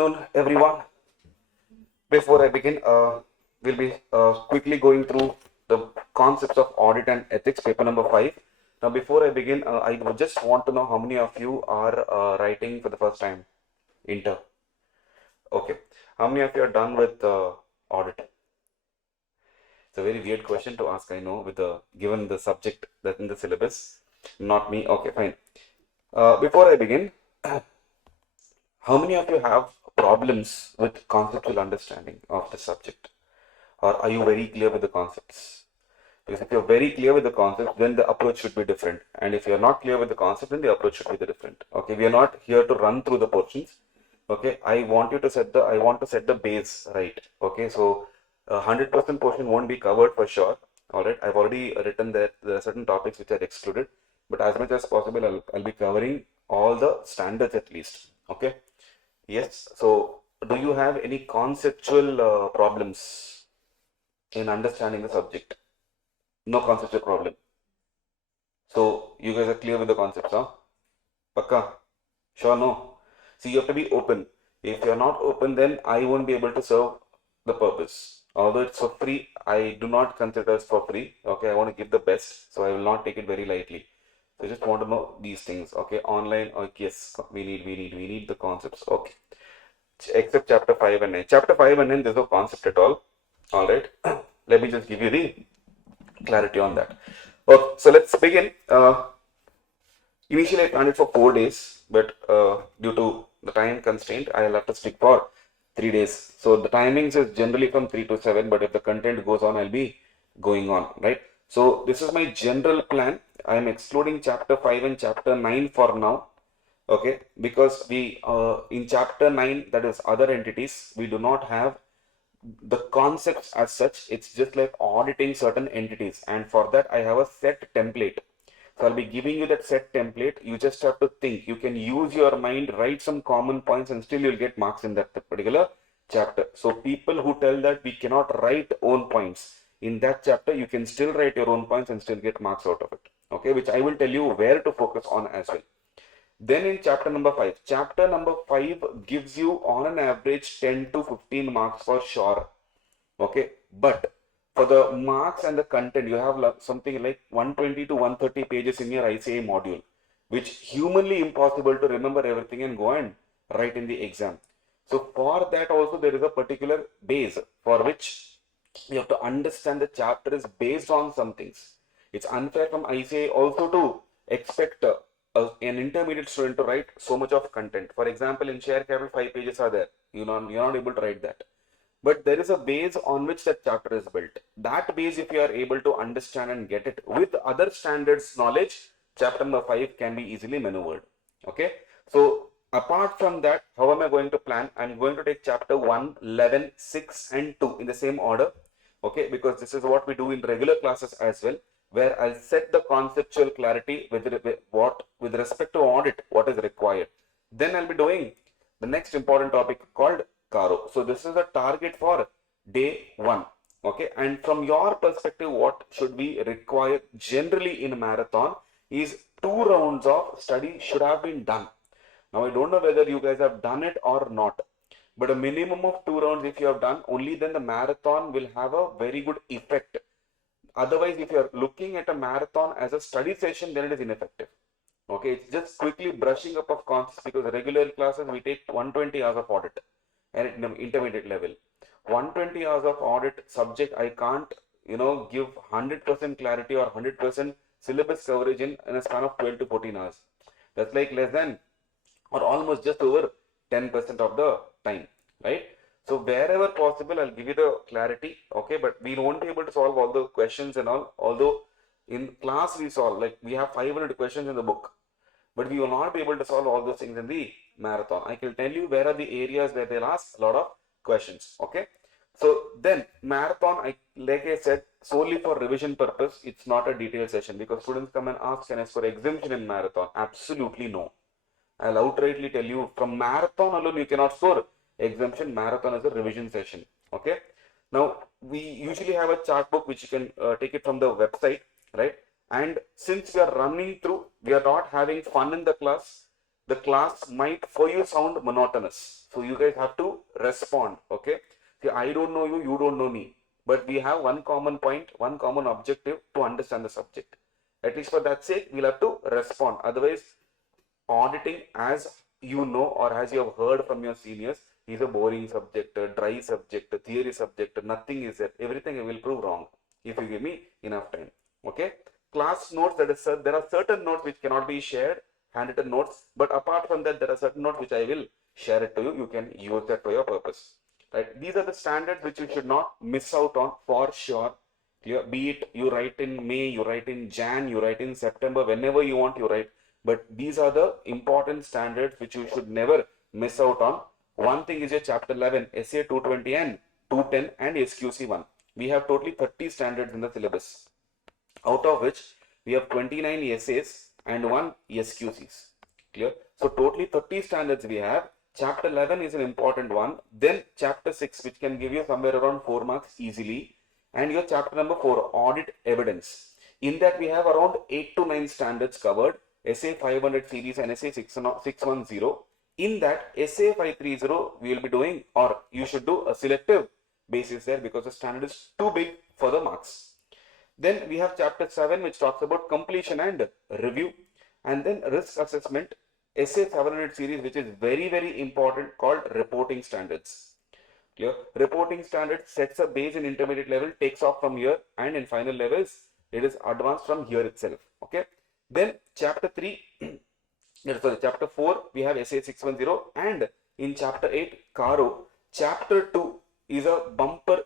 afternoon, everyone. Before I begin, we'll be quickly going through the concepts of audit and ethics, paper number 5. Now, before I begin, I would just want to know how many of you are writing for the first time, Inter. Okay. How many of you are done with audit? It's a very weird question to ask, I know, with the given the subject that's in the syllabus. Not me. Okay, fine. Before I begin, how many of you have problems with conceptual understanding of the subject? Or are you very clear with the concepts? Because if you're very clear with the concept, then the approach should be different. And if you're not clear with the concept, then the approach should be the different. Okay, we are not here to run through the portions. Okay, I want to set the base right. Okay, so 100% portion won't be covered for sure. All right, I've already written that there are certain topics which are excluded, but as much as possible, I'll be covering all the standards at least. Okay. Yes. So, do you have any conceptual problems in understanding the subject? No conceptual problem. So, you guys are clear with the concepts, huh? Pakka? Sure, no? See, you have to be open. If you're not open, then I won't be able to serve the purpose. Although it's for free, I do not consider it for free. Okay, I want to give the best, so I will not take it very lightly. So, I just want to know these things. Okay, online. Okay, yes, we need the concepts. Okay. Except chapter 5 and 9. Chapter 5 and 9, there's no concept at all. All right. Let me just give you the clarity on that. Okay, so let's begin. Initially, I planned it for 4 days, but due to the time constraint, I'll have to stick for 3 days. So the timings is generally from 3 to 7, but if the content goes on, I'll be going on, right? So this is my general plan. I'm excluding chapter 5 and chapter 9 for now. Okay, because we in chapter 9, that is other entities, we do not have the concepts as such. It's just like auditing certain entities, and for that I have a set template. So I'll be giving you that set template. You just have to think. You can use your mind, write some common points, and still you'll get marks in that particular chapter. So people who tell that we cannot write own points in that chapter, you can still write your own points and still get marks out of it. Okay, which I will tell you where to focus on as well. Then in chapter number 5 gives you on an average 10 to 15 marks for sure. Okay, but for the marks and the content, you have something like 120 to 130 pages in your ICAI module, which humanly impossible to remember everything and go and write in the exam. So for that also there is a particular base for which you have to understand the chapter is based on some things. It's unfair from ICAI also to expect an intermediate student to write so much of content. For example, in share capital, 5 pages are there. You're not able to write that. But there is a base on which that chapter is built. That base, if you are able to understand and get it with other standards knowledge, chapter number 5 can be easily maneuvered. Okay. So apart from that, how am I going to plan? I'm going to take chapter 1, 11, 6 and 2 in the same order. Okay, because this is what we do in regular classes as well, where I'll set the conceptual clarity with respect to audit, what is required. Then I'll be doing the next important topic called CARO. So this is a target for day 1. Okay, and from your perspective, what should be required generally in a marathon is 2 rounds of study should have been done. Now I don't know whether you guys have done it or not, but a minimum of 2 rounds if you have done, only then the marathon will have a very good effect. Otherwise, if you are looking at a marathon as a study session, then it is ineffective. Okay, it's just quickly brushing up of concepts, because regular classes we take 120 hours of audit and at intermediate level. 120 hours of audit subject, I can't, give 100% clarity or 100% syllabus coverage in a span of 12 to 14 hours. That's like less than or almost just over 10% of the time, right? So wherever possible, I'll give you the clarity, okay? But we won't be able to solve all the questions and all. Although in class we solve, like we have 500 questions in the book, but we will not be able to solve all those things in the marathon. I can tell you where are the areas where they'll ask a lot of questions, okay? So then marathon, like I said, solely for revision purpose, it's not a detailed session, because students come and ask, can I score exemption in marathon? Absolutely no. I'll outrightly tell you, from marathon alone you cannot score exemption. Marathon is a revision session. Okay. Now we usually have a chart book which you can take it from the website, right? And since we are running through, we are not having fun in the class. the class might for you sound monotonous. So you guys have to respond. Okay. See, I don't know you, you don't know me. But we have one common point, one common objective to understand the subject. At least for that sake, we'll have to respond. Otherwise, auditing, as you know or as you have heard from your seniors, is a boring subject, a dry subject, a theory subject. Nothing is there. Everything I will prove wrong if you give me enough time. Okay. Class notes, that is, there are certain notes which cannot be shared, handwritten notes. But apart from that, there are certain notes which I will share it to you. You can use that for your purpose. Right. These are the standards which you should not miss out on for sure. Clear? Be it you write in May, you write in Jan, you write in September, whenever you want, you write. But these are the important standards which you should never miss out on. One thing is your chapter 11, SA 220 and 210 and SQC 1. We have totally 30 standards in the syllabus, out of which we have 29 essays and 1 SQCs. Clear? So totally 30 standards we have. Chapter 11 is an important one. Then chapter 6, which can give you somewhere around 4 marks easily. And your chapter number 4, audit evidence. In that we have around 8 to 9 standards covered. SA 500 series and SA 610. In that SA 530 we will be doing, or you should do a selective basis there because the standard is too big for the marks. Then we have chapter 7 which talks about completion and review, and then risk assessment, SA 700 series, which is very, very important, called reporting standards. Clear? Reporting standards sets a base in intermediate level, takes off from here, and in final levels it is advanced from here itself. Okay. Then chapter 3, sorry, chapter 4 we have SA 610, and in chapter 8 CARO. Chapter 2 is a bumper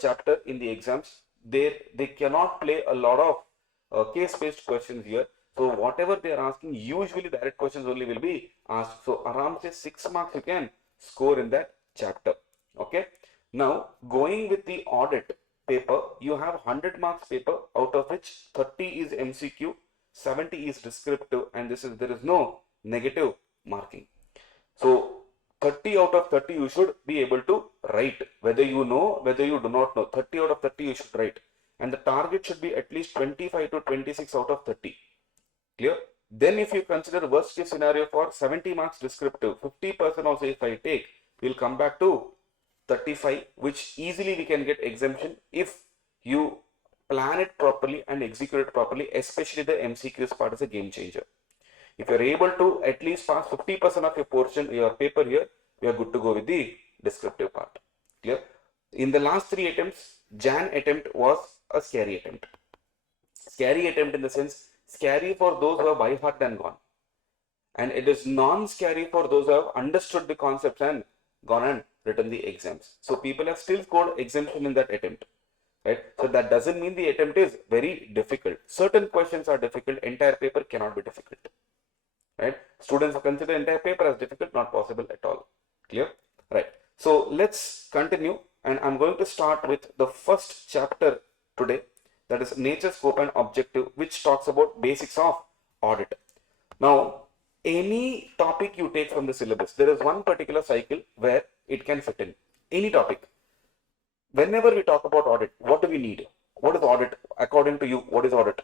chapter in the exams. They cannot play a lot of case-based questions here. So whatever they are asking, usually direct questions only will be asked. So around say 6 marks you can score in that chapter. Okay. Now going with the audit paper, you have 100 marks paper, out of which 30 is MCQ, 70 is descriptive, and there is no negative marking. So 30 out of 30 you should be able to write, whether you know, whether you do not know. 30 out of 30 you should write, and the target should be at least 25 to 26 out of 30. Clear? Then if you consider worst case scenario for 70 marks descriptive, 50% also if I take, we'll come back to 35, which easily we can get exemption if you plan it properly and execute it properly, especially the MCQs part is a game changer. If you're able to at least pass 50% of your portion, your paper here, we are good to go with the descriptive part. Clear? In the last 3 attempts, Jan attempt was a scary attempt. Scary attempt in the sense, scary for those who have by heart and gone. And it is non-scary for those who have understood the concepts and gone and written the exams. So people have still scored exemption in that attempt. Right? So that doesn't mean the attempt is very difficult. Certain questions are difficult, entire paper cannot be difficult. Right? Students consider entire paper as difficult, not possible at all. Clear? Right. So let's continue, and I'm going to start with the first chapter today, that is nature, scope and objective, which talks about basics of audit. Now, any topic you take from the syllabus, there is one particular cycle where it can fit in. Any topic. Whenever we talk about audit, what do we need? What is audit? According to you, what is audit?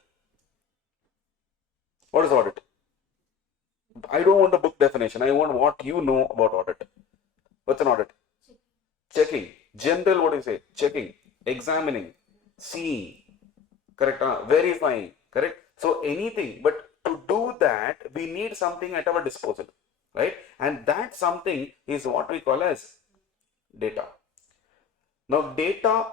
What is audit? I don't want a book definition. I want what you know about audit. What's an audit? Checking. General, what do you say? Checking. Examining. Seeing. Correct? Verifying. Correct? So anything. But to do that, we need something at our disposal. Right? And that something is what we call as data. Now, data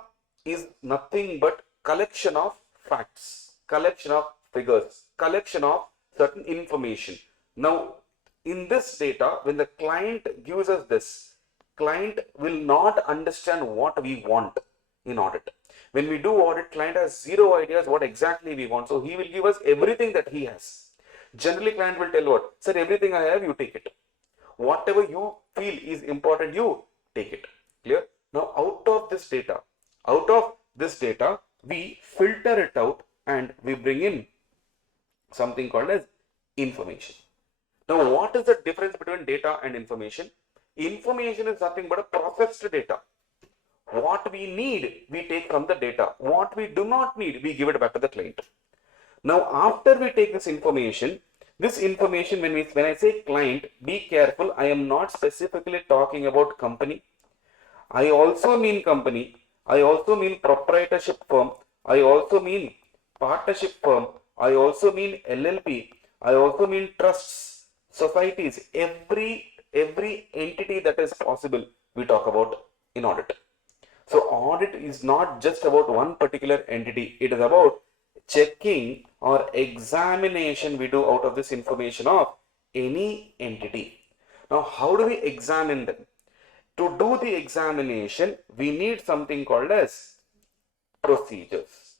is nothing but collection of facts, collection of figures, collection of certain information. Now, in this data, when the client gives us this, client will not understand what we want in audit. When we do audit, client has zero ideas what exactly we want. So, he will give us everything that he has. Generally, client will tell what? Sir, everything I have, you take it. Whatever you feel is important, you take it. Clear? Now, out of this data, we filter it out and we bring in something called as information. Now, what is the difference between data and information? Information is nothing but a processed data. What we need, we take from the data. What we do not need, we give it back to the client. Now, after we take this information, This information, when I say client, be careful. I am not specifically talking about company. I also mean company. I also mean proprietorship firm. I also mean partnership firm. I also mean LLP. I also mean trusts, societies, every entity that is possible we talk about in audit. So audit is not just about one particular entity. It is about checking or examination we do out of this information of any entity. Now, how do we examine them? To do the examination, we need something called as procedures.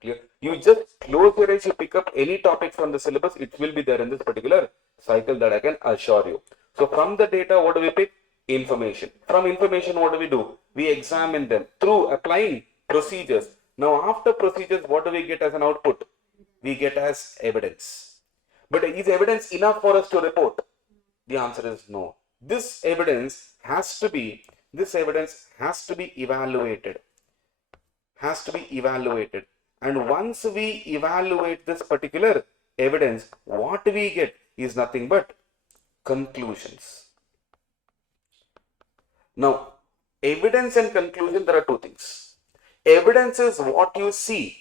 Clear? You just close your eyes, you pick up any topic from the syllabus, it will be there in this particular cycle, that I can assure you. So from the data, what do we pick? Information. From information, what do we do? We examine them through applying procedures. Now after procedures, what do we get as an output? We get as evidence. But is evidence enough for us to report? The answer is no. This evidence has to be evaluated. And once we evaluate this particular evidence, what we get is nothing but conclusions. Now, evidence and conclusion, there are two things. Evidence is what you see.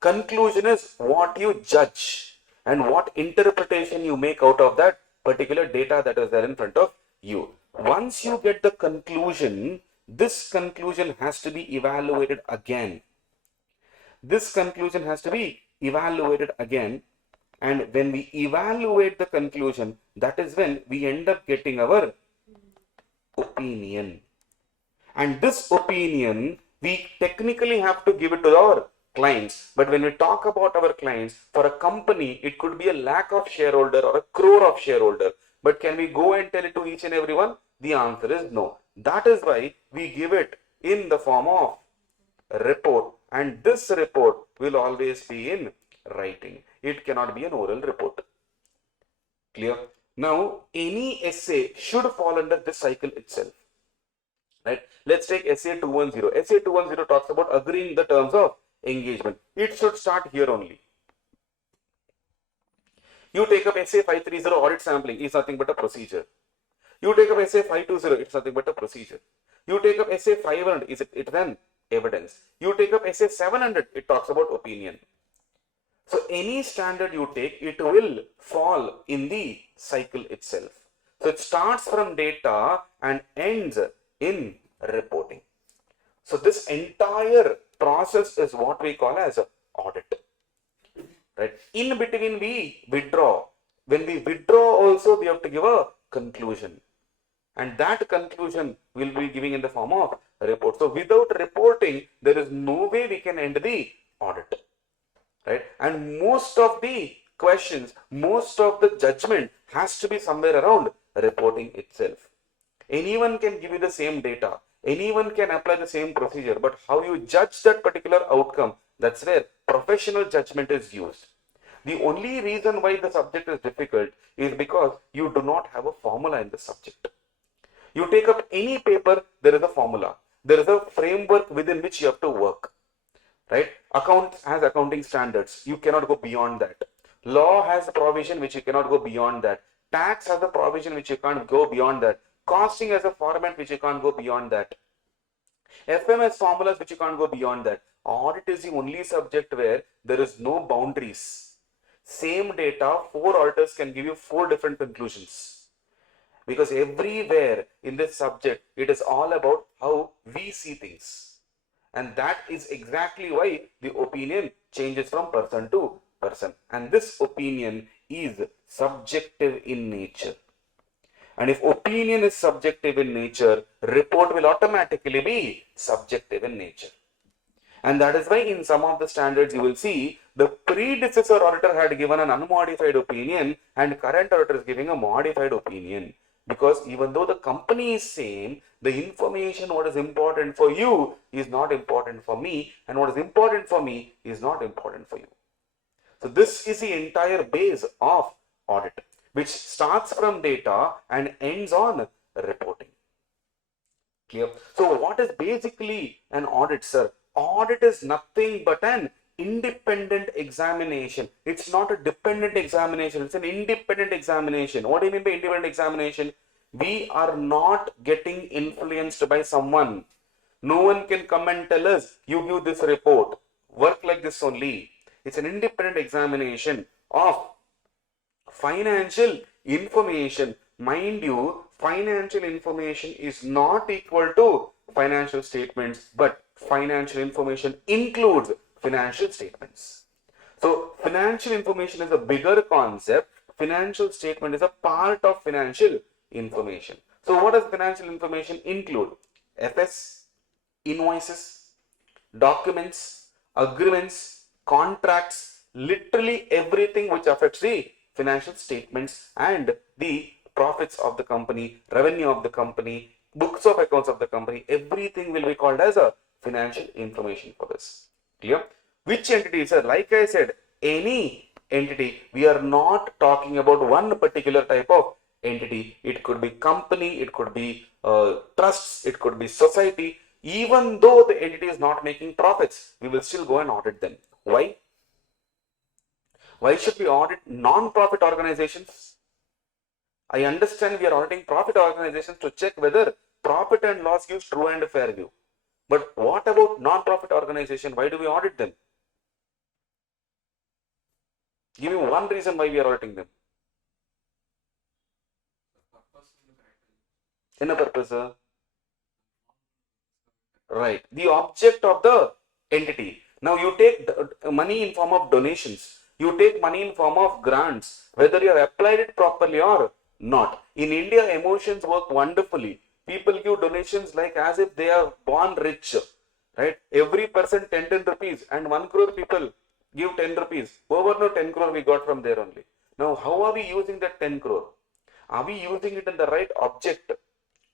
Conclusion is what you judge and what interpretation you make out of that particular data that is there in front of you. Once you get the conclusion, this conclusion has to be evaluated again. And when we evaluate the conclusion, that is when we end up getting our opinion. And this opinion, we technically have to give it to our clients. But when we talk about our clients, for a company, it could be a lakh of shareholder or a crore of shareholder. But can we go and tell it to each and everyone? The answer is no. That is why we give it in the form of a report. And this report will always be in writing. It cannot be an oral report. Clear? Now, any essay should fall under this cycle itself. Right? Let's take SA 210. SA 210 talks about agreeing the terms of engagement. It should start here only. You take up SA 530, audit sampling is nothing but a procedure. You take up SA 520, it's nothing but a procedure. You take up SA 500, it's an evidence. You take up SA 700, it talks about opinion. So any standard you take, it will fall in the cycle itself. So it starts from data and ends in reporting. So this entire process is what we call as audit. Right? In between we withdraw. When we withdraw also, we have to give a conclusion. And that conclusion will be giving in the form of a report. So without reporting, there is no way we can end the audit. Right? And most of the questions, most of the judgment has to be somewhere around reporting itself. Anyone can give you the same data. Anyone can apply the same procedure. But how you judge that particular outcome, that's where professional judgment is used. The only reason why the subject is difficult is because you do not have a formula in the subject. You take up any paper, there is a formula. There is a framework within which you have to work. Right? Accounts has accounting standards. You cannot go beyond that. Law has a provision which you cannot go beyond that. Tax has a provision which you can't go beyond that. Costing has a format which you can't go beyond that. FMS formulas which you can't go beyond that. Audit is the only subject where there is no boundaries. Same data, 4 auditors can give you 4 different conclusions. Because everywhere in this subject, it is all about how we see things. And that is exactly why the opinion changes from person to person. And this opinion is subjective in nature. And if opinion is subjective in nature, report will automatically be subjective in nature. And that is why in some of the standards you will see the predecessor auditor had given an unmodified opinion and current auditor is giving a modified opinion. Because even though the company is same, the information what is important for you is not important for me, and what is important for me is not important for you. So this is the entire base of audit, which starts from data and ends on reporting. Clear? So what is basically an audit, sir? Audit is nothing but an independent examination. It's not a dependent examination. It's an independent examination. What do you mean by independent examination? We are not getting influenced by someone. No one can come and tell us, you give this report. Work like this only. It's an independent examination of financial information. Mind you, financial information is not equal to financial statements, but financial information includes financial statements. So financial information is a bigger concept. Financial statement is a part of financial information. So what does financial information include? FS, invoices, documents, agreements, contracts, literally everything which affects the financial statements and the profits of the company, revenue of the company, books of accounts of the company, everything will be called as a financial information for this. Clear? Which entity, sir? Like I said, any entity. We are not talking about one particular type of entity. It could be company, it could be trusts, it could be society. Even though the entity is not making profits, we will still go and audit them. Why? Why should we audit non-profit organizations? I understand we are auditing profit organizations to check whether profit and loss gives true and fair view. But what about non-profit organization? Why do we audit them? Give me one reason why we are auditing them. In a purpose, right? The object of the entity. Now you take money in form of donations. You take money in form of grants, whether you have applied it properly or not. In India, emotions work wonderfully. People give donations like as if they are born rich, right? Every person 10 rupees and 1 crore people give 10 rupees. Over no 10 crore we got from there only. Now, how are we using that 10 crore? Are we using it in the right object?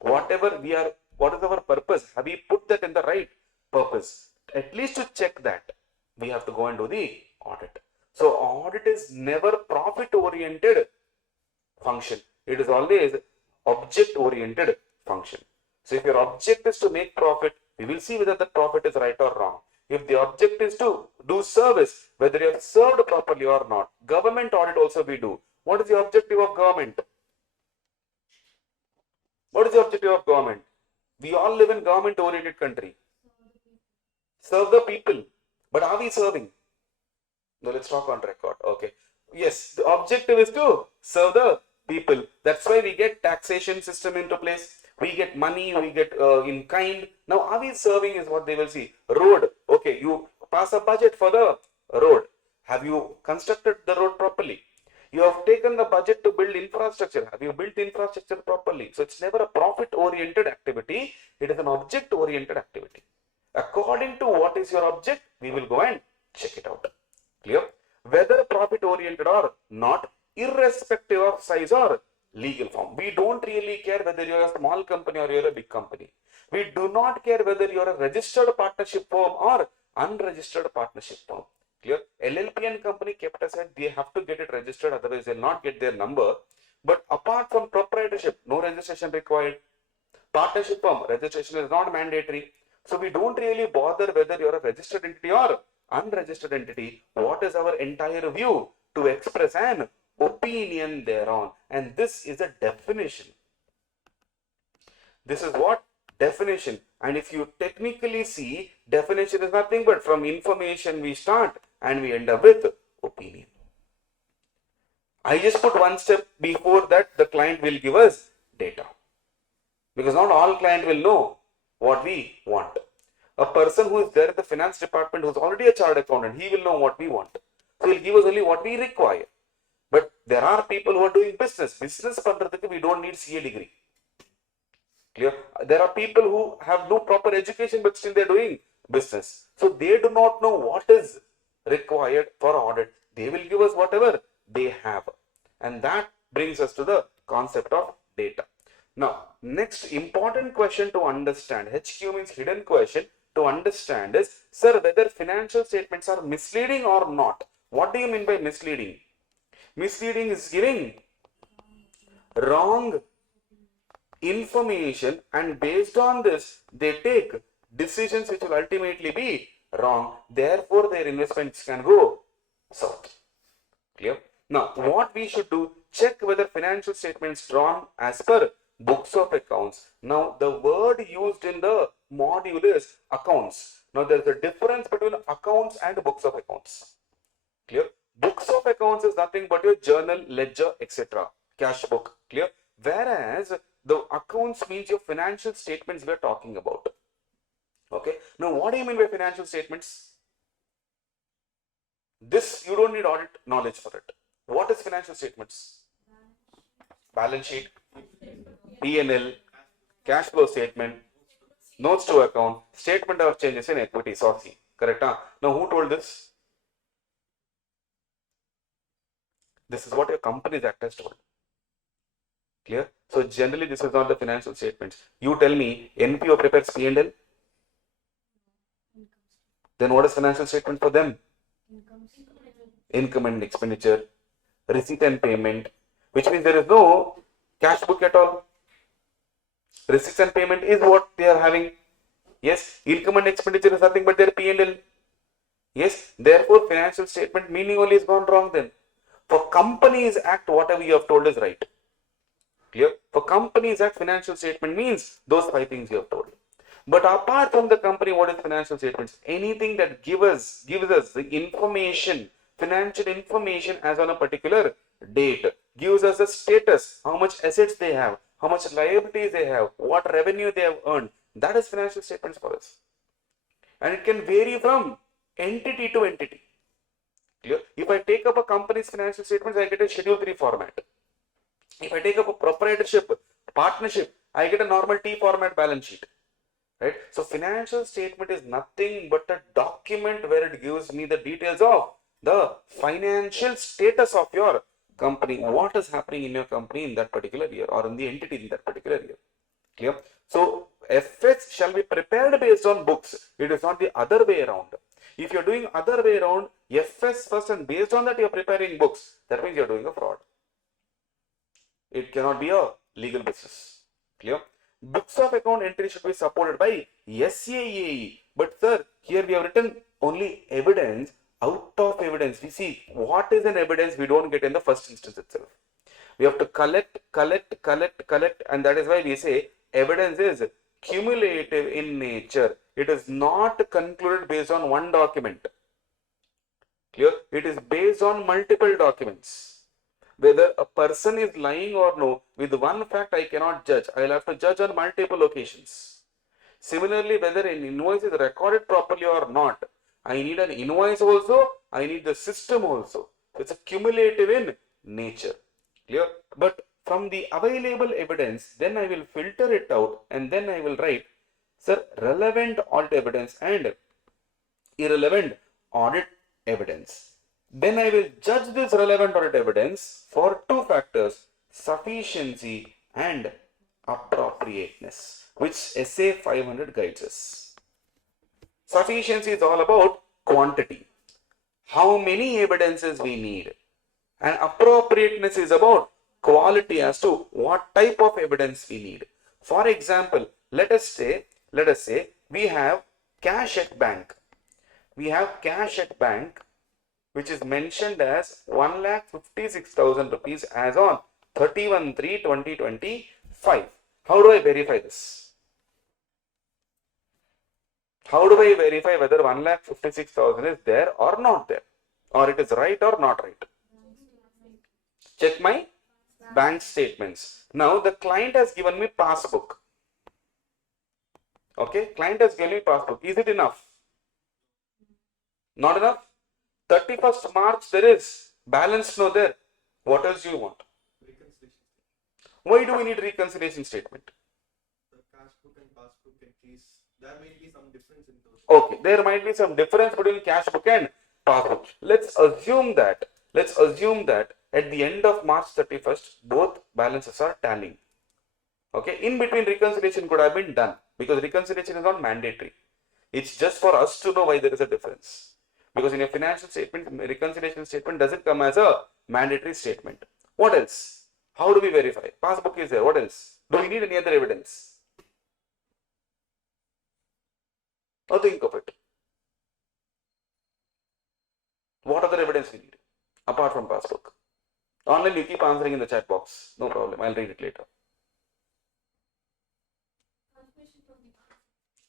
Whatever we are, what is our purpose? Have we put that in the right purpose? At least to check that, we have to go and do the audit. So audit is never profit oriented function. It is always object oriented function. So if your object is to make profit, we will see whether the profit is right or wrong. If the object is to do service, whether you have served properly or not. Government audit also we do. What is the objective of government? What is the objective of government? We all live in government oriented country. Serve the people. But are we serving? No, let's talk on record. Okay. Yes, the objective is to serve the people. That's why we get taxation system into place. We get money, we get in kind. Now, are we serving is what they will see. Road. Okay, you pass a budget for the road. Have you constructed the road properly? You have taken the budget to build infrastructure. Have you built infrastructure properly? So it's never a profit-oriented activity. It is an object-oriented activity. According to what is your object, we will go and check it out. Clear? Whether profit-oriented or not, irrespective of size or legal form. We don't really care whether you're a small company or you're a big company. We do not care whether you're a registered partnership firm or unregistered partnership firm. Clear? LLP and company kept aside, they have to get it registered, otherwise they'll not get their number. But apart from proprietorship, no registration required. Partnership firm, registration is not mandatory. So we don't really bother whether you're a registered entity or unregistered entity. What is our entire view? To express an opinion thereon. And this is a definition. This is what? Definition. And if you technically see, definition is nothing but from information we start and we end up with opinion. I just put one step before that the client will give us data. Because not all client will know what we want. A person who is there at the finance department who is already a chartered accountant, he will know what we want. So he will give us only what we require. But there are people who are doing business. Business pandradhukku we don't need CA degree. Clear? There are people who have no proper education but still they are doing business. So they do not know what is required for audit. They will give us whatever they have. And that brings us to the concept of data. Now, next important question to understand, HQ means hidden question to understand is, sir, whether financial statements are misleading or not. What do you mean by misleading? Misleading is giving wrong information and based on this, they take decisions which will ultimately be wrong. Therefore, their investments can go south. Clear? Now, what we should do, check whether financial statements drawn as per books of accounts. Now, the word used in the module is accounts. Now, there is a difference between accounts and books of accounts. Clear? Books of accounts is nothing but your journal, ledger, etc. Cash book. Clear? Whereas the accounts means your financial statements we are talking about. Okay. Now, what do you mean by financial statements? This you don't need audit knowledge for it. What is financial statements? Balance sheet, P&L, cash flow statement, notes to account, statement of changes in equity, SOC. Correct? Huh? Now, who told this? This is what your Companies Act has told. Clear? So, generally, this is not the financial statements. You tell me, NPO prepares P&L? Then what is financial statement for them? Income and expenditure, receipt and payment, which means there is no cash book at all. Receipts and payment is what they are having. Yes, income and expenditure is nothing but their P&L. Yes, therefore financial statement meaning only is gone wrong then. For Companies Act, whatever you have told is right. Clear? For Companies Act, financial statement means those 5 things you have told. But apart from the company, what is financial statements? Anything that gives us the information, financial information as on a particular date, gives us a status, how much assets they have, how much liabilities they have, what revenue they have earned. That is financial statements for us. And it can vary from entity to entity. Clear? If I take up a company's financial statements, I get a Schedule 3 format. If I take up a proprietorship, partnership, I get a normal T format balance sheet. Right? So financial statement is nothing but a document where it gives me the details of the financial status of your company, what is happening in your company in that particular year or in the entity in that particular year. Clear? So FS shall be prepared based on books. It is not the other way around. If you're doing other way around, FS first and based on that you're preparing books, that means you're doing a fraud. It cannot be a legal basis. Clear? Books of account entry should be supported by SAE. But sir, here we have written only evidence. Out of evidence, we see what is an evidence we don't get in the first instance itself. We have to collect, and that is why we say evidence is cumulative in nature. It is not concluded based on one document. Clear? It is based on multiple documents. Whether a person is lying or no, with one fact I cannot judge. I will have to judge on multiple occasions. Similarly, whether an invoice is recorded properly or not, I need an invoice also, I need the system also. It's a cumulative in nature. Clear? But from the available evidence, then I will filter it out and then I will write, sir, relevant audit evidence and irrelevant audit evidence. Then I will judge this relevant audit evidence for 2 factors, sufficiency and appropriateness, which SA 500 guides us. Sufficiency is all about quantity, how many evidences we need, and appropriateness is about quality as to what type of evidence we need. For example, let us say we have cash at bank. We have cash at bank which is mentioned as 1,56,000 rupees as on 31/3/2025. How do I verify this? How do I verify whether 1,56,000 is there or not there? Or it is right or not right? Check my bank statements. Now the client has given me passbook. Okay, client has given me passbook. Is it enough? Not enough? 31st March there is balance no there. What else do you want? Why do we need reconciliation statement? The cash book and passbook entries, there may be some difference in those. Okay, there might be some difference between cash book and passbook. Let's assume that at the end of March 31st, both balances are tallying. Okay, in between reconciliation could have been done because reconciliation is not mandatory. It's just for us to know why there is a difference. Because in a financial statement, reconciliation statement doesn't come as a mandatory statement. What else? How do we verify? Passbook is there. What else? Do we need any other evidence? Now think of it. What other evidence we need apart from passbook? Online, you keep answering in the chat box. No problem. I'll read it later.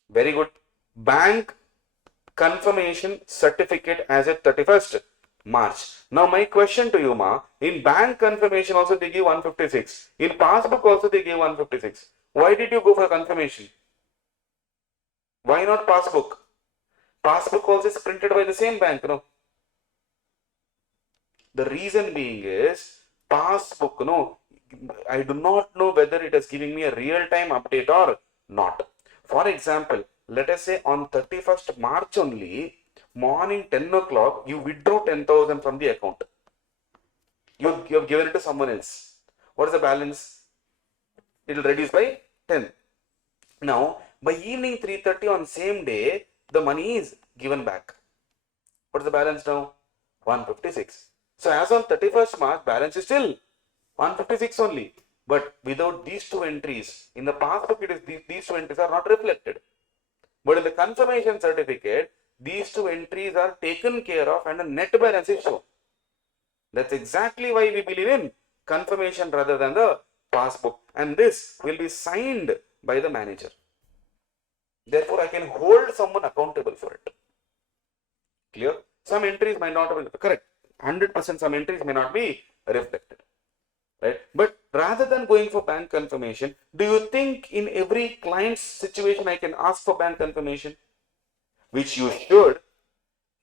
Very good. Bank confirmation certificate as at 31st March. Now my question to you, Ma, in bank confirmation also they give 156. In passbook also they give 156. Why did you go for confirmation? Why not passbook? Passbook also is printed by the same bank, no? The reason being is passbook, no, I do not know whether it is giving me a real-time update or not. For example, let us say on 31st March only, morning 10 o'clock, you withdraw 10,000 from the account. You have given it to someone else. What is the balance? It will reduce by 10. Now, by evening 3:30 on same day, the money is given back. What is the balance now? 156. So as on 31st March, balance is still 156 only. But without these two entries, in the passbook, it is these two entries are not reflected. But in the confirmation certificate, these two entries are taken care of and a net balance is shown. That's exactly why we believe in confirmation rather than the passbook. And this will be signed by the manager. Therefore, I can hold someone accountable for it. Clear? Some entries might not be correct. 100% some entries may not be reflected. Right? But rather than going for bank confirmation, do you think in every client's situation I can ask for bank confirmation? Which you should.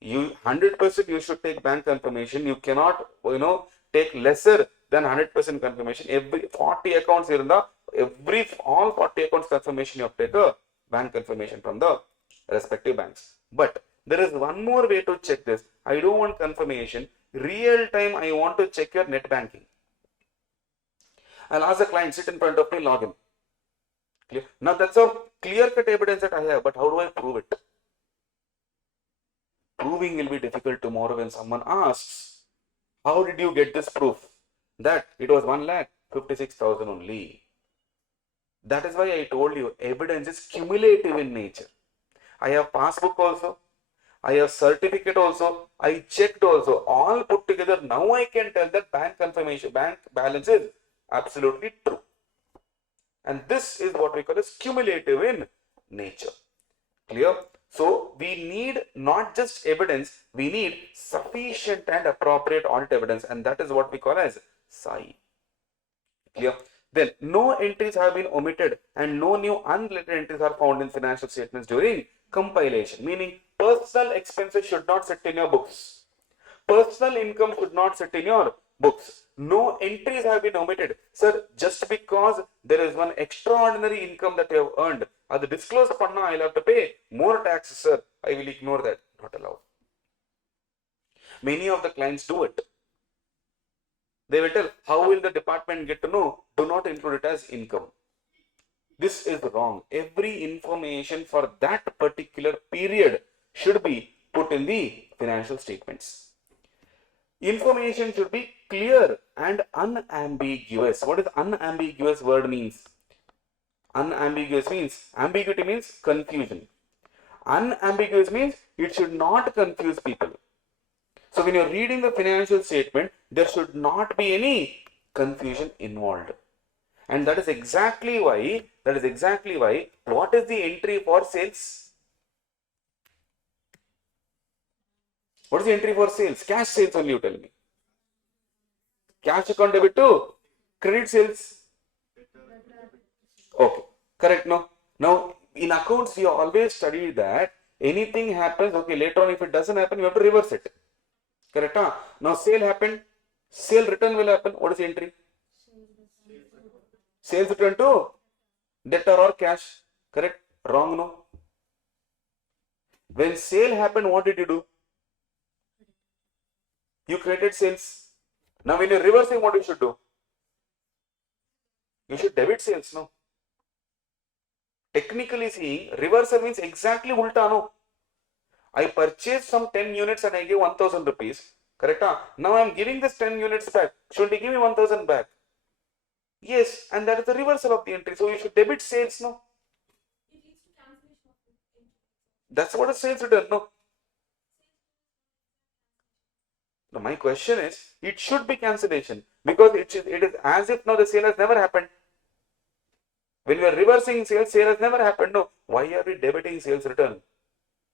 You 100% you should take bank confirmation. You cannot, take lesser than 100% confirmation. Every 40 accounts all 40 accounts confirmation you have to take a bank confirmation from the respective banks. But there is one more way to check this. I don't want confirmation. Real time, I want to check your net banking. I'll ask the client, sit in front of me, log in. Clear? Now that's a clear-cut evidence that I have, but how do I prove it? Proving will be difficult tomorrow when someone asks, how did you get this proof? That it was 1,56,000 only. That is why I told you, evidence is cumulative in nature. I have passbook also. I have certificate also. I checked also. All put together. Now I can tell that bank confirmation, bank balance is absolutely true. And this is what we call as cumulative in nature. Clear? So we need not just evidence, we need sufficient and appropriate audit evidence, and that is what we call as CAI. Clear? Then no entries have been omitted and no new unrelated entries are found in financial statements during compilation, meaning personal expenses should not sit in your books. Personal income should not sit in your books. No entries have been omitted. Sir, just because there is one extraordinary income that you have earned, as disclosed panna, I'll have to pay more taxes, sir. I will ignore that. Not allowed. Many of the clients do it. They will tell, how will the department get to know? Do not include it as income. This is wrong. Every information for that particular period should be put in the financial statements. Information should be clear and unambiguous. What is unambiguous word means? Unambiguous means, ambiguity means confusion. Unambiguous means it should not confuse people. So when you're reading the financial statement, there should not be any confusion involved. And that is exactly why, what is the entry for sales? What is the entry for sales? Cash sales only, you tell me. Cash account debit to credit sales. Okay, correct, no? Now, in accounts, you always study that anything happens, okay, later on, if it doesn't happen, you have to reverse it. Correct, huh? Now, sale happened, sale return will happen. What is the entry? Sales return to debtor or cash. Correct? Wrong, no? When sale happened, what did you do? You created sales. Now, when you're reversing, what you should do? You should debit sales, no? Technically seeing, reversal means exactly ulta, no? I purchased some 10 units and I gave 1,000 rupees. Correct? Huh? Now I am giving this 10 units back. Should he give me 1,000 back? Yes, and that is the reversal of the entry. So you should debit sales, no? That's what a sales return, no? Now my question is, it should be cancellation because it is as if now the sale has never happened. When we are reversing sales, sale has never happened. No, why are we debiting sales return?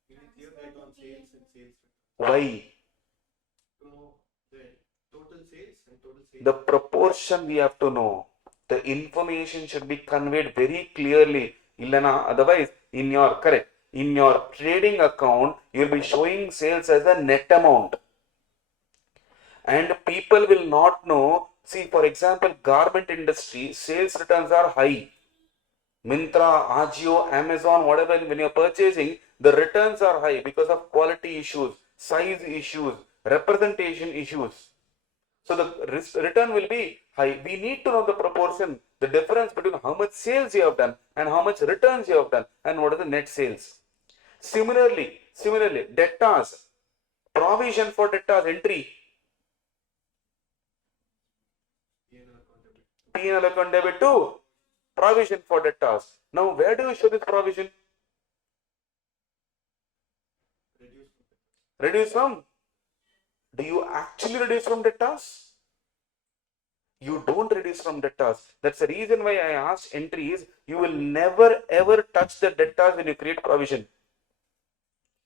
We need clear guide on sales and sales return. Why? To know the total sales and total sales. The proportion we have to know. The information should be conveyed very clearly. Illana, otherwise, in your trading account, you will be showing sales as a net amount. And people will not know. See, for example, garment industry, sales returns are high. Myntra, Ajio, Amazon, whatever, when you're purchasing, the returns are high because of quality issues, size issues, representation issues. So the return will be high. We need to know the proportion, the difference between how much sales you have done and how much returns you have done and what are the net sales. Similarly, debtors, provision for debtors entry. P&L account debit to provision for debtors. Now, where do you show this provision? Reduce from? Do you actually reduce from debtors? You don't reduce from debtors. That's the reason why I asked entries. You will never ever touch the debtors when you create provision.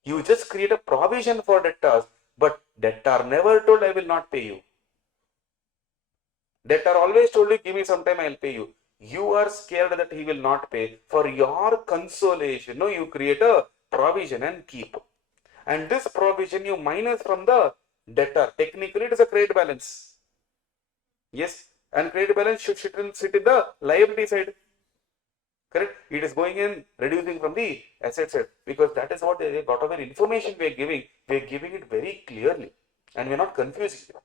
You just create a provision for debtors, but debtor never told I will not pay you. Debtor always told you, give me some time, I will pay you. You are scared that he will not pay. For your consolation, no, you create a provision and keep. And this provision you minus from the debtor. Technically, it is a credit balance. Yes, and credit balance should sit in the liability side. Correct? It is going in reducing from the asset side because that is what whatever information we are giving it very clearly and we are not confusing it.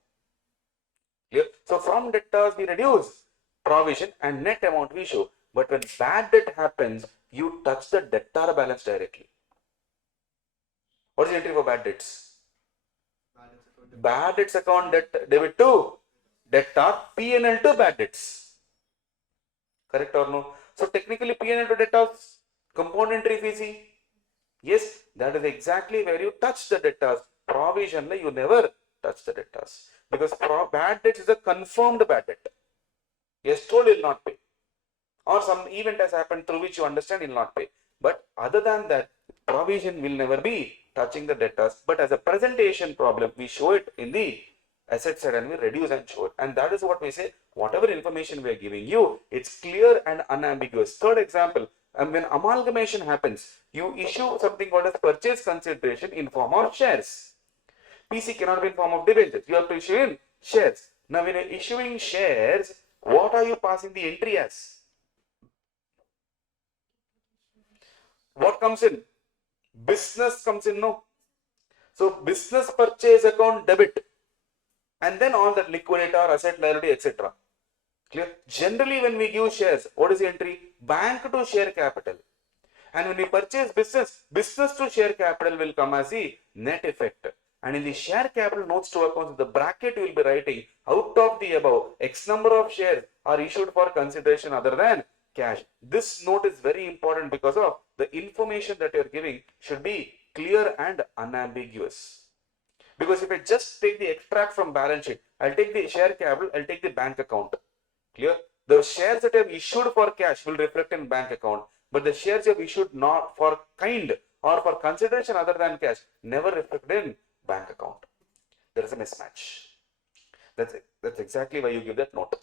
Clear? So from debtors we reduce provision and net amount we show. But when bad debt happens, you touch the debtor balance directly. What is the entry for bad debts? Bad debts account debit to debtor, P&L to bad debts. Correct or no? So technically P&L to debtors, compound entry if we see. Yes, that is exactly where you touch the debtors. Provision, you never touch the debtors. Because bad debt is a confirmed bad debt. Yes, told you will not pay. Or some event has happened through which you understand you will not pay. But other than that, provision will never be touching the debtors. But as a presentation problem, we show it in the asset side and we reduce and show it. And that is what we say, whatever information we are giving you, it's clear and unambiguous. Third example, when amalgamation happens, you issue something called as purchase consideration in form of shares. PC cannot be in form of debentures. You have to issue in shares. Now, when you're issuing shares, what are you passing the entry as? What comes in? Business comes in, no? So, business purchase account debit. And then all that liquidator, asset, liability, etc. Clear? Generally, when we give shares, what is the entry? Bank to share capital. And when we purchase business, business to share capital will come as the net effect. And in the share capital notes to accounts, the bracket you will be writing out of the above, X number of shares are issued for consideration other than cash. This note is very important because of the information that you are giving should be clear and unambiguous. Because if I just take the extract from balance sheet, I'll take the share capital, I'll take the bank account. Clear? The shares that I have issued for cash will reflect in bank account, but the shares you have issued not for kind or for consideration other than cash never reflect in bank account. There is a mismatch. That's exactly why you give that note.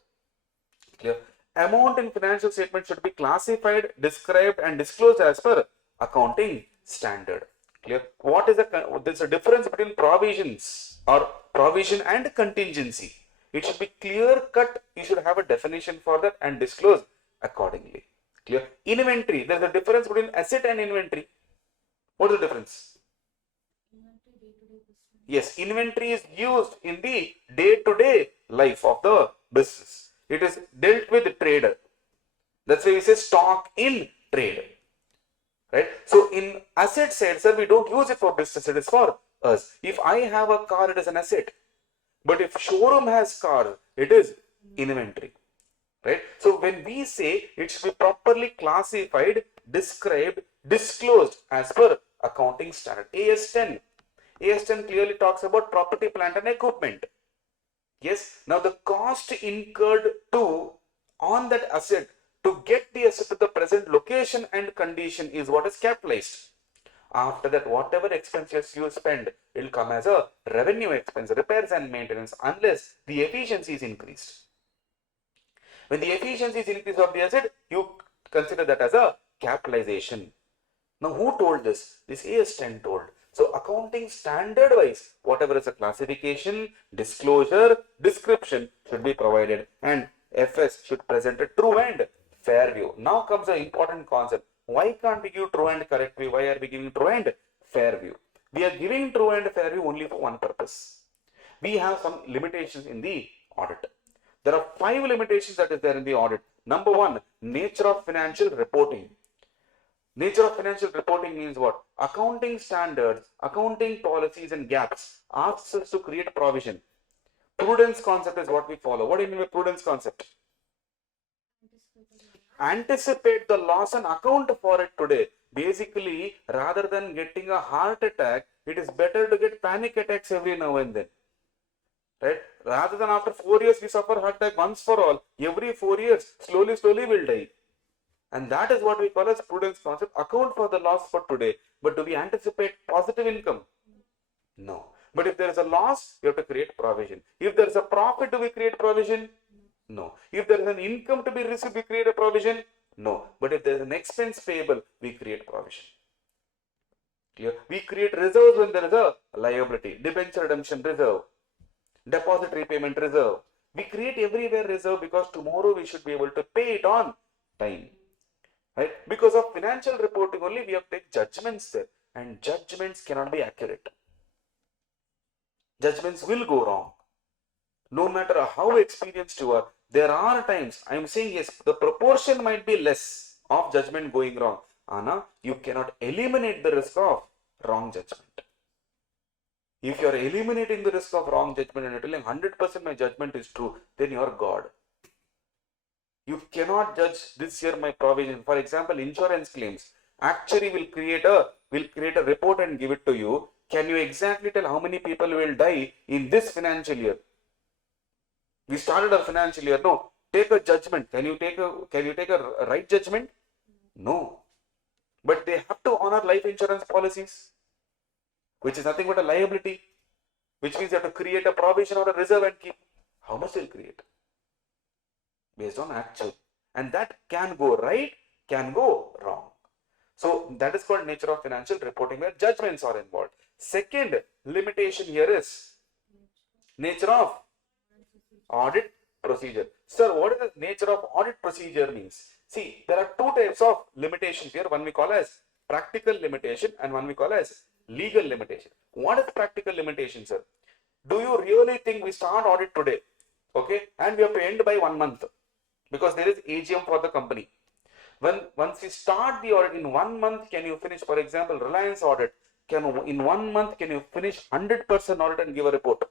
Clear? Amount in financial statement should be classified, described, and disclosed as per accounting standard. Clear? What is there's a difference between provisions or provision and contingency. It should be clear cut. You should have a definition for that and disclose accordingly. Clear? Inventory. There's a difference between asset and inventory. What is the difference? Yes, inventory is used in the day-to-day life of the business. It is dealt with the trader. That's why we say stock in trade. Right? So in asset side, sir, we don't use it for business, it is for us. If I have a car, it is an asset. But if showroom has car, it is inventory. Right? So when we say it should be properly classified, described, disclosed as per accounting standard. AS 10. AS10 clearly talks about property, plant and equipment. Yes, now the cost incurred on that asset to get the asset to the present location and condition is what is capitalized. After that, whatever expenses you spend, it will come as a revenue expense, repairs and maintenance, unless the efficiency is increased. When the efficiency is increased of the asset, you consider that as a capitalization. Now, who told this? This AS10 told. So, accounting standard wise, whatever is a classification, disclosure, description should be provided, and FS should present a true and fair view. Now comes the important concept. Why can't we give true and correct view? Why are we giving true and fair view? We are giving true and fair view only for one purpose. We have some limitations in the audit. There are 5 limitations that is there in the audit. Number 1, nature of financial reporting. Nature of financial reporting means what? Accounting standards, accounting policies and gaps asks us to create provision. Prudence concept is what we follow. What do you mean by prudence concept? Anticipate the loss and account for it today. Basically, rather than getting a heart attack, it is better to get panic attacks every now and then. Right? Rather than after 4 years we suffer heart attack once for all, every 4 years, slowly we'll die. And that is what we call as prudence concept. Account for the loss for today. But do we anticipate positive income? No. But if there is a loss, we have to create provision. If there is a profit, do we create provision? No. If there is an income to be received, we create a provision? No. But if there is an expense payable, we create provision. Clear? We create reserves when there is a liability. Debenture redemption reserve. Deposit repayment reserve. We create everywhere reserve because tomorrow we should be able to pay it on time. Right? Because of financial reporting only, we have to take judgments there, and judgments cannot be accurate. Judgments will go wrong. No matter how experienced you are, there are times, I am saying yes, the proportion might be less of judgment going wrong. Anna, you cannot eliminate the risk of wrong judgment. If you are eliminating the risk of wrong judgment and you are telling 100% my judgment is true, then you are God. You cannot judge this year my provision. For example, insurance claims. Actuary will create a report and give it to you. Can you exactly tell how many people will die in this financial year? We started our financial year. No. Take a judgment. Can you take a right judgment? No. But they have to honor life insurance policies, which is nothing but a liability, which means you have to create a provision or a reserve and keep. How much they'll create? Based on actual, and that can go right, can go wrong. So that is called nature of financial reporting, where judgments are involved. Second limitation here is nature of audit procedure. Sir, what is the nature of audit procedure means? See, there are 2 types of limitations here. One we call as practical limitation and one we call as legal limitation. What is practical limitation, sir? Do you really think we start audit today, okay, and we have to end by 1 month? Because there is AGM for the company. Once we start the audit, in 1 month, can you finish? For example, Reliance audit. In 1 month, can you finish 100% audit and give a report?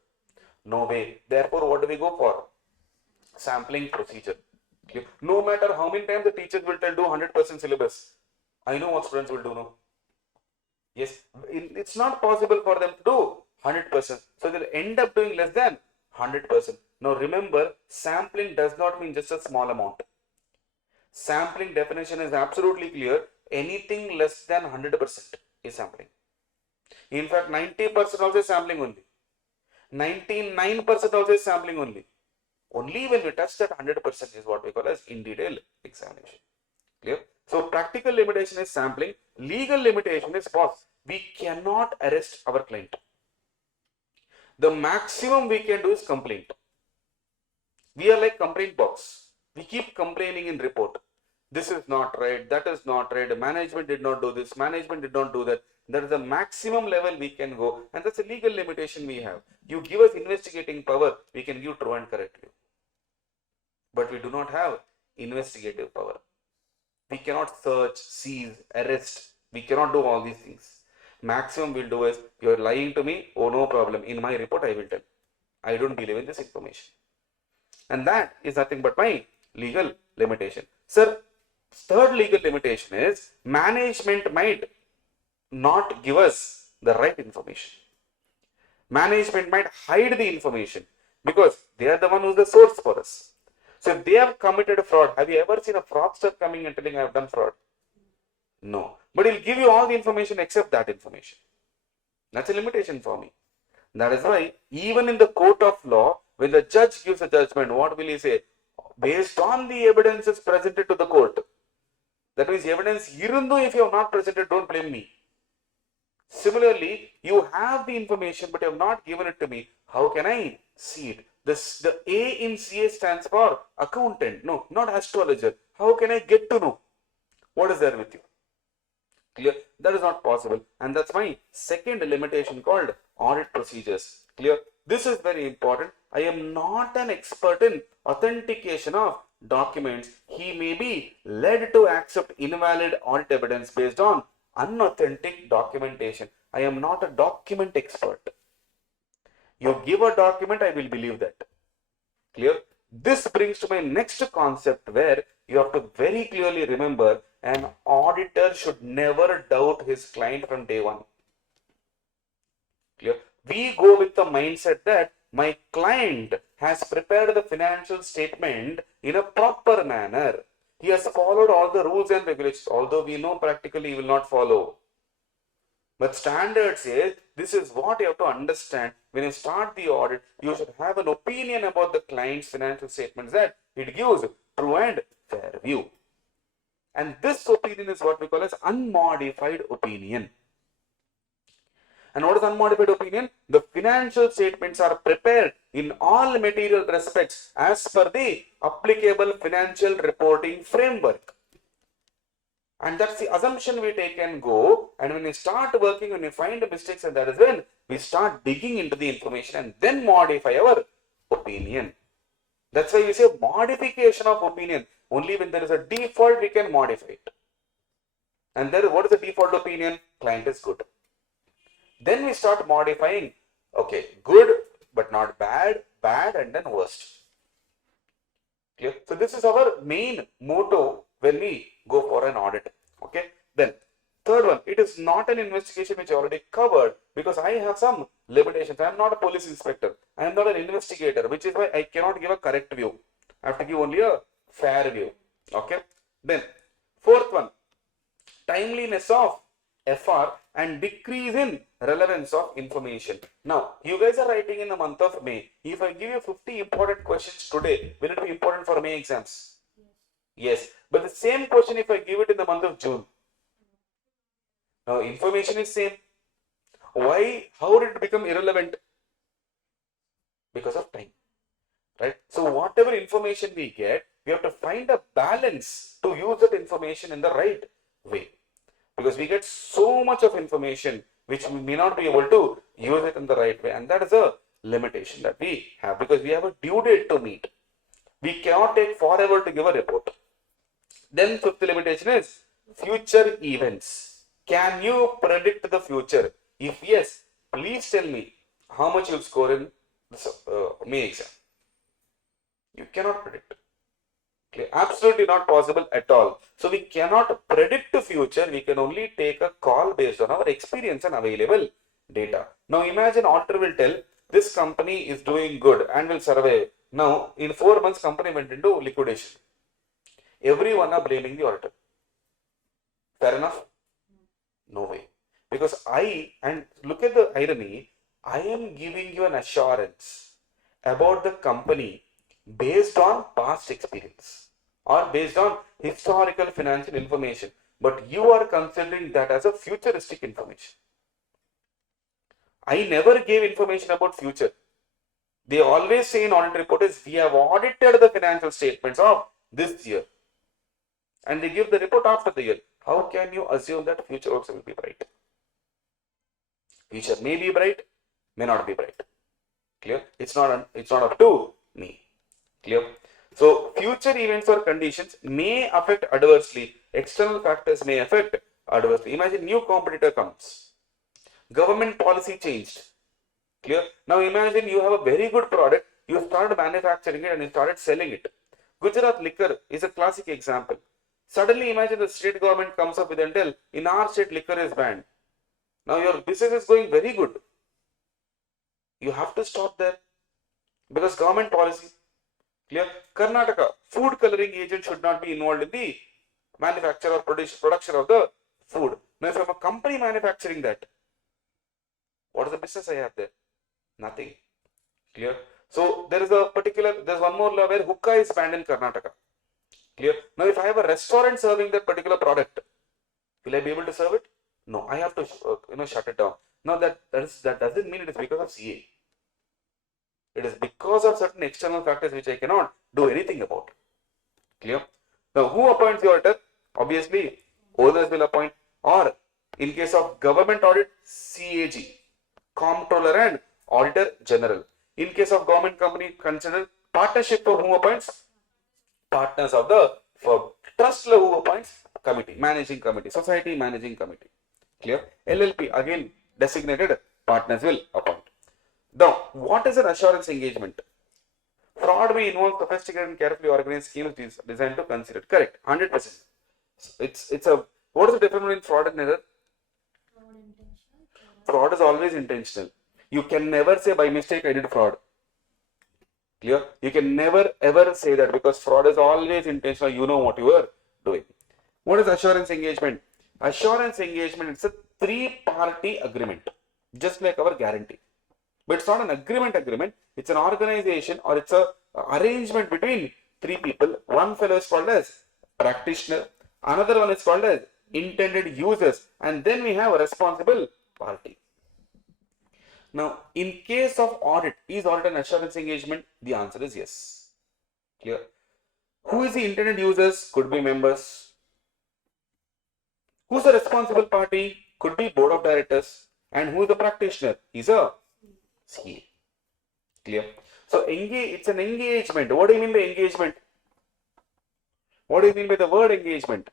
No way. Therefore, what do we go for? Sampling procedure. Okay. No matter how many times the teachers will tell do 100% syllabus. I know what students will do now. Yes, it's not possible for them to do 100%. So they'll end up doing less than 100%. Now remember, sampling does not mean just a small amount. Sampling definition is absolutely clear. Anything less than 100% is sampling. In fact, 90% also is sampling only. 99% also is sampling only. Only when we touch that 100% is what we call as in detail examination. Clear? So practical limitation is sampling. Legal limitation is boss. We cannot arrest our client. The maximum we can do is complaint. We are like complaint box. We keep complaining in report. This is not right, that is not right, management did not do this, management did not do that. That is the maximum level we can go, and that's a legal limitation we have. You give us investigating power, we can give true and correct view. But we do not have investigative power. We cannot search, seize, arrest. We cannot do all these things. Maximum we'll do is, you are lying to me, oh no problem, in my report I will tell. I don't believe in this information. And that is nothing but my legal limitation. Sir, third legal limitation is management might not give us the right information. Management might hide the information because they are the one who's the source for us. So if they have committed fraud, have you ever seen a fraudster coming and telling I have done fraud? No. But he'll give you all the information except that information. That's a limitation for me. That is why even in the court of law, when the judge gives a judgment, what will he say? Based on the evidences presented to the court. That means evidence, even though if you have not presented, don't blame me. Similarly, you have the information but you have not given it to me. How can I see it? The A in CA stands for accountant. No, not astrologer. How can I get to know what is there with you? Clear? That is not possible. And that's my second limitation called audit procedures. Clear? This is very important. I am not an expert in authentication of documents. He may be led to accept invalid audit evidence based on unauthentic documentation. I am not a document expert. You give a document, I will believe that. Clear? This brings to my next concept where you have to very clearly remember an auditor should never doubt his client from day one. Clear? We go with the mindset that my client has prepared the financial statement in a proper manner. He has followed all the rules and regulations, although we know practically he will not follow. But standard says this is what you have to understand. When you start the audit, you should have an opinion about the client's financial statements that it gives true and fair view. And this opinion is what we call as unmodified opinion. And what is unmodified opinion? The financial statements are prepared in all material respects as per the applicable financial reporting framework. And that's the assumption we take and go. And when we start working, when we find mistakes, and that is when we start digging into the information and then modify our opinion. That's why we say modification of opinion. Only when there is a default, we can modify it. And there, what is the default opinion? Client is good. Then we start modifying. Okay, good, but not bad, bad, and then worst. Clear? So this is our main motto when we go for an audit. Okay. Then third one, it is not an investigation which I already covered because I have some limitations. I am not a police inspector. I am not an investigator, which is why I cannot give a correct view. I have to give only a fair view. Okay. Then fourth one, timeliness of FR and decrease in relevance of information. Now, you guys are writing in the month of May. If I give you 50 important questions today, will it be important for May exams? Yes. But the same question if I give it in the month of June. Now, information is same. Why? How did it become irrelevant? Because of time. Right? So, whatever information we get, we have to find a balance to use that information in the right way. Because we get so much of information which we may not be able to use it in the right way. And that is a limitation that we have because we have a due date to meet. We cannot take forever to give a report. Then fifth limitation is future events. Can you predict the future? If yes, please tell me how much you'll score in this, May exam. You cannot predict. Okay. Absolutely not possible at all. So we cannot predict the future. We can only take a call based on our experience and available data. Now imagine auditor will tell this company is doing good and will survive. Now in 4 months company went into liquidation. Everyone are blaming the auditor. Fair enough? No way. Because and look at the irony, I am giving you an assurance about the company based on past experience or based on historical financial information. But you are considering that as a futuristic information. I never gave information about future. They always say in audit report is we have audited the financial statements of this year. And they give the report after the year. How can you assume that future also will be bright? Future may be bright, may not be bright. Clear? It's not up to me. Clear? So future events or conditions may affect adversely. External factors may affect adversely. Imagine new competitor comes. Government policy changed. Clear? Now imagine you have a very good product. You started manufacturing it and you started selling it. Gujarat liquor is a classic example. Suddenly imagine the state government comes up with and tell, in our state liquor is banned. Now your business is going very good. You have to stop there because government policy. Clear? Karnataka, food coloring agent should not be involved in the manufacture or production of the food. Now, if I'm a company manufacturing that, what is the business I have there? Nothing. Clear? So there's one more law where hookah is banned in Karnataka. Clear? Now, if I have a restaurant serving that particular product, will I be able to serve it? No, I have to shut it down. Now that doesn't mean it is because of CA. It is because of certain external factors which I cannot do anything about. Clear? Now, who appoints the auditor? Obviously, owners will appoint, or in case of government audit, CAG, Comptroller and Auditor General. In case of government company, consider partnership for who appoints? Partners of the firm. Trust law who appoints? Committee, managing committee, society managing committee. Clear? LLP, again, designated partners will appoint. Now, what is an assurance engagement? Fraud may involve sophisticated and carefully organized schemes designed to conceal it. Correct, 100%. What is the difference between fraud and error? Fraud is always intentional. You can never say by mistake I did fraud. Clear? You can never ever say that because fraud is always intentional. You know what you are doing. What is assurance engagement? Assurance engagement is a three-party agreement, just like our guarantee. But it's not an agreement. It's an organization or it's a arrangement between three people. One fellow is called as practitioner. Another one is called as intended users. And then we have a responsible party. Now, in case of audit, is audit an assurance engagement? The answer is yes. Clear? Who is the intended users? Could be members. Who's the responsible party? Could be board of directors. And who is the practitioner? He's a CA. Clear? So, it's an engagement. What do you mean by engagement? What do you mean by the word engagement?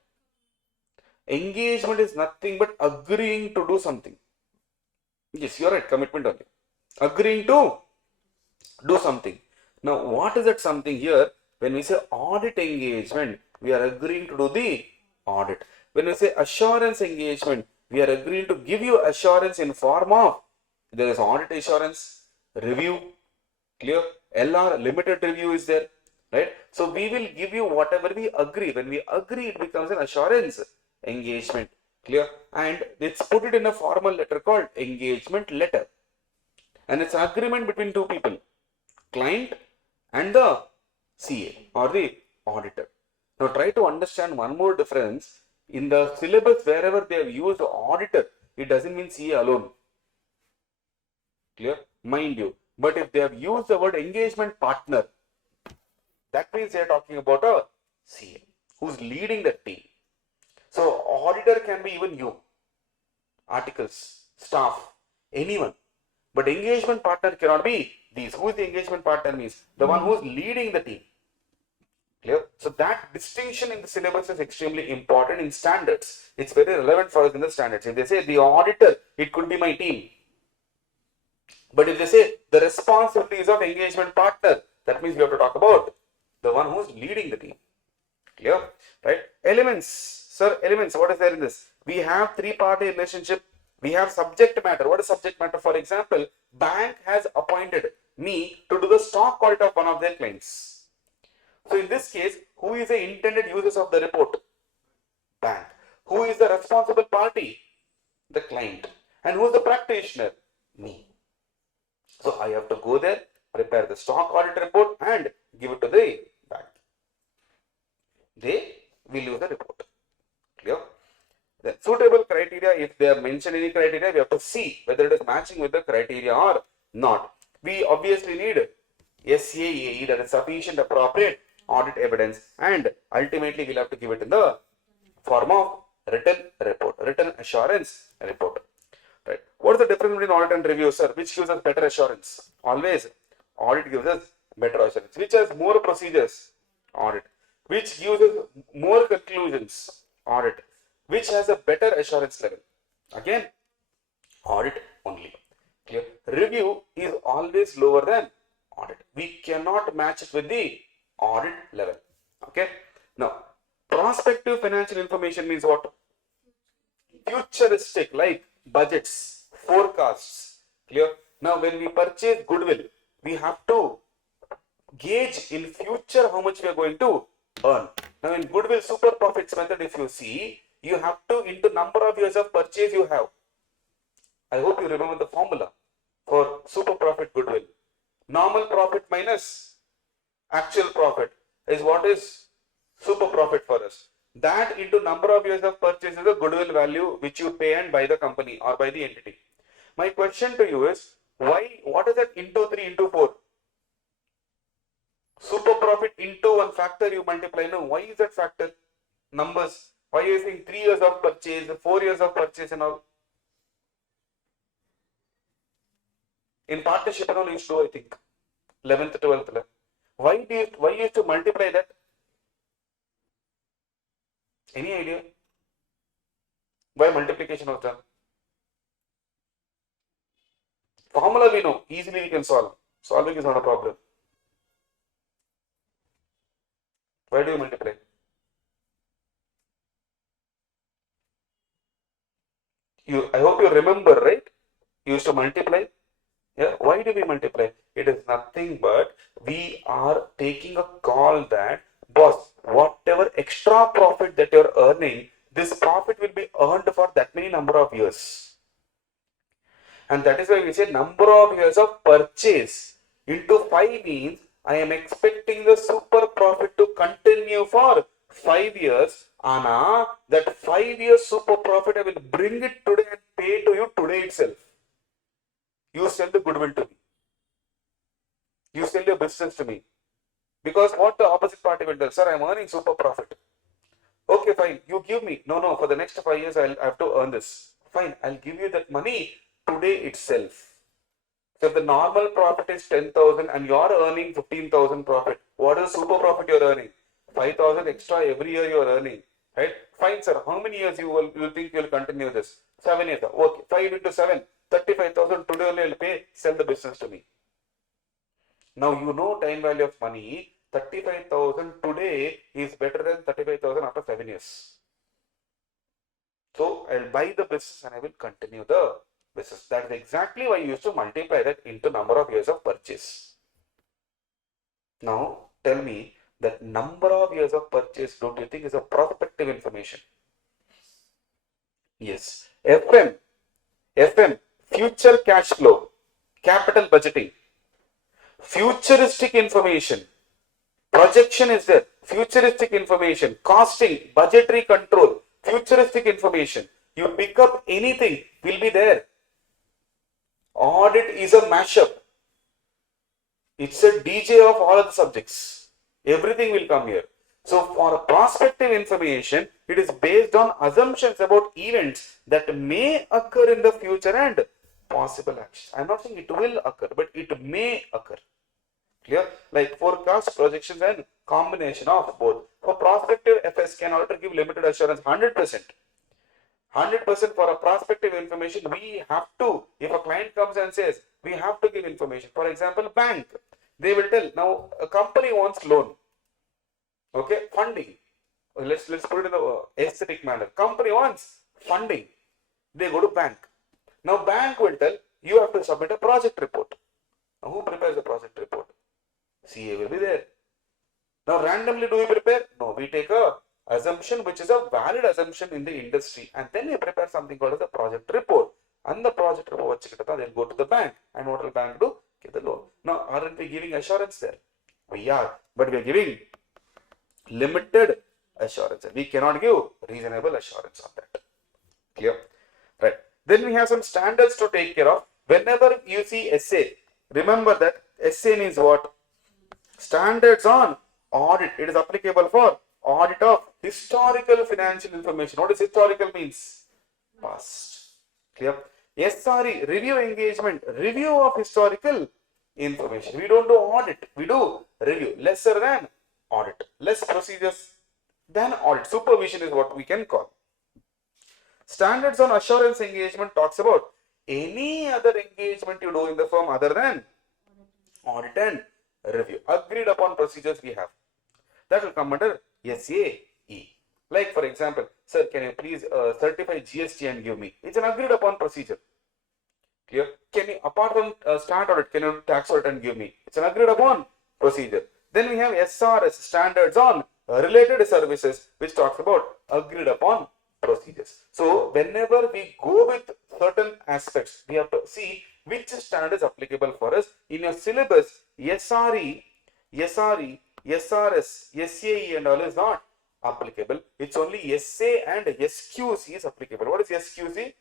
Engagement is nothing but agreeing to do something. Yes, you're right. Commitment only. Agreeing to do something. Now, what is that something here? When we say audit engagement, we are agreeing to do the audit. When we say assurance engagement, we are agreeing to give you assurance in form of there is audit assurance, review, clear, LR, limited review is there, right? So we will give you whatever we agree. When we agree, it becomes an assurance engagement, clear? And it's put it in a formal letter called engagement letter. And it's agreement between two people, client and the CA or the auditor. Now try to understand one more difference. In the syllabus, wherever they have used auditor, it doesn't mean CA alone. Clear? Mind you. But if they have used the word engagement partner, that means they are talking about a CA who's leading the team. So auditor can be even you, articles, staff, anyone. But engagement partner cannot be these. Who is the engagement partner means? The one who is leading the team. Clear? So that distinction in the syllabus is extremely important in standards. It's very relevant for us in the standards. If they say the auditor, it could be my team. But if they say the responsibilities of engagement partner, that means we have to talk about the one who's leading the team. Clear? Right? Elements. Sir, elements, what is there in this? We have three-party relationship. We have subject matter. What is subject matter? For example, bank has appointed me to do the stock audit of one of their clients. So in this case, who is the intended users of the report? Bank. Who is the responsible party? The client. And who is the practitioner? Me. So I have to go there, prepare the stock audit report and give it to the bank. They will use the report. Clear? Then suitable criteria, if they have mentioned any criteria, we have to see whether it is matching with the criteria or not. We obviously need SAAE, that is sufficient appropriate audit evidence, and ultimately we'll have to give it in the form of written report, written assurance report. Right. What is the difference between audit and review, sir? Which gives us better assurance? Always, audit gives us better assurance. Which has more procedures? Audit. Which gives us more conclusions? Audit. Which has a better assurance level? Again, audit only. Clear? Review is always lower than audit. We cannot match it with the audit level. Okay. Now, prospective financial information means what? Futuristic, like budgets, forecasts. Clear? Now, when we purchase goodwill, we have to gauge in future how much we are going to earn. Now, in goodwill super profits method, if you see, you have to into number of years of purchase you have. I hope you remember the formula for super profit goodwill. Normal profit minus actual profit is what is super profit for us. That into number of years of purchase is the goodwill value which you pay and buy the company or by the entity. My question to you is, why, what is that into 3 into 4? Super profit into one factor you multiply. Now, why is that factor? Numbers. Why are you saying 3 years of purchase, 4 years of purchase and all? In partnership and all you used to, I think, 11th, 12th. Why you used to multiply that? Any idea? Why multiplication was done? Formula we know, easily we can solve. Solving is not a problem. Why do you multiply? I hope you remember, right? You used to multiply. Yeah. Why do we multiply? It is nothing but we are taking a call that, boss, whatever extra profit that you're earning, this profit will be earned for that many number of years. And that is why we say number of years of purchase into 5 means I am expecting the super profit to continue for 5 years. Anna, that 5 years super profit I will bring it today and pay to you today itself. You sell the goodwill to me. You sell your business to me. Because what the opposite party will tell, sir, I am earning super profit. Okay, fine. You give me. No, for the next 5 years, I have to earn this. Fine, I'll give you that money today itself. So if the normal profit is 10,000 and you are earning 15,000 profit, what is super profit you are earning? 5,000 extra every year you are earning. Right? Fine, sir. How many years you think you will continue this? 7 years. Okay, 5 into 7, 35,000 today only I will pay, sell the business to me. Now you know time value of money, 35,000 today is better than 35,000 after 7 years. So I'll buy the business and I will continue the business. That is exactly why you used to multiply that into number of years of purchase. Now tell me that number of years of purchase, don't you think is a prospective information? Yes. FM, future cash flow, capital budgeting, futuristic information, projection is there, futuristic information, costing, budgetary control, futuristic information. You pick up anything, will be there. Audit is a mashup. It's a DJ of all of the subjects. Everything will come here. So for prospective information, it is based on assumptions about events that may occur in the future and possible actions. I'm not saying it will occur, but it may occur. Clear? Like forecast, projections and combination of both. For prospective FS, can auditor give limited assurance? 100%. 100% for a prospective information, we have to, if a client comes and says, we have to give information. For example, bank, they will tell, now a company wants loan. Okay, funding. Let's put it in the aesthetic manner. Company wants funding. They go to bank. Now bank will tell, you have to submit a project report. Now who prepares the project report? CA will be there. Now randomly do we prepare? No, we take a assumption which is a valid assumption in the industry and then we prepare something called as the project report. And the project report they'll go to the bank. And what will bank do? Give the loan. Now aren't we giving assurance there? We are, but we are giving limited assurance. We cannot give reasonable assurance on that. Clear? Right. Then we have some standards to take care of. Whenever you see SA, remember that SA means what? Standards on audit. It is applicable for audit of historical financial information. What does historical means? Past. Clear? SRE, review engagement, review of historical information. We don't do audit, we do review. Lesser than audit. Less procedures than audit. Supervision is what we can call. Standards on assurance engagement talks about any other engagement you do in the firm other than audit and review. Agreed upon procedures we have. That will come under SAE. Like for example, sir, can you please certify GST and give me? It's an agreed upon procedure. Clear? Can you, apart from start audit, can you do tax audit and give me? It's an agreed upon procedure. Then we have SRS, standards on related services, which talks about agreed upon procedures. So whenever we go with certain aspects, we have to see which standard is applicable for us. In your syllabus, SRE, SRS, SAE and all is not applicable. It's only SA and SQC is applicable. What is SQC?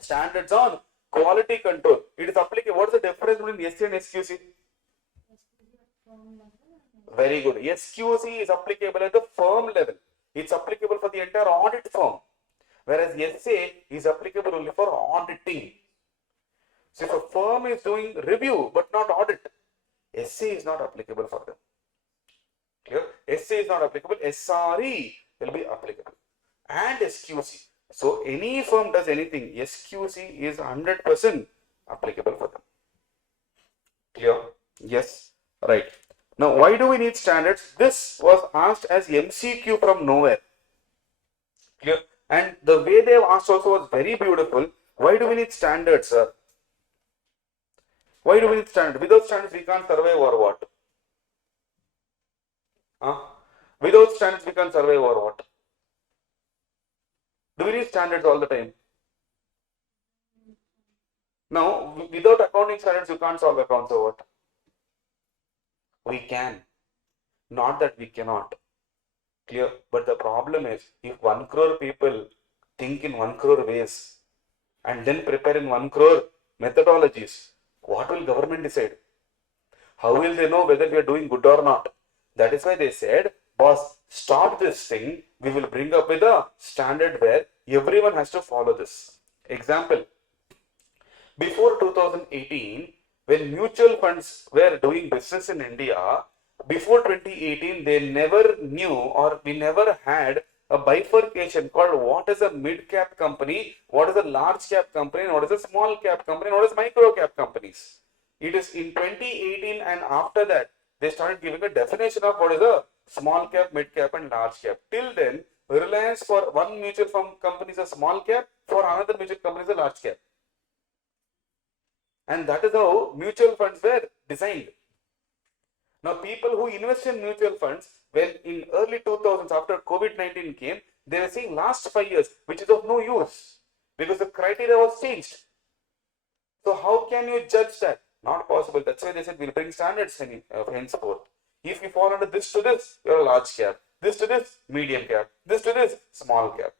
Standards on quality control. It is applicable. What is the difference between SA and SQC? Very good. SQC is applicable at the firm level. It's applicable for the entire audit firm. Whereas SA is applicable only for auditing. So if a firm is doing review but not audit, SA is not applicable for them. Clear? SA is not applicable. SRE will be applicable. And SQC. So any firm does anything, SQC is 100% applicable for them. Clear? Yes. Right. Now, why do we need standards? This was asked as MCQ from nowhere. Clear? And the way they have asked also was very beautiful. Why do we need standards, sir? Why do we need standards? Without standards, we can't survive or what? Without standards, we can't survive or what? Do we need standards all the time? Now, without accounting standards, you can't solve accounts or what? We can. Not that we cannot. Clear? But the problem is, if 1 crore people think in 1 crore ways and then prepare in 1 crore methodologies, what will government decide? How will they know whether we are doing good or not? That is why they said, boss, stop this thing. We will bring up with a standard where everyone has to follow this. Example, before 2018, when mutual funds were doing business in India, before 2018, they never knew or we never had a bifurcation called what is a mid-cap company, what is a large-cap company, and what is a small-cap company, and what is micro-cap companies. It is in 2018 and after that, they started giving a definition of what is a small cap, mid cap and large cap. Till then, Reliance for one mutual fund company is a small cap, for another mutual company is a large cap. And that is how mutual funds were designed. Now, people who invest in mutual funds, when in early 2000s after COVID-19 came, they were saying last 5 years, which is of no use because the criteria was changed. So how can you judge that? Not possible. That's why they said we'll bring standards henceforth. If you fall under this to this, you're a large cap. This to this, medium cap. This to this, small cap.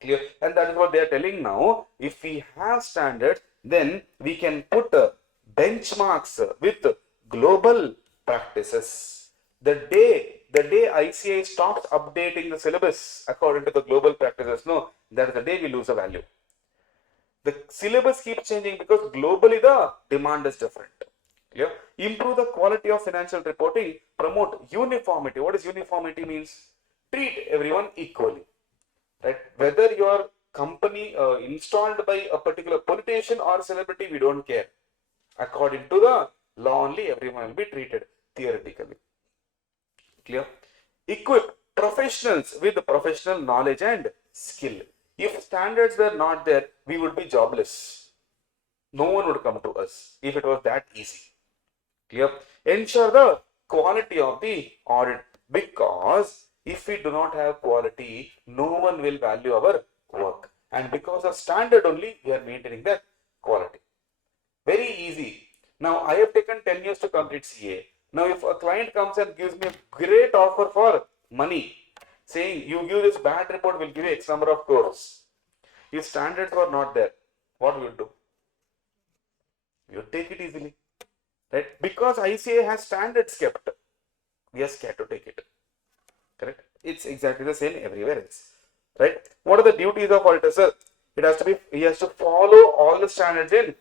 Clear? And that is what they are telling now. If we have standards, then we can put benchmarks with global practices. The day ICAI stops updating the syllabus according to the global practices, no, that is the day we lose a value. The syllabus keeps changing because globally the demand is different. Clear? Improve the quality of financial reporting, promote uniformity. What does uniformity means? Treat everyone equally. Right? Whether your company installed by a particular politician or celebrity, we don't care. According to the law only, everyone will be treated theoretically. Clear? Equip professionals with professional knowledge and skill. If standards were not there, we would be jobless. No one would come to us if it was that easy. Clear? Ensure the quality of the audit, because if we do not have quality, no one will value our work. And because of standard only, we are maintaining that quality. Very easy. Now, I have taken 10 years to complete CA. Now, if a client comes and gives me a great offer for money, saying you give this bad report, we'll give you X number of crores. If standards were not there, what will you do? You take it easily. Right? Because ICAI has standards kept, we are scared to take it. Correct? It's exactly the same everywhere else. Right? What are the duties of auditor, sir? He has to follow all the standards in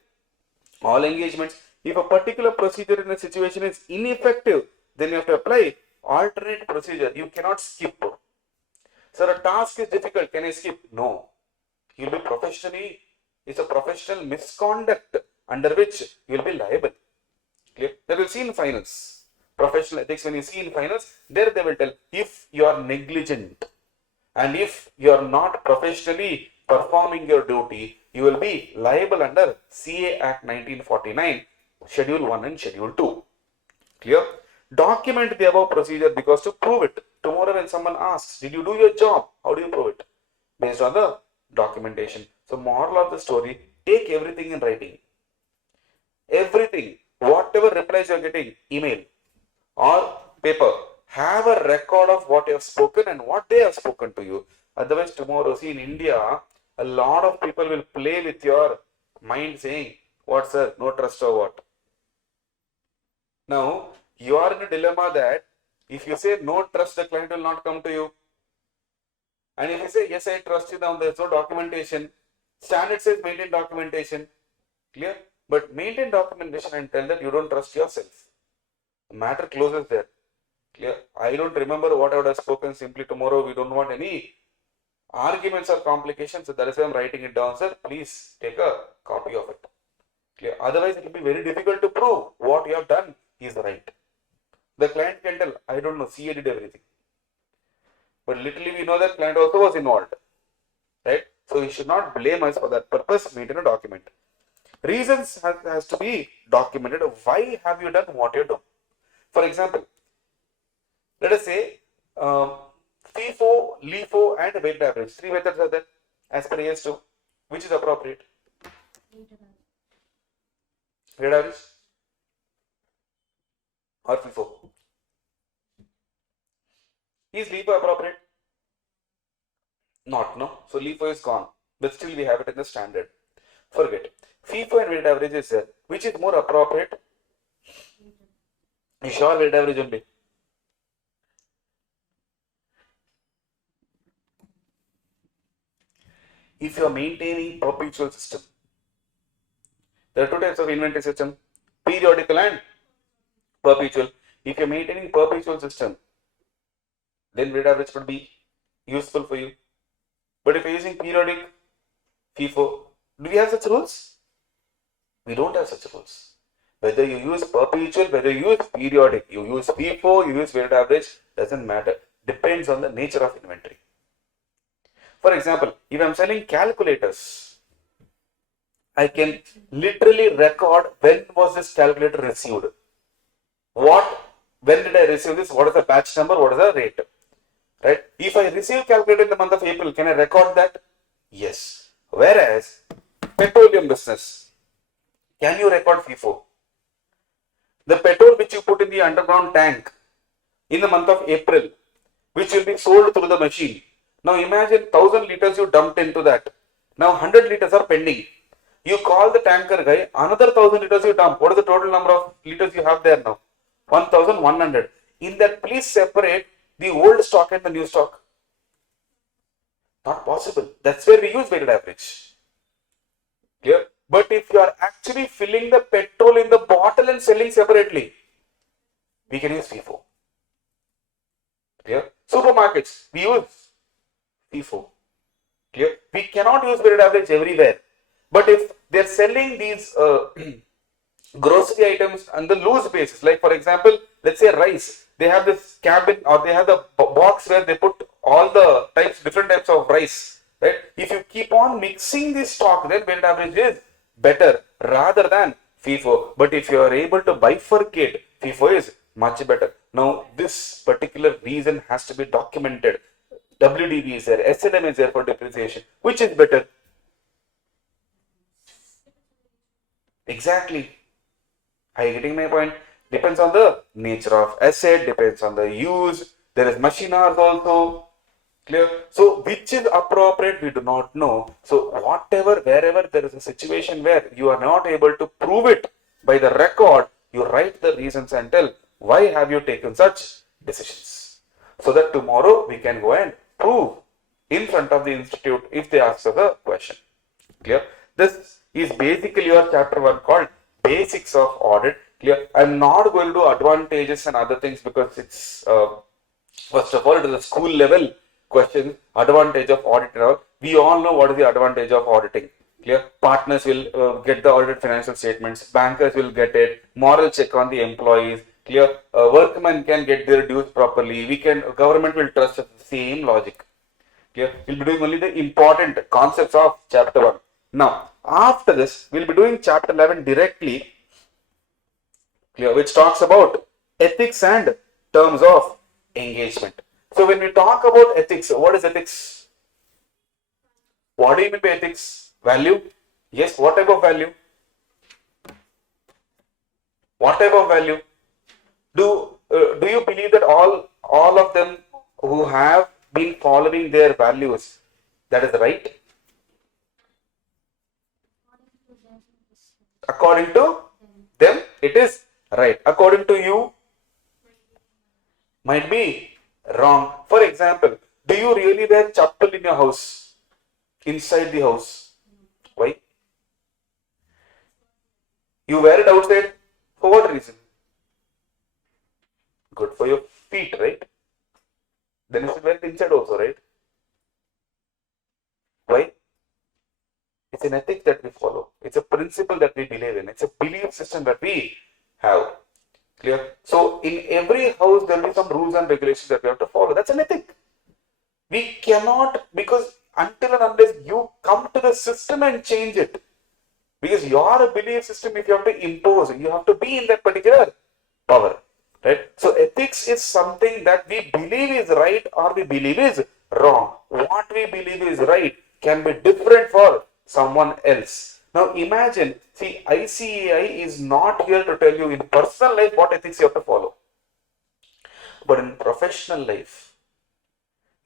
all engagements. If a particular procedure in a situation is ineffective, then you have to apply alternate procedure. You cannot skip. Sir, a task is difficult. Can I skip? No. You will be professionally, it's a professional misconduct under which you will be liable. Clear? That will see in finals. Professional ethics, when you see in finals, there they will tell if you are negligent and if you are not professionally performing your duty, you will be liable under CA Act 1949, Schedule 1 and Schedule 2. Clear? Document the above procedure because to prove it. Tomorrow when someone asks, did you do your job? How do you prove it? Based on the documentation. So moral of the story, take everything in writing. Everything, whatever replies you are getting, email or paper, have a record of what you have spoken and what they have spoken to you. Otherwise, tomorrow, see in India, a lot of people will play with your mind saying, what sir, no trust or what? Now, you are in a dilemma that if you say no trust, the client will not come to you. And if you say, yes, I trust you, now there is no documentation. Standard says maintain documentation. Clear? But maintain documentation and tell that you don't trust yourself. The matter closes there. Clear? I don't remember what I would have spoken. Simply tomorrow we don't want any arguments or complications. So that is why I'm writing it down, sir. Please take a copy of it. Clear? Otherwise, it will be very difficult to prove what you have done is right. The client can tell, I don't know, CA did everything. But literally we know that client also was involved. Right? So he should not blame us for that purpose. Maintain a document. Reasons has to be documented. Why have you done what you done? For example, let us say FIFO, LIFO and weighted average. Three methods are there as per AS2. Which is appropriate? Weighted average or FIFO? Is LIFO appropriate? Not, no. So LIFO is gone. But still we have it in the standard. Forget. FIFO and weighted average is there. Which is more appropriate? You sure weighted average only? If you are maintaining perpetual system, there are two types of inventory system, periodical and perpetual. If you are maintaining perpetual system, then weighted average could be useful for you. But if you are using periodic, FIFO, do we have such rules? We don't have such rules. Whether you use perpetual, whether you use periodic, you use FIFO, you use weighted average, doesn't matter. Depends on the nature of inventory. For example, if I am selling calculators, I can literally record when was this calculator received. When did I receive this? What is the batch number? What is the rate? Right? If I receive calculator in the month of April, can I record that? Yes. Whereas, petroleum business, can you record FIFO? The petrol which you put in the underground tank in the month of April, which will be sold through the machine. Now imagine 1000 liters you dumped into that. Now 100 liters are pending. You call the tanker guy, another 1000 liters you dump. What is the total number of liters you have there now? 1100. In that, please separate the old stock and the new stock. Not possible. That's where we use weighted average. Clear? But if you are actually filling the petrol in the bottle and selling separately, we can use FIFO. Clear? Supermarkets, we use FIFO. Clear? We cannot use weighted average everywhere. But if they are selling these grocery items on the loose basis, like for example, let's say rice, they have this cabin or they have the box where they put all the different types of rice. Right? If you keep on mixing this stock, then weighted average is better rather than FIFO. But if you are able to bifurcate, FIFO is much better. Now, this particular reason has to be documented. WDV is there, SNM is there for depreciation. Which is better? Exactly. Are you getting my point? Depends on the nature of asset, depends on the use. There is machine hours also. Clear? So, which is appropriate, we do not know. So, wherever there is a situation where you are not able to prove it by the record, you write the reasons and tell why have you taken such decisions. So that tomorrow we can go and prove in front of the institute if they ask us a question. Clear? This is basically your chapter 1 called Basics of Audit. Clear? I am not going to do advantages and other things because it's first of all it is a school level question, advantage of audit and all. We all know what is the advantage of auditing. Clear? Partners will get the audited financial statements, bankers will get it, moral check on the employees. Clear? Workmen can get their dues properly. Government will trust us. Same logic. Clear? We'll be doing only the important concepts of chapter 1. Now, after this, we'll be doing chapter 11 directly, clear, which talks about ethics and terms of engagement. So, when we talk about ethics, what is ethics? What do you mean by ethics? Value? Yes, what type of value? What type of value? Do you believe that all of them who have been following their values, that is right? According to them, it is right. According to you, might be wrong. For example, do you really wear chappal in your house? Inside the house? Why? You wear it outside? For what reason? Good for your feet, right? Then you should wear it inside also, right? Why? It's an ethic that we follow. It's a principle that we believe in. It's a belief system that we have. Clear? So in every house there will be some rules and regulations that we have to follow. That's an ethic. We cannot, because until and unless you come to the system and change it, because your belief system, if you have to impose, you have to be in that particular power, right? So ethics is something that we believe is right or we believe is wrong. What we believe is right can be different for someone else. Now imagine, see, ICAI is not here to tell you in personal life what ethics you have to follow, but in professional life,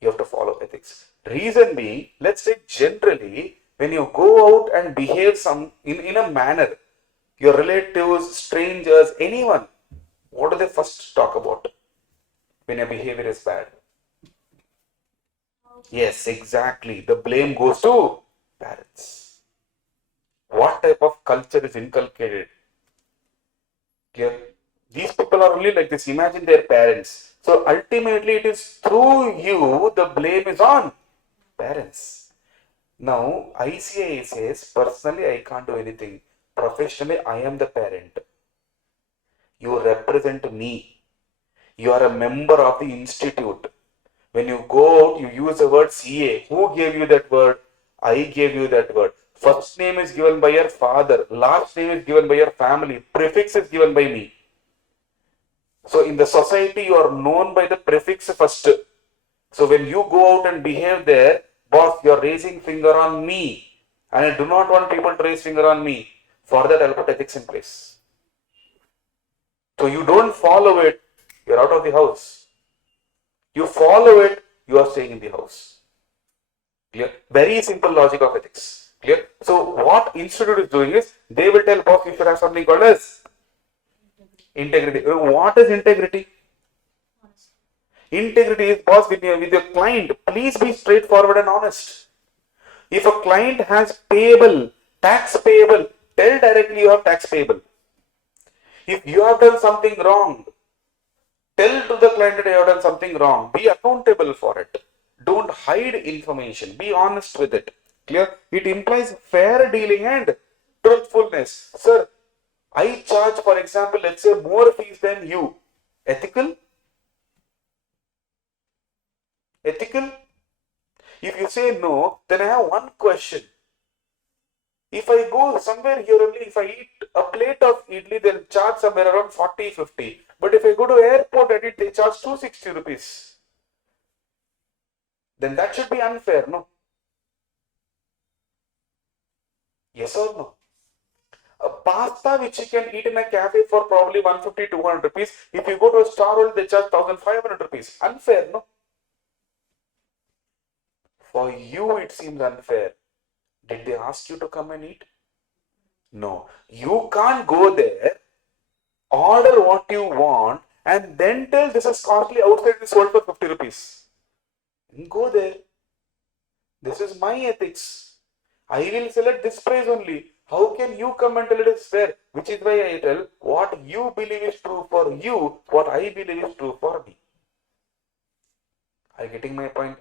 you have to follow ethics. Reason being, let's say generally, when you go out and behave in a manner, your relatives, strangers, anyone, what do they first talk about when your behavior is bad? Yes, exactly. The blame goes to parents. What type of culture is inculcated? Clear? These people are only like this. Imagine their parents. So ultimately, it is through you the blame is on parents. Now, ICAI says, personally, I can't do anything. Professionally, I am the parent. You represent me. You are a member of the institute. When you go out, you use the word CA. Who gave you that word? I gave you that word. First name is given by your father. Last name is given by your family. Prefix is given by me. So in the society, you are known by the prefix first. So when you go out and behave there, boss, you are raising finger on me. And I do not want people to raise finger on me. For that, I'll put ethics in place. So you don't follow it, you're out of the house. You follow it, you are staying in the house. Clear? Very simple logic of ethics. Clear? So what institute is doing is, they will tell boss, you should have something called as integrity. What is integrity? Integrity is, boss, with your client, please be straightforward and honest. If a client has payable, tax payable, tell directly you have tax payable. If you have done something wrong, tell to the client that you have done something wrong. Be accountable for it. Don't hide information. Be honest with it. Clear? It implies fair dealing and truthfulness. Sir, I charge, for example, let's say more fees than you. Ethical? Ethical? If you say no, then I have one question. If I go somewhere here only, if I eat a plate of idli, they'll charge somewhere around 40-50. But if I go to airport and eat, they charge 260 rupees. Then that should be unfair, no? Yes or no? A pasta which you can eat in a cafe for probably 150-200 rupees. If you go to a store, they charge 1500 rupees. Unfair, no? For you, it seems unfair. Did they ask you to come and eat? No. You can't go there, order what you want, and then tell this is costly, outside is sold for 50 rupees. Go there. This is my ethics. I will sell at this price only. How can you come and tell it is fair? Which is why I tell what you believe is true for you, what I believe is true for me. Are you getting my point?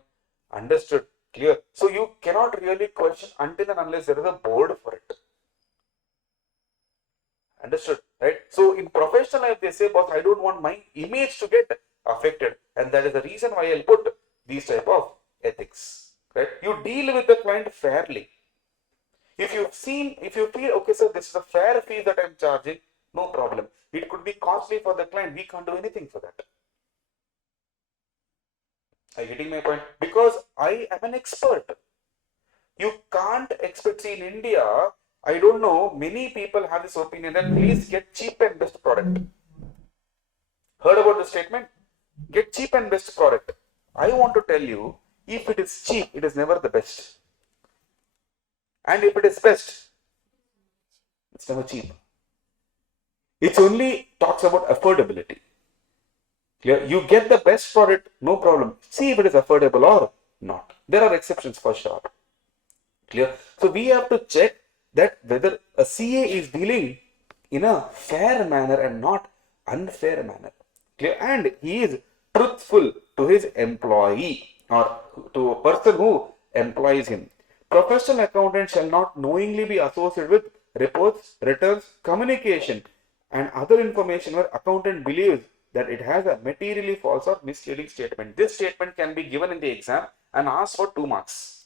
Understood? Clear? So you cannot really question until and unless there is a board for it. Understood? Right? So in professional life, they say, boss, I don't want my image to get affected. And that is the reason why I'll put these type of ethics. Right? You deal with the client fairly. If you feel, okay, sir, this is a fair fee that I'm charging, no problem. It could be costly for the client. We can't do anything for that. Are you getting my point? Because I am an expert. You can't expect. See, in India, I don't know, many people have this opinion that please get cheap and best product. Heard about the statement? Get cheap and best product. I want to tell you, if it is cheap, it is never the best. And if it is best, it's never cheap. It only talks about affordability. Clear? You get the best product, no problem. See if it is affordable or not. There are exceptions for sure. Clear? So we have to check that whether a CA is dealing in a fair manner and not unfair manner. Clear? And he is truthful to his employee or to a person who employs him. Professional accountant shall not knowingly be associated with reports, returns, communication, and other information where accountant believes that it has a materially false or misleading statement. This statement can be given in the exam and asked for 2 marks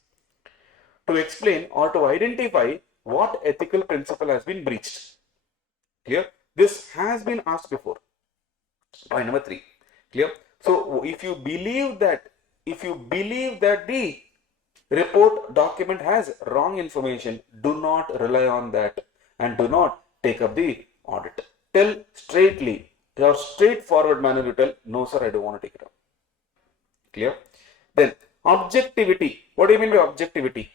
to explain or to identify what ethical principle has been breached. Clear? This has been asked before. Point number 3. Clear? So if you believe that the report document has wrong information, do not rely on that and do not take up the audit. Tell straightly, your straightforward manner, you tell, no sir, I don't want to take it up. Clear? Then objectivity. What do you mean by objectivity?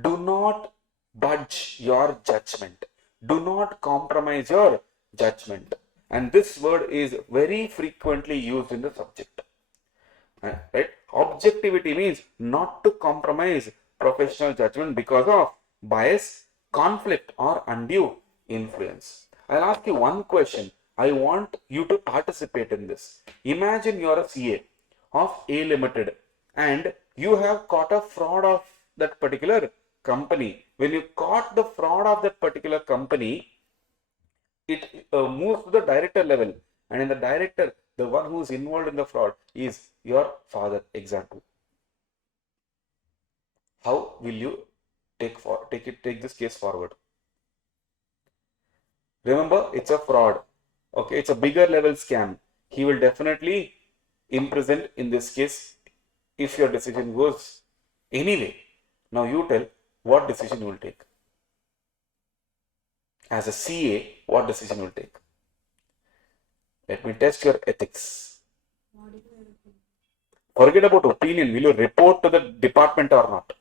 Do not budge your judgment. Do not compromise your judgment. And this word is very frequently used in the subject. Right? Objectivity means not to compromise professional judgment because of bias, conflict, or undue influence. I'll ask you one question. I want you to participate in this. Imagine you're a CA of A Limited and you have caught a fraud of that particular company. When you caught the fraud of that particular company, it moves to the director level, and in the director, the one who is involved in the fraud is your father. Example. How will you take this case forward? Remember, it's a fraud. Okay, it's a bigger level scam. He will definitely imprison in this case if your decision goes anyway. Now you tell what decision you will take. As a CA, what decision you will take? Let me test your ethics. Forget about opinion. Will you report to the department or not?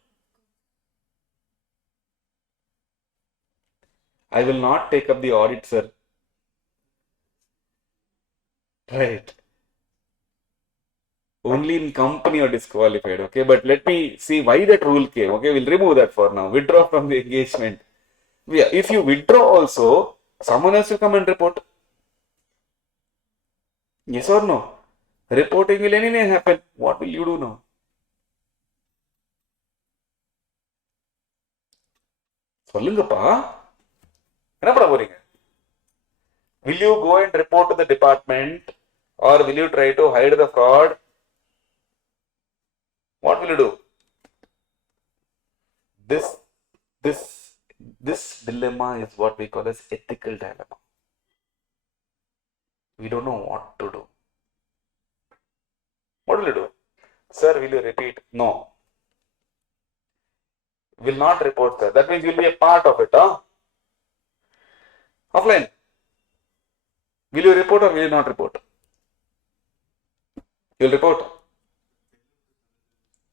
I will not take up the audit, sir. Right. Only in company are disqualified. Okay, but let me see why that rule came. Okay, we'll remove that for now. Withdraw from the engagement. Yeah, if you withdraw also, someone else will come and report. Yes or no? Reporting will anyway happen. What will you do now? சொல்லுங்கப்பா என்ன பண்ண போறீங்க? Will you go and report to the department or will you try to hide the fraud? What will you do? This dilemma is what we call as ethical dilemma. We don't know what to do. What will you do? Sir, will you repeat? No. Will not report, sir. That means you will be a part of it, huh? Offline. Will you report or will you not report? You will report.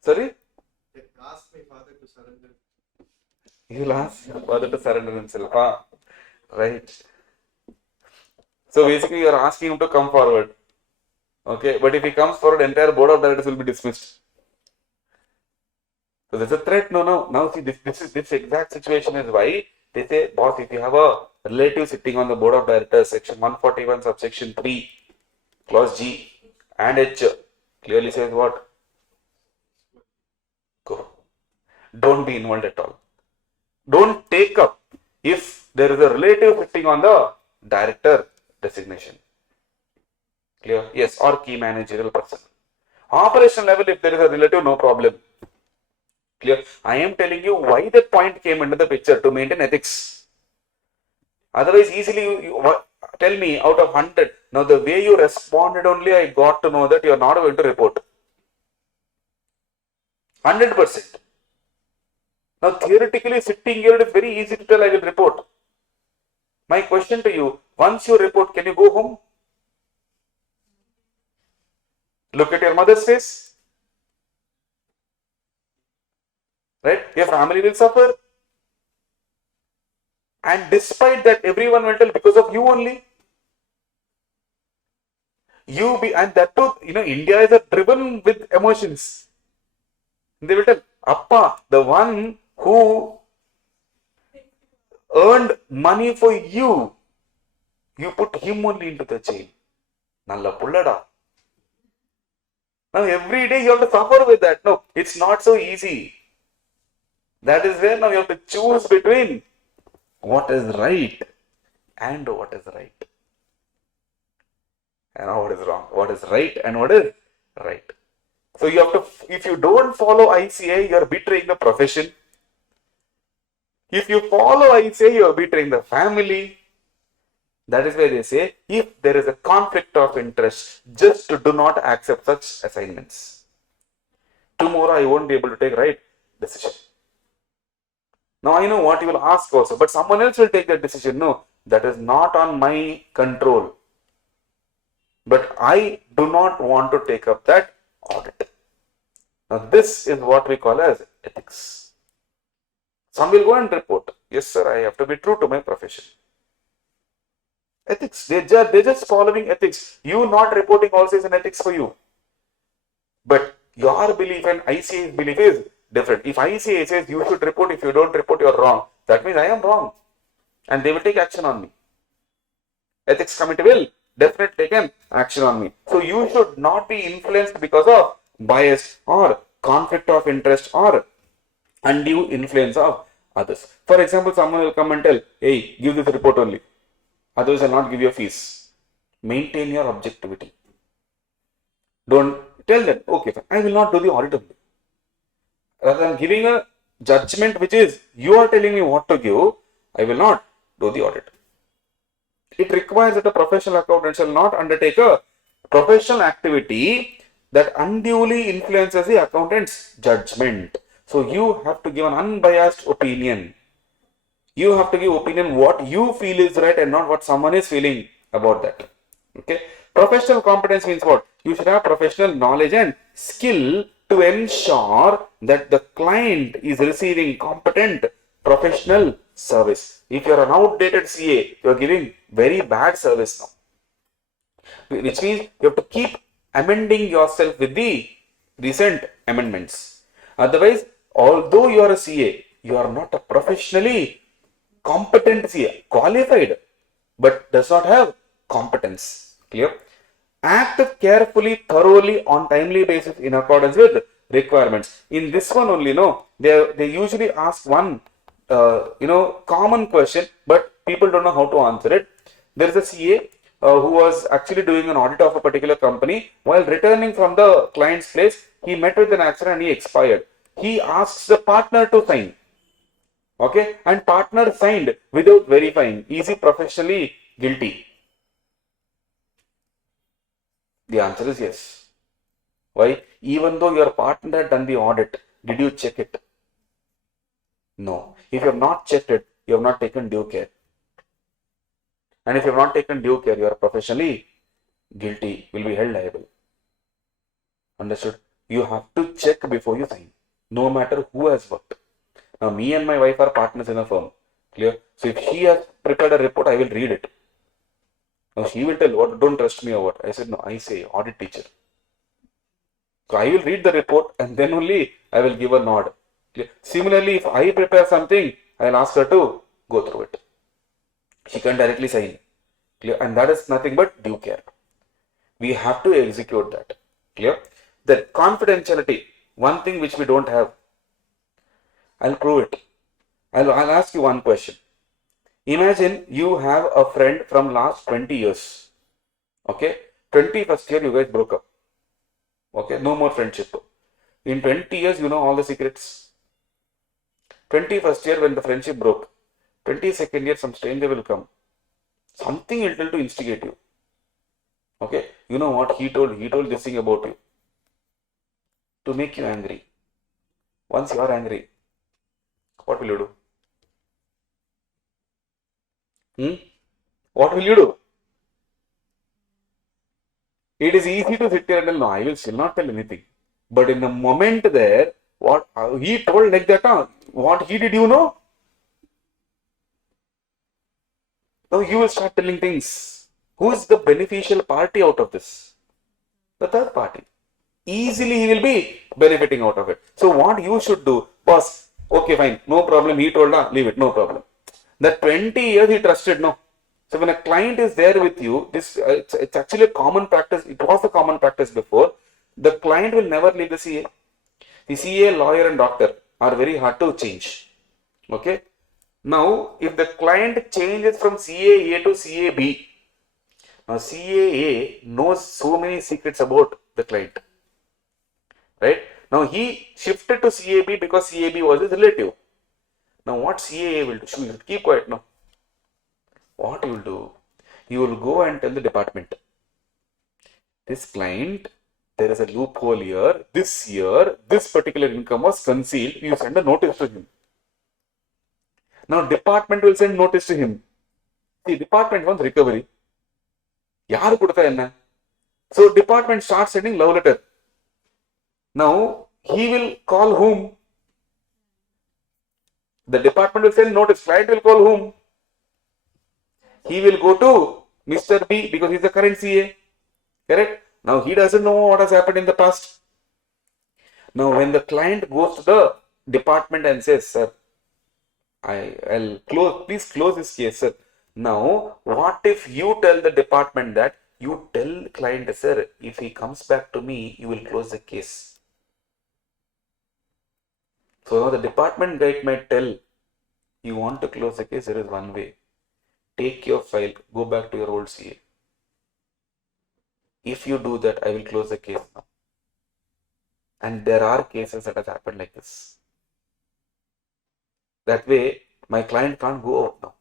Sorry? Ask my father to surrender. You will ask your father to surrender himself, huh? Right. So basically you are asking him to come forward. Okay, but if he comes forward, entire board of directors will be dismissed. So there's a threat. No. Now see, this exact situation is why they say, boss, if you have a relative sitting on the board of directors, section 141, subsection 3, clause G and H clearly says what? Go. Don't be involved at all. Don't take up if there is a relative sitting on the director designation. Clear? Yes, or key managerial person. Operational level, if there is a relative, no problem. Clear? I am telling you why that point came into the picture, to maintain ethics. Otherwise, easily tell me out of 100. Now, the way you responded only, I got to know that you are not going to report. 100%. Now, theoretically, sitting here, it is very easy to tell I will report. My question to you, once you report, can you go home? Look at your mother's face. Right? Your family will suffer. And despite that, everyone will tell because of you only. And that too, India is driven with emotions. They will tell, Appa, the one who earned money for you, you put him only into the jail. Nalla pullada. Now every day you have to suffer with that. No, it's not so easy. That is where now you have to choose between what is right and what is right. And what is wrong. What is right and what is right. So you have to, if you don't follow ICAI, you are betraying the profession. If you follow ICAI, you are betraying the family. That is why they say, if there is a conflict of interest, just do not accept such assignments. Tomorrow I won't be able to take right decision. Now I know what you will ask also, but someone else will take that decision. No, that is not on my control. But I do not want to take up that audit. Now this is what we call as ethics. Some will go and report. Yes, sir, I have to be true to my profession. Ethics. They're just following ethics. You not reporting also is an ethics for you. But your belief and ICAI's belief is different. If ICAI says you should report, if you don't report, you're wrong. That means I am wrong. And they will take action on me. Ethics committee will definitely take an action on me. So you should not be influenced because of bias or conflict of interest or undue influence of others. For example, someone will come and tell, hey, give this report only. Others will not give you fees. Maintain your objectivity. Don't tell them, okay, I will not do the audit only. Rather than giving a judgment which is, you are telling me what to give, I will not do the audit. It requires that a professional accountant shall not undertake a professional activity that unduly influences the accountant's judgment. So you have to give an unbiased opinion. You have to give opinion what you feel is right and not what someone is feeling about that. Okay. Professional competence means what? You should have professional knowledge and skill to ensure that the client is receiving competent professional service. If you are an outdated CA, you are giving very bad service now. Which means you have to keep amending yourself with the recent amendments. Otherwise, although you are a CA, you are not a professionally competent CA, qualified, but does not have competence. Clear? Act carefully, thoroughly, on timely basis in accordance with requirements. In this one only, they usually ask one, common question, but people don't know how to answer it. There is a CA who was actually doing an audit of a particular company. While returning from the client's place, he met with an accident and he expired. He asks the partner to sign. Okay, and partner signed without verifying. Is he professionally guilty? The answer is yes. Why? Even though your partner had done the audit, did you check it? No. If you have not checked it, you have not taken due care. And if you have not taken due care, you are professionally guilty, will be held liable. Understood? You have to check before you sign, no matter who has worked. Now, me and my wife are partners in a firm. Clear? So, if she has prepared a report, I will read it. Now, she will tell, what, don't trust me or what? I said, no, I say, audit teacher. So, I will read the report and then only I will give a nod. Clear? Similarly, if I prepare something, I will ask her to go through it. She can directly sign. Clear? And that is nothing but due care. We have to execute that. Clear? The confidentiality, one thing which we don't have. I'll prove it. I'll ask you one question. Imagine you have a friend from last 20 years. Okay? 21st year you guys broke up. Okay? No more friendship. In 20 years you know all the secrets. 21st year when the friendship broke. 22nd year some stranger will come. Something will tell to instigate you. Okay, you know what he told? He told this thing about you to make you angry. Once you are angry, what will you do? What will you do? It is easy to sit here and tell, no, I will still not tell anything. But in the moment there, what he told like that, what he did, you know? Now you will start telling things. Who is the beneficial party out of this? The third party. Easily he will be benefiting out of it. So what you should do, boss, okay, fine, no problem. He told, leave it, no problem. That 20 years he trusted, no. So when a client is there with you, this it's actually a common practice. It was a common practice before. The client will never leave the CA. The CA, lawyer, and doctor are very hard to change. Okay. Now, if the client changes from CAA to CAB, now CAA knows so many secrets about the client. Right? Now he shifted to CAB because CAB was his relative. Now what CAA will do? You should keep quiet now. What you will do? You will go and tell the department. This client, there is a loophole here. This year, this particular income was concealed. You send a notice to him. Now department will send notice to him. The department wants recovery. Yaru kudutha enna? So department starts sending love letter. Now he will call whom? The department will send notice. Client will call whom? He will go to Mr. B because he is the current CA. Correct? Now he doesn't know what has happened in the past. Now when the client goes to the department and says, sir, I'll close, please close this case, sir. Now, what if you tell the department that you tell the client, sir, if he comes back to me, you will close the case. So now the department guy might tell, you want to close the case, there is one way. Take your file, go back to your old CA. If you do that, I will close the case now. And there are cases that have happened like this. That way, my client can't go out now.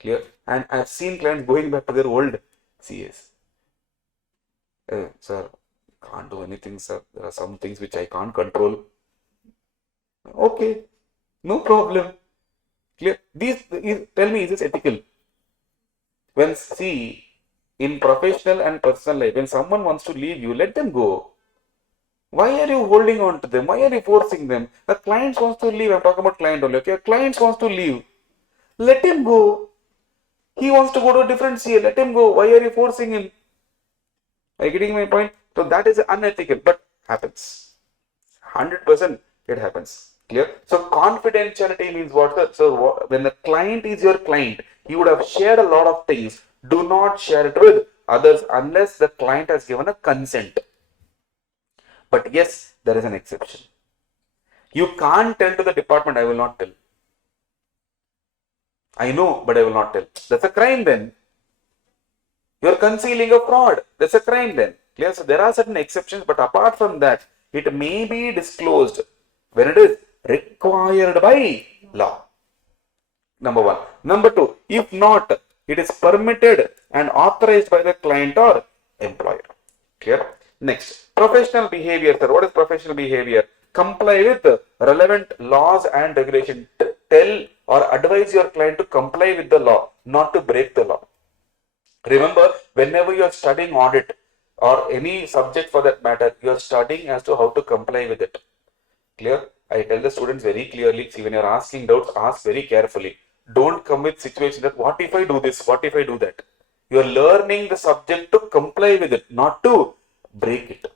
Clear? And I've seen clients going back to their old CAs. Sir, can't do anything, sir. There are some things which I can't control. Okay, no problem. Clear? Tell me, is this ethical? When see, in professional and personal life, when someone wants to leave you, let them go. Why are you holding on to them? Why are you forcing them? The client wants to leave. I'm talking about client only. Okay, client wants to leave. Let him go. He wants to go to a different CA. Let him go. Why are you forcing him? Are you getting my point? So that is unethical, but happens. 100% it happens. Clear? So confidentiality means what? So when the client is your client, you would have shared a lot of things. Do not share it with others unless the client has given a consent. But yes, there is an exception. You can't tell to the department, I will not tell. I know, but I will not tell. That's a crime then. You are concealing a fraud. That's a crime then. Clear? So there are certain exceptions, but apart from that, it may be disclosed when it is required by law. Number one. Number two, if not, it is permitted and authorized by the client or employer. Clear? Next, professional behavior. Sir, what is professional behavior? Comply with relevant laws and regulations. Tell or advise your client to comply with the law, not to break the law. Remember, whenever you are studying audit or any subject for that matter, you are studying as to how to comply with it. Clear? I tell the students very clearly, see, when you are asking doubts, ask very carefully. Don't come with situation that what if I do this, what if I do that. You are learning the subject to comply with it, not to break it.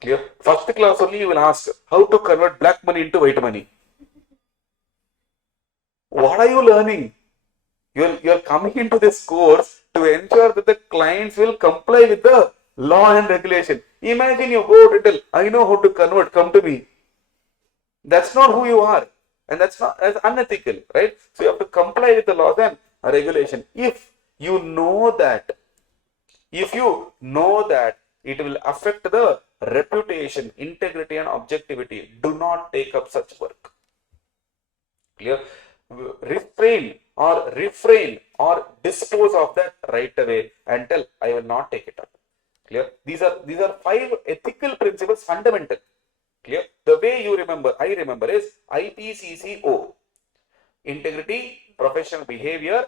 Clear? First class only you will ask how to convert black money into white money. What are you learning? You are coming into this course to ensure that the clients will comply with the law and regulation. Imagine you go to tell, I know how to convert, come to me. That's not who you are. And that's unethical, right? So you have to comply with the laws and regulation. If you know that it will affect the reputation, integrity and objectivity, do not take up such work. Clear? Refrain or dispose of that right away and tell, I will not take it up. Clear? These are 5 ethical principles, fundamental. Clear? The way I remember is IPCCO. Integrity, professional behavior,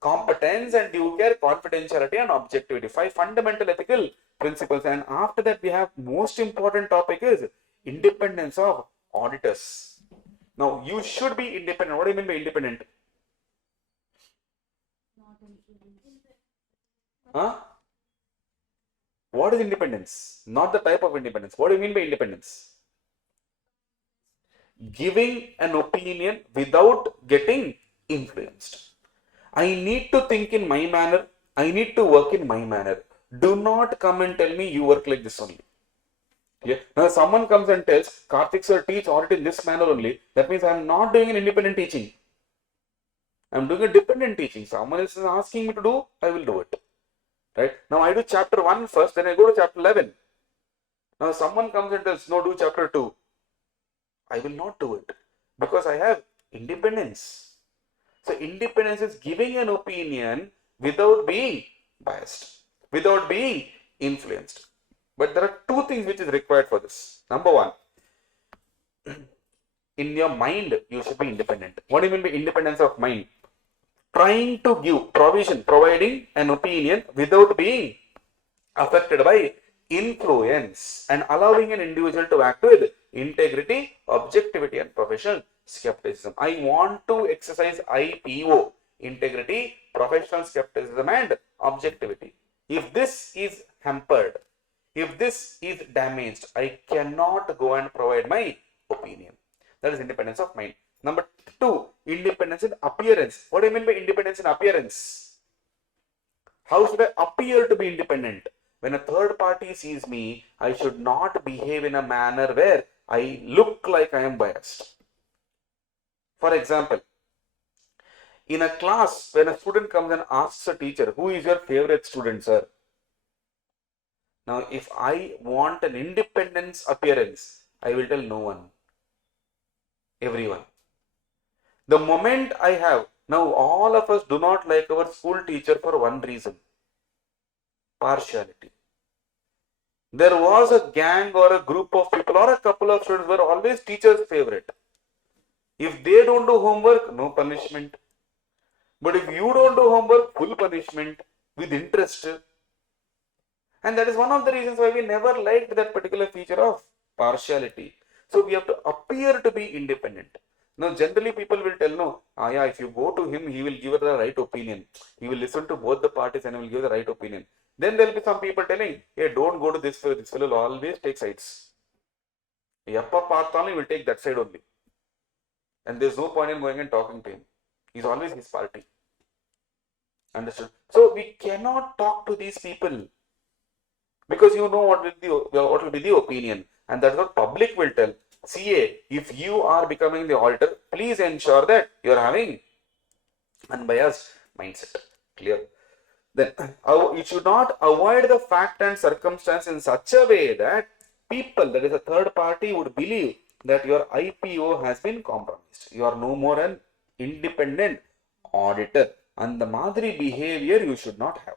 competence and due care, confidentiality and objectivity. 5 fundamental ethical principles. And after that, we have most important topic is independence of auditors. Now, you should be independent. What do you mean by independent? Huh? What is independence? Not the type of independence. What do you mean by independence? Giving an opinion without getting influenced. I need to think in my manner. I need to work in my manner. Do not come and tell me you work like this only. Yeah. Now, someone comes and tells, Karthik sir, teach audit in this manner only. That means I am not doing an independent teaching. I am doing a dependent teaching. Someone else is asking me to do, I will do it. Right? Now, I do chapter 1 first, then I go to chapter 11. Now, someone comes and tells, no, do chapter 2. I will not do it because I have independence. So, independence is giving an opinion without being biased, without being influenced. But there are 2 things which is required for this. Number 1, in your mind, you should be independent. What do you mean by independence of mind? Trying to give providing an opinion without being affected by influence and allowing an individual to act with integrity, objectivity and professional skepticism. I want to exercise IPO, integrity, professional skepticism and objectivity. If this is hampered, if this is damaged, I cannot go and provide my opinion. That is independence of mind. Number 2, independence in appearance. What do you mean by independence in appearance? How should I appear to be independent? When a third party sees me, I should not behave in a manner where I look like I am biased. For example, in a class, when a student comes and asks a teacher, who is your favorite student, sir? Now, if I want an independence appearance, I will tell no one, everyone. The moment I have, now all of us do not like our school teacher for one reason, partiality. There was a gang or a group of people or a couple of students were always teacher's favorite. If they don't do homework, no punishment. But if you don't do homework, full punishment with interest. And that is one of the reasons why we never liked that particular feature of partiality. So we have to appear to be independent. Now, generally people will tell, no, yeah, if you go to him, he will give you the right opinion. He will listen to both the parties and he will give the right opinion. Then there will be some people telling, hey, don't go to this fellow. This fellow will always take sides. Yappa Pathani will take that side only. And there's no point in going and talking to him. He's always his party. Understood? So we cannot talk to these people because you know what will be the opinion, and that's what public will tell. CA, if you are becoming the auditor, please ensure that you are having unbiased mindset. Clear? Then you should not avoid the fact and circumstance in such a way that people, that is a third party, would believe that your IPO has been compromised. You are no more an independent auditor, and the Madri behavior you should not have.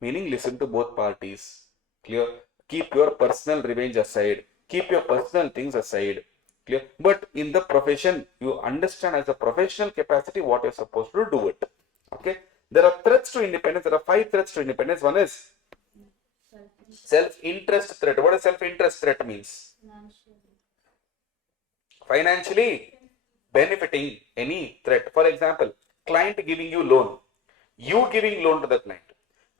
Meaning, listen to both parties. Clear? Keep your personal revenge aside. Keep your personal things aside. Clear? But in the profession, you understand as a professional capacity what you're supposed to do it. Okay? There are threats to independence. There are 5 threats to independence. One is self-interest threat. What does self-interest threat means? Financially benefiting any threat. For example, client giving you loan. You giving loan to the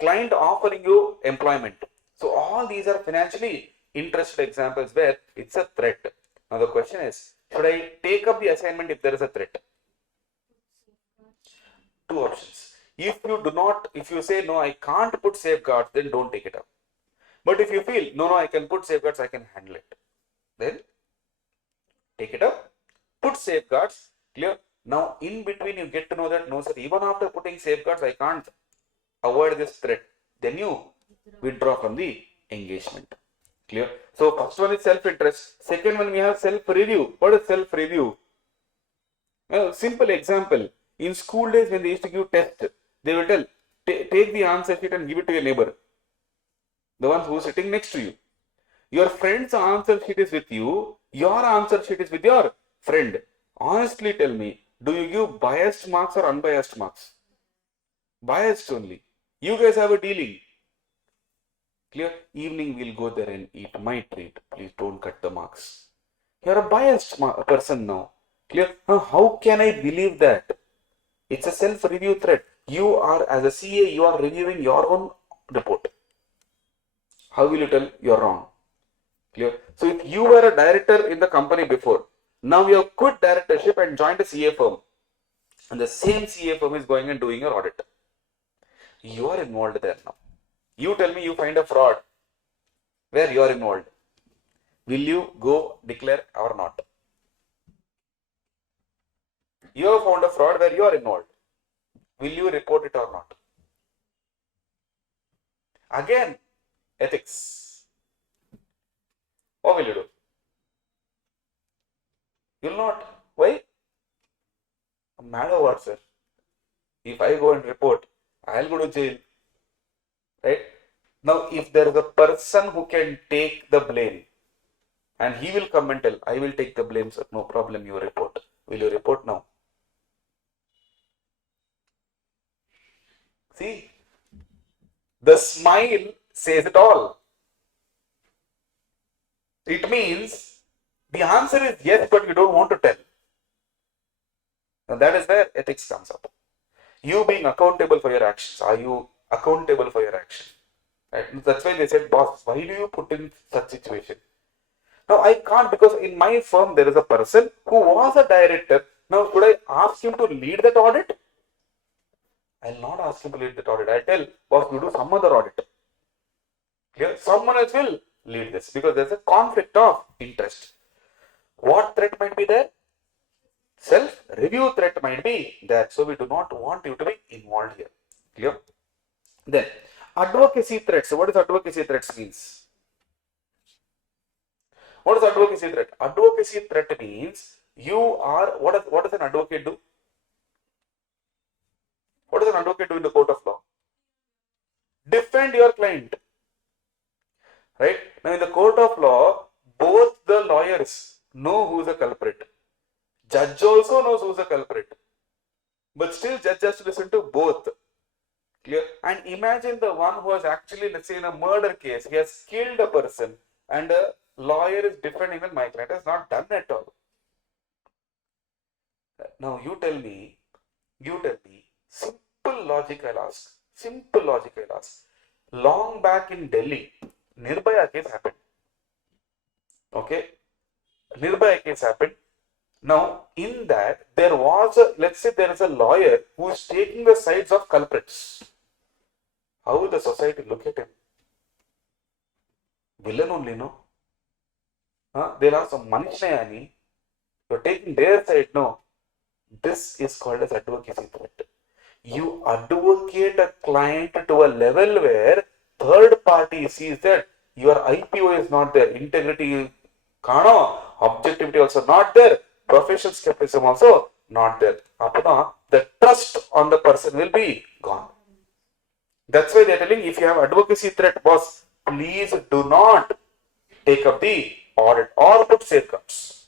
client offering you employment. So all these are financially interested examples where it's a threat. Now the question is, should I take up the assignment if there is a threat? 2 options. If you say no, I can't put safeguards, then don't take it up. But if you feel no, I can put safeguards, I can handle it, then take it up, put safeguards. Clear? Now in between you get to know that no sir, even after putting safeguards, I can't avoid this threat. Then you withdraw from the engagement. Clear? So first one is self-interest. Second one we have self-review. What is self-review? Simple example. In school days when they used to give test, they will tell, take the answer sheet and give it to your neighbor, the one who is sitting next to you. Your friend's answer sheet is with you, your answer sheet is with your friend. Honestly tell me, do you give biased marks or unbiased marks? Biased only. You guys have a dealing. Clear? Evening we'll go there and eat my treat. Please don't cut the marks. You're a biased person now. Clear? How can I believe that? It's a self-review threat. You are, as a CA, you are reviewing your own report. How will you tell you're wrong? Clear? So if you were a director in the company before, now you have quit directorship and joined a CA firm, and the same CA firm is going and doing your audit. You are involved there now. You tell me you find a fraud where you are involved. Will you go declare or not? You have found a fraud where you are involved. Will you report it or not? Again, ethics. What will you do? You will not. Why? I'm mad or what, sir? If I go and report, I'll go to jail. Right? Now, if there is a person who can take the blame, and he will come and tell, I will take the blame, sir. No problem, you report. Will you report now? See, the smile says it all. It means the answer is yes, but you don't want to tell. And that is where ethics comes up. You being accountable for your actions. Are you accountable for your action? Right? That's why they said, boss, why do you put in such situation? Now I can't, because in my firm there is a person who was a director. Now should I ask him to lead that audit? I'll not ask him to lead that audit. I'll tell, boss, you do some other audit. Clear? Someone else will lead this, because there's a conflict of interest. What threat might be there? Self-review threat might be there. So we do not want you to be involved here. Clear? Then, advocacy threats. So what does advocacy threats means? What is advocacy threat? Advocacy threat means you are, what does an advocate do? What does an advocate do in the court of law? Defend your client. Right? Now in the court of law, both the lawyers know who is the culprit. Judge also knows who is the culprit. But still judge has to listen to both. Clear? And imagine the one who has actually, let's say in a murder case, he has killed a person and a lawyer is defending that my client has not done at all. Now you tell me, simple logic I'll ask. Long back in Delhi, Nirbhaya case happened. Okay? Nirbhaya case happened. Now, in that, there was a, let's say there is a lawyer who is taking the sides of culprits. How will the society look at him? Villain only, no? They'll ask, Manishayani, you're taking their side, no? This is called as advocacy threat. You advocate a client to a level where third party sees that your IPO is not there, integrity, objectivity also not there, professional skepticism also not there. The trust on the person will be gone. That's why they're telling, if you have advocacy threat, boss, please do not take up the audit or put safeguards.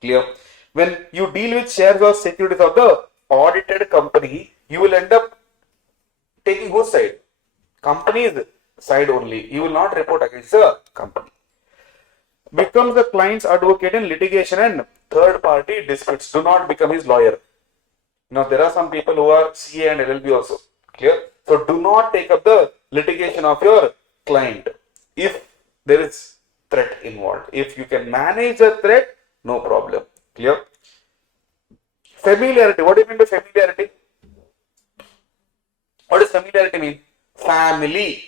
Clear? When you deal with shares or securities of the audited company, you will end up taking whose side? Company's side only. You will not report against the company. Becomes the client's advocate in litigation and third party disputes. Do not become his lawyer. Now there are some people who are CA and LLB also. Clear? So do not take up the litigation of your client if there is threat involved. If you can manage the threat, no problem. Clear? Familiarity. What do you mean by familiarity? What does familiarity mean? Family.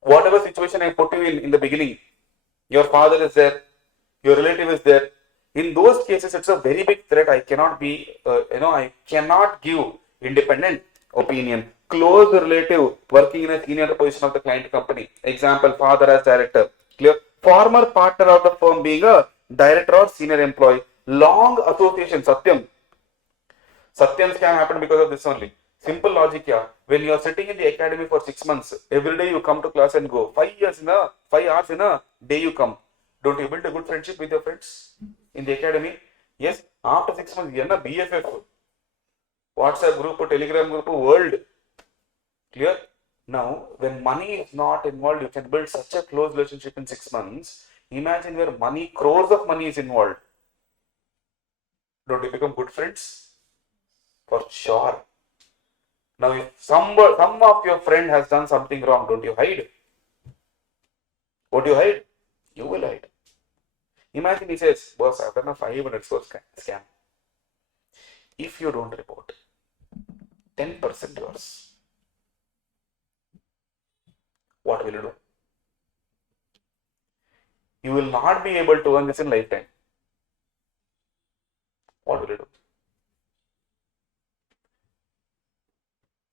Whatever situation I put you in the beginning, your father is there, your relative is there. In those cases, it's a very big threat. I cannot be, I cannot give independent opinion. Close relative working in a senior position of the client company. Example, father as director. Clear? Former partner of the firm being a director or senior employee. Long association, Satyam. Satyam scam happened because of this only. Simple logic, yeah. When you are sitting in the academy for 6 months, every day you come to class and go. 5 hours in a day you come. Don't you build a good friendship with your friends in the academy? Yes. After 6 months, you are BFF. WhatsApp group, Telegram group, world. Clear? Now, when money is not involved, you can build such a close relationship in 6 months. Imagine where money, crores of money is involved. Don't you become good friends? For sure. Now, if some of your friend has done something wrong, don't you hide? What do you hide? You will hide. Imagine he says, boss, I've done a 500 source scam. If you don't report, 10% yours. What will you do? You will not be able to earn this in lifetime. What will you do?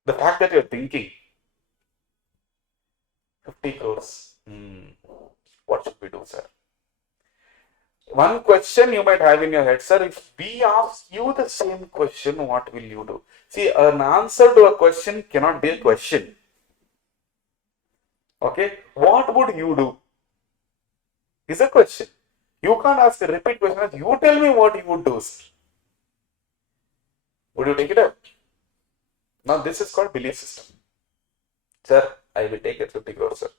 The fact that you're thinking 50 crores, what should we do, sir? One question you might have in your head, sir, if we ask you the same question, what will you do? See, an answer to a question cannot be a question. Okay, what would you do? Is a question. You can't ask a repeat question. You tell me what you would do. Would you take it up? Now this is called belief system. Sir, I will take it 50 crores, sir.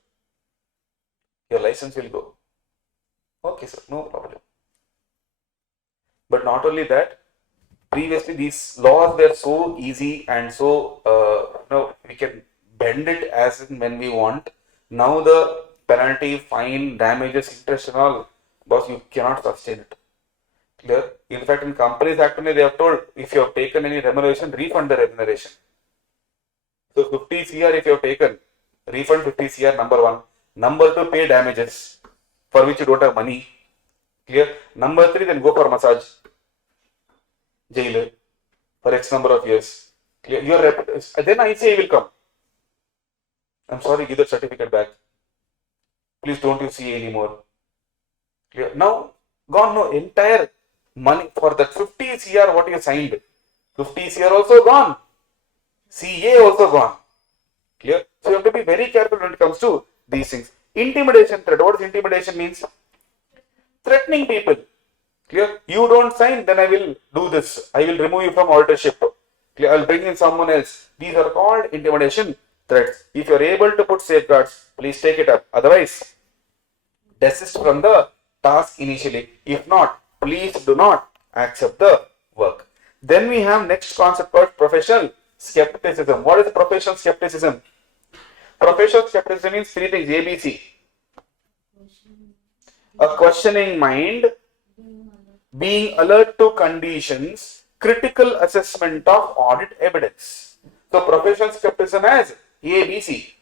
Your license will go. Okay, sir, no problem. But not only that, previously these laws were so easy and so we can bend it as and when we want. Now the penalty, fine, damages, interest and all, boss, you cannot sustain it. Clear? In fact, in Companies Act, they have told if you have taken any remuneration, refund the remuneration. So 50 CR if you have taken, refund 50 CR, number one. Number two, pay damages for which you don't have money. Clear? Number three, then go for massage. Jail for X number of years. Clear? Then ICAI will come. I'm sorry, give the certificate back. Please don't use CA anymore. Clear? Now, gone, no, entire money for that 50 CR what you signed. 50 CR also gone. CA also gone. Clear? So you have to be very careful when it comes to these things. Intimidation threat. What does intimidation means? Threatening people. Clear? You don't sign, then I will do this. I will remove you from auditorship. Clear? I will bring in someone else. These are called intimidation threats. If you are able to put safeguards, please take it up. Otherwise, desist from the task initially. If not, please do not accept the work. Then we have next concept called professional skepticism. What is professional skepticism? Professional skepticism means three things, ABC. A questioning mind, being alert to conditions, critical assessment of audit evidence. So professional skepticism has ABC,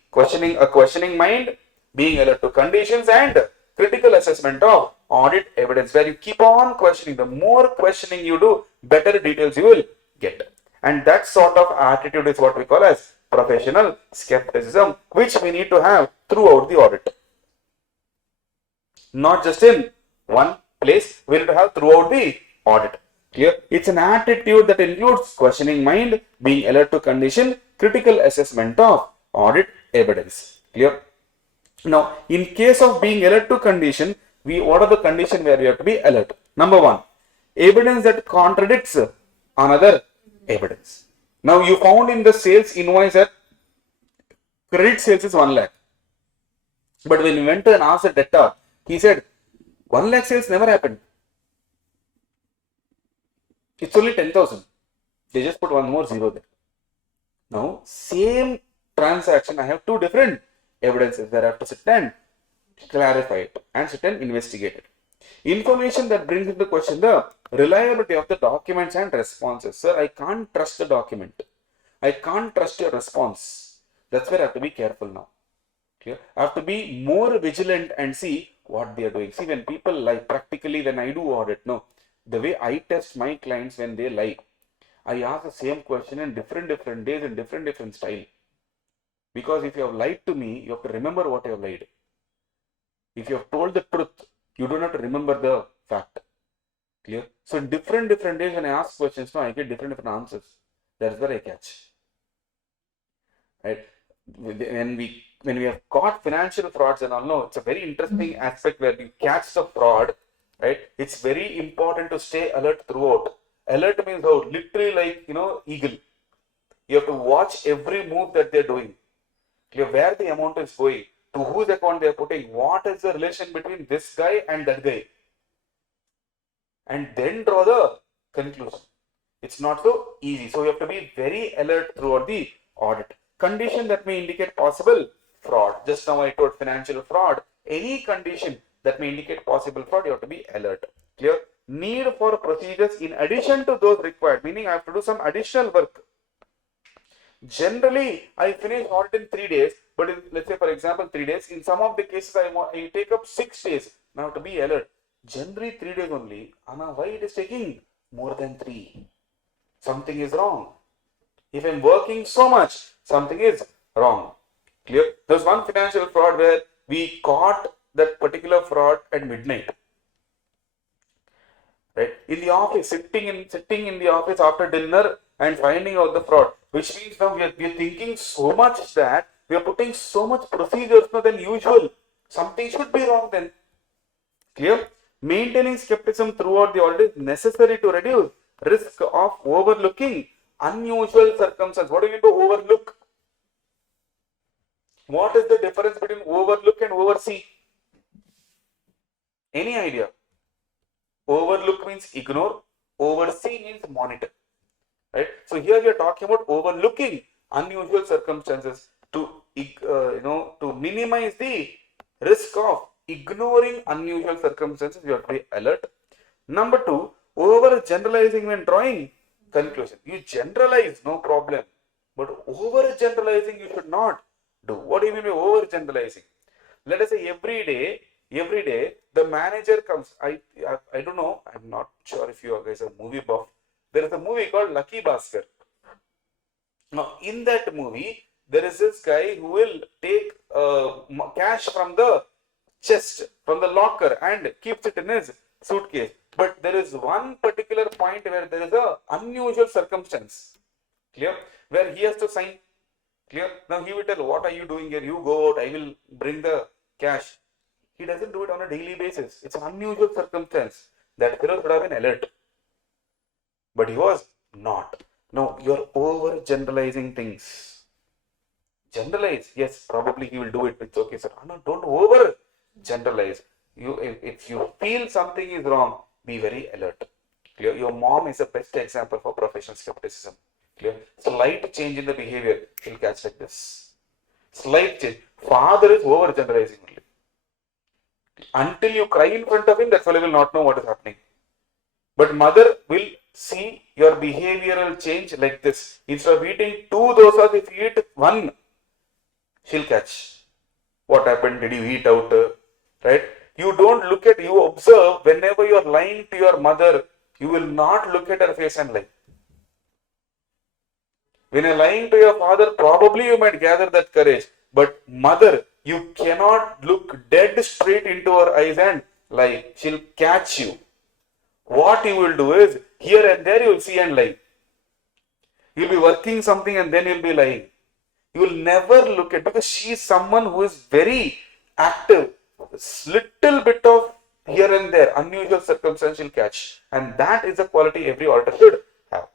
a questioning mind, being alert to conditions, and critical assessment of audit evidence, where you keep on questioning. The more questioning you do, better details you will get. And that sort of attitude is what we call as professional skepticism, which we need to have throughout the audit. Not just in one place, we need to have throughout the audit. Clear? It's an attitude that includes questioning mind, being alert to condition, critical assessment of audit evidence. Clear? Now, in case of being alert to condition, what are the conditions where we have to be alert? Number one, evidence that contradicts another evidence. Now, you found in the sales invoice that credit sales is 1 lakh. But when we went and asked the debtor, he said 1 lakh sales never happened. It's only 10,000. They just put one more zero there. Now, same transaction, I have two different evidences where I have to sit and clarify it and sit and investigate it. Information that brings into question the reliability of the documents and responses. Sir, I can't trust the document. I can't trust your response. That's where I have to be careful now. Clear? I have to be more vigilant and see what they are doing. See, when people lie, practically when I do audit, the way I test my clients when they lie, I ask the same question in different days in different style. Because if you have lied to me, you have to remember what you have lied. If you have told the truth, you don't have to remember the fact. Clear? So different days when I ask questions, no, I get different answers. That's where I catch. Right? When we have caught financial frauds and all, no, it's a very interesting aspect where you catch the fraud, right? It's very important to stay alert throughout. Alert means how? Literally like, eagle. You have to watch every move that they're doing. Clear? Where the amount is going, to whose account they're putting, what is the relation between this guy and that guy, and then draw the conclusion. It's not so easy. So you have to be very alert throughout the audit. Condition that may indicate possible fraud. Just now I told financial fraud. Any condition that may indicate possible fraud, you have to be alert. Clear? Need for procedures in addition to those required, meaning I have to do some additional work. Generally, I finish audit in 3 days, but let's say for example 3 days. In some of the cases, I take up 6 days. Now to be alert. Generally 3 days only. Anna, why it is taking more than 3? Something is wrong. If I'm working so much, something is wrong. Clear? There's one financial fraud where we caught that particular fraud at midnight. Right? In the office, sitting in the office after dinner and finding out the fraud, which means now we are thinking so much that we are putting so much procedures more than usual. Something should be wrong then. Clear? Maintaining skepticism throughout the audit is necessary to reduce risk of overlooking unusual circumstances. What do you mean by overlook? What is the difference between overlook and oversee? Any idea? Overlook means ignore, oversee means monitor. Right? So here we are talking about overlooking unusual circumstances to minimize the risk of ignoring unusual circumstances. You have to be alert. Number 2, over generalizing when drawing conclusion. You generalize, no problem, but over generalizing you should not do. What do you mean by over generalizing? Let us say every day the manager comes. I don't know. I'm not sure if you guys are movie buff. There is a movie called Lucky Bhaskar. Now, in that movie, there is this guy who will take cash from the chest, from the locker, and keeps it in his suitcase. But there is one particular point where there is a unusual circumstance. Clear? Where he has to sign. Clear? Now he will tell, what are you doing here? You go out, I will bring the cash. He doesn't do it on a daily basis. It's an unusual circumstance. That fellow should have been alert. But he was not. No, you're over generalizing things. Generalize, yes, probably he will do it. It's okay, sir. No, don't over generalize. If you feel something is wrong, be very alert. Clear? Your mom is the best example for professional skepticism. Clear? Slight change in the behavior, she'll catch like this. Slight change. Father is over generalizing only. Until you cry in front of him, that fellow will not know what is happening. But mother will see your behavioral change like this. Instead of eating 2 dosas, if you eat 1, she'll catch. What happened? Did you eat out? Right? You don't look at, you observe whenever you are lying to your mother, you will not look at her face and lie. When you're lying to your father, probably you might gather that courage. But mother, you cannot look dead straight into her eyes and lie. She'll catch you. What you will do is, here and there you will see and lie. You'll be working something and then you'll be lying. You will never look at, because she is someone who is very active. Little bit of here and there, unusual circumstance she'll catch. And that is a quality every auditor should have.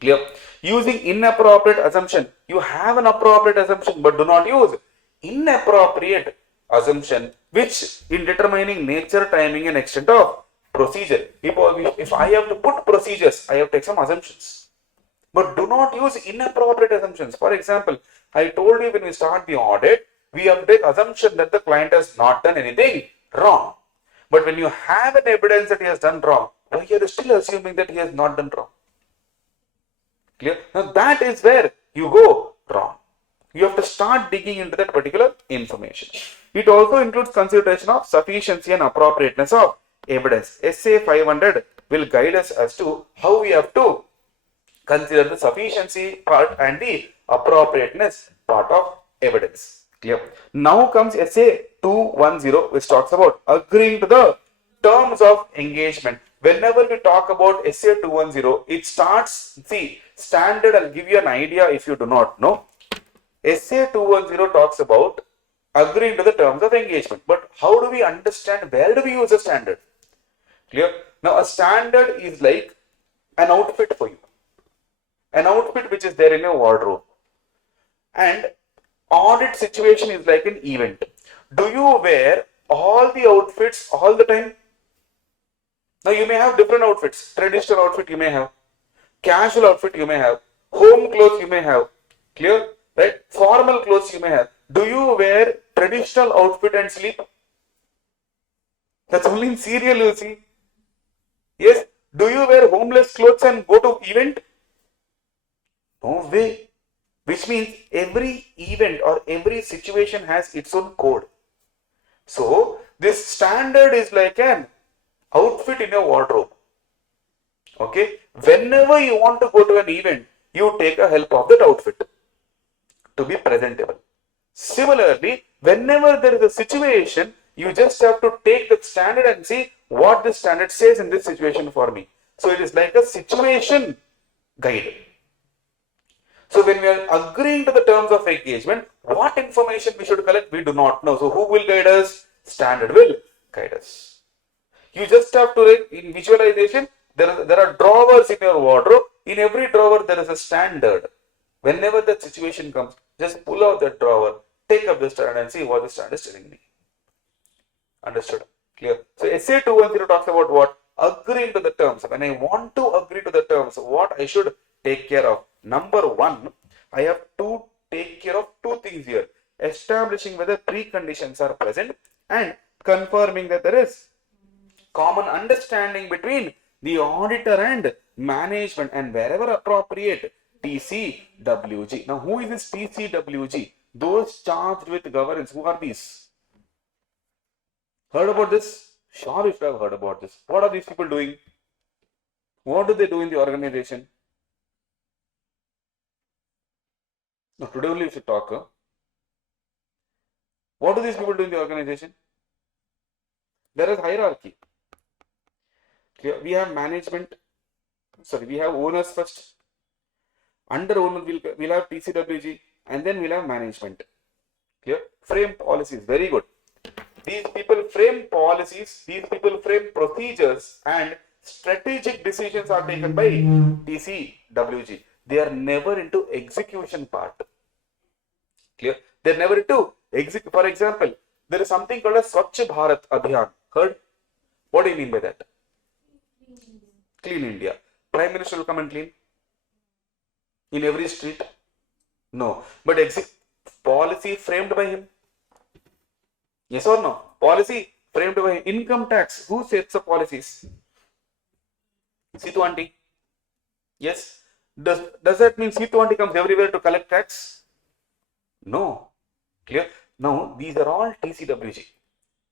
Clear? Using inappropriate assumption. You have an appropriate assumption, but do not use inappropriate assumption, which in determining nature, timing and extent of procedure. If I have to put procedures, I have to take some assumptions. But do not use inappropriate assumptions. For example, I told you when we start the audit, we have to take assumption that the client has not done anything wrong. But when you have an evidence that he has done wrong, why are you still assuming that he has not done wrong? Clear? Now that is where you go wrong. You have to start digging into that particular information. It also includes consideration of sufficiency and appropriateness of evidence. SA 500 will guide us as to how we have to consider the sufficiency part and the appropriateness part of evidence. Clear? Now comes SA 210, which talks about agreeing to the terms of engagement. Whenever we talk about SA 210, it starts, see, standard, I'll give you an idea if you do not know. SA 210 talks about agreeing to the terms of engagement. But how do we understand, where do we use a standard? Clear? Now, a standard is like an outfit for you. An outfit which is there in a wardrobe. And audit situation is like an event. Do you wear all the outfits all the time? Now you may have different outfits. Traditional outfit you may have, casual outfit you may have, home clothes you may have. Clear? Right? Formal clothes you may have. Do you wear traditional outfit and sleep? That's only in serial you see. Yes. Do you wear homeless clothes and go to event? No way. Which means every event or every situation has its own code. So this standard is like an outfit in your wardrobe. Okay. Whenever you want to go to an event, you take a help of that outfit to be presentable. Similarly, whenever there is a situation, you just have to take the standard and see what the standard says in this situation for me. So it is like a situation guide. So when we are agreeing to the terms of engagement, what information we should collect, we do not know. So who will guide us? Standard will guide us. You just have to, in visualization, there are drawers in your wardrobe. In every drawer, there is a standard. Whenever that situation comes, just pull out that drawer, take up the standard and see what the standard is telling me. Understood? Clear? So SA 210 talks about what? Agreeing to the terms. When I want to agree to the terms, what I should take care of? Number one, I have to take care of two things here. Establishing whether preconditions are present and confirming that there is common understanding between the auditor and management, and wherever appropriate, TCWG. Now, who is this TCWG? Those charged with governance. Who are these? Heard about this? Sure, you should have heard about this. What are these people doing? What do they do in the organization? Now, today only we should talk. Huh? What do these people do in the organization? There is hierarchy. We have management. Sorry, we have owners first. Under owner, we'll have TCWG, and then we'll have management. Clear? Frame policies. Very good. These people frame policies, these people frame procedures, and strategic decisions are taken by TCWG. They are never into execution part. Clear? They are never into execute. For example, there is something called a Swachh Bharat Abhiyan. Heard? What do you mean by that? Clean India. Prime Minister will come and clean in every street? No. But policy framed by him? Yes or no? Policy framed by him. Income tax. Who sets the policies? Situ aunty. Yes. Does that mean Situ aunty comes everywhere to collect tax? No. Clear? Now, these are all TCWG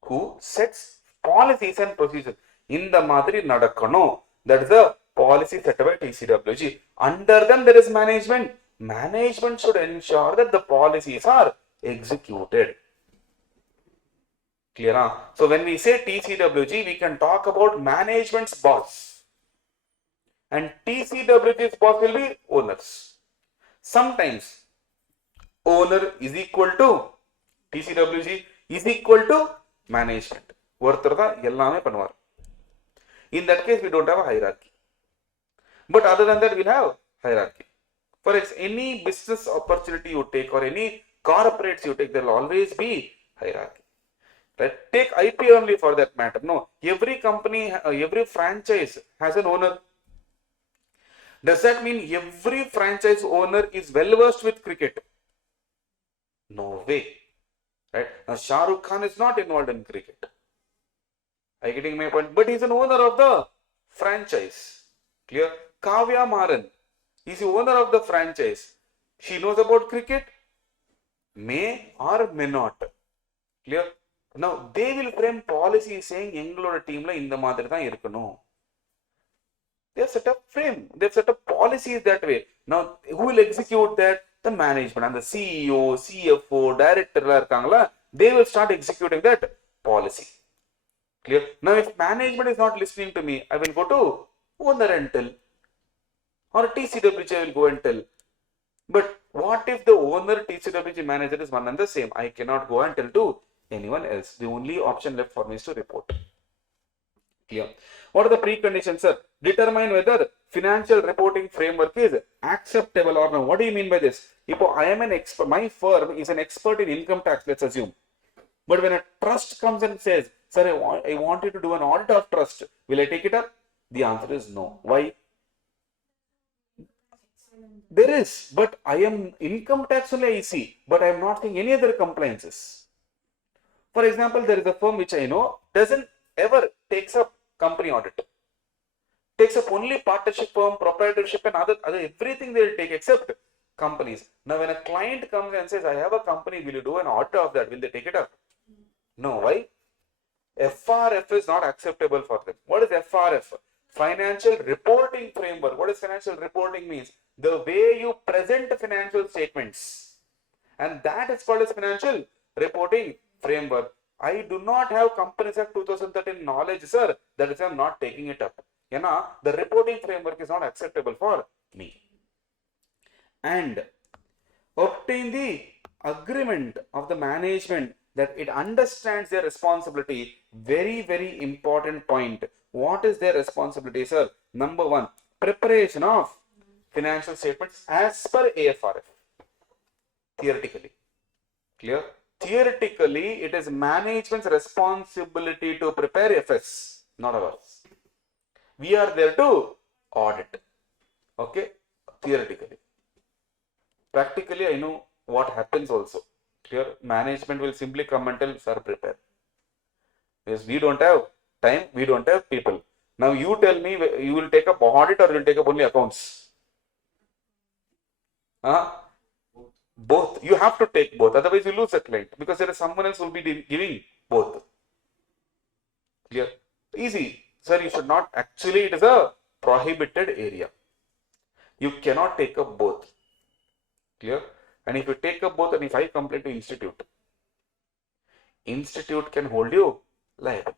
who sets policies and procedures. In the madri nadakano. That is the policy set by TCWG. Under them there is management. Management should ensure that the policies are executed. Clear? Huh? So when we say TCWG, we can talk about management's boss. And TCWG's boss will be owners. Sometimes owner is equal to TCWG is equal to management. In that case, we don't have a hierarchy. But other than that, we'll have hierarchy. For any business opportunity you take or any corporates you take, there will always be hierarchy. Right? Take IP only for that matter. No, every company, every franchise has an owner. Does that mean every franchise owner is well versed with cricket? No way. Right? Now, Shah Rukh Khan is not involved in cricket. Are you getting my point? But he is an owner of the franchise. Clear? Kavya Maran is the owner of the franchise. She knows about cricket? May or may not. Clear? Now, they will frame policy saying, Engloda team la inda madri dhaan irukano. They have set up frame. They have set up policies that way. Now, who will execute that? The management and the CEO, CFO, director, they will start executing that policy. Clear? Now, if management is not listening to me, I will go to owner and tell, or TCWG I will go and tell. But what if the owner, TCWG manager is one and the same? I cannot go and tell to anyone else. The only option left for me is to report. Clear? What are the preconditions, sir? Determine whether financial reporting framework is acceptable or not. What do you mean by this? If I am an expert, my firm is an expert in income tax, let's assume. But when a trust comes and says, sir, I want you to do an audit of trust, will I take it up? The answer is no. Why? There is, but I am income tax only I see, but I am not seeing any other compliances. For example, there is a firm which I know doesn't ever takes up company audit. Takes up only partnership firm, proprietorship and other everything they will take except companies. Now when a client comes and says, I have a company, will you do an audit of that? Will they take it up? No. Why? FRF is not acceptable for them. What is FRF? Financial reporting framework. What is financial reporting means? The way you present financial statements. And that is called as financial reporting framework. I do not have Companies Act 2013 knowledge, sir. That is why I am not taking it up. You know, the reporting framework is not acceptable for me. And obtain the agreement of the management that it understands their responsibility. Very, very important point. What is their responsibility, sir? Number one, preparation of financial statements as per AFRF. Theoretically. Clear? Theoretically, it is management's responsibility to prepare FS, not ours. We are there to audit. Okay? Theoretically. Practically, I know what happens also. Clear? Management will simply come and tell, sir, prepare. Because we don't have time, we don't have people. Now you tell me, you will take up audit or you will take up only accounts? Both. You have to take both. Otherwise, you lose a client because there is someone else who will be giving both. Clear? Easy. Sir, you should not. Actually, it is a prohibited area. You cannot take up both. Clear? And if you take up both and if I complain to institute can hold you liable.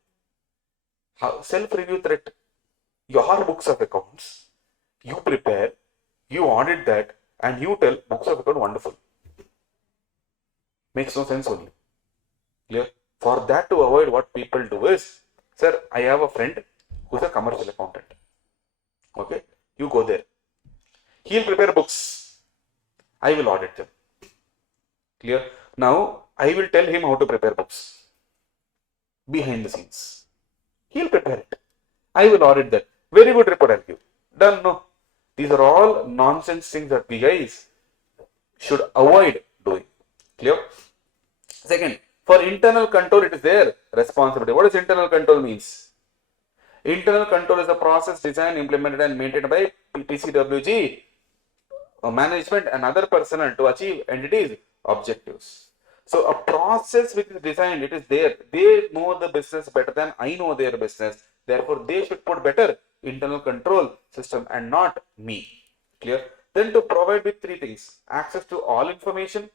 Self-review threat. Your books of accounts. You prepare. You audit that. And you tell books of account wonderful. Makes no sense only. Clear? For that to avoid, what people do is, sir, I have a friend who's a commercial accountant. Okay? You go there. He'll prepare books. I will audit them. Clear? Now, I will tell him how to prepare books. Behind the scenes. He'll prepare it. I will audit that. Very good report I'll give. Done? No. These are all nonsense things that we guys should avoid doing. Clear? Second, for internal control, it is their responsibility. What does internal control means? Internal control is a process designed, implemented and maintained by TCWG management and other personnel to achieve entities' objectives. So a process which is designed, it is there. They know the business better than I know their business. Therefore, they should put better internal control system and not me. Clear? Then to provide with three things: access to all information,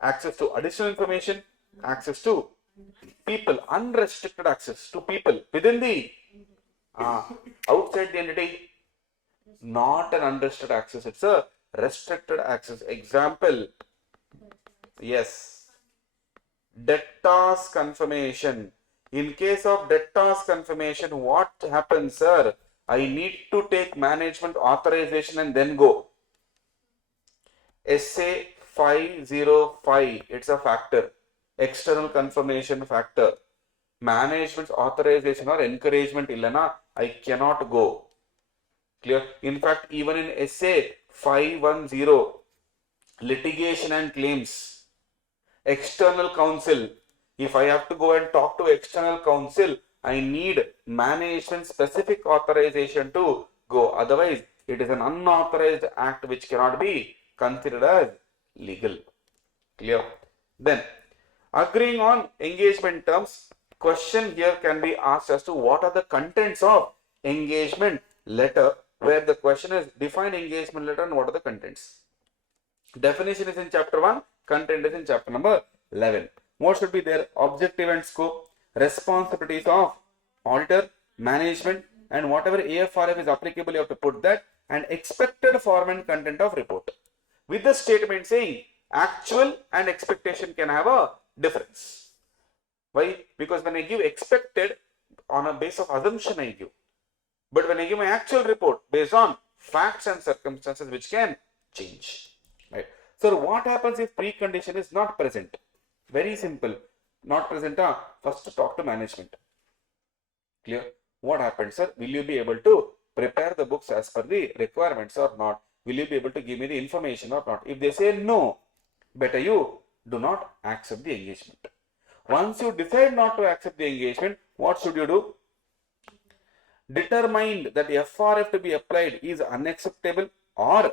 access to additional information, access to people, unrestricted access to people within the outside the entity, not an unrestricted access, it's a restricted access. Example, yes, debtors confirmation. In case of debtors confirmation, what happens, sir? I need to take management authorization and then go. SA 505, it's a factor. External confirmation factor. Management authorization or encouragement illana, I cannot go. Clear? In fact, even in SA 510, litigation and claims, external counsel, if I have to go and talk to external counsel, I need management specific authorization to go. Otherwise, it is an unauthorized act which cannot be considered as legal. Clear? Then, agreeing on engagement terms, question here can be asked as to what are the contents of engagement letter, where the question is define engagement letter and what are the contents. Definition is in chapter 1, content is in chapter number 11. What should be there? Objective and scope, responsibilities of auditor, management, and whatever AFRF is applicable, you have to put that, and expected form and content of report. With the statement saying actual and expectation can have a difference. Why? Because when I give expected, on a base of assumption I give. But when I give my actual report based on facts and circumstances which can change. Right? So what happens if precondition is not present? Very simple. Not present, first talk to management. Clear? What happens, sir? Will you be able to prepare the books as per the requirements or not? Will you be able to give me the information or not? If they say no, better you do not accept the engagement. Once you decide not to accept the engagement, what should you do? Determine that FRF to be applied is unacceptable, or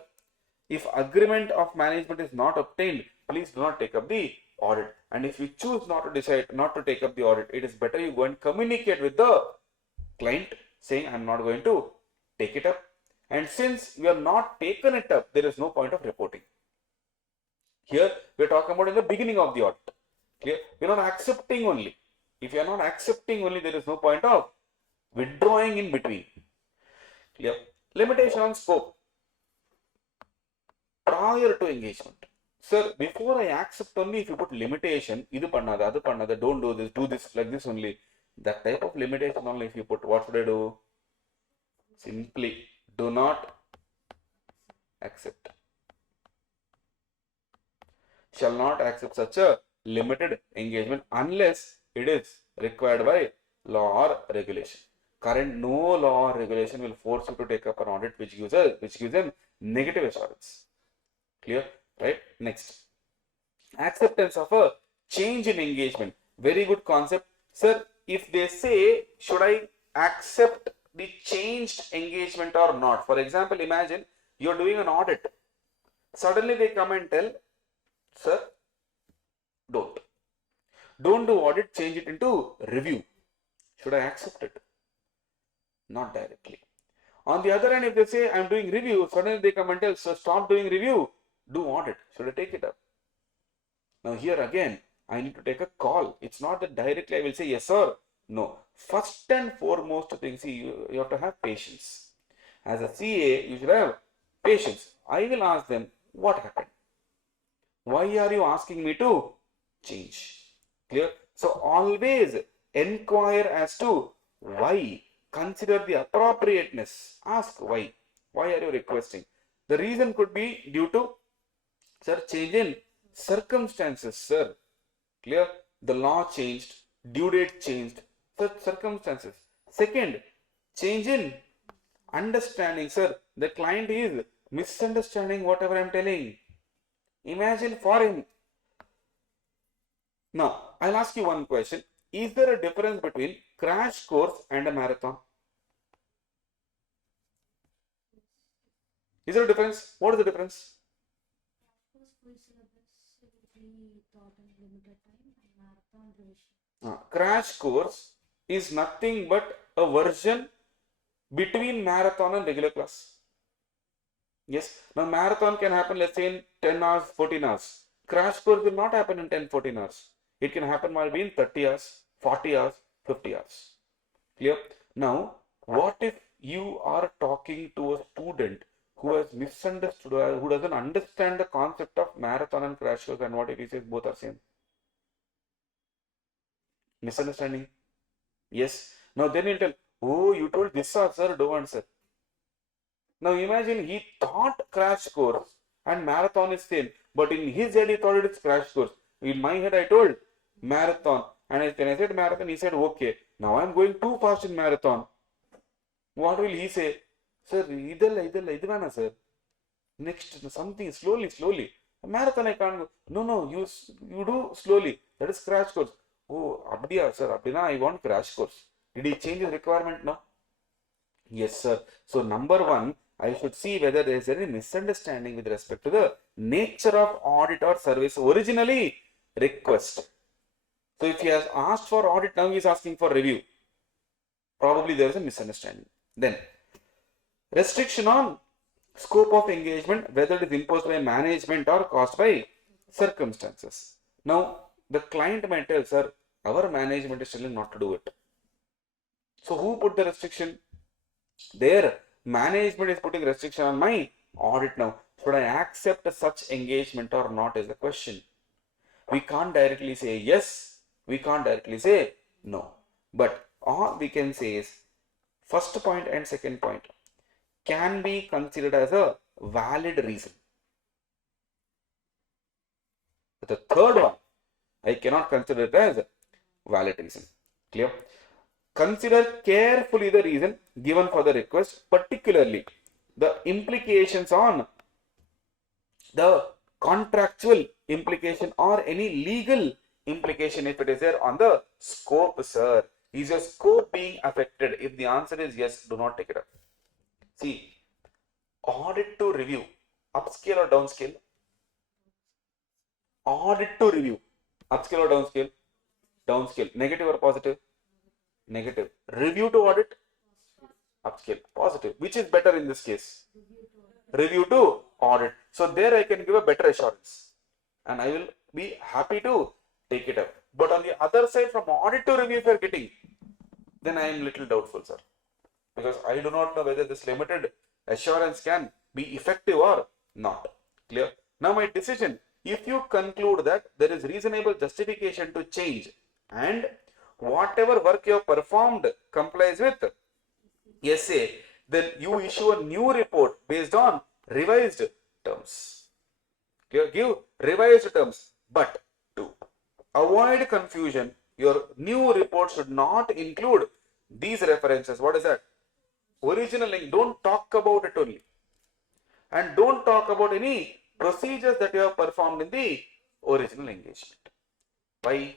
if agreement of management is not obtained, please do not take up the audit. And if you choose not to decide not to take up the audit, it is better you go and communicate with the client saying, I am not going to take it up. And since you have not taken it up, there is no point of reporting. Here we are talking about in the beginning of the audit. Clear? We are not accepting only. If you are not accepting only, there is no point of withdrawing in between. Clear? Limitation on scope prior to engagement. Sir, before I accept only, if you put limitation, idu pannada, adu pannada, don't do this, like this only. That type of limitation only if you put, what should I do? Simply do not accept. Shall not accept such a limited engagement unless it is required by law or regulation. Current no law or regulation will force you to take up an audit which gives them negative assurance. Clear? Right? Next. Acceptance of a change in engagement. Very good concept. Sir, if they say, should I accept the changed engagement or not? For example, imagine you're doing an audit. Suddenly they come and tell, sir, don't do audit, change it into review. Should I accept it? Not directly. On the other hand, if they say I'm doing review, suddenly they come and tell, sir, stop doing review, do audit. Should I take it up? Now here again, I need to take a call. It's not that directly I will say yes or no. First and foremost thing, see, you have to have patience. As a CA, you should have patience. I will ask them, what happened? Why are you asking me to change? Clear? So always inquire as to why. Consider the appropriateness. Ask why. Why are you requesting? The reason could be due to, sir, change in circumstances, sir. Clear? The law changed, due date changed, such circumstances. Second, change in understanding, sir. The client is misunderstanding whatever I am telling. Imagine for him. Now, I'll ask you one question. Is there a difference between crash course and a marathon? Is there a difference? What is the difference? Crash course is nothing but a version between marathon and regular class. Yes. Now, marathon can happen, let's say, in 10 hours, 14 hours. Crash course will not happen in 10, 14 hours. It can happen maybe in 30 hours, 40 hours, 50 hours. Clear? Now, what if you are talking to a student who has misunderstood, who doesn't understand the concept of marathon and crash course, and what if he says both are same? Misunderstanding? Yes. Now then he'll tell, oh, you told this sir, don't answer. Now imagine he thought crash course and marathon is same, but in his head he thought it is crash course. In my head I told marathon, and when I said marathon, he said okay. Now I am going too fast in marathon. What will he say? Sir, idala, sir. Next, something slowly. Marathon I can't go. No, you do slowly. That is crash course. Oh, abdiya, sir, abdina, I want crash course. Did he change his requirement? No. Yes, sir. So number one, I should see whether there is any misunderstanding with respect to the nature of audit or service originally request. So if he has asked for audit, now he is asking for review. Probably there is a misunderstanding. Then, restriction on scope of engagement, whether it is imposed by management or caused by circumstances. Now, the client might tell, sir, our management is telling not to do it. So who put the restriction? Their management is putting restriction on my audit now. Should I accept such engagement or not is the question. We can't directly say yes, we can't directly say no. But all we can say is first point and second point can be considered as a valid reason. But the third one, I cannot consider it as a valid reason. Clear? Consider carefully the reason given for the request, particularly the implications on the contractual implication or any legal implication if it is there on the scope, sir. Is your scope being affected? If the answer is yes, do not take it up. See, audit to review, upscale or downscale? Audit to review, upscale or downscale? Downscale. Negative or positive? Negative. Review to audit? Upscale. Positive. Which is better in this case? Review to audit. So there I can give a better assurance and I will be happy to take it up. But on the other side, from audit to review if you are getting, then I am little doubtful, sir, because I do not know whether this limited assurance can be effective or not. Clear? Now my decision, if you conclude that there is reasonable justification to change and whatever work you have performed complies with SA, then you issue a new report based on revised terms. Give revised terms, but to avoid confusion, your new report should not include these references. What is that? Original link. Don't talk about it only. And don't talk about any procedures that you have performed in the original engagement. Why?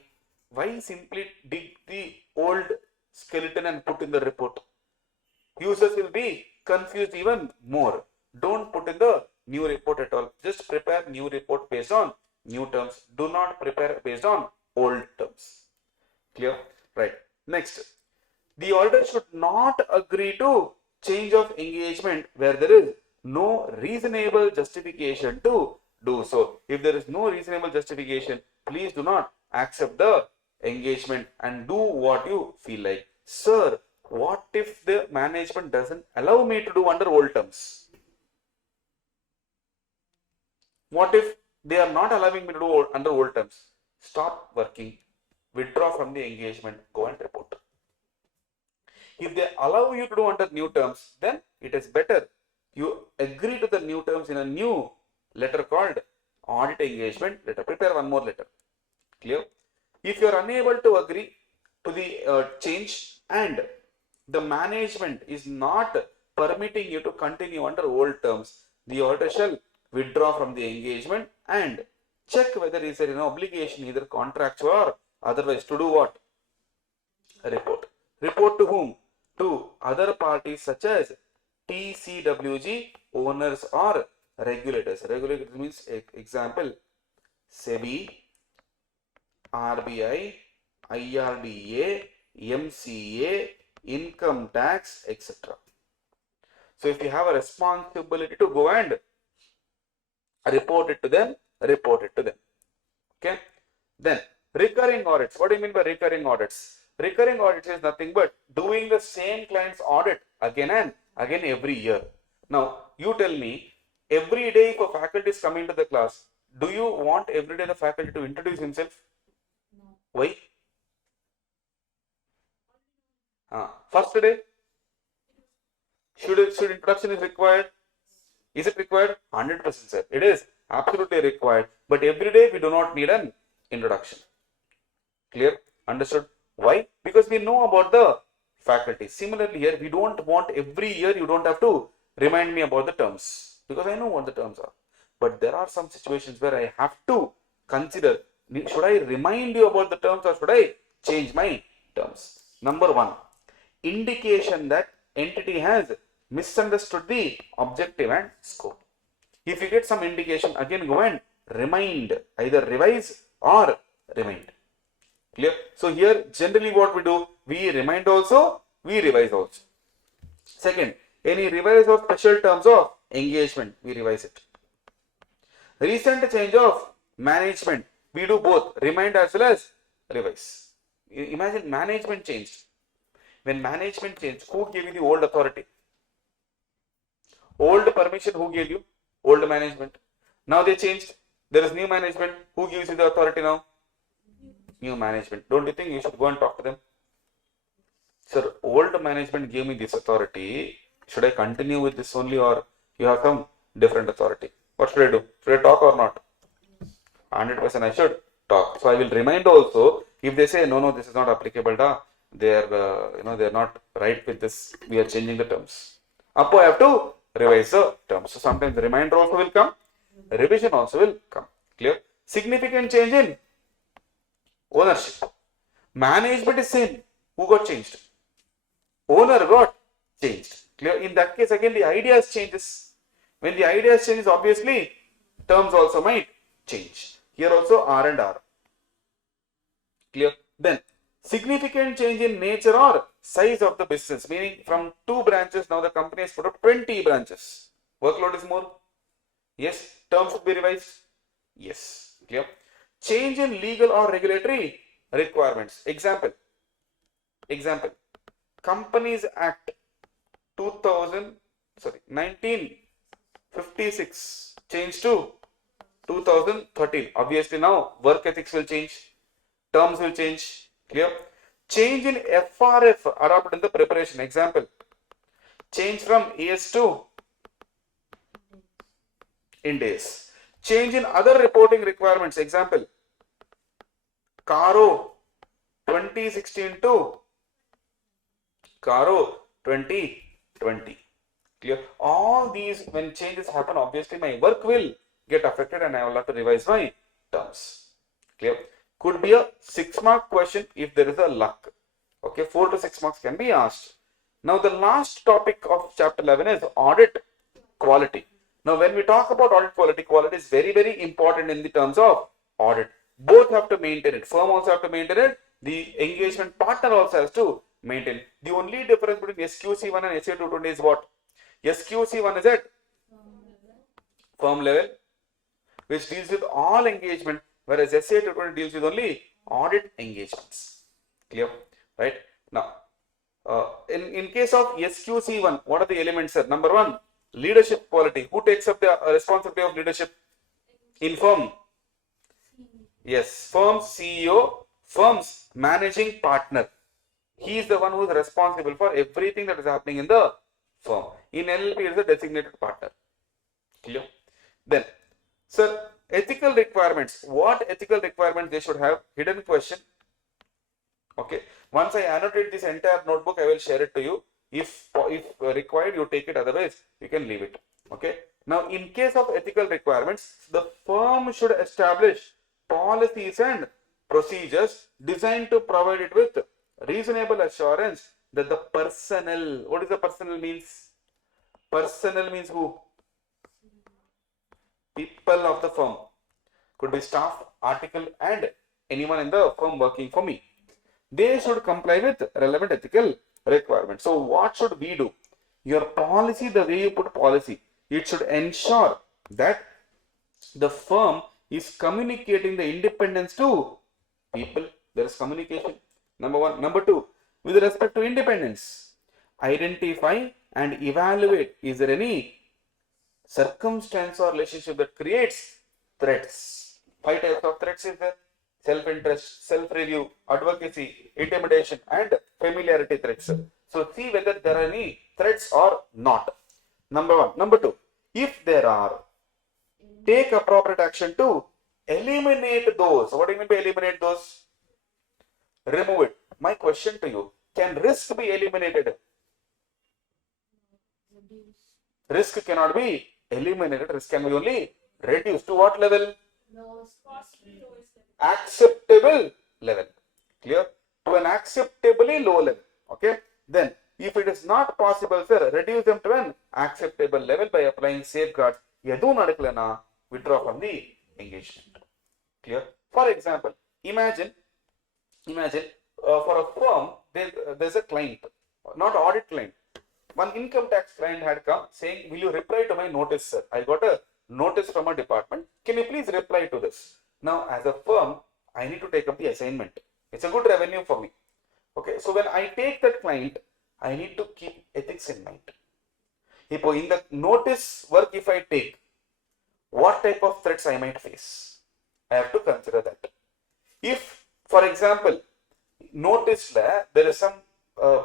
Why simply dig the old skeleton and put in the report? Users will be confused even more. Don't put in the new report at all. Just prepare new report based on new terms. Do not prepare based on old terms. Clear? Right. Next, the auditor should not agree to change of engagement where there is no reasonable justification to do so. If there is no reasonable justification, please do not accept the engagement and do what you feel like. Sir, what if the management doesn't allow me to do under old terms? What if they are not allowing me to do under old terms? Stop working, withdraw from the engagement, go and report. If they allow you to do under new terms, then it is better you agree to the new terms in a new letter called audit engagement letter. Prepare one more letter. Clear? If you are unable to agree to the change and the management is not permitting you to continue under old terms, the auditor shall withdraw from the engagement and check whether is there an obligation, either contractual or otherwise, to do what? A report. Report to whom? To other parties such as TCWG, owners or regulators. Regulators means, example, SEBI, RBI, IRDA, MCA, income tax, etc. So if you have a responsibility to go and report it to them, report it to them. Okay. Then recurring audits. What do you mean by recurring audits? Recurring audits is nothing but doing the same client's audit again and again every year. Now you tell me, every day if a faculty is coming to the class, do you want every day the faculty to introduce himself? No. Why? First day, should introduction is required? Is it required? 100%, sir. It is absolutely required. But every day we do not need an introduction. Clear? Understood? Why? Because we know about the faculty. Similarly here, we don't want every year you don't have to remind me about the terms, because I know what the terms are. But there are some situations where I have to consider, should I remind you about the terms or should I change my terms? Number one, indication that entity has misunderstood the objective and scope. If you get some indication, again go and remind, either revise or remind. Clear? So here generally what we do, we remind also, we revise also. Second, any revise of special terms of engagement, we revise it. Recent change of management, we do both, remind as well as revise. Imagine management changed. When management changed, who gave you the old authority? Old permission, who gave you? Old management. Now they changed. There is new management. Who gives you the authority now? New management. Don't you think you should go and talk to them? Sir, old management gave me this authority. Should I continue with this only, or you have some different authority? What should I do? Should I talk or not? 100% I should talk. So I will remind also, if they say no, this is not applicable, they are they are not right with this. We are changing the terms. Up I have to revise the terms. So sometimes the reminder also will come, revision also will come. Clear? Significant change in ownership. Management is same. Who got changed? Owner got changed. Clear? In that case, again the ideas changes. When the ideas changes, obviously terms also might change. Here also R and R. Clear? Then significant change in nature or size of the business, meaning from 2 branches now the company has put up 20 branches. Workload is more. Yes. Terms should be revised. Yes. Clear? Change in legal or regulatory requirements. Example. Companies Act 1956 changed to 2013. Obviously now work ethics will change, terms will change. Clear? Change in FRF adopted in the preparation. Example, change from AS to Ind AS. Change in other reporting requirements. Example, CARO 2016 to CARO 2020. Clear? All these, when changes happen, obviously my work will get affected and I will have to revise my terms. Clear? Could be a 6-mark question if there is a luck. Okay, 4 to 6 marks can be asked. Now the last topic of chapter 11 is audit quality. Now when we talk about audit quality, quality is very, very important in the terms of audit. Both have to maintain it. Firm also have to maintain it. The engagement partner also has to maintain. The only difference between SQC1 and SA220 is what? SQC1 is at firm level, which deals with all engagement, whereas SA220 deals with only audit engagements. Clear? Right? Now, in case of SQC1, what are the elements, sir? Number 1, leadership quality. Who takes up the responsibility of leadership in firm? Yes, firm's CEO, firm's managing partner. He is the one who is responsible for everything that is happening in the firm. In LLP, it is a designated partner. Clear? Then, sir, ethical requirements. What ethical requirements they should have? Hidden question. Okay. Once I annotate this entire notebook, I will share it to you. If required, you take it. Otherwise, you can leave it. Okay. Now, in case of ethical requirements, the firm should establish policies and procedures designed to provide it with reasonable assurance that the personnel, what is the personnel means? Personnel means who? People of the firm. Could be staff, article, and anyone in the firm working for me. They should comply with relevant ethical requirements. So what should we do? Your policy, the way you put policy, it should ensure that the firm is communicating the independence to people. There is communication. Number 1. Number 2, with respect to independence, identify and evaluate, is there any circumstance or relationship that creates threats? 5 types of threats is there: self-interest, self-review, advocacy, intimidation, and familiarity threats. So see whether there are any threats or not. Number 1. Number 2, if there are, take appropriate action to eliminate those. What do you mean by eliminate those? Remove it. My question to you, can risk be eliminated? Risk cannot be eliminated. Risk can be only reduced. To what level? Acceptable level. Clear? To an acceptably low level. Okay. Then, if it is not possible, sir, reduce them to an acceptable level by applying safeguards. Withdraw from the engagement. Clear? For example, imagine for a firm, there's a client, not audit client. One income tax client had come saying, will you reply to my notice, sir? I got a notice from a department. Can you please reply to this? Now, as a firm, I need to take up the assignment. It's a good revenue for me. Okay, so when I take that client, I need to keep ethics in mind. In the notice work, if I take, what type of threats I might face, I have to consider that. If, for example, notice that there is some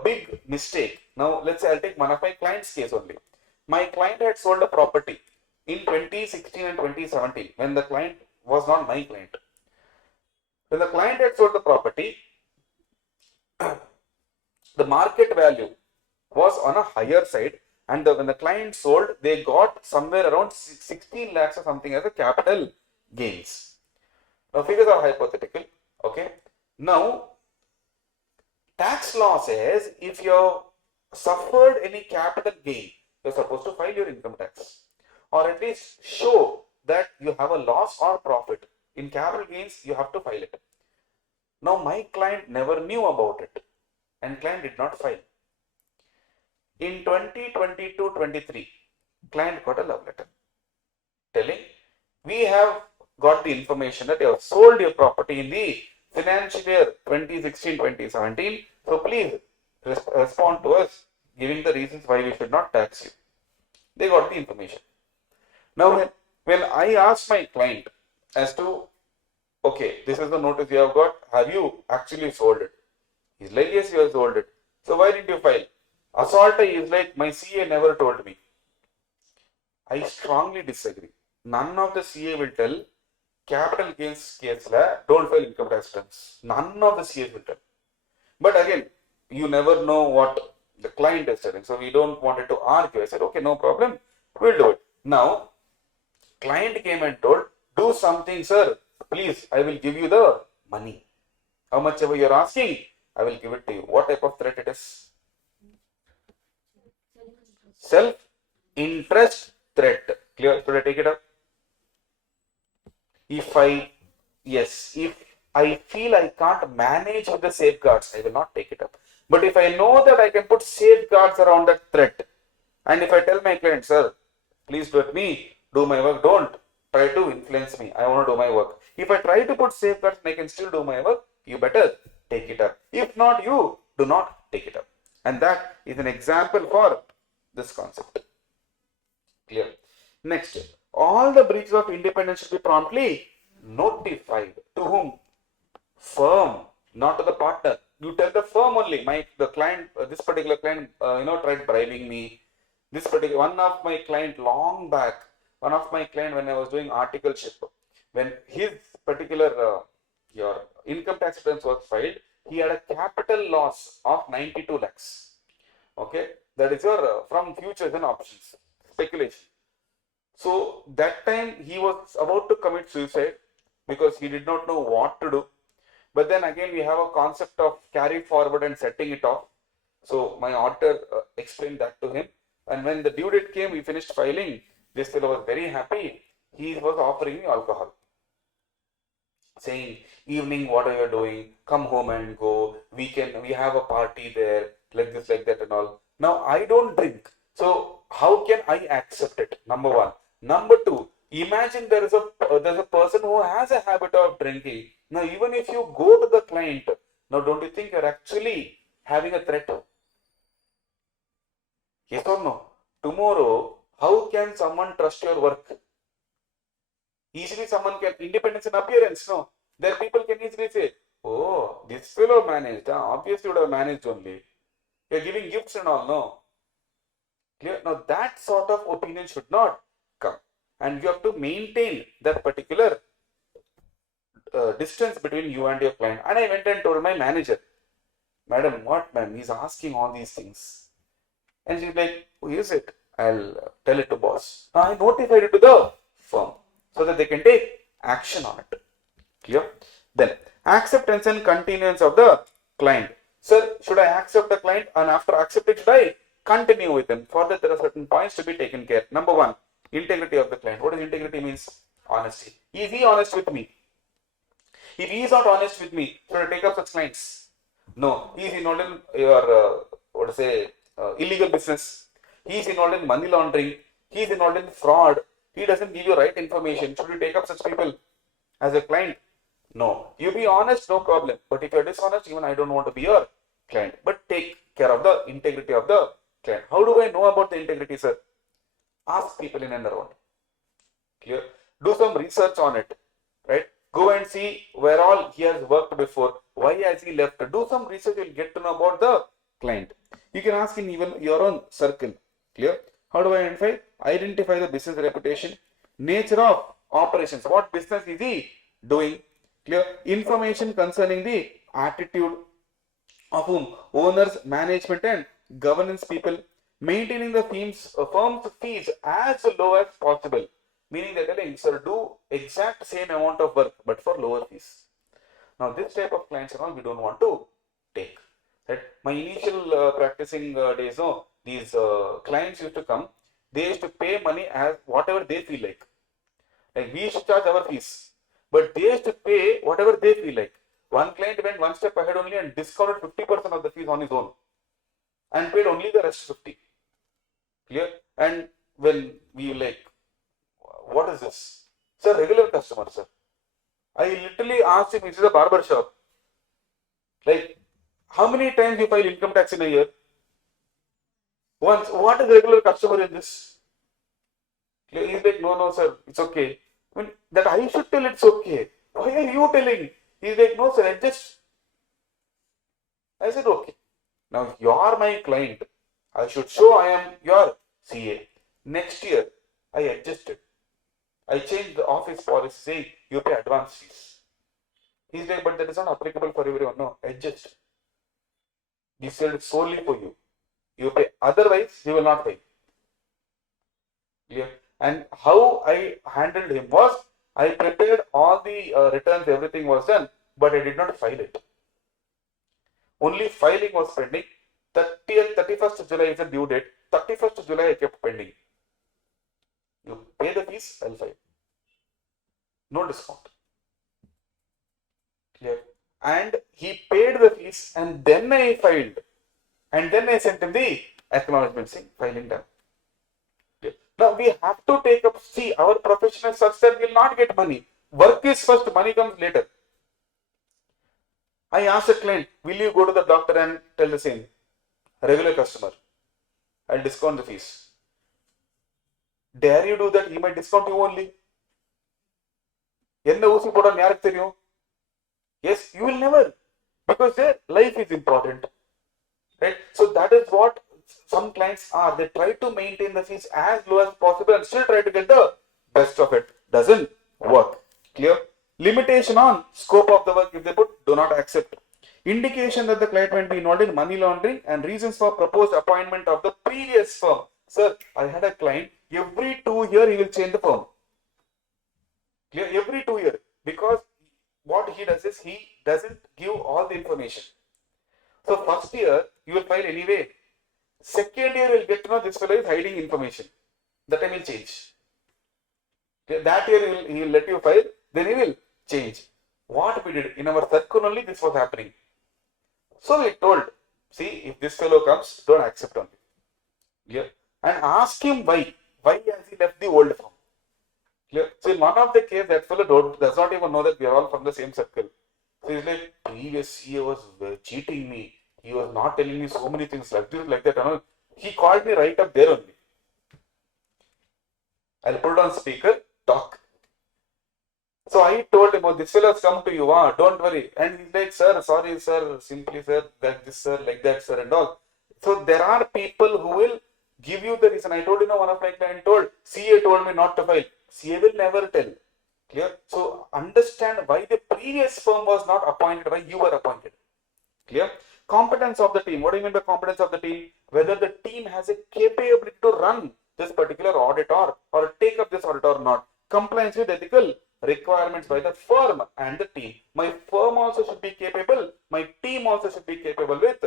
big mistake. Now, let's say I'll take one of my client's case only. My client had sold a property in 2016 and 2017 when the client was not my client. When the client had sold the property, the market value was on a higher side, and when the client sold, they got somewhere around 16 lakhs or something as a capital gains. Now, figures are hypothetical. Okay. Now, tax law says if you suffered any capital gain, you're supposed to file your income tax, or at least show that you have a loss or profit. In capital gains, you have to file it. Now, my client never knew about it, and client did not file. In 2022-23, client got a love letter telling, we have got the information that you have sold your property in the financial year 2016-2017. So please respond to us, giving the reasons why we should not tax you. They got the information. Now, when I asked my client as to, okay, this is the notice you have got, have you actually sold it? He's like, yes, you have sold it. So why didn't you file? Assault is like, my CA never told me. I strongly disagree. None of the CA will tell capital gains case don't file income tax returns. None of the CA will tell. But again, you never know what the client is telling. So we don't want it to argue. I said, okay, no problem. We'll do it. Now, client came and told, do something, sir. Please, I will give you the money. How much ever you're asking, I will give it to you. What type of threat it is? Self-interest threat. Clear? Should I take it up? If I feel I can't manage with the safeguards, I will not take it up. But if I know that I can put safeguards around that threat, and if I tell my client, sir, please let me do my work, don't try to influence me, I want to do my work. If I try to put safeguards and I can still do my work, you better take it up. If not, you do not take it up. And that is an example for this concept. Clear? Next, all the breaches of independence should be promptly notified. To whom? Firm, not to the partner. You tell the firm only. The client, this particular client, tried bribing me. One of my client long back, when I was doing articleship, when his particular your income tax returns was filed, he had a capital loss of 92 lakhs. Okay, that is your from futures and options speculation. So that time he was about to commit suicide because he did not know what to do. But then again, we have a concept of carry forward and setting it off. So my auditor explained that to him. And when the due date came, we finished filing. This fellow was very happy. He was offering me alcohol, saying, evening, what are you doing? Come home and go. We have a party there, like this, like that and all. Now, I don't drink. So how can I accept it? Number one. Number two, imagine there's a person who has a habit of drinking. Now, even if you go to the client, now don't you think you're actually having a threat? Yes or no? Tomorrow, how can someone trust your work? Easily someone can, independence in appearance, no? There people can easily say, oh, this fellow managed, obviously would have managed only. You're giving gifts and all, no? Clear? Now that sort of opinion should not come. And you have to maintain that particular distance between you and your client. And I went and told my manager, madam, what ma'am? He's asking all these things. And she's like, who is it? I'll tell it to boss. I notified it to the firm so that they can take action on it. Clear? Then, acceptance and continuance of the client. Sir, should I accept the client, and after accepting, should I continue with him? For that, there are certain points to be taken care. Number one, integrity of the client. What does integrity means? Honesty. Is he honest with me? If he is not honest with me, should I take up such clients? No. He is involved in your, illegal business. He is involved in money laundering. He is involved in fraud. He doesn't give you right information. Should you take up such people as a client? No. You be honest, no problem. But if you're dishonest, even I don't want to be your client, but take care of the integrity of the client. How do I know about the integrity, sir? Ask people in and around. Clear? Do some research on it, right? Go and see where all he has worked before. Why has he left? Do some research. You'll get to know about the client. You can ask in even your own circle. Clear? How do I identify? Identify the business reputation, nature of operations. What business is he doing? Clear? Information concerning the attitude of whom? Owners, management, and governance people. Maintaining the firm's fees as low as possible. Meaning they're telling, sir, do exact same amount of work but for lower fees. Now, this type of clients and all we don't want to take. Right? My initial practicing days, no, these clients used to come. They used to pay money as whatever they feel like. Like we used to charge our fees, but they used to pay whatever they feel like. One client went one step ahead only and discounted 50% of the fees on his own and paid only the rest 50. Clear? And when we like, what is this? Sir, regular customer, sir. I literally asked him, this is a barber shop. Like, how many times you file income tax in a year? Once. What is regular customer in this? He's like, no, sir, it's okay. I mean, that I should tell it's okay. Why are you telling? He's like, no, sir, adjust. I said, okay. Now, you are my client. I should show I am your CA. Next year, I adjusted. I changed the office policy saying you pay advance fees. He's like, but that is not applicable for everyone. No, adjust. He said solely for you. You pay. Otherwise, you will not pay. Clear? And how I handled him was, I prepared all the returns, everything was done, but I did not file it. Only filing was pending. 31st of July is the due date. 31st of July I kept pending. You pay the fees, I'll file. No discount. Clear? And he paid the fees and then I filed. And then I sent him the acknowledgement saying filing done. Clear? Now we have to take up, see, our profession is such that we will not get money. Work is first, money comes later. I asked a client, will you go to the doctor and tell the same? Regular customer. I'll discount the fees. Dare you do that? He might discount you only. Yes, you will never. Because their life is important. Right? So that is what some clients are. They try to maintain the fees as low as possible and still try to get the best of it. Doesn't work. Clear? Limitation on scope of the work if they put do not accept. Indication that the client might be involved in money laundering and reasons for proposed appointment of the previous firm. Sir, I had a client, every 2 years he will change the firm. Clear? Every 2 years. Because what he does is he doesn't give all the information. So first year you will file anyway. Second year you will get to know this fellow is hiding information. That time will change. That year he will let you file, then he will change. What we did in our circle only this was happening. So we told, see, if this fellow comes, don't accept only. Clear? And ask him why. Why has he left the old firm? Clear? So in one of the case, that fellow does not even know that we are all from the same circle. So he's like, previous CEO was cheating me. He was not telling me so many things like this, like that. He called me right up there only. I'll put it on speaker, talk. So I told him, oh, this fellow has come to you, don't worry. And he's like, sir, sorry, sir, simply, sir, that this, sir, like that, sir, and all. So there are people who will give you the reason. I told one of my clients told, CA told me not to file. CA will never tell. Clear? So understand why the previous firm was not appointed, why you were appointed. Clear? Competence of the team. What do you mean by competence of the team? Whether the team has a capability to run this particular audit or take up this audit or not. Compliance with ethical requirements by the firm and the team. My firm also should be capable. My team also should be capable with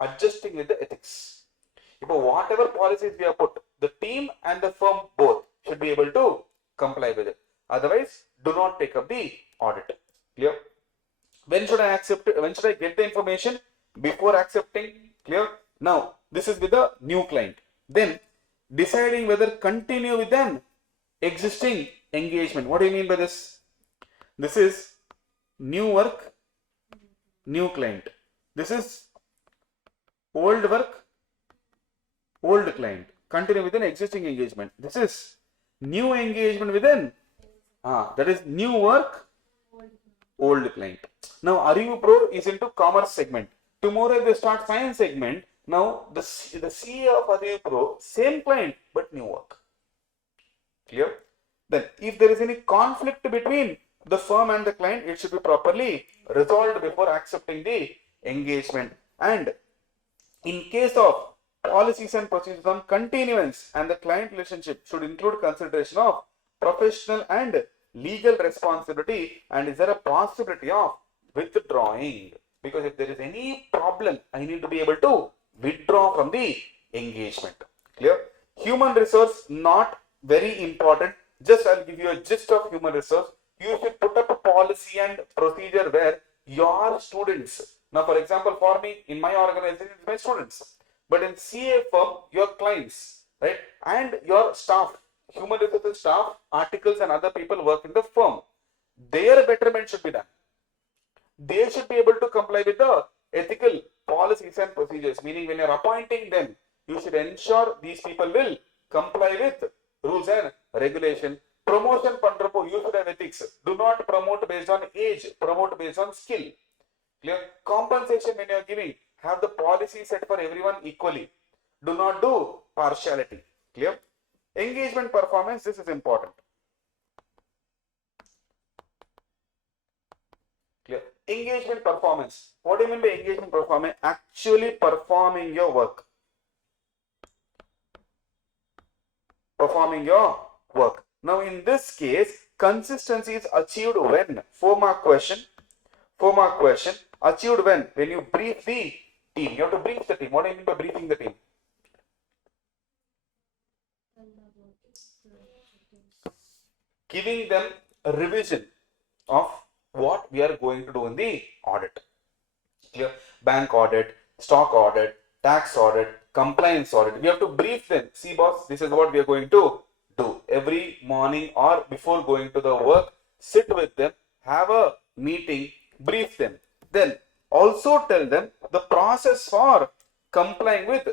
adjusting with the ethics. If whatever policies we have put, the team and the firm both should be able to comply with it. Otherwise, do not take up the audit. Clear? When should I accept it? When should I get the information? Before accepting. Clear? Now, this is with the new client. Then, deciding whether continue with an existing engagement. What do you mean by this? This is new work, new client. This is Old work, old client. Continue with an existing engagement. This is new engagement within. That is new work, old client. Now ArivuPro is into commerce segment. Tomorrow they start science segment. Now the CA of ArivuPro, same client but new work. Clear? Then if there is any conflict between the firm and the client, it should be properly resolved before accepting the engagement. And in case of policies and procedures on continuance and the client relationship should include consideration of professional and legal responsibility, and is there a possibility of withdrawing? Because if there is any problem, I need to be able to withdraw from the engagement. Clear? Human resource, not very important. Just I'll give you a gist of human resource. You should put up a policy and procedure where your students, now for example, for me, in my organization, it's my students. But in CA firm, your clients, right? And your staff, human resources staff, articles and other people work in the firm. Their betterment should be done. They should be able to comply with the ethical policies and procedures. Meaning when you are appointing them, you should ensure these people will comply with rules and regulation. Promotion pandropo, you should have ethics. Do not promote based on age, promote based on skill. Clear? Compensation when you are giving, have the policy set for everyone equally. Do not do partiality. Clear? Engagement performance, this is important. Clear? Engagement performance. What do you mean by engagement performance? Actually performing your work. Performing your work. Now in this case, consistency is achieved when? 4-mark question. 4-mark question. Achieved when? When you brief the team. You have to brief the team. What do you mean by briefing the team? Giving them a revision of what we are going to do in the audit. Clear? Bank audit, stock audit, tax audit, compliance audit. We have to brief them. See boss, this is what we are going to do. Every morning or before going to the work, sit with them, have a meeting, brief them. Then also tell them the process for complying with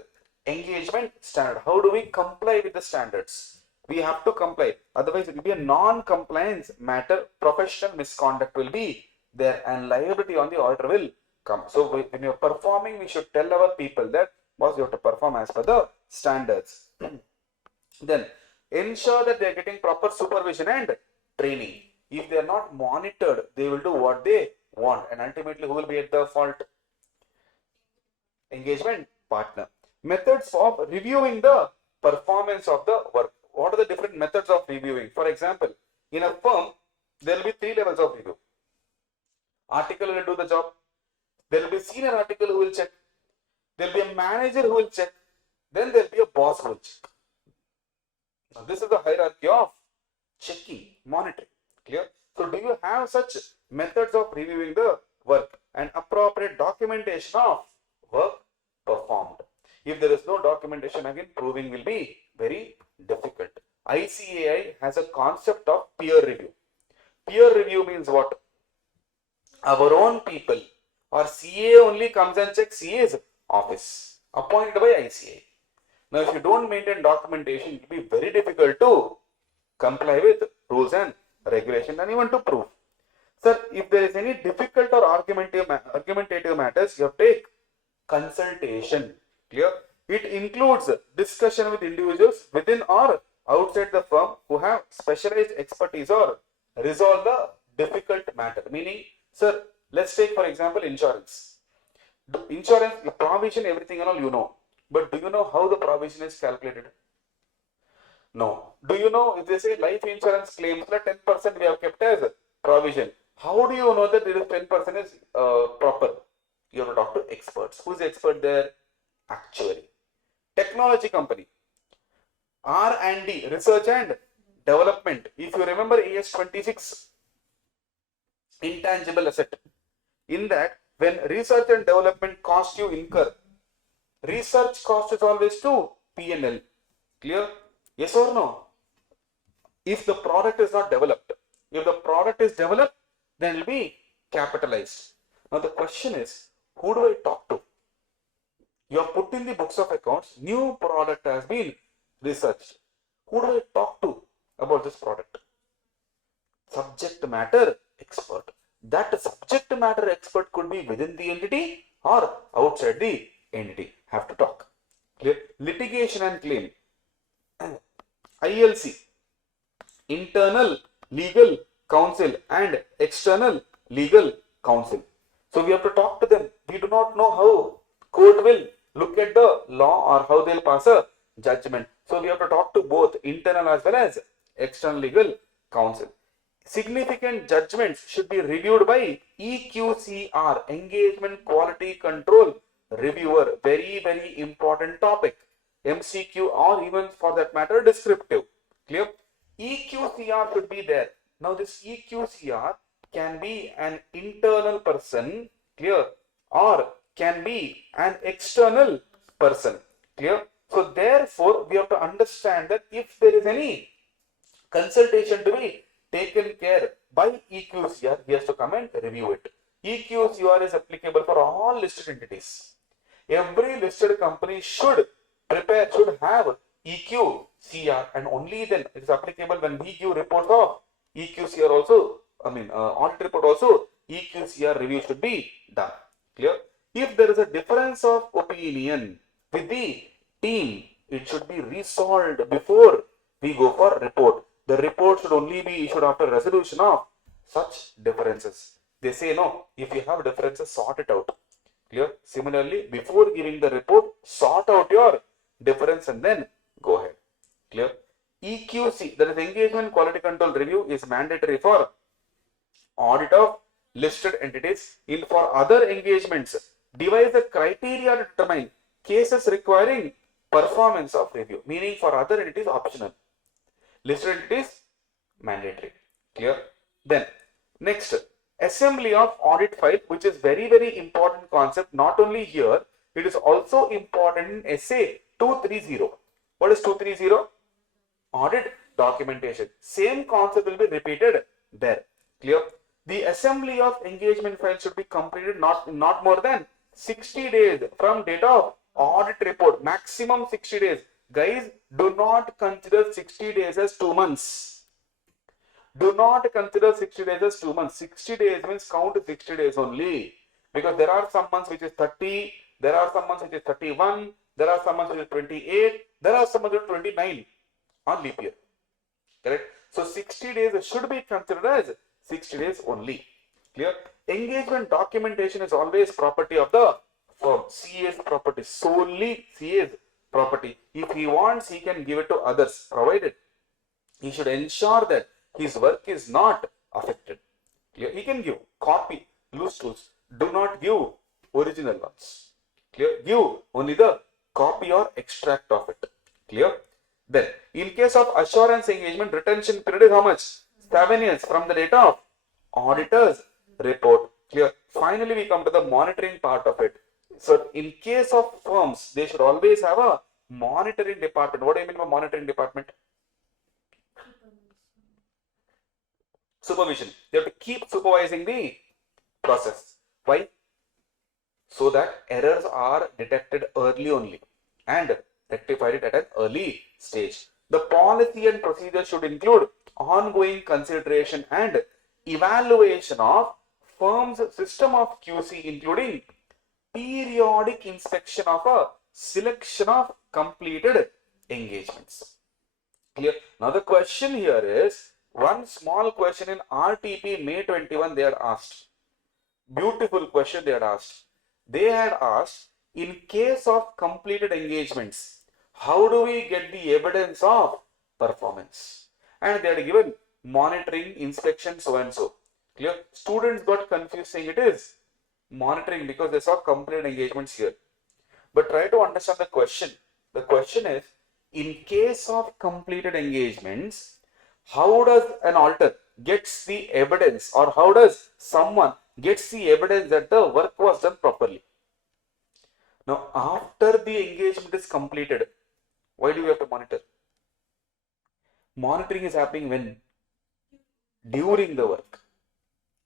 engagement standard. How do we comply with the standards? We have to comply. Otherwise, it will be a non-compliance matter. Professional misconduct will be there and liability on the auditor will come. So when you are performing, we should tell our people that, boss, you have to perform as per the standards. Then ensure that they are getting proper supervision and training. If they are not monitored, they will do what they want, and ultimately who will be at the fault? Engagement partner. Methods of reviewing the performance of the work. What are the different methods of reviewing? For example, in a firm, there will be 3 levels of review. Article will do the job. There will be senior article who will check. There will be a manager who will check. Then there will be a boss who will check. Now, this is the hierarchy of checking, monitoring. Clear? So, do you have such methods of reviewing the work and appropriate documentation of work performed? If there is no documentation, again, proving will be very difficult. ICAI has a concept of peer review. Peer review means what? Our own people or CA only comes and checks CA's office appointed by ICAI. Now, if you don't maintain documentation, it will be very difficult to comply with rules and regulations and even to prove. Sir, if there is any difficult or argumentative matters, you have to take consultation. Clear? It includes discussion with individuals within or outside the firm who have specialized expertise or resolve the difficult matter. Meaning, sir, let's take for example insurance. Insurance, provision, everything and all you know. But do you know how the provision is calculated? No. Do you know if they say life insurance claims, 10% we have kept as provision. How do you know that this 10% is proper? You have to talk to experts. Who is the expert there? Actuary. Technology company. R&D, research and development. If you remember AS 26, intangible asset. In that, when research and development cost you incur, research cost is always to P&L. Clear? Yes or no? If the product is not developed, if the product is developed, then it will be capitalized. Now the question is, who do I talk to? You have put in the books of accounts, new product has been researched. Who do I talk to about this product? Subject matter expert. That subject matter expert could be within the entity or outside the entity. Have to talk. Clear? Litigation and claim. ILC, internal legal counsel and external legal counsel. So we have to talk to them. We do not know how court will look at the law or how they'll pass a judgment. So we have to talk to both internal as well as external legal counsel. Significant judgments should be reviewed by EQCR, Engagement Quality Control Reviewer. Very, very important topic. MCQ or even for that matter descriptive. Clear? EQCR should be there. Now this EQCR can be an internal person, clear, or can be an external person, clear. So therefore we have to understand that if there is any consultation to be taken care by EQCR, he has to come and review it. EQCR is applicable for all listed entities. Every listed company should have EQCR, and only then it is applicable when we give reports of EQCR also, audit report also, EQCR review should be done. Clear? If there is a difference of opinion with the team, it should be resolved before we go for report. The report should only be issued after resolution of such differences. They say no, if you have differences, sort it out. Clear? Similarly, before giving the report, sort out your difference and then go ahead. Clear? EQC, that is Engagement Quality Control Review, is mandatory for audit of listed entities. In for other engagements, devise the criteria to determine cases requiring performance of review. Meaning for other entities optional, listed entities mandatory. Clear? Then next, assembly of audit file, which is very, very important concept. Not only here, it is also important in SA 230. What is 230? Audit documentation. Same concept will be repeated there. Clear? The assembly of engagement file should be completed not more than 60 days from date of audit report. Maximum 60 days. Guys, do not consider 60 days as 2 months. Do not consider 60 days as 2 months. 60 days means count 60 days only. Because there are some months which is 30, there are some months which is 31, there are some months which is 28, there are some months which is 29 on leap year. Correct? So 60 days should be considered as 60 days only. Clear? Engagement documentation is always property of the firm. CA's property, solely CA's property. If he wants, he can give it to others, provided he should ensure that his work is not affected. Clear? He can give copy, loose tools. Do not give original ones. Clear? Give only the copy or extract of it. Clear? Then, in case of assurance engagement, retention period is how much? 7 years from the date of auditor's report. Clear? Finally, we come to the monitoring part of it. So, in case of firms, they should always have a monitoring department. What do you mean by monitoring department? Supervision. They have to keep supervising the process. Why? So that errors are detected early only and rectified it at an early stage. The policy and procedure should include ongoing consideration and evaluation of firm's system of QC, including periodic inspection of a selection of completed engagements. Clear? Now the question here is, one small question in RTP May 21 they had asked. Beautiful question they had asked. They had asked, in case of completed engagements, how do we get the evidence of performance? And they had given monitoring, inspection, so and so. Clear? Students got confused saying it is monitoring because they saw completed engagements here. But try to understand the question. The question is, in case of completed engagements, how does an auditor gets the evidence, or how does someone gets the evidence that the work was done properly? Now, after the engagement is completed, why do we have to monitor? Monitoring is happening when? During the work.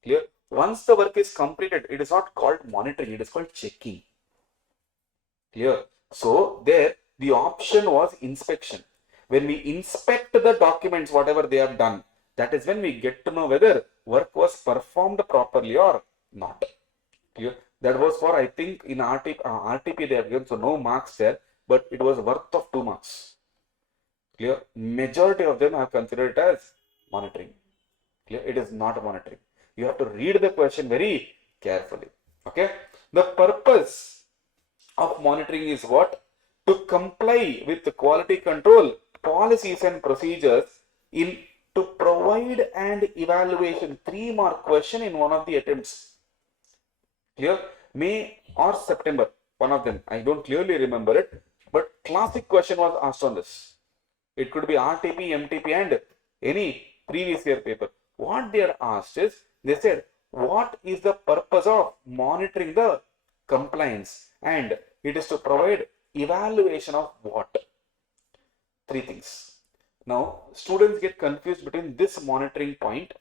Clear? Once the work is completed, it is not called monitoring, it is called checking. Clear? So there the option was inspection. When we inspect the documents, whatever they have done, that is when we get to know whether work was performed properly or not. Clear? That was for, I think, in RTP they have given, so no marks there, but it was worth of 2 marks. Clear? Majority of them have considered it as monitoring. Clear? It is not monitoring. You have to read the question very carefully. Okay? The purpose of monitoring is what? To comply with the quality control policies and procedures in to provide and evaluation. 3-mark question in one of the attempts. Clear? May or September, one of them. I don't clearly remember it, but classic question was asked on this. It could be RTP, MTP, and any previous year paper. What they are asked is, they said, what is the purpose of monitoring the compliance? And it is to provide evaluation of what? 3 things. Now, students get confused between this monitoring point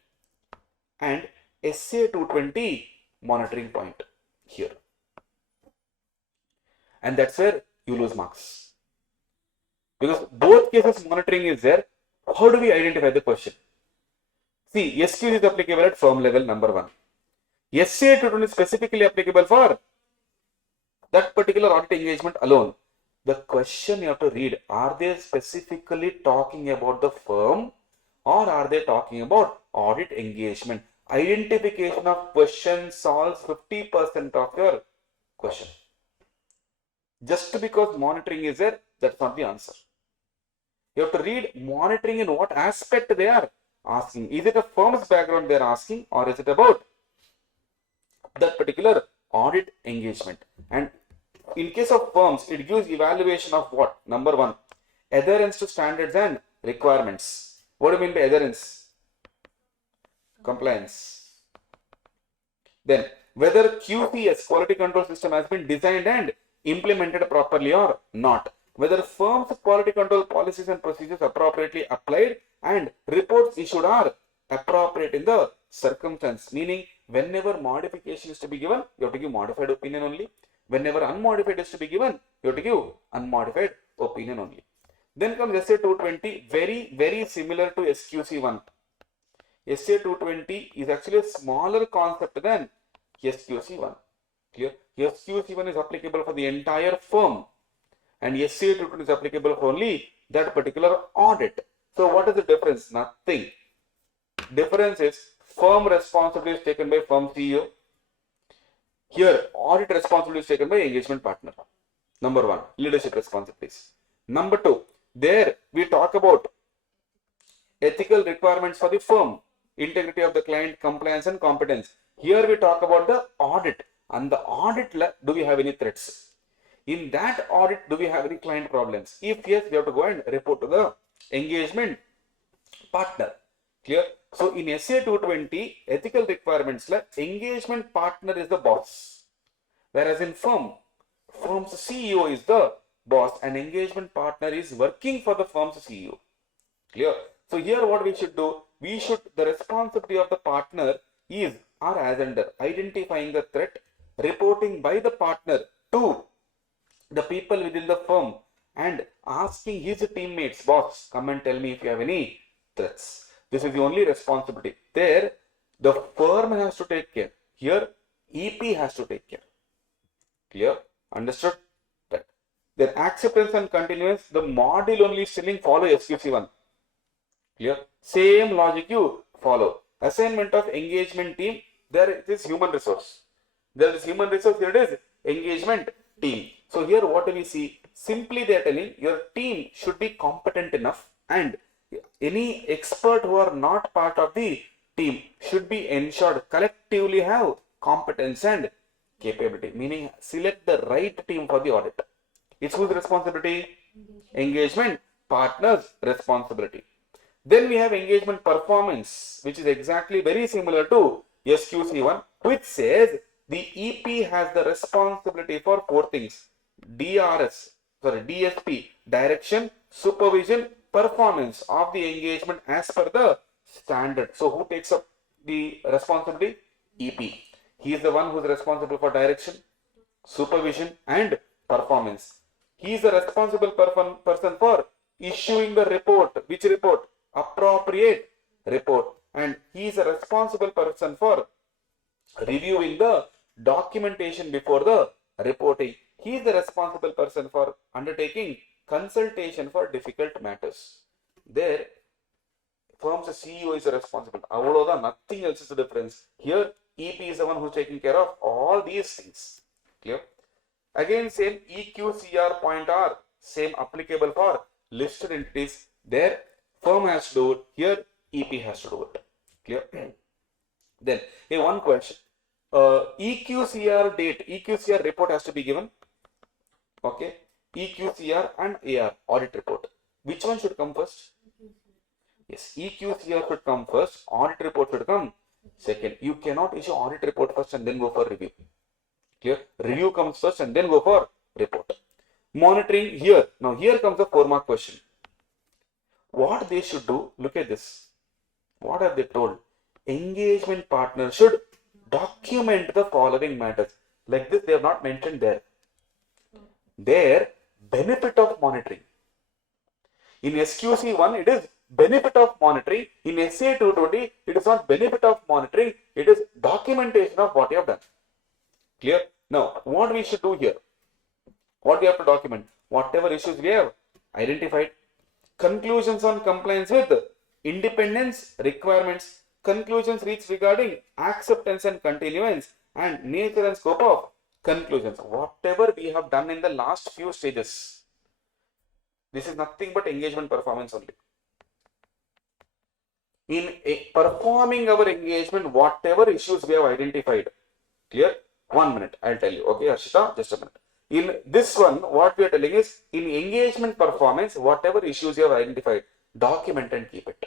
and SA 220 monitoring point here. And that's where you lose marks. Because both cases monitoring is there. How do we identify the question? See, SQ is applicable at firm level, number 1. SA 220 is specifically applicable for that particular audit engagement alone. The question you have to read, are they specifically talking about the firm or are they talking about audit engagement? Identification of question solves 50% of your question. Just because monitoring is there, that's not the answer. You have to read monitoring in what aspect they are asking. Is it a firm's background they are asking, or is it about that particular audit engagement? And in case of firms, it gives evaluation of what? Number 1, adherence to standards and requirements. What do you mean by adherence? Compliance. Then whether QCS, quality control system, has been designed and implemented properly or not. Whether firm's quality control policies and procedures appropriately applied and reports issued are appropriate in the circumstance. Meaning, whenever modification is to be given, you have to give modified opinion only. Whenever unmodified is to be given, you have to give unmodified opinion only. Then comes SA 220, very similar to SQC1. SA 220 is actually a smaller concept than SQC1. Clear? SQC1 is applicable for the entire firm, and SA 220 is applicable for only that particular audit. So what is the difference? Nothing. Difference is firm responsibility is taken by firm CEO. Here, audit responsibility is taken by engagement partner. Number 1, leadership responsibilities. Number 2, there we talk about ethical requirements for the firm, integrity of the client, compliance and competence. Here we talk about the audit. And the audit, do we have any threats? In that audit, do we have any client problems? If yes, we have to go and report to the engagement partner. Clear? So in SA 220, ethical requirements, engagement partner is the boss. Whereas in firm's CEO is the boss and engagement partner is working for the firm's CEO. Clear? So here what we should do, the responsibility of the partner is or as under identifying the threat, reporting by the partner to the people within the firm and asking his teammates, boss, come and tell me if you have any threats. This is the only responsibility. There, the firm has to take care. Here, EP has to take care. Clear? Understood? Right. Then acceptance and continuance, the module only selling follow SQC1. Clear? Same logic you follow. Assignment of engagement team, there it is human resource. There is human resource, here it is engagement team. So here what do we see? Simply they are telling your team should be competent enough and any expert who are not part of the team should be ensured collectively have competence and capability. Meaning select the right team for the audit. It's whose responsibility? Engagement partner's responsibility. Then we have engagement performance, which is exactly very similar to SQC1, which says the EP has the responsibility for 4 things. DSP, direction, supervision, performance of the engagement as per the standard. So who takes up the responsibility? EP. He is the one who is responsible for direction, supervision and performance. He is the responsible person for issuing the report. Which report? Appropriate report. And he is a responsible person for reviewing the documentation before the reporting. He is the responsible person for undertaking consultation for difficult matters. There, firm's CEO is responsible. Nothing else is the difference. Here, EP is the one who's taking care of all these things. Clear? Again, same EQCR point are same applicable for listed entities. There, firm has to do it. Here, EP has to do it. Clear? Then, hey, one question. EQCR date, EQCR report has to be given. Okay. EQCR and AR, audit report. Which one should come first? Yes, EQCR should come first, audit report should come second. You cannot issue audit report first and then go for review. Clear? Review comes first and then go for report. Monitoring here. Now here comes the 4-mark question. What they should do, look at this. What have they told? Engagement partner should document the following matters. Like this, they have not mentioned there. Their benefit of monitoring. In SQC1, it is benefit of monitoring. In SA 220, it is not benefit of monitoring. It is documentation of what you have done. Clear? Now, what we should do here? What we have to document? Whatever issues we have identified. Conclusions on compliance with independence requirements. Conclusions reached regarding acceptance and continuance and nature and scope of conclusions. Whatever we have done in the last few stages. This is nothing but engagement performance only. In performing our engagement, whatever issues we have identified. Clear? 1 minute, I'll tell you. Okay, Harshita, just a minute. In this one, what we are telling is, in engagement performance, whatever issues you have identified, document and keep it.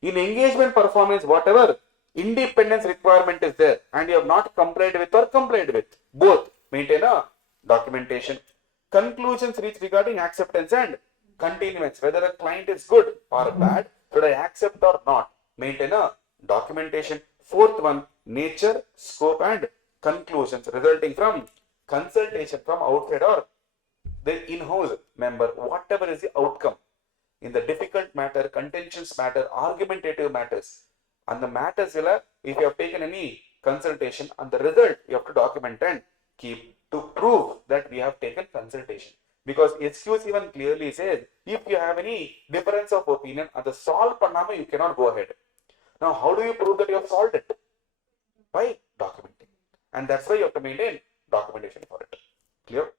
In engagement performance, whatever independence requirement is there and you have not complied with or complied with, both maintain a documentation. Conclusions reached regarding acceptance and continuance, whether a client is good or bad, should I accept or not, maintain a documentation. 4th one, nature, scope and conclusions resulting from consultation from outside or the in-house member, whatever is the outcome in the difficult matter, contentious matter, argumentative matters, and the matters, if you have taken any consultation and the result, you have to document and keep to prove that we have taken consultation. Because SQC1 clearly says, if you have any difference of opinion and the solve pannama, you cannot go ahead. Now, how do you prove that you have solved it? By documenting. And that's why you have to maintain documentation for it. Clear?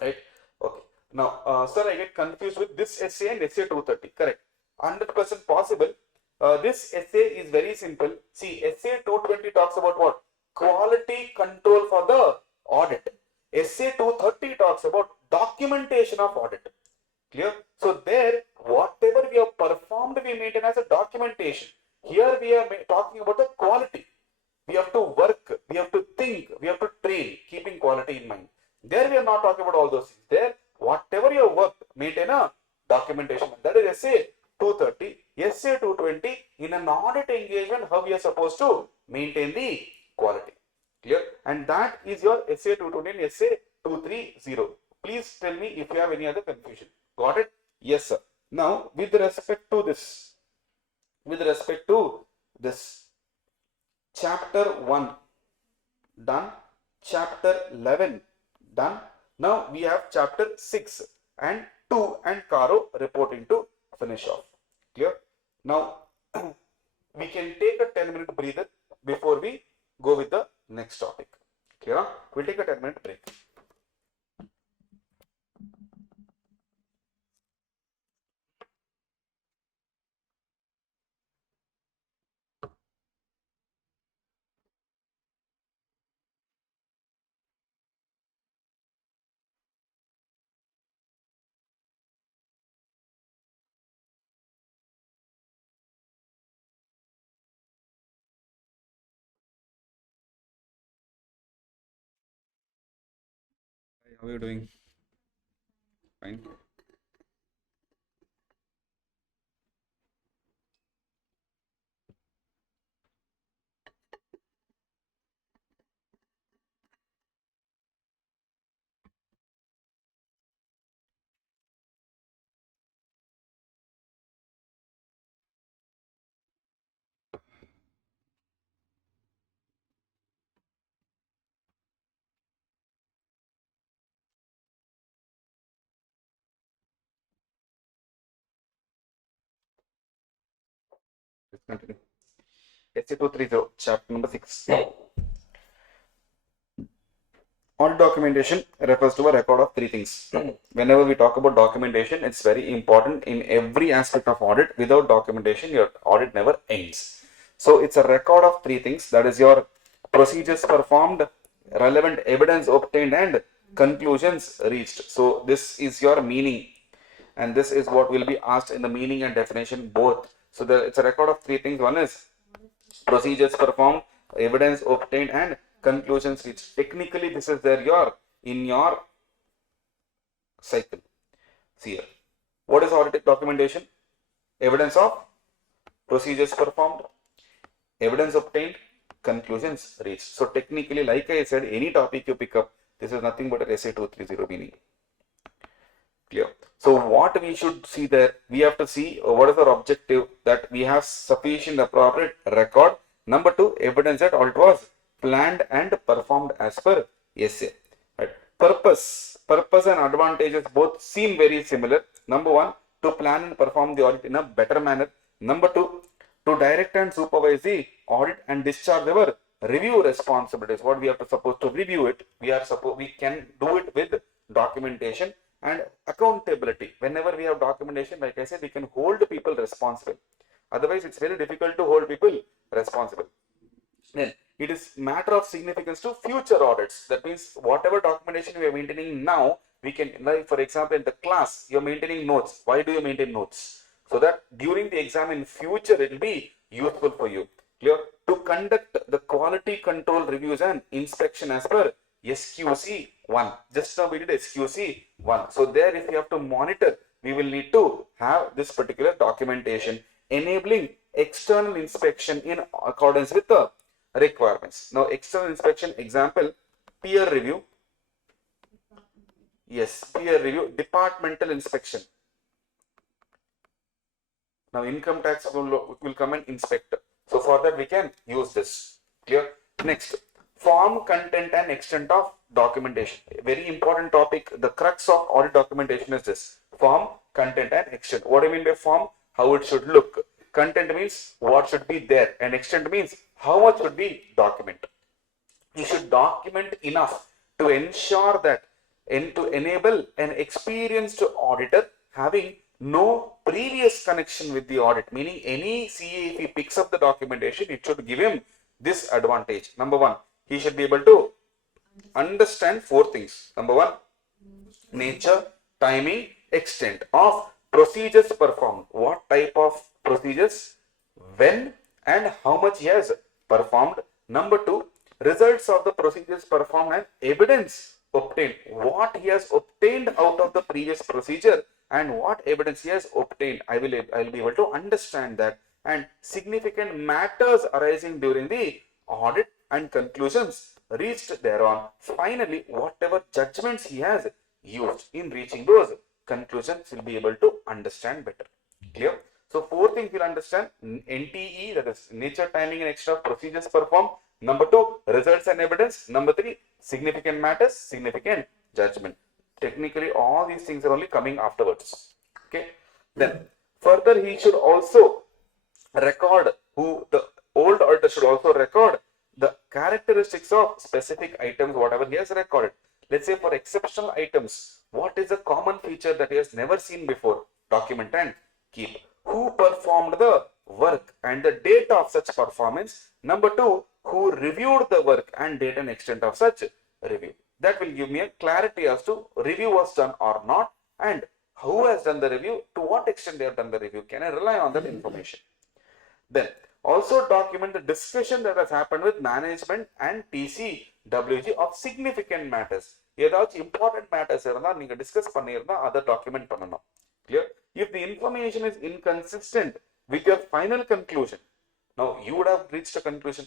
Right? Okay. Now, sir, I get confused with this essay and essay 230. Correct. 100% possible. This essay is very simple. See, essay 220 talks about what? Quality control for the audit. Essay 230 talks about documentation of audit. Clear? So there, whatever we have performed, we maintain as a documentation. Here we are talking about the quality. We have to work, we have to think, we have to train, keeping quality in mind. There we are not talking about all those things. There, whatever you have worked, maintain a documentation. That is essay 230. Essay 220, in an audit engagement, how we are supposed to maintain the quality. Clear? And that is your essay 220 and essay 230. Please tell me if you have any other confusion. Got it? Yes, sir. Now, with respect to this, chapter 1 done, chapter 11 done. Now we have chapter 6 and 2 and CARO reporting to finish off. Clear? Now we can take a 10-minute breather before we go with the next topic. Clear? We'll take a 10-minute break. How are you doing? Fine. Continue. SA230, chapter number 6. Audit documentation refers to a record of three things. Whenever we talk about documentation, it's very important in every aspect of audit. Without documentation, your audit never ends. So it's a record of three things. That is your procedures performed, relevant evidence obtained, and conclusions reached. So this is your meaning, and this is what will be asked in the meaning and definition both. So it's a record of three things. One is procedures performed, evidence obtained, and conclusions reached. Technically, this is there in your cycle. See here. What is audit documentation? Evidence of procedures performed, evidence obtained, conclusions reached. So technically, like I said, any topic you pick up, this is nothing but a SA230 meaning. Clear? So what we should see there, we have to see what is our objective, that we have sufficient appropriate record. Number two, evidence that audit was planned and performed as per SA. Right. Purpose and advantages both seem very similar. Number one, to plan and perform the audit in a better manner. Number two, to direct and supervise the audit and discharge our review responsibilities. What we have to suppose to review it, we can do it with documentation and accountability. Whenever we have documentation, like I said, we can hold people responsible. Otherwise, it's very difficult to hold people responsible. Then it is matter of significance to future audits. That means whatever documentation we are maintaining now, we can, like for example, in the class, you are maintaining notes. Why do you maintain notes? So that during the exam in future, it will be useful for you. Clear? To conduct the quality control reviews and inspection as per SQC 1. Just now we did SQC 1. So there, if you have to monitor, we will need to have this particular documentation enabling external inspection in accordance with the requirements. Now, external inspection example, peer review. Yes, peer review, departmental inspection. Now, income tax will come and inspect. So, for that we can use this. Clear? Next, form, content and extent of documentation. A very important topic. The crux of audit documentation is this: form, content and extent. What do you mean by form? How it should look. Content means what should be there, and extent means how much should be document. You should document enough to ensure that and to enable an experienced auditor having no previous connection with the audit, meaning any CA, if he picks up the documentation, it should give him this advantage. Number one, he should be able to understand four things. Number one, nature, timing, extent of procedures performed. What type of procedures, when and how much he has performed. Number two, results of the procedures performed and evidence obtained. What he has obtained out of the previous procedure and what evidence he has obtained. I will be able to understand that. And significant matters arising during the audit and conclusions reached thereon. Finally, whatever judgments he has used in reaching those conclusions, will be able to understand better. Clear? So, four things you'll understand: NTE, that is nature, timing and extent of procedures performed. Number two, results and evidence. Number three, significant matters, significant judgment. Technically, all these things are only coming afterwards. Okay. Then, further, he should also record, the old auditor should also record the characteristics of specific items, whatever he has recorded. Let's say for exceptional items, what is a common feature that he has never seen before? Document and keep. Who performed the work and the date of such performance. Number two, who reviewed the work and date and extent of such review. That will give me a clarity as to review was done or not, and who has done the review, to what extent they have done the review. Can I rely on that information? Then also document the discussion that has happened with management and TCWG of significant matters. ஏதாச்சும் important matters இருந்தால் நீங்க discuss பண்ணியிருந்தா அதை document பண்ணணும். Clear? If the information is inconsistent with your final conclusion, now you would have reached a conclusion,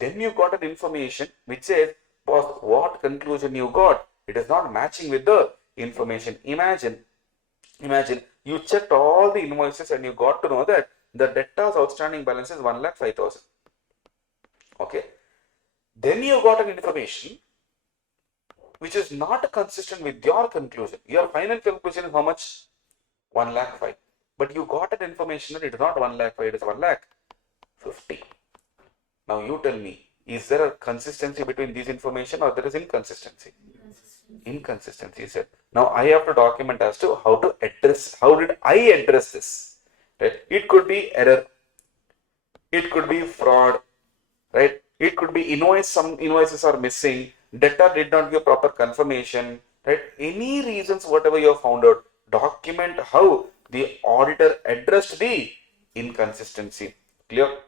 then you got an information which says, boss, what conclusion you got? It is not matching with the information. Imagine you checked all the invoices and you got to know that the debtors outstanding balance is 1,05,000. Okay. Then you got an information which is not consistent with your conclusion. Your final conclusion is how much? 1,05,000. But you got an information that it is not 1,05,000, it is 1,00,000. 50. Now you tell me, is there a consistency between these information or there is inconsistency? Inconsistency, sir. Now I have to document as to how to address, how did I address this? Right? It could be error, it could be fraud, right? It could be some invoices are missing, debtor did not give proper confirmation, right? Any reasons, whatever you have found out, document how the auditor addressed the inconsistency. Clear?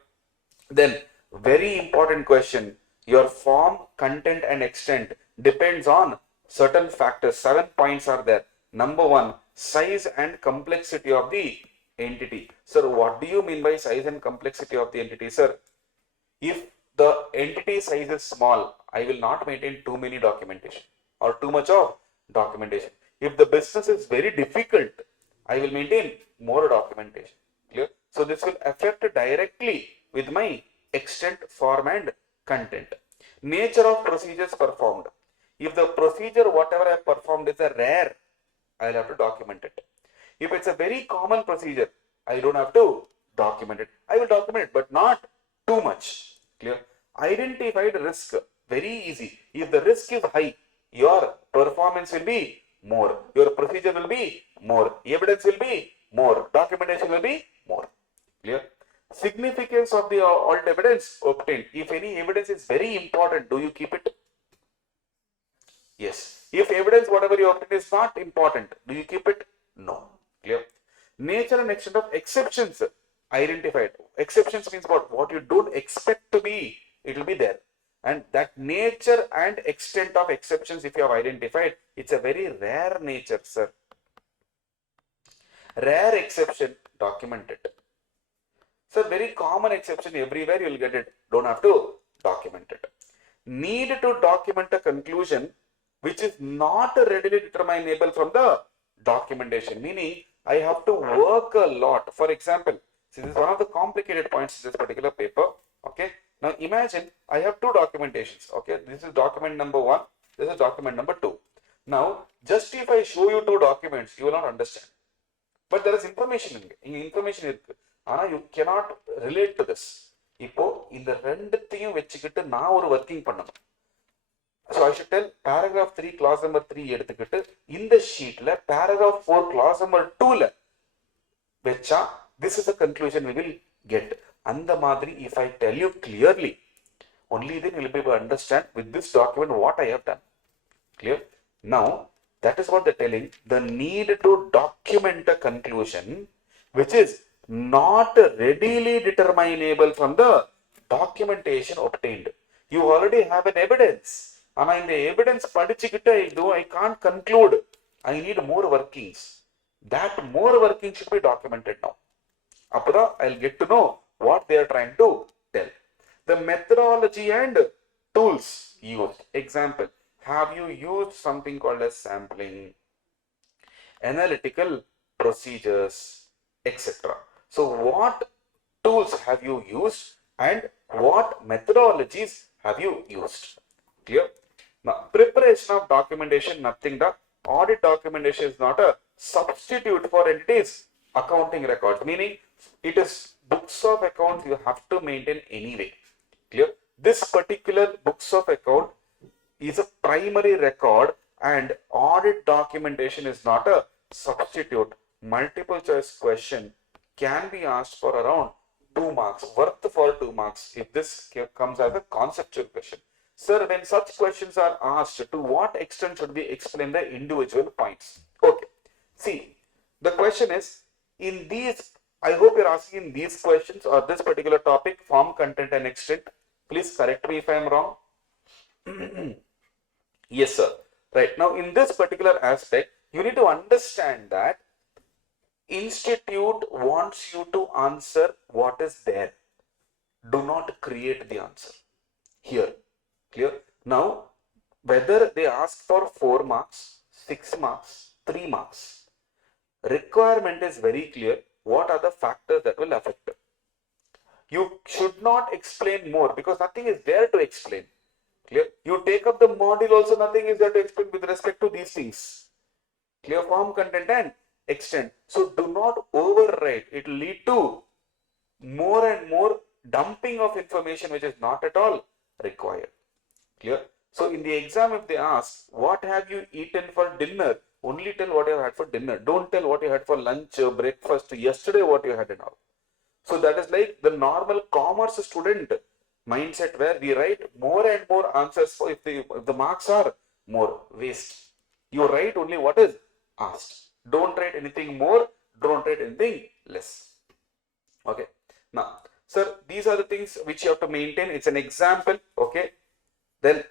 Then, very important question, your form content and extent depends on certain factors. 7 points are there. Number 1, size and complexity of the entity. Sir, what do you mean by size and complexity of the entity, sir? If the entity size is small, I will not maintain too many documentation or too much of documentation. If the business is very difficult, I will maintain more documentation. Clear? So this will affect directly with my extent, form and content. Nature of procedures performed. If the procedure whatever I performed is a rare, I will have to document it. If it's a very common procedure, I don't have to document it. I will document it, but not too much. Clear? Identified risk. Very easy. If the risk is high, your performance will be more. Your procedure will be more. Evidence will be more. Documentation will be more. Clear? Significance of the audit evidence obtained. If any evidence is very important, do you keep it? Yes. If evidence whatever you obtain is not important, do you keep it? No. Clear? Nature and extent of exceptions identified. Exceptions means what? What you don't expect to be, it will be there. And that nature and extent of exceptions, if you have identified, it's a very rare nature, sir. Rare exception, document it. Sir, very common exception, everywhere you will get it. Don't have to document it. Need to document a conclusion which is not readily determinable from the documentation. Meaning, I have to work a lot. For example, this is one of the complicated points in this particular paper. Okay. Now imagine I have two documentations. Okay. This is document number 1. This is document number 2. Now, just if I show you two documents, you will not understand. But there is information in information இருக்கு. ஆனா you cannot relate to this. இப்போ இந்த ரெண்டுத்தையும் வச்சுக்கிட்டு நான் ஒரு working பண்ணணும். So I should tell paragraph 3 clause number 3 எடுத்துக்கிட்டு இந்த ஷீட்ல paragraph 4 clause number 2ல வெச்சா this is the conclusion we will get. அந்த மாதிரி if I tell you clearly, only then you will be able to understand with this document what I have done. Clear? Now, that is what they're telling. The need to document a conclusion which is not readily determinable from the documentation obtained. You already have an evidence. And in the evidence I can't conclude. I need more workings. That more working should be documented now. Apura, I'll get to know what they are trying to tell. The methodology and tools used. Example, have you used something called as sampling, analytical procedures, etc. So what tools have you used and what methodologies have you used? Clear? Now, preparation of documentation, nothing. The audit documentation is not a substitute for entities accounting records, meaning it is books of accounts you have to maintain anyway. Clear? This particular books of account is a primary record and audit documentation is not a substitute. Multiple choice question can be asked for around 2 marks, worth for 2 marks if this comes as a conceptual question. Sir, when such questions are asked, to what extent should we explain the individual points? Okay. See, the question is, in these, I hope you're asking these questions or this particular topic, form, content and extent. Please correct me if I am wrong. Yes, sir. Right. Now, in this particular aspect, you need to understand that institute wants you to answer what is there. Do not create the answer. Here. Clear? Now, whether they ask for 4 marks, 6 marks, 3 marks, requirement is very clear. What are the factors that will affect it? You should not explain more because nothing is there to explain. Clear? You take up the module also, nothing is there to explain with respect to these things. Clear? Form, content and extent. So do not overwrite. It will lead to more and more dumping of information which is not at all required. Clear? So in the exam, if they ask, what have you eaten for dinner? Only tell what you had for dinner. Don't tell what you had for lunch, breakfast, yesterday what you had and all. So that is like the normal commerce student mindset where we write more and more answers for if the marks are more waste. You write only what is asked. Don't write anything more, don't write anything less. Okay. Now, sir, these are the things which you have to maintain. It's an example. Okay. Then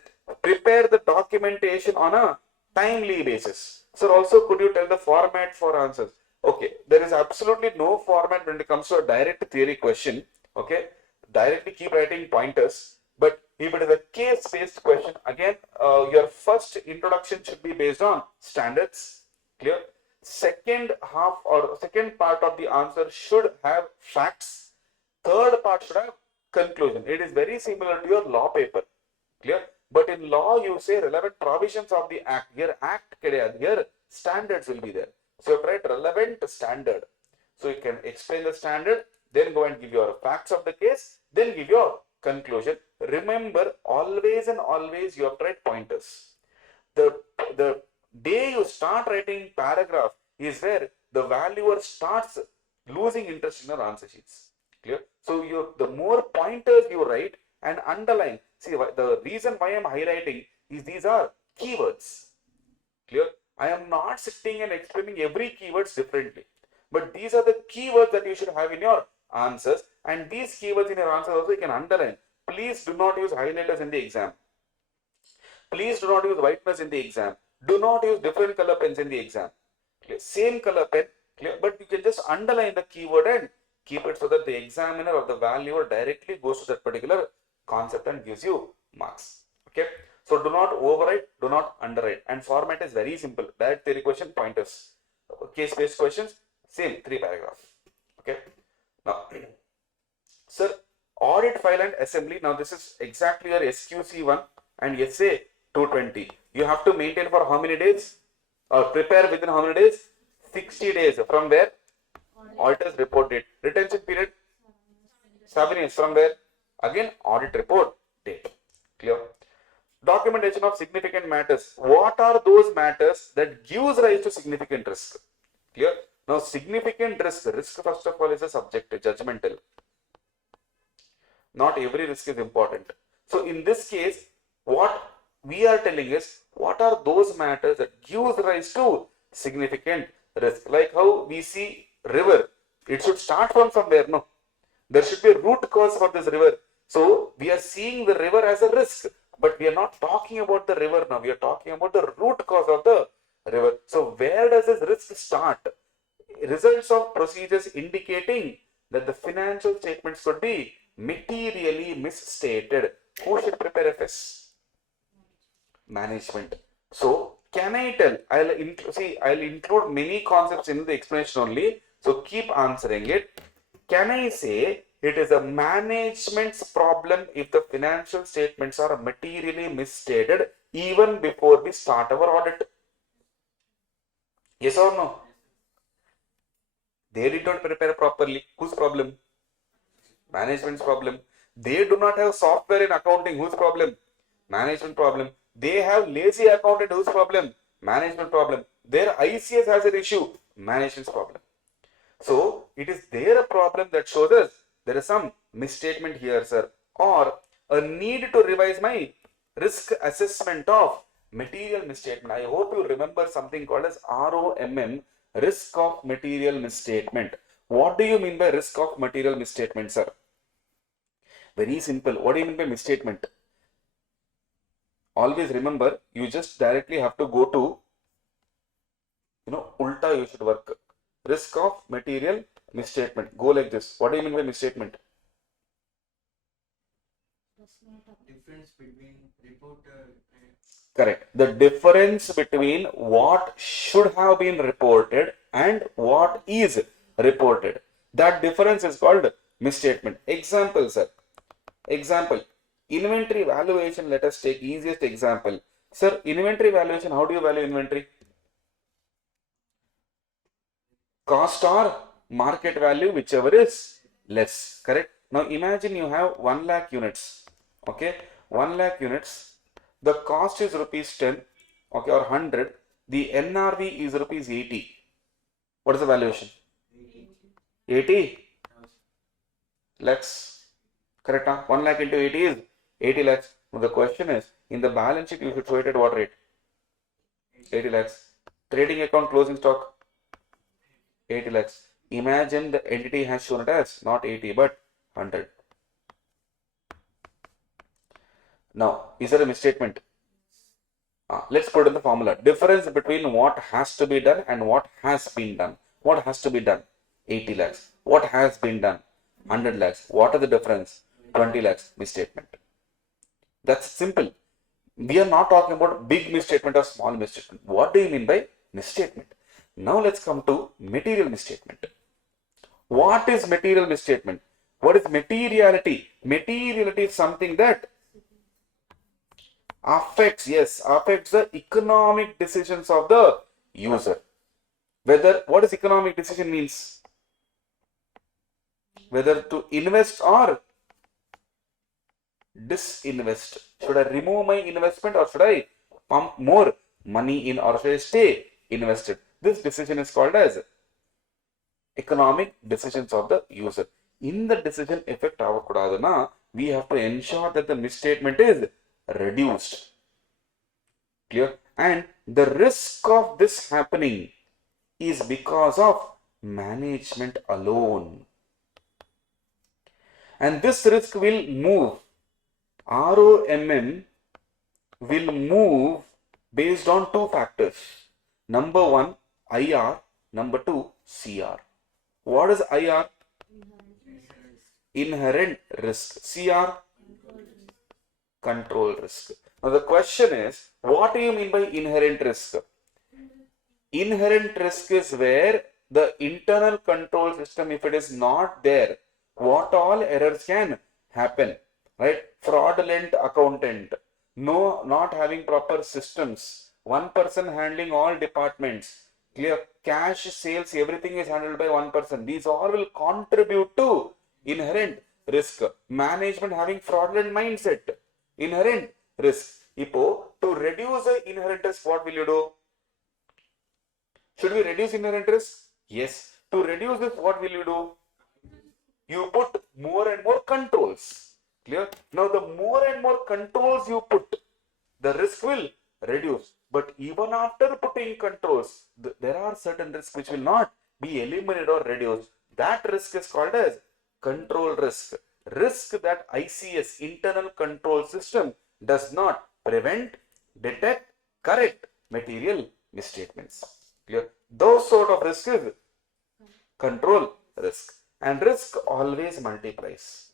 prepare the documentation on a timely basis. Sir, also could you tell the format for answers? Okay, there is absolutely no format when it comes to a direct theory question. Okay, directly keep writing pointers. But if it is a case-based question, again, your first introduction should be based on standards. Clear? Second half or second part of the answer should have facts. Third part should have conclusion. It is very similar to your law paper. Clear? But in law, you say relevant provisions of the act. Here, act, here standards will be there. So you write relevant standard. So you can explain the standard, then go and give your facts of the case, then give your conclusion. Remember, always and always you have to write pointers. The day you start writing paragraph is where the valuer starts losing interest in your answer sheets. Clear? So the more pointers you write and underline. See, the reason why I am highlighting is these are keywords. Clear? I am not sitting and explaining every keywords differently. But these are the keywords that you should have in your answers. And these keywords in your answers also you can underline. Please do not use highlighters in the exam. Please do not use whiteness in the exam. Do not use different color pens in the exam. Clear? Same color pen, clear? But you can just underline the keyword and keep it so that the examiner or the valuer directly goes to that particular concept and gives you marks. Okay. So do not overwrite, do not underwrite. And format is very simple. Direct theory question, pointers. Case-based questions, same 3 paragraphs. Okay. Now, sir, audit file and assembly. Now this is exactly your SQC1 and SA 220. You have to maintain for how many days? Or prepare within how many days? 60 days. From where? Auditor's report date. Retention period? 7 years. From where? Again, audit report date. Clear? Documentation of significant matters. What are those matters that gives rise to significant risk? Clear? Now, significant risk first of all is a subjective, judgmental. Not every risk is important. So, in this case, what we are telling is, what are those matters that gives rise to significant risk? Like how we see river. It should start from somewhere, no? There should be a root cause for this river. So, we are seeing the river as a risk. But we are not talking about the river now. We are talking about the root cause of the river. So, where does this risk start? Results of procedures indicating that the financial statements could be materially misstated. Who should prepare FS? Management. So, can I tell? I'll include many concepts in the explanation only. So, keep answering it. Can I say it is a management's problem if the financial statements are materially misstated even before we start our audit? Yes or no? They did not prepare properly. Whose problem? Management's problem. They do not have software in accounting. Whose problem? Management problem. They have lazy accountant. Whose problem? Management problem. Their ICS has an issue. Management's problem. So, it is their problem that shows us there is some misstatement here, sir, or a need to revise my risk assessment of material misstatement. I hope you remember something called as ROMM, risk of material misstatement. What do you mean by risk of material misstatement, sir? Very simple. What do you mean by misstatement? Always remember, you just directly have to go to, ulta you should work. Risk of material misstatement. Go like this. What do you mean by misstatement? Difference between reporter and... Correct. The difference between what should have been reported and what is reported. That difference is called misstatement. Example, sir. Example. Inventory valuation. Let us take easiest example. Sir, inventory valuation. How do you value inventory? Cost or market value, whichever is less. Correct. Now imagine you have 1 lakh units. Okay, 1 lakh units. The cost is rupees 10, okay, or 100. The NRV is rupees 80. What is the valuation? 80 lakhs. Correct? Huh? 1 lakh into 80 is 80 lakhs. Now the question is, in the balance sheet, you should show it at what rate? 80 lakhs. Trading account closing stock, 80 lakhs. Imagine the entity has shown it as not 80 but 100. Now, is there a misstatement? Let's put in the formula. Difference between what has to be done and what has been done. What has to be done? 80 lakhs. What has been done? 100 lakhs. What are the difference? 20 lakhs. Misstatement. That's simple. We are not talking about big misstatement or small misstatement. What do you mean by misstatement? Now let's come to material misstatement. What is material misstatement? What is materiality? Materiality is something that affects the economic decisions of the user. What is economic decision means? Whether to invest or disinvest. Should I remove my investment or should I pump more money in or should I stay invested? This decision is called as economic decisions of the user. In the decision effect avakudaduna, we have to ensure that the misstatement is reduced. Clear? And the risk of this happening is because of management alone. And this risk will move. ROMM will move based on two factors. Number one, IR. Number two, CR. What is IR? Inherent risk. CR? Control risk. Now the question is, what do you mean by inherent risk? Inherent risk is where the internal control system, if it is not there, what all errors can happen, right? Fraudulent accountant, not having proper systems, one person handling all departments, clear, cash, sales, everything is handled by one person. These all will contribute to inherent risk. Management having fraudulent mindset, inherent risk. To reduce the inherent risk, what will you do? Should we reduce inherent risk? Yes. To reduce this, what will you do? You put more and more controls. Clear? Now, the more and more controls you put, the risk will reduce. But even after putting controls, there are certain risks which will not be eliminated or reduced. That risk is called as control risk. Risk that ICS, internal control system, does not prevent, detect, correct material misstatements. Clear? Those sort of risk is control risk. And risk always multiplies.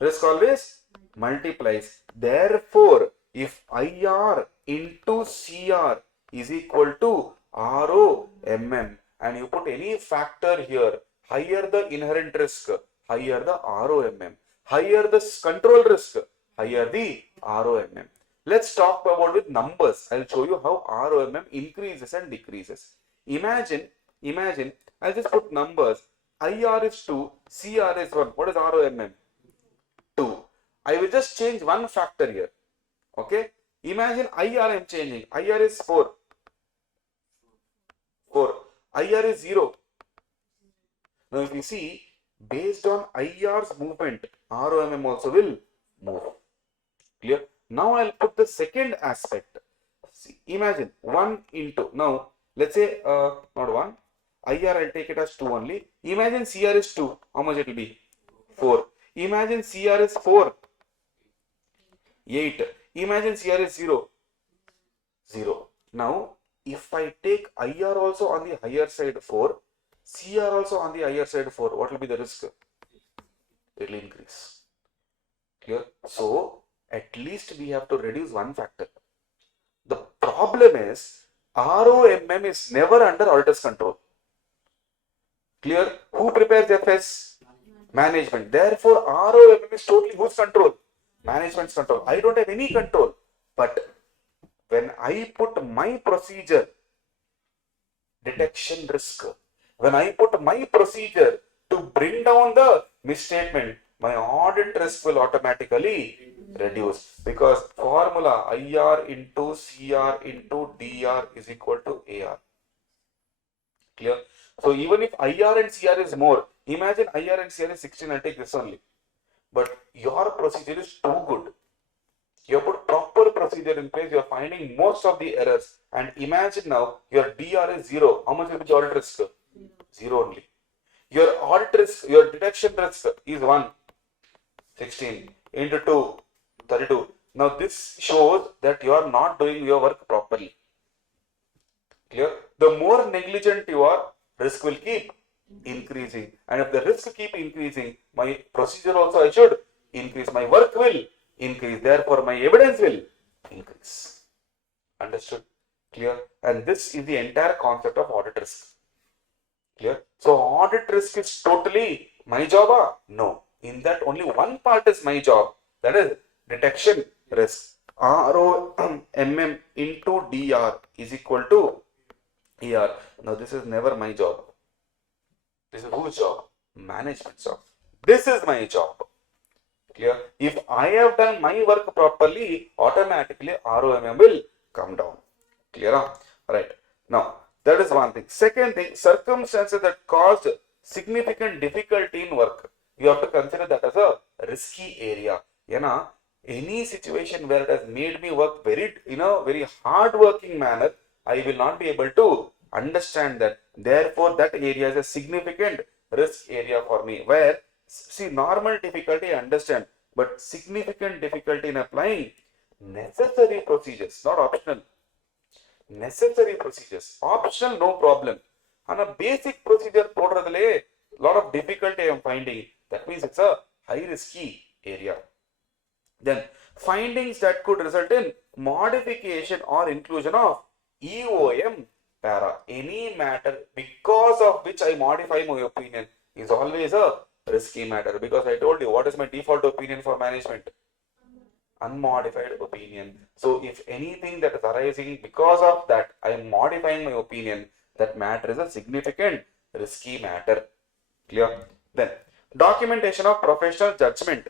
Risk always multiplies. Therefore, if IR into CR is equal to ROMM and you put any factor here, higher the inherent risk, higher the ROMM, higher the control risk, higher the ROMM. Let's talk about with numbers. I'll show you how ROMM increases and decreases. Imagine, I'll just put numbers. IR is 2, CR is 1. What is ROMM? 2. I will just change one factor here. Okay. Imagine IR I am changing. IR is 4. 4. IR is 0. Now if you see, based on IR's movement, ROMM also will move. Clear? Now I'll put the second aspect. See, imagine 1 into, now let's say not 1, IR I'll take it as 2 only. Imagine CR is 2, how much it will be? 4. Imagine CR is 4, 8. Imagine CR is 0, 0. Now if I take IR also on the higher side 4, CR also on the higher side 4, what will be the risk? It will increase. Clear? So at least we have to reduce one factor. The problem is ROMM is never under auditor's control. Clear? Who prepares FS? Management. Therefore, ROMM is totally whose control? Management's control. I don't have any control. But when I put my procedure, detection risk, when I put my procedure to bring down the misstatement, my audit risk will automatically reduce, because formula IR into CR into DR is equal to AR. Clear? So even if IR and CR is more, imagine IR and CR is 16, I'll take this only. But your procedure is too good. You have put proper procedure in place, you are finding most of the errors. And imagine now your DR is 0. How much will be the audit risk? 0 only. Your audit risk, your detection risk is 1, 16 into 2, 32. Now this shows that you are not doing your work properly. Clear? The more negligent you are, risk will keep increasing. And if the risk keep increasing, my procedure also I should increase. My work will increase. Therefore, my evidence will increase. Understood? Clear? And this is the entire concept of audit risk. Clear? So audit risk is totally my job? No. In that only one part is my job. That is detection risk. ROMM into DR is equal to ER. Now this is never my job. This is whose job? Management's job. This is my job. Clear? If I have done my work properly, automatically ROMM will come down. Clear? Right. Now, that is one thing. Second thing, circumstances that caused significant difficulty in work. You have to consider that as a risky area. Any situation where it has made me work very hard working manner, I will not be able to understand that. Therefore, that area is a significant risk area for me. Where, see, normal difficulty I understand, but significant difficulty in applying necessary procedures, not optional. Necessary procedures. Optional, no problem. And a basic procedure, lot of difficulty I am finding. That means it's a high risky area. Then, findings that could result in modification or inclusion of EOM para. Any matter because of which I modify my opinion is always a risky matter. Because I told you, what is my default opinion for management? Unmodified opinion. So if anything that is arising because of that, I am modifying my opinion, that matter is a significant risky matter. Clear? Then, documentation of professional judgment.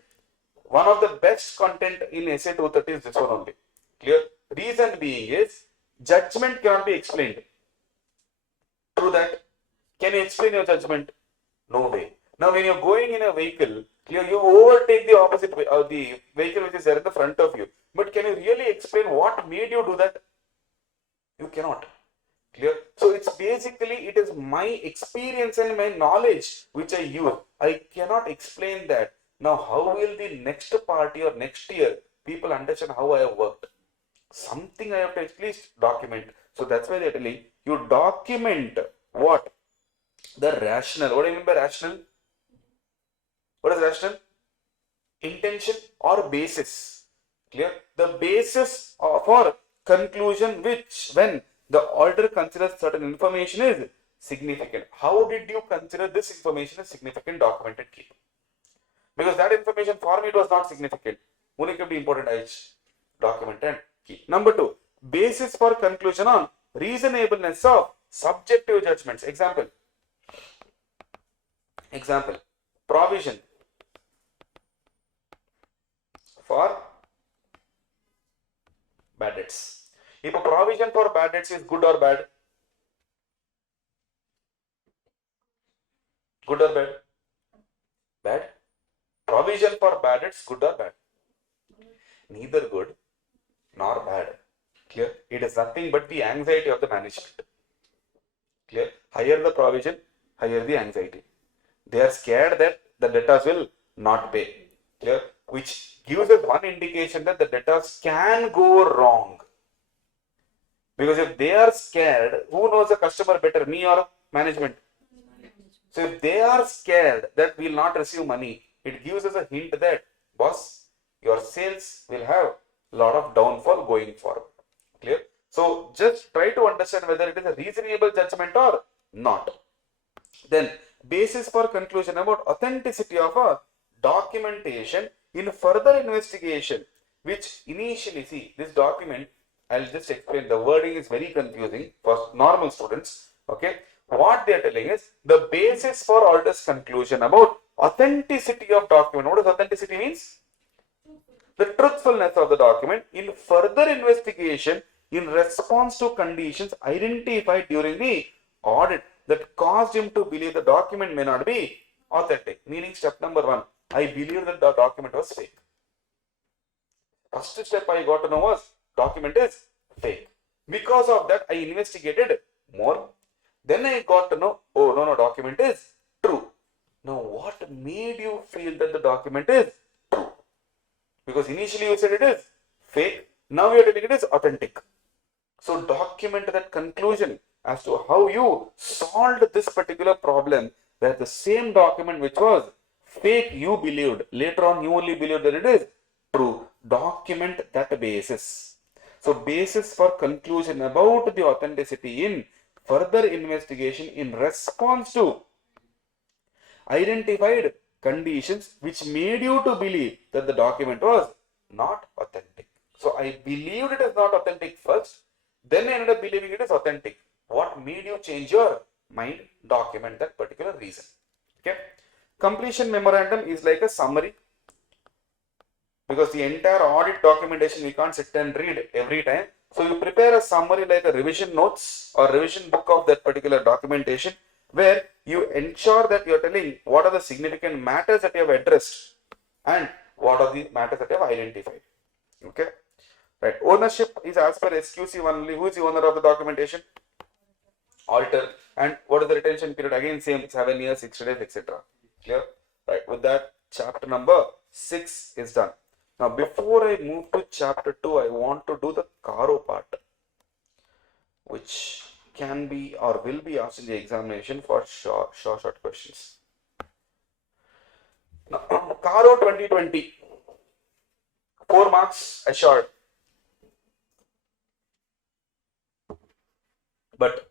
One of the best content in SA 230 is this one only. Clear? Reason being is, judgment cannot be explained. True that? Can you explain your judgment? No way. Now when you're going in a vehicle, clear, you overtake the opposite way, the vehicle which is there in the front of you. But can you really explain what made you do that? You cannot. Clear? So it's basically, it is my experience and my knowledge which I use. I cannot explain that. Now how will the next party or next year people understand how I have worked? Something I have to at least document. So that's why they're telling you document what? The rationale. What do you mean by rationale? What is rationale? Intention or basis. Clear? The basis for conclusion which, when the auditor considers certain information is significant. How did you consider this information as significant? Documented, keep. Because that information for me it was not significant. Only can be important, I document and keep. Number 2, basis for conclusion on reasonableness of subjective judgments. Example, provision for bad debts. If a provision for bad debts is good or bad? Good or bad? Bad. Provision for bad debts, good or bad? Neither good nor bad. Clear? It is nothing but the anxiety of the management. Clear? Higher the provision, higher the anxiety. They are scared that the debtors will not pay. Clear? Which gives us one indication that the debtors can go wrong. Because if they are scared, who knows the customer better, me or management? So if they are scared that we will not receive money, it gives us a hint that, boss, your sales will have a lot of downfall going forward. Clear? So just try to understand whether it is a reasonable judgment or not. Then basis for conclusion about authenticity of a documentation in further investigation, which initially, see, this document, I'll just explain, the wording is very confusing for normal students. Okay, What they are telling is the basis for auditor's conclusion about authenticity of document. What does authenticity means? The truthfulness of the document in further investigation in response to conditions identified during the audit that caused him to believe the document may not be authentic. Meaning, step number 1, I believe that the document was fake. First step I got to know was document is fake. Because of that, I investigated more. Then I got to know, oh no, document is true. Now, what made you feel that the document is true? Because initially you said it is fake. Now you are telling it is authentic. So document that conclusion as to how you solved this particular problem, where the same document which was fake you believed, later on you only believe that it is true. Document that basis. So basis for conclusion about the authenticity in further investigation in response to identified conditions which made you to believe that the document was not authentic. So I believed it is not authentic first, then I ended up believing it is authentic. What made you change your mind? Document that particular reason. Okay. Completion memorandum is like a summary, because the entire audit documentation we can't sit and read every time. So you prepare a summary like a revision notes or revision book of that particular documentation, where you ensure that you are telling what are the significant matters that you have addressed and what are the matters that you have identified. Okay. Right. Ownership is as per SQC only. Who is the owner of the documentation? Auditor. And what is the retention period? Again, same 7 years, 60 days, etc. Clear? Right. With that, chapter number 6 is done. Now, before I move to chapter 2, I want to do the CARO part, which can be or will be asked in the examination for short questions. Now, CARO 2020, 4 marks assured. But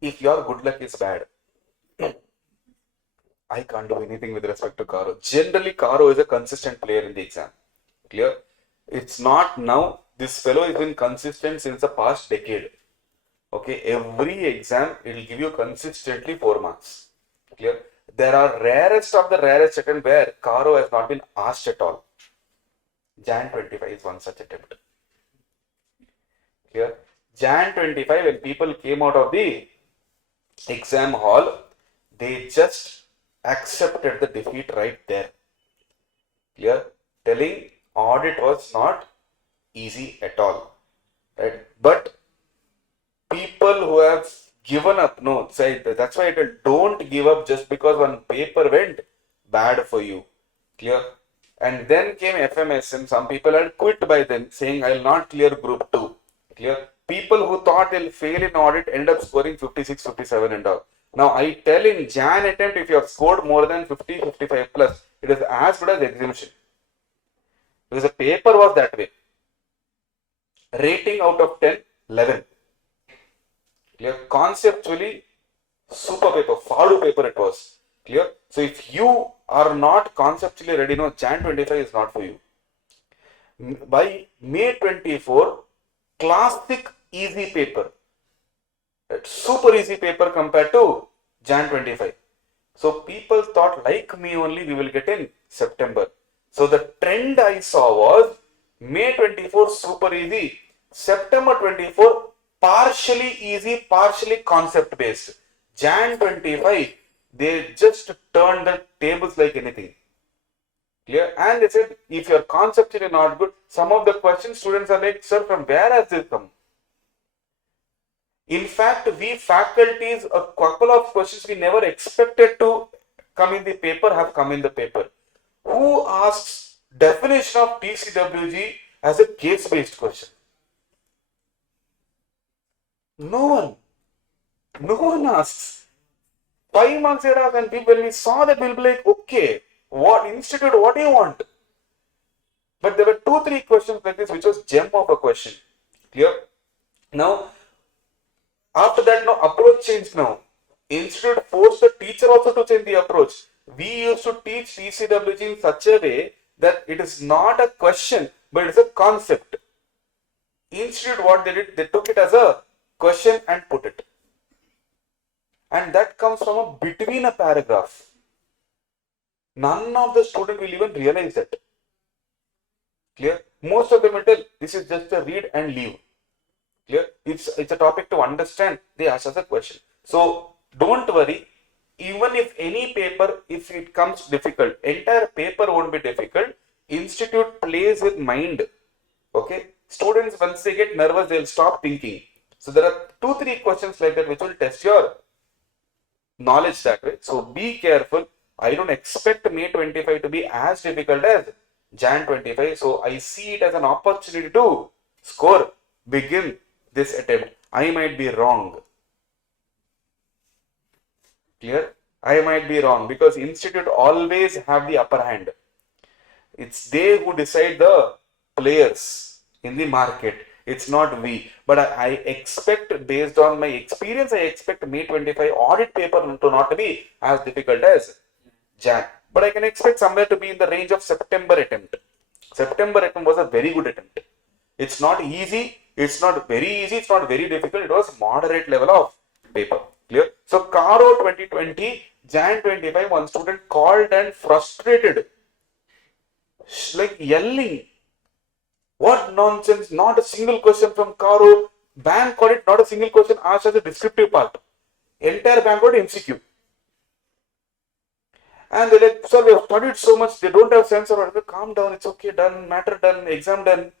if your good luck is bad, I can't do anything with respect to CARO. Generally, CARO is a consistent player in the exam. Clear? It's not now. This fellow has been consistent since the past decade. Okay, every exam it will give you consistently 4 marks. Clear? There are rarest of the rarest attempt where CARO has not been asked at all. Jan 25 is one such attempt. Clear? Jan 25, when people came out of the exam hall, they just accepted the defeat right there. Clear? Telling audit was not easy at all. Right? But people who have given up, no, say that's why I tell, don't give up just because one paper went bad for you. Clear? And then came FMSM. Some people had quit by then, saying I will not clear group 2. Clear? People who thought they'll fail in audit end up scoring 56, 57 and all. Now I tell in Jan attempt, if you have scored more than 50, 55 plus, it is as good as exemption. Because the paper was that way. Rating out of 10, 11. Clear? Conceptually, super paper, Fadu paper it was. Clear? So if you are not conceptually ready, no, Jan 25 is not for you. By May 24, classic easy paper. Super easy paper compared to Jan 25. So people thought like me only we will get in September. So the trend I saw was May 24 super easy, September 24 partially easy, partially concept based. Jan 25 they just turned the tables like anything. Clear? And they said if your conceptually not good, some of the questions students are like, sir, from where has this come? In fact, we faculties, a couple of questions we never expected to come in the paper have come in the paper. Who asks definition of TCWG as a case-based question? No one. No one asks. 5 marks era, when we saw that, we'll be like, okay, what institute, what do you want? But there were 2-3 questions like this, which was gem of a question. Clear? Now, after that, now approach changed now. Institute forced the teacher also to change the approach. We used to teach TCWG in such a way that it is not a question, but it is a concept. Institute, what they did, they took it as a question and put it. and that comes from between a paragraph. None of the student will even realize that. Clear? Most of them will tell this is just a read and leave. Clear? It's a topic to understand. They ask us a question. So don't worry. Even if any paper, if it comes difficult, entire paper won't be difficult. Institute plays with mind. Okay? Students, once they get nervous, they'll stop thinking. So there are 2-3 questions like that which will test your knowledge that way. So be careful. I don't expect May 25 to be as difficult as Jan 25. So I see it as an opportunity to score, begin this attempt. I might be wrong. Clear? I might be wrong because institute always have the upper hand. It's they who decide the players in the market. It's not we. But I expect, based on my experience, I expect May 25 audit paper to not be as difficult as Jan. But I can expect somewhere to be in the range of September attempt. September attempt was a very good attempt. It's not easy. It's not very easy. It's not very difficult. It was moderate level of paper. Clear? So CARO 2020, Jan 25, one student called and frustrated. Like yelling. What nonsense, not a single question from CARO. Bank audit, not a single question asked as a descriptive part. Entire bank audit MCQ. And they're like, sir, we have studied so much, they don't have sense of it. Calm down, it's okay, done, matter done, exam done.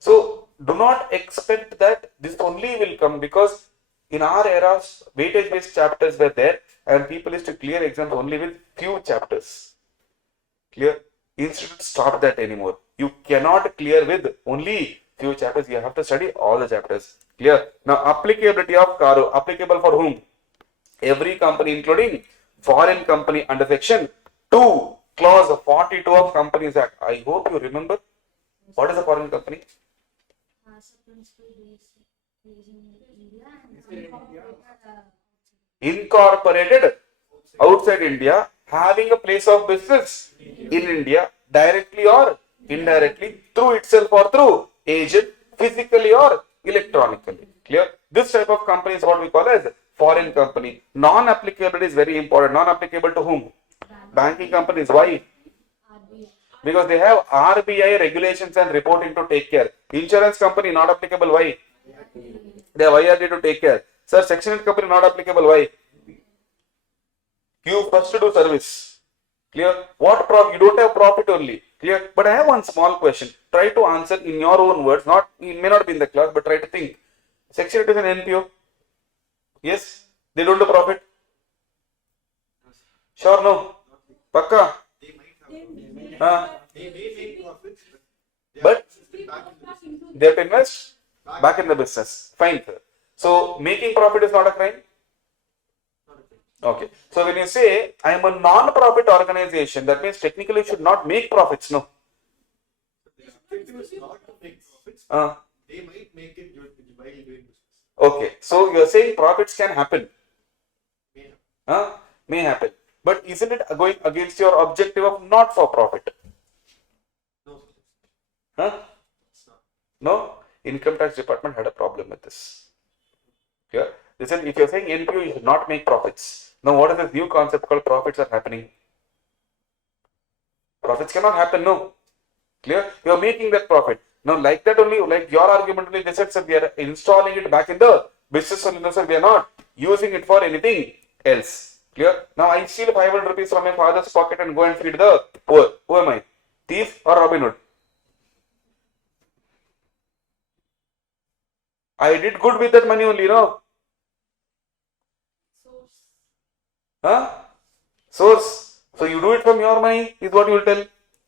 So do not expect that this only will come, because in our era, weightage based chapters were there and people used to clear exams only with few chapters. Clear? Institute stop that anymore. You cannot clear with only few chapters. You have to study all the chapters. Clear? Now, applicability of CARO. Applicable for whom? Every company, including foreign company, under section 2, clause 42 of Companies Act. I hope you remember. What is a foreign company? Incorporated outside India, having a place of business in India, directly or indirectly, through itself or through agent, physically or electronically. Clear? This type of company is what we call as foreign company. Non-applicability is very important. Non-applicable to whom? Banking companies. Why? Because they have RBI regulations and reporting to take care. Insurance company not applicable. Why? They have IRD to take care. Sir, section 8 company not applicable. Why? You first do service. Clear? What profit? You don't have profit only. Clear? But I have one small question. Try to answer in your own words. Not, it may not be in the class, but try to think. Section 8 is an NPO. Yes? They don't do profit? Sure, no? Pakka? They might have. They may make profits, but they have to invest they have to invest back in the business. Fine, sir. So, making profit is not a crime? Okay. So, when you say, I am a non-profit organization, that means technically you should not make profits, no? The objective is not to make profits. They might make it while doing business. Okay. So, you are saying profits can happen? May happen. May happen. But isn't it going against your objective of not for profit? No. It's not. No? Income tax department had a problem with this. Yeah? Listen, if you are saying NPO, you should not make profits. Now, what is this new concept called profits are happening? Profits cannot happen, no. Clear? You are making that profit. Now, like that only, like your argument only, they said, sir, we are installing it back in the business only, no, sir, we are not using it for anything else. Clear? Now, I steal 500 rupees from my father's pocket and go and feed the poor. Who am I? Thief or Robin Hood? I did good with that money only, no? Source. So you do it from your money is what you will tell.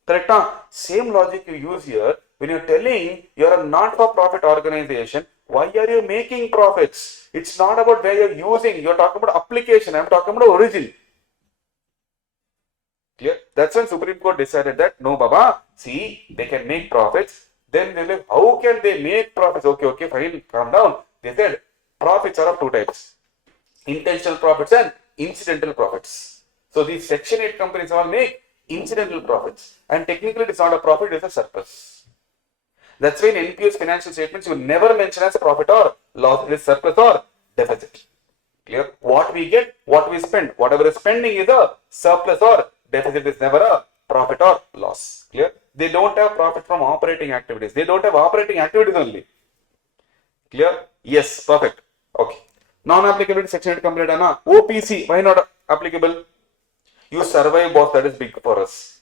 Correct? Same logic you use here. When you're telling you're a not-for-profit organization, why are you making profits? It's not about where you're using. You're talking about application. I'm talking about origin. Clear? That's when Supreme Court decided that, no, Baba, see, they can make profits. Then they like, how can they make profits? Okay, fine, calm down. They said, profits are of two types. Intentional profits and incidental profits. So these Section 8 companies all make incidental profits. And technically it is not a profit, it is a surplus. That's why in NPO's financial statements, you never mention as profit or loss, it is surplus or deficit. Clear? What what we get, what we spend. Whatever is spending is a surplus or deficit, is never a profit or loss. Clear? They don't have profit from operating activities. They don't have operating activities only. Clear? Yes, perfect. Okay. Non-applicability section 8 complete. OPC, why not applicable? You survive, boss, that is big for us.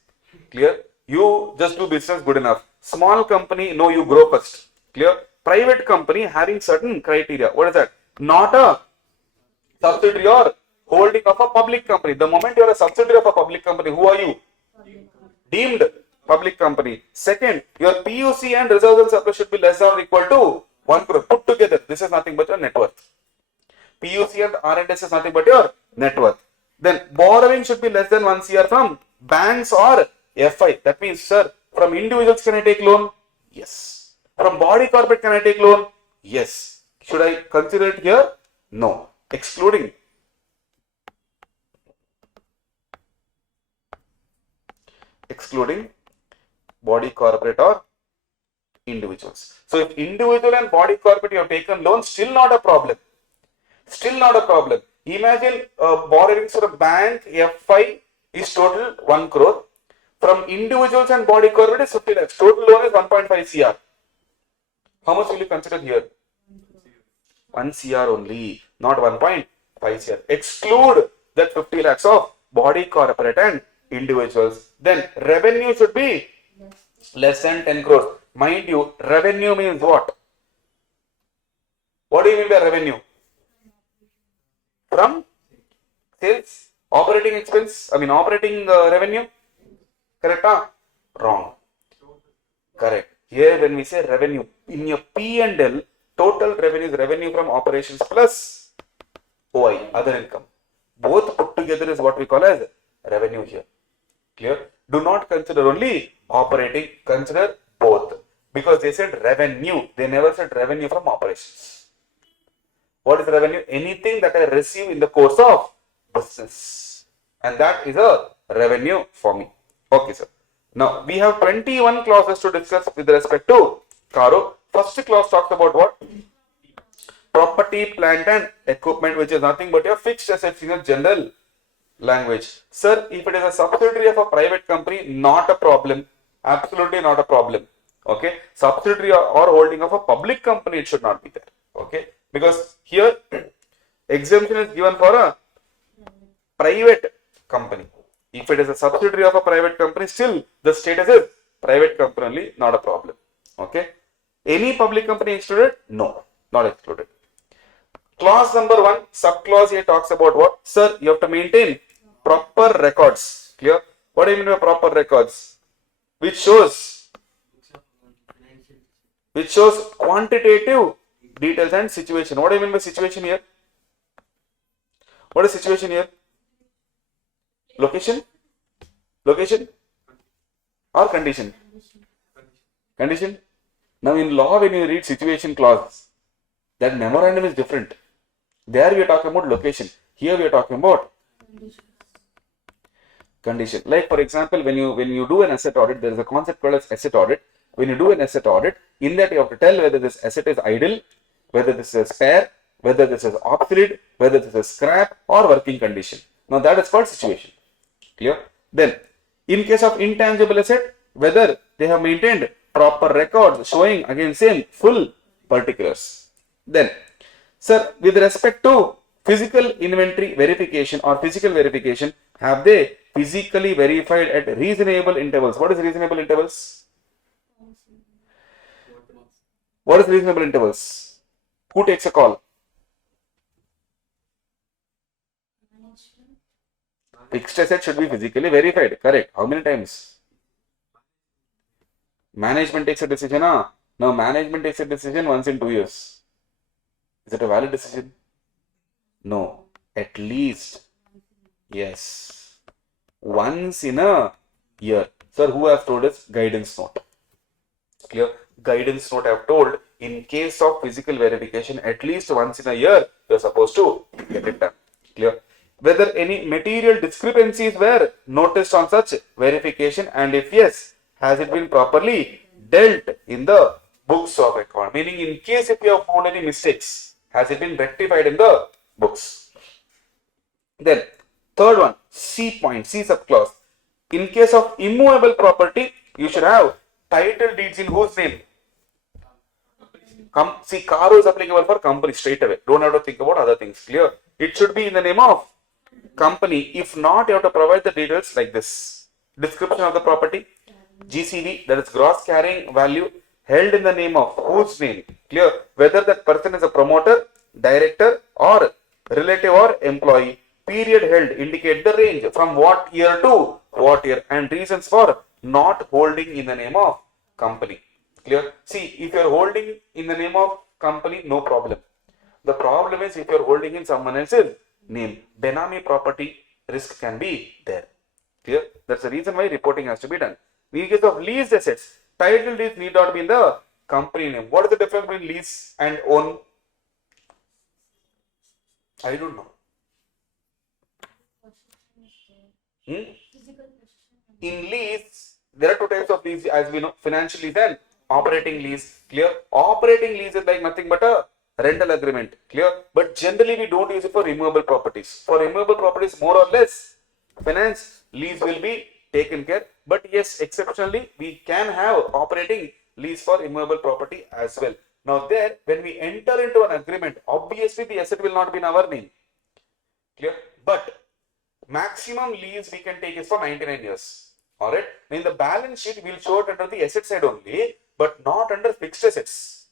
Clear? You just do business good enough. Small company, no, you grow first. Clear? Private company having certain criteria. What is that? Not a subsidiary or holding of a public company. The moment you are a subsidiary of a public company, who are you? Deemed public company. Second, your PUC and reserves and surplus should be less than or equal to 1 crore. Put together, this is nothing but your net worth. PUC and R&S is nothing but your net worth. Then borrowing should be less than 1 CR from banks or FI. That means, sir, from individuals can I take loan? Yes. From body corporate can I take loan? Yes. Should I consider it here? No. Excluding body corporate or individuals. So if individual and body corporate you have taken loan, still not a problem. Still not a problem. Imagine borrowings from bank FI is total 1 crore. From individuals and body corporate is 50 lakhs. Total loan is 1.5 CR. How much will you consider here? 1 CR only, not 1.5 CR. Exclude that 50 lakhs of body corporate and individuals. Then revenue should be less than 10 crores. Mind you, revenue means what? What do you mean by revenue? From sales, operating expense, operating revenue. Correct? Wrong. Correct. Here when we say revenue, in your P&L, total revenue is revenue from operations plus OI, other income. Both put together is what we call as revenue here. Clear? Do not consider only operating, consider both. Because they said revenue, they never said revenue from operations. What is revenue? Anything that I receive in the course of business. And that is a revenue for me. Okay, sir. Now, we have 21 clauses to discuss with respect to CARO. First clause talks about what? Property, plant and equipment, which is nothing but your fixed assets in a general language. Sir, if it is a subsidiary of a private company, not a problem. Absolutely not a problem. Okay. Subsidiary or holding of a public company, it should not be there. Okay. Because here, exemption is given for a private company. If it is a subsidiary of a private company, still the status is private company only, not a problem. Okay. Any public company excluded? No, not excluded. Clause number 1, subclause here talks about what? Sir, you have to maintain proper records. Clear? What do you mean by proper records? Which shows quantitative details and situation. What do you mean by situation here? What is situation here? Location? Location? Or condition? Condition? Now in law, when you read situation clause, that memorandum is different. There we are talking about location. Here we are talking about condition. Like for example, when you do an asset audit, there is a concept called as asset audit. When you do an asset audit, in that you have to tell whether this asset is idle, whether this is spare, whether this is obsolete, whether this is scrap or working condition. Now that is called situation. Clear? Then, in case of intangible asset, whether they have maintained proper records showing again same full particulars. Then, sir, with respect to physical inventory verification or physical verification, have they physically verified at reasonable intervals? What is reasonable intervals? What is reasonable intervals? Who takes a call? Fixed asset should be physically verified. Correct. How many times? Management takes a decision. Now management takes a decision once in 2 years. Is it a valid decision? No. At least. Yes. Once in a year. Sir, who have told us? Guidance note. Clear? Guidance note I have told, in case of physical verification, at least once in a year, you are supposed to get it done. Clear? Whether any material discrepancies were noticed on such verification, and if yes, has it been properly dealt in the books of account? Meaning, in case if you have found any mistakes, has it been rectified in the books? Then third one, C point, C subclause. In case of immovable property, you should have title deeds in whose name? See, CARO is applicable for company straight away. Don't have to think about other things. Clear? It should be in the name of company. If not, you have to provide the details like this. Description of the property, GCV, that is gross carrying value, held in the name of whose name? Clear? Whether that person is a promoter, director, or relative or employee. Period held indicate the range from what year to what year, and reasons for not holding in the name of company. Clear? See, if you are holding in the name of company, no problem. The problem is if you are holding in someone else's name, Benami property risk can be there. Clear? That's the reason why reporting has to be done. In case of leased assets, title deeds need not be in the company name. What is the difference between lease and own? I don't know. In lease, there are two types of lease as we know, financial lease and operating lease. Clear? Operating lease is like nothing but a rental agreement. Clear? But generally we don't use it for removable properties. For removable properties, more or less, finance lease will be taken care. But yes, exceptionally, we can have operating lease for immovable property as well. Now there, when we enter into an agreement, obviously the asset will not be in our name. Clear? But maximum lease we can take is for 99 years. Alright. In the balance sheet, we will show it under the asset side only, but not under fixed assets.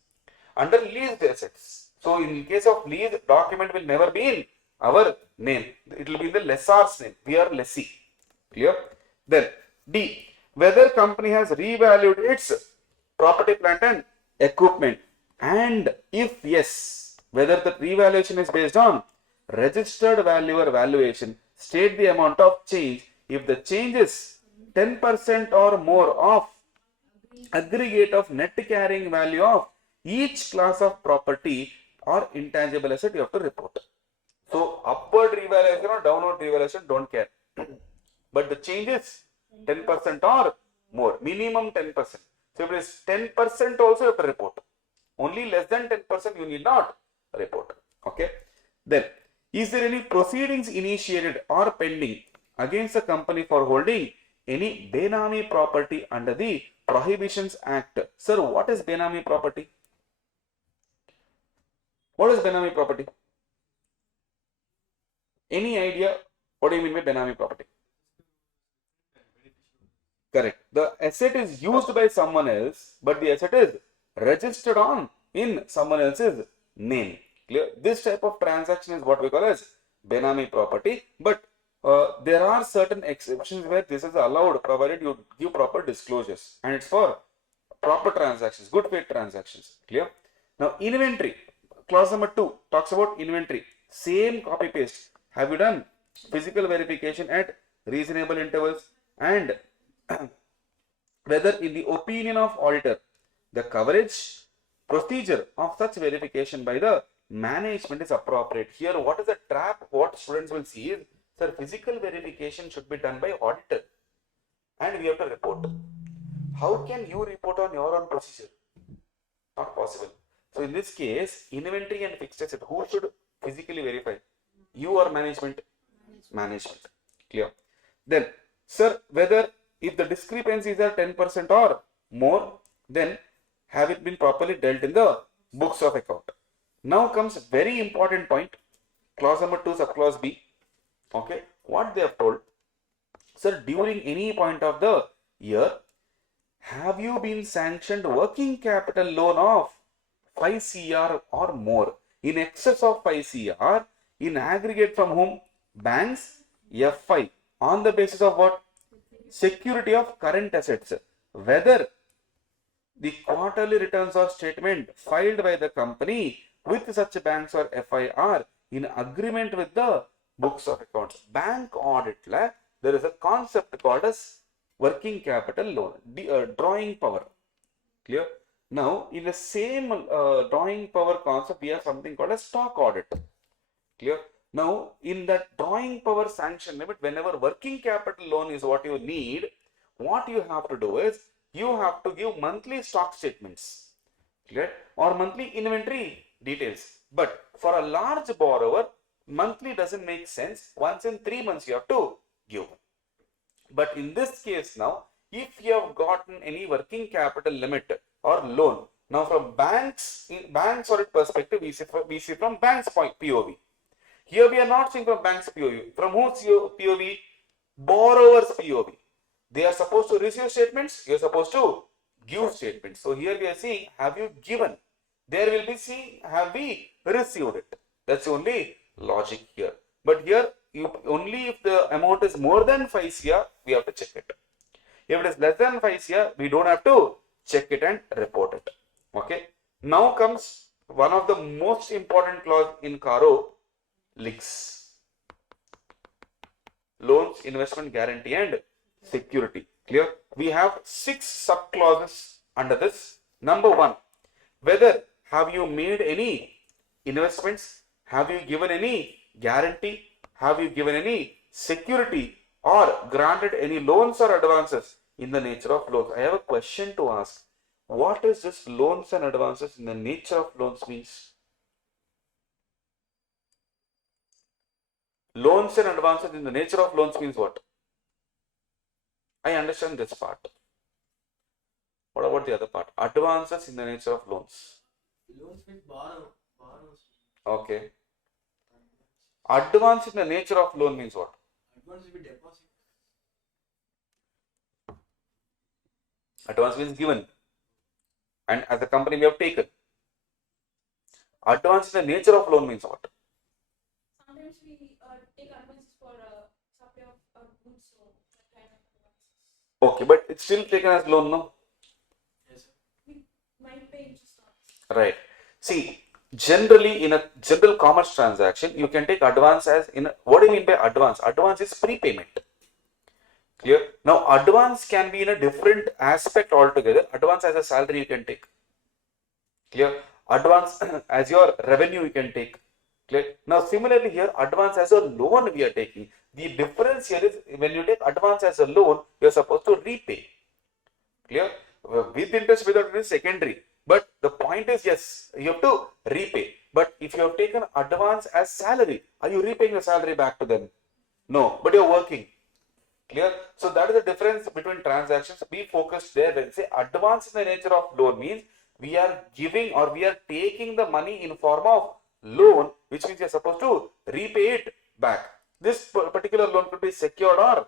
Under leased assets. So in case of lease, document will never be in our name. It will be in the lessor's name. We are lessee. Clear? Then D. Whether company has revalued its property, plant and equipment, and if yes, whether the revaluation is based on registered value or valuation, state the amount of change. If the change is 10% or more of aggregate of net carrying value of each class of property or intangible asset, you have to report. So upward revaluation or downward revaluation, don't care. But the change is 10% or more, minimum 10%. So if it is 10% also, you have to report. Only less than 10% you need not report. Okay. Then, is there any proceedings initiated or pending against the company for holding any Benami property under the Prohibitions Act? Sir, what is Benami property? What is Benami property? Any idea what do you mean by Benami property? Correct. The asset is used by someone else, but the asset is registered on in someone else's name. Clear? This type of transaction is what we call as Benami property, but there are certain exceptions where this is allowed provided you give proper disclosures, and it's for proper transactions, good faith transactions. Clear? Now, inventory, clause number 2 talks about inventory. Same copy paste. Have you done physical verification at reasonable intervals, and whether in the opinion of auditor, the coverage procedure of such verification by the management is appropriate. Here, what is the trap? What students will see is, sir, physical verification should be done by auditor, and we have to report. How can you report on your own procedure? Not possible. So in this case, inventory and fixed asset, who should physically verify? You or management? Management. Clear? Then, sir, whether if the discrepancies are 10% or more, then have it been properly dealt in the books of account. Now comes very important point, clause number 2, subclause B. Okay, what they have told, sir, during any point of the year, have you been sanctioned working capital loan of 5 CR or more, in excess of 5 CR, in aggregate from whom? Banks, FI, on the basis of what? Security of current assets. Whether the quarterly returns or statement filed by the company with such banks or FI are in agreement with the books of accounts. Bank audit, there is a concept called as working capital loan, drawing power. Clear? Now, in the same drawing power concept, we have something called a stock audit. Clear? Now, in that drawing power sanction limit, whenever working capital loan is what you need, what you have to do is, you have to give monthly stock statements, clear, or monthly inventory details. But for a large borrower, Monthly doesn't make sense. Once in 3 months you have to give. But in this case now, if you have gotten any working capital limit or loan, now from banks audit perspective, we see from banks point POV. Here we are not seeing from banks POV. From whose POV? Borrowers POV. They are supposed to receive statements. You are supposed to give statements. So here we are seeing, have you given? There will be seeing, have we received it? That's the only logic here. But here, only if the amount is more than 5 CR, we have to check it. If it is less than 5 CR, we don't have to check it and report it. Okay. Now comes one of the most important clause in CARO, LIGS. Loans, investment guarantee and security. Clear? We have 6 sub clauses under this. Number 1, whether have you made any investments, have you given any guarantee, have you given any security or granted any loans or advances in the nature of loans. I have a question to ask. What is this loans and advances in the nature of loans means? Loans and advances in the nature of loans means what? I understand this part. What about the other part? Advances in the nature of loans. Loans means borrowers. Okay. Advance in the nature of loan means what? Advance will be deposit. Advance means given. And as a company we have taken. Advance in the nature of loan means what? Sometimes we take advances for supply of goods, so that kind of advances. Okay, but it's still taken as loan, no? Yes, sir. We might pay interest on it. Right. See, generally in a general commerce transaction, you can take advance as in. What do you mean by advance? Advance is prepayment. Clear? Now, advance can be in a different aspect altogether. Advance as a salary you can take. Clear? Advance as your revenue you can take. Clear? Now, similarly here, advance as a loan we are taking. The difference here is when you take advance as a loan, you are supposed to repay. Clear? With interest, without interest, secondary. But the point is, yes, you have to repay. But if you have taken advance as salary, are you repaying the salary back to them? No, but you are working. Clear? So that is the difference between transactions. Be focused there. When say advance in the nature of loan means we are giving or we are taking the money in form of loan, which means you are supposed to repay it back. This particular loan could be secured or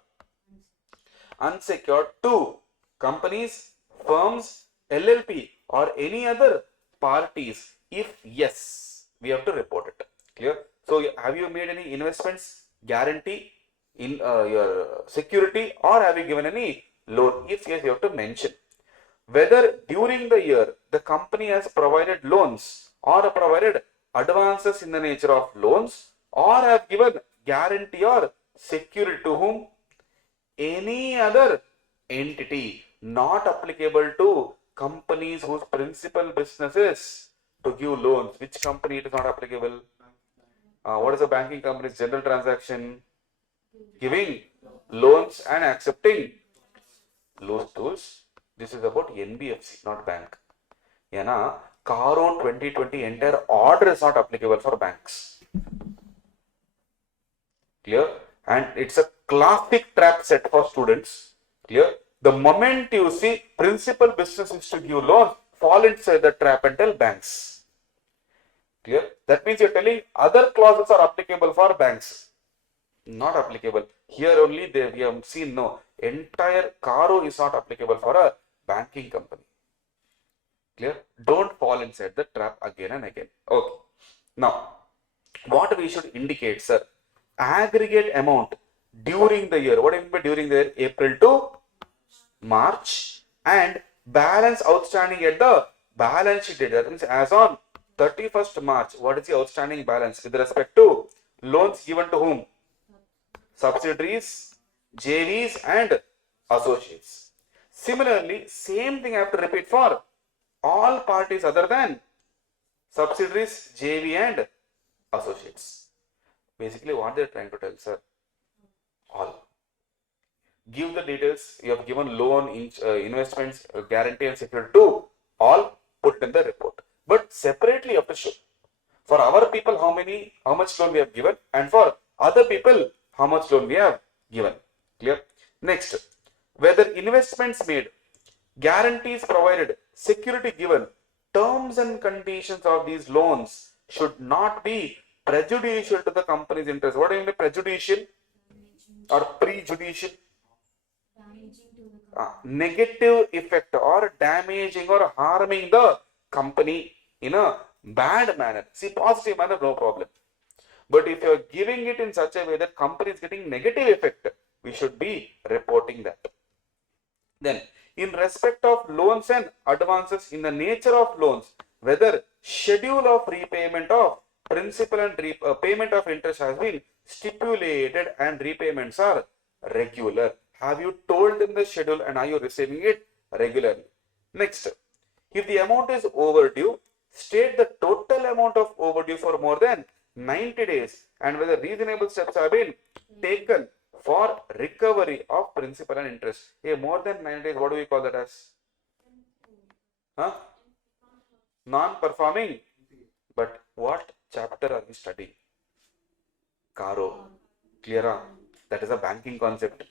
unsecured to companies, firms, LLP or any other parties. If yes, we have to report it. Clear? So have you made any investments, guarantee in your security, or have you given any loan? If yes, you have to mention. Whether during the year the company has provided loans or provided advances in the nature of loans or have given guarantee or security to whom? Any other entity, not applicable to companies whose principal business is to give loans. Which company it is not applicable? What is a banking company's general transaction? Giving loans and accepting loans tools. This is about NBFC, not bank. Yeah, CARO 2020 entire order is not applicable for banks. Clear? And it's a classic trap set for students. Clear? The moment you see principal business is to give loans, fall inside the trap and tell banks. Clear? That means you're telling other clauses are applicable for banks. Not applicable. Here only we have seen no. Entire CARO is not applicable for a banking company. Clear? Don't fall inside the trap again and again. Okay. Now, what we should indicate, sir? Aggregate amount during the year. What do you mean by during the year? April to March, and balance outstanding at the balance sheet date. That means as on 31st March, what is the outstanding balance with respect to loans given to whom? Subsidiaries, JVs and associates. Similarly, same thing I have to repeat for all parties other than subsidiaries, JV and associates. Basically what they are trying to tell, sir, all. Give the details, you have given loan, investments, guarantee and security to all, put in the report. But separately you have to show. For our people, how much loan we have given, and for other people, how much loan we have given. Clear? Next, whether investments made, guarantees provided, security given, terms and conditions of these loans should not be prejudicial to the company's interest. What do you mean by prejudicial or prejudicial? Negative effect or damaging or harming the company in a bad manner. See, positive manner, no problem. But if you are giving it in such a way that company is getting negative effect, we should be reporting that. Then, in respect of loans and advances, in the nature of loans, whether schedule of repayment of principal and payment of interest has been stipulated and repayments are regular. Have you told them the schedule and are you receiving it regularly? Next, if the amount is overdue, state the total amount of overdue for more than 90 days and whether reasonable steps have been taken for recovery of principal and interest. More than 90 days, what do we call that as? Huh? Non-performing. But what chapter are we studying? CARO. Clear? That is a banking concept.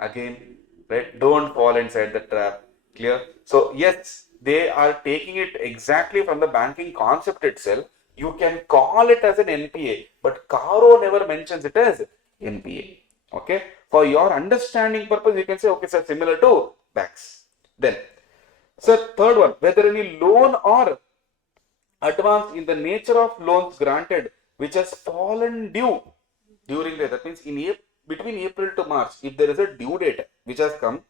Again, right? Don't fall inside the trap. Clear? So, yes, they are taking it exactly from the banking concept itself. You can call it as an NPA, but CARO never mentions it as NPA. Okay? For your understanding purpose, you can say, okay, sir, similar to banks. Then, sir, third one, whether any loan or advance in the nature of loans granted which has fallen due during the, that means in between April to March, if there is a due date which has come,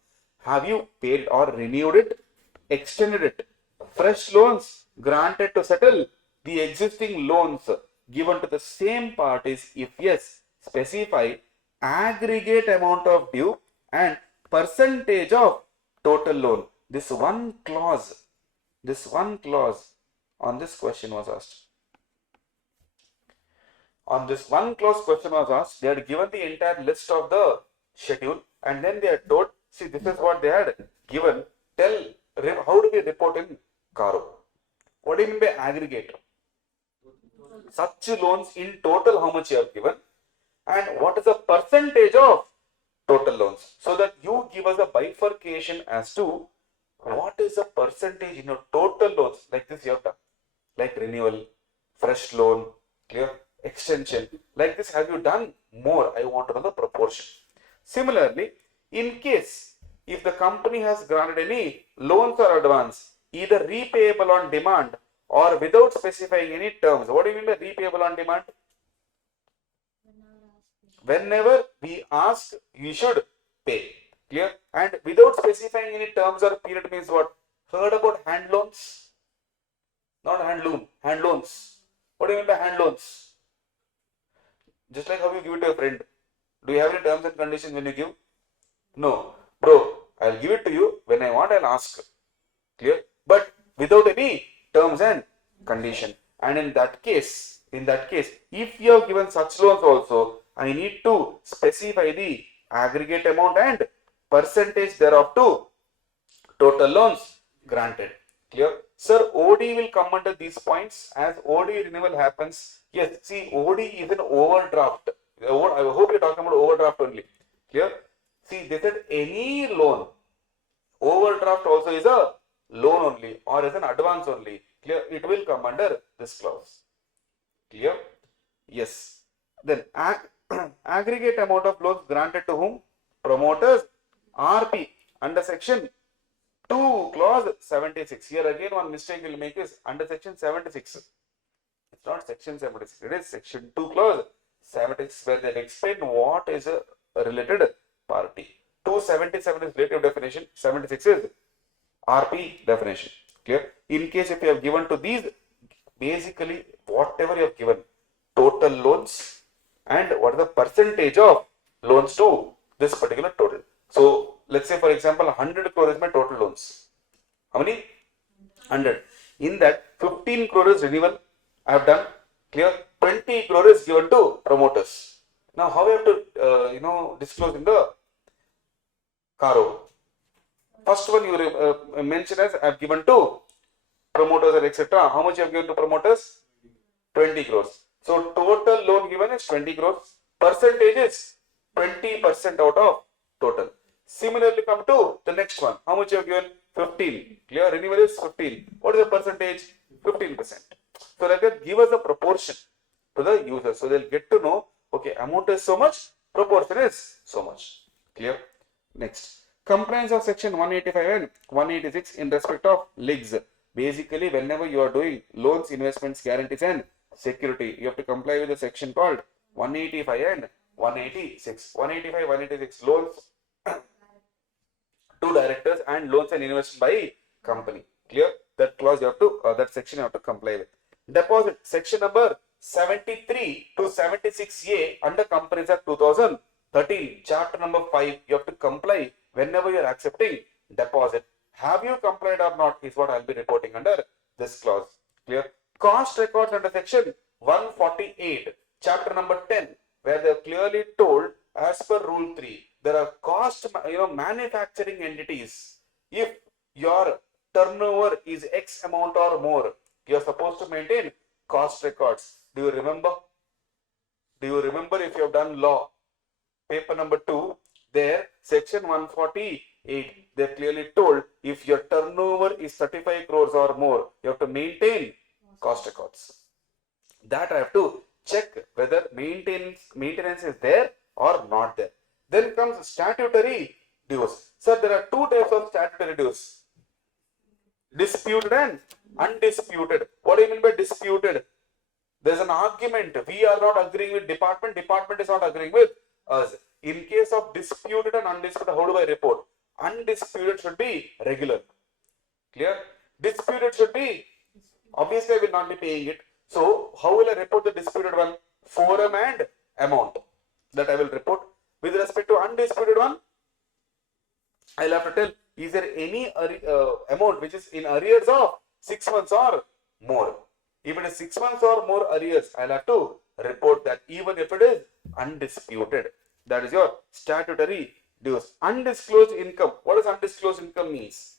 have you paid or renewed it, extended it? Fresh loans granted to settle the existing loans given to the same parties? If yes, specify aggregate amount of due and percentage of total loan. This one clause on this question was asked. On this one clause question was asked, they had given the entire list of the schedule and then they had told, see, this is what they had given. Tell, how do we report in CARO? What do you mean by aggregate? Such loans in total, how much you have given and what is the percentage of total loans, so that you give us a bifurcation as to what is the percentage in your total loans. Like this you have done, like renewal, fresh loan, clear, extension. Like this, have you done more? I want to know the proportion. Similarly, in case if the company has granted any loans or advance, either repayable on demand or without specifying any terms. What do you mean by repayable on demand? Whenever we ask, you should pay. Clear? And without specifying any terms or period means what? Heard about hand loans? Not handloom, hand loans. What do you mean by hand loans? Just like how you give it to a friend. Do you have any terms and conditions when you give? No. Bro, I'll give it to you. When I want, I'll ask. Clear? But without any terms and condition. And in that case, if you have given such loans also, I need to specify the aggregate amount and percentage thereof to total loans granted. Clear? Sir, OD will come under these points as OD renewal happens. Yes, see, OD is an overdraft. I hope you're talking about overdraft only. Clear? See, they said any loan. Overdraft also is a loan only or is an advance only. Clear? It will come under this clause. Clear? Yes. Then aggregate amount of loans granted to whom? Promoters. RP under section 2 clause 76. Here again one mistake will make is under section 76. It's not section 76. It is section 2 clause 76 where they explain what is a related party. 277 is relative definition. 76 is RP definition. Clear? In case if you have given to these, basically whatever you have given, total loans and what is the percentage of loans to this particular total. So let's say for example 100 crore is my total loans. How many? 100. In that 15 crore is renewal I have done. Clear? 20 crore is given to promoters. Now how we have to disclose in the CARO? First one you mention as I have given to promoters and etc. How much you have given to promoters? 20 crores. So total loan given is 20 crores. Percentage is 20% out of total. Similarly, come to the next one. How much you have given? 15. Clear? Renewal is 15. What is the percentage? 15%. So like that, give us a proportion to the user. So they'll get to know, okay, amount is so much, proportion is so much. Clear? Next. Compliance of section 185 and 186 in respect of legs. Basically, whenever you are doing loans, investments, guarantees and security, you have to comply with the section called 185 and 186. 185, 186 loans to directors and loans and investment by company. Clear? That clause you have to, that section you have to comply with. Deposit section number 73 to 76A under Companies Act 2013, chapter number 5. You have to comply whenever you are accepting deposit. Have you complied or not is what I will be reporting under this clause. Clear? Cost records under section 148, chapter number 10, where they are clearly told as per rule 3, there are cost, manufacturing entities. If your turnover is X amount or more, you are supposed to maintain cost records. Do you remember? Do you remember if you have done law? Paper number 2, there, section 148, they clearly told if your turnover is 35 crores or more, you have to maintain cost records. That I have to check whether maintenance is there or not there. Then comes statutory dues. Sir, there are two types of statutory dues. Disputed and undisputed. What do you mean by disputed? There's an argument. We are not agreeing with department. Department is not agreeing with us. In case of disputed and undisputed, how do I report? Undisputed should be regular. Clear? Disputed should be, obviously I will not be paying it. So, how will I report the disputed one? Forum and amount. That I will report. With respect to undisputed one, I'll have to tell, is there any amount which is in arrears of 6 months or more? If it is 6 months or more arrears, I'll have to report that even if it is undisputed. That is your statutory dues. Undisclosed income. What does undisclosed income means?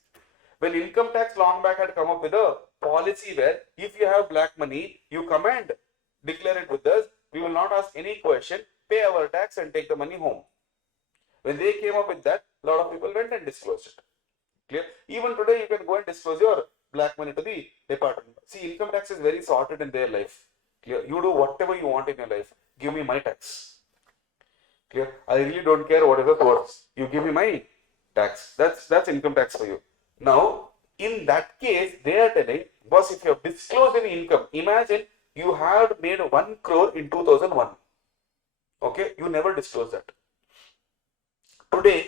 When income tax long back had come up with a policy where if you have black money, you come and declare it with us. We will not ask any question, pay our tax and take the money home. When they came up with that, a lot of people went and disclosed it. Clear? Even today, you can go and disclose your black money to the department. See, income tax is very sorted in their life. Clear? You do whatever you want in your life. Give me my tax. Clear? I really don't care what is the source. You give me my tax. That's income tax for you. Now, in that case, they are telling, boss, if you have disclosed any income, imagine you had made 1 crore in 2001. Okay, you never disclosed that. Today,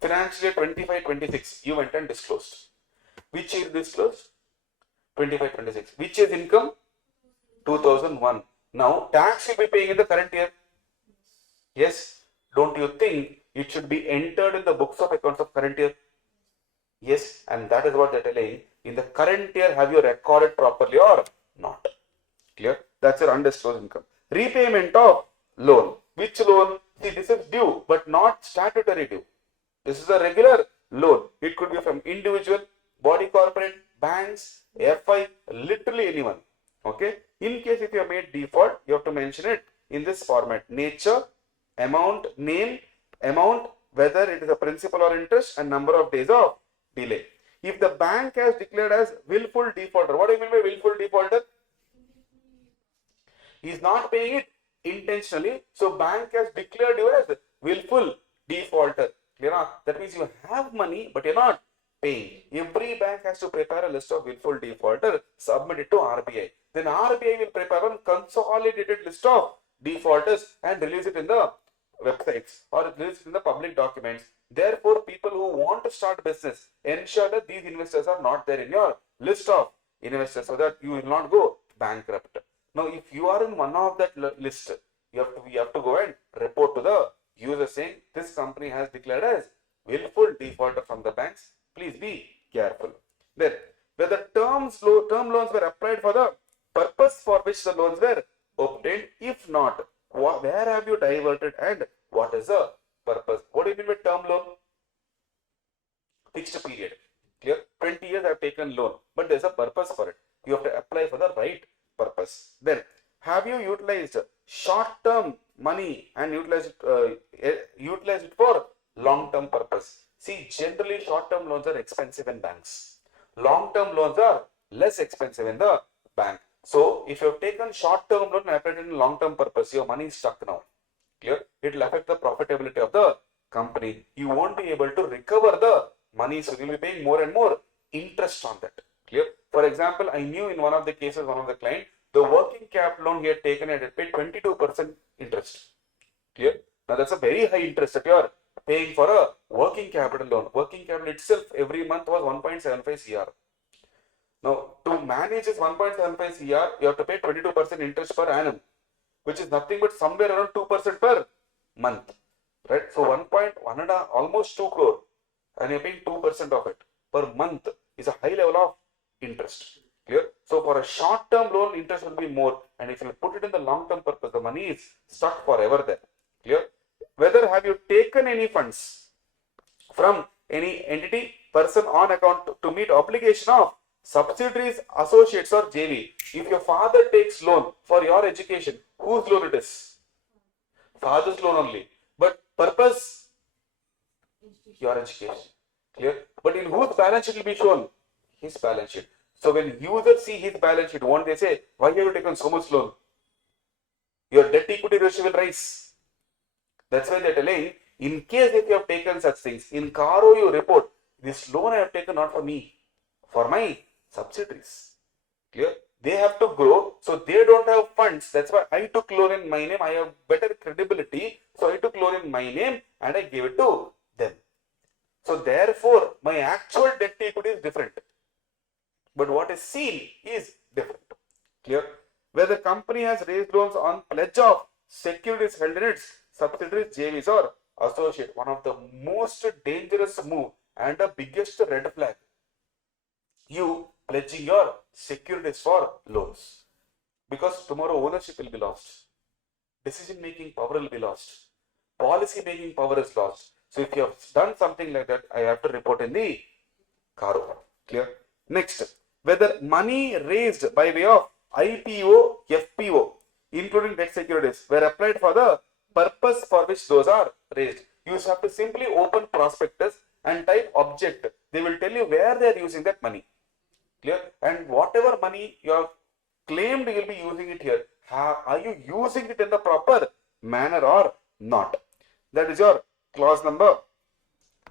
financial year 25-26, you went and disclosed. Which year disclosed? 25-26. Which is income? 2001. Now, tax will be paying in the current year. Yes. Don't you think it should be entered in the books of accounts of current year? Yes. And that is what they are telling. In the current year, have you recorded properly or not? Clear? That's your undisclosed income. Repayment of loan. Which loan? See, this is due, but not statutory due. This is a regular loan. It could be from individual, body corporate, banks, FI, literally anyone. Okay. In case if you have made default, you have to mention it in this format. Nature, amount, name, amount, whether it is a principal or interest, and number of days of delay. If the bank has declared as willful defaulter, what do you mean by willful defaulter? He is not paying it intentionally. So bank has declared you as willful defaulter. That means you have money, but you're not paying. Every bank has to prepare a list of willful defaulter, submit it to RBI. Then RBI will prepare one consolidated list of defaulters and release it in the websites or release it in the public documents. Therefore, people who want to start business, ensure that these investors are not there in your list of investors so that you will not go bankrupt. Now, if you are in one of that list, you have to go and report to the user saying this company has declared as willful defaulter from the banks. Please be careful. Then, whether term loans were applied for the purpose for which the loans were obtained. If not, where have you diverted and what is the purpose? What do you mean by term loan? Fixed period. Clear? 20 years I have taken loan, but there is a purpose for it. You have to apply for the right purpose. Then utilized short-term money and utilize it for long-term purpose. See, generally short-term loans are expensive in banks. Long-term loans are less expensive in the bank. So, if you have taken short-term loan and applied it in long-term purpose, your money is stuck now. Clear? It will affect the profitability of the company. You won't be able to recover the money, so you will be paying more and more interest on that. Clear? For example, I knew in one of the cases, one of the client, the working cap loan he had taken and had paid 22% interest. Clear? Now that's a very high interest that you are paying for a working capital loan. Working capital itself every month was 1.75 CR. Now to manage this 1.75 CR, you have to pay 22% interest per annum, which is nothing but somewhere around 2% per month. Right? So 1.1 and almost 2 crore, and you're paying 2% of it per month is a high level of interest. Clear? So for a short-term loan, interest will be more, and if you put it in the long-term purpose, the money is stuck forever there. Clear? Whether have you taken any funds from any entity, person on account to meet obligation of subsidiaries, associates or JV. If your father takes loan for your education, whose loan it is? Father's loan only. But purpose? Your education. Clear? But in whose balance sheet will be shown? His balance sheet. So when users see his balance sheet, won't they say, why have you taken so much loan? Your debt equity ratio will rise. That's why they're telling, in case if you have taken such things, in CARO you report, this loan I have taken not for me, for my subsidiaries. Clear? They have to grow, so they don't have funds. That's why I took loan in my name. I have better credibility, so I took loan in my name and I gave it to them. So therefore, my actual debt equity is different, but what is seen is different. Clear? Where the company has raised loans on pledge of securities held in its subsidiaries, JVs or associate, one of the most dangerous move and the biggest red flag. You pledging your securities for loans, because tomorrow ownership will be lost, decision making power will be lost, policy making power is lost. So if you have done something like that, I have to report in the CARO. Clear? Next, whether money raised by way of IPO, FPO, including debt securities, were applied for the purpose for which those are raised. You have to simply open prospectus and type object. They will tell you where they are using that money. Clear? And whatever money you have claimed you will be using it here, are you using it in the proper manner or not? That is your clause number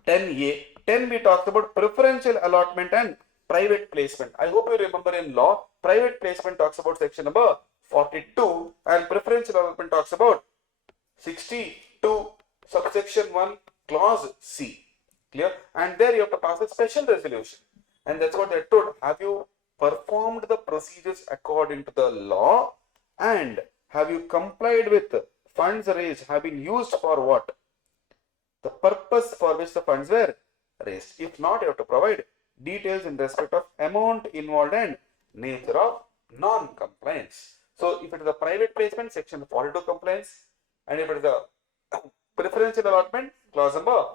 10A. 10 we talked about preferential allotment and private placement. I hope you remember in law, private placement talks about section number 42 and preferential allotment talks about 62 subsection 1 clause C. Clear? And there you have to pass a special resolution. And that's what they told. Have you performed the procedures according to the law, and have you complied with funds raised have been used for what? The purpose for which the funds were raised. If not, you have to provide details in respect of amount involved and nature of non-compliance. So if it is a private placement, section 42 compliance, and if it is a preferential allotment, clause number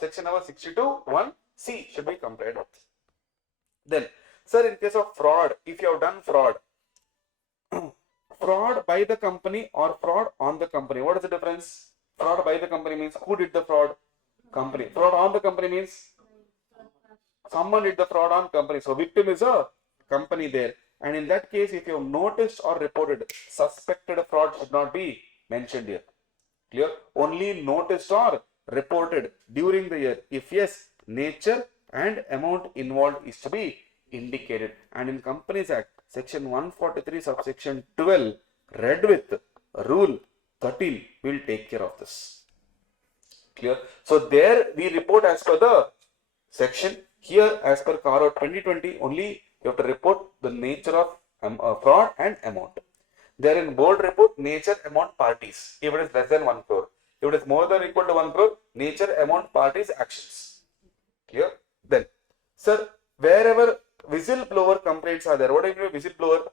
section number 62 1C should be complied with. Then, sir, in case of fraud, if you have done fraud, fraud by the company or fraud on the company, what is the difference? Fraud by the company means who did the fraud? Company. Fraud on the company means someone did the fraud on company. So victim is a company there. And in that case, if you have noticed or reported suspected fraud should not be mentioned here. Clear? Only noticed or reported during the year. If yes, nature and amount involved is to be indicated. And in Companies Act, section 143 subsection 12 read with rule 13 will take care of this. Clear? So there we report as per the section. Here as per CARO 2020 only you have to report the nature of fraud and amount. There in bold report nature, amount, parties. If it is less than 1 crore. If it is more than or equal to 1 crore, nature, amount, parties, actions. Clear? Then, sir, wherever whistleblower complaints are there, what do you mean by whistleblower?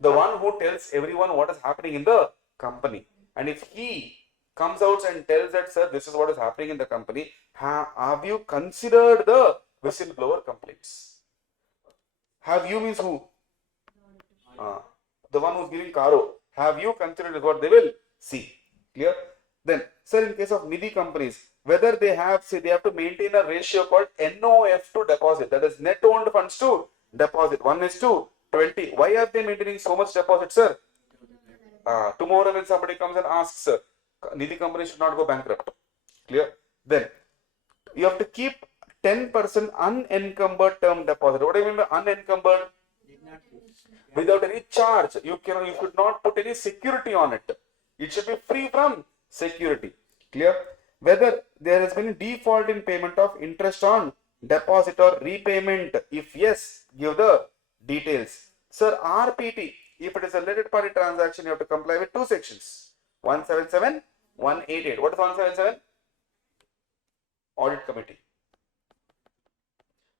The one who tells everyone what is happening in the company. And if he comes out and tells that, sir, this is what is happening in the company, have you considered the whistleblower complaints? Have you means who? The one who is giving CARO. have you considered is what they will see. Clear? Then, sir, in case of Nidhi companies, whether they have, say, they have to maintain a ratio called NOF to deposit, that is net owned funds to deposit, 1:20. Why are they maintaining so much deposit, sir? Tomorrow when somebody comes and asks, Nidhi company should not go bankrupt. Clear? Then, you have to keep 10% unencumbered term deposit. What do you mean by unencumbered? Without any charge. You should not put any security on it. It should be free from security. Clear? Whether there has been a default in payment of interest on deposit or repayment. If yes, give the details. Sir, RPT, if it is a related party transaction, you have to comply with two sections. 177, 188. What is 177? Audit committee.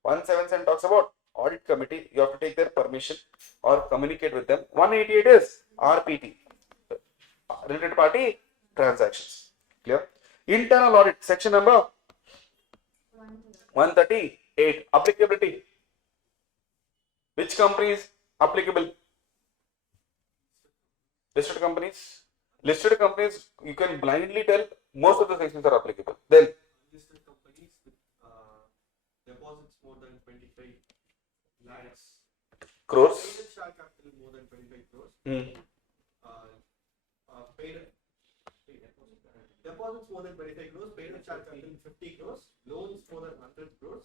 177 talks about audit committee. You have to take their permission or communicate with them. 188 is RPT, related party transactions. Clear? Internal audit, section number 138. Applicability. Which companies applicable? Listed companies. Listed companies, you can blindly tell most of the sections are applicable. Then Listed companies with deposits more than 25 lakhs. crores. Paid share capital more than 25 crores. Deposits more than 25 crores, paid share capital 50 crores, loans more than 100 crores,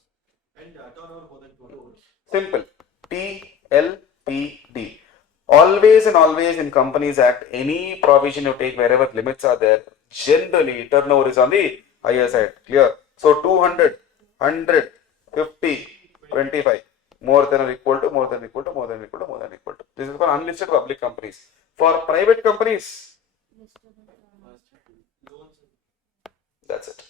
and turnover more than 2 crores. Simple. TLPD. Always and always in Companies Act, any provision you take wherever limits are there, generally turnover is on the higher side. Clear? So 200, 100, 50, 25. More than or equal to, more than equal to, more than equal to, more than equal to. This is for unlisted public companies. For private companies, that's it.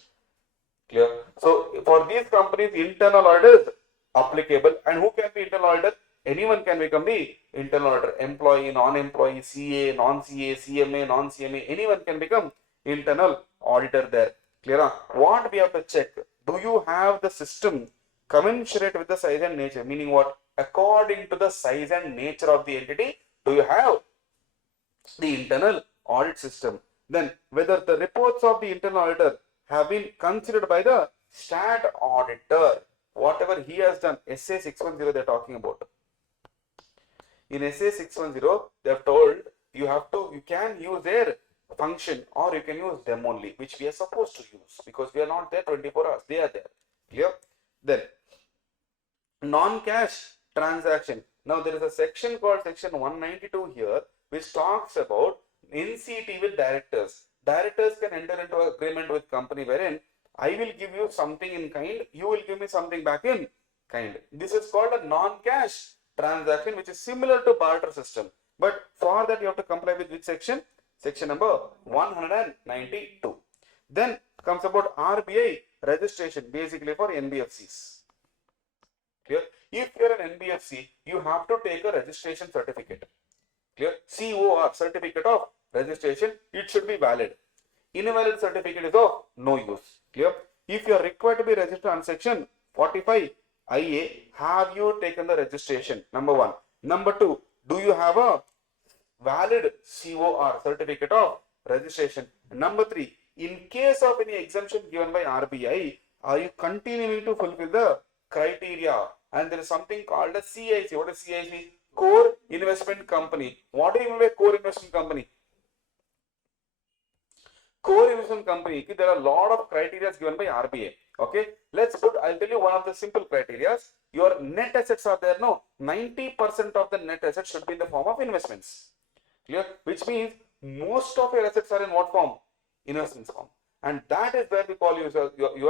Clear? So for these companies, internal audit is applicable. And who can be internal auditor? Anyone can become the internal auditor. Employee, non-employee, CA, non-CA, CMA, non-CMA. Anyone can become internal auditor there. Clear? What we have to check? Do you have the system commensurate with the size and nature? Meaning what? According to the size and nature of the entity, do you have the internal audit system? Then whether the reports of the internal auditor have been considered by the stat auditor. Whatever he has done, SA 610 they are talking about. In SA 610, they have told you can use their function or you can use them only, which we are supposed to use because we are not there 24 hours. They are there. Clear? Then non-cash transaction. Now there is a section called section 192 here, which talks about NCT with directors. Directors can enter into an agreement with company wherein I will give you something in kind, you will give me something back in kind. This is called a non-cash transaction, which is similar to barter system. But for that you have to comply with which section? Section number 192. Then comes about RBI registration, basically for NBFCs. Clear? If you are an NBFC, you have to take a registration certificate. Clear? COR, certificate of registration, it should be valid. Invalid certificate is of no use. Clear? If you are required to be registered on section 45 IA, have you taken the registration? Number one. Number two, do you have a valid COR, certificate of registration? Number three, in case of any exemption given by RBI, are you continuing to fulfill the criteria? And there is something called a CIC. What is CIC? Core Investment Company. What do you mean by core investment company? Core investment company, there are a lot of criteria given by RBI. Okay, I'll tell you one of the simple criteria. Your net assets are there, no? 90% of the net assets should be in the form of investments. Clear? Which means most of your assets are in what form? Investments form. And that is where we call you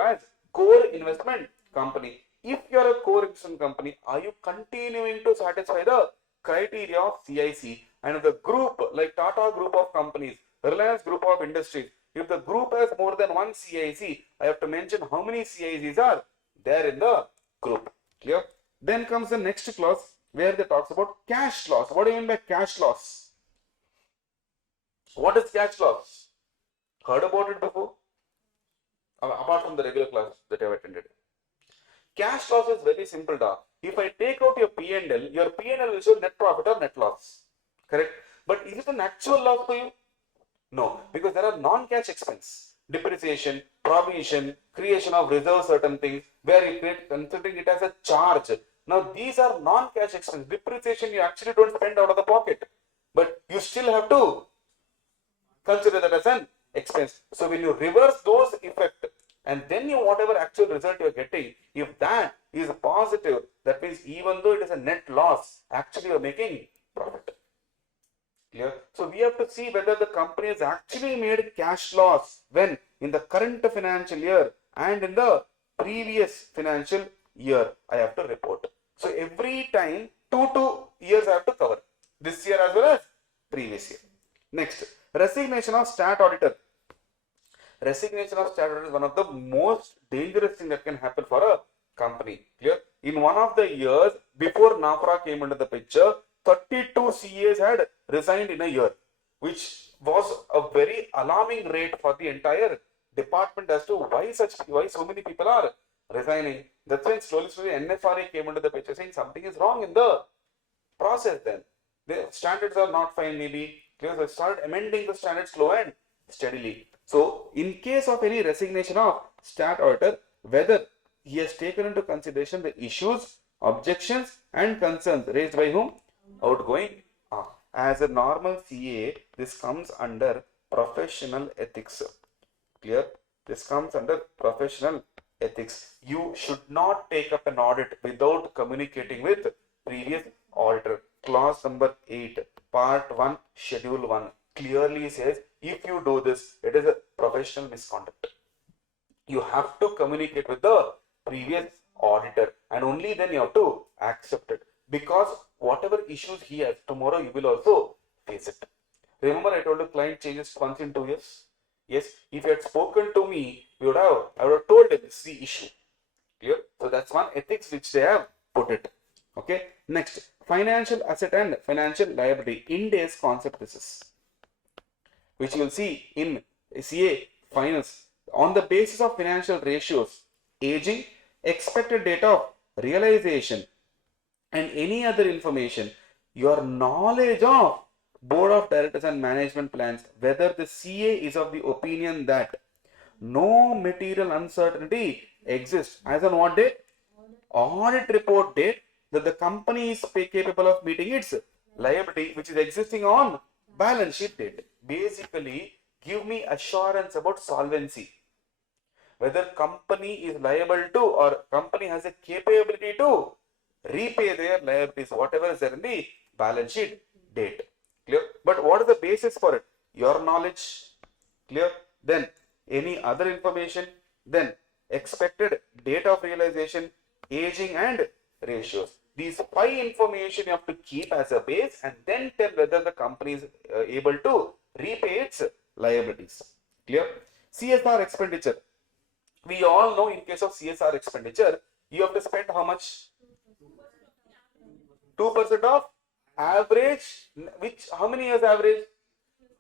as core investment company. If you are a core investment company, are you continuing to satisfy the criteria of CIC? And if the group, like Tata Group of Companies, Reliance Group of Industries, if the group has more than one CIC, I have to mention how many CICs are there in the group. Clear? Then comes the next clause where they talks about cash loss. What do you mean by cash loss? What is cash loss? Heard about it before? Apart from the regular class that I have attended. Cash loss is very simple. If I take out your P&L, your P&L will show net profit or net loss. Correct? But is it an actual loss to you? No, because there are non-cash expense, depreciation, provision, creation of reserve, certain things where you create considering it as a charge. Now these are non-cash expense. Depreciation you actually don't spend out of the pocket, but you still have to consider that as an expense. So when you reverse those effects and then you whatever actual result you are getting, if that is positive, that means even though it is a net loss, actually you are making profit. Clear? So we have to see whether the company has actually made cash loss when in the current financial year and in the previous financial year I have to report. So every time 2 years I have to cover. This year as well as previous year. Next, resignation of stat auditor. Resignation of stat auditor is one of the most dangerous thing that can happen for a company. Clear? In one of the years before NAFRA came into the picture, 32 CAs had resigned in a year, which was a very alarming rate for the entire department as to why so many people are resigning. That's when slowly NFRA came into the picture saying something is wrong in the process. Then the standards are not fine, maybe. Clear? So started amending the standards slow and steadily. So in case of any resignation of stat auditor, whether he has taken into consideration the issues, objections and concerns raised by whom? Outgoing. As a normal CA, this comes under professional ethics. Clear? This comes under professional ethics. You should not take up an audit without communicating with previous auditor. Clause number 8, part 1, schedule 1 clearly says if you do this, it is a professional misconduct. You have to communicate with the previous auditor and only then you have to accept it, because whatever issues he has, tomorrow you will also face it. Remember I told you client changes once in 2 years? Yes, if you had spoken to me, I would have told him this is the issue. Clear? So that's one ethics which they have put it. Okay. Next, financial asset and financial liability. Ind AS concept this is, which you will see in CA finance. On the basis of financial ratios, aging, expected date of realization and any other information, your knowledge of board of directors and management plans, whether the CA is of the opinion that no material uncertainty exists as on what date? Audit report date, that the company is capable of meeting its liability which is existing on balance sheet date. Basically, give me assurance about solvency. Whether company is liable to or company has a capability to repay their liabilities, whatever is there in the balance sheet date. Clear? But what is the basis for it? Your knowledge. Clear? Then any other information. Then expected date of realization, aging and ratios. These 5 information you have to keep as a base and then tell whether the company is able to repay its liabilities. Clear? CSR expenditure. We all know in case of CSR expenditure, you have to spend how much? 2% of average, which how many years average?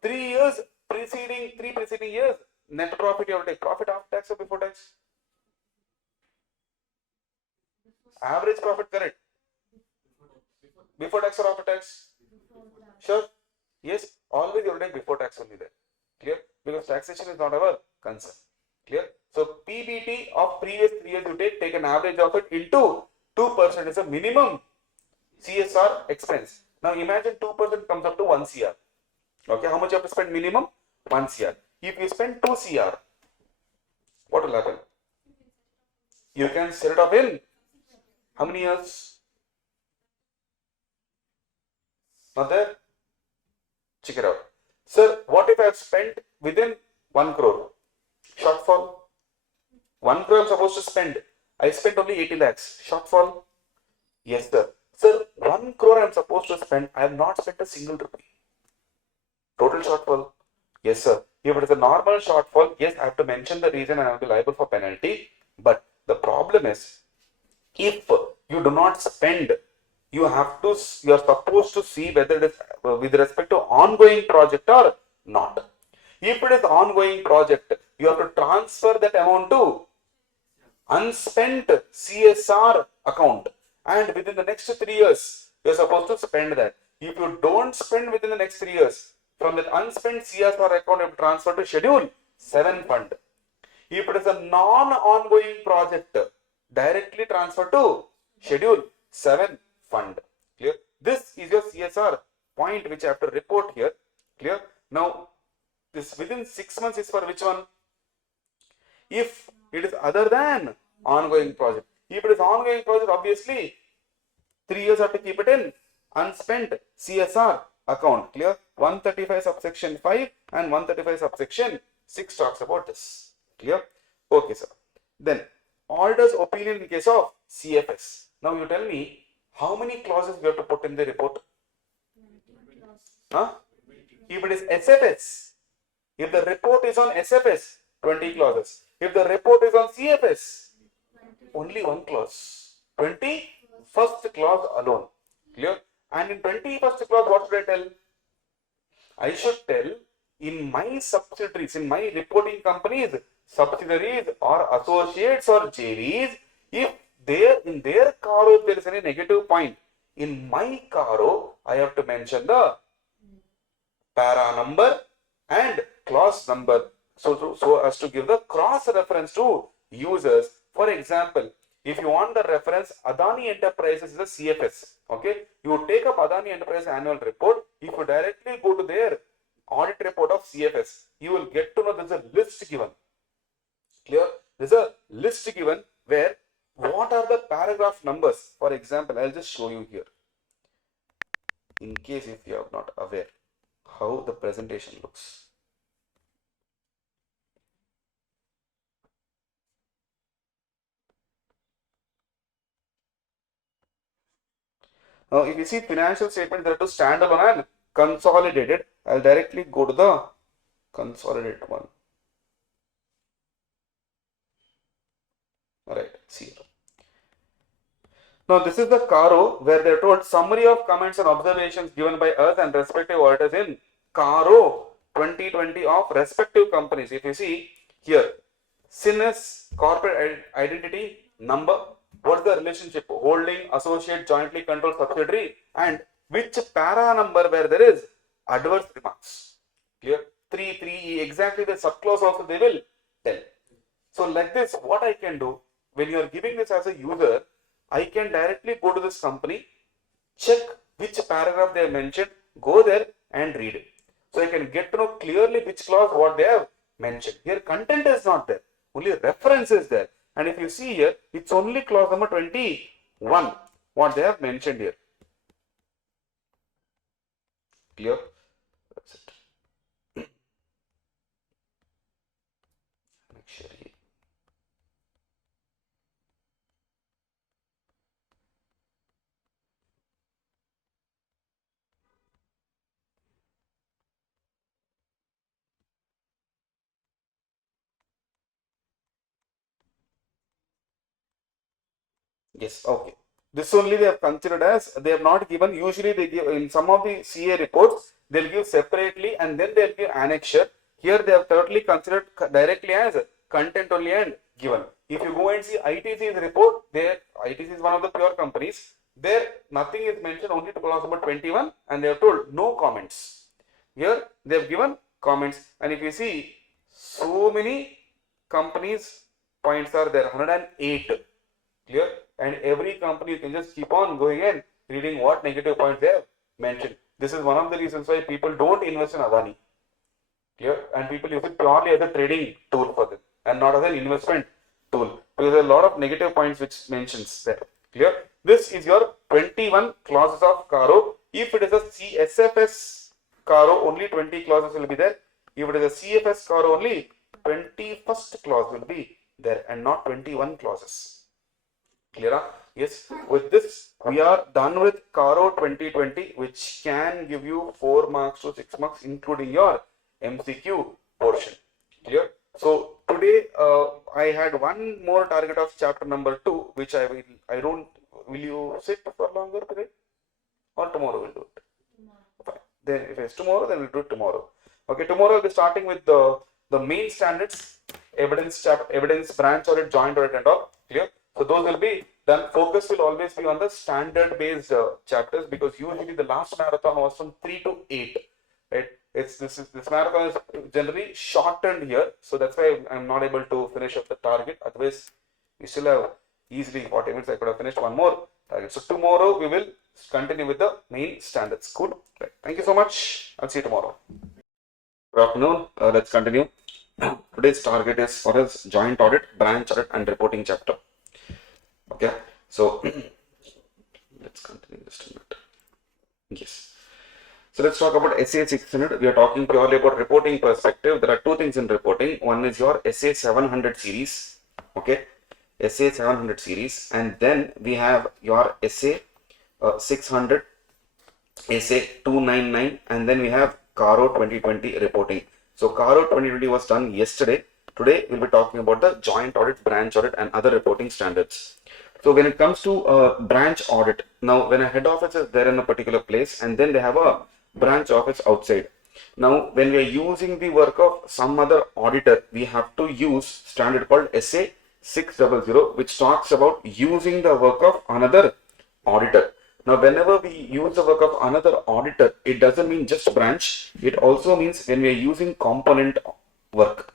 3 years preceding, 3 preceding years. Net profit you have to take. Profit after tax or before tax? Average profit, correct? Before tax or after tax? Sure? Yes, always you have to take before tax only there. Clear? Because taxation is not our concern. Clear? So PBT of previous 3 years you take an average of it into 2% is a minimum CSR expense. Now imagine 2% comes up to 1 CR. Okay, how much you have to spend minimum? 1 CR. If you spend 2 CR, what will happen? You can set it off in how many years? Not there? Check it out. Sir, what if I have spent within 1 crore? Shortfall. 1 crore I am supposed to spend. I spent only 80 lakhs. Shortfall. Yes, sir. Sir, 1 crore I am supposed to spend. I have not spent a single rupee. Total shortfall. Yes, sir. If it is a normal shortfall, yes, I have to mention the reason and I will be liable for penalty. But the problem is, if you do not spend, you are supposed to see whether it is with respect to ongoing project or not. If it is ongoing project, you have to transfer that amount to unspent CSR account, and within the next 3 years, you are supposed to spend that. If you don't spend within the next 3 years, from that unspent CSR account, you have to transfer to Schedule 7 fund. If it is a non-ongoing project, directly transfer to Schedule 7 fund. Clear? This is your CSR point which I have to report here. Clear? Now, this within 6 months is for which one? If it is other than ongoing project. If it is ongoing project, obviously 3 years have to keep it in unspent CSR account. Clear? 135 subsection 5 and 135 subsection 6 talks about this. Clear? Okay, sir. Then auditor's opinion in case of CFS. Now you tell me how many clauses we have to put in the report? Huh? If it is SFS, if the report is on SFS, 20 clauses. If the report is on CFS, only one clause. 21st clause alone. Clear? And in 21st clause, what should I tell? I should tell in my subsidiaries, in my reporting companies, subsidiaries or associates or JVs, if there in their CARO, if there is any negative point, in my CARO, I have to mention the para number and clause number so as to give the cross reference to users. For example, if you want the reference Adani Enterprises is a CFS, okay, you take up Adani Enterprise annual report. If you directly go to their audit report of CFS, you will get to know there's a list given. Clear? There's a list given where what are the paragraph numbers. For example, I'll just show you here in case if you are not aware how the presentation looks. Now, if you see financial statements, there are two standalone and consolidated. I'll directly go to the consolidated one. Alright, see here. Now, this is the CARO where they are told summary of comments and observations given by us and respective auditors in CARO 2020 of respective companies. If you see here, SIN is corporate identity number. What's the relationship? Holding, associate, jointly controlled subsidiary, and which para number where there is adverse remarks. Clear? 3E, exactly the subclause also they will tell. So like this, what I can do, when you are giving this as a user, I can directly go to this company, check which paragraph they have mentioned, go there and read it. So I can get to know clearly which clause what they have mentioned. Here content is not there, only reference is there. And if you see here, it's only clause number 21, what they have mentioned here. Clear? That's it. Make sure here. Yes, okay. This only they have considered as, they have not given, usually they give, in some of the CA reports, they'll give separately and then they'll give annexure. Here they have totally considered directly as content only and given. If you go and see ITC's report, there, ITC is one of the pure companies, there nothing is mentioned, only to clause number 21 and they have told no comments. Here they have given comments, and if you see, so many companies points are there, 108. Clear? And every company you can just keep on going and reading what negative points they have mentioned. This is one of the reasons why people don't invest in Adani. Clear? And people use it purely as a trading tool for them and not as an investment tool. Because there are a lot of negative points which mentions there. Clear? This is your 21 clauses of CARO. If it is a CSFS CARO, only 20 clauses will be there. If it is a CFS CARO, only 21st clause will be there and not 21 clauses. Clear? Yes. With this, we are done with CARO 2020, which can give you 4 marks to 6 marks, including your MCQ portion. Clear? So today, I had one more target of chapter number 2, which will you sit for longer today? Or tomorrow we'll do it? Fine. Then if it's tomorrow, then we'll do it tomorrow. Okay, tomorrow I'll be starting with the main standards, evidence, branch audit, joint audit and all. Clear? So those will be then focus will always be on the standard based chapters, because usually the last marathon was from 3 to 8, right? This marathon is generally shortened here, so that's why I'm not able to finish up the target. Otherwise, we still have easily 40 minutes. I could have finished one more target. So tomorrow we will continue with the main standards. Cool. Right. Thank you so much. I'll see you tomorrow. Good afternoon. Let's continue. Today's target is for us joint audit, branch audit, and reporting chapter. Okay. So let's continue just a minute. Yes. So let's talk about SA 600. We are talking purely about reporting perspective. There are two things in reporting. One is your SA 700 series. Okay. SA 700 series, and then we have your SA 600, SA 299, and then we have CARO 2020 reporting. So CARO 2020 was done yesterday. Today we'll be talking about the joint audit, branch audit, and other reporting standards. So when it comes to branch audit, now when a head office is there in a particular place, and then they have a branch office outside. Now when we are using the work of some other auditor, we have to use standard called SA 600, which talks about using the work of another auditor. Now whenever we use the work of another auditor, it doesn't mean just branch, it also means when we are using component work.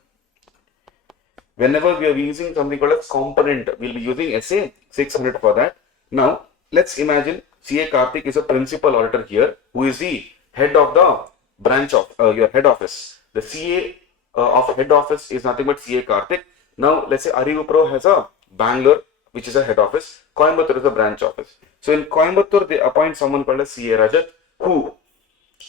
Whenever we are using something called as component, we'll be using SA 600 for that. Now let's imagine CA Karthik is a principal auditor here, who is the head of the branch of your head office. The CA of head office is nothing but CA Karthik. Now let's say ArivuPro has a Bangalore, which is a head office. Coimbatore is a branch office. So in Coimbatore, they appoint someone called as CA Rajat, who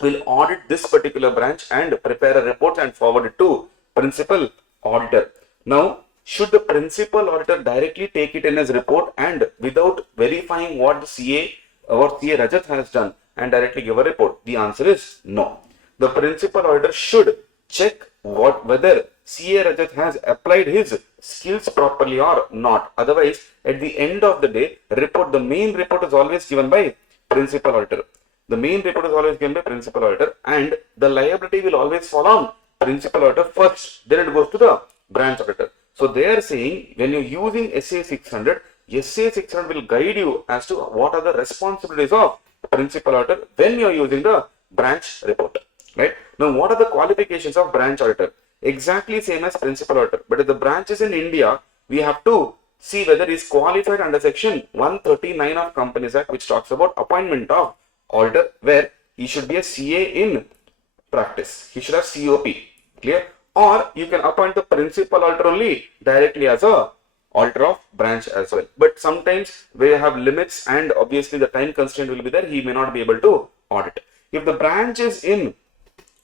will audit this particular branch and prepare a report and forward it to principal auditor. Now, should the principal auditor directly take it in his report and without verifying what the CA or CA Rajat has done and directly give a report? The answer is no. The principal auditor should check whether CA Rajat has applied his skills properly or not. Otherwise, at the end of the day, the main report is always given by principal auditor. The main report is always given by principal auditor, and the liability will always fall on principal auditor first. Then it goes to the branch auditor. So they are saying when you're using SA 600, SA 600 will guide you as to what are the responsibilities of principal auditor when you're using the branch report. Right? Now, what are the qualifications of branch auditor? Exactly same as principal auditor. But if the branch is in India, we have to see whether he is qualified under section 139 of Companies Act, which talks about appointment of auditor, where he should be a CA in practice. He should have COP. Clear? Or you can appoint the principal auditor only directly as a auditor of branch as well. But sometimes we have limits, and obviously the time constraint will be there. He may not be able to audit. If the branch is in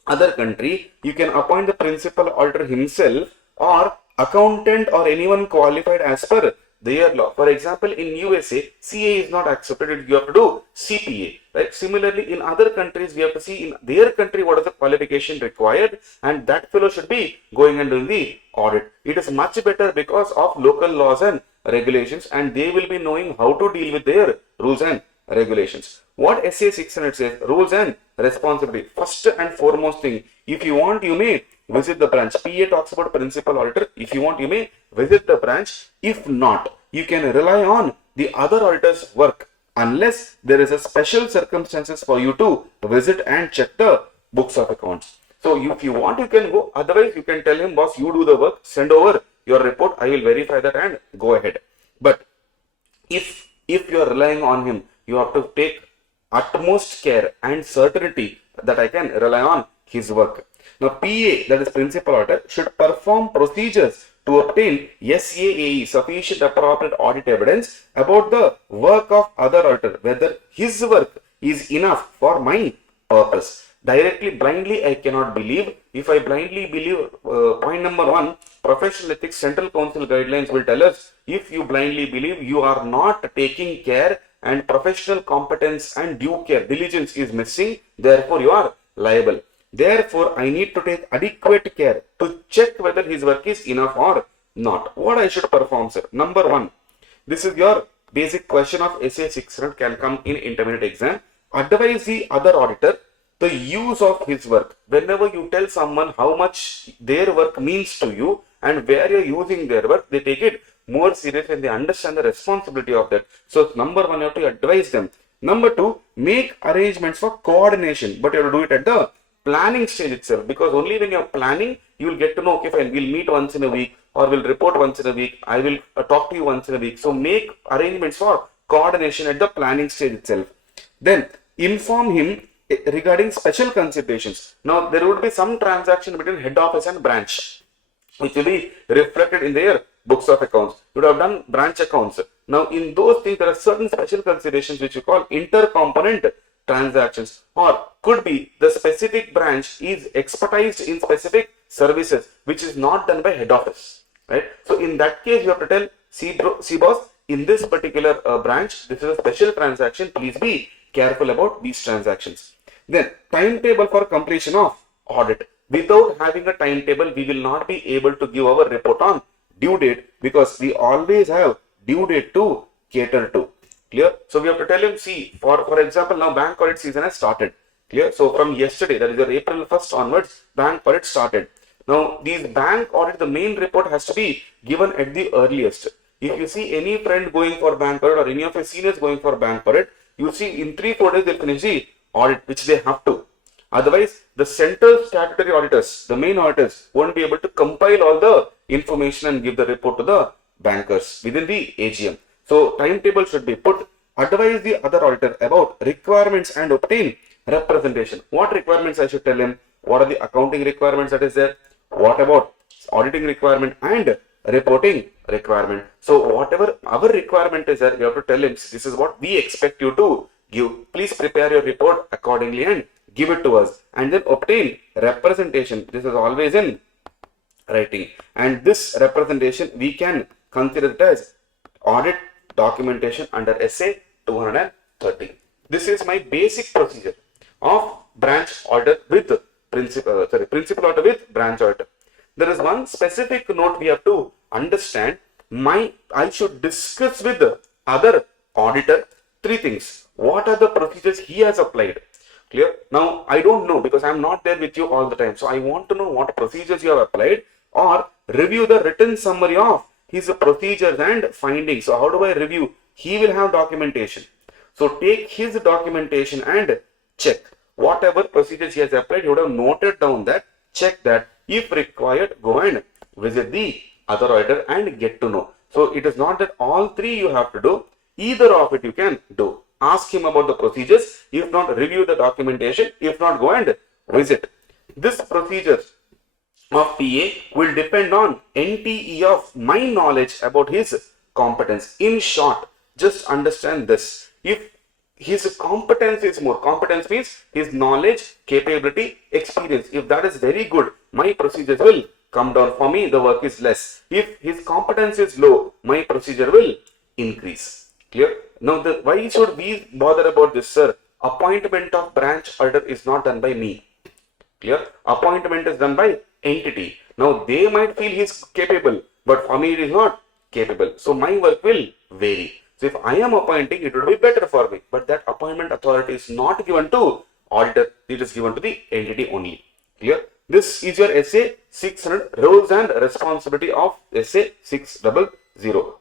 other country, you can appoint the principal auditor himself or accountant or anyone qualified as per their law. For example, in USA, CA is not accepted. You have to do CPA. Right? Similarly, in other countries, we have to see in their country what is the qualification required, and that fellow should be going and doing the audit. It is much better because of local laws and regulations, and they will be knowing how to deal with their rules and regulations. What SA 600 says, rules and responsibility. First and foremost thing, if you want, you may visit the branch. PA talks about principal auditor. If you want, you may visit the branch. If not, you can rely on the other auditor's work, unless there is a special circumstances for you to visit and check the books of accounts. So if you want, you can go. Otherwise, you can tell him, boss, you do the work, send over your report, I will verify that and go ahead. But if you are relying on him, you have to take utmost care and certainty that I can rely on his work. Now, PA, that is principal auditor, should perform procedures to obtain SAAE, sufficient appropriate audit evidence, about the work of other auditor, whether his work is enough for my purpose. Directly, blindly, I cannot believe. If I blindly believe, point number 1, professional ethics central council guidelines will tell us, if you blindly believe, you are not taking care and professional competence and due care, diligence is missing, therefore you are liable. Therefore, I need to take adequate care to check whether his work is enough or not. What I should perform, sir? Number 1, this is your basic question of SA 600, can come in intermediate exam. Advise the other auditor the use of his work. Whenever you tell someone how much their work means to you and where you are using their work, they take it more serious when they understand the responsibility of that. So number one, you have to advise them. Number two, make arrangements for coordination, but you have to do it at the planning stage itself, because only when you're planning, you will get to know, okay, fine, we'll meet once in a week or we'll report once in a week. I will talk to you once in a week. So make arrangements for coordination at the planning stage itself. Then inform him regarding special considerations. Now there would be some transaction between head office and branch, which will be reflected in their books of accounts. You would have done branch accounts. Now in those things, there are certain special considerations which we call intercomponent transactions, or could be the specific branch is expertised in specific services which is not done by head office, right? So in that case, you have to tell, see boss, in this particular branch, this is a special transaction, please be careful about these transactions. Then timetable for completion of audit. Without having a timetable, we will not be able to give our report on due date, because we always have due date to cater to. Clear? So we have to tell him, see, for example, now bank audit season has started. Clear? So from yesterday, that is your April 1st onwards, bank audit started. Now these bank audit, the main report has to be given at the earliest. If you see any friend going for bank audit or any of your seniors going for bank audit, you see in 3-4 days they'll finish the audit, which they have to. Otherwise, the central statutory auditors, the main auditors, won't be able to compile all the information and give the report to the bankers within the AGM. So timetable should be put. Advise the other auditor about requirements and obtain representation. What requirements I should tell him? What are the accounting requirements that is there? What about auditing requirement and reporting requirement? So whatever our requirement is there, we have to tell him, this is what we expect you to give. Please prepare your report accordingly and give it to us. And then obtain representation. This is always in writing. And this representation, we can consider it as audit documentation under SA 230. This is my basic procedure of branch auditor with principal auditor with branch auditor. There is one specific note we have to understand. I should discuss with the other auditor 3 things. What are the procedures he has applied? Clear? Now I don't know, because I am not there with you all the time. So I want to know what procedures you have applied, or review the written summary of his procedures and findings. So how do I review? He will have documentation. So take his documentation and check whatever procedures he has applied. You would have noted down that, check that. If required, go and visit the other auditor and get to know. So it is not that all 3 you have to do. Either of it you can do. Ask him about the procedures. If not, review the documentation. If not, go and visit. This procedure of PA will depend on NTE of my knowledge about his competence. In short, just understand this. If his competence is more, competence means his knowledge, capability, experience. If that is very good, my procedures will come down. For me, the work is less. If his competence is low, my procedure will increase. Clear? Now, why should we bother about this, sir? Appointment of branch auditor is not done by me. Clear? Appointment is done by entity. Now, they might feel he is capable, but for me it is not capable. So, my work will vary. So, if I am appointing, it would be better for me. But that appointment authority is not given to auditor. It is given to the entity only. Clear? This is your SA 600, roles and responsibility of SA 600.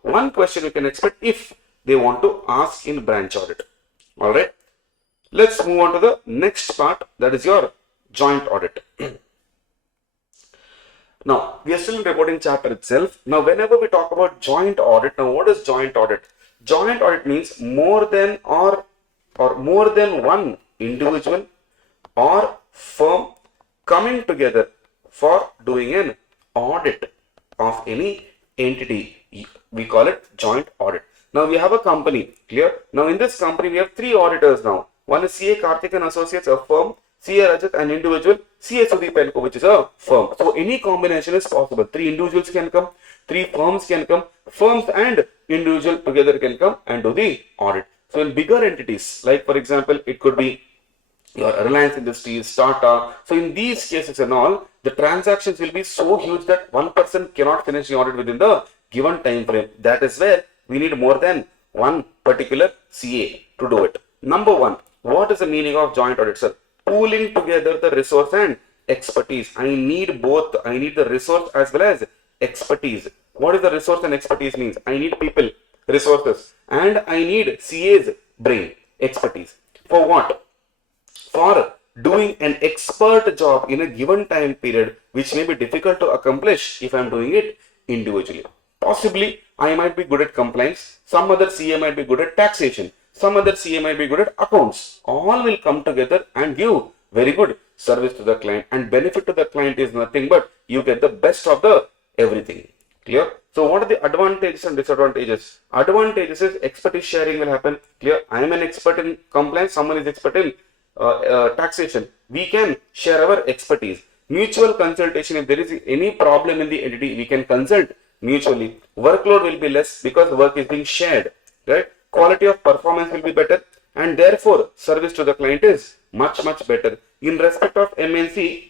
One question you can expect if they want to ask in branch audit. Alright. Let's move on to the next part, that is your joint audit. Now, we are still in reporting chapter itself. Now, whenever we talk about joint audit, now what is joint audit? Joint audit means more than or more than one individual or firm coming together for doing an audit of any entity. We call it joint audit. Now, we have a company. Clear? Now, in this company, we have 3 auditors now. One is CA Karthik and Associates, a firm. CA Rajat, an individual. CA Sudeep & Co, which is a firm. So, any combination is possible. 3 individuals can come. 3 firms can come. Firms and individual together can come and do the audit. So, in bigger entities, like for example, it could be your Reliance Industries, Tata. So, in these cases and all, the transactions will be so huge that one person cannot finish the audit within the given time frame. That is where we need more than one particular CA to do it. Number 1, what is the meaning of joint audit, sir? Pooling together the resource and expertise. I need both. I need the resource as well as expertise. What is the resource and expertise means? I need people, resources, and I need CA's brain, expertise. For what? For doing an expert job in a given time period, which may be difficult to accomplish if I am doing it individually. Possibly, I might be good at compliance, some other CA might be good at taxation, some other CA might be good at accounts. All will come together and give very good service to the client, and benefit to the client is nothing but you get the best of the everything. Clear? So what are the advantages and disadvantages? Advantages is expertise sharing will happen. Clear? I am an expert in compliance, someone is expert in taxation. We can share our expertise. Mutual consultation, if there is any problem in the entity, we can consult mutually. Workload will be less because work is being shared, right? Quality of performance will be better, and therefore service to the client is much better. In respect of MNC,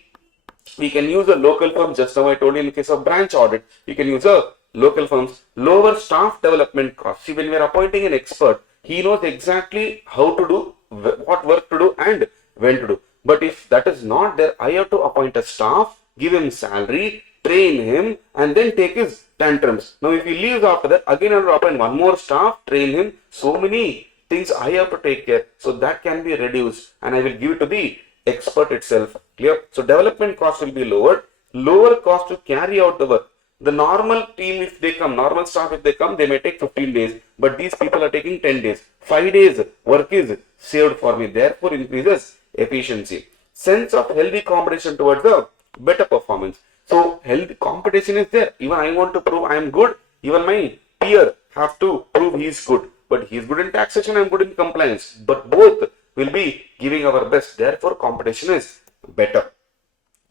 we can use a local firm. Just now I told you in the case of branch audit, we can use a local firms. Lower staff development costs. See, when we are appointing an expert, he knows exactly how to do, what work to do and when to do. But if that is not there, I have to appoint a staff, give him salary, train him, and then take his tantrums. Now if he leaves after that, again I have to appoint one more staff, train him. So many things I have to take care. So that can be reduced, and I will give it to the expert itself. Clear? So development cost will be lowered. Lower cost to carry out the work. The normal team, if they come, normal staff, if they come, they may take 15 days. But these people are taking 10 days. 5 days work is saved for me. Therefore, increases efficiency. Sense of healthy competition towards the better performance. So, healthy competition is there. Even I want to prove I am good. Even my peer have to prove he is good. But he is good in taxation, I am good in compliance. But both will be giving our best. Therefore, competition is better.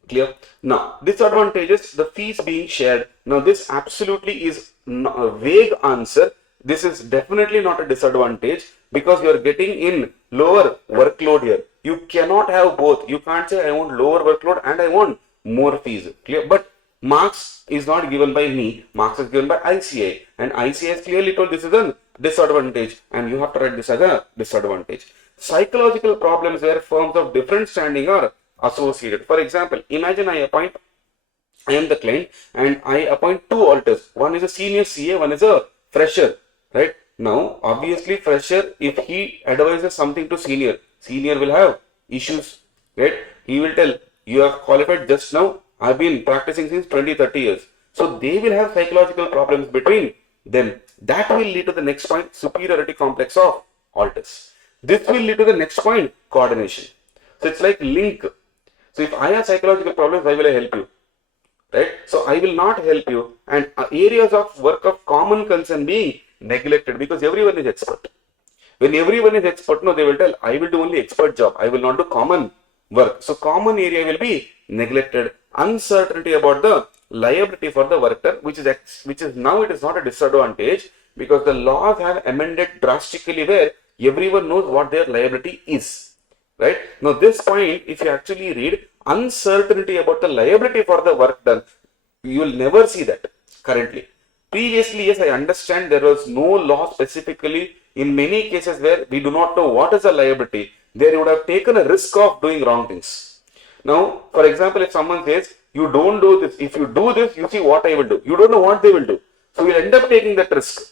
Clear? Now, disadvantages, the fees being shared. Now, this absolutely is a vague answer. This is definitely not a disadvantage because you are getting in lower workload here. You cannot have both. You can't say I want lower workload and I want more fees. Clear? But marks is not given by me. Marks is given by ICAI, and ICAI has clearly told this is a disadvantage, and you have to write this as a disadvantage. Psychological problems where firms of different standing are associated. For example, imagine I am the client and I appoint two auditors. One is a senior CA, one is a fresher, right? Now, obviously fresher, if he advises something to senior, senior will have issues, right? He will tell, you have qualified just now, I've been practicing since 20-30 years. So they will have psychological problems between them. That will lead to the next point, superiority complex of auditors. This will lead to the next point, coordination. So it's like link. So if I have psychological problems, why will I help you? Right? So I will not help you, and areas of work of common concern being neglected because everyone is expert. When everyone is expert, no, they will tell, I will do only expert job. I will not do common work. So common area will be neglected. Uncertainty about the liability for the worker, which is now it is not a disadvantage because the laws have amended drastically where everyone knows what their liability is. Right? Now this point, if you actually read, uncertainty about the liability for the work done, you will never see that currently. Previously, yes, I understand there was no law specifically in many cases where we do not know what is the liability. There you would have taken a risk of doing wrong things. Now, for example, if someone says, you don't do this, if you do this, you see what I will do. You don't know what they will do. So you'll end up taking that risk.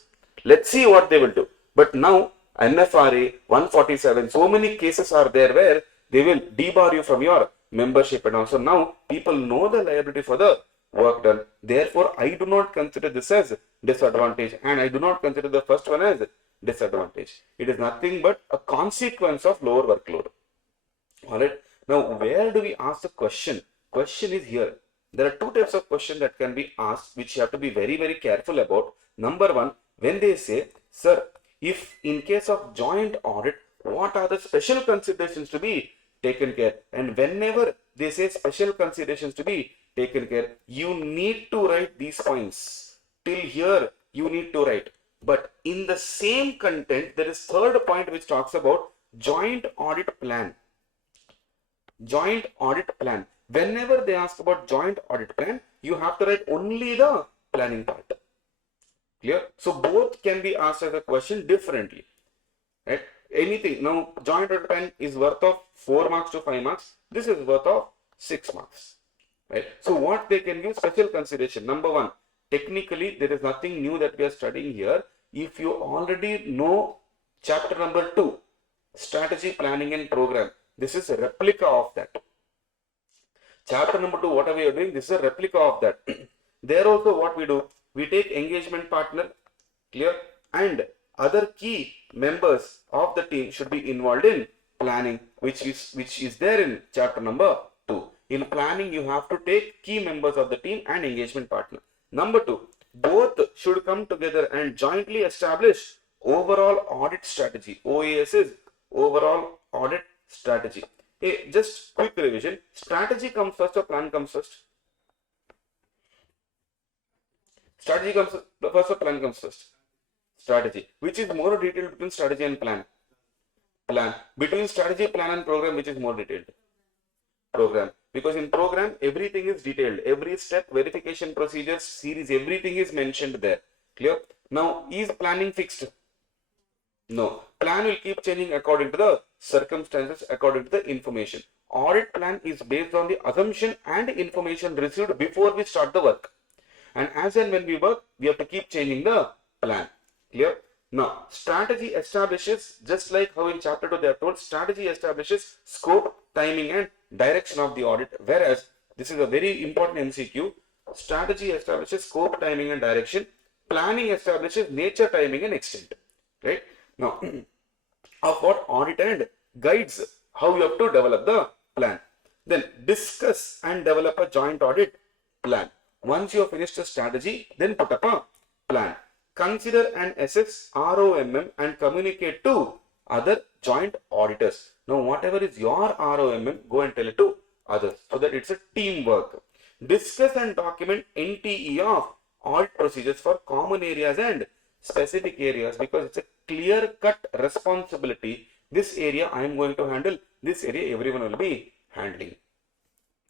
Let's see what they will do. But now, NFRA 147, so many cases are there where they will debar you from your membership, and also now people know the liability for the work done. Therefore, I do not consider this as disadvantage, and I do not consider the first one as disadvantage. It is nothing but a consequence of lower workload. Alright. Now, where do we ask the question? Question is here. There are two types of questions that can be asked, which you have to be very careful about. Number one, when they say, sir, if in case of joint audit, what are the special considerations to be taken care? And whenever they say special considerations to be taken care, you need to write these points. Till here, you need to write. But in the same content, there is third point which talks about joint audit plan. Joint audit plan. Whenever they ask about joint audit plan, you have to write only the planning part. Clear? So both can be asked as a question differently. Right? Anything. Now, joint audit plan is worth of 4 marks to 5 marks. This is worth of 6 marks. Right? So what they can give special consideration. Number one, technically there is nothing new that we are studying here. If you already know chapter number 2, strategy, planning and program, this is a replica of that. Chapter number 2, whatever you are doing, this is a replica of that. There also what we do, we take engagement partner, clear, and other key members of the team should be involved in planning, which is there in chapter number 2. In planning, you have to take key members of the team and engagement partner. Number 2, both should come together and jointly establish overall audit strategy. OAS is overall audit strategy. Hey, just quick revision. Strategy comes first or plan comes first? Strategy comes first or plan comes first? Strategy. Which is more detailed between strategy and plan? Plan. Between strategy, plan and program, which is more detailed? Program. Because in program, everything is detailed. Every step, verification procedures, series, everything is mentioned there. Clear? Now, is planning fixed? No. Plan will keep changing according to the circumstances, according to the information. Audit plan is based on the assumption and information received before we start the work. And as and when we work, we have to keep changing the plan. Clear? Now, strategy establishes, just like how in chapter 2 they are told, strategy establishes scope, timing and direction of the audit. Whereas, this is a very important MCQ. Strategy establishes scope, timing and direction. Planning establishes nature, timing and extent. Right? Now, of what audit and guides how you have to develop the plan. Then discuss and develop a joint audit plan. Once you have finished the strategy, then put up a plan. Consider and assess ROMM and communicate to other joint auditors. Now, whatever is your ROMM, go and tell it to others so that it's a teamwork. Discuss and document NTE of audit procedures for common areas and specific areas, because it's a clear-cut responsibility. This area I am going to handle, this area everyone will be handling.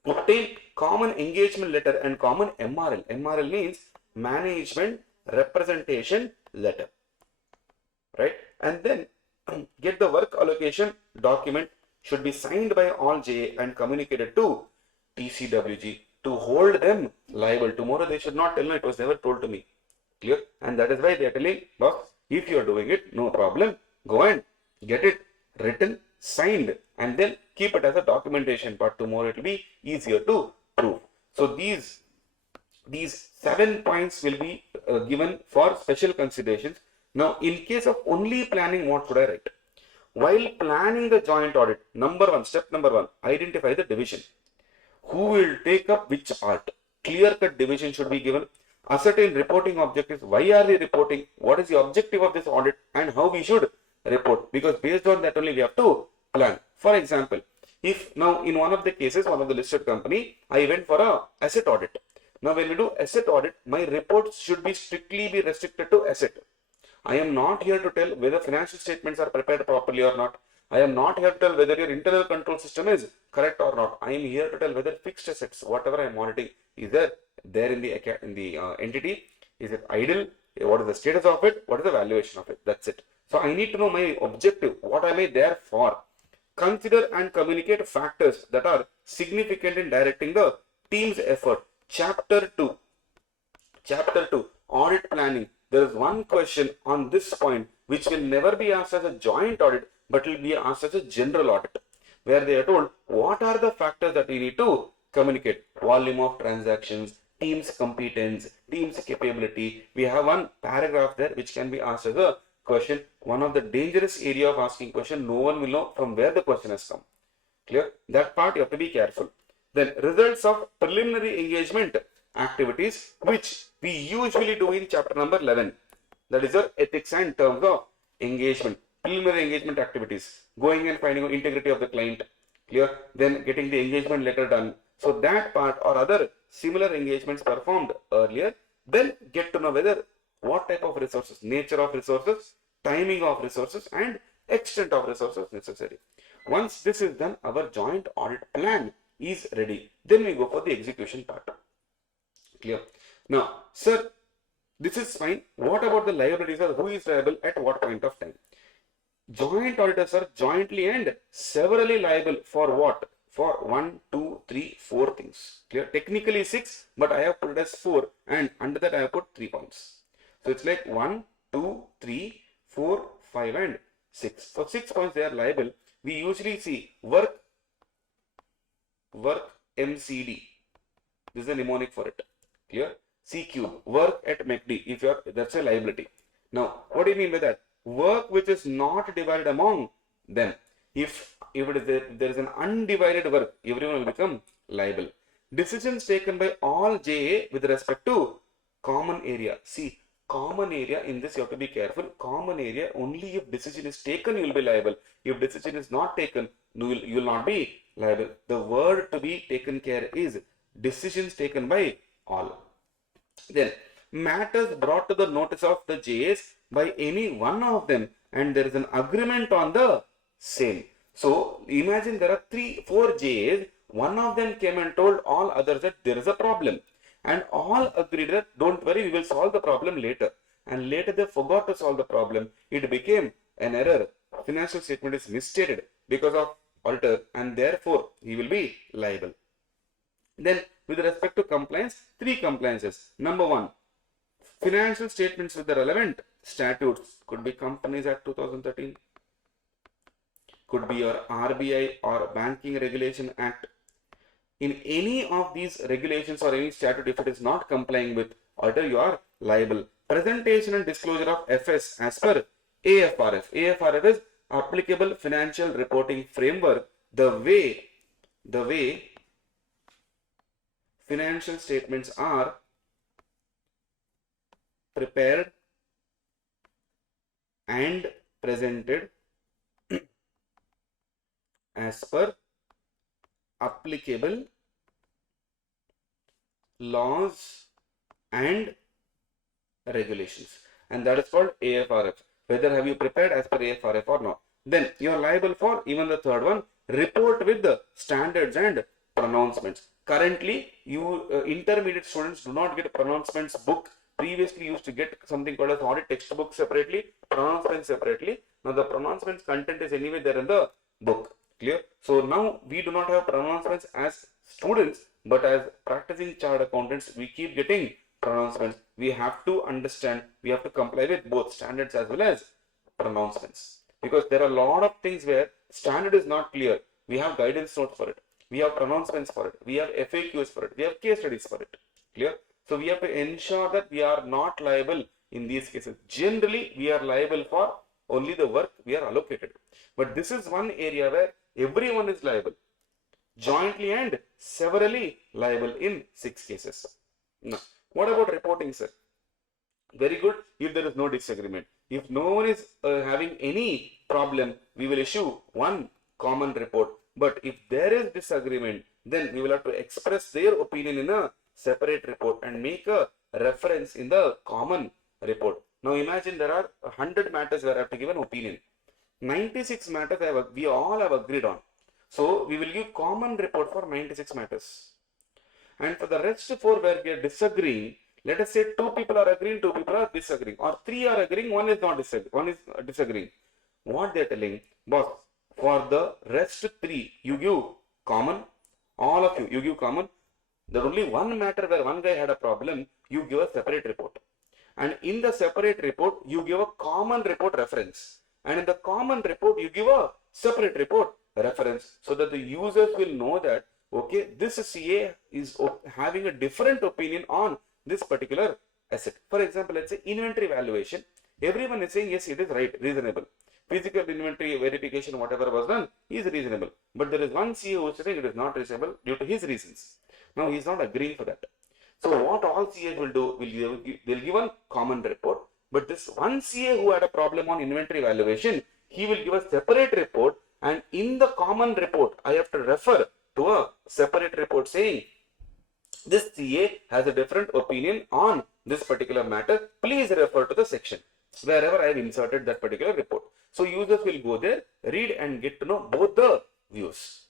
Obtain common engagement letter and common MRL. MRL means management representation letter, right? And then get the work allocation document, should be signed by all JA and communicated to TCWG to hold them liable. Tomorrow they should not tell me it was never told to me. Clear? And that is why they are telling, boss, if you are doing it, no problem, go and get it written, signed, and then keep it as a documentation, but tomorrow it will be easier to prove. So these 7 points will be given for special considerations. Now, in case of only planning, what should I write? While planning the joint audit, step number 1, identify the division. Who will take up which part? Clear-cut division should be given. Ascertain reporting objectives. Why are we reporting? What is the objective of this audit and how we should report? Because based on that only we have to plan. For example, if now in one of the cases, one of the listed company, I went for a asset audit. Now when we do asset audit, my reports should be strictly be restricted to asset. I am not here to tell whether financial statements are prepared properly or not. I am not here to tell whether your internal control system is correct or not. I am here to tell whether fixed assets, whatever I am auditing, is there in the entity, is it idle, what is the status of it, what is the valuation of it. That's it. So I need to know my objective, what am I there for. Consider and communicate factors that are significant in directing the team's effort. Chapter 2, audit planning. There is one question on this point which will never be asked as a joint audit, but will be asked as a general audit, where they are told what are the factors that we need to communicate. Volume of transactions, team's competence, team's capability. We have one paragraph there which can be asked as a question. One of the dangerous area of asking question, no one will know from where the question has come. Clear? That part you have to be careful. Then results of preliminary engagement activities, which we usually do in chapter number 11. That is your ethics and terms of engagement. Preliminary engagement activities. Going and finding out integrity of the client. Clear? Then getting the engagement letter done. So that part or other similar engagements performed earlier. Then get to know whether what type of resources, nature of resources, timing of resources and extent of resources necessary. Once this is done, our joint audit plan is ready. Then we go for the execution part. Clear? Now, sir, this is fine. What about the liabilities, or who is liable at what point of time? Joint auditors are jointly and severally liable for what? for 1, 2, 3, 4 things. Clear? Technically 6, but I have put it as 4, and under that I have put 3 points. So it's like 1, 2, 3, 4, 5, and 6. For 6 points they are liable. We usually see work MCD. This is a mnemonic for it. Clear? C cube, work at MACD, if you are, that's a liability. Now, what do you mean by that? Work which is not divided among them. If there is an undivided work, everyone will become liable. Decisions taken by all JA with respect to common area. See, common area, in this you have to be careful. Common area, only if decision is taken you will be liable. If decision is not taken, you will not be liable. The word to be taken care is decisions taken by all. Then, matters brought to the notice of the JAs by any one of them, and there is an agreement on the same. So, imagine there are 4 JAs, one of them came and told all others that there is a problem, and all agreed that don't worry, we will solve the problem later, and later they forgot to solve the problem. It became an error. Financial statement is misstated because of auditor, and therefore he will be liable. Then, with respect to compliance, 3 compliances. Number 1, financial statements with the relevant statutes. Could be Companies Act 2013, could be your RBI or Banking Regulation Act. In any of these regulations or any statute, if it is not complying with auditor, you are liable. Presentation and disclosure of FS as per AFRF. AFRF is Applicable Financial Reporting Framework. The way financial statements are prepared and presented as per applicable laws and regulations, and that is called AFRF. Whether have you prepared as per AFRF or not. Then you are liable for even the third one, report with the standards and pronouncements. Currently, intermediate students do not get pronouncements book. Previously used to get something called as audit textbook separately, pronouncements separately. Now the pronouncements content is anyway there in the book. Clear? So now we do not have pronouncements as students, but as practicing chartered accountants, we keep getting pronouncements. We have to understand, we have to comply with both standards as well as pronouncements, because there are a lot of things where standard is not clear. We have guidance notes for it, we have pronouncements for it, we have FAQs for it, we have case studies for it. Clear? So we have to ensure that we are not liable in these cases. Generally, we are liable for only the work we are allocated. But this is one area where everyone is liable, jointly and severally liable in 6 cases. Now, what about reporting, sir? Very good if there is no disagreement. If no one is having any problem, we will issue one common report. But if there is disagreement, then we will have to express their opinion in a separate report and make a reference in the common report. Now imagine there are 100 matters where I have to give an opinion. 96 matters we all have agreed on. So we will give common report for 96 matters. And for the rest 4 where we are disagreeing, let us say 2 people are agreeing, 2 people are disagreeing, or 3 are agreeing, one is disagreeing. What they are telling, boss, for the rest 3, you give common, all of you give common. There only one matter where one guy had a problem, you give a separate report. And in the separate report, you give a common report reference. And in the common report, you give a separate report reference, so that the users will know that, okay, this CA is having a different opinion on this particular asset. For example, let's say inventory valuation. Everyone is saying, yes, it is right, reasonable. Physical inventory verification, whatever was done, is reasonable. But there is one CA who is saying it is not reasonable due to his reasons. Now, he is not agreeing for that. So, what all CAs will do, they'll give one common report. But this one CA who had a problem on inventory valuation, he will give a separate report. And in the common report, I have to refer to a separate report saying, this CA has a different opinion on this particular matter. Please refer to the section wherever I have inserted that particular report. So users will go there, read and get to know both the views.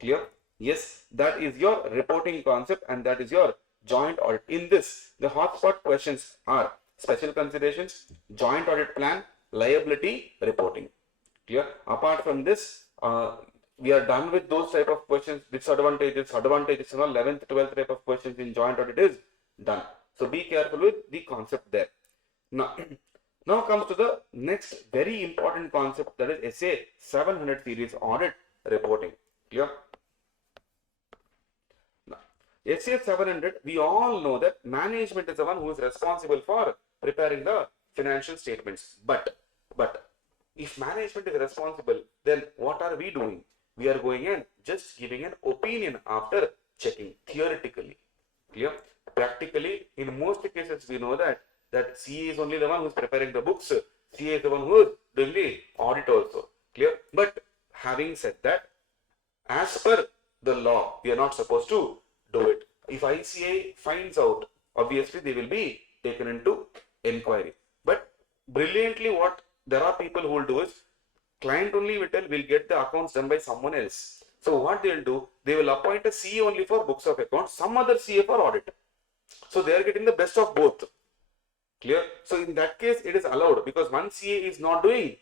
Clear? Yes, that is your reporting concept and that is your joint audit. In this, the hotspot questions are special considerations, joint audit plan, liability reporting. Clear? Apart from this, we are done with those type of questions, disadvantages, advantages, 11th, 12th type of questions in joint audit is done. So be careful with the concept there. Now, now comes to the next very important concept, that is SA 700 series audit reporting. Clear? Now, SA 700, we all know that management is the one who is responsible for preparing the financial statements. But if management is responsible, then what are we doing? We are going and just giving an opinion after checking theoretically. Clear? Practically, in most cases, we know that CA is only the one who is preparing the books. CA is the one who is doing the audit also. Clear? But having said that, as per the law, we are not supposed to do it. If ICAI finds out, obviously they will be taken into enquiry. But brilliantly, what there are people who will do is, client only will tell, will get the accounts done by someone else. So what they will do, they will appoint a CA only for books of accounts, some other CA for audit. So they are getting the best of both. Clear? So in that case, it is allowed, because one CA is not doing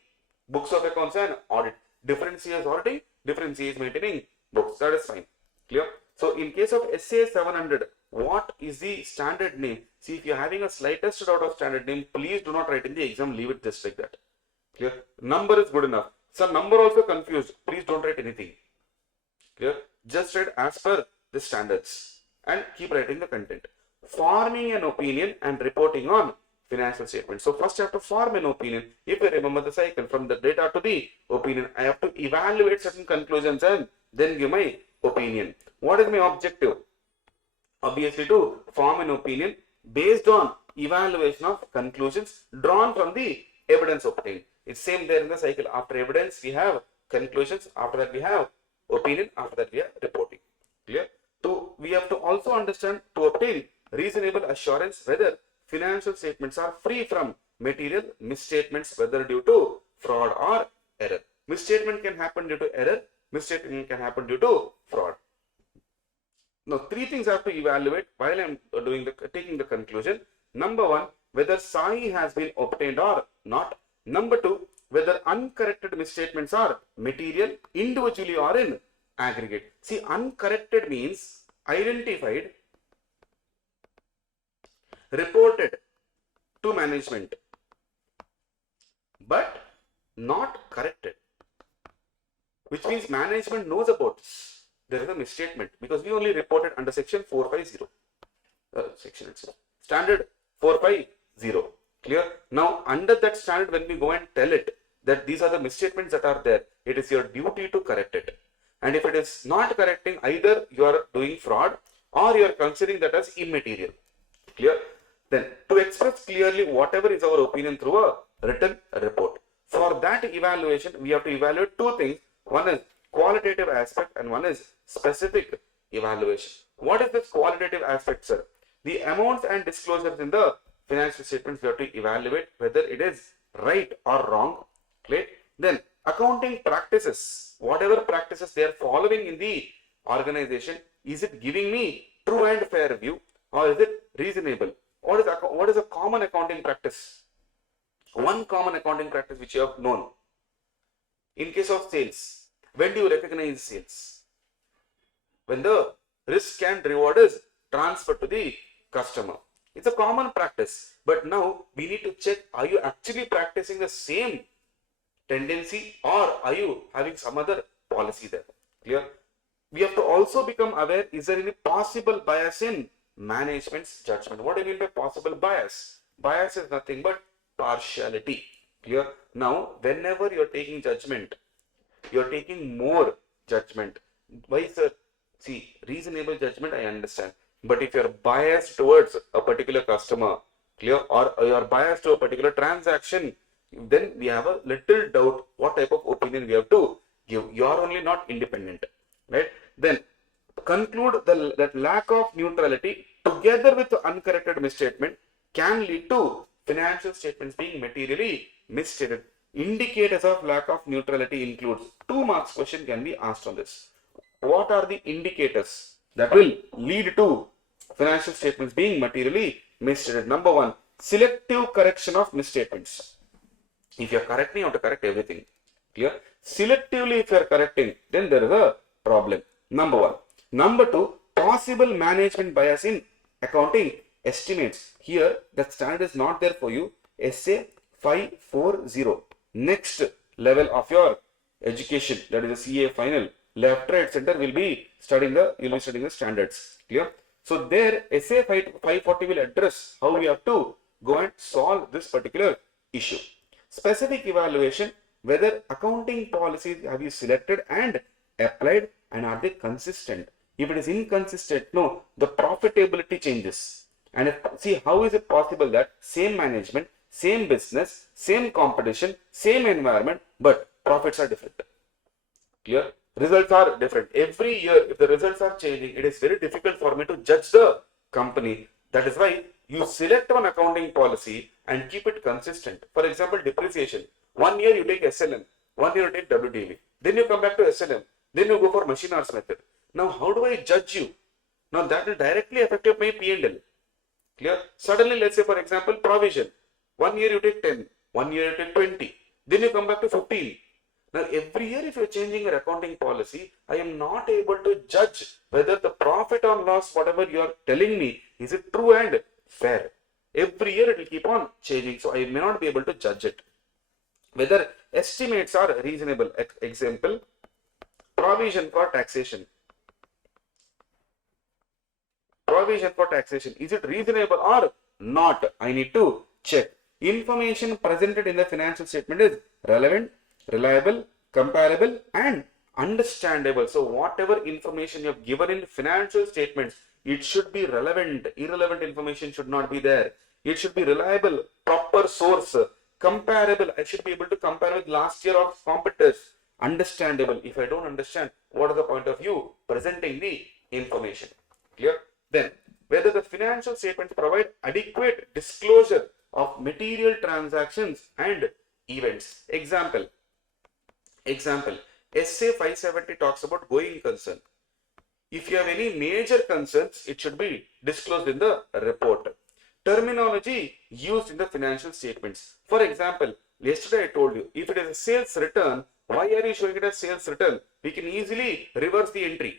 books of accounts and audit. Different CA is auditing, different CA is maintaining books. That is fine. Clear? So in case of SA 700, what is the standard name? See, if you are having a slightest doubt of standard name, please do not write in the exam, leave it just like that. Clear? Number is good enough. Some number also confused. Please don't write anything. Clear? Just write as per the standards and keep writing the content. Forming an opinion and reporting on financial statements. So first you have to form an opinion. If you remember the cycle, from the data to the opinion, I have to evaluate certain conclusions and then give my opinion. What is my objective? Obviously to form an opinion based on evaluation of conclusions drawn from the evidence obtained. It's same there in the cycle. After evidence, we have conclusions. After that, we have opinion. After that, we are reporting. Clear? So we have to also understand, to obtain reasonable assurance whether financial statements are free from material misstatements, whether due to fraud or error. Misstatement can happen due to error. Misstatement can happen due to fraud. Now, three things I have to evaluate while I am taking the conclusion. Number one, whether SAI has been obtained or not. Number two, whether uncorrected misstatements are material individually or in aggregate. See, uncorrected means identified, reported to management, but not corrected, which means management knows about this. There is a misstatement because we only reported under section 450, standard 450. Clear? Now, under that standard, when we go and tell it that these are the misstatements that are there, it is your duty to correct it. And if it is not correcting, either you are doing fraud or you are considering that as immaterial. Clear? Then, to express clearly whatever is our opinion through a written report. For that evaluation, we have to evaluate two things. One is qualitative aspect and one is specific evaluation. What is this qualitative aspect, sir? The amounts and disclosures in the financial statements, we have to evaluate whether it is right or wrong. Clear? Then accounting practices, whatever practices they are following in the organization, is it giving me true and fair view or is it reasonable? What is a common accounting practice? One common accounting practice which you have known. In case of sales, when do you recognize sales? When the risk and reward is transferred to the customer. It's a common practice, but now we need to check, are you actually practicing the same tendency or are you having some other policy there? Clear? We have to also become aware, is there any possible bias in management's judgment? What do you mean by possible bias? Bias is nothing but partiality. Clear? Now, whenever you are taking judgment, you are taking more judgment. Why, sir? See, reasonable judgment, I understand. But if you are biased towards a particular customer, clear, or you are biased to a particular transaction, then we have a little doubt what type of opinion we have to give. You are only not independent, right? Then conclude that lack of neutrality together with the uncorrected misstatement can lead to financial statements being materially misstated. Indicators of lack of neutrality includes 2 marks question can be asked on this. What are the indicators that will lead to financial statements being materially misstated? Number one, selective correction of misstatements. If you are correcting, you have to correct everything. Clear? Selectively if you are correcting, then there is a problem. Number one. Number two, possible management bias in accounting estimates. Here the standard is not there for you. SA 540. Next level of your education, that is the CA final, left, right, center will be studying the standards. Clear? So there SA 540 will address how we have to go and solve this particular issue. Specific evaluation, whether accounting policies have you selected and applied, and are they consistent? If it is inconsistent, no, the profitability changes. And see, how is it possible that same management, same business, same competition, same environment, but profits are different? Clear? Results are different. Every year, if the results are changing, it is very difficult for me to judge the company. That is why you select one accounting policy and keep it consistent. For example, depreciation. 1 year you take SLM, 1 year you take WDV. Then you come back to SLM. Then you go for machine hours method. Now, how do I judge you? Now, that will directly affect your P&L. Clear? Suddenly, let's say, for example, provision. 1 year you take 10, 1 year you take 20. Then you come back to 15. Now, every year if you are changing your accounting policy, I am not able to judge whether the profit or loss, whatever you are telling me, is it true and fair. Every year it will keep on changing, so I may not be able to judge it. Whether estimates are reasonable. Example, provision for taxation. Provision for taxation, is it reasonable or not? I need to check. Information presented in the financial statement is relevant, reliable, comparable, and understandable. So whatever information you have given in financial statements, it should be relevant. Irrelevant information should not be there. It should be reliable, proper source, comparable. I should be able to compare with last year of competitors. Understandable. If I don't understand, what is the point of view presenting the information? Clear? Then, whether the financial statements provide adequate disclosure of material transactions and events. Example, SA 570 talks about going concern. If you have any major concerns, it should be disclosed in the report. Terminology used in the financial statements. For example, yesterday I told you, if it is a sales return, why are you showing it as sales return? We can easily reverse the entry.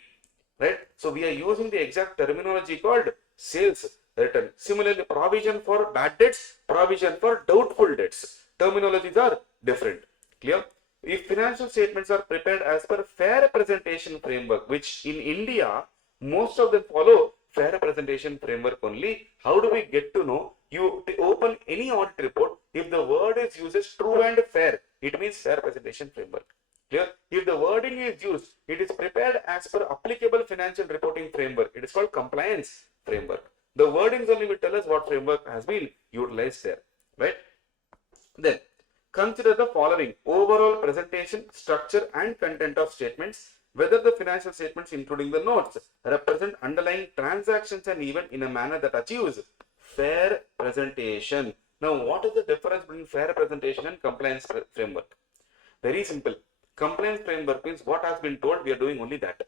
Right? So we are using the exact terminology called sales return. Similarly, provision for bad debts, provision for doubtful debts. Terminologies are different. Clear? If financial statements are prepared as per fair presentation framework, which in India, most of them follow fair presentation framework only. How do we get to know? You open any audit report, if the word is used as true and fair, it means fair presentation framework. Clear? If the wording is used, it is prepared as per applicable financial reporting framework. It is called compliance framework. The wordings only will tell us what framework has been utilized there. Right? Then, consider the following: overall presentation, structure and content of statements, whether the financial statements including the notes represent underlying transactions and event in a manner that achieves fair presentation. Now, what is the difference between fair presentation and compliance framework? Very simple. Compliance framework means what has been told, we are doing only that.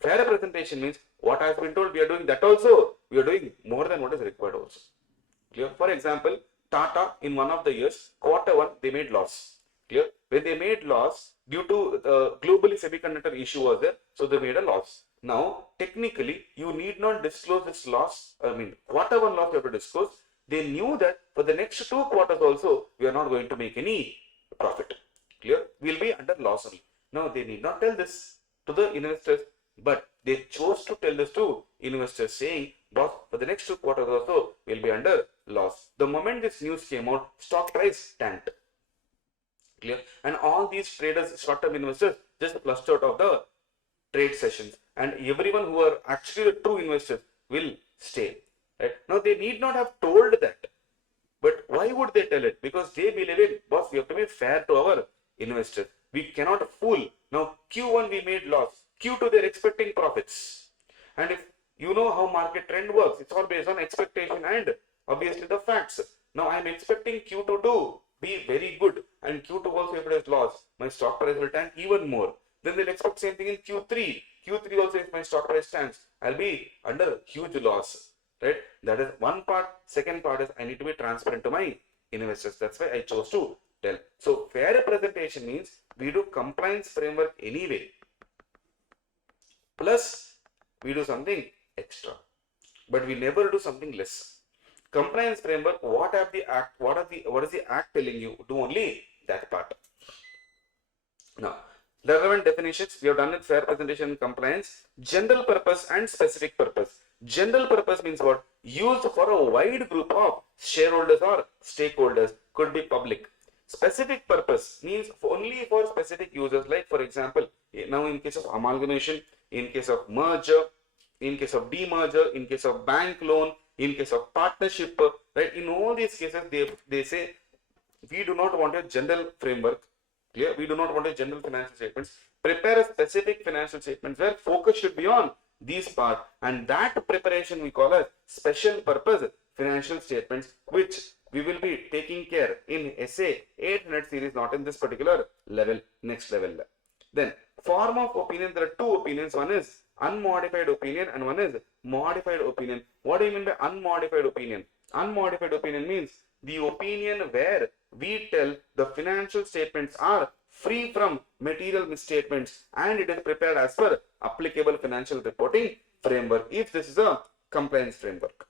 Fair presentation means what has been told, we are doing that also. We are doing more than what is required also. Clear? For example, Tata in one of the years, Q1, they made loss. Clear? When they made loss, due to globally semiconductor issue was there, so they made a loss. Now, technically, you need not disclose this loss. Q1 loss you have to disclose. They knew that for the next 2 quarters also, we are not going to make any profit. Clear? We will be under loss only. Now, they need not tell this to the investors, but they chose to tell this to investors, saying, boss, for the next 2 quarters also, we will be under loss. The moment this news came out, stock price tanked. Clear? And all these traders, short-term investors, just flushed out of the trade sessions. And everyone who are actually the true investors will stay. Right? Now, they need not have told that. But why would they tell it? Because they believe in, boss, we have to be fair to our investors. We cannot fool. Now, Q1 we made loss. Q2 they're expecting profits. And if you know how market trend works, it's all based on expectation and obviously the facts. Now, I'm expecting Q2 to be very good, and Q2 also if it is loss, my stock price will tank even more. Then they'll expect same thing in Q3. Q3 also if my stock price tanks, I'll be under huge loss. Right? That is one part. Second part is I need to be transparent to my investors. That's why I chose to tell. So fair representation means we do compliance framework anyway, plus we do something extra, but we never do something less. Compliance framework, what is the act telling you? Do only that part. Now, relevant definitions, we have done it: fair presentation and compliance, general purpose and specific purpose. General purpose means what? Used for a wide group of shareholders or stakeholders, could be public. Specific purpose means only for specific users, like for example, now in case of amalgamation, in case of merger, in case of demerger, in case of bank loan, in case of partnership, right? In all these cases, they say we do not want a general framework. Clear? We do not want a general financial statements. Prepare a specific financial statements where focus should be on these parts, and that preparation we call as special purpose financial statements, which we will be taking care in SA 800 series, not in this particular level, next level. Then form of opinion, there are two opinions. One is unmodified opinion and one is modified opinion. What do you mean by unmodified opinion? Unmodified opinion means the opinion where we tell the financial statements are free from material misstatements and it is prepared as per applicable financial reporting framework, if this is a compliance framework.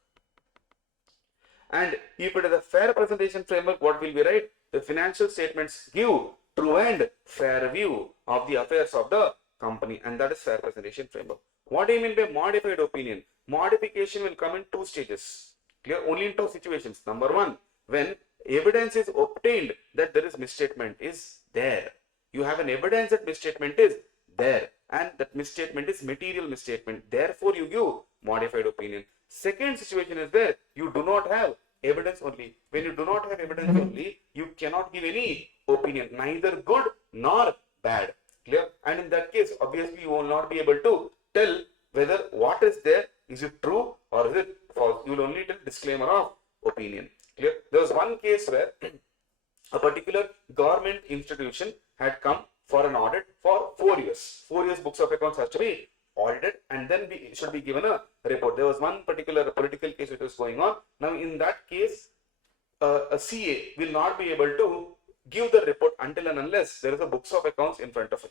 And if it is a fair presentation framework, what will we write? The financial statements give true and fair view of the affairs of the company, and that is fair presentation framework. What do you mean by modified opinion? Modification will come in two stages. Clear? Only in two situations. Number one, when evidence is obtained that there is misstatement is there. You have an evidence that misstatement is there and that misstatement is material misstatement. Therefore, you give modified opinion. Second situation is where you do not have evidence only. When you do not have evidence only, you cannot give any opinion, neither good nor bad. Clear? And in that case, obviously, you will not be able to tell whether what is there, is it true or is it false. You will only tell disclaimer of opinion. Clear? There was one case where a particular government institution had come for an audit for 4 years. 4 years books of accounts has to be audited and then should be given a report. There was one particular political case which was going on. Now in that case, a CA will not be able to give the report until and unless there is a books of accounts in front of him.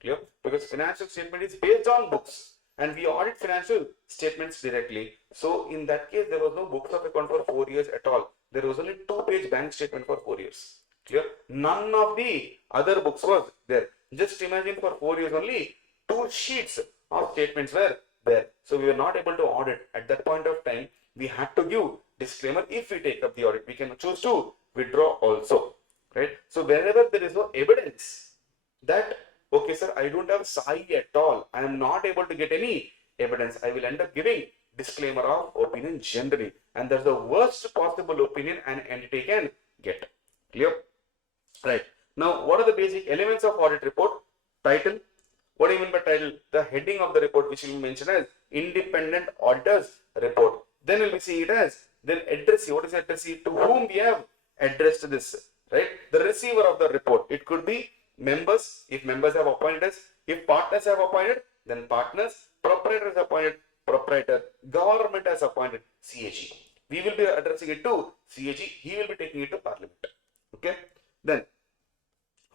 Clear? Because financial statement is based on books and we audit financial statements directly. So in that case, there was no books of account for 4 years at all. There was only 2-page bank statement for 4 years. Clear? None of the other books was there. Just imagine for 4 years only 2 sheets of statements were there. So we were not able to audit. At that point of time, we had to give disclaimer. If we take up the audit, we can choose to withdraw also. Right? So wherever there is no evidence that, okay sir, I don't have SAI at all, I am not able to get any evidence, I will end up giving disclaimer of opinion generally, and that's the worst possible opinion an entity can get. Clear? Right. Now, what are the basic elements of audit report? Title. What do you mean by title? The heading of the report, which we will mention as Independent Auditor's Report. Then we will see it as, then addressee. What is addressee? To whom we have addressed this, right? The receiver of the report. It could be members, if members have appointed us. If partners have appointed, then partners. Proprietor has appointed, proprietor. Government has appointed, CAG. We will be addressing it to CAG. He will be taking it to Parliament. Okay. Then,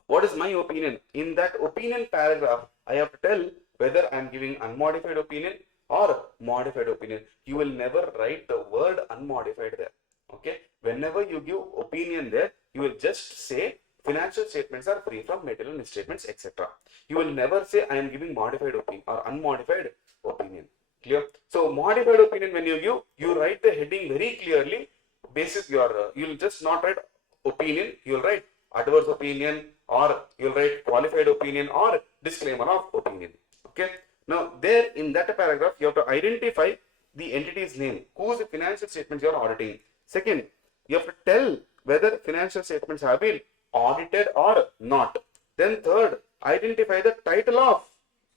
what is my opinion? In that opinion paragraph, I have to tell whether I am giving unmodified opinion or modified opinion. You will never write the word unmodified there. Okay. Whenever you give opinion there, you will just say financial statements are free from material misstatements, etc. You will never say I am giving modified opinion or unmodified opinion. Clear? So modified opinion, when you give, you write the heading very clearly. Basis your, you will just not write opinion. You will write adverse opinion, or you will write qualified opinion or disclaimer of opinion. Okay. Now there in that paragraph, you have to identify the entity's name, whose financial statements you are auditing. Second, you have to tell whether financial statements have been audited or not. Then third, identify the title of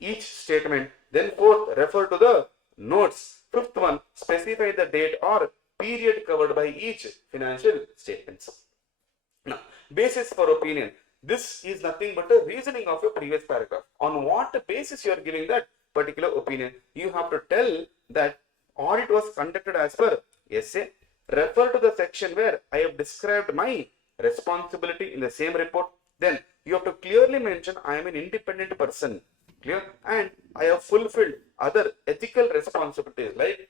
each statement. Then fourth, refer to the notes. Fifth one, specify the date or period covered by each financial statements. Now, basis for opinion. This is nothing but a reasoning of your previous paragraph. On what basis you are giving that particular opinion? You have to tell that audit was conducted as per SA. Refer to the section where I have described my responsibility in the same report, then you have to clearly mention I am an independent person, clear, and I have fulfilled other ethical responsibilities like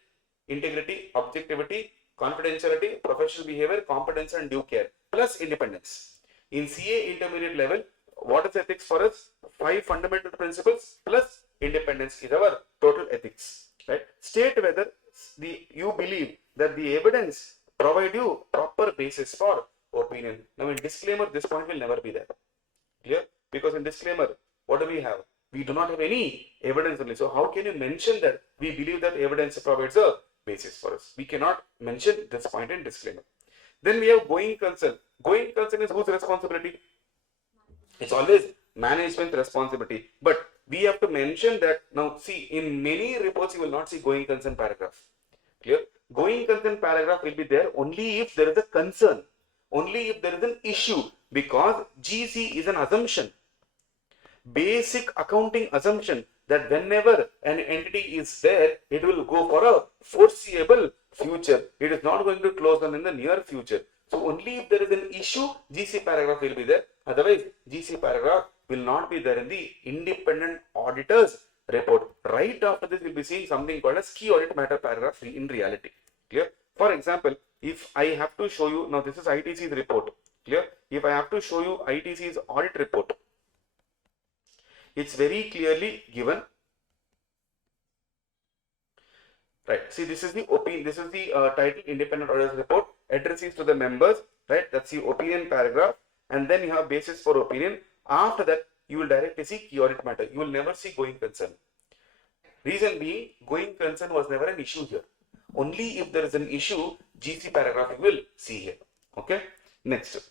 integrity, objectivity, confidentiality, professional behavior, competence and due care, plus independence. In CA intermediate level, what is ethics for us? 5 fundamental principles plus independence is our total ethics. Right? State whether you believe that the evidence provide you proper basis for opinion. Now in disclaimer, this point will never be there. Clear? Because in disclaimer, what do we have? We do not have any evidence only. So how can you mention that we believe that evidence provides a basis for us? We cannot mention this point in disclaimer. Then we have going concern. Going concern is whose responsibility? It's always management responsibility. But we have to mention that now see in many reports you will not see going concern paragraph. Clear? Going concern paragraph will be there only if there is a concern. Only if there is an issue, because GC is an assumption. Basic accounting assumption that whenever an entity is there, it will go for a foreseeable future. It is not going to close down in the near future. So only if there is an issue, GC paragraph will be there. Otherwise, GC paragraph will not be there in the independent auditor's report. Right after this, we'll be seeing something called as key audit matter paragraph in reality. Clear? For example, if I have to show you, now this is ITC's report. Clear? If I have to show you ITC's audit report, it's very clearly given. Right. See, this is the opinion. This is the title: Independent Auditor's Report. Addresses to the members. Right. That's the opinion paragraph, and then you have basis for opinion. After that, you will directly see key audit matter. You will never see going concern. Reason being, going concern was never an issue here. Only if there is an issue, GC paragraph you will see here. Okay. Next.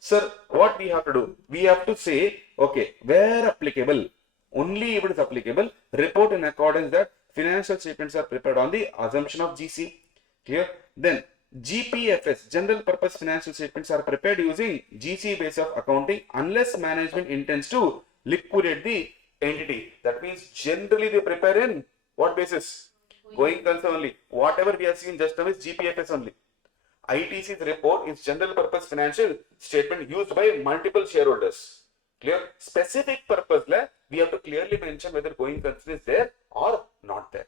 Sir, what we have to do? We have to say, okay, where applicable, only if it is applicable, report in accordance that financial statements are prepared on the assumption of GC. Here, then GPFS, general purpose financial statements, are prepared using GC base of accounting unless management intends to liquidate the entity. That means generally they prepare in what basis? Going concern only. Whatever we have seen just now is GPFS only. ITC's report is general purpose financial statement used by multiple shareholders. Clear? Specific purpose, we have to clearly mention whether going concern is there or not there.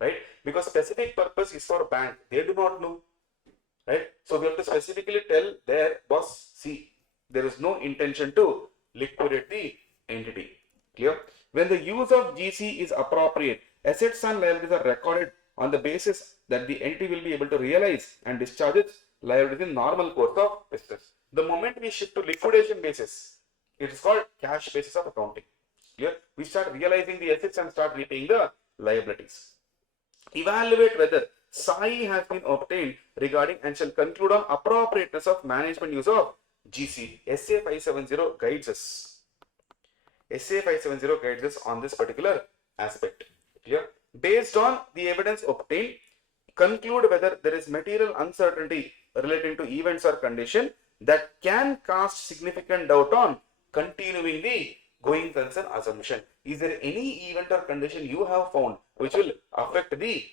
Right? Because specific purpose is for bank. They do not know. Right? So we have to specifically tell their boss, see, there is no intention to liquidate the entity. Clear? When the use of GC is appropriate, assets and liabilities are recorded on the basis that the entity will be able to realize and discharge its liabilities in normal course of business. The moment we shift to liquidation basis, it is called cash basis of accounting. Clear? We start realizing the assets and start repaying the liabilities. Evaluate whether SAI has been obtained regarding and shall conclude on appropriateness of management use of GC. SA 570 guides us. SA 570 guides us on this particular aspect. Clear? Based on the evidence obtained, conclude whether there is material uncertainty relating to events or condition that can cast significant doubt on continuing the going concern assumption. Is there any event or condition you have found which will affect the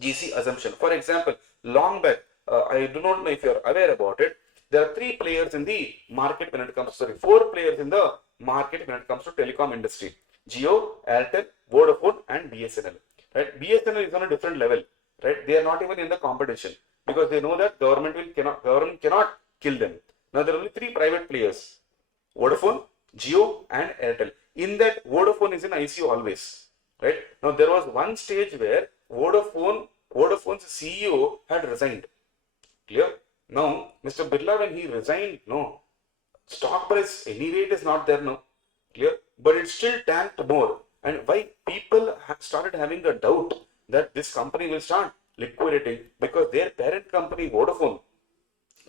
GC assumption? For example, long back, I do not know if you are aware about it, there are 3 players in the market when it comes, 4 players in the market when it comes to telecom industry: Jio, Airtel, Vodafone and BSNL. Right? BSNL is on a different level. Right? They are not even in the competition because they know that government cannot kill them. Now there are only 3 private players: Vodafone, Jio and Airtel. In that, Vodafone is in ICU always. Right? Now there was one stage where Vodafone's CEO had resigned. Clear? Now Mr. Birla, when he resigned, no, stock price anyway it is not there now. Clear? But it still tanked more. And why? People have started having a doubt that this company will start liquidating because their parent company Vodafone,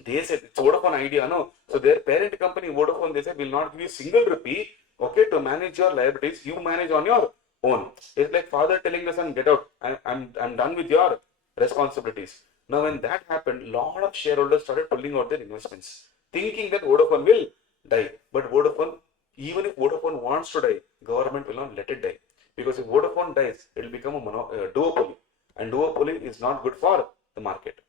they said it's Vodafone idea, no? So their parent company Vodafone, they said, will not give you single rupee, okay, to manage your liabilities. You manage on your own. It's like father telling the son, get out. I'm done with your responsibilities. Now when that happened, lot of shareholders started pulling out their investments, thinking that Vodafone will die. But Vodafone, even if Vodafone wants to die, government will not let it die. Because if Vodafone dies, it will become a duopoly. And duopoly is not good for the market.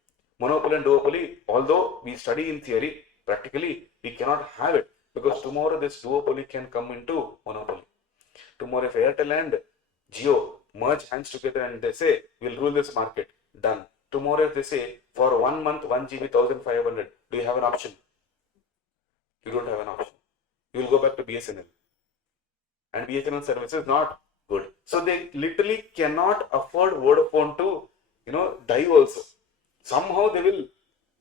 Monopoly and duopoly, although we study in theory, practically we cannot have it, because tomorrow this duopoly can come into monopoly. Tomorrow if Airtel and Jio merge hands together and they say, we'll rule this market, done. Tomorrow if they say, for 1 month, 1 GB, 1500, do you have an option? You don't have an option. You will go back to BSNL. And BSNL service is not good. So they literally cannot afford Vodafone to, die also. Somehow they will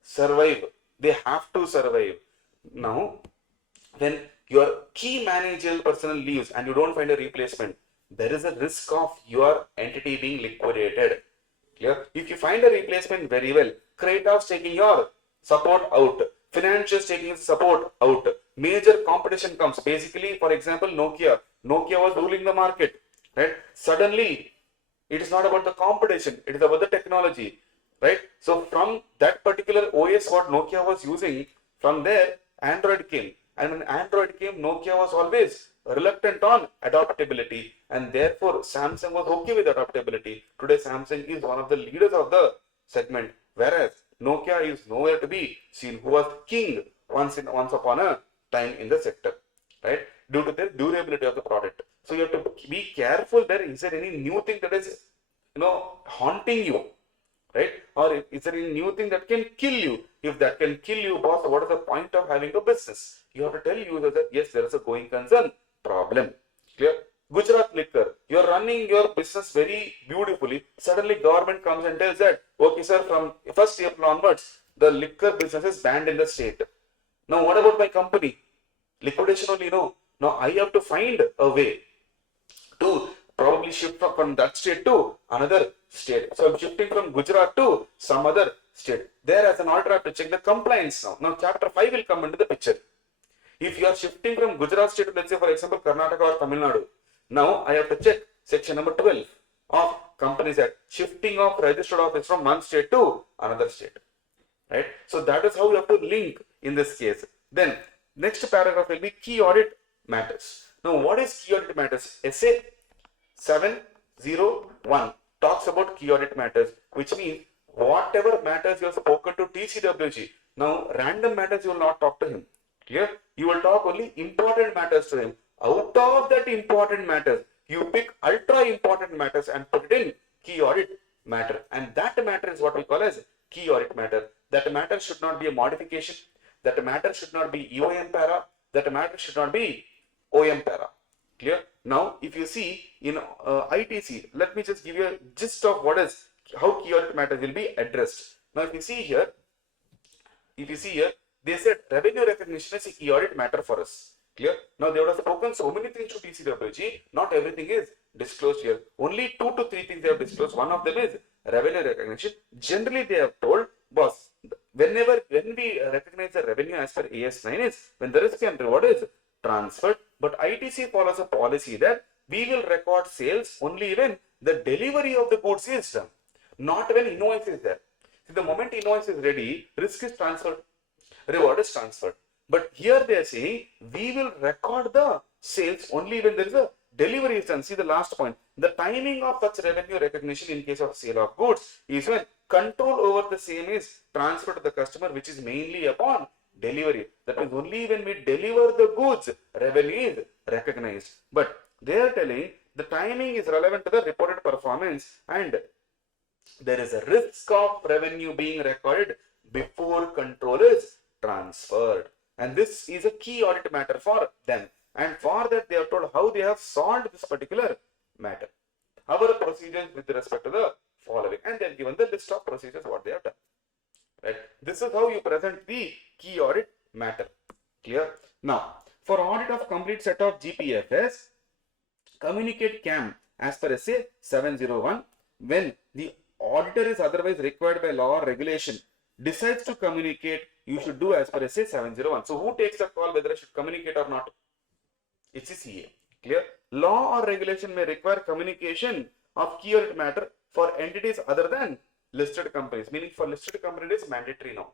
survive. They have to survive. Now, when your key managerial personnel leaves and you don't find a replacement, there is a risk of your entity being liquidated. Clear? If you find a replacement very well, Kratos taking your support out, financials taking support out, major competition comes. Basically, for example, Nokia was ruling the market, right? Suddenly, it is not about the competition, it is about the technology, right? So from that particular OS what Nokia was using, from there Android came, and when Android came, Nokia was always reluctant on adaptability, and therefore Samsung was okay with adaptability. Today Samsung is one of the leaders of the segment, whereas Nokia is nowhere to be seen, who was king once upon a time in the sector, right? Due to the durability of the product. So you have to be careful there. Is there any new thing that is haunting you, right? Or is there any new thing that can kill you? If that can kill you, boss, what is the point of having a business? You have to tell users that yes, there is a going concern problem. Clear? Gujarat Liquor, you are running your business very beautifully. Suddenly government comes and tells that, okay sir, from 1st April onwards, the liquor business is banned in the state. Now what about my company? Liquidation only, no. Now I have to find a way to probably shift from that state to another state. So I'm shifting from Gujarat to some other state. There as an auditor I have to check the compliance now. Now chapter 5 will come into the picture. If you are shifting from Gujarat state to, let's say for example, Karnataka or Tamil Nadu, now I have to check section number 12 of Companies Act, shifting of registered office from one state to another state, right? So that is how you have to link in this case. Then next paragraph will be key audit matters. Now what is key audit matters? Essay 701 talks about key audit matters, which means whatever matters you have spoken to TCWG, now random matters you will not talk to him. Clear? You will talk only important matters to him. Out of that important matters, you pick ultra important matters and put it in key audit matter. And that matter is what we call as key audit matter. That matter should not be a modification. That matter should not be EOM para. That matter should not be OM para. Clear? Now, if you see in ITC, let me just give you a gist of how key audit matters will be addressed. Now, if you see here, they said revenue recognition is a key audit matter for us. Clear? Now, they would have spoken so many things to TCWG. Not everything is disclosed here. Only 2 to 3 things they have disclosed. One of them is revenue recognition. Generally, they have told, boss, when we recognize the revenue as per AS9 is when the risk and reward is transferred. But ITC follows a policy that we will record sales only when the delivery of the goods is done, not when invoice is there. See, the moment invoice is ready, risk is transferred, reward is transferred. But here they are saying we will record the sales only when there is a delivery is done. See the last point. The timing of such revenue recognition in case of sale of goods is when control over the same is transferred to the customer, which is mainly upon delivery. That means only when we deliver the goods, revenue is recognized. But they are telling the timing is relevant to the reported performance and there is a risk of revenue being recorded before control is transferred. And this is a key audit matter for them. And for that, they are told how they have solved this particular matter. Our procedures with respect to the following. And they have given the list of procedures what they have done. Right? This is how you present the key audit matter. Clear? Now, for audit of complete set of GPFS, communicate CAM as per SA 701 when the auditor is otherwise required by law or regulation decides to communicate, you should do as per SA 701. So who takes the call whether I should communicate or not? It's a CA. Clear? Law or regulation may require communication of key audit matter for entities other than listed companies. Meaning for listed companies it is mandatory now.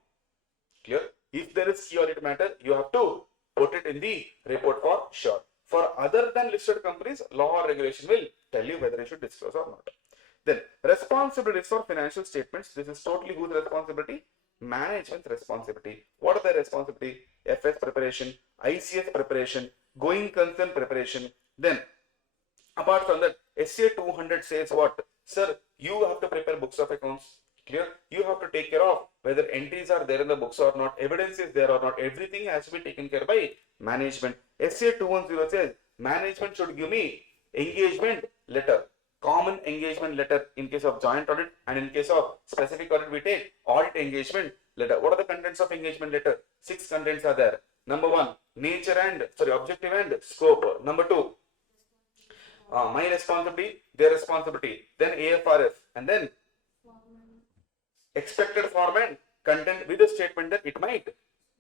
Clear? If there is key audit matter, you have to put it in the report for sure. For other than listed companies, law or regulation will tell you whether you should disclose or not. Then responsibilities for financial statements. This is totally whose responsibility? management's responsibility. What are the responsibility? FS preparation, ICS preparation, going concern preparation. Then apart from that, SCA 200 says what? Sir, you have to prepare books of accounts. Clear? You have to take care of whether entries are there in the books or not, evidence is there or not. Everything has to be taken care by management. SCA 210 says management should give me engagement letter, common engagement letter in case of joint audit, and in case of specific audit we take audit engagement letter. What are the contents of engagement letter? 6 contents are there. Number 1, objective and scope. Number 2, my responsibility, their responsibility, then AFRF, and then expected form and content with a statement that it might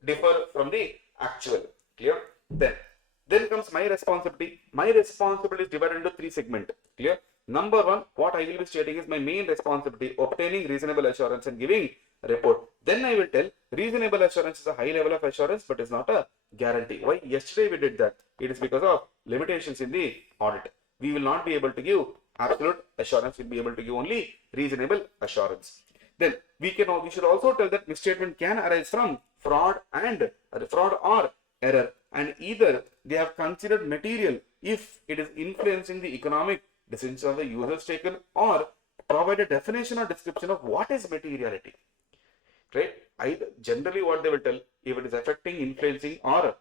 differ from the actual. Clear? Then comes my responsibility. My responsibility is divided into 3 segments. Clear? Number 1, what I will be stating is my main responsibility, obtaining reasonable assurance and giving report. Then I will tell reasonable assurance is a high level of assurance but is not a guarantee. Why? Yesterday we did that. It is because of limitations in the audit. We will not be able to give absolute assurance. We'll be able to give only reasonable assurance. Then we should also tell that misstatement can arise from fraud or error, and either they have considered material if it is influencing the economic decisions of the users taken, or provide a definition or description of what is materiality. Right? Generally what they will tell, if it is affecting, influencing, or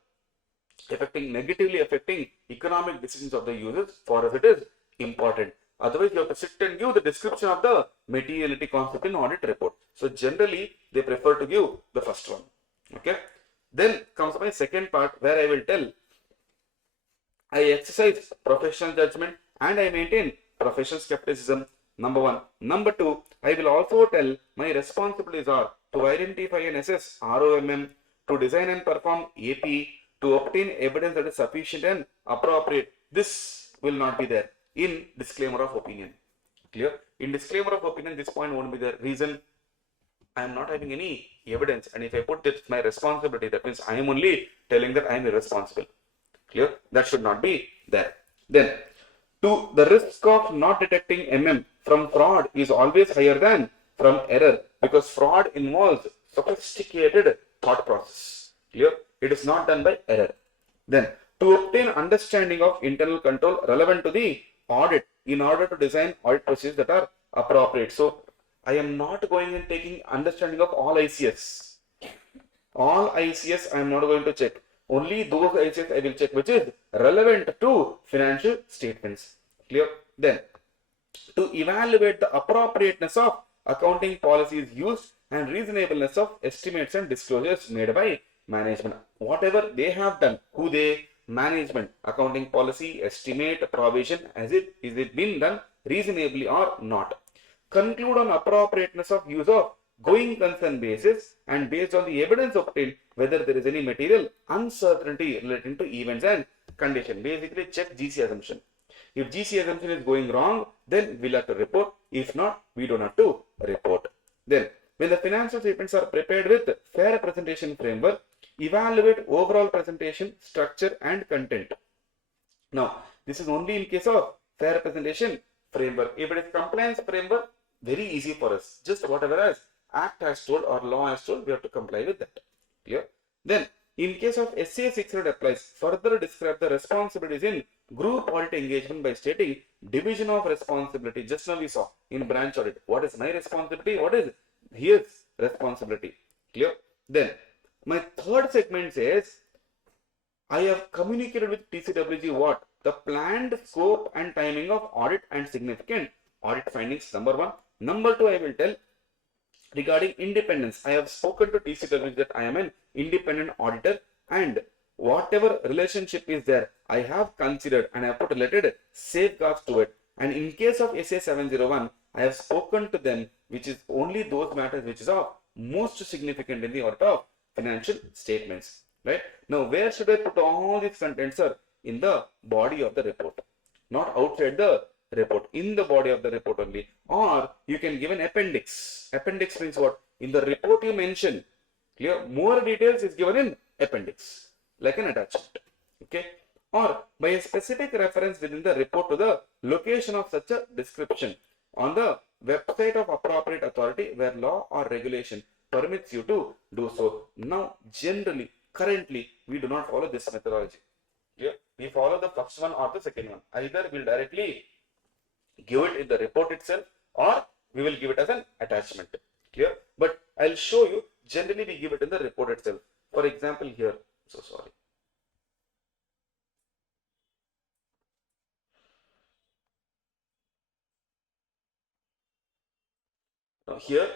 negatively affecting economic decisions of the users, for us it is important. Otherwise, you have to sit and give the description of the materiality concept in audit report. So generally, they prefer to give the first one. Okay. Then comes my second part, where I will tell I exercise professional judgment and I maintain professional skepticism. Number 1. Number 2, I will also tell my responsibilities are to identify and assess ROMM, to design and perform AP, to obtain evidence that is sufficient and appropriate. This will not be there in disclaimer of opinion. Clear? In disclaimer of opinion, this point won't be there. Reason, I am not having any evidence, and if I put this my responsibility, that means I am only telling that I am irresponsible. Clear? That should not be there. Then, the risk of not detecting from fraud is always higher than from error, because fraud involves sophisticated thought process. Clear? It is not done by error. Then, to obtain understanding of internal control relevant to the audit in order to design audit procedures that are appropriate. So, I am not going and taking understanding of all ICS. All ICS I am not going to check. Only those ICS I will check which is relevant to financial statements. Clear? Then, to evaluate the appropriateness of accounting policies used and reasonableness of estimates and disclosures made by management. Whatever they have done, management, accounting policy, estimate, provision, is it been done reasonably or not? Conclude on appropriateness of use of going concern basis, and based on the evidence obtained, whether there is any material uncertainty relating to events and condition. Basically, check GC assumption. If GC assumption is going wrong, then we'll have to report. If not, we don't have to report. Then, when the financial statements are prepared with fair presentation framework, evaluate overall presentation, structure and content. Now, this is only in case of fair presentation framework. If it is compliance framework, very easy for us. Just whatever as Act has told or law has told, we have to comply with that. Clear? Then, in case of SA 600 applies, further describe the responsibilities in group audit engagement by stating division of responsibility. Just now we saw in branch audit. What is my responsibility? What is his responsibility? Clear? Then, my third segment says, I have communicated with TCWG what? The planned scope and timing of audit and significant audit findings. Number 1. Number 2, I will tell regarding independence. I have spoken to TCWG that I am an independent auditor, and whatever relationship is there, I have considered and I have put related safeguards to it. And in case of SA 701, I have spoken to them, which is only those matters which is of most significant in the audit of financial statements. Right? Now, where should I put all these contents, sir? In the body of the report, not outside the report, in the body of the report only. Or you can give an appendix. Appendix means what? In the report you mention, clear, more details is given in appendix, like an attachment. Okay? Or by a specific reference within the report to the location of such a description on the website of appropriate authority where law or regulation permits you to do so. Now, generally, currently, we do not follow this methodology. Yeah, we follow the first one or the second one. Either we'll directly give it in the report itself, or we will give it as an attachment. Clear? But I'll show you, generally we give it in the report itself. For example, here, so sorry. Now here,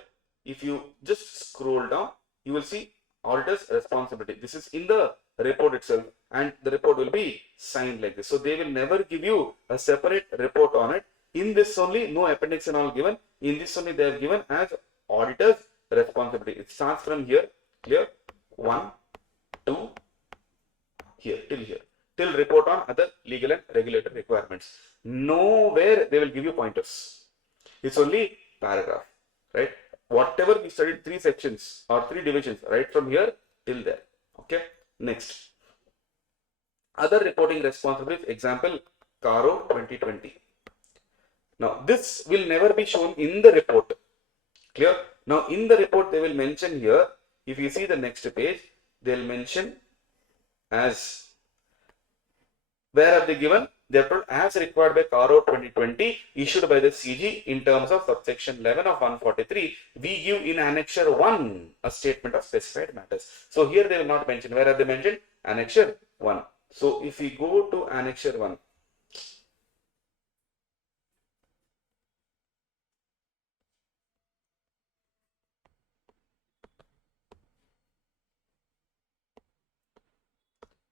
if you just scroll down, you will see auditor's responsibility. This is in the report itself, and the report will be signed like this. So they will never give you a separate report on it. In this only, no appendix and all given. In this only, they have given as auditor's responsibility. It starts from here, clear? 1, 2, here, till report on other legal and regulatory requirements. Nowhere they will give you pointers. It's only paragraph, right? Whatever we studied, 3 sections or 3 divisions, right from here till there. Okay. Next, other reporting responsibilities. Example, CARO 2020. Now this will never be shown in the report. Clear? Now in the report they will mention here. If you see the next page, they will mention as, where have they given? They are told as required by CARO 2020 issued by the CG in terms of subsection 11 of 143, we give in annexure 1 a statement of specified matters. So here they will not mention. Where have they mentioned? Annexure 1. So if we go to annexure 1,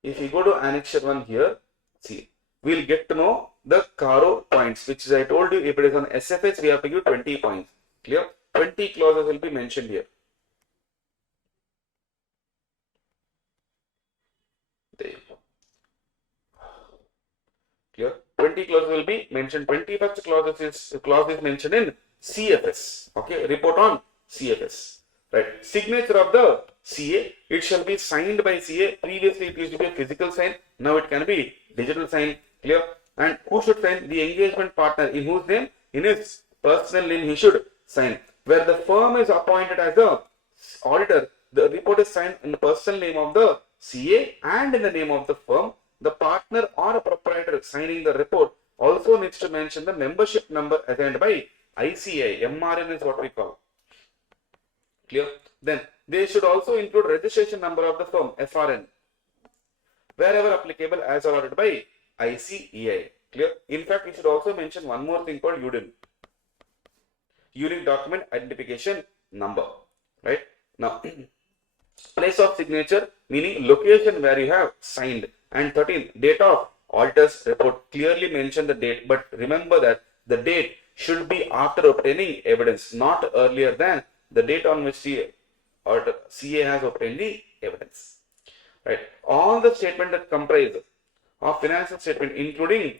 if we go to annexure 1 here, see, we'll get to know the CARO points, which is I told you, if it is on SFH, we have to give 20 points. Clear? 20 clauses will be mentioned here. There you go. Clear? 20 clauses will be mentioned. 21st clause is mentioned in CFS. Okay, report on CFS. Right. Signature of the CA, it shall be signed by CA. Previously it used to be a physical sign. Now it can be digital sign. Clear? And who should sign? The engagement partner. In whose name? In his personal name he should sign. Where the firm is appointed as the auditor, the report is signed in the personal name of the CA and in the name of the firm. The partner or a proprietor signing the report also needs to mention the membership number assigned by ICAI. MRN is what we call. Clear? Then they should also include registration number of the firm, FRN, wherever applicable as allotted by ICAI. Clear? In fact, we should also mention one more thing called UDIN. Unique Document Identification Number. Right? Now, place of signature, meaning location where you have signed. And 13, date of auditor's report. Clearly mention the date, but remember that the date should be after obtaining evidence, not earlier than the date on which CA has obtained the evidence. Right? All the statement that comprise of financial statement, including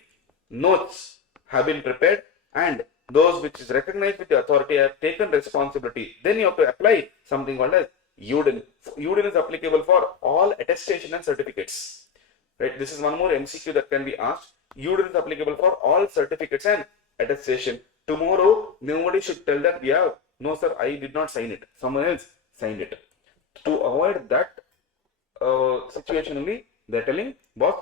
notes, have been prepared, and those which is recognized with the authority have taken responsibility. Then you have to apply something called as UDIN. UDIN is applicable for all attestation and certificates. Right? This is one more MCQ that can be asked. UDIN is applicable for all certificates and attestation. Tomorrow, nobody should tell that we have, no sir, I did not sign it. Someone else signed it. To avoid that situation only, they are telling, boss,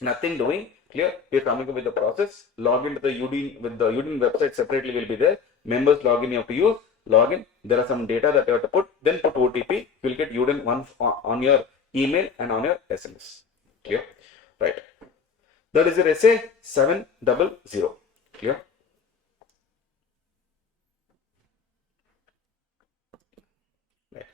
nothing doing. Clear? We are coming up with the process. Log into the UDIN, with the UDIN website separately will be there. Members login you have to use. Login. There are some data that you have to put. Then put OTP. You will get UDIN once on your email and on your SMS. Clear? Right. That is your SA 700. Clear? Right.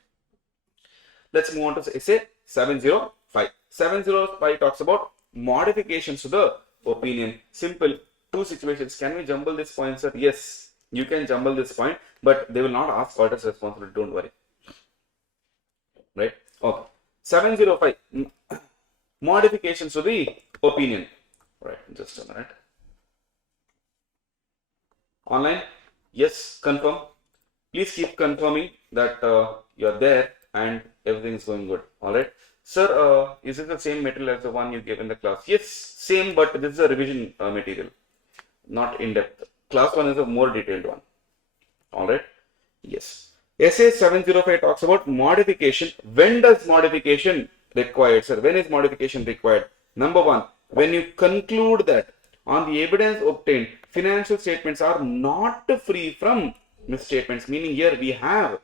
Let's move on to SA 705. 705 talks about modifications to the opinion. Simple. 2 situations. Can we jumble this point, sir? Yes, you can jumble this point, but they will not ask auditor's responsibility. Don't worry. Right? Okay. 705. Modifications to the opinion. Right. Just a minute. Online? Yes. Confirm. Please keep confirming that you are there and everything is going good. Alright. Sir, is it the same material as the one you gave in the class? Yes, same, but this is a revision material, not in depth. Class 1 is a more detailed one. Alright. Yes. SA 705 talks about modification. When does modification required, sir? When is modification required? Number one, when you conclude that on the evidence obtained, financial statements are not free from misstatements, meaning here we have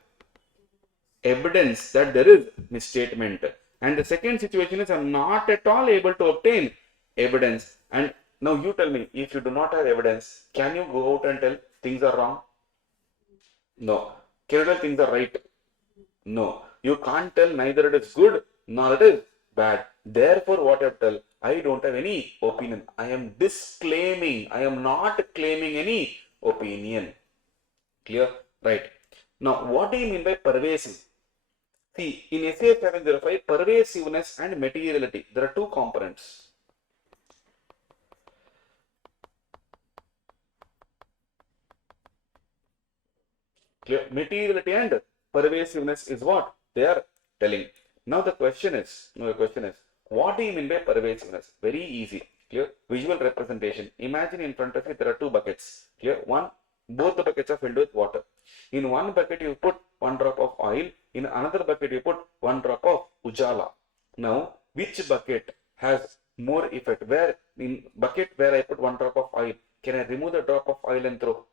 evidence that there is misstatement. And the second situation is I'm not at all able to obtain evidence. And now you tell me, if you do not have evidence, can you go out and tell things are wrong? No. Can you tell things are right? No. You can't tell neither it is good nor it is bad. Therefore, what I tell, I don't have any opinion. I am disclaiming. I am not claiming any opinion. Clear? Right. Now, what do you mean by pervasive? See, in SA 705, pervasiveness and materiality, there are two components. Clear? Materiality and pervasiveness is what they are telling. Now the question is, what do you mean by pervasiveness? Very easy. Clear? Visual representation. Imagine in front of you there are two buckets. Clear? Both the buckets are filled with water. In one bucket you put one drop of oil. In another bucket you put one drop of ujala. Now, which bucket has more effect? Where in bucket where I put one drop of oil, can I remove the drop of oil and throw?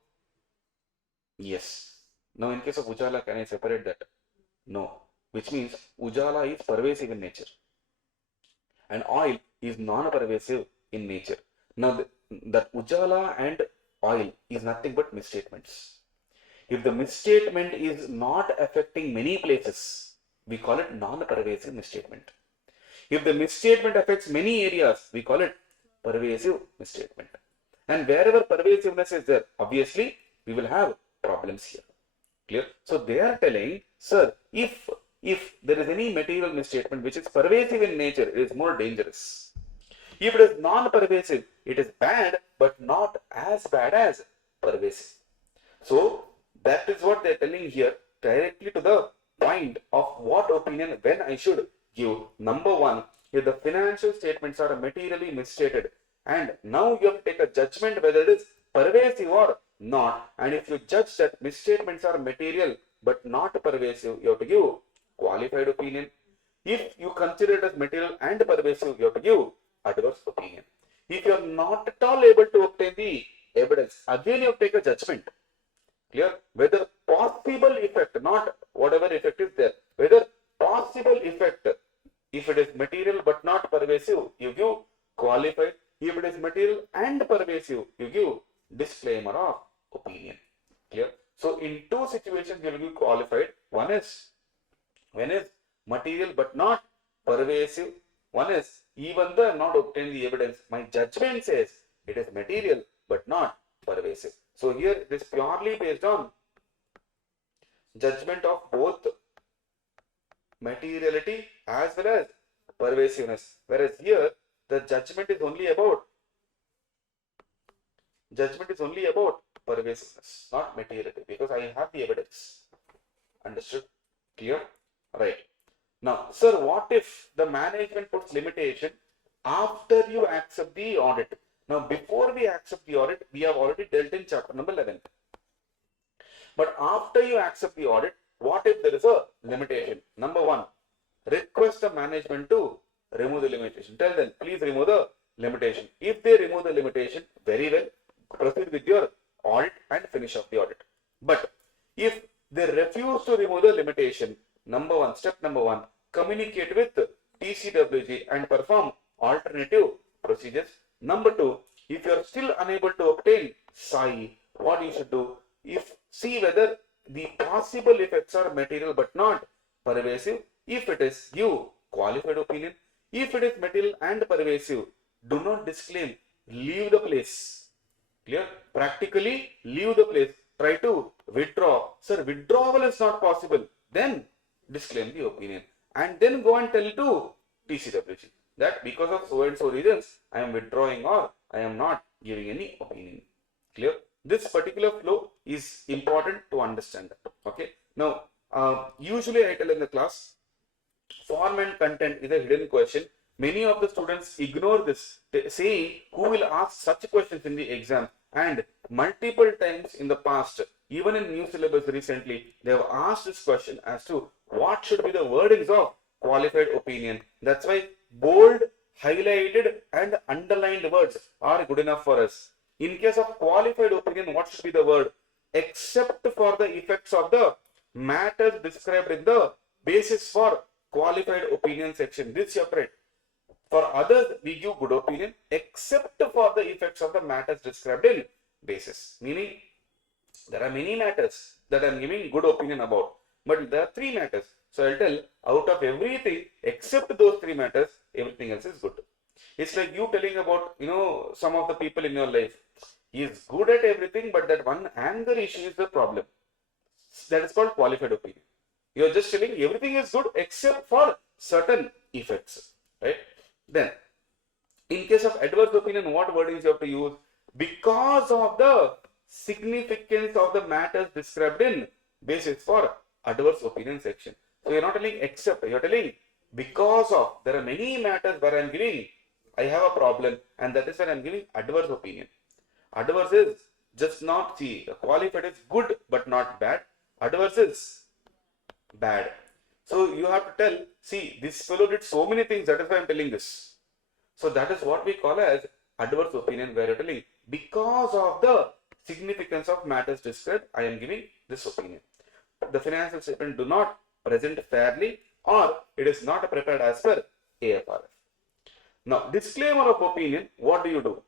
Yes. Now, in case of ujala, can I separate that? No. Which means ujala is pervasive in nature and oil is non-pervasive in nature. Now, that ujala and oil is nothing but misstatements. If the misstatement is not affecting many places, we call it non-pervasive misstatement. If the misstatement affects many areas, we call it pervasive misstatement. And wherever pervasiveness is there, obviously, we will have problems here. Clear? So they are telling, sir, if there is any material misstatement which is pervasive in nature, it is more dangerous. If it is non-pervasive, it is bad, but not as bad as pervasive. So that is what they are telling here, directly to the point of what opinion when I should give. Number one, if the financial statements are materially misstated, and now you have to take a judgment whether it is pervasive or not. And if you judge that misstatements are material but not pervasive, you have to give qualified opinion. If you consider it as material and pervasive, you have to give adverse opinion. If you are not at all able to obtain the evidence, again you have to take a judgment. Clear? Whether possible effect, not whatever effect is there, whether possible effect, if it is material but not pervasive, you give qualified. If it is material and pervasive, you give disclaimer of opinion. Clear? So in two situations you will give qualified. One is when is material but not pervasive. One is even though I have not obtained the evidence, my judgment says it is material but not pervasive. So here it is purely based on judgment of both materiality as well as pervasiveness. Whereas here the judgment is only about pervasiveness, not materiality, because I have the evidence. Understood? Clear? Right. Now, sir, what if the management puts limitation after you accept the audit? Now, before we accept the audit, we have already dealt in chapter number 11. But after you accept the audit, what if there is a limitation? Number one, request the management to remove the limitation. Tell them, please remove the limitation. If they remove the limitation, very well, proceed with your audit and finish off the audit. But if they refuse to remove the limitation, step number one, communicate with TCWG and perform alternative procedures. Number two, if you are still unable to obtain SAI, what you should do? See whether the possible effects are material but not pervasive. If it is, give qualified opinion. If it is material and pervasive, do not disclaim. Leave the place. Clear? Practically leave the place. Try to withdraw. Sir, withdrawal is not possible. Then disclaim the opinion. And then go and tell to TCWG that because of so and so reasons, I am withdrawing or I am not giving any opinion. Clear? This particular flow is important to understand. Okay. Now, usually I tell in the class, form and content is a hidden question. Many of the students ignore this, saying who will ask such questions in the exam. And multiple times in the past, even in new syllabus recently, they have asked this question as to what should be the wordings of qualified opinion. That's why bold, highlighted and underlined words are good enough for us. In case of qualified opinion, what should be the word? Except for the effects of the matters described in the basis for qualified opinion section. This separate. For others, we give good opinion except for the effects of the matters described in basis. Meaning, there are many matters that I am giving good opinion about, but there are 3 matters. So I'll tell out of everything except those 3 matters, everything else is good. It's like you telling about, some of the people in your life. He is good at everything, but that one anger issue is the problem. That is called qualified opinion. You are just telling everything is good except for certain effects, right? Then, in case of adverse opinion, what wordings you have to use? Because of the significance of the matters described in basis for adverse opinion section. So you're not telling except, you're telling because of, there are many matters where I'm giving, I have a problem, and that is where I'm giving adverse opinion. Adverse is just not, see, qualified is good but not bad. Adverse is bad. So you have to tell, see, this fellow did so many things, that is why I'm telling this. So that is what we call as adverse opinion, where you're telling because of the significance of matters described, I am giving this opinion. The financial statement do not present fairly or it is not prepared as per AFRF. Now, disclaimer of opinion, what do?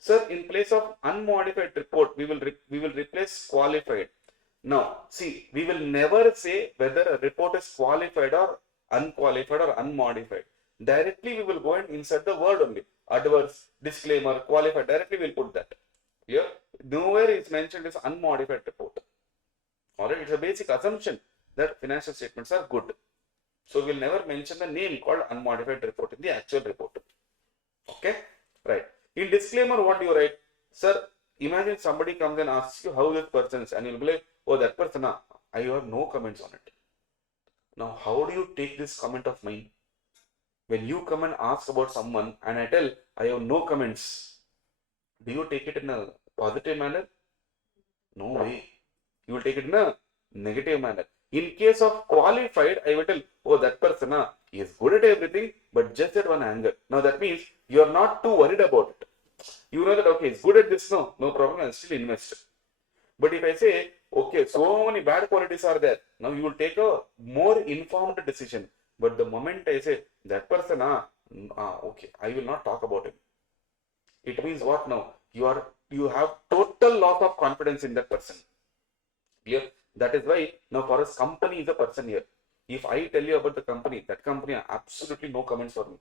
Sir, in place of unmodified report, we will replace qualified. Now, see, we will never say whether a report is qualified or unqualified or unmodified. Directly, we will go and insert the word only. Adverse, disclaimer, qualified. Directly, we will put that. Here, nowhere is mentioned as unmodified report. Alright, it's a basic assumption that financial statements are good. So, we will never mention the name called unmodified report in the actual report. Okay, right. In disclaimer, what do you write? Sir, imagine somebody comes and asks you how this person is, and you'll be like, oh, that person, I have no comments on it. Now, how do you take this comment of mine? When you come and ask about someone and I tell, I have no comments, do you take it in a positive manner? No way. You will take it in a negative manner. In case of qualified, I will tell, oh, that person is good at everything, but just at one angle. Now, that means you are not too worried about it. You know that, okay, he's good at this, no problem, I'll still invest. But if I say, okay, so many bad qualities are there, now you will take a more informed decision. But the moment I say, that person, okay, I will not talk about him. It means what now? You have total loss of confidence in that person. Clear? That is why now for us, company is a person here. If I tell you about the company, that company, absolutely no comments for me.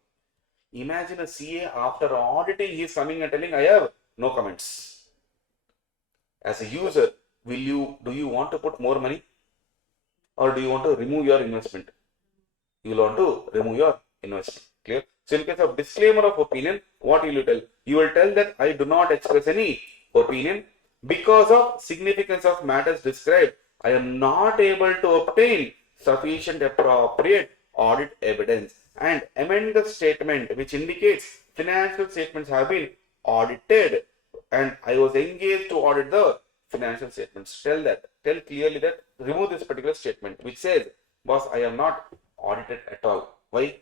Imagine a CA after auditing, he is coming and telling, I have no comments. As a user, do you want to put more money? Or do you want to remove your investment? You will want to remove your investment. Clear? So in case of disclaimer of opinion, what will you tell? You will tell that I do not express any opinion because of significance of matters described. I am not able to obtain sufficient appropriate audit evidence and amend the statement which indicates financial statements have been audited and I was engaged to audit the financial statements. Tell clearly that, remove this particular statement which says, boss, I am not audited at all. Why?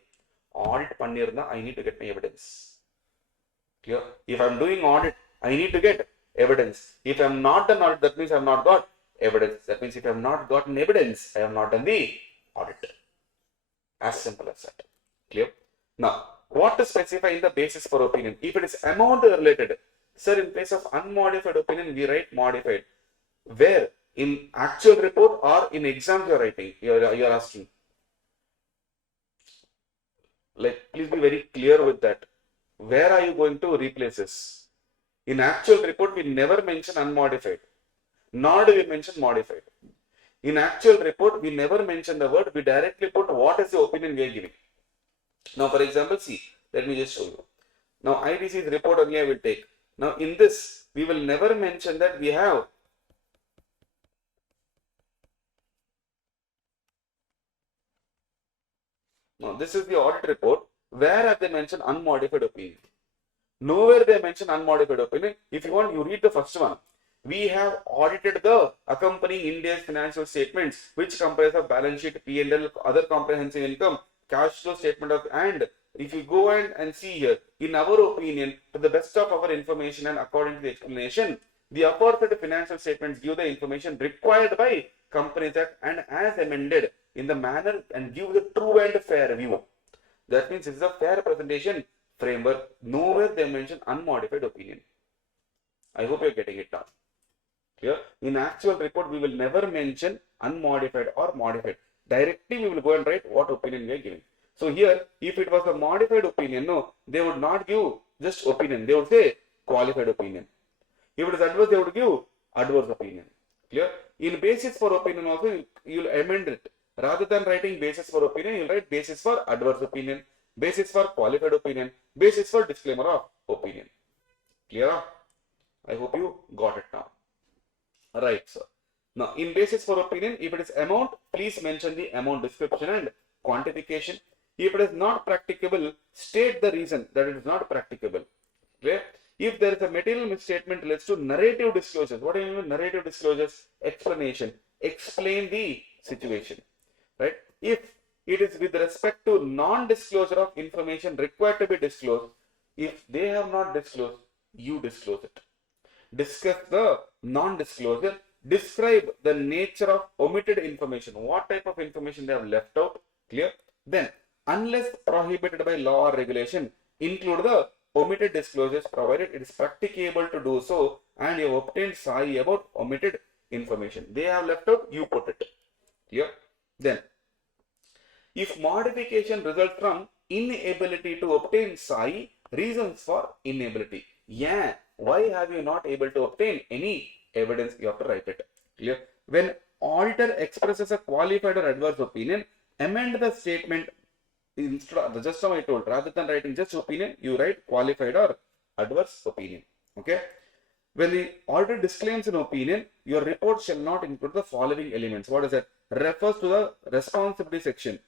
Audit pannirna, I need to get my evidence. Clear? If I am doing audit, I need to get evidence. If I am not done audit, that means I have not got evidence. That means if I have not gotten evidence, I have not done the audit. As simple as that. Clear? Now, what to specify in the basis for opinion? If it is amount related, sir, in place of unmodified opinion, we write modified. Where? In actual report or in exam you are writing? You are asking. Like, please be very clear with that. Where are you going to replace this? In actual report, we never mention unmodified, nor do we mention modified. In actual report, we never mention the word, we directly put what is the opinion we are giving. Now, for example, see, let me just show you. Now, ITC's report only I will take. Now, in this, we will never mention that we have now, this is the audit report. Where have they mentioned unmodified opinion? Nowhere they mention unmodified opinion. If you want, you read the first one. We have audited the accompanying India's financial statements, which comprise of balance sheet, P&L, other comprehensive income, cash flow statement of, and if you go and see here, in our opinion, to the best of our information and according to the explanation, the aforesaid financial statements give the information required by Companies Act and as amended in the manner and give the true and fair view. That means this is a fair presentation framework. Nowhere they mention unmodified opinion. I hope you're getting it now. Clear? In actual report, we will never mention unmodified or modified. Directly, we will go and write what opinion we are giving. So here, if it was a modified opinion, no, they would not give just opinion. They would say qualified opinion. If it is adverse, they would give adverse opinion. Clear? In basis for opinion also, you will amend it. Rather than writing basis for opinion, you will write basis for adverse opinion, basis for qualified opinion, basis for disclaimer of opinion. Clear? I hope you got it now. Right, sir. Now, in basis for opinion, if it is amount, please mention the amount description and quantification. If it is not practicable, state the reason that it is not practicable. Clear? If there is a material misstatement relates to narrative disclosures, what do you mean narrative disclosures? Explanation. Explain the situation. Right? If it is with respect to non-disclosure of information required to be disclosed, if they have not disclosed, you disclose it. Discuss the non-disclosure. Describe the nature of omitted information. What type of information they have left out. Clear? Then, unless prohibited by law or regulation, include the omitted disclosures provided it is practicable to do so and you have obtained SAI about omitted information. They have left out, you put it. Clear? Then, if modification results from inability to obtain SAI, reasons for inability. Yeah, why have you not able to obtain any evidence? You have to write it. Clear? When auditor expresses a qualified or adverse opinion, amend the statement. Instead, just how I told, rather than writing just opinion, you write qualified or adverse opinion. Okay? When the auditor disclaims an opinion, your report shall not include the following elements. What is that? Refers to the responsibility section.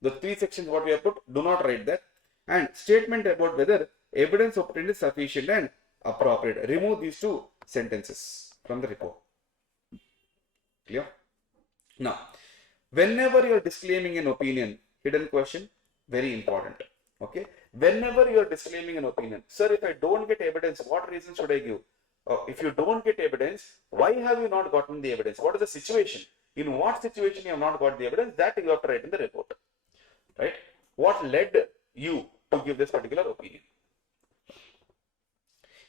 The three sections what we have put, do not write that. And statement about whether evidence obtained is sufficient and appropriate. Remove these two sentences from the report. Clear? Now, whenever you are disclaiming an opinion, hidden question, very important. Okay? Whenever you are disclaiming an opinion, sir, if I don't get evidence, what reason should I give? If you don't get evidence, why have you not gotten the evidence? What is the situation? In what situation you have not got the evidence? That you have to write in the report. Right? What led you to give this particular opinion?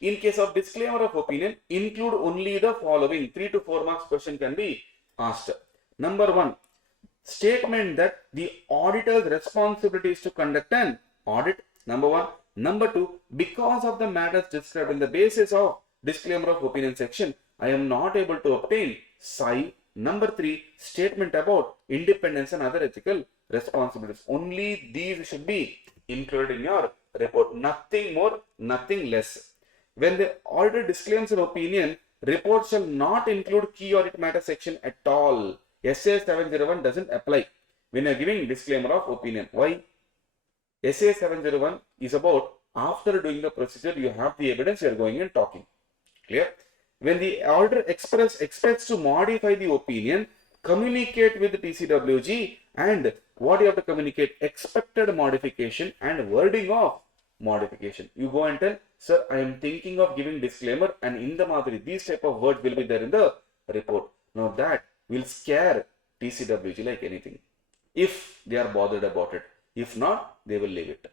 In case of disclaimer of opinion, include only the following. 3 to 4 marks question can be asked. Number 1, statement that the auditor's responsibility is to conduct an audit. Number 1. Number 2, because of the matters described in the basis of disclaimer of opinion section, I am not able to obtain SAI. Number 3, statement about independence and other ethical responsibilities. Only these should be included in your report. Nothing more, nothing less. When the auditor disclaims an opinion, report shall not include key audit matter section at all. SA 701 doesn't apply when you are giving disclaimer of opinion. Why? SA 701 is about after doing the procedure, you have the evidence, you are going and talking. Clear? When the auditor expects to modify the opinion, communicate with the TCWG and what you have to communicate? Expected modification and wording of modification. You go and tell, sir, I am thinking of giving disclaimer and in the Madhuri, these type of words will be there in the report. Now that will scare TCWG like anything. If they are bothered about it. If not, they will leave it.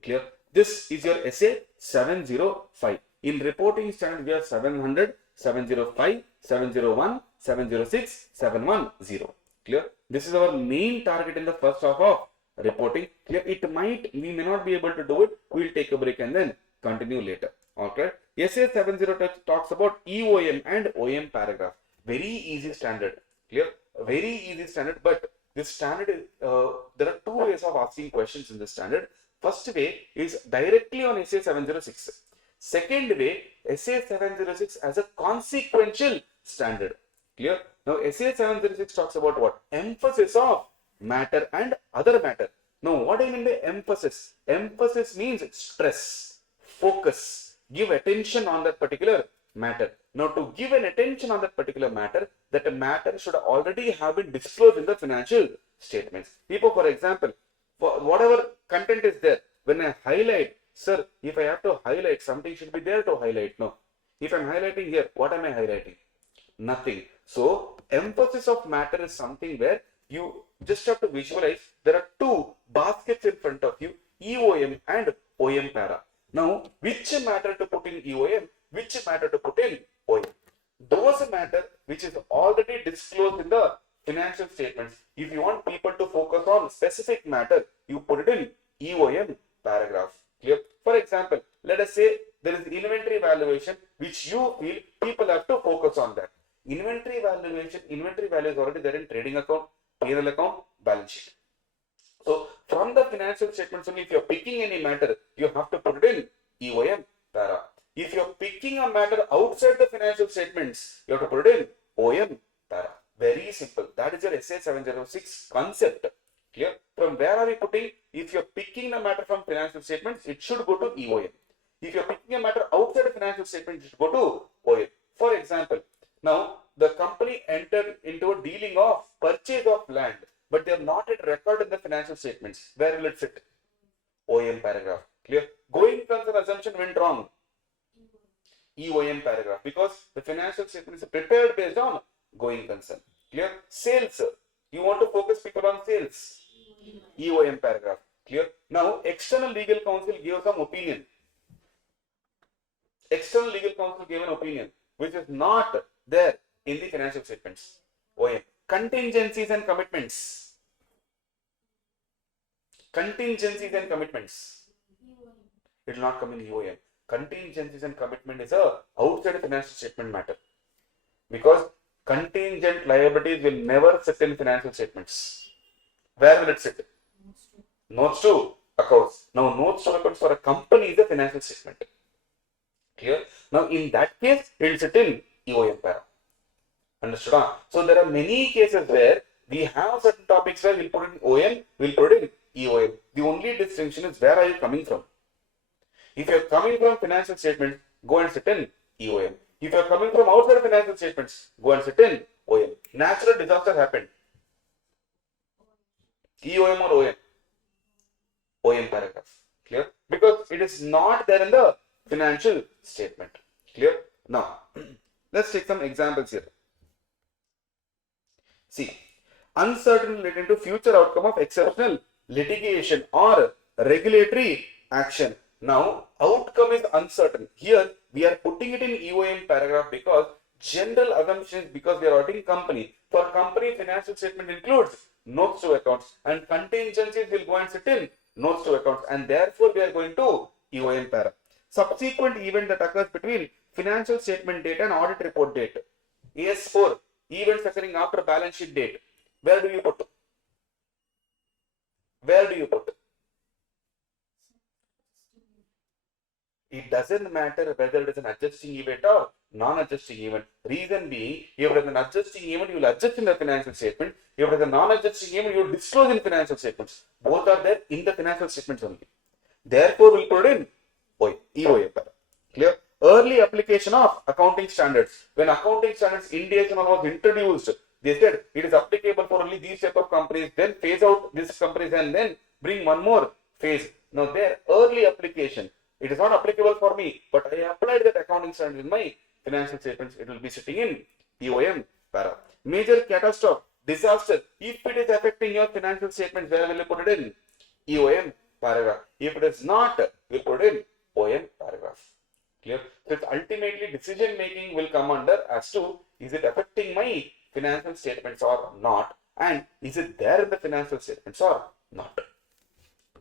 Clear? This is your SA 705. In reporting standard, we have 700, 705, 701, 706, 710. Clear? This is our main target in the first half of reporting. Clear? We may not be able to do it. We will take a break and then continue later. Okay. SA 70 talks about EOM and OM paragraph. Very easy standard. Clear? Very easy standard. But this standard, there are two ways of asking questions in this standard. First way is directly on SA 706. Second way, SA 706 as a consequential standard. Clear? Now, SA 706 talks about what? Emphasis of matter and other matter. Now, what do you mean by emphasis? Emphasis means stress, focus, give attention on that particular matter. Now, to give an attention on that particular matter, that matter should already have been disclosed in the financial statements. People, for example, for whatever content is there, when I highlight, sir, if I have to highlight, something should be there to highlight. No. If I'm highlighting here, what am I highlighting? Nothing. So, emphasis of matter is something where you just have to visualize there are two baskets in front of you, EOM and OM para. Now, which matter to put in EOM, which matter to put in OM? Those matter which is already disclosed in the financial statements. If you want people to focus on specific matter, you put it in EOM paragraph. Clear? For example, let us say there is inventory valuation which you feel people have to focus on that. Inventory valuation, inventory value is already there in trading account, P&L account, balance sheet. So from the financial statements only, if you're picking any matter, you have to put it in EOM para. If you're picking a matter outside the financial statements, you have to put it in OM para. Very simple. That is your SA 706 concept. Clear? From where are we putting? If you're picking a matter from financial statements, it should go to EOM. If you're picking a matter outside the financial statements, it should go to OM. For example, now the company entered into a dealing of purchase of land, but they have not yet recorded in the financial statements. Where will it sit? OM paragraph. Clear? Going concern assumption went wrong. EOM paragraph, because the financial statement is prepared based on going concern. Clear? Sales. You want to focus people on sales. EOM paragraph. Clear? Now, external legal counsel gave some opinion. External legal counsel gave an opinion which is not there in the financial statements. OM. Contingencies and commitments. Contingencies and commitments. It will not come in EOM. Contingencies and commitment is a outside financial statement matter. Because contingent liabilities will never sit in financial statements. Where will it sit? Notes to accounts. Now, notes to accounts for a company is a financial statement. Clear? Now, in that case, it will sit in EOM para. Understood? So, there are many cases where we have certain topics where we'll put in OM, we'll put in EOM. The only distinction is where are you coming from? If you're coming from financial statements, go and sit in EOM. If you're coming from outside financial statements, go and sit in OM. Natural disaster happened. EOM or OM? OM paragraph. Clear? Because it is not there in the financial statement. Clear? Now, let's take some examples here. See, uncertainty relating to future outcome of exceptional litigation or regulatory action. Now, outcome is uncertain. Here, we are putting it in EOM paragraph because general assumption is because we are auditing company. For company, financial statement includes notes to accounts and contingencies will go and sit in notes to accounts, and therefore we are going to EOM para. Subsequent event that occurs between financial statement date and audit report date. AS4, events occurring after balance sheet date. Where do you put? Where do you put? It doesn't matter whether it is an adjusting event or non-adjusting event. Reason being, if it is an adjusting event, you will adjust in the financial statement. If it is a non-adjusting event, you will disclose in financial statements. Both are there in the financial statements only. Therefore, we'll put in EOM. Clear? Early application of accounting standards. When accounting standards Ind AS was introduced, they said it is applicable for only these type of companies. Then phase out these companies and then bring one more phase. Now, their early application. It is not applicable for me, but I applied that accounting standard in my financial statements. It will be sitting in EOM para. Major catastrophe, disaster. If it is affecting your financial statements, where will you put it in? EOM paragraph. If it is not, we put in OM paragraph. Clear? So ultimately decision making will come under as to is it affecting my financial statements or not, and is it there in the financial statements or not.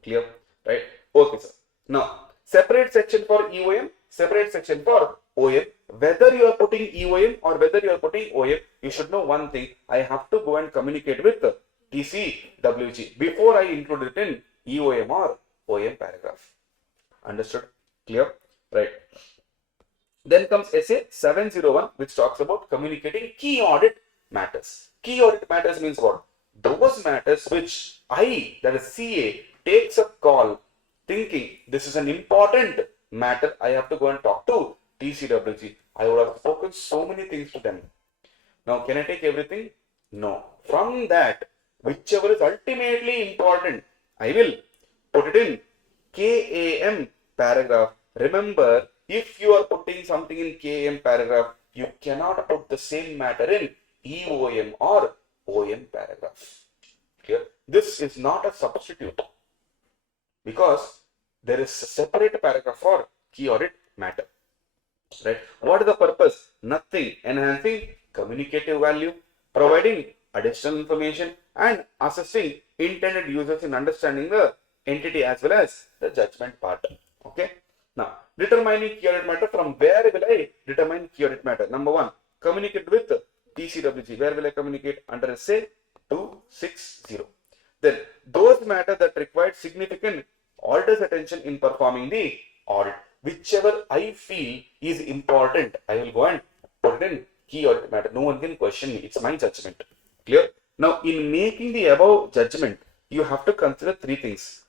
Clear? Right? Okay, sir. Now, separate section for EOM, separate section for OM. Whether you are putting EOM or whether you are putting OM, you should know one thing. I have to go and communicate with TCWG before I include it in EOM or OM paragraph. Understood? Clear? Right. Then comes SA 701, which talks about communicating key audit matters. Key audit matters means what? Those matters which that is CA, takes a call thinking this is an important matter, I have to go and talk to TCWG. I would have spoken so many things to them. Now, can I take everything? No. From that, whichever is ultimately important, I will put it in KAM paragraph. Remember, if you are putting something in KAM paragraph, you cannot put the same matter in EOM or OM paragraph. Clear? This is not a substitute because there is a separate paragraph for key audit matter. Right? What is the purpose? Nothing. Enhancing communicative value, providing additional information, and assisting intended users in understanding the entity as well as the judgment part. Okay. Now, determining key audit matter. From where will I determine key audit matter? Number one, communicate with TCWG. Where will I communicate? Under SA 260. Then, those matters that require significant auditor's attention in performing the audit. Whichever I feel is important, I will go and put it in key audit matter. No one can question me. It's my judgment. Clear? Now, in making the above judgment, you have to consider three things.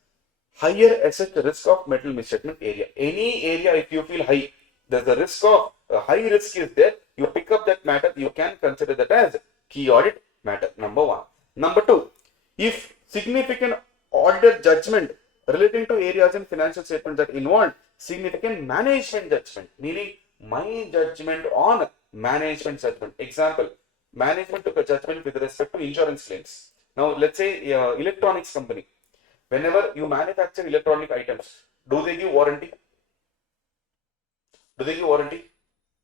Higher assessed risk of metal misstatement area. Any area, if you feel high, there's a risk of high risk is there. You pick up that matter. You can consider that as key audit matter. Number one. Number two, if significant auditor judgment relating to areas in financial statement that involve significant management judgment, meaning my judgment on management judgment. Example, management took a judgment with respect to insurance claims. Now, let's say electronics company. Whenever you manufacture electronic items, do they give warranty? Do they give warranty?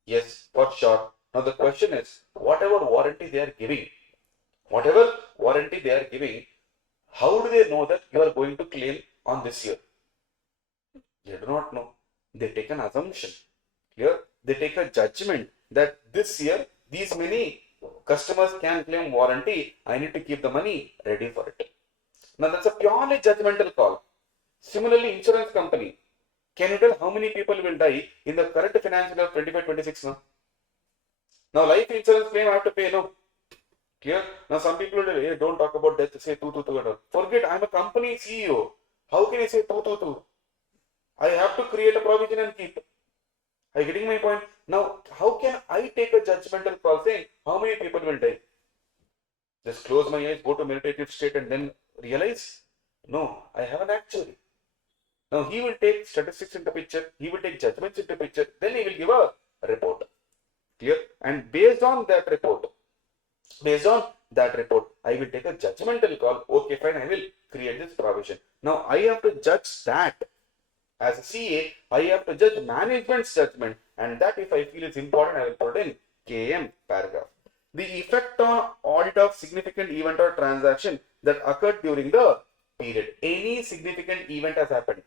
Yes, for sure. Now, the question is, whatever warranty they are giving, how do they know that you are going to claim on this year? They do not know. They take an assumption. Clear? They take a judgment that this year, these many customers can claim warranty. I need to keep the money ready for it. Now, that's a purely judgmental call. Similarly, insurance company. Can you tell how many people will die in the current financial year 25-26 now? Now, life insurance claim I have to pay, no? Clear? Now, some people will say, hey, don't talk about death, say 2. Forget, I'm a company CEO. How can I say 2? I have to create a provision and keep. Are you getting my point? Now, how can I take a judgmental call saying how many people will die? Just close my eyes, go to meditative state and then realize? No, I have an actuary. Now, he will take statistics into picture, he will take judgments into picture, then he will give a report. Clear? And based on that report, I will take a judgmental call. Okay, fine, I will create this provision. Now, I have to judge that. As a CA, I have to judge management's judgment, and that if I feel is important, I will put in KM paragraph. The effect on audit of significant event or transaction that occurred during the period. Any significant event has happened.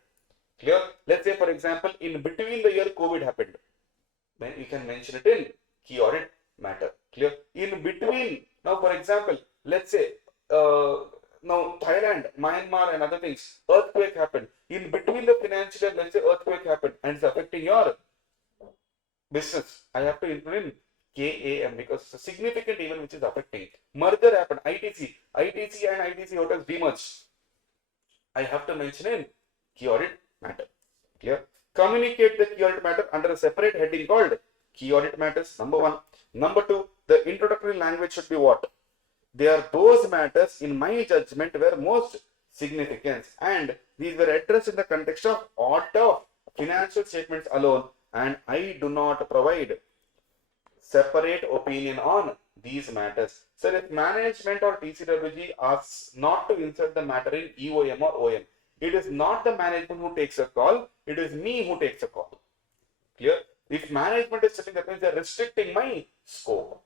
Clear? Let's say, for example, in between the year COVID happened. Then you can mention it in key audit matter. Clear? In between, now for example, let's say, now Thailand, Myanmar and other things, earthquake happened. In between the financial year, let's say earthquake happened and it's affecting your business. I have to include in KAM because it's a significant event which is affecting. Merger happened, ITC and ITC hotels demerged. I have to mention in key audit matter. Clear? Communicate the key audit matter under a separate heading called key audit matters. Number one. Number two, the introductory language should be what? They are those matters in my judgment were most significant, and these were addressed in the context of audit of financial statements alone, and I do not provide separate opinion on these matters. So if management or TCWG asks not to insert the matter in EOM or OM, it is not the management who takes a call, it is me who takes a call. Clear? If management is sitting, that means they are restricting my scope.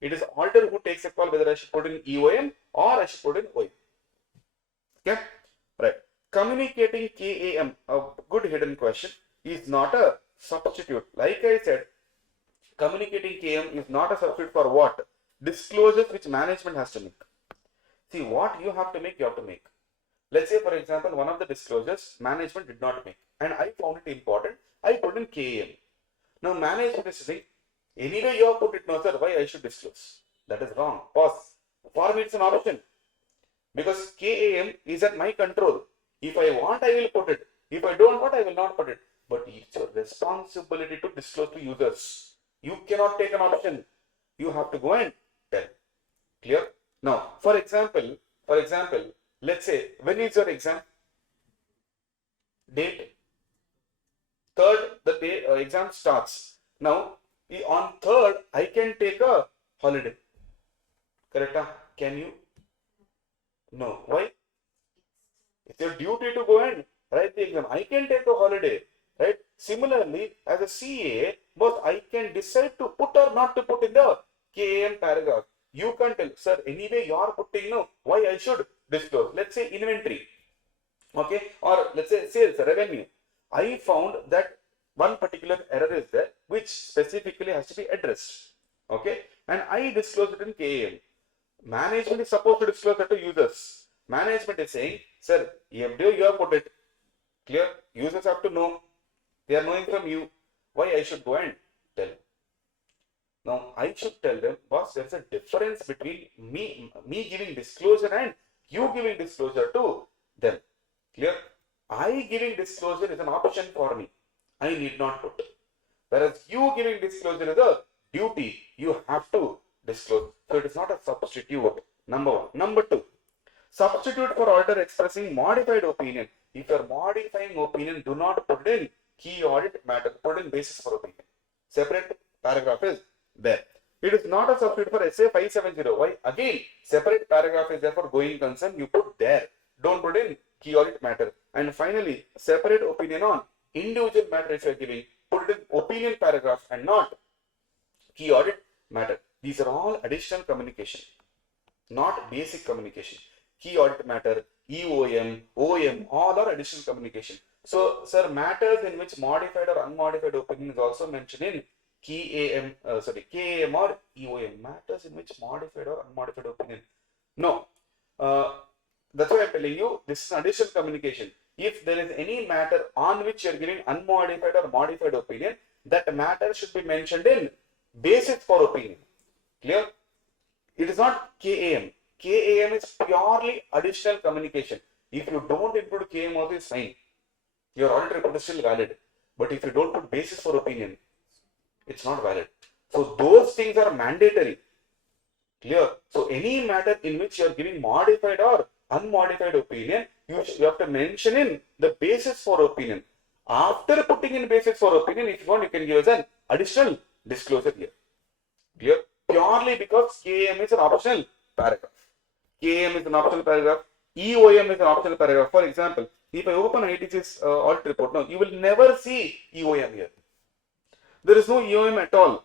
It is auditor who takes a call whether I should put in EOM or I should put in OM. Okay? Right. Communicating KAM, a good hidden question, is not a substitute. Like I said, communicating KM is not a substitute for what? Disclosures which management has to make. See, what you have to make, you have to make. Let's say, for example, one of the disclosures management did not make, and I found it important. I put in KAM. Now, management is saying, anyway, you have put it, no sir, why I should disclose? That is wrong. Pause. For me, it's an option. Because KAM is at my control. If I want, I will put it. If I don't want, I will not put it. but it's your responsibility to disclose to users. You cannot take an option. You have to go and tell. Clear? Now, for example, let's say, when is your exam? Date? Third, the day exam starts. Now, on third, I can take a holiday. Correct? Can you? No. Why? It's your duty to go and write the exam. I can take a holiday. Right? Similarly, as a CA, both I can decide to put or not to put in the KAM paragraph. You can't tell, sir, anyway you are putting, no, why I should disclose. Let's say inventory. Okay, or let's say sales, revenue. I found that one particular error is there which specifically has to be addressed. Okay, and I disclose it in KAM. Management is supposed to disclose that to users. Management is saying, sir, EFDO, you have put it. Clear? Users have to know. They are knowing from you. Why I should go and tell? Now, I should tell them, boss, there's a difference between me giving disclosure and you giving disclosure to them. Clear? I giving disclosure is an option for me. I need not put. Whereas you giving disclosure is a duty. You have to disclose. So it is not a substitute. Number one. Number two, substitute for auditor expressing modified opinion. If you are modifying opinion, do not put it in key audit matter. Put in basis for opinion. Separate paragraph is there. It is not a substitute for SA 570. Why? Again, separate paragraph is there for going concern. You put there. Don't put in key audit matter. And finally, separate opinion on individual matter if you are giving. Put it in opinion paragraph and not key audit matter. These are all additional communication, not basic communication. Key audit matter, EOM, OM, all are additional communication. So, sir, matters in which modified or unmodified opinion is also mentioned in KAM or EOM. Matters in which modified or unmodified opinion. No. That's why I'm telling you, this is an additional communication. If there is any matter on which you are giving unmodified or modified opinion, that matter should be mentioned in basis for opinion. Clear? It is not KAM. KAM is purely additional communication. If you don't include KAM also is fine. Your audit report is still valid. But if you don't put basis for opinion, it's not valid. So those things are mandatory. Clear? So any matter in which you are giving modified or unmodified opinion, you have to mention in the basis for opinion. After putting in basis for opinion, if you want, you can give us an additional disclosure here. Clear? Purely because KAM is an optional paragraph. KAM is an optional paragraph. EOM is an optional paragraph. For example, if I open ITC's audit report now, you will never see EOM here. There is no EOM at all.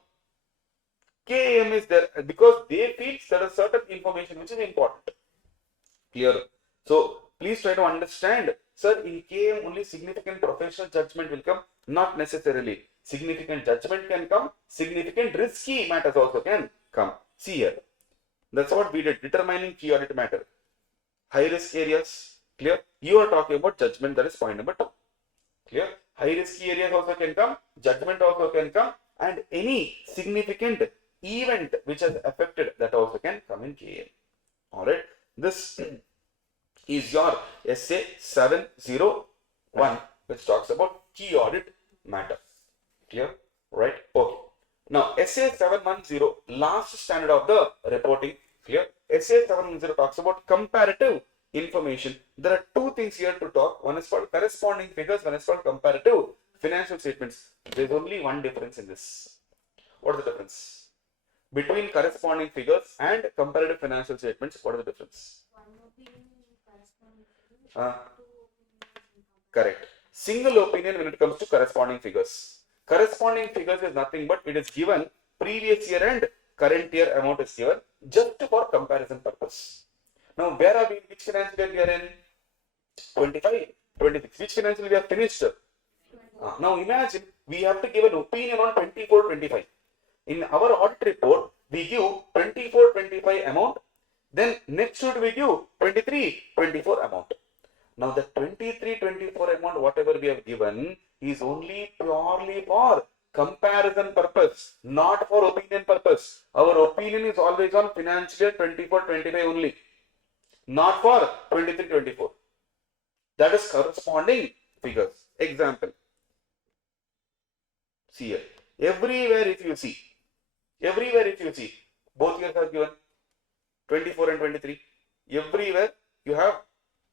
KAM is there because they feel there is certain information which is important. Clear? So, please try to understand, sir, in KAM only significant professional judgment will come, not necessarily. Significant judgment can come, significant risky matters also can come. See here. That's what we did, determining key audit matter. High risk areas, clear? You are talking about judgment, that is point number 2. Clear? High risk areas also can come, judgment also can come, and any significant event which has affected that also can come in KAM. Alright, this is your SA 701 which talks about key audit matter. Clear? Right? Okay. Now, SA 710, last standard of the reporting. Clear? SA 710 talks about comparative information. There are two things here to talk. One is called corresponding figures, one is called comparative financial statements. There is only one difference in this. What is the difference? Between corresponding figures and comparative financial statements, what is the difference? Correct. Single opinion when it comes to corresponding figures. Corresponding figures is nothing but it is given previous year and current year amount is given just for comparison purpose. Now, where are we? Which financial year we are in? 25, 26. Which financial year we have finished? Now, imagine we have to give an opinion on 24, 25. In our audit report, we give 24, 25 amount. Then next week we give 23, 24 amount. Now, the 23, 24 amount, whatever we have given, is only purely for comparison purpose, not for opinion purpose. Our opinion is always on financial year 24, 25 only, not for 23, 24. That is corresponding figures. Example, See here. Everywhere if you see, both years are given 24 and 23. Everywhere you have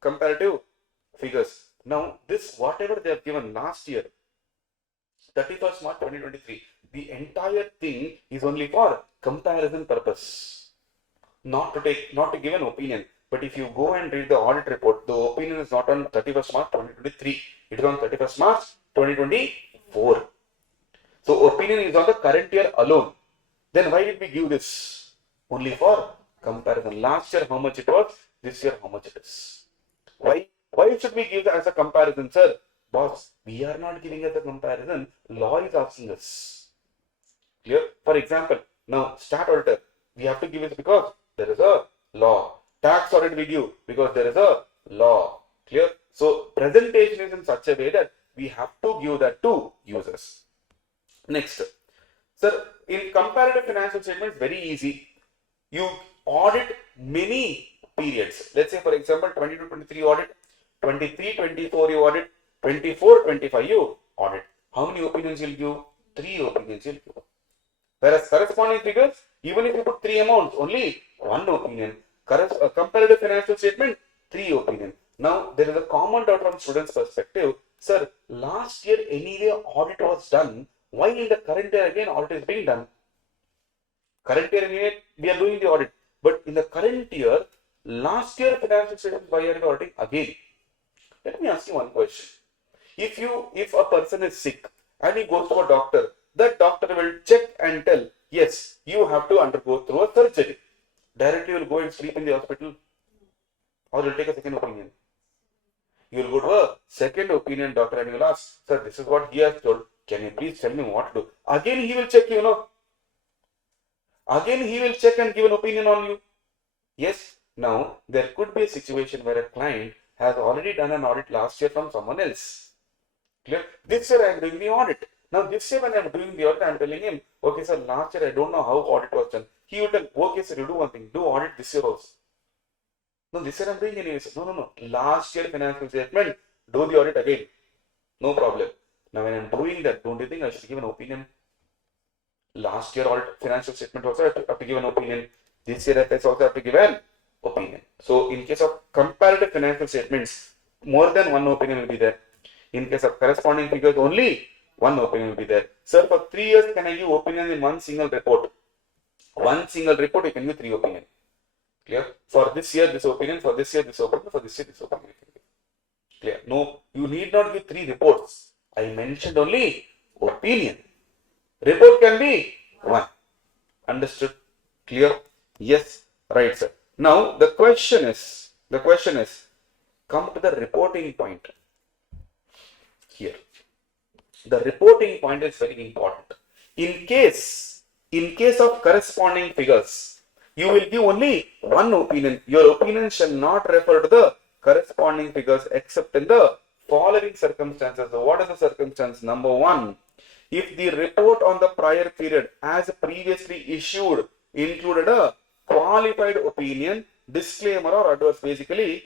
comparative figures. Now, this whatever they have given last year, 31st March 2023, the entire thing is only for comparison purpose, not to give an opinion. But if you go and read the audit report, the opinion is not on 31st March 2023, it is on 31st March 2024. So opinion is on the current year alone. Then why did we give this? Only for comparison. Last year how much it was, this year how much it is. Why should we give that as a comparison, sir? Boss, we are not giving as a comparison. Law is asking us. Clear? For example, now stat auditor, we have to give it because there is a law. Tax audit we give because there is a law. Clear? So presentation is in such a way that we have to give that to users. Next, sir, in comparative financial statements, very easy. You audit many periods. Let's say, for example, 22-23 audit, 23-24 you audit, 24-25 you audit. How many opinions you'll give? 3 opinions you'll give. Whereas corresponding figures, even if you put 3 amounts, only 1 opinion. Comparative financial statement, 3 opinion. Now, there is a common doubt from students' perspective. Sir, last year anyway audit was done. Why in the current year again audit is being done? Current year anyway we are doing the audit. But in the current year, last year financial statements, why are you auditing again? Let me ask you one question. If a person is sick and he goes to a doctor, that doctor will check and tell, yes, you have to undergo through a surgery. Directly you will go and sleep in the hospital, or you will take a second opinion. You will go to a second opinion doctor and you will ask, sir, this is what he has told. Can you please tell me what to do? Again he will check, Again he will check and give an opinion on you. Yes, now there could be a situation where a client has already done an audit last year from someone else. Clear? This year I am doing the audit. Now this year when I am doing the audit, I am telling him, okay sir, last year I don't know how audit was done. He will tell, okay sir, you do one thing, do audit this year also. No, this year I am doing anyways. No. Last year financial statement, do the audit again. No problem. Now when I am doing that, don't you think I should give an opinion? Last year audit financial statement also I have to give an opinion. This year FS also have to give an opinion. So in case of comparative financial statements, more than 1 opinion will be there. In case of corresponding figures, only 1 opinion will be there. Sir, for 3 years, can I give opinion in one single report? One single report, you can give 3 opinion. Clear? For this year, this opinion. For this year, this opinion. For this year, this opinion. Clear? No, you need not give 3 reports. I mentioned only opinion. Report can be 1. Understood? Clear? Yes. Right, sir. Now, the question is, come to the reporting point. Here. The reporting point is very important. In case of corresponding figures, you will give only 1 opinion. Your opinion shall not refer to the corresponding figures except in the following circumstances. So what is the circumstance? Number 1, if the report on the prior period as previously issued included a qualified opinion, disclaimer or adverse. Basically,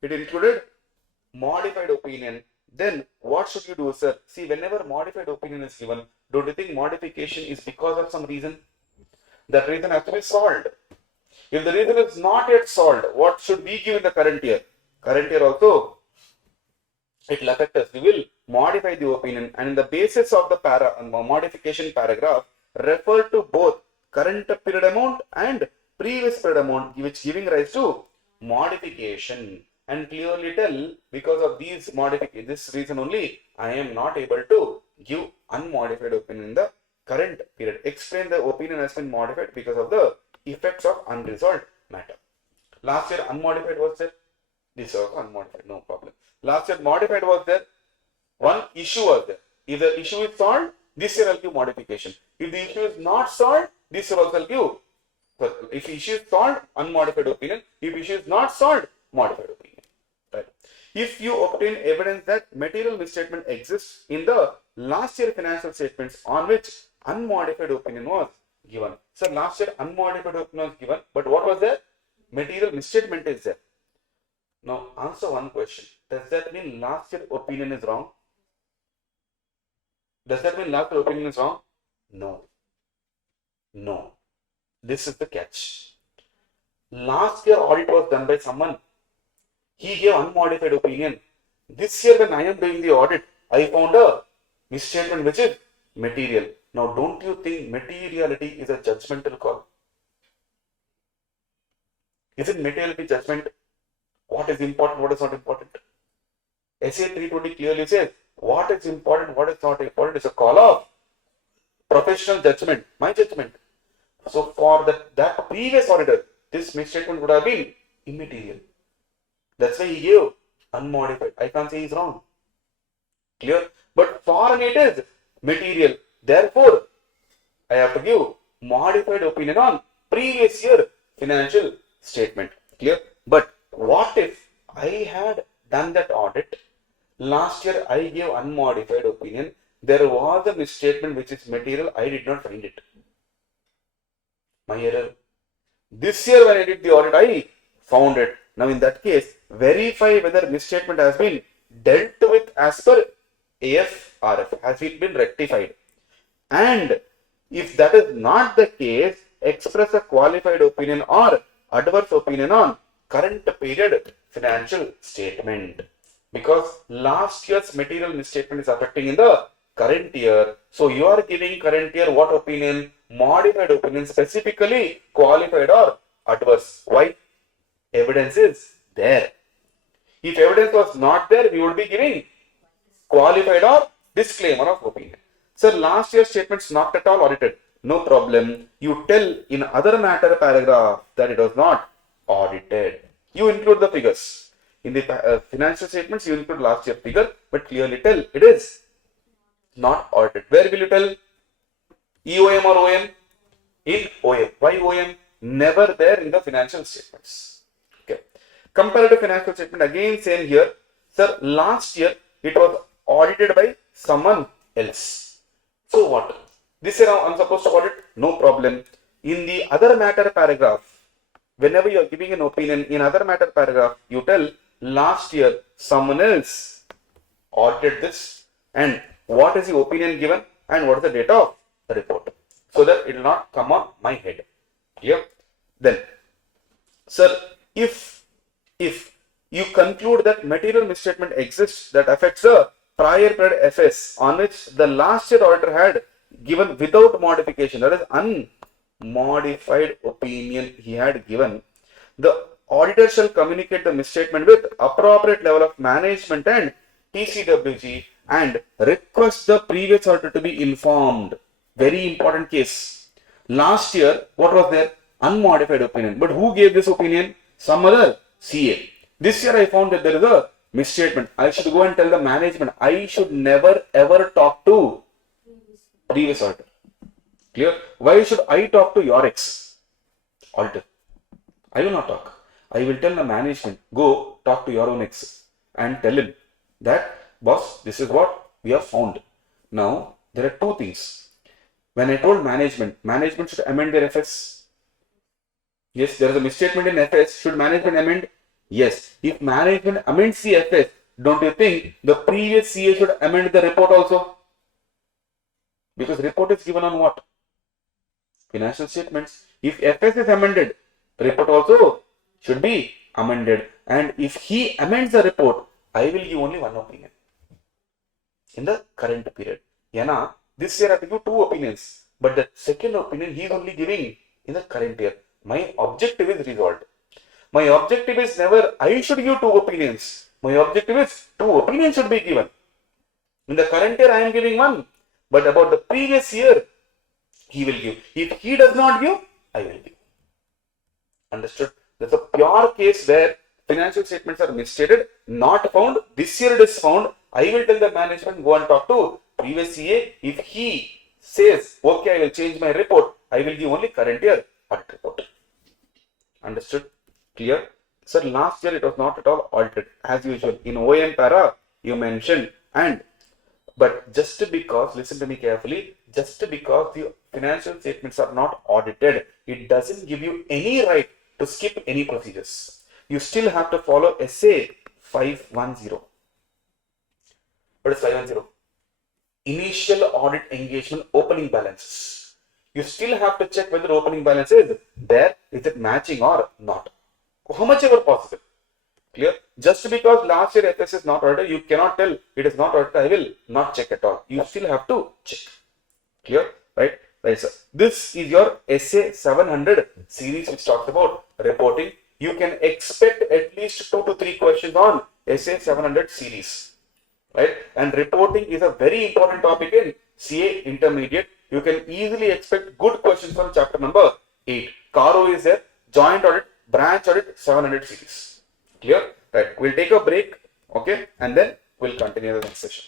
it included modified opinion. Then what should you do, sir? See, whenever modified opinion is given, don't you think modification is because of some reason? That reason has to be solved. If the reason is not yet solved, what should we give in the current year? Current year also, it will affect us. We will modify the opinion, and in the basis of the modification paragraph, refer to both current period amount and previous period amount, which giving rise to modification. And clearly tell, because of this reason only, I am not able to give unmodified opinion in the current period. Explain the opinion has been modified because of the effects of unresolved matter. Last year unmodified was there. This was unmodified, no problem. Last year modified was there. One issue was there. If the issue is solved, this year I'll give modification. If the issue is not solved, this year also I'll give. So if issue is solved, unmodified opinion. If issue is not solved, modified opinion. Right. If you obtain evidence that material misstatement exists in the last year financial statements on which unmodified opinion was given. So last year unmodified opinion was given, but what was there? Material misstatement is there. Now answer one question. Does that mean last year opinion is wrong? Does that mean last year opinion is wrong? No. No. This is the catch. Last year audit was done by someone. He gave unmodified opinion. This year when I am doing the audit, I found a misstatement which is material. Now don't you think materiality is a judgmental call? Is it materiality judgment? What is important, what is not important? SA 320 clearly says what is important, what is not important is a call of professional judgment, my judgment. So for that previous auditor, this misstatement would have been immaterial. That's why he gave unmodified. I can't say he's wrong. Clear? But for me it is material. Therefore, I have to give modified opinion on previous year financial statement. Clear? But what if I had done that audit? Last year I gave unmodified opinion. There was a misstatement which is material. I did not find it. My error. This year when I did the audit, I found it. Now in that case, verify whether misstatement has been dealt with as per AFRF. Has it been rectified? And if that is not the case, express a qualified opinion or adverse opinion on current period financial statement. Because last year's material misstatement is affecting in the current year. So you are giving current year what opinion? Modified opinion, specifically qualified or adverse. Why? Evidence is there. If evidence was not there, we would be giving qualified or disclaimer of opinion. Sir, last year's statements not at all audited. No problem. You tell in other matter paragraph that it was not audited. You include the figures. In the financial statements, you include last year figure, but clearly tell it is not audited. Where will you tell? EOM or OM? In OM. Why OM? Never there in the financial statements. Okay. Comparative financial statement, again same here. Sir, last year it was audited by someone else. So what? This year I'm supposed to audit? No problem. In the other matter paragraph, whenever you are giving an opinion in other matter paragraph, you tell last year someone else audited this and what is the opinion given and what is the date of the report, so that it will not come on my head. Clear? Then, sir, if you conclude that material misstatement exists that affects the prior period FS on which the last year auditor had given without modification, that is unmodified opinion he had given, the auditor shall communicate the misstatement with appropriate level of management and TCWG and request the previous auditor to be informed. Very important case. Last year, what was there? Unmodified opinion. But who gave this opinion? Some other CA. This year I found that there is a misstatement. I should go and tell the management. I should never ever talk to previous auditor. Clear? Why should I talk to your ex auditor? I will not talk. I will tell the management, go talk to your own ex and tell him that, boss, this is what we have found. Now, there are two things. When I told management should amend their FS. Yes, there is a misstatement in FS. Should management amend? Yes. If management amends the FS, don't you think the previous CA should amend the report also? Because report is given on what? Financial statements. If FS is amended, report also should be amended. And if he amends the report, I will give only one opinion in the current period. Yana, this year I have to give two opinions, but the second opinion he is only giving in the current year. My objective is resolved. My objective is never I should give two opinions. My objective is two opinions should be given. In the current year I am giving one, but about the previous year he will give. If he does not give, I will give. Understood? That's a pure case where financial statements are misstated, not found. This year it is found. I will tell the management, go and talk to previous CA. If he says, okay, I will change my report, I will give only current year audit report. Understood? Clear? Sir, last year it was not at all audited. As usual, in OM para, you mentioned, but just because, listen to me carefully, just because the financial statements are not audited, it doesn't give you any right to skip any procedures. You still have to follow SA 510. What is 510? initial audit engagement opening balances. You still have to check whether opening balance is there, is it matching or not. How much ever possible. Clear? Just because last year FS is not audited, you cannot tell it is not audited, I will not check at all. You still have to check. Clear? Right? Right, sir. This is your SA 700 series which talks about reporting. You can expect at least 2 to 3 questions on SA 700 series. Right? And reporting is a very important topic in CA Intermediate. You can easily expect good questions from chapter number 8. CARO is there, joint audit, branch audit, 700 series. Clear? Right. We'll take a break. Okay. And then we'll continue the next session.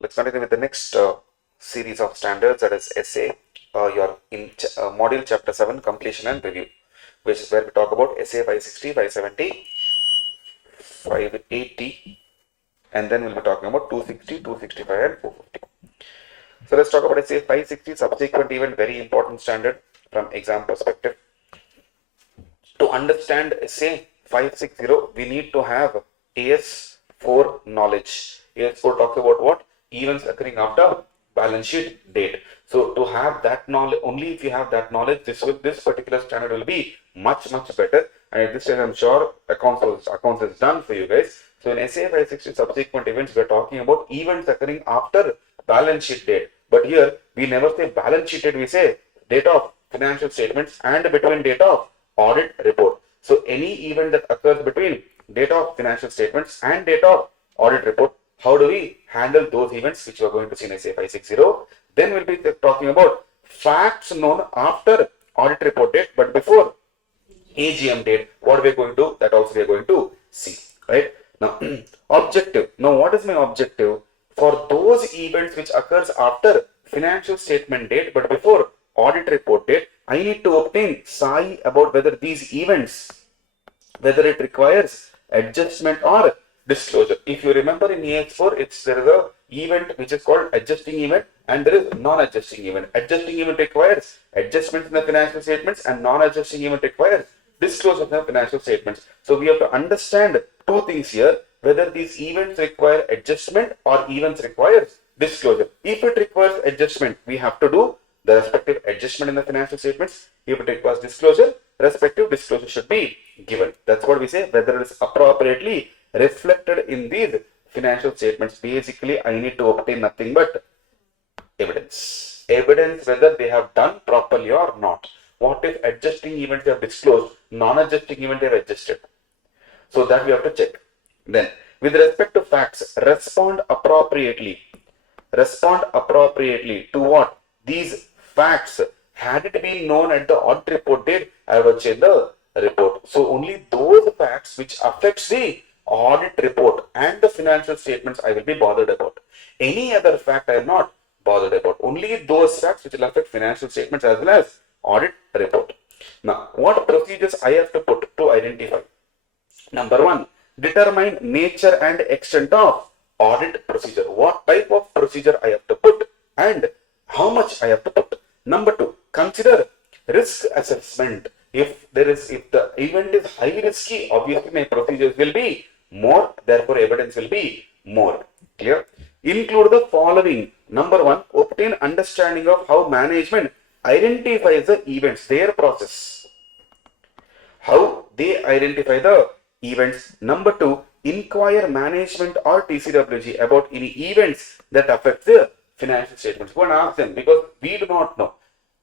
Let's continue with the next series of standards, that is essay. Your in module chapter 7, completion and review, which is where we talk about essay 560, 570, 580, and then we'll be talking about 260, 265, and 450. So let's talk about essay 560, subsequent event, very important standard from exam perspective. To understand essay 560, we need to have AS4 knowledge. AS4 talks about what? Events occurring after balance sheet date. So to have that knowledge, only if you have that knowledge, this particular standard will be much better. And at this stage, I'm sure accounts is done for you guys. So in SA 560 subsequent events, we're talking about events occurring after balance sheet date. But here we never say balance sheet date, we say date of financial statements and between date of audit report. So any event that occurs between date of financial statements and date of audit report, how do we handle those events, which we are going to see in SA 560. Then we'll be talking about facts known after audit report date but before AGM date. What we're going to do, that also we're going to see. Right? Now, objective. Now, what is my objective? For those events which occurs after financial statement date but before audit report date, I need to obtain SAI about whether these events, whether it requires adjustment or disclosure. If you remember in AS4, there is a event which is called adjusting event and there is non-adjusting event. Adjusting event requires adjustments in the financial statements and non-adjusting event requires disclosure in the financial statements. So we have to understand two things here, whether these events require adjustment or events requires disclosure. If it requires adjustment, we have to do the respective adjustment in the financial statements. If it requires disclosure, respective disclosure should be given. That's what we say, whether it is appropriately reflected in these financial statements. Basically, I need to obtain nothing but evidence. Evidence whether they have done properly or not. What if adjusting events they have disclosed, non-adjusting event they have adjusted? So that we have to check. Then, with respect to facts, respond appropriately. Respond appropriately to what? These facts. Had it been known at the audit report date, I would change the report. So only those facts which affects the audit report and the financial statements I will be bothered about. Any other fact I am not bothered about. Only those facts which will affect financial statements as well as audit report. Now, what procedures I have to put to identify? Number one, determine nature and extent of audit procedure. What type of procedure I have to put and how much I have to put. Number two, consider risk assessment. If the event is high risky, obviously my procedures will be more, therefore evidence will be more. Clear? Include the following. Number one, obtain understanding of how management identifies the events, their process. How they identify the events. Number two, inquire management or TCWG about any events that affect the financial statements. Go and ask them, because we do not know.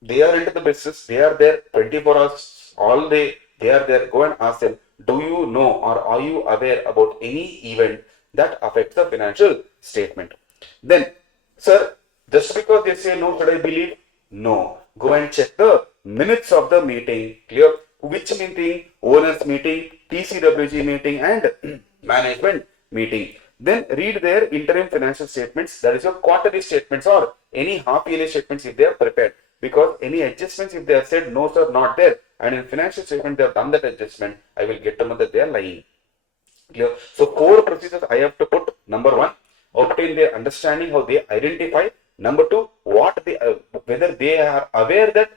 They are into the business, they are there 24 hours all day, they are there. Go and ask them, do you know or are you aware about any event that affects the financial statement? Then Sir, just because they say no, should I believe? No. Go and check the minutes of the meeting. Clear? Which meeting? Owners meeting, TCWG meeting, and management meeting. Then read their interim financial statements, that is your quarterly statements or any half yearly statements if they are prepared. Because any adjustments, if they have said no, sir, not there, and in financial statement they have done that adjustment, I will get to know that they are lying. Clear? So, core procedures I have to put. Number one, obtain their understanding how they identify. Number two, what they whether they are aware that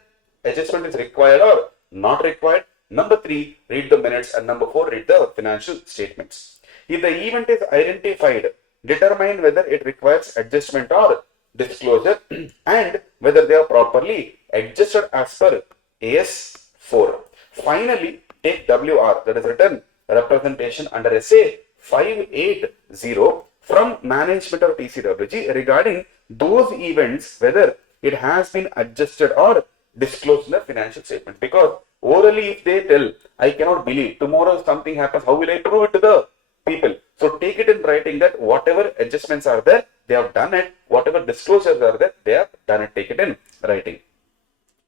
adjustment is required or not required. Number three, read the minutes, and number four, read the financial statements. If the event is identified, determine whether it requires adjustment or disclosure and whether they are properly adjusted as per AS4. Finally, take WR, that is written representation under SA 580 from management or TCWG regarding those events whether it has been adjusted or disclosed in the financial statement. Because orally if they tell, I cannot believe, tomorrow if something happens, how will I prove it to the people? So take it in writing that whatever adjustments are there, they have done it. Whatever disclosures are there, they have done it. Take it in writing.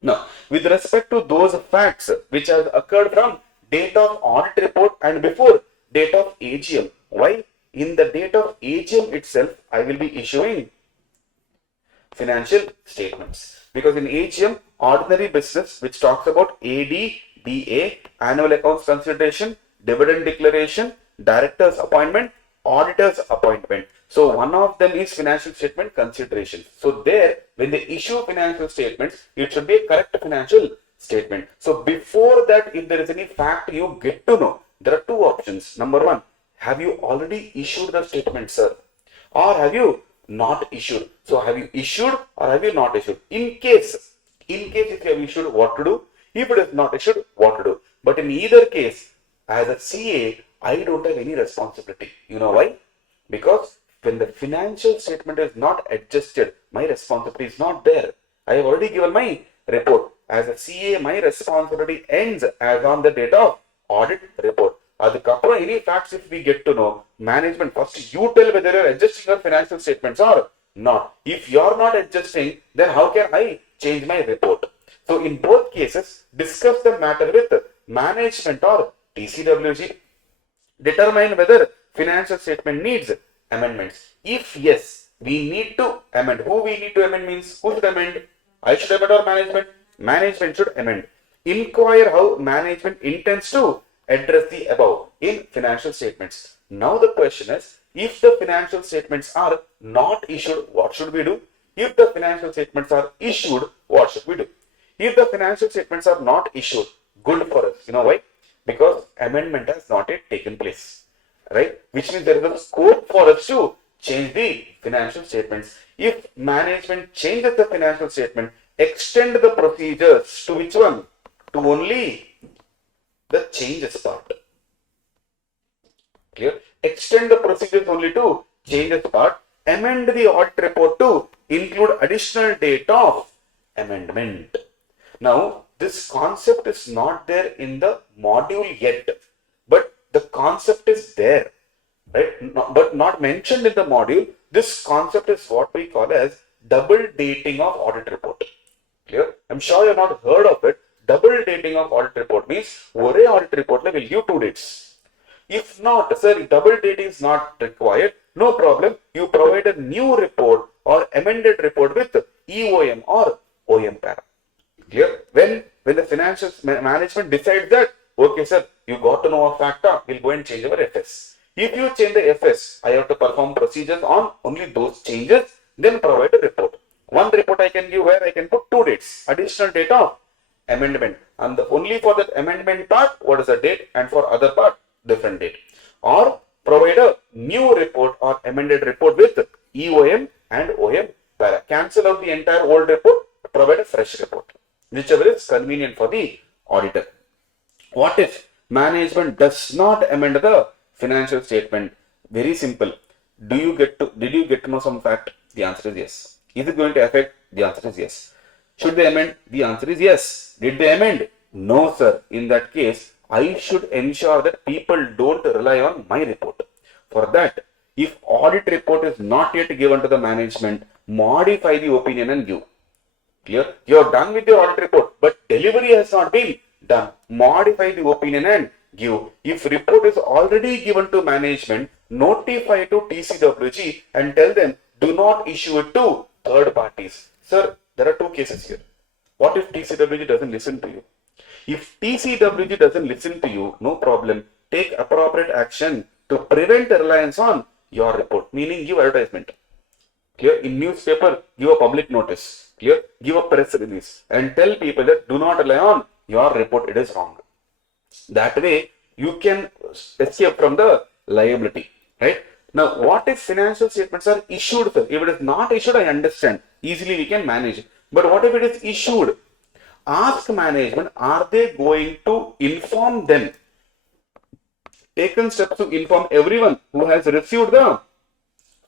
Now, with respect to those facts which have occurred from date of audit report and before date of AGM, why? In the date of AGM itself, I will be issuing financial statements. Because in AGM, ordinary business which talks about ADDA, annual accounts consideration, dividend declaration, director's appointment, auditor's appointment. So one of them is financial statement consideration. So there, when they issue financial statements, it should be a correct financial statement. So before that, if there is any fact you get to know, there are two options. Number one, have you already issued the statement, sir? Or have you not issued? So have you issued or have you not issued? In case if you have issued, what to do? If it is not issued, what to do? But in either case, as a CA, I don't have any responsibility. You know why? Because when the financial statement is not adjusted, my responsibility is not there. I have already given my report. As a CA, my responsibility ends as on the date of audit report. Adukapra, any facts if we get to know, management first you tell whether you are adjusting your financial statements or not. If you are not adjusting, then how can I change my report? So in both cases, discuss the matter with management or TCWG. Determine whether financial statement needs amendments. If yes, we need to amend. Who we need to amend means who should amend? I should amend or management? Management should amend. Inquire how management intends to address the above in financial statements. Now the question is, if the financial statements are not issued, what should we do? If the financial statements are issued, what should we do? If the financial statements are not issued, good for us. You know why? Because amendment has not yet taken place, right? Which means there is a scope for us to change the financial statements. If management changes the financial statement, extend the procedures to which one? To only the changes part. Clear? Extend the procedures only to changes part. Amend the audit report to include additional date of amendment. Now, this concept is not there in the module yet, but the concept is there, right? But not mentioned in the module. This concept is what we call as double dating of audit report. Clear? I'm sure you have not heard of it. Double dating of audit report means one audit report will give 2 dates. If not, sir, double dating is not required, no problem. You provide a new report or amended report with EOM or OM para. Clear? When the financial management decides that, okay, sir, you got to know a factor, we'll go and change our FS. If you change the FS, I have to perform procedures on only those changes, then provide a report. One report I can give where I can put 2 dates, additional date of amendment, and only for that amendment part, what is the date, and for other part, different date. Or provide a new report or amended report with EOM and OM para. Cancel out the entire old report, provide a fresh report, whichever is convenient for the auditor. What if management does not amend the financial statement? Very simple. Did you get to know some fact? The answer is yes. Is it going to affect? The answer is yes. Should they amend? The answer is yes. Did they amend? No, sir. In that case, I should ensure that people don't rely on my report. For that, if audit report is not yet given to the management, modify the opinion and give. Clear? You are done with your audit report, but delivery has not been done. Modify the opinion and give. If report is already given to management, notify to TCWG and tell them do not issue it to third parties. Sir, there are two cases here. What if TCWG doesn't listen to you? If TCWG doesn't listen to you, no problem. Take appropriate action to prevent reliance on your report, meaning give advertisement. Clear? In newspaper, give a public notice. Clear? Give a press release and tell people that do not rely on your report, it is wrong. That way, you can escape from the liability, right? Now, what if financial statements are issued, sir? If it is not issued, I understand. Easily we can manage. But what if it is issued? Ask management, are they going to inform them? Taken steps to inform everyone who has received the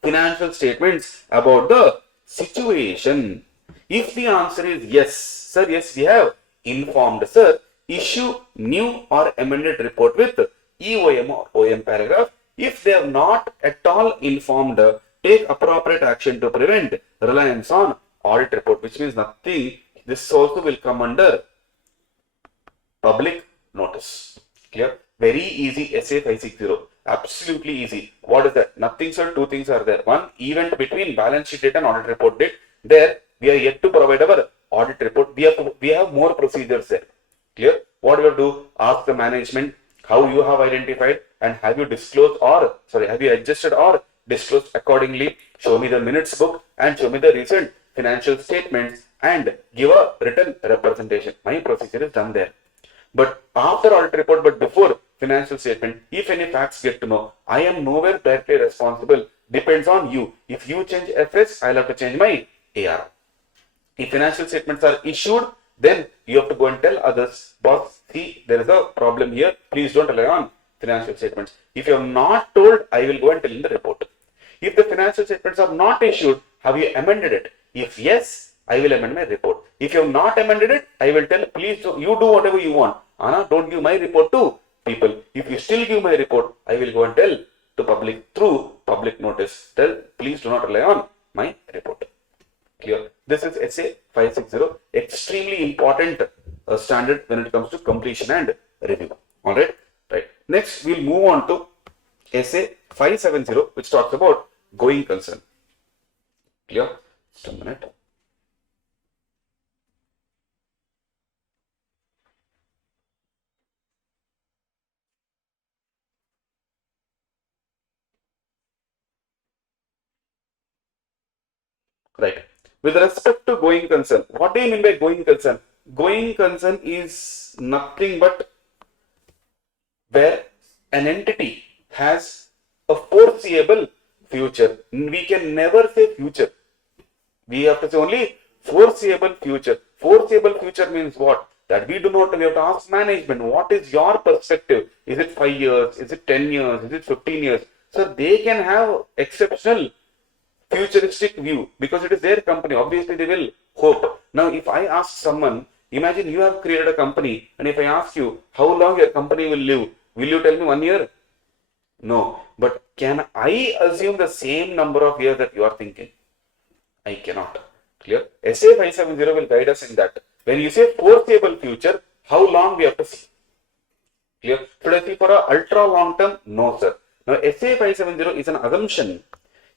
financial statements about the situation. If the answer is yes, sir, yes, we have informed, sir, issue new or amended report with EOM or OM paragraph. If they have not at all informed, take appropriate action to prevent reliance on audit report, which means nothing. This also will come under public notice. Clear? Very easy SA 560. Absolutely easy. What is that? Nothing, sir. Two things are there. One, event between balance sheet date and audit report date. There, we are yet to provide our audit report. We have more procedures there. Clear? What we have to do? Ask the management how you have identified and have you disclosed or, have you adjusted or disclosed accordingly. Show me the minutes book and show me the recent financial statements and give a written representation. My procedure is done there. But after audit report, but before financial statement, if any facts get to know, I am nowhere directly responsible. Depends on you. If you change FS, I'll have to change my AR. If financial statements are issued, then you have to go and tell others, boss, see, there is a problem here. Please don't rely on financial statements. If you have not told, I will go and tell in the report. If the financial statements are not issued, have you amended it? If yes, I will amend my report. If you have not amended it, I will tell, please do, you do whatever you want. Anna, don't give my report to people. If you still give my report, I will go and tell to public through public notice. Tell, please do not rely on my report. Clear? This is SA 560. Extremely important standard when it comes to completion and review. Alright? Right. Next, we'll move on to SA 570, which talks about going concern. Clear? Just a minute. Right. With respect to going concern, what do you mean by going concern? Going concern is nothing but where an entity has a foreseeable future. We can never say future. We have to say only foreseeable future. Foreseeable future means what? That we do not, we have to ask management, what is your perspective? Is it 5 years? Is it 10 years? Is it 15 years? So they can have exceptional futuristic view because it is their company. Obviously, they will hope. Now, if I ask someone, imagine you have created a company, and if I ask you how long your company will live, will you tell me 1 year? No. But can I assume the same number of years that you are thinking? I cannot. Clear? SA 570 will guide us in that. When you say foreseeable future, how long we have to see? Clear? Should I see for a ultra long term? No, sir. Now, SA 570 is an assumption.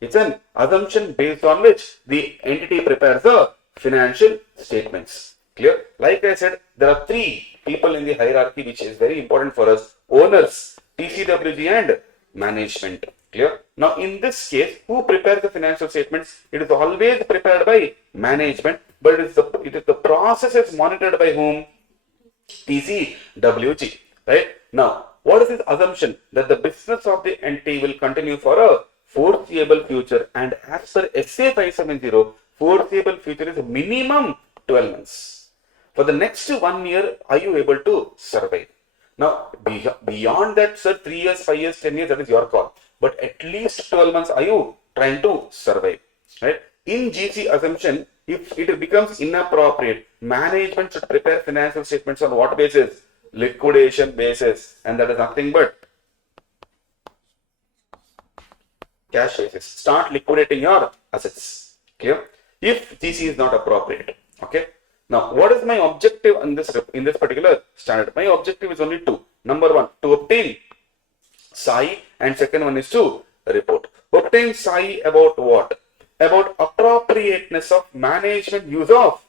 It's an assumption based on which the entity prepares the financial statements. Clear? Like I said, there are 3 people in the hierarchy which is very important for us. Owners, TCWG and management. Clear? Now in this case, who prepares the financial statements? It is always prepared by management, but it is the process is monitored by whom? TCWG. Right? Now, what is this assumption? That the business of the entity will continue for a foreseeable future, and as per SA 570, foreseeable future is minimum 12 months. For the next 1 year, are you able to survive? Now, beyond that, sir, 3 years, 5 years, 10 years, that is your call. But at least 12 months, are you trying to survive? Right? In GC assumption, if it becomes inappropriate, management should prepare financial statements on what basis? Liquidation basis. And that is nothing but cash basis. Start liquidating your assets. Clear? If GC is not appropriate. Okay. Now, what is my objective in this particular standard? My objective is only two. Number one, to obtain SAI, and second one is to report. Obtain SAI about what? About appropriateness of management use of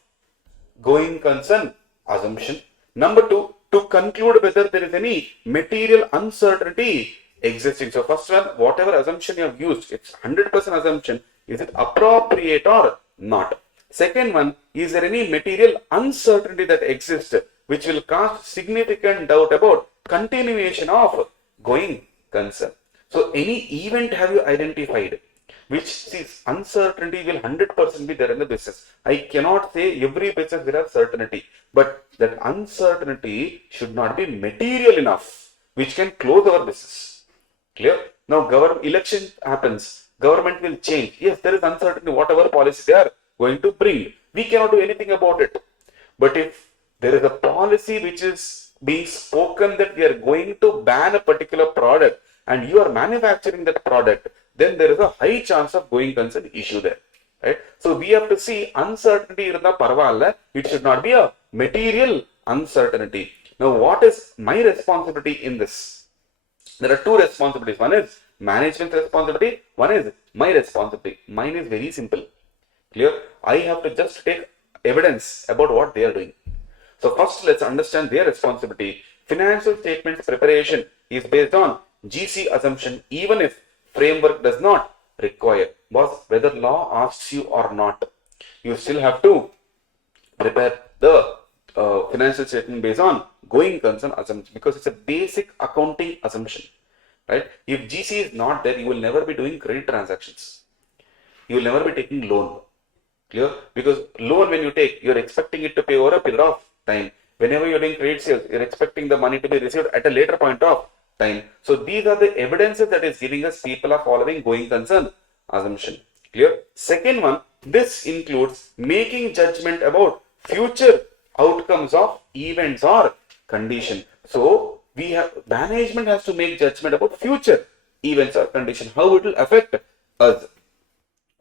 going concern assumption. Number two, to conclude whether there is any material uncertainty existing. So first one, whatever assumption you have used, it's 100% assumption. Is it appropriate or not? Second one, is there any material uncertainty that exists which will cause significant doubt about continuation of going concern? So any event have you identified which sees uncertainty will 100% be there in the business. I cannot say every business will have certainty, but that uncertainty should not be material enough which can close our business. Clear? Now government election happens, government will change. Yes, there is uncertainty, whatever policy they are going to bring. We cannot do anything about it. But if there is a policy which is being spoken that we are going to ban a particular product and you are manufacturing that product, then there is a high chance of going concern issue there. Right? So we have to see uncertainty in the parvala. It should not be a material uncertainty. Now, what is my responsibility in this? There are two responsibilities. One is management responsibility. One is my responsibility. Mine is very simple. Clear? I have to just take evidence about what they are doing. So first, let's understand their responsibility. Financial statements preparation is based on GC assumption, even if framework does not require. Boss, whether law asks you or not, you still have to prepare the financial statement based on going concern assumption, because it's a basic accounting assumption. Right? If GC is not there, you will never be doing credit transactions. You will never be taking loan. Clear? Because loan, when you take, you're expecting it to pay over a period of time. Whenever you're doing credit sales, you're expecting the money to be received at a later point of time. So these are the evidences that is giving us people are following going concern assumption. Clear? Second one, this includes making judgment about future outcomes of events or condition. So we have, management has to make judgment about future events or condition, how it will affect us.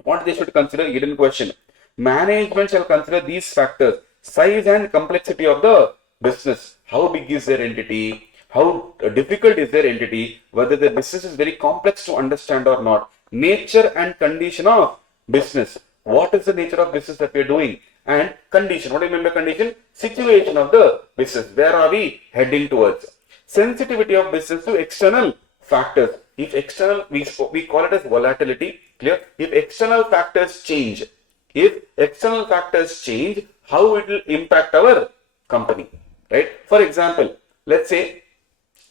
What they should consider, hidden question. Management shall consider these factors: size and complexity of the business. How big is their entity? How difficult is their entity? Whether the business is very complex to understand or not. Nature and condition of business. What is the nature of business that we are doing? And condition. What do you mean by condition? Situation of the business. Where are we heading towards? Sensitivity of business to external factors. If external, we call it as volatility. Clear? If external factors change, how it will impact our company, right? For example, let's say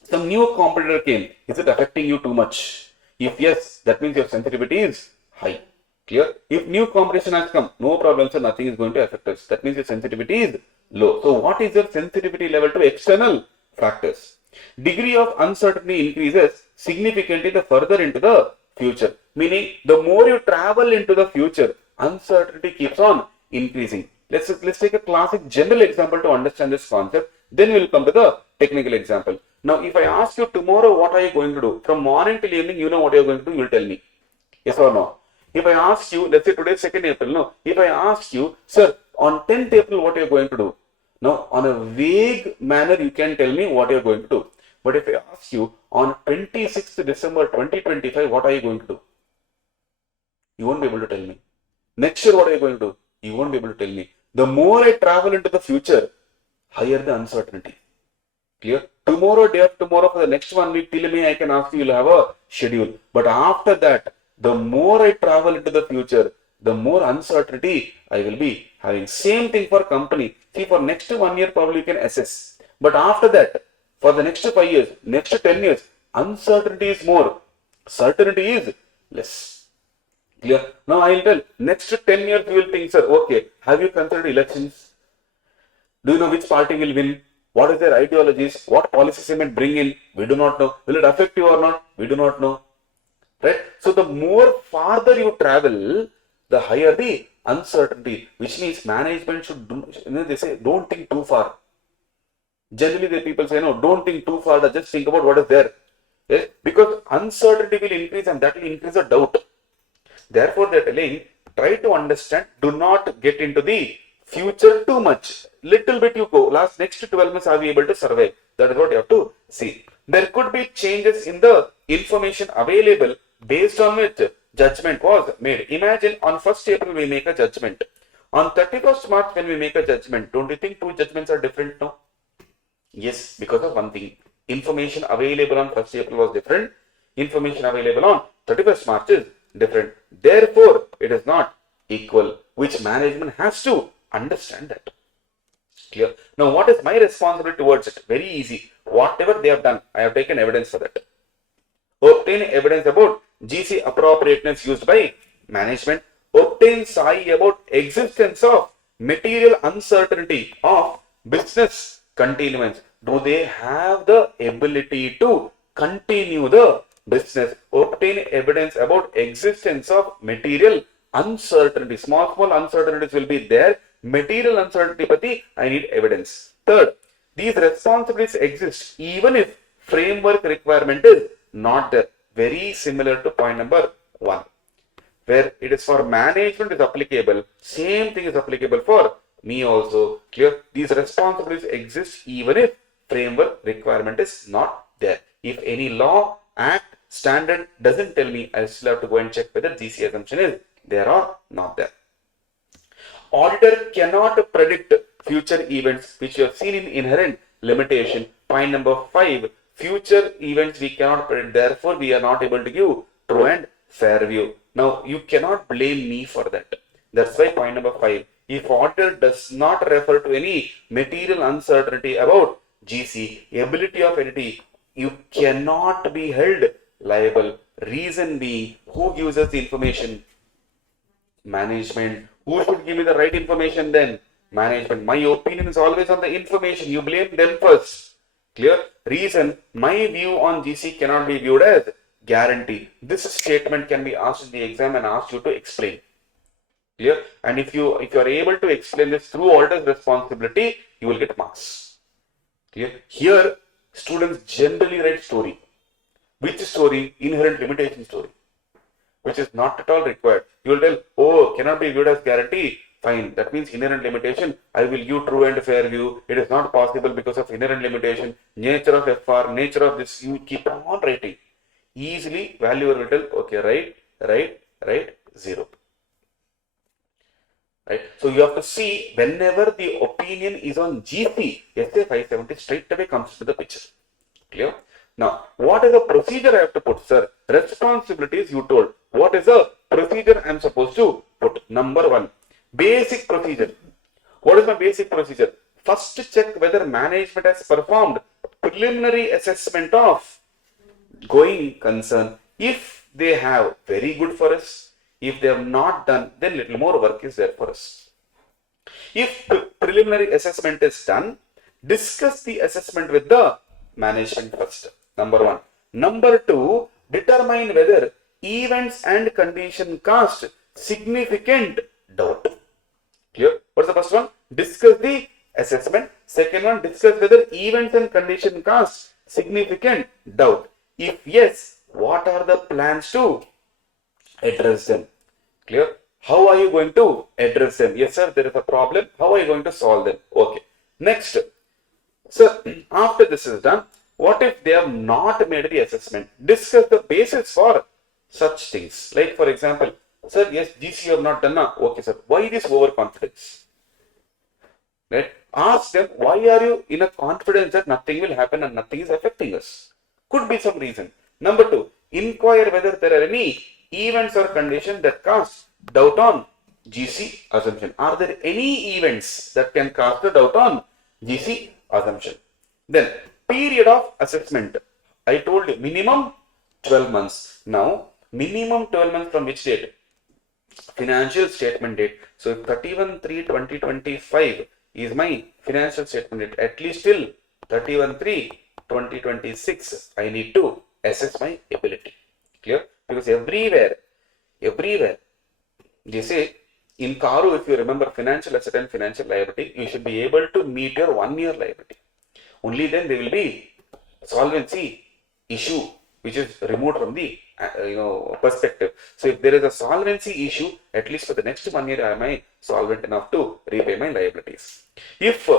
some new competitor came. Is it affecting you too much? If yes, that means your sensitivity is high. Clear? If new competition has come, no problem, sir, nothing is going to affect us. That means your sensitivity is low. So what is your sensitivity level to external factors? Degree of uncertainty increases significantly the further into the future. Meaning, the more you travel into the future, uncertainty keeps on increasing. Let's take a classic general example to understand this concept. Then we will come to the technical example. Now, if I ask you tomorrow, what are you going to do? From morning till evening, you know what you are going to do. You will tell me. Yes or no? If I ask you, let's say today is 2nd April. No. If I ask you, sir, on 10th April, what are you going to do? Now, on a vague manner, you can tell me what you are going to do. But if I ask you, on 26th December 2025, what are you going to do? You won't be able to tell me. Next year, what are you going to do? You won't be able to tell me. The more I travel into the future, higher the uncertainty. Clear? Tomorrow, day after tomorrow, for the next 1 week, till May, I can ask you, you'll have a schedule. But after that, the more I travel into the future, the more uncertainty I will be having. Same thing for company. See, for next 1 year, probably you can assess. But after that, for the next 5 years, next 10 years, uncertainty is more. Certainty is less. Clear? Now I will tell, next 10 years you will think, sir, okay, have you considered elections? Do you know which party will win? What is their ideologies? What policies they might bring in? We do not know. Will it affect you or not? We do not know. Right? So the more farther you travel, the higher the uncertainty, which means management should do, they say, don't think too far. Generally, the people say, no, don't think too far, just think about what is there. Yes? Because uncertainty will increase and that will increase the doubt. Therefore, they are telling, try to understand. Do not get into the future too much. Little bit you go. Next 12 months, are we able to survive? That is what you have to see. There could be changes in the information available based on which judgment was made. Imagine on 1st April we make a judgment. On 31st March when we make a judgment, don't you think two judgments are different now? Yes, because of one thing. Information available on 1st April was different. Information available on 31st March is different. Therefore, it is not equal, which management has to understand that. Clear? Now, what is my responsibility towards it? Very easy. Whatever they have done, I have taken evidence for that. Obtain evidence about GC appropriateness used by management. Obtain SAI about existence of material uncertainty of business continuance. Do they have the ability to continue the business? Obtain evidence about existence of material uncertainty. Small uncertainties will be there. Material uncertainty, pati, I need evidence. Third, these responsibilities exist even if framework requirement is not there. Very similar to point number 1. Where it is for management is applicable, same thing is applicable for me also. Clear? These responsibilities exist even if framework requirement is not there. If any law, act, standard doesn't tell me, I still have to go and check whether GC assumption is there or not there. Auditor cannot predict future events, which you have seen in inherent limitation. Point number 5. Future events we cannot predict, therefore we are not able to give true and fair view. Now you cannot blame me for that. That's why point number 5. If auditor does not refer to any material uncertainty about GC, ability of entity, you cannot be held liable. Reason being, who gives us the information? Management. Who should give me the right information then? Management. My opinion is always on the information. You blame them first. Clear? Reason, my view on GC cannot be viewed as guarantee. This statement can be asked in the exam and asked you to explain. Clear? And if you are able to explain this through auditor's responsibility, you will get marks. Clear? Here, students generally write story. Which story? Inherent limitation story, which is not at all required. You will tell, oh, cannot be viewed as guarantee. Fine. That means inherent limitation. I will give true and fair view. It is not possible because of inherent limitation. Nature of FR, nature of this. You keep on writing. Easily, valuer will tell, okay, right, 0. Right. So you have to see whenever the opinion is on GC, SA 570 straight away comes to the picture. Clear? Now, what is the procedure I have to put, sir? Responsibilities you told. What is the procedure I am supposed to put? Number 1, basic procedure. What is my basic procedure? First, check whether management has performed preliminary assessment of going concern. If they have, very good for us. If they have not done, then little more work is there for us. If preliminary assessment is done, discuss the assessment with the management first. Number 1. Number 2, determine whether events and condition cast significant doubt. Clear? What's the first one? Discuss the assessment. Second one, discuss whether events and condition cast significant doubt. If yes, what are the plans to address them? Clear? How are you going to address them? Yes, sir, there is a problem. How are you going to solve them? Okay. Next. So, after this is done, what if they have not made the assessment? Discuss the basis for such things. Like, for example, sir, yes, GC you have not done now. Okay, sir. Why this overconfidence? Right? Ask them, why are you in a confidence that nothing will happen and nothing is affecting us? Could be some reason. Number 2, inquire whether there are any events or conditions that cast doubt on GC assumption. Are there any events that can cast a doubt on GC assumption? Then, period of assessment. I told you, minimum 12 months. Now, minimum 12 months from which date? Financial statement date. So, 31/3/2025 is my financial statement date. At least till 31/3/2026, I need to assess my ability. Clear? Because everywhere, they say in CARO, if you remember financial asset and financial liability, you should be able to meet your 1 year liability. Only then there will be solvency issue which is removed from the perspective. So if there is a solvency issue, at least for the next 1 year, am I solvent enough to repay my liabilities? If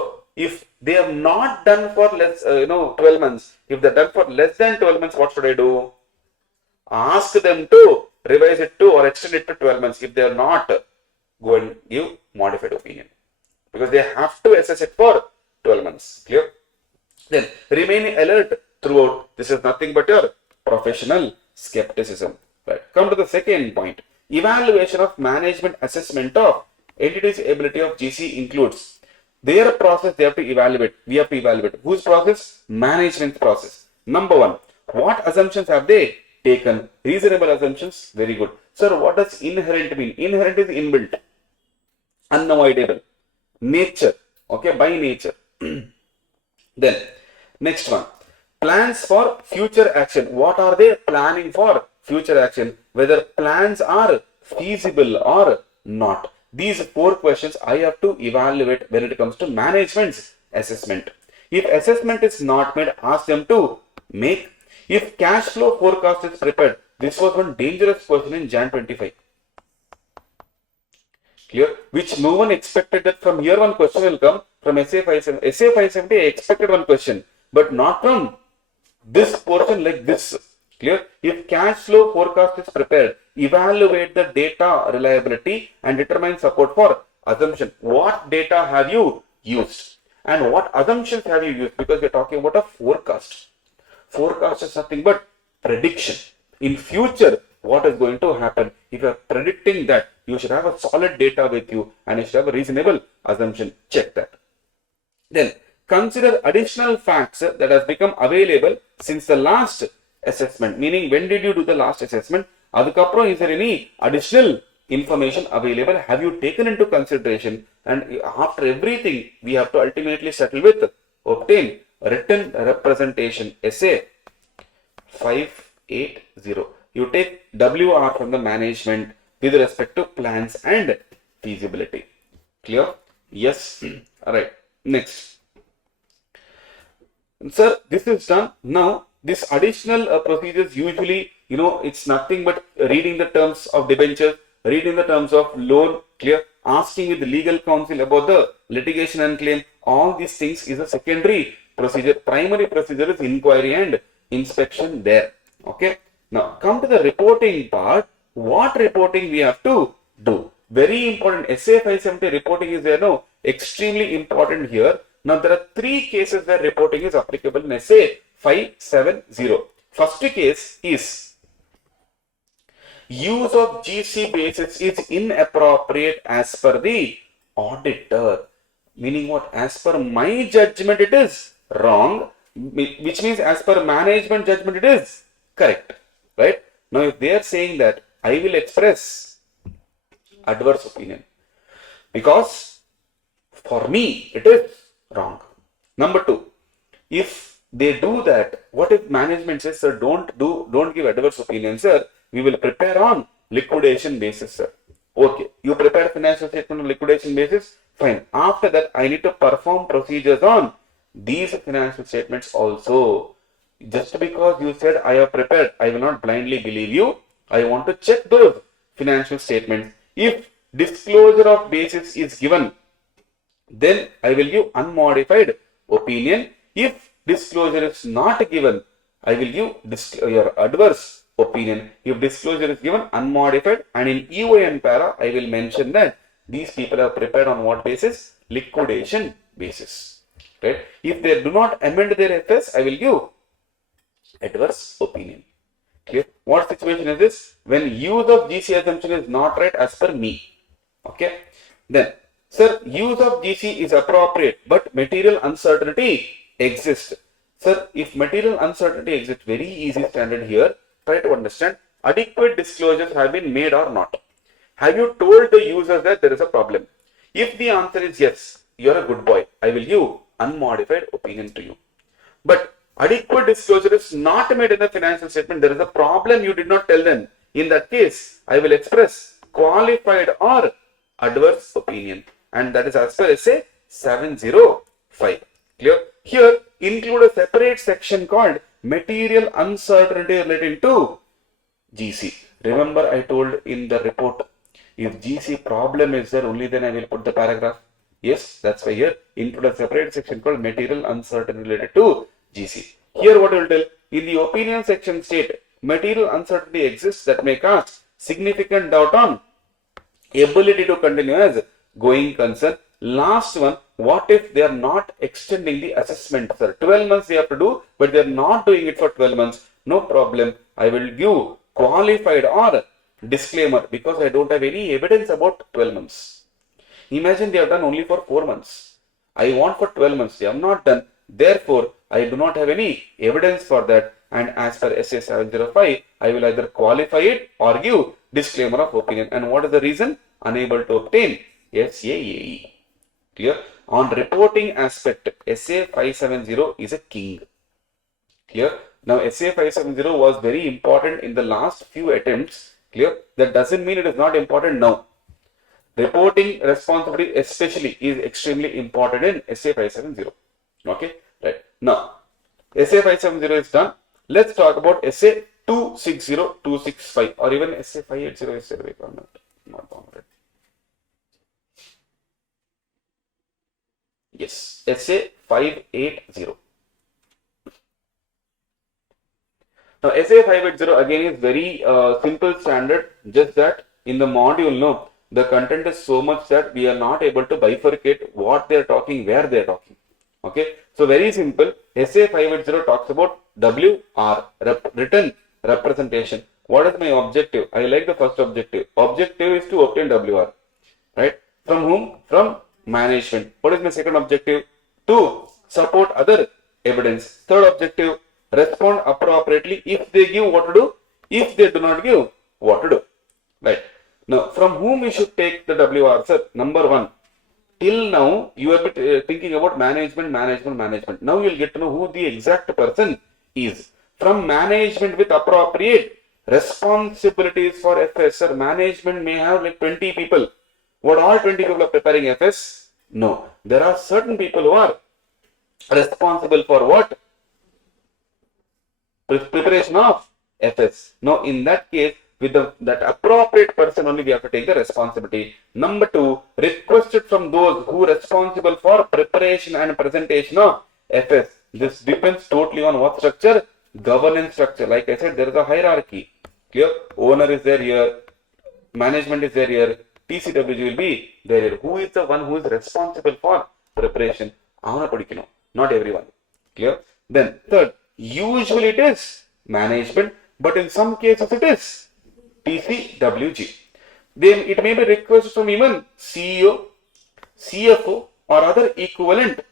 they have not done for less 12 months, if they're done for less than 12 months, what should I do? Ask them to revise it to or extend it to 12 months. If they are not, go and give modified opinion, because they have to assess it for 12 months. Clear? Then remain alert throughout. This is nothing but your professional skepticism. Right. Come to the second point. Evaluation of management assessment of entity's ability of GC includes their process. They have to evaluate. We have to evaluate. Whose process? Management process. Number one, what assumptions have they taken? Reasonable assumptions. Very good. Sir, what does inherent mean? Inherent is inbuilt, unavoidable, nature. Okay, by nature. Then next one, plans for future action. What are they planning for future action? Whether plans are feasible or not. These 4 questions I have to evaluate when it comes to management's assessment. If assessment is not made, ask them to make. If cash flow forecast is prepared, this was one dangerous question in Jan 25. Clear? Which no one expected that from here one question will come from SA 570. SA 570 I expected one question, but not from this portion like this. Clear? If cash flow forecast is prepared, evaluate the data reliability and determine support for assumption. What data have you used and what assumptions have you used? Because we are talking about a forecast. Forecast is nothing but prediction. In future, what is going to happen? If you are predicting that, you should have a solid data with you and you should have a reasonable assumption. Check that. Then consider additional facts that has become available since the last assessment. Meaning, when did you do the last assessment? Adukapro, is there any additional information available? Have you taken into consideration? And after everything, we have to ultimately settle with obtain written representation. SA 580. You take WR from the management with respect to plans and feasibility. Clear? Yes. All right. Next. Sir, this is done. Now, this additional procedures usually, it's nothing but reading the terms of debentures, reading the terms of loan. Clear? Asking with the legal counsel about the litigation and claim. All these things is a secondary procedure. Primary procedure is inquiry and inspection there. Okay. Now, come to the reporting part. What reporting we have to do? Very important. SA 570 reporting is there. No, extremely important here. Now, there are 3 cases where reporting is applicable in SA 570. First case is use of GC basis is inappropriate as per the auditor. Meaning what? As per my judgment, it is wrong, which means as per management judgment, it is correct. Right? Now, if they are saying that, I will express adverse opinion because for me it is wrong. Number 2, if they do that, what if management says, sir, don't give adverse opinion, sir, we will prepare on liquidation basis, sir. Okay, you prepare financial statement on liquidation basis, fine. After that, I need to perform procedures on these financial statements also. Just because you said I have prepared, I will not blindly believe you. I want to check those financial statements. If disclosure of basis is given, then I will give unmodified opinion. If disclosure is not given, I will give your adverse opinion. If disclosure is given unmodified, and in EON para, I will mention that these people are prepared on what basis? Liquidation basis. Right? If they do not amend their FS, I will give adverse opinion. Clear? What situation is this? When use of GC assumption is not right as per me. Okay. Then, sir, use of GC is appropriate, but material uncertainty exists. Sir, if material uncertainty exists, very easy standard here. Try to understand. Adequate disclosures have been made or not. Have you told the user that there is a problem? If the answer is yes, you are a good boy. I will give unmodified opinion to you. But adequate disclosure is not made in the financial statement. There is a problem you did not tell them. In that case, I will express qualified or adverse opinion. And that is as per SA 705. Clear? Here, include a separate section called material uncertainty relating to GC. Remember I told in the report, if GC problem is there, only then I will put the paragraph. Yes, that's why here include a separate section called material uncertainty related to GC. Here what I will tell, in the opinion section state, material uncertainty exists that may cast significant doubt on ability to continue as going concern. Last one, what if they are not extending the assessment, sir? 12 months they have to do, but they are not doing it for 12 months. No problem. I will give qualified or disclaimer because I don't have any evidence about 12 months. Imagine they have done only for 4 months. I want for 12 months. They have not done. Therefore, I do not have any evidence for that. And as per SA 705, I will either qualify it or give disclaimer of opinion. And what is the reason? Unable to obtain SAAE. Clear? On reporting aspect, SA 570 is a king. Clear? Now, SA 570 was very important in the last few attempts. Clear? That doesn't mean it is not important now. Reporting responsibility especially is extremely important in SA 570. Okay? Right. Now, SA 570 is done. Let's talk about SA 260, 265 or even SA 580 is there. Not bounded. Yes, SA 580. Now, SA 580 again is very simple standard, just that in the module, no, the content is so much that we are not able to bifurcate what they are talking, where they are talking. Okay, so very simple. SA 580 talks about WR, written representation. What is my objective? I like the first objective. Objective is to obtain WR, right? From whom? From management. What is my second objective? To support other evidence. Third objective, respond appropriately. If they give, what to do? If they do not give, what to do? Right. Now, from whom we should take the WR, sir? Number one. Till now, you have been thinking about management. Now you will get to know who the exact person is. From management with appropriate responsibilities for FS. Sir, management may have like 20 people. What all 20 people are preparing FS? No. There are certain people who are responsible for what? Preparation of FS. Now, in that case, with that appropriate person only we have to take the responsibility. Number two, requested from those who are responsible for preparation and presentation of FS. This depends totally on what structure? Governance structure. Like I said, there is a hierarchy. Clear? Owner is there here. Management is there here. TCWG will be there here. Who is the one who is responsible for preparation? Not everyone. Clear? Then third, usually it is management, but in some cases it is TCWG. Then it may be requested from even CEO, CFO or other equivalent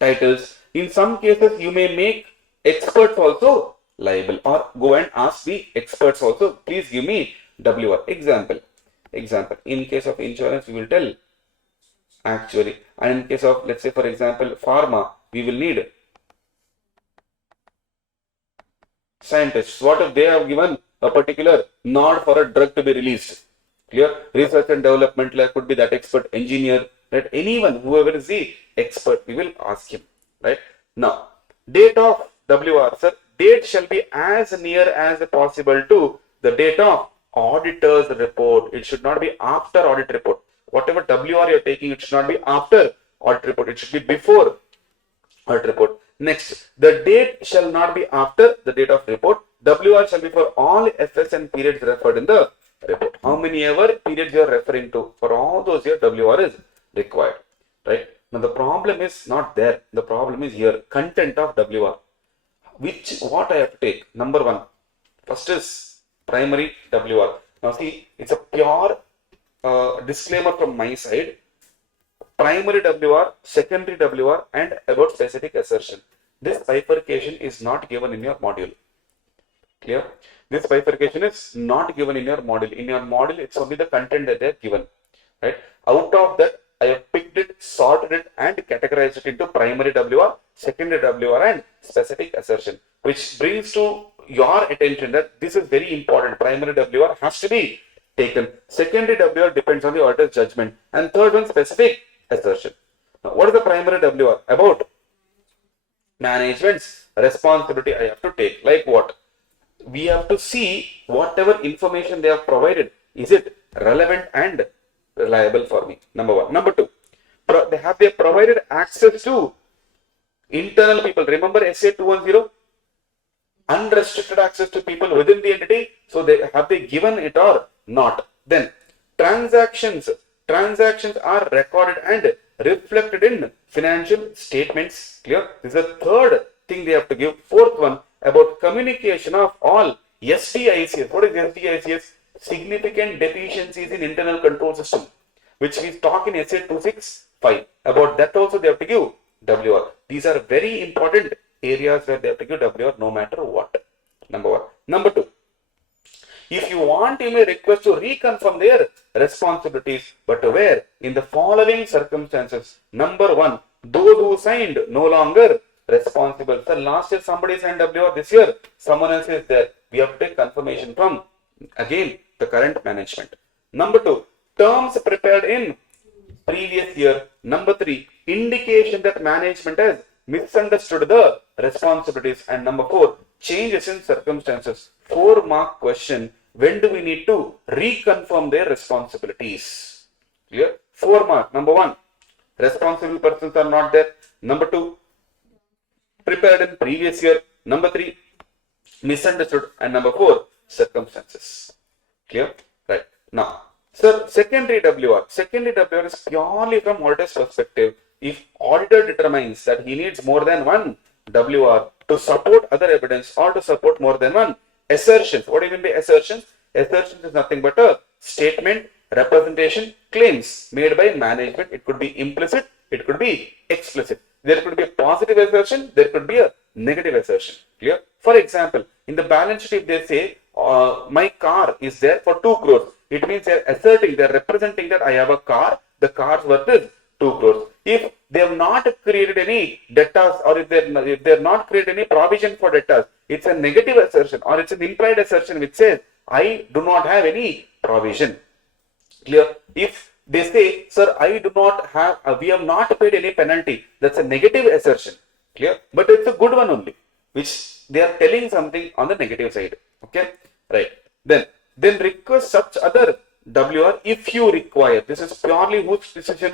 titles. In some cases you may make experts also liable or go and ask the experts also, please give me WR. Example. In case of insurance we will tell actually, and in case of, let's say for example, pharma, we will need scientists. What if they have given a particular nod for a drug to be released? Clear? Research and development, like could be that expert, engineer, right? Anyone, whoever is the expert, we will ask him, right? Now, date of WR, sir, date shall be as near as possible to the date of auditor's report. It should not be after audit report. Whatever WR you are taking, it should not be after audit report. It should be before audit report. Next, the date shall not be after the date of report. WR shall be for all FS and periods referred in the report. How many ever periods you are referring to, for all those years WR is required, right? Now the problem is not there. The problem is here, content of WR. What I have to take? Number one, first is primary WR. Now see, it's a pure disclaimer from my side. Primary WR, secondary WR, and about specific assertion. This bifurcation is not given in your module. Clear? This bifurcation is not given in your module. In your module, it's only the content that they have given. Right? Out of that, I have picked it, sorted it, and categorized it into primary WR, secondary WR, and specific assertion. Which brings to your attention that this is very important. Primary WR has to be taken. Secondary WR depends on the auditor's judgment. And third one, specific assertion. Now, what is the primary WR? About management's responsibility I have to take. Like what? We have to see whatever information they have provided, is it relevant and reliable for me? Number one. Number two, they provided access to internal people. Remember SA 210? Unrestricted access to people within the entity. So they given it or not? Then transactions are recorded and reflected in financial statements. Clear? This is the third thing they have to give. Fourth one, about communication of all SDICs. What is SDICs? Significant deficiencies in internal control system, which we talk in SA 265. About that also they have to give WR. These are very important areas where they have to give WR no matter what. Number one. Number two, if you want, you may request to reconfirm their responsibilities, but where? In the following circumstances. Number one, those who signed no longer responsible. So last year somebody signed WR, this year someone else is there. We have to take confirmation from, again, the current management. Number two, terms prepared in previous year. Number three, indication that management has misunderstood the responsibilities. And number four, changes in circumstances. 4-mark question. When do we need to reconfirm their responsibilities? Clear? 4-mark. Number one, responsible persons are not there. Number two, prepared in previous year. Number three, misunderstood. And number four, circumstances. Clear? Right. Now, sir, secondary WR. Secondary WR is purely from auditor's perspective. If auditor determines that he needs more than one WR to support other evidence or to support more than one assertions. What do you mean by assertions? Assertions is nothing but a statement, representation, claims made by management. It could be implicit, it could be explicit. There could be a positive assertion, there could be a negative assertion. Clear? For example, in the balance sheet, if they say, my car is there for 2 crores, it means they're asserting, they're representing that I have a car, the car's worth is 2 crores. If they have not created any debtors, or if they're not created any provision for debtors, it's a negative assertion or it's an implied assertion which says, I do not have any provision. Clear? If they say, sir, I do not have, we have not paid any penalty, that's a negative assertion. Clear? But it's a good one only, which they are telling something on the negative side. Okay? Right. Then request such other WR if you require. This is purely whose decision?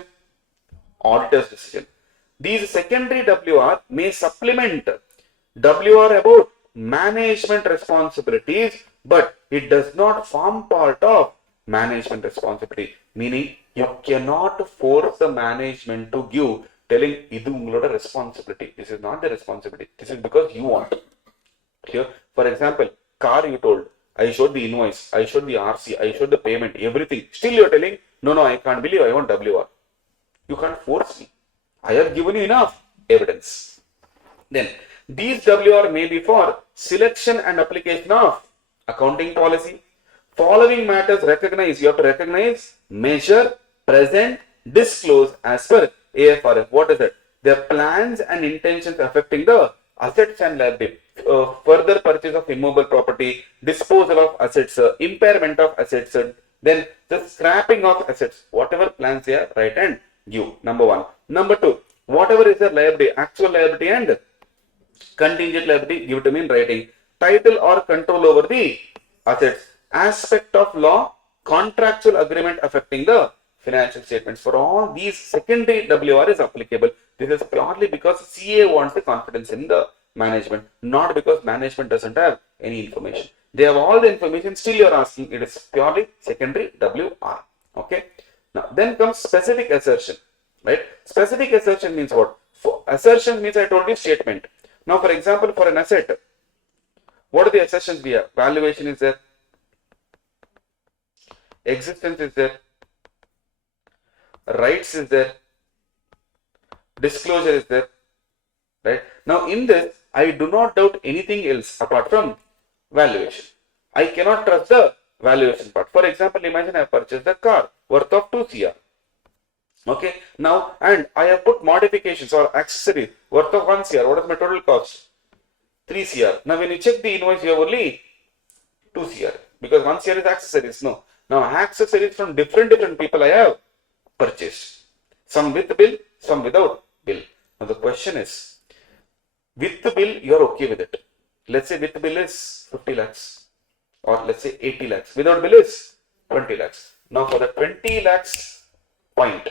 Auditor's decision. These secondary WR may supplement WR about management responsibilities, but it does not form part of management responsibility. Meaning, you cannot force the management to give, telling, idu ungaloda responsibility. This is not the responsibility. This is because you want. Clear? For example, car you told, I showed the invoice, I showed the RC, I showed the payment, everything. Still you are telling, no, I can't believe I want WR. You can't force me. I have given you enough evidence. Then, these WR may be for selection and application of accounting policy. Following matters recognize, you have to recognize, measure, present, disclose as per AFRF. What is it? Their plans and intentions affecting the assets and liability. Further purchase of immobile property, disposal of assets, impairment of assets, then the scrapping of assets. Whatever plans they are, write and give. Number one. Number two, whatever is the liability, actual liability and contingent liability, give to me in writing. Title or control over the assets. Aspect of law, contractual agreement affecting the financial statements. For all these, secondary WR is applicable. This is purely because CA wants the confidence in the management, not because management doesn't have any information. They have all the information, still you are asking. It is purely secondary WR. Okay. Now, then comes specific assertion. Right? Specific assertion means what? For assertion means I told you statement. Now, for example, for an asset, what are the assertions we have? Valuation is there. Existence is there. Rights is there. Disclosure is there. Right? Now, in this, I do not doubt anything else apart from valuation. I cannot trust the valuation part. For example, imagine I have purchased a car worth of 2 CR. Okay. Now, and I have put modifications or accessories worth of 1 CR. What is my total cost? 3 CR. Now, when you check the invoice, you have only 2 CR because 1 CR is accessories. No. Now, accessories from different people I have purchased. Some with bill, some without bill. Now, the question is, With the bill, you're okay with it. Let's say with the bill is 50 lakhs or let's say 80 lakhs. Without bill is 20 lakhs. Now for the 20 lakhs point,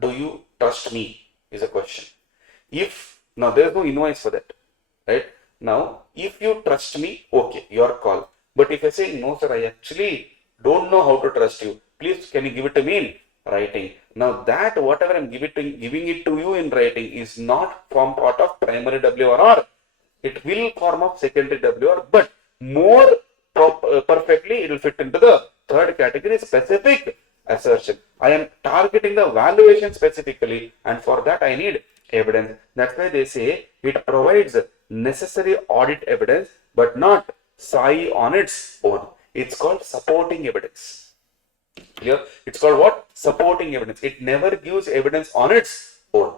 do you trust me is a question. If now there's no invoice for that, right? Now if you trust me, okay, your call. But if I say no sir, I actually don't know how to trust you, please can you give it to me in writing? Now that whatever I'm giving it to you in writing is not form part of primary WR, or it will form of secondary WR, but more perfectly it will fit into the third category, specific assertion. I am targeting the valuation specifically, and for that I need evidence. That's why they say it provides necessary audit evidence but not SAI on its own. It's called supporting evidence. Clear? It's called what? Supporting evidence. It never gives evidence on its own.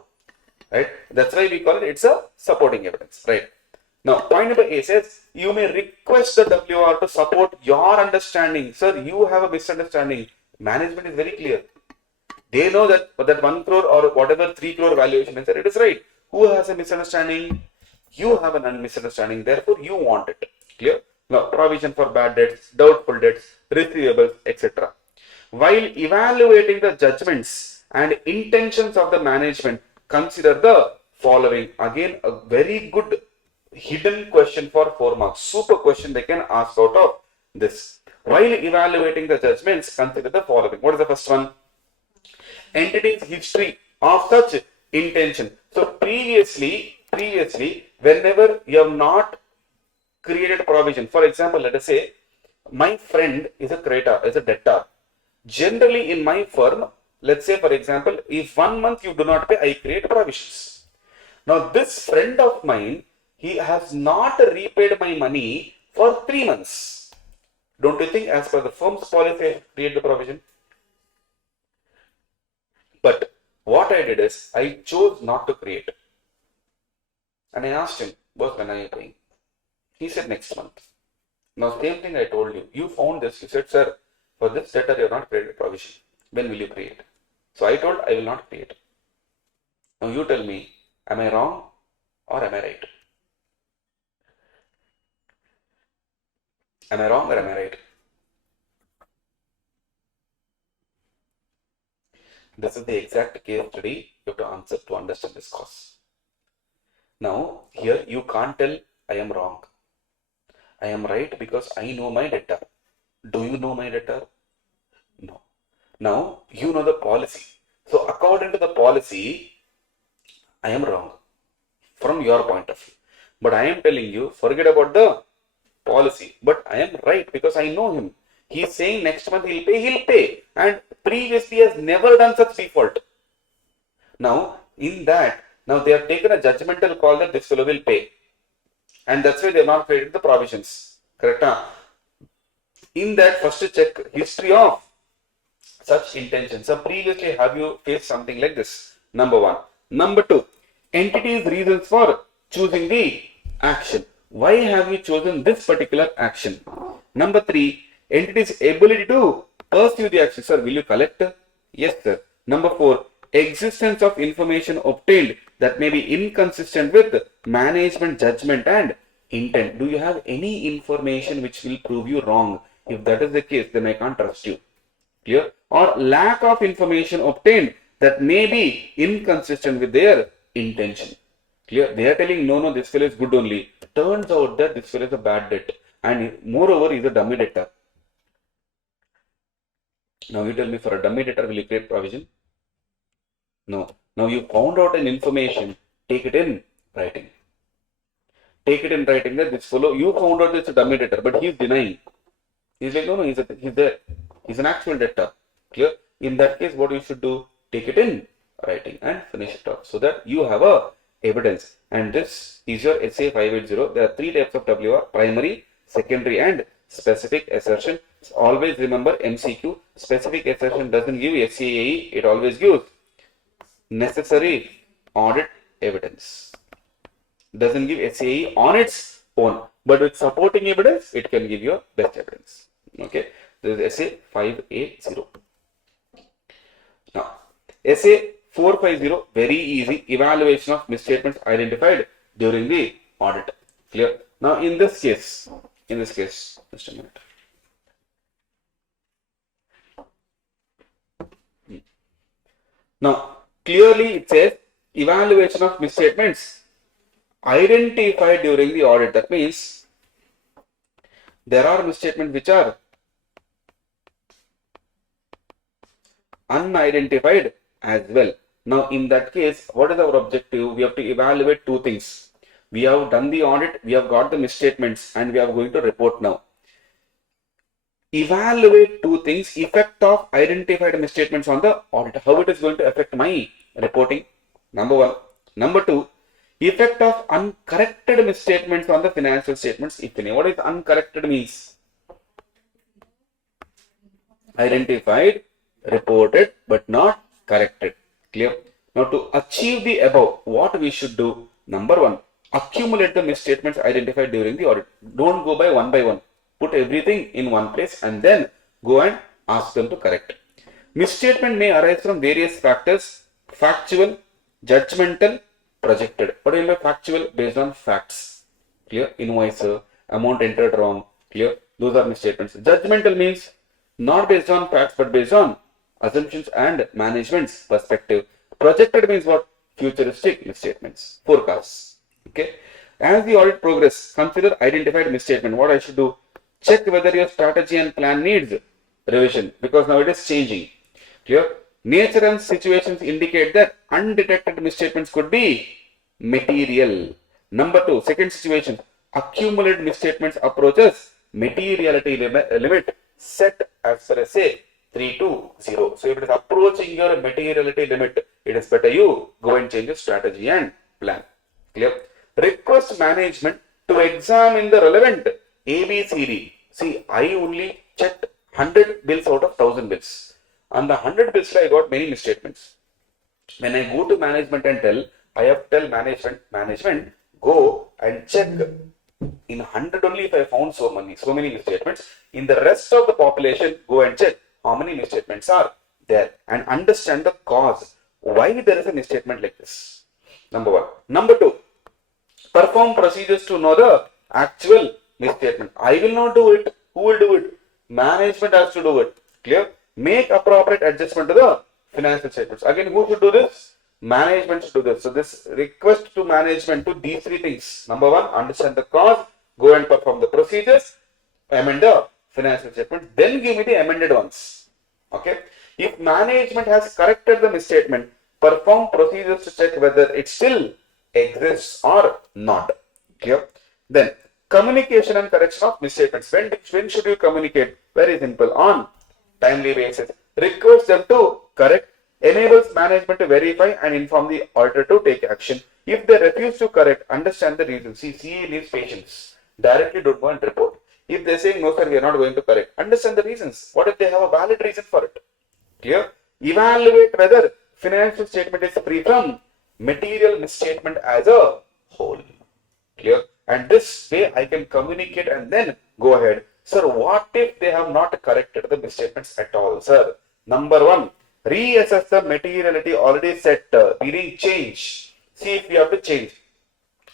Right? That's why we call it, it's a supporting evidence. Right? Now, point number A says, you may request the WR to support your understanding. Sir, you have a misunderstanding. Management is very clear. They know that 1 crore or whatever 3 crore valuation is, it is right. Who has a misunderstanding? You have a misunderstanding. Therefore, you want it. Clear? Now, provision for bad debts, doubtful debts, receivables, etc. While evaluating the judgments and intentions of the management, consider the following. Again, a very good hidden question for 4 marks. Super question they can ask out of this. While evaluating the judgments, consider the following. What is the first one? Entity's history of such intention. So previously, whenever you have not created provision, for example, let us say my friend is a creditor, is a debtor. Generally in my firm, let's say for example, if 1 month you do not pay, I create provisions. Now this friend of mine, he has not repaid my money for 3 months. Don't you think as per the firm's policy, I create the provision? But what I did is, I chose not to create. And I asked him, boss, when are you paying? He said next month. Now same thing I told you. You found this. You said, sir, for this debtor you have not created provision. When will you create? So I told, I will not create. Now you tell me, am I wrong or am I right? Am I wrong or am I right? This is the exact case study you have to answer to understand this course. Now, here you can't tell I am wrong. I am right because I know my debtor. Do you know my debtor? No. Now, you know the policy. So, according to the policy, I am wrong from your point of view. But I am telling you, forget about the policy. But I am right because I know him. He is saying next month he'll pay. And previously has never done such default. Now, in that, now they have taken a judgmental call that this fellow will pay. And that's why they have not created the provisions. Correct? In that, first check history of such intentions. So previously, have you faced something like this? Number 1. Number 2, entity's reasons for choosing the action. Why have you chosen this particular action? Number 3, entity's ability to pursue the action. Sir, will you collect? Yes, sir. Number 4, existence of information obtained that may be inconsistent with management judgment and intent. Do you have any information which will prove you wrong? If that is the case, then I can't trust you. Clear? Or lack of information obtained that may be inconsistent with their intention. Clear? They are telling, no, this fellow is good only. Turns out that this fellow is a bad debt. And moreover, he is a dummy debtor. Now you tell me, for a dummy debtor, will you create provision? No. Now you found out an information, take it in writing. Take it in writing that this fellow, you found out it's a dummy debtor, but he is denying. He's like, no, he's there. He's an actual debtor. Clear? In that case, what you should do? Take it in writing and finish it off so that you have a evidence. And this is your SA 580. There are 3 types of WR: primary, secondary, and specific assertion. So always remember MCQ. Specific assertion doesn't give SCAE. It always gives necessary audit evidence. Doesn't give SCAE on its own. But with supporting evidence, it can give you best evidence. Okay. This is SA 580. Now, SA 450, very easy. Evaluation of misstatements identified during the audit. Clear? Now in this case, just a minute. Now clearly it says evaluation of misstatements identified during the audit. That means there are misstatements which are unidentified as well. Now in that case, what is our objective? We have to evaluate two things. We have done the audit, we have got the misstatements, and we are going to report now. Evaluate two things: effect of identified misstatements on the audit. How it is going to affect my reporting? Number one. Number two, effect of uncorrected misstatements on the financial statements, if any. What is uncorrected means? Identified, reported, but not corrected. Clear? Now to achieve the above, what we should do? Number one, accumulate the misstatements identified during the audit. Don't go by one. Put everything in one place and then go and ask them to correct. Misstatement may arise from various factors: factual, judgmental, projected. What do you mean by factual? Based on facts. Clear? Invoice, amount entered wrong. Clear? Those are misstatements. Judgmental means not based on facts but based on assumptions and management's perspective. Projected means what? Futuristic misstatements, forecasts. Okay. As the audit progress, consider identified misstatement. What I should do? Check whether your strategy and plan needs revision, because now it is changing. Clear? Nature and situations indicate that undetected misstatements could be material. Number two, second situation, accumulated misstatements approaches materiality limit set as per say 3 to 0. So if it is approaching your materiality limit, it is better you go and change your strategy and plan. Clear? Request management to examine the relevant ABCD. See, I only checked 100 bills out of 1000 bills. On the 100 bills, I got many misstatements. When I go to management and tell, I have to tell management, go and check in 100 only if I found so many misstatements. In the rest of the population, go and check how many misstatements are there and understand the cause. Why there is a misstatement like this? Number one. Number two, perform procedures to know the actual misstatement. I will not do it. Who will do it? Management has to do it. Clear? Make appropriate adjustment to the financial statements. Again, who should do this? Management should do this. So this request to management to these three things. Number one, understand the cause, go and perform the procedures, amend the financial statement, then give me the amended ones. Okay. If management has corrected the misstatement, perform procedures to check whether it still exists or not. Clear? Then communication and correction of misstatements. When should you communicate? Very simple. On timely basis. Request them to correct. Enables management to verify and inform the auditor to take action. If they refuse to correct, understand the reason. See, CA needs patience. Directly don't go and report. If they say no sir, we are not going to correct, understand the reasons. What if they have a valid reason for it? Clear? Evaluate whether financial statement is free from material misstatement as a whole. Clear? And this way I can communicate and then go ahead. Sir, what if they have not corrected the misstatements at all, sir? Number one, reassess the materiality already set, meaning change. See if we have to change.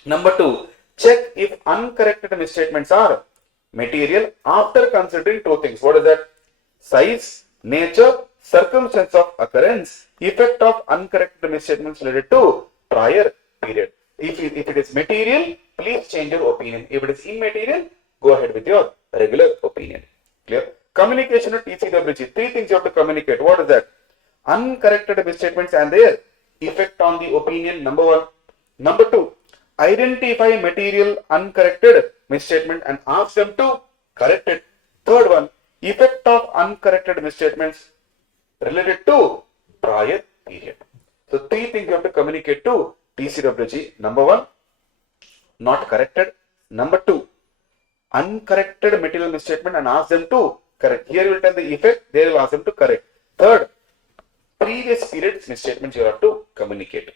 Number two, check if uncorrected misstatements are material after considering two things. What is that? Size, nature, circumstance of occurrence, effect of uncorrected misstatements related to prior period. If it is material, please change your opinion. If it is immaterial, go ahead with your regular opinion. Clear? Communication to TCWG. Three things you have to communicate. What is that? Uncorrected misstatements and their effect on the opinion. Number one. Number two, identify material uncorrected misstatement and ask them to correct it. Third one, effect of uncorrected misstatements related to prior period. So three things you have to communicate to TCWG. Number one, not corrected. Number two, uncorrected material misstatement and ask them to correct. Here you will tell the effect, they will ask them to correct. Third, previous period misstatements you have to communicate.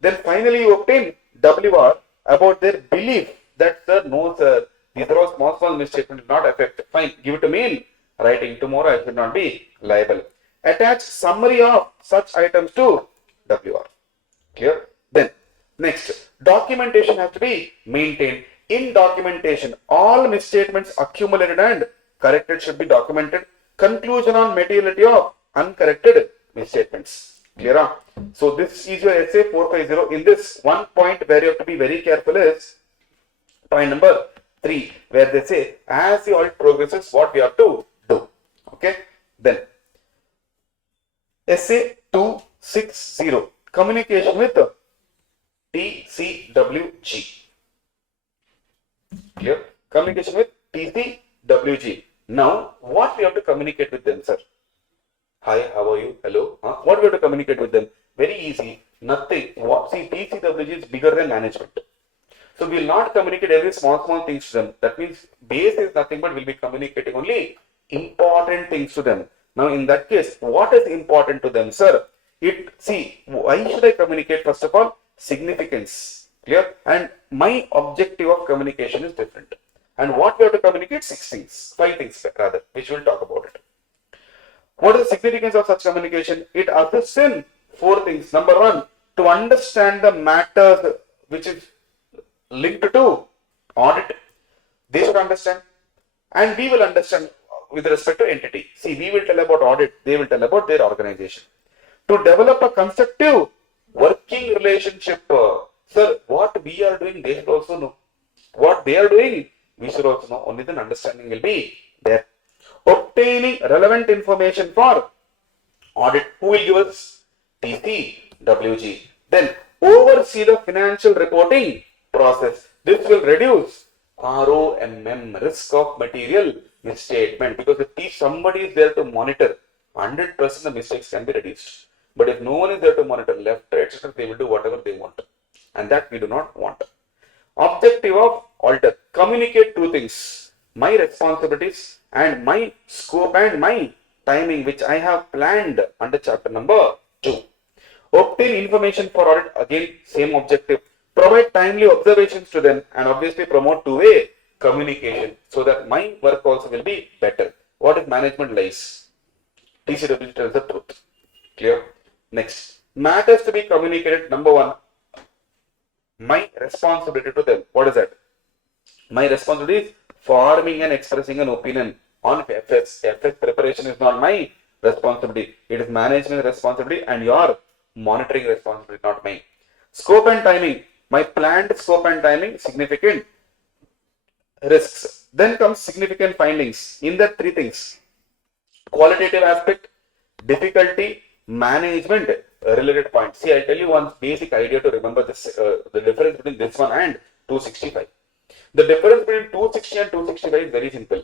Then finally you obtain WR about their belief that sir, no sir, these are all small misstatements will not affect. Fine, give it to me in writing. Tomorrow I should not be liable. Attach summary of such items to WR. Clear? Then Next, documentation has to be maintained. In documentation, all misstatements accumulated and corrected should be documented. Conclusion on materiality of uncorrected misstatements. Clear? So this is your essay 450. In this, one point where you have to be very careful is point number 3, where they say as the audit progresses, what we have to do. Okay. Then essay 260, communication with TCWG. Clear? Communication with TCWG. Now, what we have to communicate with them, sir? Hi, how are you? Hello. What we have to communicate with them? Very easy. Nothing. See, TCWG is bigger than management. So we will not communicate every small things to them. That means base is nothing but we'll be communicating only important things to them. Now in that case, what is important to them, sir? Why should I communicate? First of all, significance. Clear? And my objective of communication is different. And what we have to communicate? 6 things. 5 things rather, which we'll talk about it. What is the significance of such communication? It assists in 4 things. Number 1, to understand the matters which is linked to audit. They should understand. And we will understand with respect to entity. See, we will tell about audit, they will tell about their organization. To develop a constructive working relationship. Sir, what we are doing, they should also know. What they are doing, we should also know. Only then understanding will be there. Obtaining relevant information for audit. Who will give us? TCWG. Then oversee the financial reporting process. This will reduce ROMM, risk of material misstatement, because if somebody is there to monitor, 100% the mistakes can be reduced. But if no one is there to monitor, left, right, etc., they will do whatever they want. And that we do not want. Objective of auditor. Communicate 2 things. My responsibilities and my scope and my timing, which I have planned under chapter number 2. Obtain information for audit. Again, same objective. Provide timely observations to them and obviously promote 2-way communication so that my work also will be better. What if management lies? TCWG tells the truth. Clear? Next, matters to be communicated. Number 1, my responsibility to them. What is that? My responsibility is forming and expressing an opinion on FS. FS preparation is not my responsibility. It is management responsibility and your monitoring responsibility, not mine. Scope and timing. My planned scope and timing, significant risks. Then comes significant findings. In that 3 things. Qualitative aspect, difficulty, management related points. See, I'll tell you one basic idea to remember this, the difference between this one and 265. The difference between 260 and 265 is very simple.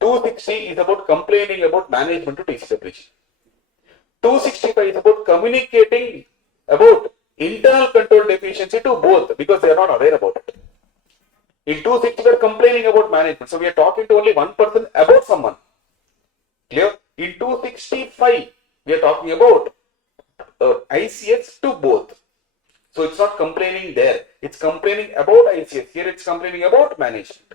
260 is about complaining about management to TCWG. 265 is about communicating about internal control deficiency to both because they are not aware about it. In 260 we are complaining about management. So we are talking to only one person about someone. Clear? In 265 we are talking about ICS to both. So it's not complaining there. It's complaining about ICS. Here it's complaining about management.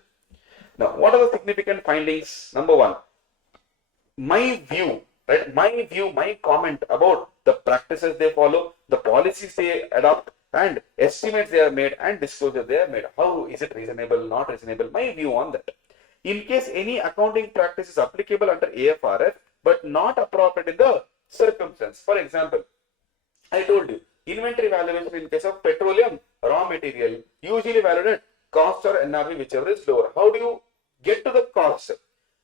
Now, what are the significant findings? Number 1, my view, right? My comment about the practices they follow, the policies they adopt, and estimates they have made and disclosure they have made. How is it reasonable, not reasonable? My view on that. In case any accounting practice is applicable under AFRS, but not appropriate in the circumstance. For example, I told you, inventory valuation in case of petroleum raw material usually valued at cost or NRV, whichever is lower. How do you get to the cost?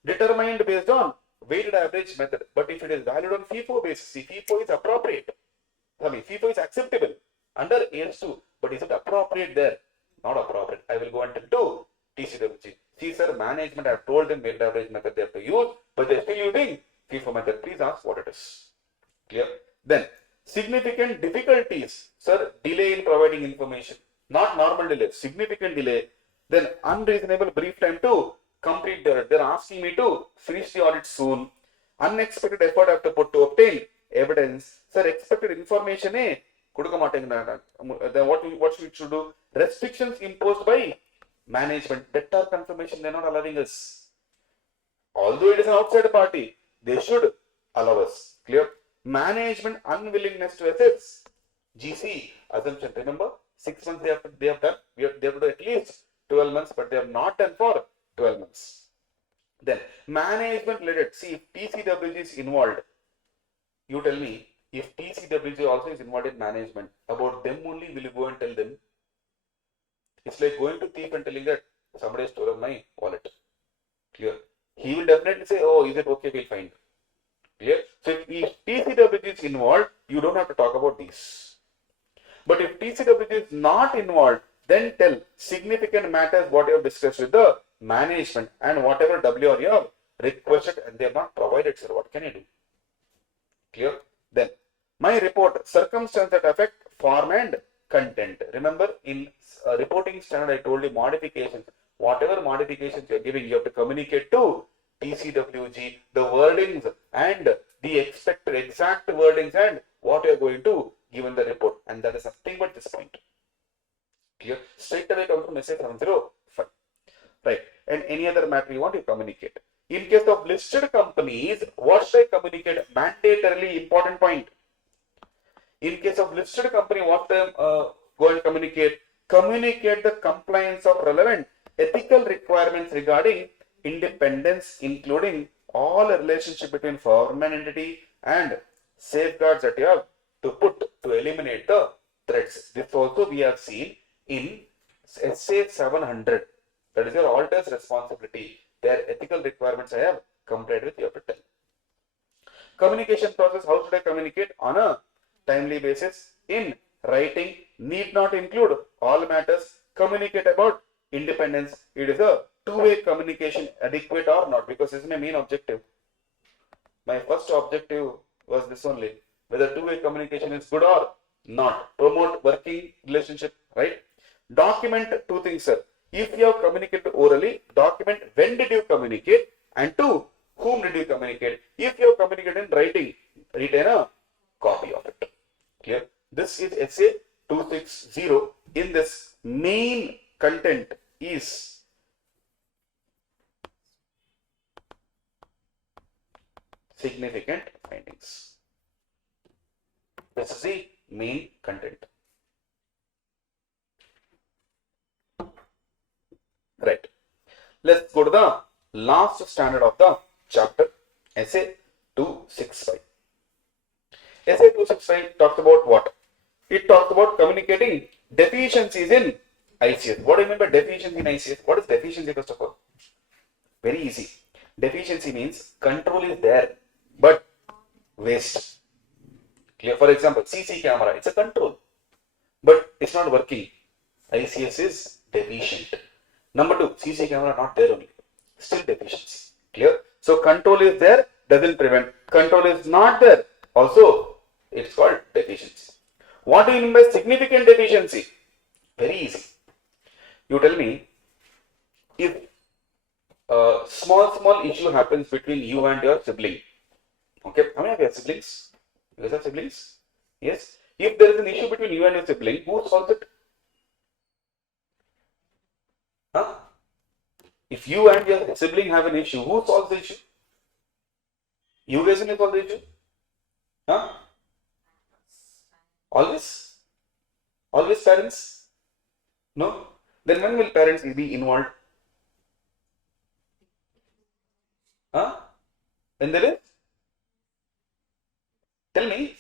Determined based on weighted average method. But if it is valued on FIFO basis, see, FIFO is appropriate. FIFO is acceptable under AS2, but is it appropriate there? Not appropriate. I will go and tell to TCWG. See, sir, management, I have told them weighted average method they have to use, but they are still using FIFO method. Please ask what it is. Clear? Then, significant difficulties. Sir, delay in providing information. Not normal delay, significant delay. Then, unreasonable brief time to complete the audit. They are asking me to finish the audit soon. Unexpected effort I have to put to obtain evidence. Sir, expected information then what we should do? Restrictions imposed by management. Debtor confirmation they are not allowing us. Although it is an outside party, they should allow us. Clear? Management unwillingness to assess GC assumption. Remember, 6 months they have done. They have done at least 12 months, but they have not done for 12 months. Then management related. See, if TCWG is involved, you tell me, if TCWG also is involved in management, about them only will you go and tell them? It's like going to thief and telling that somebody stole my wallet. Clear? He will definitely say, oh, is it okay? We'll find. Clear? So if TCWG is involved, you don't have to talk about these. But if TCWG is not involved, then tell significant matters what you have discussed with the management and whatever WR you have requested and they have not provided, sir. What can you do? Clear? Then my report, circumstances that affect form and content. Remember, in reporting standard, I told you modifications. Whatever modifications you are giving, you have to communicate to TCWG the wordings and the expected exact wordings and what you are going to give in the report. And that is nothing but this point. Clear? Straight away comes from message 705. Right. And any other matter you want to communicate. In case of listed companies, what should I communicate? Mandatorily important point. In case of listed company, what go and communicate? Communicate the compliance of relevant ethical requirements regarding independence, including all relationship between firm and entity and safeguards that you have to put to eliminate the threats. This also we have seen in SA 700. That is your auditor's responsibility. Their ethical requirements I have complied with, you have to tell. Communication process, how should I communicate? On a timely basis, in writing, need not include all matters. Communicate about independence. It is a two-way communication, adequate or not, because this is my main objective. My first objective was this only, whether two-way communication is good or not. Promote working relationship, right? Document two things, sir. If you have communicated orally, document when did you communicate and to whom did you communicate. If you have communicated in writing, retain a copy of it. Clear? This is SA 260. In this, main content is significant findings. This is the main content. Right. Let's go to the last standard of the chapter, SA 265. SA 265 talks about what? It talks about communicating deficiencies in ICS. What do you mean by deficiency in ICS? What is deficiency first of all? Very easy. Deficiency means control is there, but waste. Clear? For example, CC camera, it's a control, but it's not working. ICS is deficient. Number two, CC camera not there only. Still deficiency. Clear? So control is there, doesn't prevent. Control is not there. Also, it's called deficiency. What do you mean by significant deficiency? Very easy. You tell me, if a small issue happens between you and your sibling. Okay, how many of you have siblings? You guys have siblings? Yes. If there is an issue between you and your sibling, who solves it? Huh? If you and your sibling have an issue, who solves the issue? You guys will solve the issue? Huh? Always? Always parents? No? Then when will parents be involved? Huh? When there is? Tell me.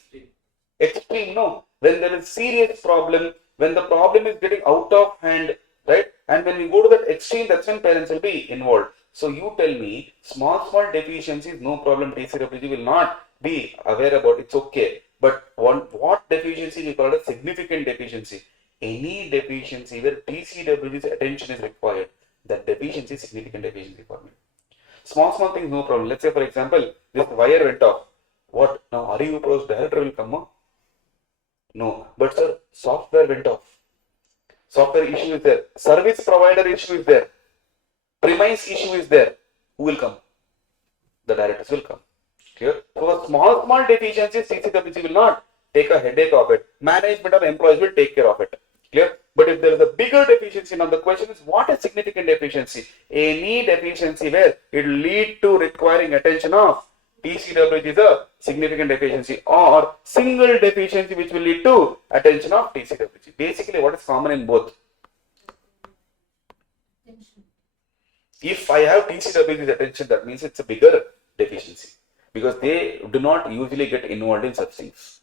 Extreme, no. When there is serious problem, when the problem is getting out of hand, right? And when we go to that extreme, that's when parents will be involved. So you tell me, small deficiencies, no problem, TCWG will not be aware about, it's okay. But what deficiency we call a significant deficiency? Any deficiency where TCWG's attention is required, that deficiency is significant deficiency for me. Small things, no problem. Let's say, for example, this wire went off. What? Now, ArivuPro's director will come up? No. But sir, software went off. Software issue is there. Service provider issue is there. Premise issue is there. Who will come? The directors will come. Clear? So, a small deficiencies, TCWG will not take a headache of it. Management or employees will take care of it. Clear? But if there is a bigger deficiency, now the question is, what is significant deficiency? Any deficiency where it will lead to requiring attention of TCWG is a significant deficiency or single deficiency which will lead to attention of TCWG. Basically, what is common in both? If I have TCWG's attention, that means it's a bigger deficiency because they do not usually get involved in such things.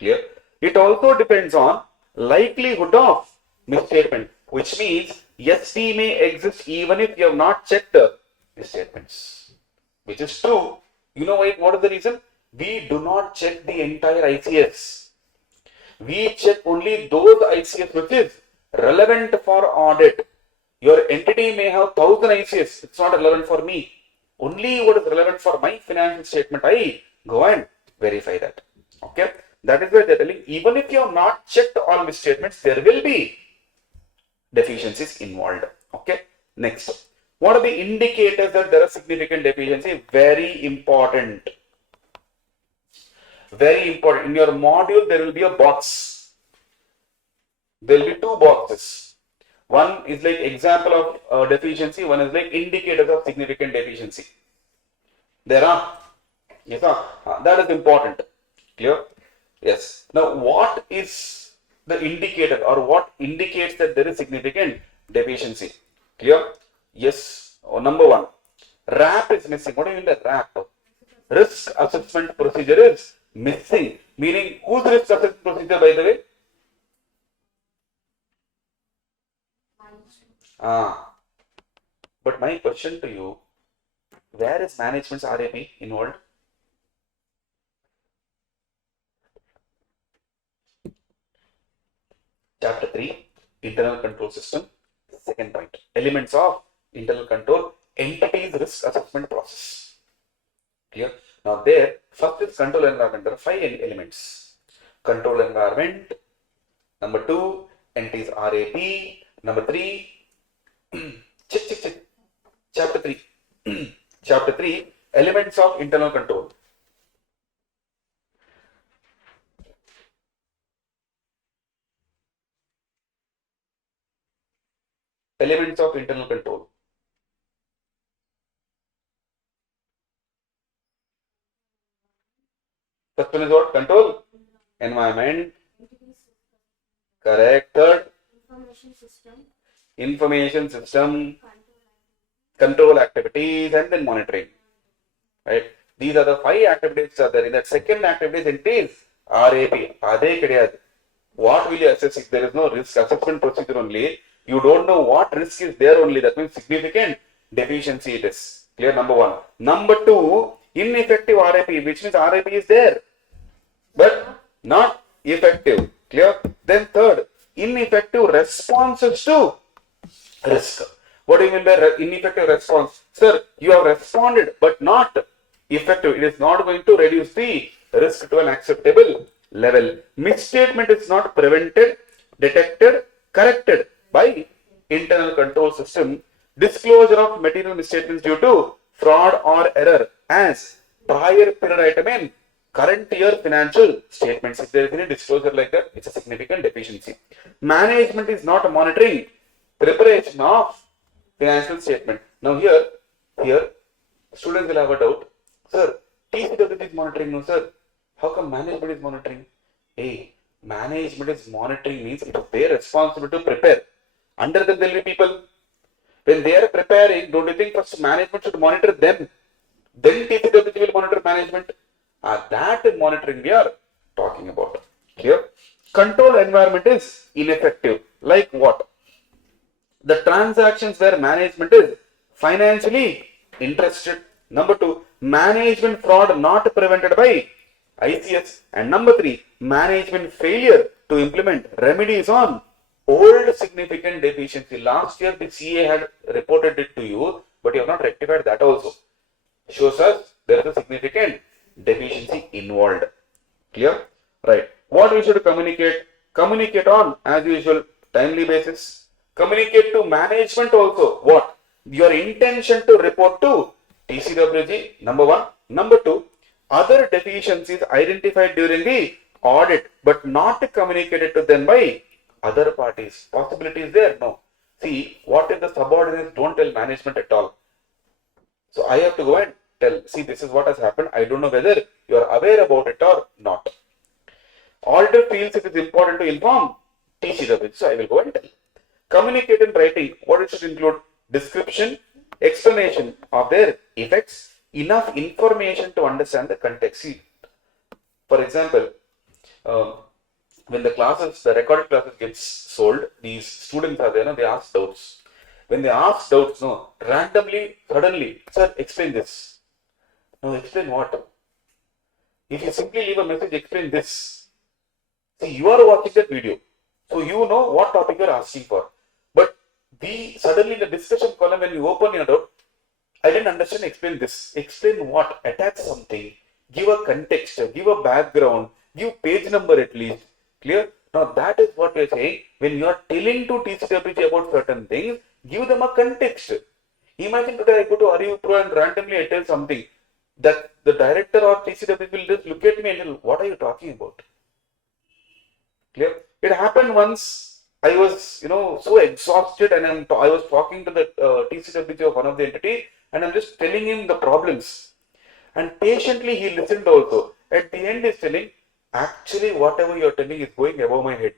Clear? It also depends on likelihood of misstatement, which means SD may exist even if you have not checked the misstatements, which is true. You know what is the reason? We do not check the entire ICS. We check only those ICS which is relevant for audit. Your entity may have 1000 ICS. It's not relevant for me. Only what is relevant for my financial statement, I go and verify that. Okay. That is why they're telling, even if you have not checked all misstatements, there will be deficiencies involved. Okay. Next. What are the indicators that there are significant deficiency? Very important. Very important. In your module, there will be a box. There will be two boxes. One is like example of deficiency. One is like indicators of significant deficiency. There are. Yes, that is important. Clear? Yes. Now, what is the indicator or what indicates that there is significant deficiency? Clear? Yes. Number one, RAP is missing. What do you mean by RAP? Risk assessment procedure is missing. Meaning, whose risk assessment procedure, by the way? But my question to you, where is management's RAP involved? Chapter 3, internal control system. Second point, elements of internal control, entities risk assessment process. Clear? Now there, first is control environment. There are 5 elements. Control environment. Number 2, entities RAP. Number 3, check. Chapter 3. Chapter 3, elements of internal control. Elements of internal control. First one is what? Control environment. Correct. Third, information system, control activities, and then monitoring. Right? These are the 5 activities are there. In that second activities, it is RAP. What will you assess if there is no risk assessment procedure only? You don't know what risk is there only. That means significant deficiency it is. Clear? Number 1. Number 2, ineffective RAP, which means RAP is there, but not effective. Clear? Then third, ineffective responses to risk. What do you mean by ineffective response? Sir, you have responded but not effective. It is not going to reduce the risk to an acceptable level. Misstatement is not prevented, detected, corrected by internal control system. Disclosure of material misstatements due to fraud or error as prior period item in current year financial statements. If there is any disclosure like that, it's a significant deficiency. Management is not monitoring preparation of financial statement. Now here, students will have a doubt. Sir, TCWG is monitoring. No, sir. How come management is monitoring? Hey, management is monitoring means it is their responsibility to prepare. Under them there will be people. When they are preparing, don't you think first management should monitor them? Then TCWG will monitor management. That monitoring we are talking about. Clear? Control environment is ineffective. Like what? The transactions where management is financially interested. Number 2, management fraud not prevented by ICS. And number 3, management failure to implement remedies on old significant deficiency. Last year the CA had reported it to you, but you have not rectified that also. Shows us there is a significant deficiency involved. Clear? Right. What we should communicate? Communicate on, as usual, timely basis. Communicate to management also. What? Your intention to report to TCWG, number 1. Number 2, other deficiencies identified during the audit but not communicated to them by other parties. Possibility is there? No. See, what if the subordinates don't tell management at all? So I have to go and tell, see, this is what has happened. I don't know whether you are aware about it or not. Auditor feels it is important to inform TCW, so I will go and tell. Communicate in writing. What it should include? Description, explanation of their effects, enough information to understand the context. See, for example, um, when the recorded classes gets sold, these students are there, no, they ask doubts. When they ask doubts, no, randomly, suddenly, sir, explain this. No, explain what? If you simply leave a message, explain this. See, you are watching that video, so you know what topic you are asking for. But we suddenly in the discussion column, when you open your doubt, I didn't understand, explain this. Explain what? Attach something. Give a context, give a background, give page number at least. Clear? Now that is what we are saying. When you are telling to TCWG about certain things, give them a context. Imagine today I go to ArivuPro and randomly I tell something that the director or TCWG will just look at me and tell, what are you talking about? Clear? It happened once. I was, so exhausted, and I was talking to the TCWG of one of the entity, and I'm just telling him the problems. And patiently he listened also. At the end, he's telling, actually, whatever you're telling is going above my head.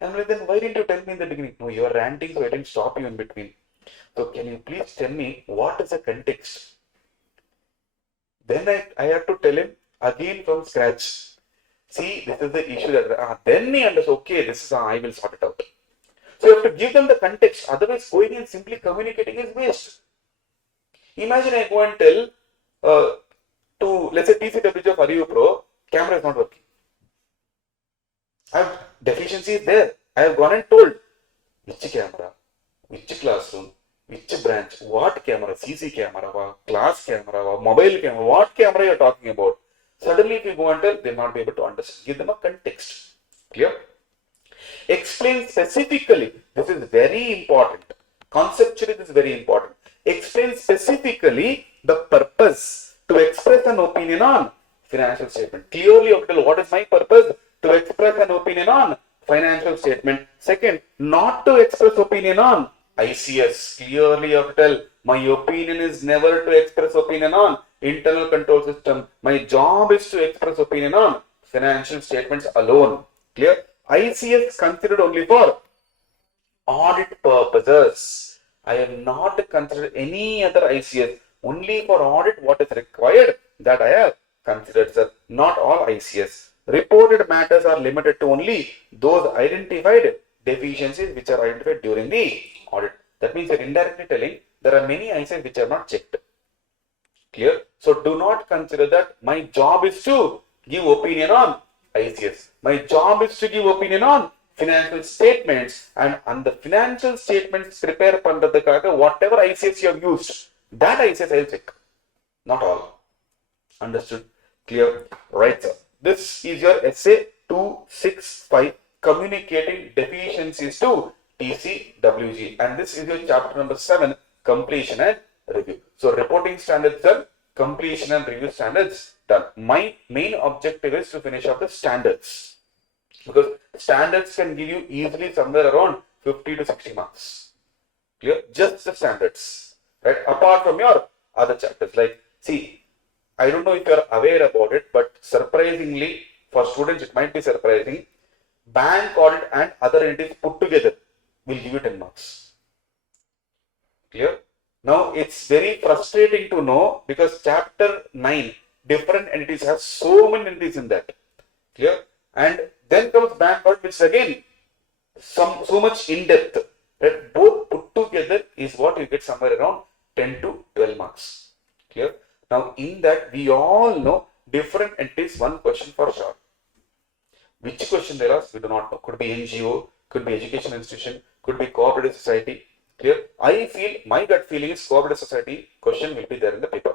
And I'm like, then why didn't you tell me in the beginning? No, you're ranting, so I didn't stop you in between. So can you please tell me what is the context? Then I have to tell him again from scratch. See, this is the issue that then he understands, okay, this is how I will sort it out. So you have to give them the context, otherwise going and simply communicating is waste. Imagine I go and tell to, let's say, TCWG of ArivuPro, camera is not working. Deficiency is there. I have gone and told which camera, which classroom, which branch, what camera, CC camera, class camera, mobile camera, what camera you are talking about. Suddenly, if you go and tell, they will not be able to understand. Give them a context. Clear? Explain specifically. This is very important. Conceptually, this is very important. Explain specifically the purpose to express an opinion on financial statement. Clearly, what is my purpose? To express an opinion on financial statement. Second, not to express opinion on ICS. Clearly, you have to tell, my opinion is never to express opinion on internal control system. My job is to express opinion on financial statements alone. Clear? ICS considered only for audit purposes. I have not considered any other ICS. Only for audit what is required, that I have considered, sir. Not all ICS. Reported matters are limited to only those identified deficiencies which are identified during the audit. That means you're indirectly telling there are many ICS which are not checked. Clear? So do not consider that my job is to give opinion on ICS. My job is to give opinion on financial statements, and on the financial statements prepare pandradhukkaga whatever ICS you have used, that ICS I will check. Not all. Understood? Clear? Right, sir. This is your essay 265, communicating deficiencies to TCWG, and this is your chapter number 7, completion and review. So reporting standards done, completion and review standards done. My main objective is to finish up the standards, because standards can give you easily somewhere around 50 to 60 marks. Clear? Just the standards, right? Apart from your other chapters, like, see, I don't know if you are aware about it, but surprisingly, for students it might be surprising, bank audit and other entities put together will give you 10 marks. Clear? Now, it's very frustrating to know, because chapter 9, different entities have so many entities in that. Clear? And then comes bank audit, which is again so much in depth. That both put together is what you get somewhere around 10 to 12 marks. Clear? Now, in that, we all know different entities, one question for sure. Which question there are, we do not know. Could be NGO, could be education institution, could be cooperative society. Clear? I feel, my gut feeling is cooperative society question will be there in the paper.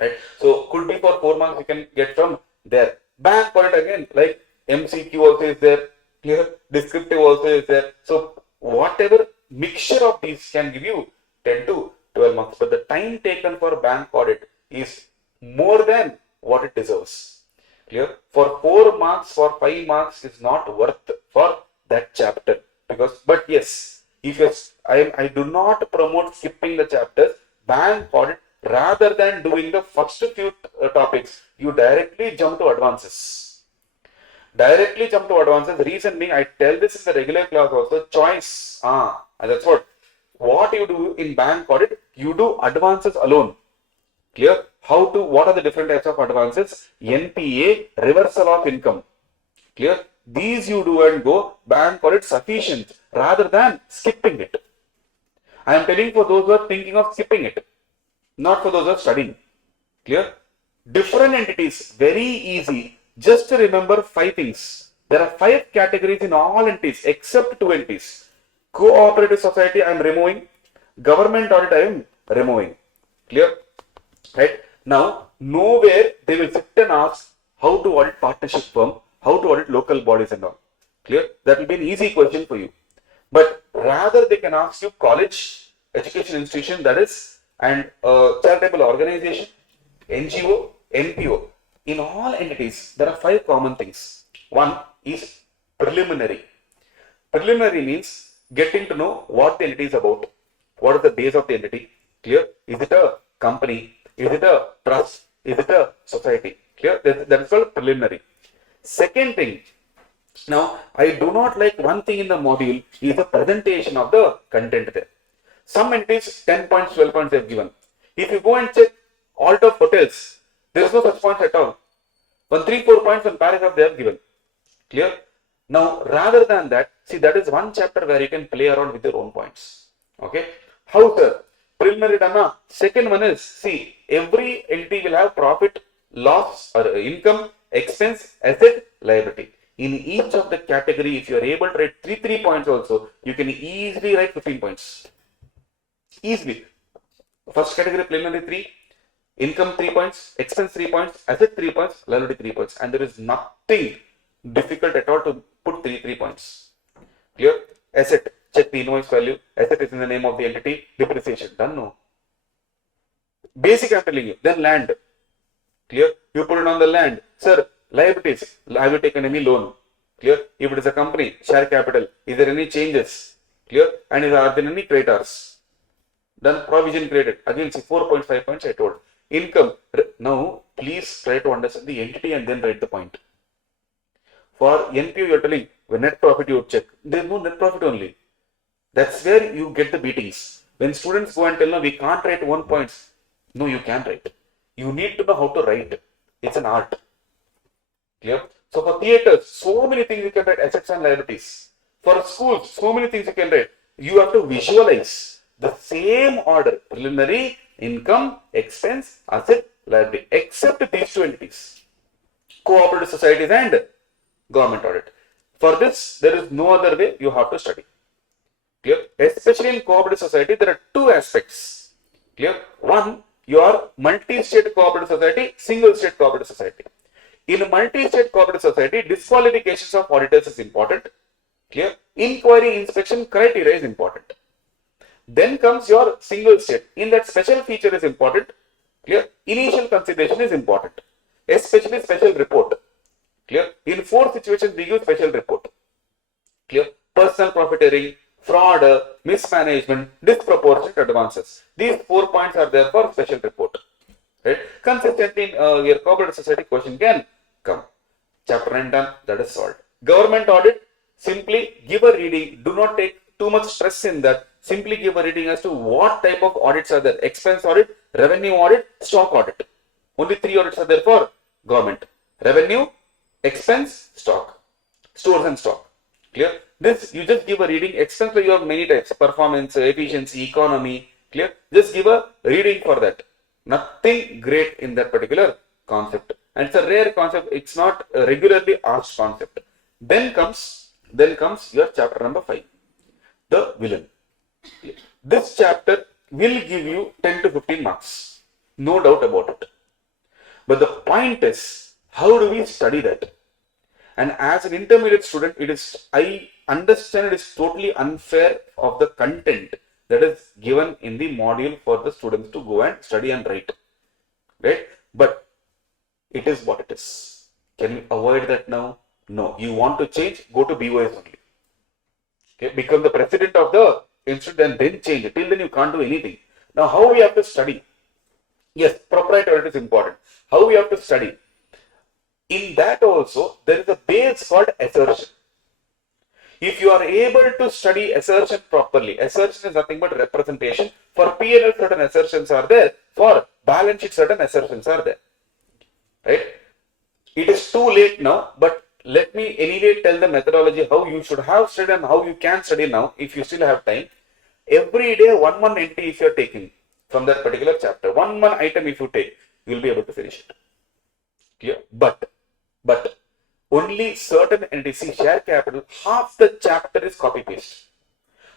Right? So, could be for 4 marks you can get from there. Bank audit again, like MCQ also is there. Clear? Descriptive also is there. So, whatever mixture of these can give you 10 to 12 marks. But the time taken for bank audit is more than what it deserves. Clear? For 4 marks, for 5 marks is not worth for that chapter. Because, but yes, if I do not promote skipping the chapters, bank audit rather than doing the first few topics, you directly jump to advances. Directly jump to advances. Reason being, I tell this in the regular class also, choice. And that's what you do in bank audit, you do advances alone. Clear? What are the different types of advances? NPA, reversal of income. Clear? These you do and go, bank audit sufficient rather than skipping it. I am telling for those who are thinking of skipping it, not for those who are studying. Clear? Different entities, very easy. Just to remember 5 things. There are 5 categories in all entities except 2 entities. Cooperative society I am removing. Government audit I am removing. Clear? Right? Now, nowhere they will sit and ask how to audit partnership firm, how to audit local bodies and all. Clear? That will be an easy question for you. But rather they can ask you college, education institution, that is, and charitable organization, NGO, NPO. In all entities, there are 5 common things. One is preliminary. Preliminary means getting to know what the entity is about. What is the base of the entity? Clear? Is it a company? Is it a trust? Is it a society? Clear? That is called preliminary. Second thing, now I do not like one thing in the module is the presentation of the content there. Some entities 10 points, 12 points they have given. If you go and check all of hotels, there is no such points at all. 3-4 points on paragraph they have given. Clear? Now, rather than that, see, that is one chapter where you can play around with your own points. Okay? How, sir? Preliminary done. Second one is, see, every entity will have profit, loss, or income, expense, asset, liability. In each of the category, if you are able to write 3 points also, you can easily write 15 points. Easily. First category, preliminary 3, income 3 points, expense 3 points, asset 3 points, liability 3 points. And there is nothing difficult at all to put 3 points. Clear? Asset, check the invoice value. Asset is in the name of the entity. Depreciation, done, no. Basic I am telling you. Then land. Clear? You put it on the land. Sir, liabilities. Have you taken any loan? Clear? If it is a company, share capital. Is there any changes? Clear? And are there any creditors? Done, provision created. Again, see 4.5 points I told. Income. Now, please try to understand the entity and then write the point. For NPO, you are telling, when net profit you check. There is no net profit only. That's where you get the beatings. When students go and tell, no, we can't write 1 points. No, you can write. You need to know how to write. It's an art. Clear? So for theaters, so many things you can write, assets and liabilities. For schools, so many things you can write. You have to visualize the same order. Preliminary, income, expense, asset, liability. Except these 2 entities. Cooperative societies and government audit. For this, there is no other way, you have to study. Clear? Especially in cooperative society, there are 2 aspects. Clear? One, your multi-state cooperative society, single-state cooperative society. In a multi-state cooperative society, disqualifications of auditors is important. Clear? Inquiry inspection criteria is important. Then comes your single state. In that, special feature is important. Clear? Initial consideration is important. Especially special report. Clear? In 4 situations, we use special report. Clear? Personal profiteering, fraud, mismanagement, disproportionate advances. These 4 points are there for special report. Right? Consistently, your cooperative society question can come. Chapter 9 done, that is solved. Government audit, simply give a reading. Do not take too much stress in that. Simply give a reading as to what type of audits are there. Expense audit, revenue audit, stock audit. Only 3 audits are there for government. Revenue, expense, stock. Stores and stock. Clear? This, you just give a reading. Expense, you have many types. Performance, efficiency, economy. Clear? Just give a reading for that. Nothing great in that particular concept. And it's a rare concept. It's not a regularly asked concept. Then comes your chapter number 5. The villain. This chapter will give you 10 to 15 marks. No doubt about it. But the point is, how do we study that? And as an intermediate student, I understand it is totally unfair of the content that is given in the module for the students to go and study and write. Right? But it is what it is. Can we avoid that now? No. You want to change? Go to BOS only. Okay? Become the president of the institute and then change it. Till then you can't do anything. Now how we have to study? Yes, proprietary audit is important. How we have to study? In that also, there is a base called assertion. If you are able to study assertion properly, assertion is nothing but representation. For P&L, certain assertions are there. For balance sheet, certain assertions are there. Right? It is too late now, but let me anyway tell the methodology how you should have studied and how you can study now if you still have time. Every day, one entry if you are taking from that particular chapter, one item if you take, you will be able to finish it. Clear? But only certain entities, see share capital, half the chapter is copy paste.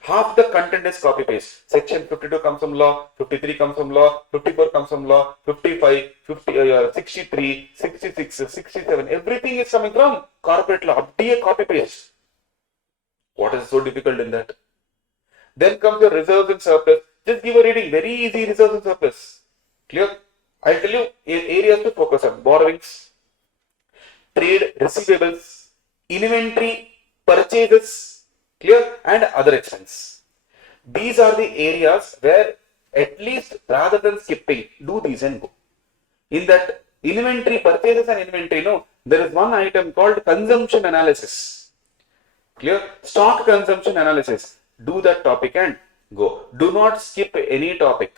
Half the content is copy paste. Section 52 comes from law, 53 comes from law, 54 comes from law, 55, 63, 66, 67. Everything is coming from corporate law. Be copy paste. What is so difficult in that? Then comes your reserves and surplus. Just give a reading. Very easy reserves and surplus. Clear? I'll tell you areas to focus on. Borrowings, trade receivables, inventory, purchases, clear, and other expense. These are the areas where at least rather than skipping, do these and go. In that inventory, purchases and inventory, no, there is one item called consumption analysis. Clear? Stock consumption analysis. Do that topic and go. Do not skip any topic.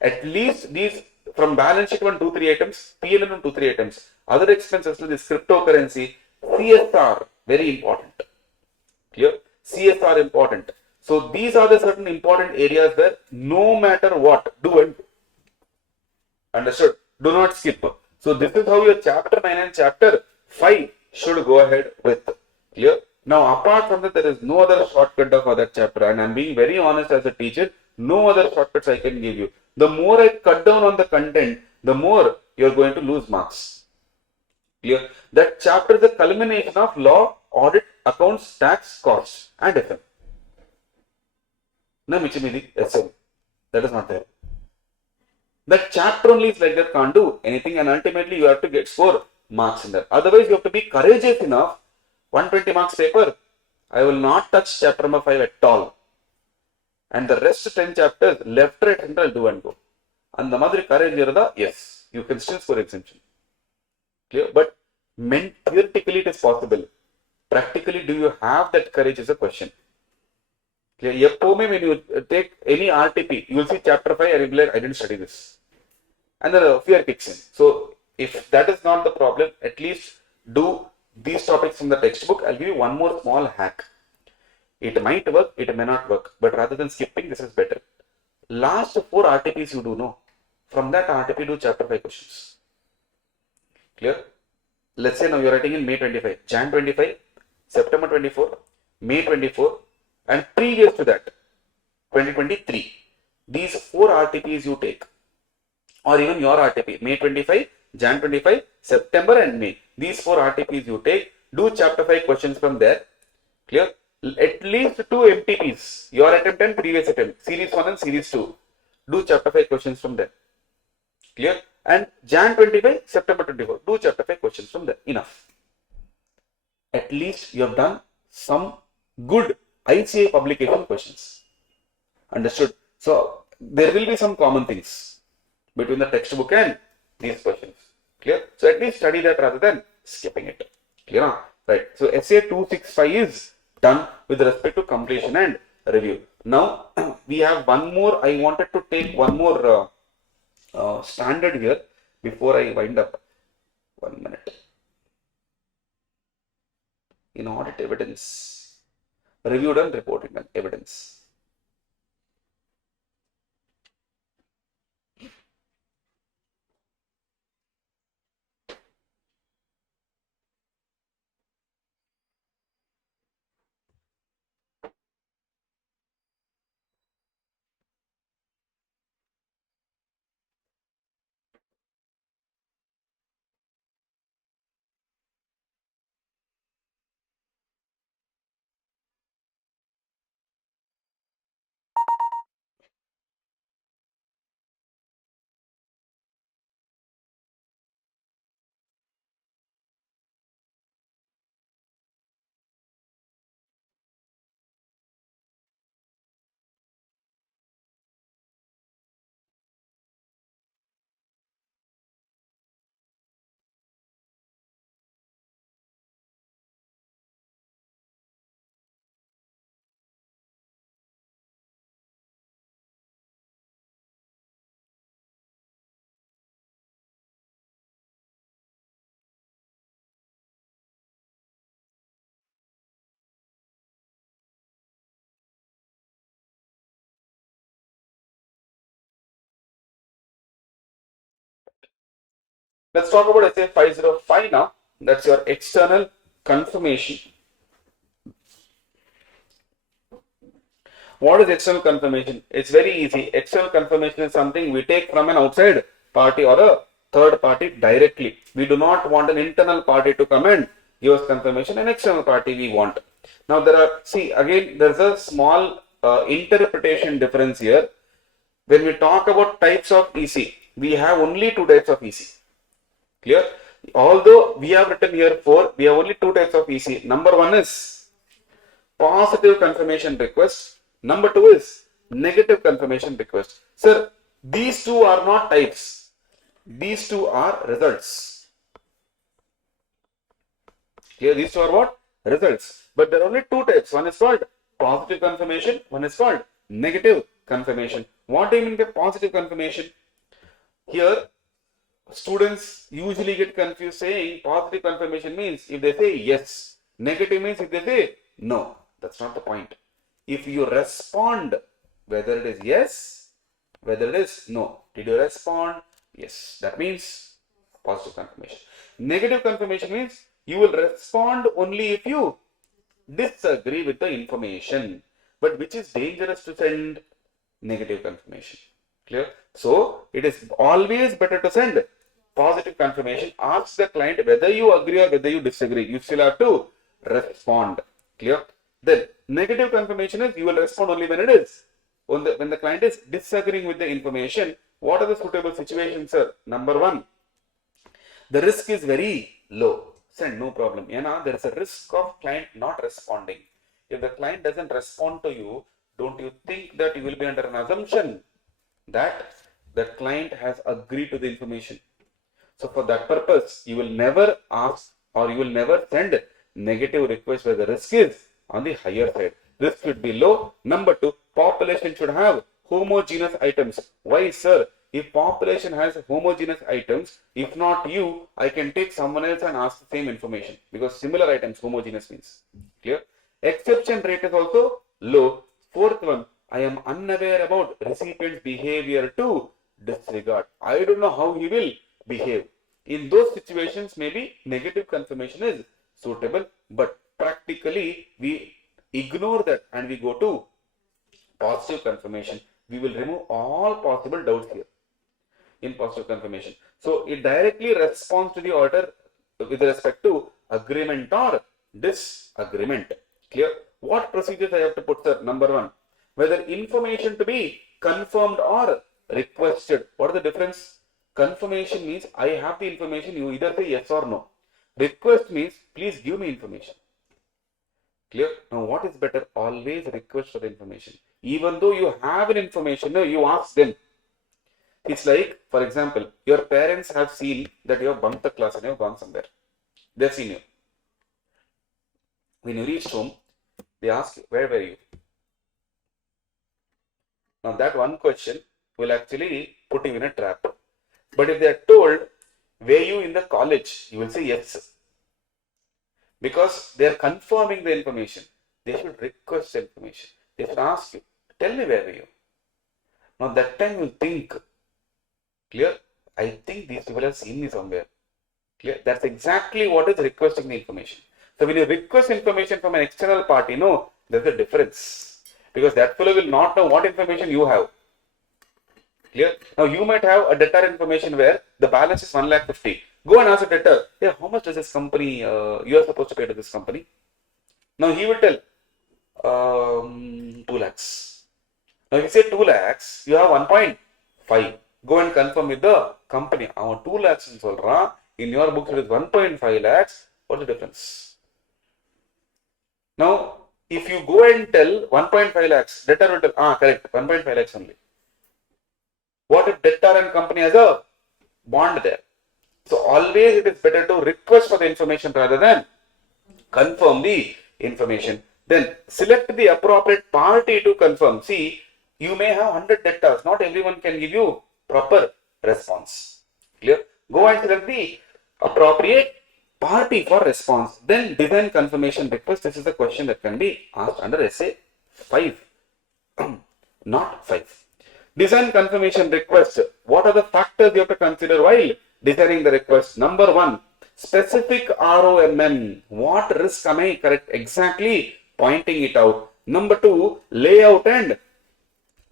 At least these from balance sheet 1, 2, 3 items, P&L 1, 2, 3 items, other expenses to this cryptocurrency, CSR, very important. Clear? CSR important. So these are the certain important areas where no matter what, do and do. Understood? Do not skip. So this is how your chapter 9 and chapter 5 should go ahead with. Clear? Now apart from that, there is no other shortcut for that chapter, and I'm being very honest as a teacher, no other shortcuts I can give you. The more I cut down on the content, the more you're going to lose marks. Clear? That chapter is a culmination of law, audit, accounts, tax, costs, and FM. No Michimidi, SM. That is not there. That chapter only is like that, can't do anything, and ultimately you have to get score marks in that. Otherwise, you have to be courageous enough. 120 marks paper, I will not touch chapter number 5 at all. And the rest 10 chapters, left, right, center, I'll do and go. And the mother courage, yes, you can still score exemption. Clear? But theoretically, it is possible. Practically, do you have that courage is a question. Clear? When you take any RTP, you will see chapter 5 and you will be like, I didn't study this. And the fear kicks in. So, if that is not the problem, at least do these topics from the textbook. I'll give you one more small hack. It might work, it may not work, but rather than skipping, this is better. Last 4 RTPs you do know. From that RTP, do chapter 5 questions. Clear? Let's say now you're writing in May 25, Jan 25, September 24, May 24, and previous to that, 2023. These 4 RTPs you take, or even your RTP, May 25, Jan 25, September and May. These 4 RTPs you take, do chapter 5 questions from there. Clear? At least 2 MTPs, your attempt and previous attempt, series 1 and series 2. Do chapter 5 questions from there. Clear? And Jan 25, September 24, do chapter 5 questions from there. Enough. At least you have done some good ICAI publication questions. Understood? So, there will be some common things between the textbook and these questions. Clear? So, at least study that rather than skipping it. Clear? Right. So, SA 265 is done with respect to completion and review. Now, we have one more. I wanted to take one more standard here before I wind up. 1 minute. In audit evidence, reviewed and reported evidence. Let's talk about SA 505 now. That's your external confirmation. What is external confirmation? It's very easy. External confirmation is something we take from an outside party or a third party directly. We do not want an internal party to come and give us confirmation. An external party we want. Now there are, see again, there's a small interpretation difference here. When we talk about types of EC, we have only two types of EC. Clear? Although we have written here 4, we have only two types of EC. Number 1 is positive confirmation request. Number 2 is negative confirmation request. Sir, these two are not types. These two are results. Clear? These two are what? Results. But there are only two types. One is called positive confirmation. One is called negative confirmation. What do you mean by positive confirmation? Here, students usually get confused saying positive confirmation means if they say yes. Negative means if they say no. That's not the point. If you respond, whether it is yes, whether it is no. Did you respond? Yes. That means positive confirmation. Negative confirmation means you will respond only if you disagree with the information. But which is dangerous to send? Negative confirmation. Clear? So, it is always better to send positive confirmation. Ask the client whether you agree or whether you disagree. You still have to respond. Clear? Then, negative confirmation is you will respond only when it is. When the client is disagreeing with the information. What are the suitable situations, sir? Number 1, the risk is very low. Send, no problem. There is a risk of client not responding. If the client doesn't respond to you, don't you think that you will be under an assumption that the client has agreed to the information? So for that purpose, you will never ask or you will never send negative request where the risk is on the higher side. Risk should be low. Number 2, population should have homogeneous items. Why, sir? If population has homogeneous items, if not you, I can take someone else and ask the same information because similar items, homogeneous means. Clear? Exception rate is also low. 4th one, I am unaware about recipient's behavior to disregard. I don't know how he will behave. In those situations, maybe negative confirmation is suitable, but practically we ignore that and we go to positive confirmation. We will remove all possible doubts here in positive confirmation. So it directly responds to the order with respect to agreement or disagreement. Clear? What procedures I have to put, sir? Number 1, whether information to be confirmed or requested. What is the difference? Confirmation means I have the information, you either say yes or no. Request means please give me information. Clear? Now what is better? Always request for the information. Even though you have an information, no, you ask them. It's like, for example, your parents have seen that you have bunked the class and you have gone somewhere. They've seen you. When you reach home, they ask you, where were you? Now that one question will actually put you in a trap. But if they are told, were you in the college? You will say yes. Because they are confirming the information. They should request the information. They should ask you, tell me where were you? Now that time you will think, clear? I think these people have seen me somewhere. Clear? That's exactly what is requesting the information. So when you request information from an external party, no, there's a difference. Because that fellow will not know what information you have. Clear? Now you might have a debtor information where the balance is 1,50,000. Go and ask a debtor, hey, how much does this company, you are supposed to pay to this company? Now he will tell, 2 lakhs. Now if you say 2 lakhs, you have 1.5. Go and confirm with the company. 2 lakhs in your books it is 1.5 lakhs. What's the difference? Now, if you go and tell 1.5 lakhs, debtor will tell, correct, 1.5 lakhs only. What if debtor and company has a bond there? So always it is better to request for the information rather than confirm the information. Then select the appropriate party to confirm. See, you may have 100 debtors. Not everyone can give you proper response. Clear? Go and select the appropriate party for response. Then design confirmation request. This is the question that can be asked under SA 5, not 5. Design confirmation request. What are the factors you have to consider while designing the request. Number one, specific ROMM. What risk am I correct? Exactly pointing it out. Number two, layout and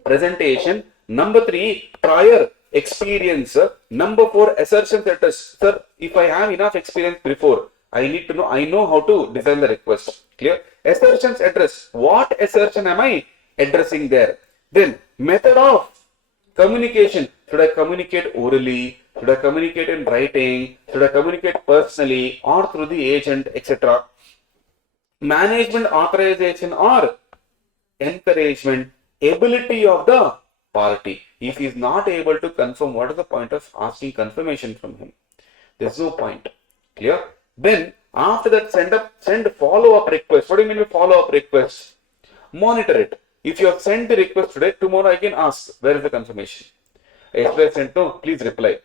presentation. Number three, prior experience. Number four, assertion setters. Sir, if I have enough experience before, I need to know, I know how to design the request. Clear? Assertions address. What assertion am I addressing there? Then, method of communication. Should I communicate orally? Should I communicate in writing? Should I communicate personally or through the agent, etc.? Management authorization or encouragement, ability of the party. If he is not able to confirm, what is the point of asking confirmation from him? There's no point. Clear? Then after that, send follow-up request. What do you mean by follow-up request? Monitor it. If you have sent the request today, tomorrow I can ask, where is the confirmation? Yesterday I sent, no, please reply.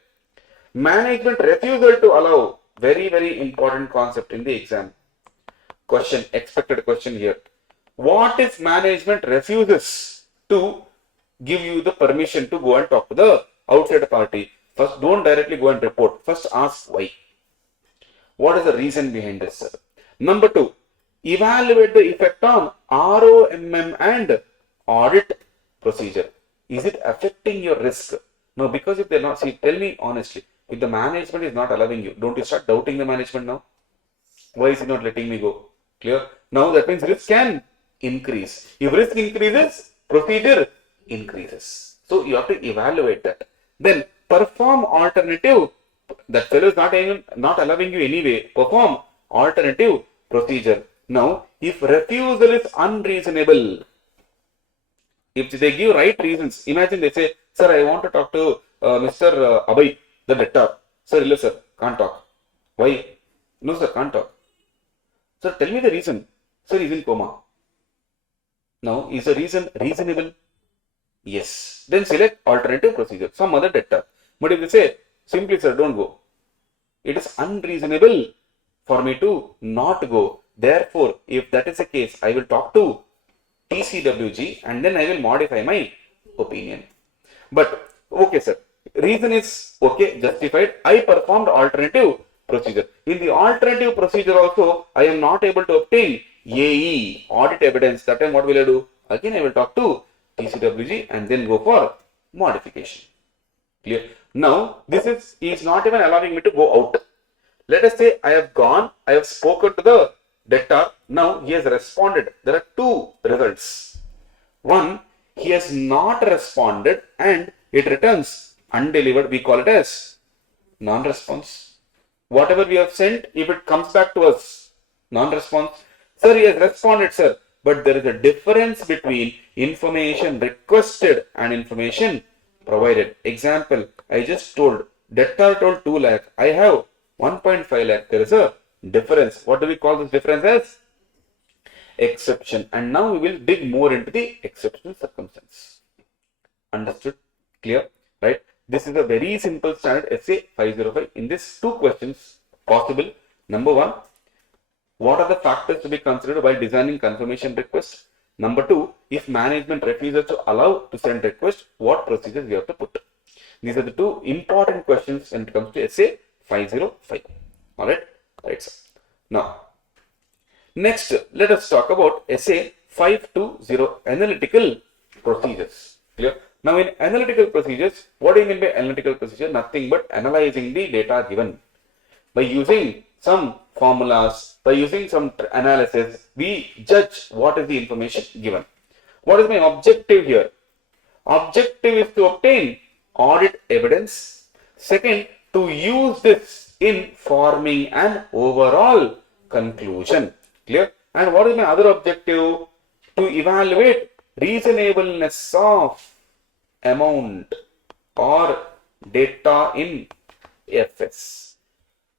Management refusal to allow. Very, very important concept in the exam. Question, expected question here. What if management refuses to give you the permission to go and talk to the outside party? First, don't directly go and report. First, ask why. What is the reason behind this, sir? Number two, evaluate the effect on ROMM and audit procedure. Is it affecting your risk? No, because if they're not, see, tell me honestly, if the management is not allowing you, don't you start doubting the management now? Why is it not letting me go? Clear? Now that means risk can increase. If risk increases, procedure increases. So you have to evaluate that. Then perform alternative. That fellow is not allowing you anyway. Perform alternative procedure. Now, if refusal is unreasonable, if they give right reasons, imagine they say, sir, I want to talk to Mr. Abhay, the debtor. Sir, hello, sir, can't talk. Why? No, sir, can't talk. Sir, tell me the reason. Sir, he's in coma. Now, is the reason reasonable? Yes. Then select alternative procedure, some other debtor. But if they say, simply, sir, don't go. It is unreasonable for me to not go. Therefore, if that is the case, I will talk to TCWG and then I will modify my opinion. But, okay, sir, reason is okay, justified. I performed alternative procedure. In the alternative procedure also, I am not able to obtain AE, audit evidence. That time what will I do? Again, I will talk to TCWG and then go for modification. Clear? Now, this is not even allowing me to go out. Let us say I have gone, I have spoken to the debtor. Now, he has responded. There are two results. One, he has not responded and it returns undelivered. We call it as non-response. Whatever we have sent, if it comes back to us, non-response. Sir, he has responded, sir. But there is a difference between information requested and information provided. Example, I just told, debtor told 2 lakh. I have 1.5 lakh. There is a difference. What do we call this difference as? Exception. And now we will dig more into the exceptional circumstance. Understood? Clear? Right? This is a very simple standard essay 505. In this, 2 questions possible. Number 1, what are the factors to be considered while designing confirmation request? Number 2, if management refuses to allow to send request, what procedures we have to put? These are the 2 important questions when it comes to essay 505. Alright? Right, sir. Now, next, let us talk about essay 520, analytical procedures. Clear? Now, in analytical procedures, what do you mean by analytical procedure? Nothing but analyzing the data given. By using some formulas, by using some analysis, we judge what is the information given. What is my objective here? Objective is to obtain audit evidence. Second, to use this in forming an overall conclusion. Clear? And what is my other objective? To evaluate reasonableness of amount or data in FS.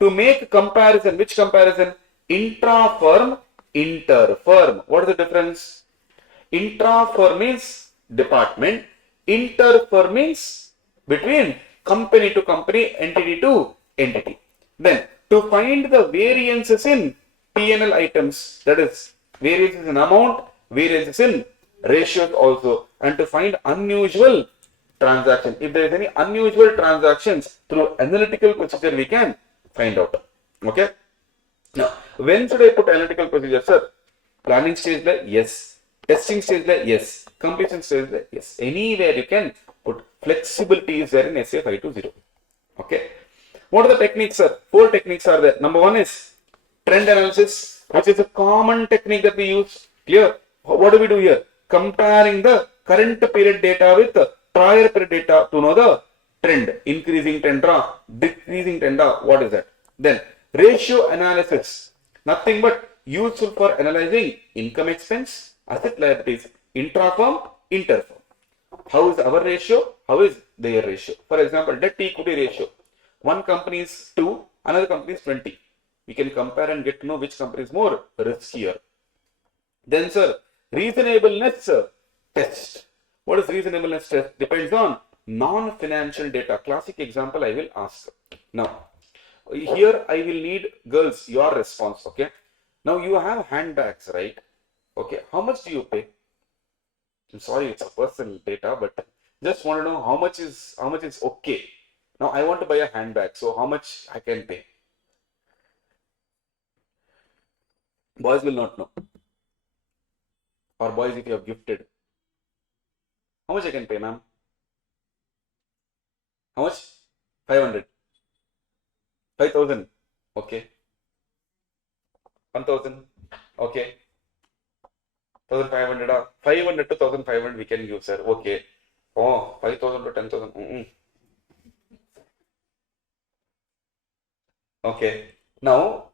To make comparison, which comparison? Intra-firm, inter-firm. What is the difference? Intra-firm means department. Inter-firm means between company to company, entity to entity. Then, to find the variances in P&L items, that is, variances in amount, variances in ratios also, and to find unusual transaction. If there is any unusual transactions through analytical procedure, we can find out. Okay. Now, when should I put analytical procedure, sir? Planning stage, yes. Testing stage, yes. Completion stage, yes. Anywhere you can put. Flexibility is there in SA 520. Okay. What are the techniques, sir? 4 techniques are there. Number 1 is trend analysis, which is a common technique that we use. Clear? What do we do here? Comparing the current period data with the prior period data to know the trend. Increasing trend, decreasing trend, what is that? Then ratio analysis, nothing but useful for analyzing income expense, asset liabilities, intra-firm, inter-firm. How is our ratio? How is their ratio? For example, debt equity ratio. One company is 2, another company is 20. We can compare and get to know which company is more riskier. Then, sir, reasonableness test. What is reasonableness test? Depends on non-financial data. Classic example I will ask. Now, here I will need, girls, your response. Okay. Now you have handbags, right? Okay. How much do you pay? I'm sorry, it's a personal data, but just want to know how much is okay. Now I want to buy a handbag, so how much I can pay? Boys will not know. Or boys, if you have gifted, how much I can pay, ma'am? How much? 500. 5,000. Okay. 1,000. Okay. 1,500. 500 to 1,500 we can give, sir. Okay. Oh, 5,000 to 10,000. Okay. Now,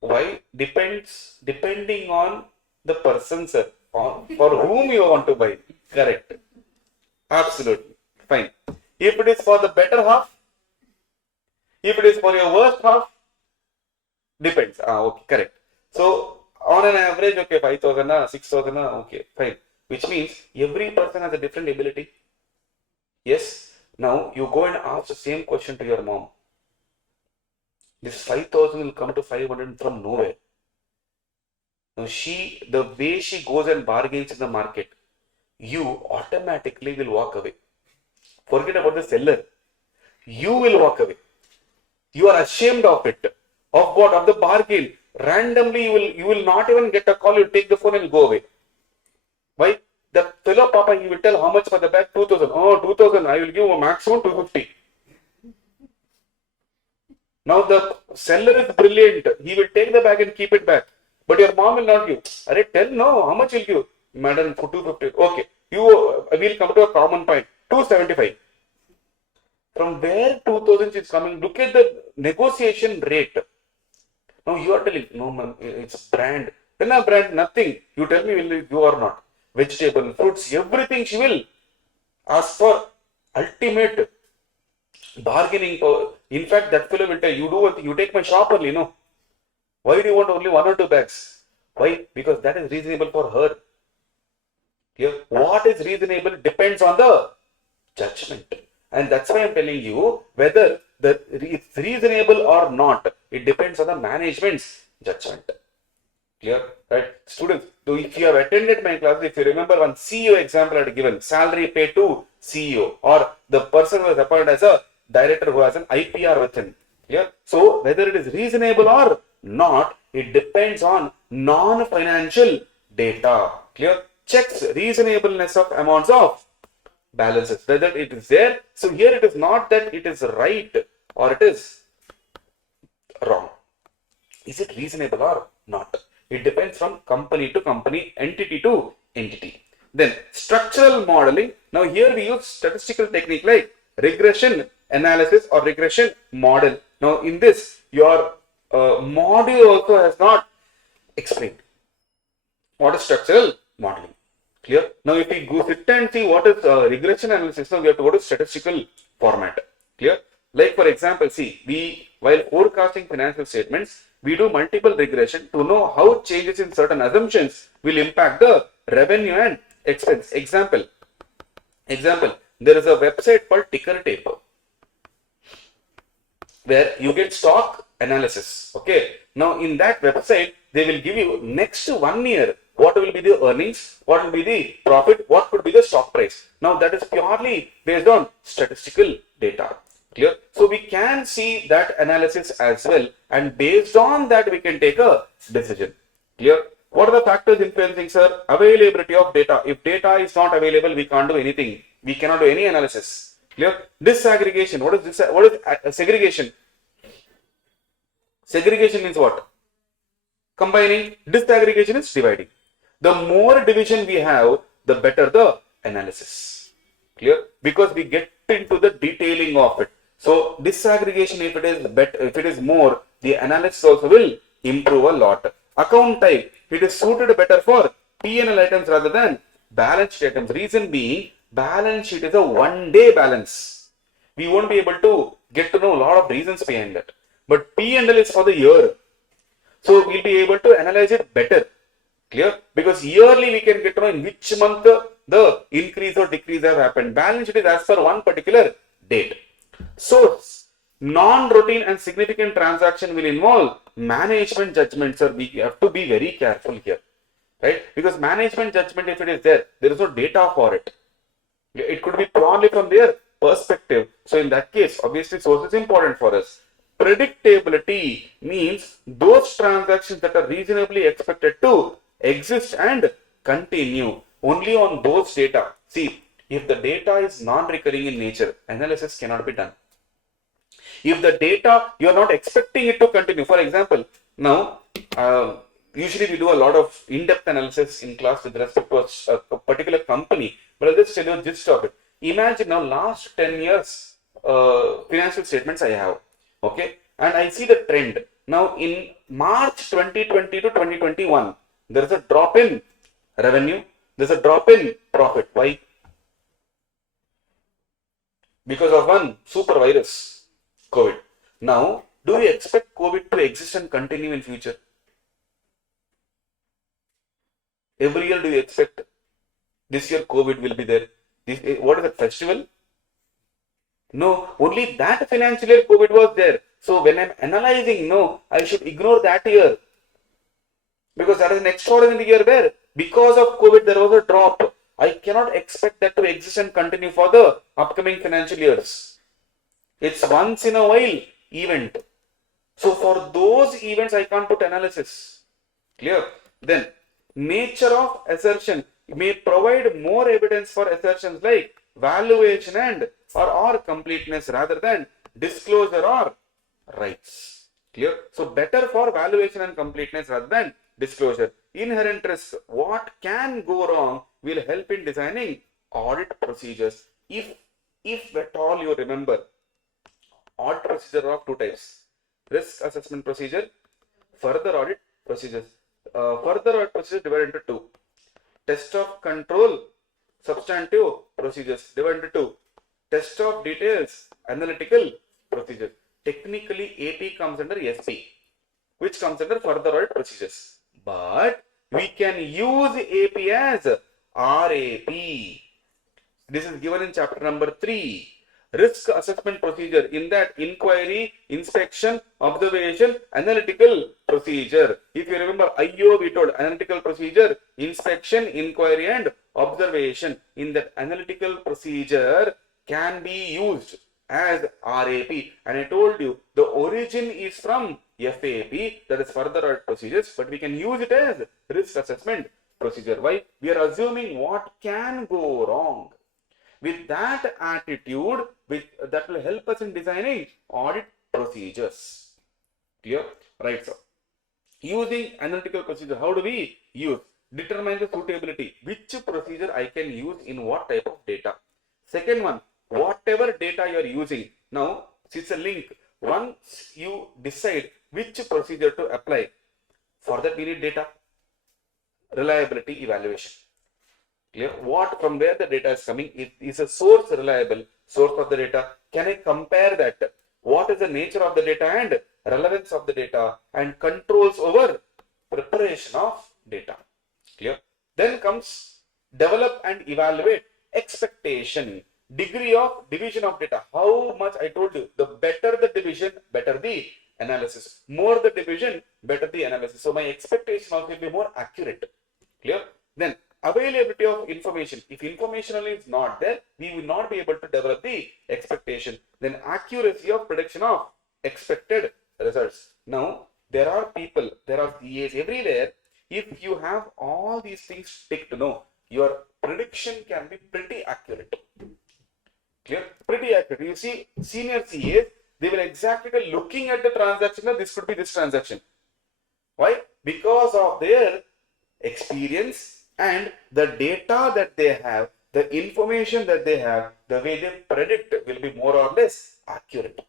why? Depending on the person, sir. For whom you want to buy. Correct. Absolutely. Fine. If it is for the better half, if it is for your worst half, depends. Okay, correct. So, on an average, okay, 5,000, 6,000, okay, fine. Which means every person has a different ability. Yes. Now, you go and ask the same question to your mom. This 5,000 will come to 500 from nowhere. Now, the way she goes and bargains in the market, you automatically will walk away. Forget about the seller. You will walk away. You are ashamed of it. Of what? Of the bargain. Randomly, you will not even get a call. You take the phone and go away. Why? The fellow papa, he will tell how much for the bag? 2,000. Oh, 2,000. I will give a maximum 250. Now the seller is brilliant. He will take the bag and keep it back. But your mom will not give. Arey, tell no. How much will give? Madam, for 250. Okay. You will come to a common point. 275. From where 2,000 is coming? Look at the negotiation rate. Now you are telling, no, ma'am, it's brand. Then a brand, nothing. You tell me, will you give or not? Vegetable, fruits, everything she will ask for ultimate bargaining power. In fact, that fellow will tell you take my shop only, no? Why do you want only 1 or 2 bags? Why? Because that is reasonable for her. Here, what is reasonable depends on the judgment. And that's why I'm telling you whether it's reasonable or not. It depends on the management's judgment. Clear? Right? Students, if you have attended my class, if you remember one CEO example I had given, salary pay to CEO or the person who is appointed as a director who has an IPR with him. Yeah. So whether it is reasonable or not, it depends on non-financial data. Clear? Checks reasonableness of amounts of balances, whether it is there. So here it is not that it is right or it is wrong. Is it reasonable or not? It depends from company to company, entity to entity. Then structural modeling. Now here we use statistical technique like regression analysis or regression model. Now in this, your module also has not explained what is structural modeling. Clear? Now if we go sit and see what is regression analysis, now we have to go to statistical format. Clear? Like for example, see, while forecasting financial statements, we do multiple regression to know how changes in certain assumptions will impact the revenue and expense. Example, there is a website called Ticker Tape where you get stock analysis. Okay. Now in that website, they will give you next 1 year what will be the earnings, what will be the profit, what could be the stock price. Now that is purely based on statistical data. Clear? So we can see that analysis as well, and based on that we can take a decision. Clear? What are the factors influencing, sir? Availability of data. If data is not available, we can't do anything. We cannot do any analysis. Clear? Disaggregation. What is this? What is segregation? Segregation means what? Combining. Disaggregation is dividing. The more division we have, the better the analysis. Clear? Because we get into the detailing of it. So disaggregation, if it is better, if it is more, the analysis also will improve a lot. Account type, it is suited better for P&L items rather than balance sheet items. Reason being, balance sheet is a one-day balance. We won't be able to get to know a lot of reasons behind that. But P&L is for the year. So we'll be able to analyze it better. Clear? Because yearly we can get to know in which month the increase or decrease have happened. Balance sheet is as per one particular date. Source. Non-routine and significant transaction will involve management judgment, sir. We have to be very careful here. Right? Because management judgment, if it is there is no data for it. It could be purely from their perspective. So in that case, obviously source is important for us. Predictability means those transactions that are reasonably expected to exist and continue only on those data. See, if the data is non-recurring in nature, analysis cannot be done. If the data, you are not expecting it to continue. For example, now, usually we do a lot of in-depth analysis in class with respect to a particular company, but I'll just tell you the gist of it. Imagine now last 10 years financial statements I have, okay, and I see the trend. Now in March 2020 to 2021, there is a drop in revenue, there is a drop in profit. Why? Because of one super virus, COVID. Now, do you expect COVID to exist and continue in future? Every year do you expect this year COVID will be there? What is a festival? No, only that financial year COVID was there. So when I'm analyzing, no, I should ignore that year. Because that is an extraordinary year where because of COVID there was a drop. I cannot expect that to exist and continue for the upcoming financial years. It's once in a while event. So for those events I can't put analysis. Clear? Then nature of assertion may provide more evidence for assertions like valuation and or completeness rather than disclosure or rights. Clear? So better for valuation and completeness rather than disclosure. Inherent risk. What can go wrong will help in designing audit procedures. If at all you remember, audit procedure of two types: risk assessment procedure, further audit procedures. Further audit procedure divided into two: test of control, substantive procedures divided into two; test of details, analytical procedures. Technically, AP comes under SP, which comes under further audit procedures. But we can use AP as RAP. This is given in chapter number 3. Risk assessment procedure. In that, inquiry, inspection, observation, analytical procedure. If you remember, IO we told analytical procedure, inspection, inquiry and observation. In that, analytical procedure can be used as RAP, and I told you the origin is from FAP, that is further audit procedures, but we can use it as risk assessment procedure. Why? We are assuming what can go wrong. With that attitude, that will help us in designing audit procedures. Clear? Right, sir. Using analytical procedure, how do we use? Determine the suitability. Which procedure I can use in what type of data. Second one, whatever data you are using. Now, it's a link. Once you decide which procedure to apply, for that we need data. Reliability evaluation. Clear? What, from where the data is coming? Is a source reliable? Source of the data. Can I compare that? What is the nature of the data and relevance of the data and controls over preparation of data? Clear? Then comes develop and evaluate expectation. Degree of division of data. How much? I told you, the better the division, better the analysis. More the division, better the analysis. So my expectation also will be more accurate. Clear? availability of information. If information is not there, we will not be able to develop the expectation. Then accuracy of prediction of expected results. Now, there are people, there are CAs everywhere. If you have all these things ticked, your prediction can be pretty accurate. Clear? Pretty accurate. You see, senior CAs, they will exactly be looking at the transaction, this could be this transaction. Why? Because of their experience and the data that they have, the information that they have, the way they predict will be more or less accurate.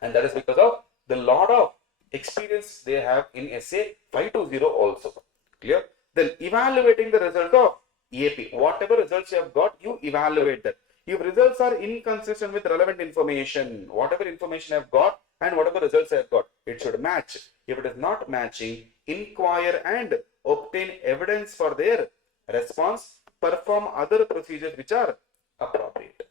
And that is because of the lot of experience they have in SA 520 also. Clear? Then evaluating the result of EAP. Whatever results you have got, you evaluate that. If results are inconsistent with relevant information, whatever information I have got and whatever results I have got, it should match. If it is not matching, inquire and obtain evidence for their response, perform other procedures which are appropriate.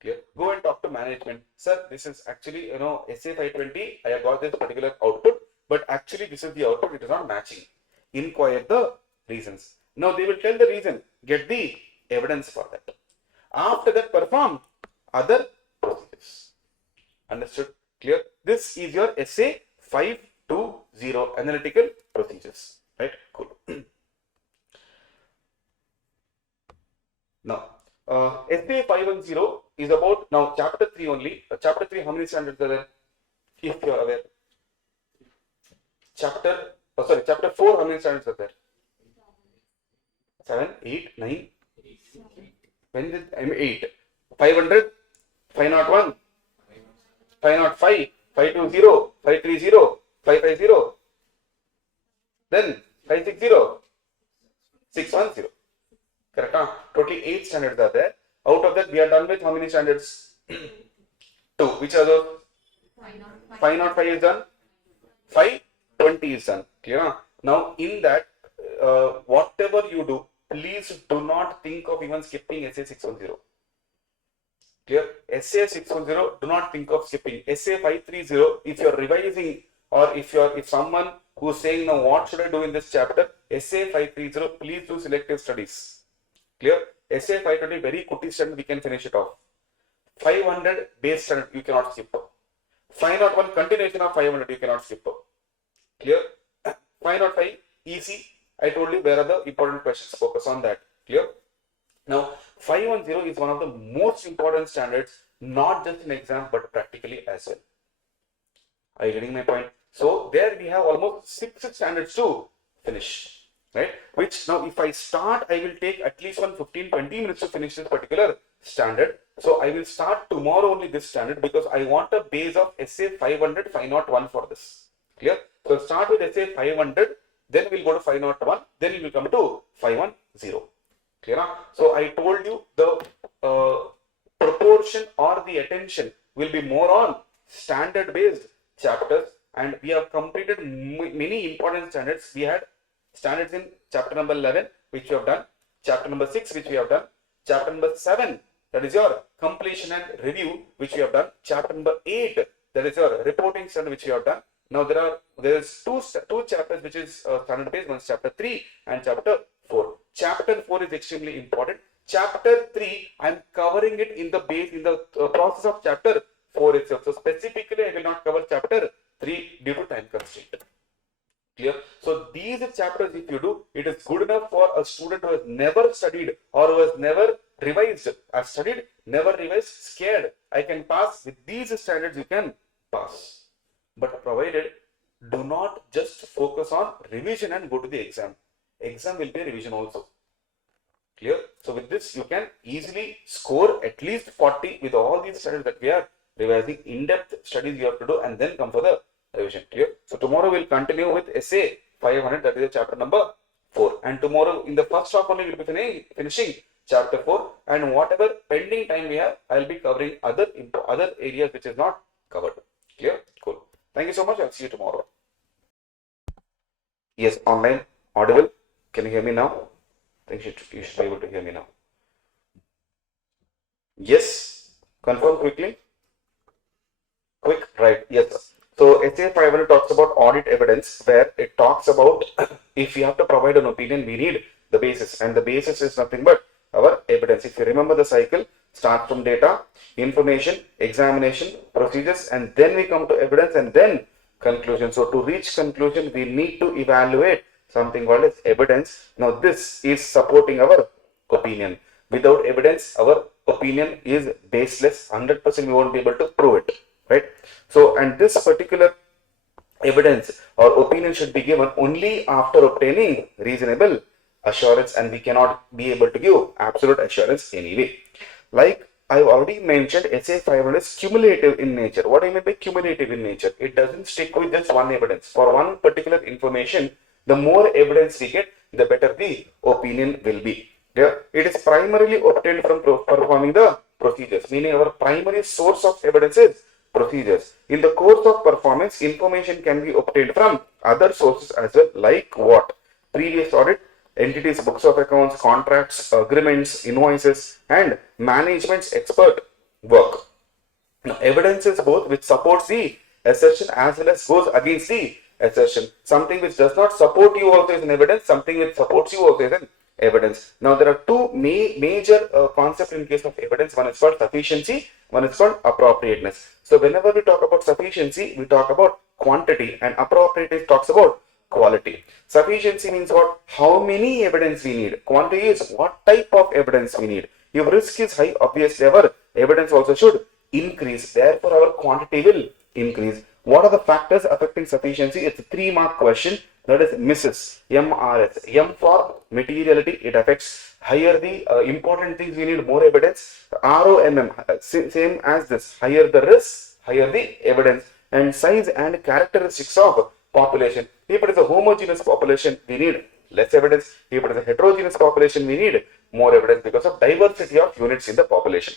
Clear? Go and talk to management. Sir, this is actually, SA 520, I have got this particular output, but actually this is the output, it is not matching. Inquire the reasons. Now they will tell the reason, get the evidence for that. After that, perform other procedures. Understood? Clear? This is your SA 520 analytical procedures. Right? Cool. Now, SA 510 is about, now chapter 3 only. Chapter 3, how many standards are there? If you are aware. Chapter 4, how many standards are there? 7, 8, 9. When did I mean 8? 500, 501, 505, 520, 530, 550. Then 560, 610. Correct? Totally 8 standards are there. Out of that, we are done with how many standards? 2. Which are those? 505 is done. 520 is done. Clear? Now, in that, whatever you do, please do not think of even skipping SA 610. Clear? SA 610, do not think of skipping. SA 530, if you are revising or if someone who is saying, now what should I do in this chapter? SA 530, please do selective studies. Clear? SA 520, very quick standard, we can finish it off. 500 base standard, you cannot skip. 501 continuation of 500, you cannot skip. Clear? 505 easy. I told you where are the important questions. Focus on that. Clear? Now, 510 is one of the most important standards, not just in exam, but practically as well. Are you getting my point? So, there we have almost 6 standards to finish. Right? Which now, if I start, I will take at least 15-20 minutes to finish this particular standard. So, I will start tomorrow only this standard because I want a base of SA 500, 501 for this. Clear? So, start with SA 500. Then we'll go to 501, then we will come to 510. Clear? So I told you the proportion or the attention will be more on standard based chapters, and we have completed many important standards. We had standards in chapter number 11, which we have done, chapter number 6, which we have done, chapter number 7, that is your completion and review, which we have done, chapter number 8, that is your reporting standard, which we have done. Now there is two chapters which is standard based. One is chapter 3 and chapter 4. Chapter 4 is extremely important. Chapter 3 I am covering it in the process of chapter 4 itself. So specifically I will not cover chapter 3 due to time constraint. Clear? So these chapters, if you do, it is good enough for a student who has never studied or who has never revised. I've studied, never revised, scared. I can pass with these standards. You can pass. But provided, do not just focus on revision and go to the exam. Exam will be a revision also. Clear? So with this, you can easily score at least 40 with all these studies that we are revising. In-depth studies you have to do and then come for the revision. Clear? So tomorrow we'll continue with SA 500, that is chapter number 4. And tomorrow in the first half only we'll be finishing chapter 4. And whatever pending time we have, I'll be covering other areas which is not covered. Clear? Cool. Thank you so much. I'll see you tomorrow. Yes, online, audible. Can you hear me now? I think you should be able to hear me now. Yes. Confirm quickly. Quick, right? Yes. So SA 500 talks about audit evidence, where it talks about if we have to provide an opinion, we need the the basis, and the basis is nothing but our evidence. If you remember the cycle, start from data, information, examination, procedures, and then we come to evidence and then conclusion. So to reach conclusion, we need to evaluate something called as evidence. Now this is supporting our opinion. Without evidence, our opinion is baseless. 100% we won't be able to prove it, right? So, and this particular evidence or opinion should be given only after obtaining reasonable assurance, and we cannot be able to give absolute assurance anyway. Like I've already mentioned, SA 500 is cumulative in nature. What do I mean by cumulative in nature? It doesn't stick with just one evidence. For one particular information, the more evidence we get, the better the opinion will be. It is primarily obtained from performing the procedures, meaning our primary source of evidence is procedures. In the course of performance, information can be obtained from other sources as well, like what? Previous audit, entities' books of accounts, contracts, agreements, invoices, and management's expert work. Now, evidence is both which supports the assertion as well as goes against the assertion. Something which does not support you also is an evidence, something which supports you also is an evidence. Now, there are two major concepts in case of evidence. One is called sufficiency, one is called appropriateness. So, whenever we talk about sufficiency, we talk about quantity, and appropriateness talks about quality. Sufficiency means what? How many evidence we need. Quantity is what type of evidence we need. If risk is high, obviously our evidence also should increase. Therefore, our quantity will increase. What are the factors affecting sufficiency? It's a 3-mark question. That is MRS. MRS. M for materiality. It affects higher the important things we need more evidence. ROMM. Same as this. Higher the risk, higher the evidence. And size and characteristics of population. If it is a homogeneous population, we need less evidence. If it is a heterogeneous population, we need more evidence because of diversity of units in the population.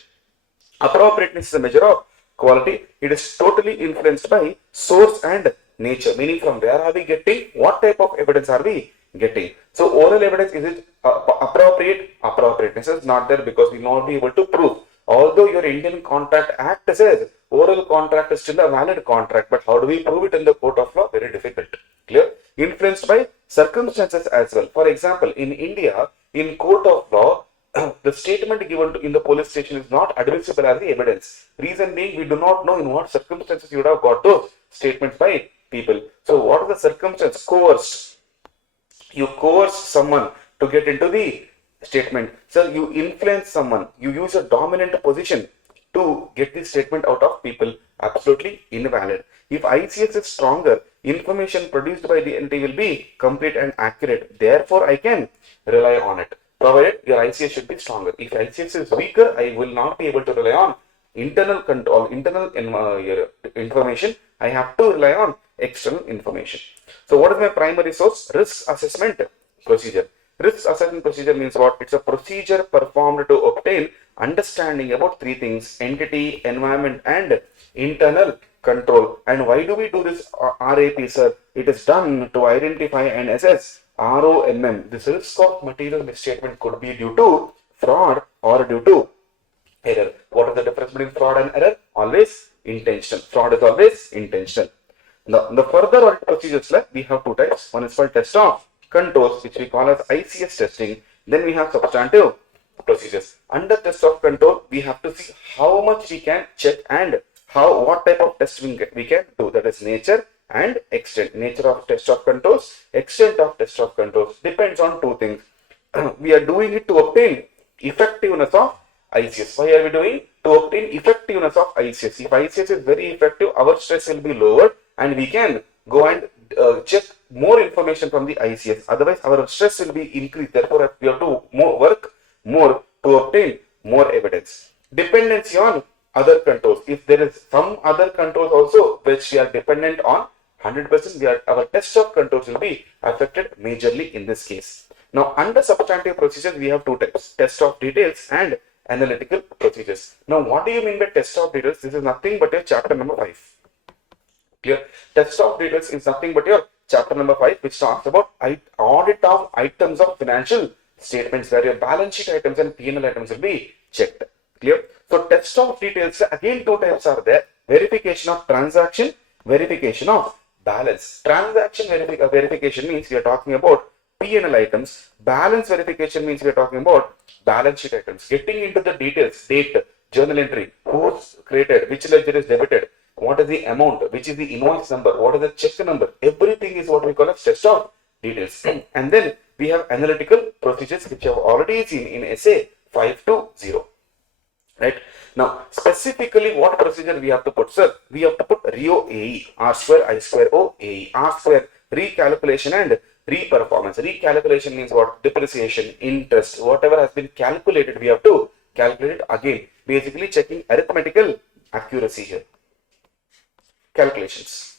Appropriateness is a measure of quality. It is totally influenced by source and nature, meaning from where are we getting, what type of evidence are we getting. So oral evidence, is it appropriate? Appropriateness is not there because we will not be able to prove. Although your Indian Contract Act says oral contract is still a valid contract, but how do we prove it in the court of law? Very difficult. Clear? Influenced by circumstances as well. For example, in India, in court of law, the statement given in the police station is not admissible as the evidence. Reason being, we do not know in what circumstances you would have got those statements by people. So, what is the circumstance? Coerced. You coerce someone to get into the statement. So, you influence someone. You use a dominant position to get the statement out of people. Absolutely invalid. If ICS is stronger, information produced by the entity will be complete and accurate. Therefore, I can rely on it. Provided your ICS should be stronger. If ICS is weaker, I will not be able to rely on internal control, internal information. I have to rely on external information. So, what is my primary source? Risk assessment procedure. Risk assessment procedure means what? It's a procedure performed to obtain understanding about 3 things: entity, environment, and internal control. And why do we do this RAP, sir? It is done to identify and assess ROMM. This risk of material misstatement could be due to fraud or due to error. What is the difference between fraud and error? Always intentional. Fraud is always intentional. Now, the further audit procedures, we have 2 types. One is called test of controls, which we call as ICS testing. Then we have substantive procedures. Under test of control, we have to see how much we can check and what type of testing we can do. That is nature and extent. Nature of test of controls, extent of test of controls depends on 2 things. We are doing it to obtain effectiveness of ICS. Why are we doing? To obtain effectiveness of ICS. If ICS is very effective, our stress will be lowered and we can go and check more information from the ICS. Otherwise, our stress will be increased. Therefore, we have to work more to obtain more evidence. Dependency on other controls. If there is some other controls also which we are dependent on, 100% our test of controls will be affected majorly in this case. Now, under substantive procedures, we have 2 types: test of details and analytical procedures. Now, what do you mean by test of details? This is nothing but your chapter number 5. Clear? Test of details is nothing but your chapter number 5, which talks about audit of items of financial statements, where your balance sheet items and P&L items will be checked. Clear? So, test of details, again 2 types are there: verification of transaction, verification of balance. Transaction verification means we are talking about P&L items. Balance verification means we are talking about balance sheet items. Getting into the details, date, journal entry, who's created, which ledger is debited, what is the amount, which is the invoice number, what is the check number. Everything is what we call as test of details. And then we have analytical procedures, which you have already seen in SA 520. Right? Now, specifically what procedure we have to put, sir? We have to put REO AE, R square, I square, O, AE, R square, recalculation and reperformance. Recalculation means what? Depreciation, interest, whatever has been calculated, we have to calculate it again. Basically checking arithmetical accuracy here. Calculations.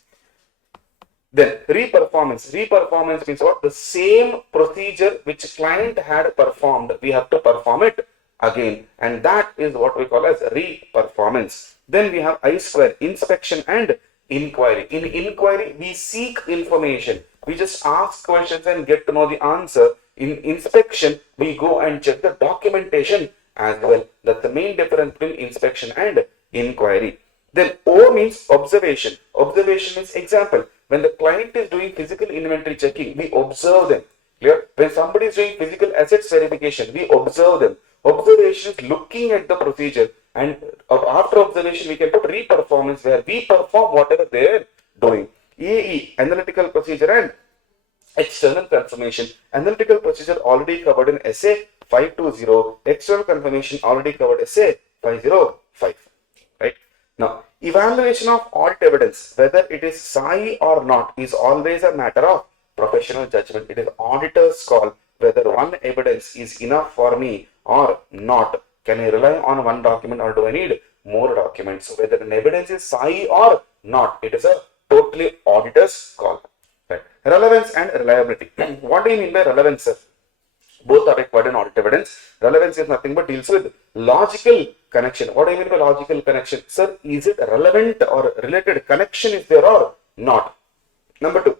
Then reperformance. Reperformance means what? The same procedure which client had performed, we have to perform it again, and that is what we call as reperformance. Then we have I square, inspection and inquiry. In inquiry, we seek information. We just ask questions and get to know the answer. In inspection, we go and check the documentation as well. That's the main difference between inspection and inquiry. Then O means observation. Observation is example. When the client is doing physical inventory checking, we observe them. Clear? When somebody is doing physical assets verification, we observe them. Observation is looking at the procedure, and after observation we can put reperformance where we perform whatever they are doing. AE, analytical procedure and external confirmation. Analytical procedure already covered in SA 520. External confirmation already covered SA 505. Right? Now, evaluation of audit evidence, whether it is SAI or not, is always a matter of professional judgment. It is auditor's call whether one evidence is enough for me or not. Can I rely on one document or do I need more documents? So whether an evidence is SAI or not, it is a totally auditor's call. Right. Relevance and reliability. What do you mean by relevance, sir? Both are required in audit evidence. Relevance is nothing but deals with logical connection. What do you mean by logical connection? Sir, is it relevant or related connection is there or not? Number 2,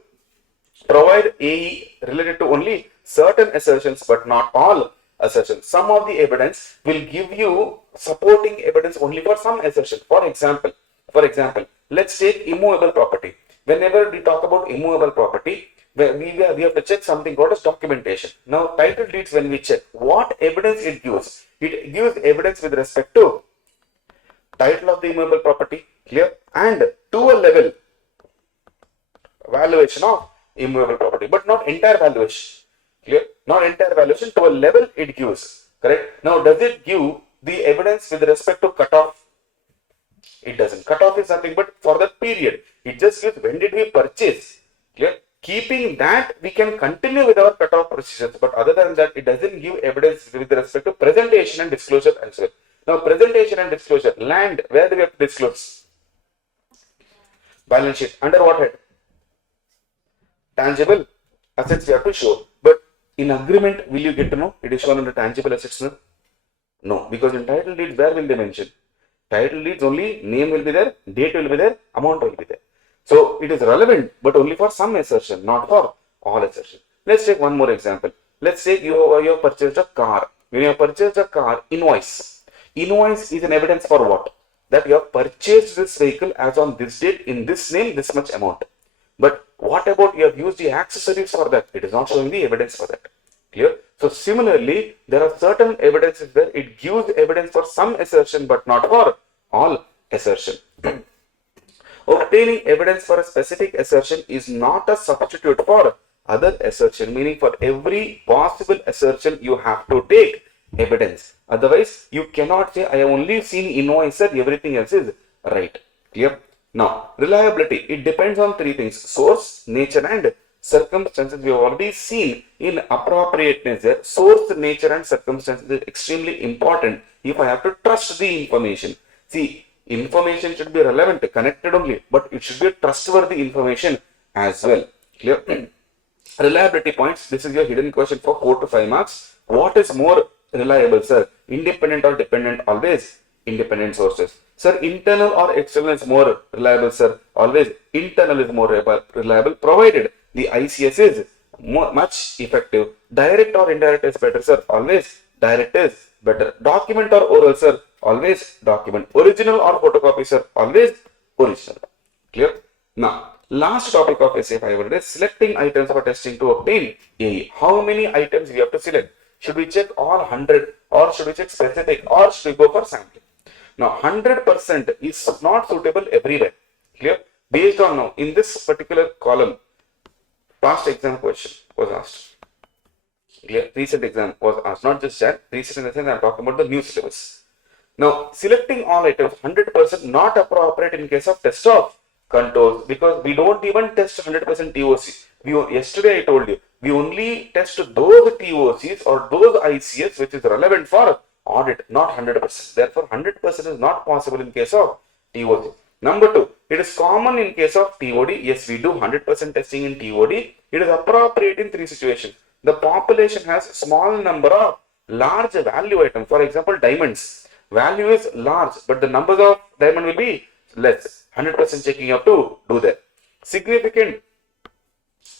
provide AE related to only certain assertions but not all assertions. Some of the evidence will give you supporting evidence only for some assertion. For example, let's take immovable property. Whenever we talk about immovable property, we have to check something called as documentation. Now, title deeds, when we check, what evidence it gives? It gives evidence with respect to title of the immovable property, clear, and to a level valuation of immovable property, but not entire valuation, clear, not entire valuation, to a level it gives, correct. Now, does it give the evidence with respect to cutoff? It doesn't. Cutoff is nothing but for that period. It just gives when did we purchase, clear. Keeping that, we can continue with our cutoff procedures, but other than that, it doesn't give evidence with respect to presentation and disclosure as well. Now, presentation and disclosure, land, where do we have to disclose? Balance sheet, under what head? Tangible assets we have to show, but in agreement, will you get to know it is shown under tangible assets? No, because in title deeds, where will they mention? Title deeds only, name will be there, date will be there, amount will be there. So it is relevant, but only for some assertion, not for all assertion. Let's take one more example. Let's say you have purchased a car. When you have purchased a car, invoice. Invoice is an evidence for what? That you have purchased this vehicle as on this date, in this name, this much amount. But what about you have used the accessories for that? It is not showing the evidence for that. Clear? So similarly, there are certain evidences where it gives evidence for some assertion, but not for all assertion. Obtaining evidence for a specific assertion is not a substitute for other assertion, meaning for every possible assertion you have to take evidence. Otherwise, you cannot say I have only seen invoice, sir, everything else is right. Clear? Now, reliability, it depends on three things: source, nature and circumstances. We have already seen in appropriateness there, source, nature and circumstances is extremely important if I have to trust the information. See, information should be relevant, connected only, but it should be trustworthy information as well. Clear? Reliability points. This is your hidden question for 4 to 5 marks. What is more reliable, sir? Independent or dependent? Always independent sources. Sir, internal or external is more reliable, sir? Always internal is more reliable, provided the ICS is much effective. Direct or indirect is better, sir? Always direct is better. Document or oral, sir? Always document. Original or photocopy, sir? Always original. Clear? Now, Last topic of SA 500 is selecting items for testing to obtain AE. How many items we have to select? Should we check all 100 or should we check specific or should we go for sampling? Now 100% is not suitable everywhere. Clear? Based on now in this particular column, past exam question was asked. Clear? Recent exam was asked, not just that. Recent in the sense I'm talking about the new syllabus. Now, selecting all items 100% not appropriate in case of test of controls because we don't even test 100% TOC. Yesterday I told you, we only test those TOCs or those ICS which is relevant for audit, not 100%. Therefore, 100% is not possible in case of TOC. Number two, it is common in case of TOD. Yes, we do 100% testing in TOD. It is appropriate in three situations. The population has small number of large value items. For example, diamonds. Value is large, but the numbers of diamond will be less. 100% checking you have to do that. Significant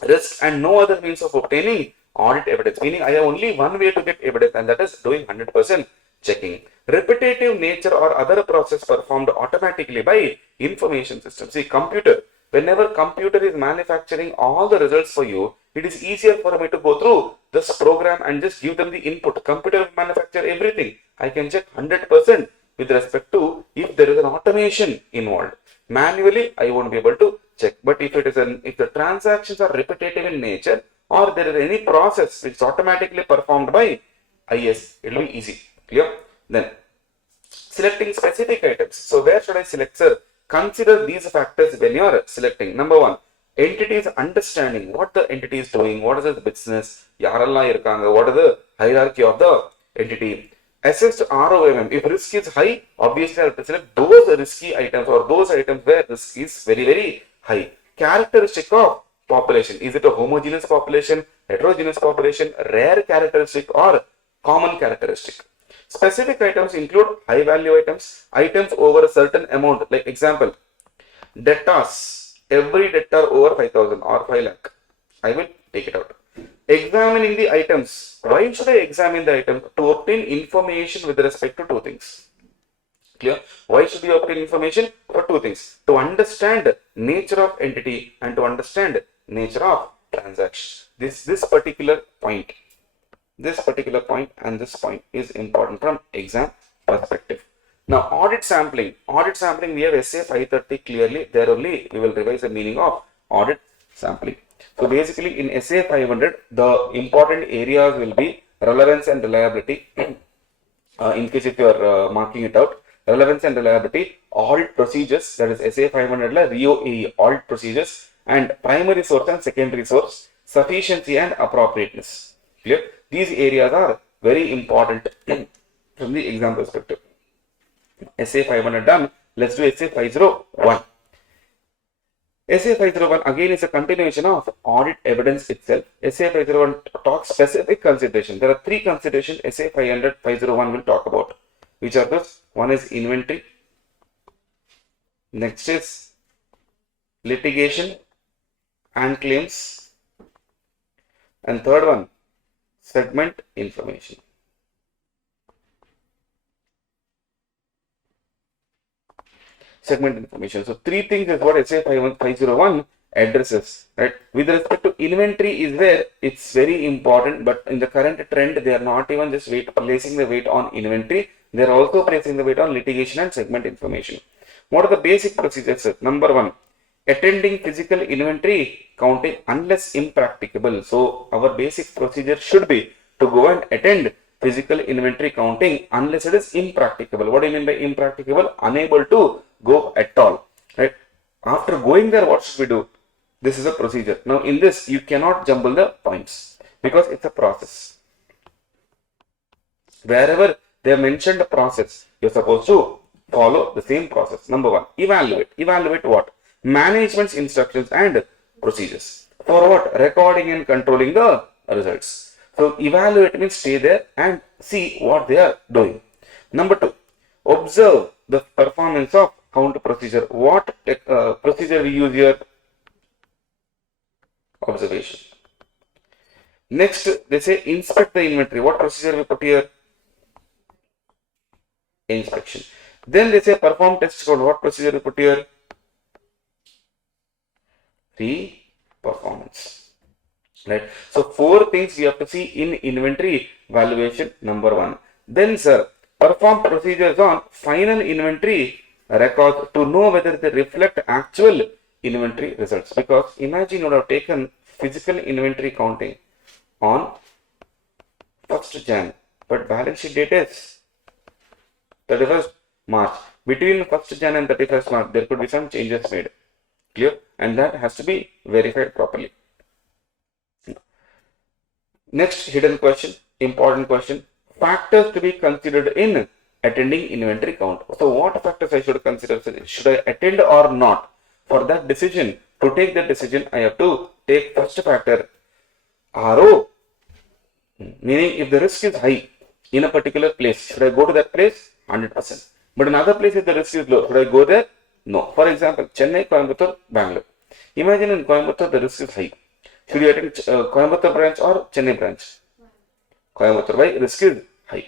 risk and no other means of obtaining audit evidence. Meaning I have only one way to get evidence and that is doing 100% checking. Repetitive nature or other process performed automatically by information system. See, computer. Whenever computer is manufacturing all the results for you, it is easier for me to go through this program and just give them the input. Computer will manufacture everything. I can check 100% with respect to if there is an automation involved. Manually, I won't be able to check. But if the transactions are repetitive in nature or there is any process which is automatically performed by IS, it will be easy. Clear? Then selecting specific items. So where should I select, sir? Consider these factors when you are selecting. Number one, entities understanding what the entity is doing, what is its business, what is the hierarchy of the entity. Assessed ROMM. If risk is high, obviously I have to select those risky items or those items where risk is very, very high. Characteristic of population. Is it a homogeneous population, heterogeneous population, rare characteristic or common characteristic? Specific items include high value items, items over a certain amount, like example, debtors, every debtor over 5,000 or 5 lakh, I will take it out. Examining the items. Why should I examine the item? To obtain information with respect to two things. Clear? Why should you obtain information? For two things. To understand nature of entity and to understand nature of transaction. This particular point and this point is important from exam perspective. Now audit sampling. Audit sampling we have SA 530 clearly. There only we will revise the meaning of audit sampling. So basically in SA 500 the important areas will be relevance and reliability. In case if you are marking it out, relevance and reliability, audit procedures, that is SA 500 la RIO-AE audit procedures, and primary source and secondary source, sufficiency and appropriateness. Clear? These areas are very important from the exam perspective. SA 500 done. Let's do SA 501. SA 501 again is a continuation of audit evidence itself. SA 501 talks specific consideration. There are three considerations SA 500 501 will talk about. Which are those? One is inventory. Next is litigation and claims. And third one, segment information. Segment information. So three things is what SA 501 addresses. Right? With respect to inventory is where it's very important, but in the current trend, they are not even just placing the weight on inventory. They are also placing the weight on litigation and segment information. What are the basic procedures? Number one, attending physical inventory counting unless impracticable. So our basic procedure should be to go and attend physical inventory counting unless it is impracticable. What do you mean by impracticable? Unable to go at all. Right? After going there, what should we do? This is a procedure. Now in this, you cannot jumble the points because it's a process. Wherever they have mentioned a process, you're supposed to follow the same process. Number one, evaluate. Evaluate what? Management's instructions and procedures. For what? Recording and controlling the results. So evaluate means stay there and see what they are doing. Number two, observe the performance of count procedure. What procedure we use here? Observation. Next, they say inspect the inventory. What procedure we put here? Inspection. Then they say perform test code. What procedure we put here? the performance. Right. So 4 things we have to see in inventory valuation. Number 1. Then, sir, perform procedures on final inventory records to know whether they reflect actual inventory results. Because imagine you would have taken physical inventory counting on 1st Jan, but balance sheet date is 31st March. Between 1st Jan and 31st March, there could be some changes made. Clear? And that has to be verified properly. Next hidden question, important question. Factors to be considered in attending inventory count. So what factors I should consider? Should I attend or not? For that decision, to take that decision, I have to take first factor, RO. Meaning if the risk is high in a particular place, should I go to that place? 100%. But in other places the risk is low, should I go there? No. For example, Chennai, Coimbatore, Bangalore. Imagine in Coimbatore the risk is high. Should you attend Coimbatore branch or Chennai branch? Coimbatore. Why? Risk is high.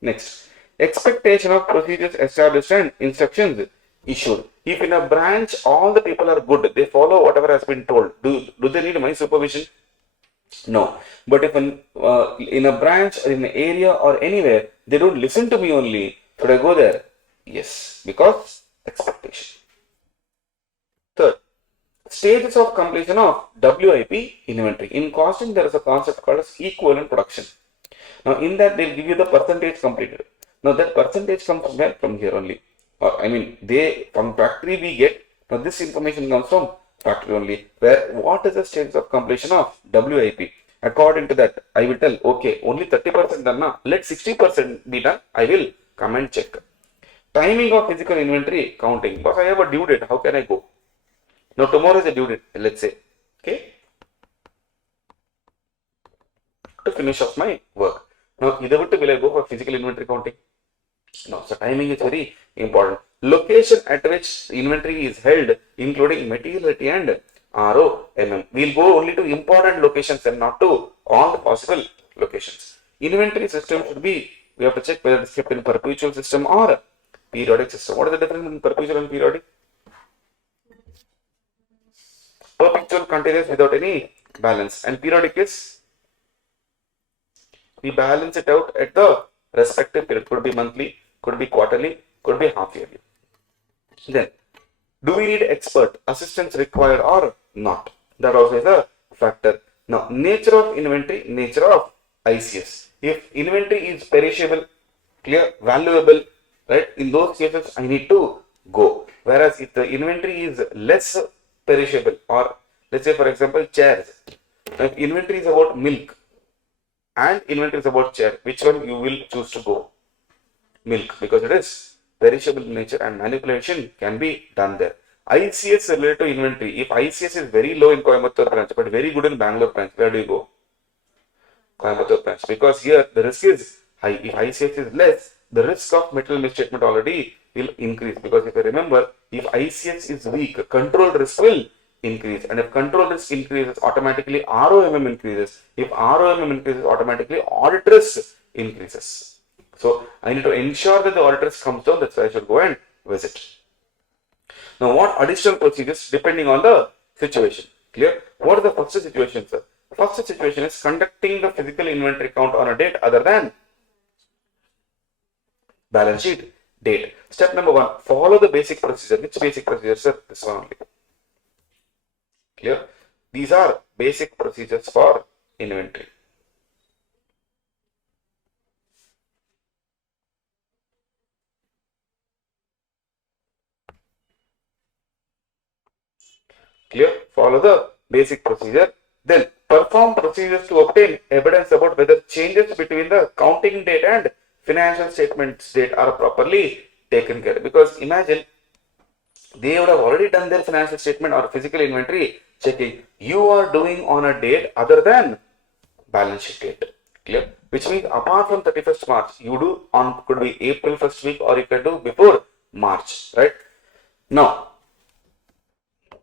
Next, expectation of procedures established and instructions issued. If in a branch all the people are good, they follow whatever has been told, do they need my supervision? No. But if in a branch or in an area or anywhere, they don't listen to me only, should I go there? Yes, because expectation. Third, stages of completion of WIP inventory. In costing, there is a concept called as equivalent production. Now, in that, they'll give you the percentage completed. Now, that percentage comes from where? From here only. From factory we get. Now, this information comes from factory only. Where what is the status of completion of WIP? According to that, I will tell, okay, only 30% done now. Let 60% be done. I will come and check. Timing of physical inventory counting. Because I have a due date. How can I go? Now, tomorrow is a due date. Let's say. Okay. To finish off my work. Now, either will I go for physical inventory counting? No. So, timing is very important. Location at which inventory is held, including materiality and ROMM. We'll go only to important locations and not to all the possible locations. Inventory system should be, we have to check whether it's kept in perpetual system or periodic system. What is the difference in perpetual and periodic? Perpetual continuous without any balance, and periodic is we balance it out at the respective period. Could be monthly, could be quarterly, could be half yearly. Then, do we need expert assistance required or not? That also is a factor. Now, nature of inventory, nature of ICS. If inventory is perishable, clear, valuable, right? In those cases, I need to go. Whereas if the inventory is less perishable, or let's say for example chairs, if inventory is about milk and inventory is about chair, which one you will choose to go? Milk, because it is perishable in nature and manipulation can be done there. ICS related to inventory. If ICS is very low in Coimbatore branch but very good in Bangalore branch, where do you go? Coimbatore branch, because here the risk is high. If ICS is less, the risk of material misstatement already will increase, because if you remember, if ICS is weak, control risk will increase, and if control risk increases, automatically ROMM increases. If ROMM increases, automatically audit risk increases. So I need to ensure that the audit risk comes down. That's why I should go and visit. Now, what additional procedures depending on the situation? Clear? What is the first situation, sir? The first situation is conducting the physical inventory count on a date other than balance sheet date. Step number 1, follow the basic procedure. Which basic procedure, sir? This one only. Clear? These are basic procedures for inventory. Clear? Follow the basic procedure. Then perform procedures to obtain evidence about whether changes between the counting date and financial statements date are properly taken care of. Because imagine they would have already done their financial statement or physical inventory checking. You are doing on a date other than balance sheet date. Clear? Which means apart from 31st March, you do on could be April 1st week, or you can do before March, right? Now,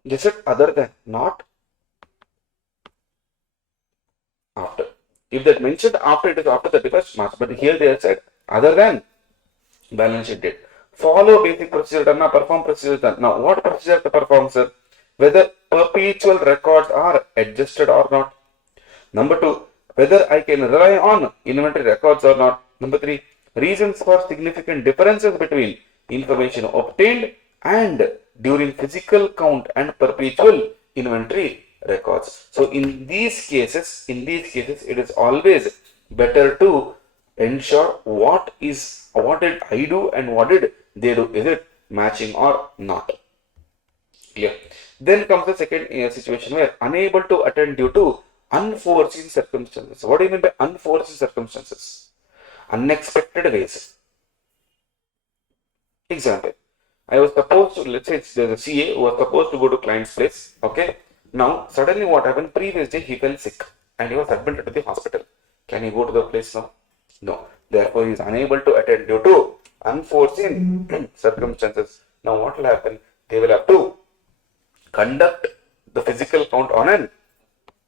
this is other than, not after. If that mentioned after, it is after 31st March, but here they have said other than balance sheet date. Follow basic procedure done, now perform procedure done. Now, what procedure to perform, sir? whether perpetual records are adjusted or not. Number 2, whether I can rely on inventory records or not. Number 3, reasons for significant differences between information obtained and during physical count and perpetual inventory records. So in these cases, it is always better to ensure what did I do and what did they do. Is it matching or not? Clear. Then comes the second situation where unable to attend due to unforeseen circumstances. What do you mean by unforeseen circumstances? Unexpected ways. Example, I was supposed to, let's say there's a CA who was supposed to go to client's place. Okay. Now, suddenly what happened? Previous day he fell sick and he was admitted to the hospital. Can he go to the place now? No. Therefore, he is unable to attend due to unforeseen circumstances. Now, what will happen? They will have to conduct the physical count on an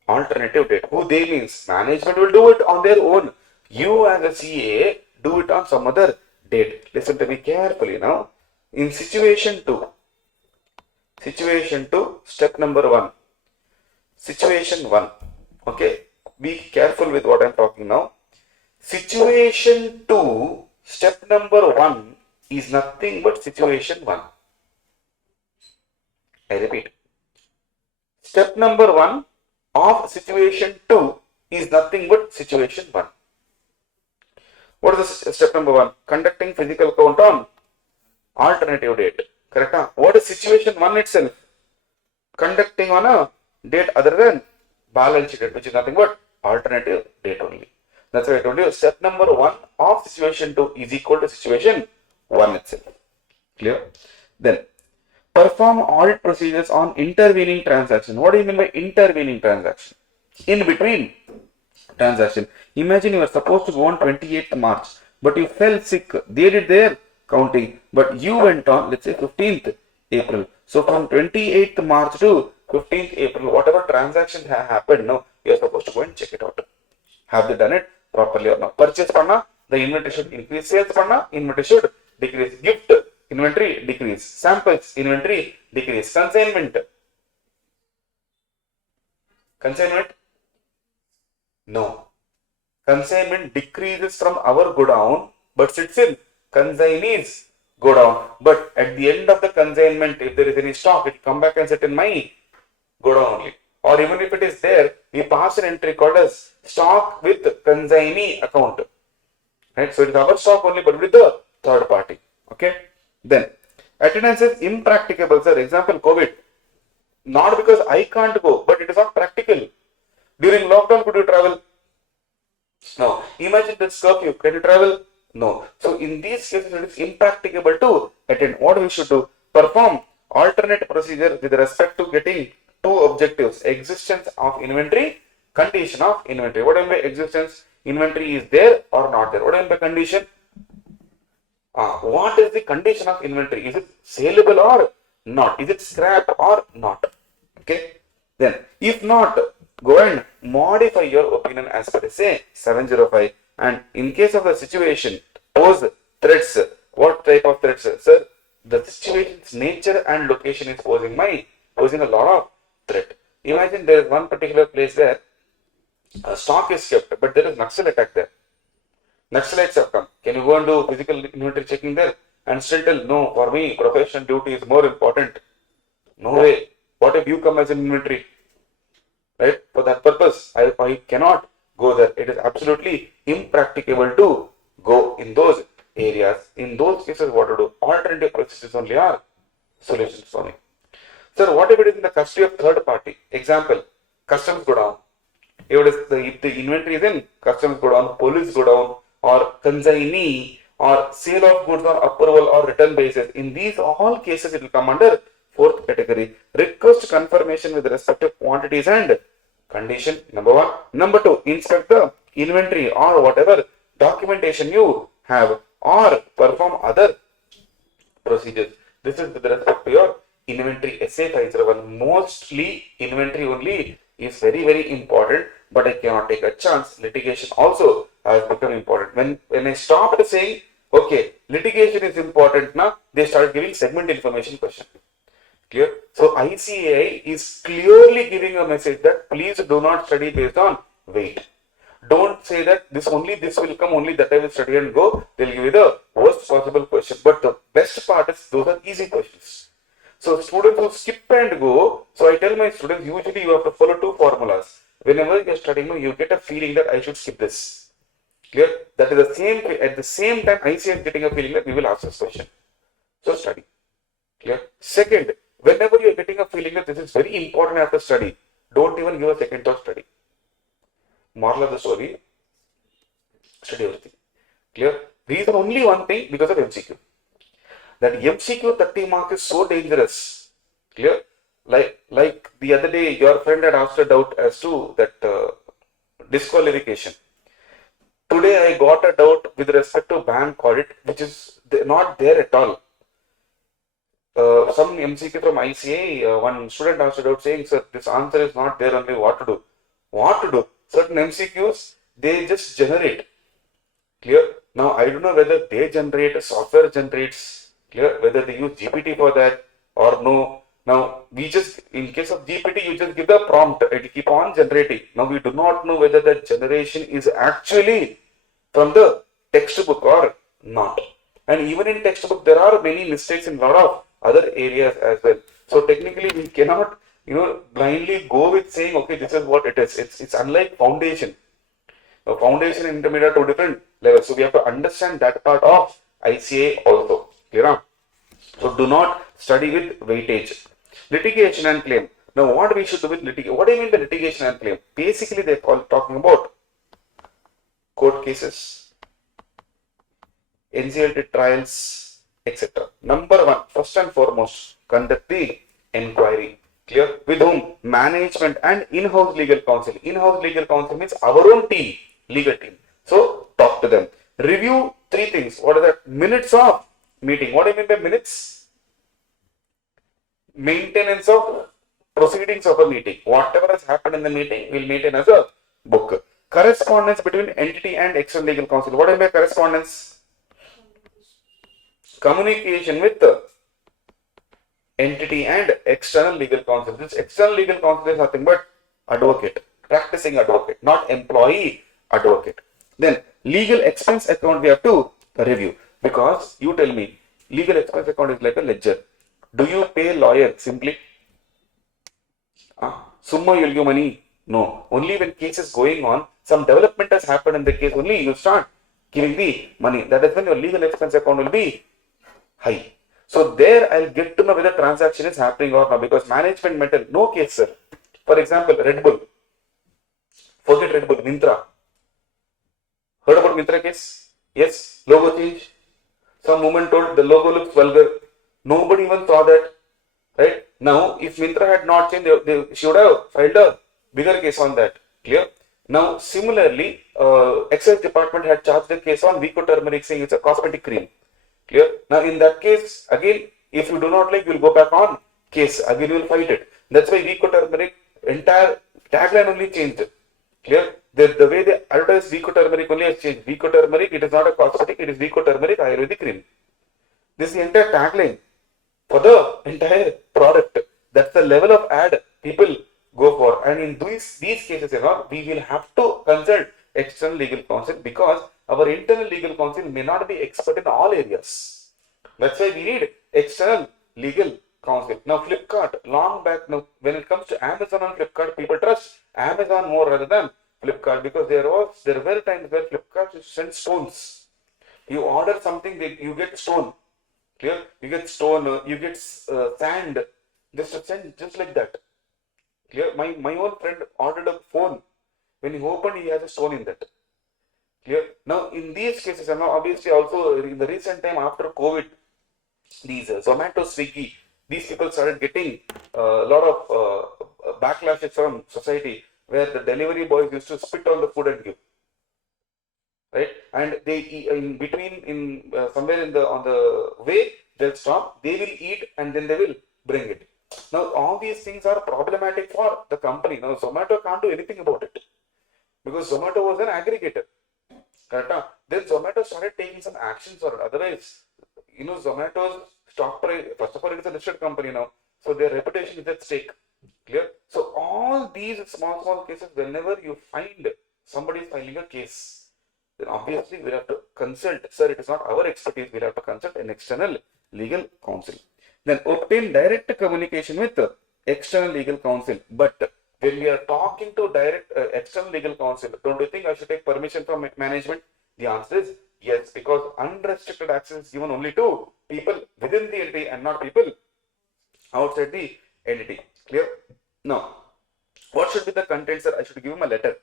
alternative date. Who they means? Management will do it on their own. You as a CA do it on some other date. Listen to me carefully now. In situation 2, step number 1. Situation 1. Okay. Be careful with what I am talking now. Situation 2, step number 1 is nothing but situation 1. I repeat. Step number 1 of situation 2 is nothing but situation 1. What is the step number 1? Conducting physical count on alternative date. Correct? Huh? What is situation 1 itself? Conducting on a date other than balance sheet date, which is nothing but alternative date only. That's why I told you step number 1 of situation 2 is equal to situation 1 itself. Clear? Then perform audit procedures on intervening transaction. What do you mean by intervening transaction? In between transaction. Imagine you were supposed to go on 28th March, but you fell sick. They did their counting, but you went on, let's say 15th April. So from 28th March to 15th April, whatever transaction happened, now you are supposed to go and check it out. Have they done it properly or not? Purchase panna, the inventory should increase. Sales panna, inventory should decrease. Gift, inventory decrease. Samples, inventory decrease. Consignment? No. Consignment decreases from our godown, but sits in consignee's godown. But at the end of the consignment, if there is any stock, it will come back and sit in my godown only. Or even if it is there, we pass an entry called as stock with consignee account. Right? So it is our stock only, but with the third party. Okay. Then attendance is impracticable, sir. Example, COVID. Not because I can't go, but it is not practical. During lockdown, could you travel? No. Imagine this curfew. Can you travel? No. So in these cases, it is impracticable to attend. What we should do? Perform alternate procedure with respect to getting two objectives: existence of inventory, condition of inventory. What do I mean by existence? Inventory is there or not there. What do I mean by condition? What is the condition of inventory? Is it saleable or not? Is it scrap or not? Okay. Then, if not, go and modify your opinion as per say 705. And in case of the situation, pose threats. What type of threats? Sir, the situation's nature and location is posing a lot of threat. Imagine there is one particular place where a stock is kept, but there is Naxal attack there. Naxalites have come. Can you go and do physical inventory checking there? And still tell, no, for me, professional duty is more important. No way. What if you come as an inventory? Right? For that purpose, I cannot go there. It is absolutely impracticable to go in those areas. In those cases, what to do? Alternative processes only are solutions for me. Sir, what if it is in the custody of third party? Example, customs go down. If the inventory is in customs go down, police go down, or consignee, or sale of goods on approval or return basis. In these all cases, it will come under fourth category. Request confirmation with respect to quantities and condition, number 1. Number 2, inspect the inventory or whatever documentation you have, or perform other procedures. This is with respect to your inventory SA 501. Mostly inventory only is very, very important, but I cannot take a chance. Litigation also has become important. When I stopped saying, okay, litigation is important now, they started giving segment information question. Clear? So ICAI is clearly giving a message that please do not study based on weight. Don't say that this will come, only that I will study and go. They'll give you the worst possible question. But the best part is those are easy questions. So students who skip and go, so I tell my students, usually you have to follow two formulas. Whenever you're studying, you get a feeling that I should skip this. Clear? That is the same, at the same time, ICAI is getting a feeling that we will ask this question. So study. Clear? Second, whenever you're getting a feeling that this is very important after study, don't even give a second thought, study. Moral of the story, study everything. Clear? Reason only one thing, because of MCQ. That MCQ 30 mark is so dangerous. Clear? Like the other day, your friend had asked a doubt as to that disqualification. Today I got a doubt with respect to bank audit, which is not there at all. Some MCQ from ICAI, one student asked a doubt saying, sir, this answer is not there, only what to do. What to do? Certain MCQs, they just generate. Clear? Now, I don't know whether they generate, software generates, clear? Whether they use GPT for that or no. Now, we just, in case of GPT, you just give the prompt, it will keep on generating. Now, we do not know whether that generation is actually from the textbook or not. And even in textbook, there are many mistakes in a lot of other areas as well. So, technically, we cannot, blindly go with saying, okay, this is what it is. It's unlike foundation. Foundation and intermediate are two different levels. So we have to understand that part of ICAI also. Clear? So do not study with weightage. Litigation and claim. Now what we should do with litigation? What do you mean by litigation and claim? Basically they are talking about court cases, NCLT trials, etc. Number one, first and foremost, conduct the enquiry. Clear? With whom? Management and in-house legal counsel. In-house legal counsel means our own team, legal team. So talk to them. Review three things. What are that? Minutes of meeting. What do you mean by minutes? Maintenance of proceedings of a meeting. Whatever has happened in the meeting will maintain as a book. Correspondence between entity and external legal counsel. What do you mean by correspondence? Communication with the entity and external legal counsel. This external legal counsel is nothing but advocate, practicing advocate, not employee advocate. Then legal expense account we have to review, because you tell me legal expense account is like a ledger. Do you pay lawyer simply? Summa you'll give money? No. Only when case is going on, some development has happened in the case, only you start giving the money. That is when your legal expense account will be high. So there I'll get to know whether transaction is happening or not, because management metal, no case, sir. For example, Red Bull. Forget Red Bull, Myntra. Heard about Myntra case? Yes, logo change. Some woman told the logo looks vulgar. Nobody even saw that. Right? Now, if Myntra had not changed, she would have filed a bigger case on that. Clear? Now, similarly, Excise department had charged a case on Vico turmeric saying it's a cosmetic cream. Clear? Now, in that case, again, if you do not like, you will go back on case. Again, you will fight it. That's why Vico turmeric, entire tagline only changed. Clear? The way they advertise Vico turmeric only has changed. Vico turmeric, it is not a cosmetic, it is Vico turmeric Ayurvedic cream. This is the entire tagline for the entire product. That's the level of ad people go for. And in these cases, we will have to consult external legal counsel, because our internal legal counsel may not be expert in all areas. That's why we need external legal counsel. Now, Flipkart, long back, now when it comes to Amazon and Flipkart, people trust Amazon more rather than Flipkart, because there were times where Flipkart used to send stones. You order something, you get stone. Clear? You get stone, you get sand, just like that. Clear? My own friend ordered a phone. When he opened, he has a stone in that. Clear? Now, in these cases, and now obviously also in the recent time after COVID, these Zomato, Swiggy, these people started getting a lot of backlashes from society, where the delivery boys used to spit on the food and give. Right? And they in between, somewhere on the way, they'll stop, they will eat, and then they will bring it. Now, all these things are problematic for the company. Now, Zomato can't do anything about it, because Zomato was an aggregator. Correct? Then Zomato started taking some actions on it. Otherwise, Zomato's stock price, first of all, it is a listed company now. So their reputation is at stake. Clear? So all these small cases, whenever you find somebody is filing a case, then obviously we have to consult. Sir, it is not our expertise. We have to consult an external legal counsel. Then obtain direct communication with external legal counsel. But when we are talking to direct external legal counsel, don't you think I should take permission from management? The answer is yes, because unrestricted access is given only to people within the entity and not people outside the entity. Clear? Now, what should be the content, sir? I should give him a letter.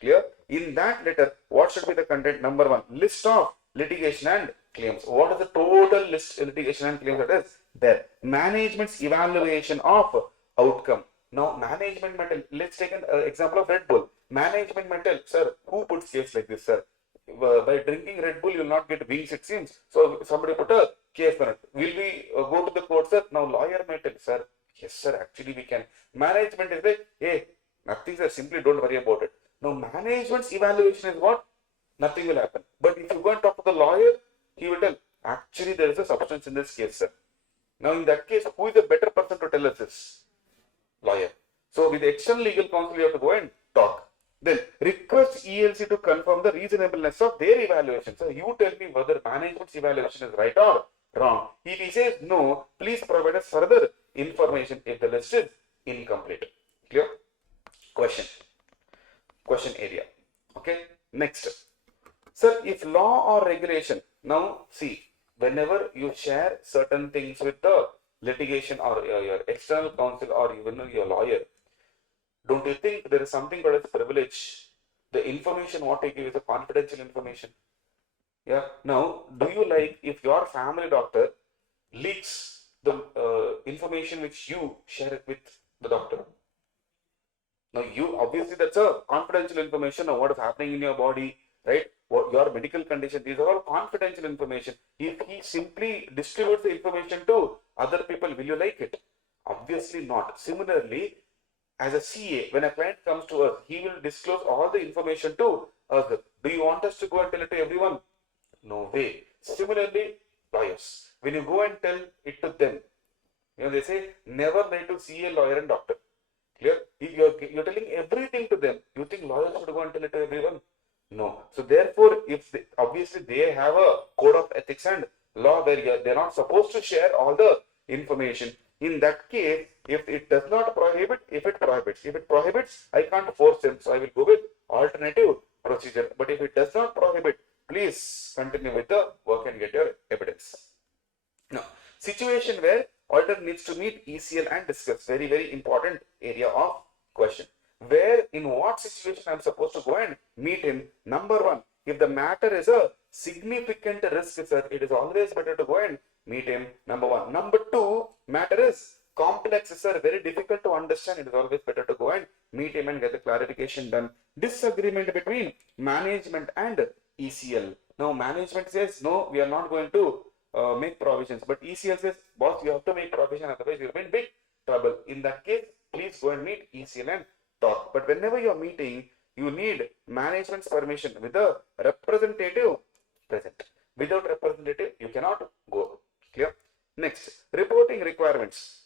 Clear? In that letter, what should be the content? Number one, list of litigation and claims. What is the total list of litigation and claims that is there? Management's evaluation of outcome. Now, management mental. Let's take an example of Red Bull. Management mental, sir. Who puts case like this, sir? By drinking Red Bull, you will not get wings, it seems. So somebody put a case on it. Will we go to the court, sir? Now, lawyer may tell, sir. Yes, sir. Actually, we can. Management is like, hey, nothing, sir. Simply don't worry about it. Now, management's evaluation is what? Nothing will happen. But if you go and talk to the lawyer, he will tell, actually, there is a substance in this case, sir. Now, in that case, who is the better person to tell us this? Lawyer. So, with the external legal counsel, you have to go and talk. Then, request ELC to confirm the reasonableness of their evaluation. So, you tell me whether management's evaluation is right or wrong. If he says no, please provide us further information if the list is incomplete. Clear? Question area. Okay. Next. Sir, if law or regulation, now see, whenever you share certain things with the litigation or your external counsel or even your lawyer, don't you think there is something called as privilege? The information what you give is a confidential information. Yeah. Now, do you like if your family doctor leaks the information which you share it with the doctor? Now, you obviously that's a confidential information of what is happening in your body, right? What your medical condition, these are all confidential information. If he simply distributes the information to other people, will you like it? Obviously not. Similarly, as a CA, when a client comes to us, he will disclose all the information to us. Do you want us to go and tell it to everyone? No way. Similarly, lawyers, when you go and tell it to them, they say never lie to CA, lawyer and doctor. Clear? If you're telling everything to them, you think lawyers should go and tell it to everyone? No. So therefore, if obviously they have a code of ethics and law where they're not supposed to share all the information. In that case, if it does not prohibit, if it prohibits, I can't force them. So I will go with alternative procedure. But if it does not prohibit, please continue with the work and get your evidence. Now, situation where auditor needs to meet ECL and discuss. Very, very important area of question. Where, in what situation I am supposed to go and meet him? Number one, if the matter is a significant risk, sir, it is always better to go and meet him. Number one. Number two, matter is complex, sir, very difficult to understand. It is always better to go and meet him and get the clarification done. Disagreement between management and ECL. Now, management says, no, we are not going to make provisions. But ECL says, boss, you have to make provision, otherwise you'll be in big trouble. In that case, please go and meet ECL and talk. But whenever you are meeting, you need management's permission with the representative present. Without representative, you cannot go. Clear? Next, reporting requirements.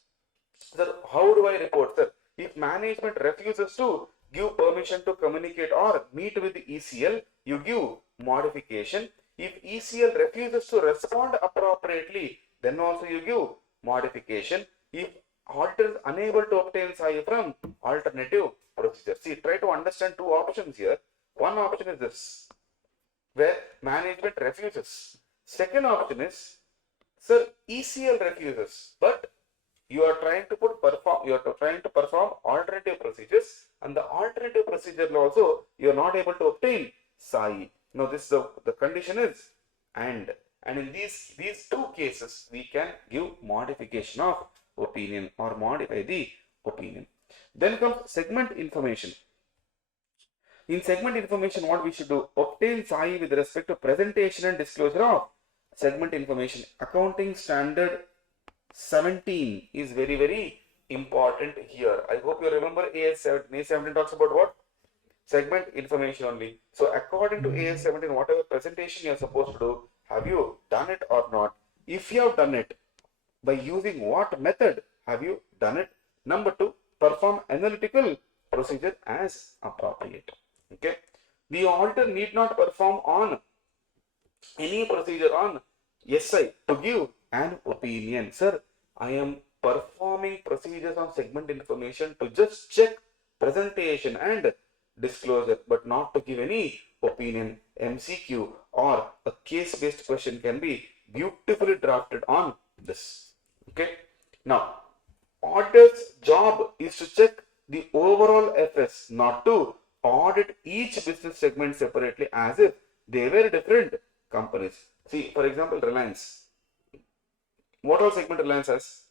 Sir, how do I report, sir? If management refuses to give permission to communicate or meet with the ECL, you give modification. If ECL refuses to respond appropriately, then also you give modification. If auditor is unable to obtain SAI from alternative procedure. See, try to understand two options here. One option is this, where management refuses. Second option is, sir, ECL refuses, but you are trying to perform alternative procedures, and the alternative procedure also you are not able to obtain SAI. Now this is the condition is and in these two cases we can give modification of opinion or modify the opinion. Then comes segment information. In segment information, what we should do? Obtain SAI with respect to presentation and disclosure of segment information. Accounting standard 17 is very, very important here. I hope you remember AS17. AS17 talks about what? Segment information only. So according to AS17, whatever presentation you are supposed to do, have you done it or not? If you have done it, by using what method? have you done it? Number 2, perform analytical procedure as appropriate. Okay. The auditor need not perform on any procedure on SI to give an opinion. Sir, I am performing procedures on segment information to just check presentation and disclosure, but not to give any opinion. MCQ or a case-based question can be beautifully drafted on this. Okay. Now, auditor's job is to check the overall FS, not to audit each business segment separately as if they were different companies. See, for example, Reliance. What all segment Reliance has?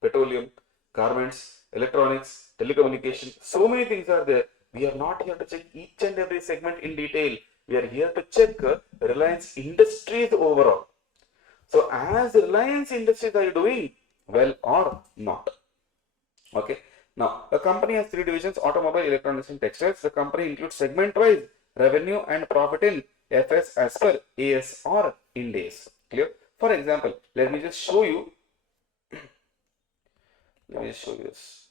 Petroleum, garments, electronics, telecommunication. So many things are there. We are not here to check each and every segment in detail. We are here to check Reliance Industries overall. So, as Reliance Industries are you doing well or not? Okay. Now, a company has 3 divisions: automobile, electronics, and textiles. The company includes segment-wise revenue and profit in FS as per AS or Ind AS. Clear? For example, let me just show you. Let me just show you this.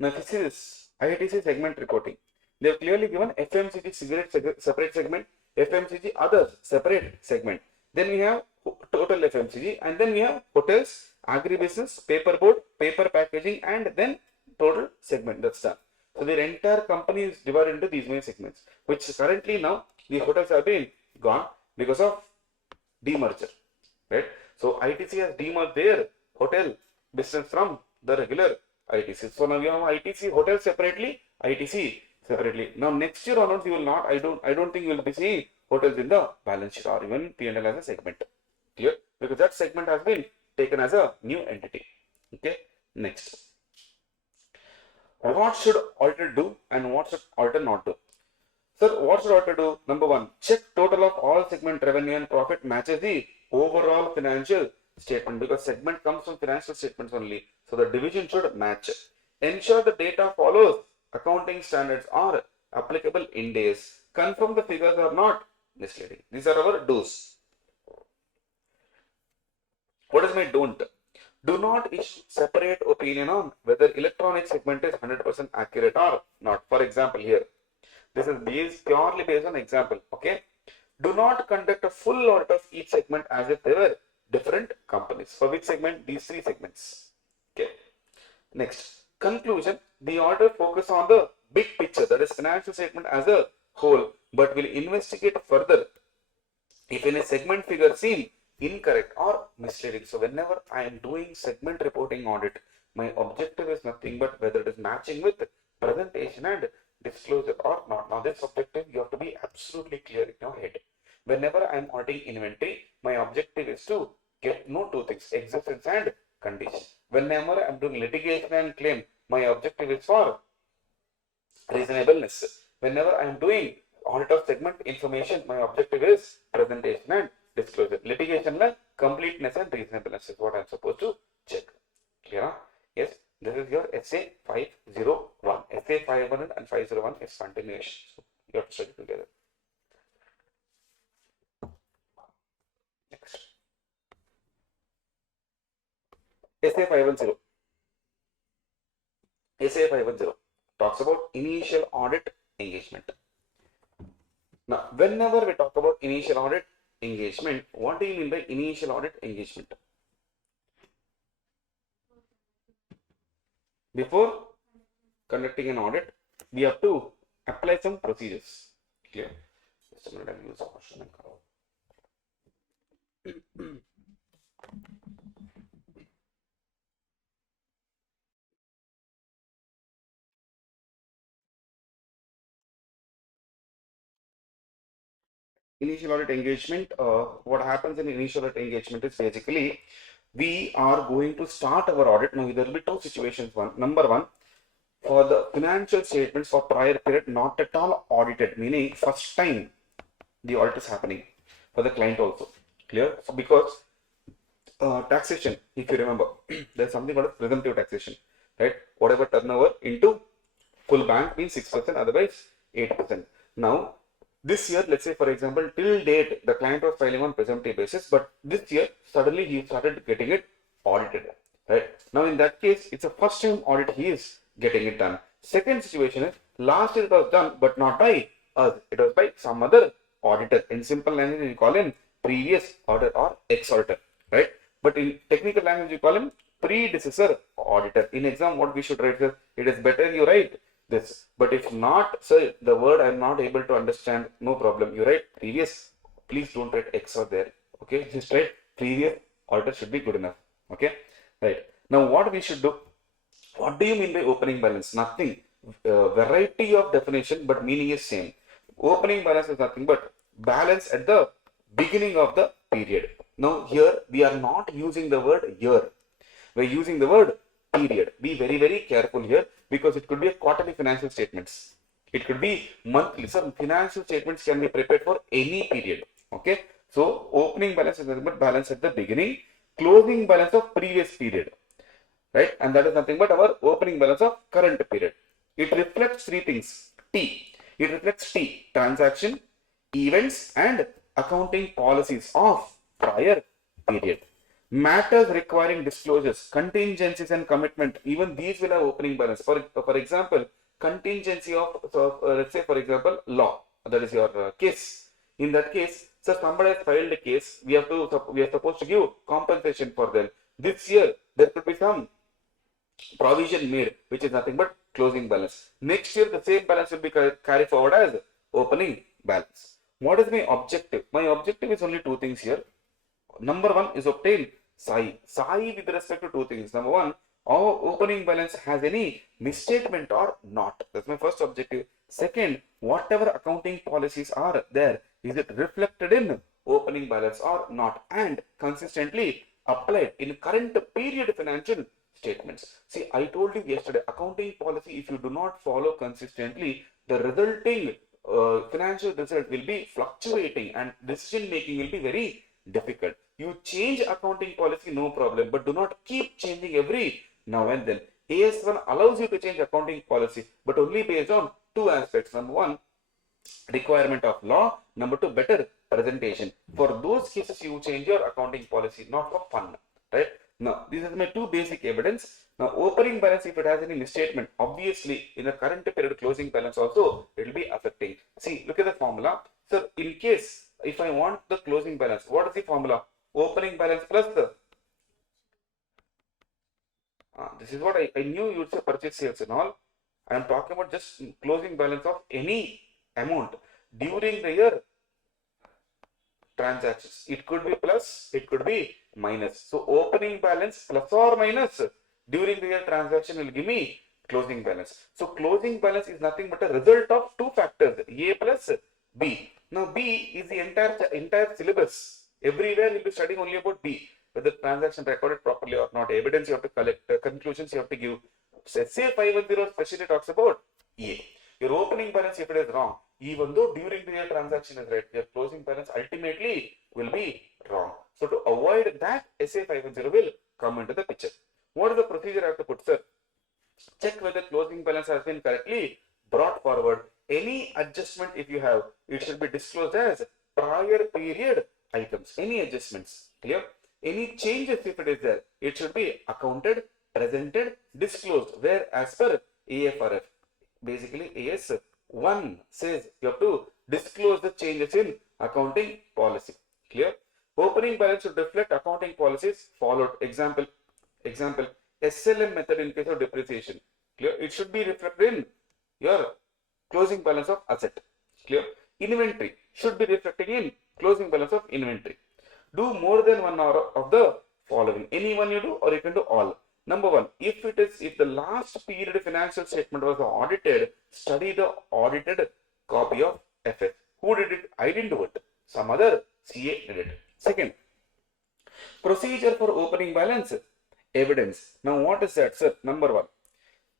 Now, if you see this IITC segment reporting, they have clearly given FMCG cigarette separate segment, FMCG others separate segment. Then we have total FMCG, and then we have hotels, agribusiness, paperboard, paper packaging, and then total segment. That's done. So their entire company is divided into these many segments, which currently now the hotels have been gone because of demerger, right? So ITC has demerged their hotel business from the regular ITC. So now we have ITC hotel separately, ITC separately. Now next year onwards, you will not. I don't think you will be seeing hotels in the balance sheet or even P&L as a segment. Clear? Because that segment has been taken as a new entity. Okay. Next, what should auditor do and what should auditor not do? Sir, what should auditor do? Number 1, check total of all segment revenue and profit matches the overall financial statement, because segment comes from financial statements only. So the division should match. Ensure the data follows accounting standards are applicable in days. Confirm the figures are not misleading. These are our do's. What is my don't? Do not issue separate opinion on whether electronic segment is 100% accurate or not. For example, here, this is purely based on example. Okay. Do not conduct a full audit of each segment as if they were different companies. For which segment? These 3 segments. Okay. Next, conclusion. The auditor focus on the big picture, that is financial statement as a whole, but will investigate further if any segment figure seem incorrect or misleading. So whenever I am doing segment reporting audit, my objective is nothing but whether it is matching with presentation and disclosure or not. Now this objective you have to be absolutely clear in your head. Whenever I am auditing inventory, my objective is to know 2 things: existence and condition. Whenever I am doing litigation and claim, my objective is for reasonableness. Whenever I am doing audit of segment information, my objective is presentation and disclosure. Litigation la completeness and reasonableness is what I am supposed to check. Clear? Yes, this is your essay 501. Essay 500 and 501 is continuation. So you have to study together. Next. Essay 510. Essay 510 talks about initial audit engagement. Now, whenever we talk about initial audit engagement, what do you mean by initial audit engagement? Before conducting an audit, we have to apply some procedures. Clear? Just a minute, I'll use a question and CARO. Initial audit engagement, what happens in initial audit engagement is basically we are going to start our audit. Now, there will be 2 situations. Number 1, for the financial statements for prior period not at all audited, meaning first time the audit is happening for the client also. Clear? So because taxation, if you remember, there's something called presumptive taxation, right? Whatever turnover into full bank means 6%, otherwise 8%. Now, this year, let's say for example, till date, the client was filing on presumptive basis, but this year, suddenly he started getting it audited, right? Now, in that case, it's a first time audit he is getting it done. Second situation is, last year it was done, but not by us, it was by some other auditor. In simple language, we call him previous auditor or ex-auditor, right? But in technical language, we call him predecessor auditor. In exam, what we should write is, it is better you write this. But if not, sir, the word I am not able to understand, no problem. You write previous, please don't write ex or there. Okay, just write previous auditor should be good enough. Okay, right. Now, what we should do? What do you mean by opening balance? Nothing. Variety of definition, but meaning is same. Opening balance is nothing but balance at the beginning of the period. Now, here we are not using the word year. We're using the word period. Be very, very careful here, because it could be a quarterly financial statements. It could be monthly. Some financial statements can be prepared for any period. Okay. So, opening balance is nothing but balance at the beginning, closing balance of previous period, right? And that is nothing but our opening balance of current period. It reflects three things. T. It reflects T, transaction, events, and accounting policies of prior period. Matters requiring disclosures, contingencies, and commitment. Even these will have opening balance. For example, contingency of, let's say for example, law. That is your case. In that case, so somebody has filed a case. We are supposed to give compensation for them. This year there could be some provision made, which is nothing but closing balance. Next year, the same balance will be carried forward as opening balance. What is my objective? My objective is only two things here. Number one is obtain SAI. SAI with respect to two things. Number one, our opening balance has any misstatement or not. That's my first objective. Second, whatever accounting policies are there, is it reflected in opening balance or not, and consistently applied in current period financial statements. See, I told you yesterday, accounting policy, if you do not follow consistently, the resulting financial result will be fluctuating and decision making will be very difficult. You change accounting policy, no problem, but do not keep changing every now and then. AS1 allows you to change accounting policy, but only based on two aspects. Number one, requirement of law. Number two, better presentation. For those cases, you change your accounting policy, not for fun, right? Now, these are my two basic evidence. Now, opening balance, if it has any misstatement, obviously in the current period closing balance also, it will be affecting. See, look at the formula. So, in case, if I want the closing balance, what is the formula? Opening balance plus the, this is what I knew you would say purchase sales and all. I am talking about just closing balance of any amount during the year transactions. It could be plus, it could be minus. So, opening balance plus or minus during the year transaction will give me closing balance. So, closing balance is nothing but a result of two factors, A plus B. Now, B is the entire syllabus. Everywhere we'll be studying only about B, whether transaction recorded properly or not, evidence you have to collect, conclusions you have to give. So, SA 510 especially talks about A. Your opening balance, if it is wrong, even though during the year transaction is right, your closing balance ultimately will be wrong. So, to avoid that, SA 510 will come into the picture. What is the procedure I have to put, sir? Check whether closing balance has been correctly brought forward. Any adjustment, if you have, it should be disclosed as prior period items. Any adjustments, clear? Any changes, if it is there, it should be accounted, presented, disclosed. Where as per AFRF, basically AS1 says you have to disclose the changes in accounting policy. Clear? Opening balance should reflect accounting policies followed. Example, SLM method in case of depreciation. Clear? It should be reflected in your closing balance of asset. Clear? Inventory should be reflecting in closing balance of inventory. Do more than 1 hour of the following. Any one you do, or you can do all. Number one, if the last period financial statement was audited, study the audited copy of FS. Who did it? I didn't do it. Some other CA did it. Second, procedure for opening balance, evidence. Now, what is that, sir? Number one,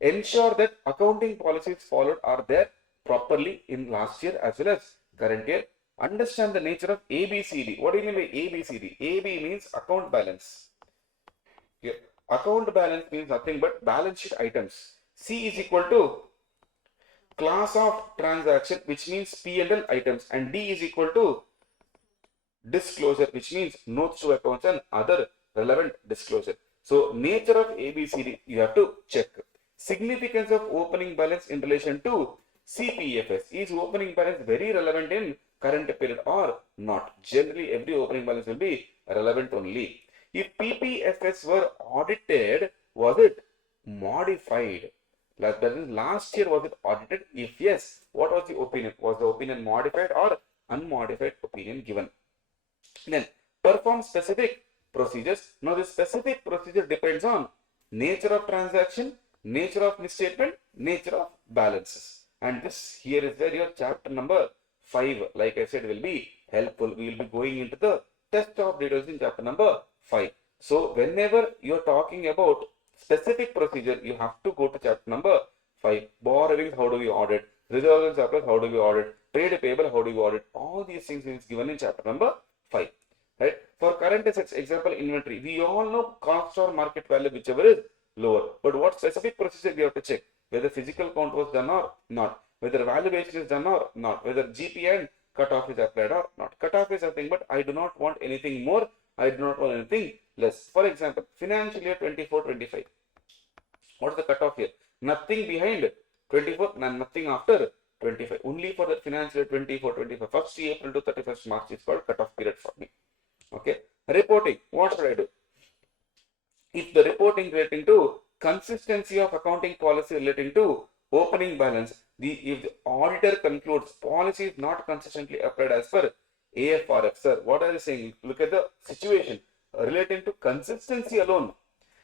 ensure that accounting policies followed are there properly in last year as well as current year. Understand the nature of ABCD. What do you mean by ABCD? AB means account balance. Here, account balance means nothing but balance sheet items. C is equal to class of transaction, which means P&L items, and D is equal to disclosure, which means notes to accounts and other relevant disclosure. So nature of ABCD you have to check. Significance of opening balance in relation to CPFS. Is opening balance very relevant in current period or not? Generally every opening balance will be relevant only. If PPFS were audited, was it modified? Last year was it audited? If yes, what was the opinion? Was the opinion modified or unmodified opinion given? Then perform specific procedures. Now the specific procedure depends on nature of transaction, nature of misstatement, nature of balances. And this here is where your chapter number 5, like I said, will be helpful. We will be going into the test of details in chapter number 5. So whenever you are talking about specific procedure, you have to go to chapter number 5. Borrowings, how do we audit? Reserves and surplus, how do we audit? Trade payable, how do we audit? All these things is given in chapter number 5. Right? For current assets, example inventory, we all know cost or market value, whichever is lower. But what specific procedure we have to check? Whether physical count was done or not, whether valuation is done or not, whether GP and cutoff is applied or not. Cutoff is nothing, but I do not want anything more, I do not want anything less. For example, financial year 24-25. What is the cutoff here? Nothing behind 24 and nothing after 25. Only for the financial year 24-25. 1st April to 31st March is called cutoff period for me. Okay. Reporting. What should I do? If the reporting relating to consistency of accounting policy relating to opening balance, if the auditor concludes policy is not consistently applied as per AFRF, sir, what are you saying? Look at the situation relating to consistency alone,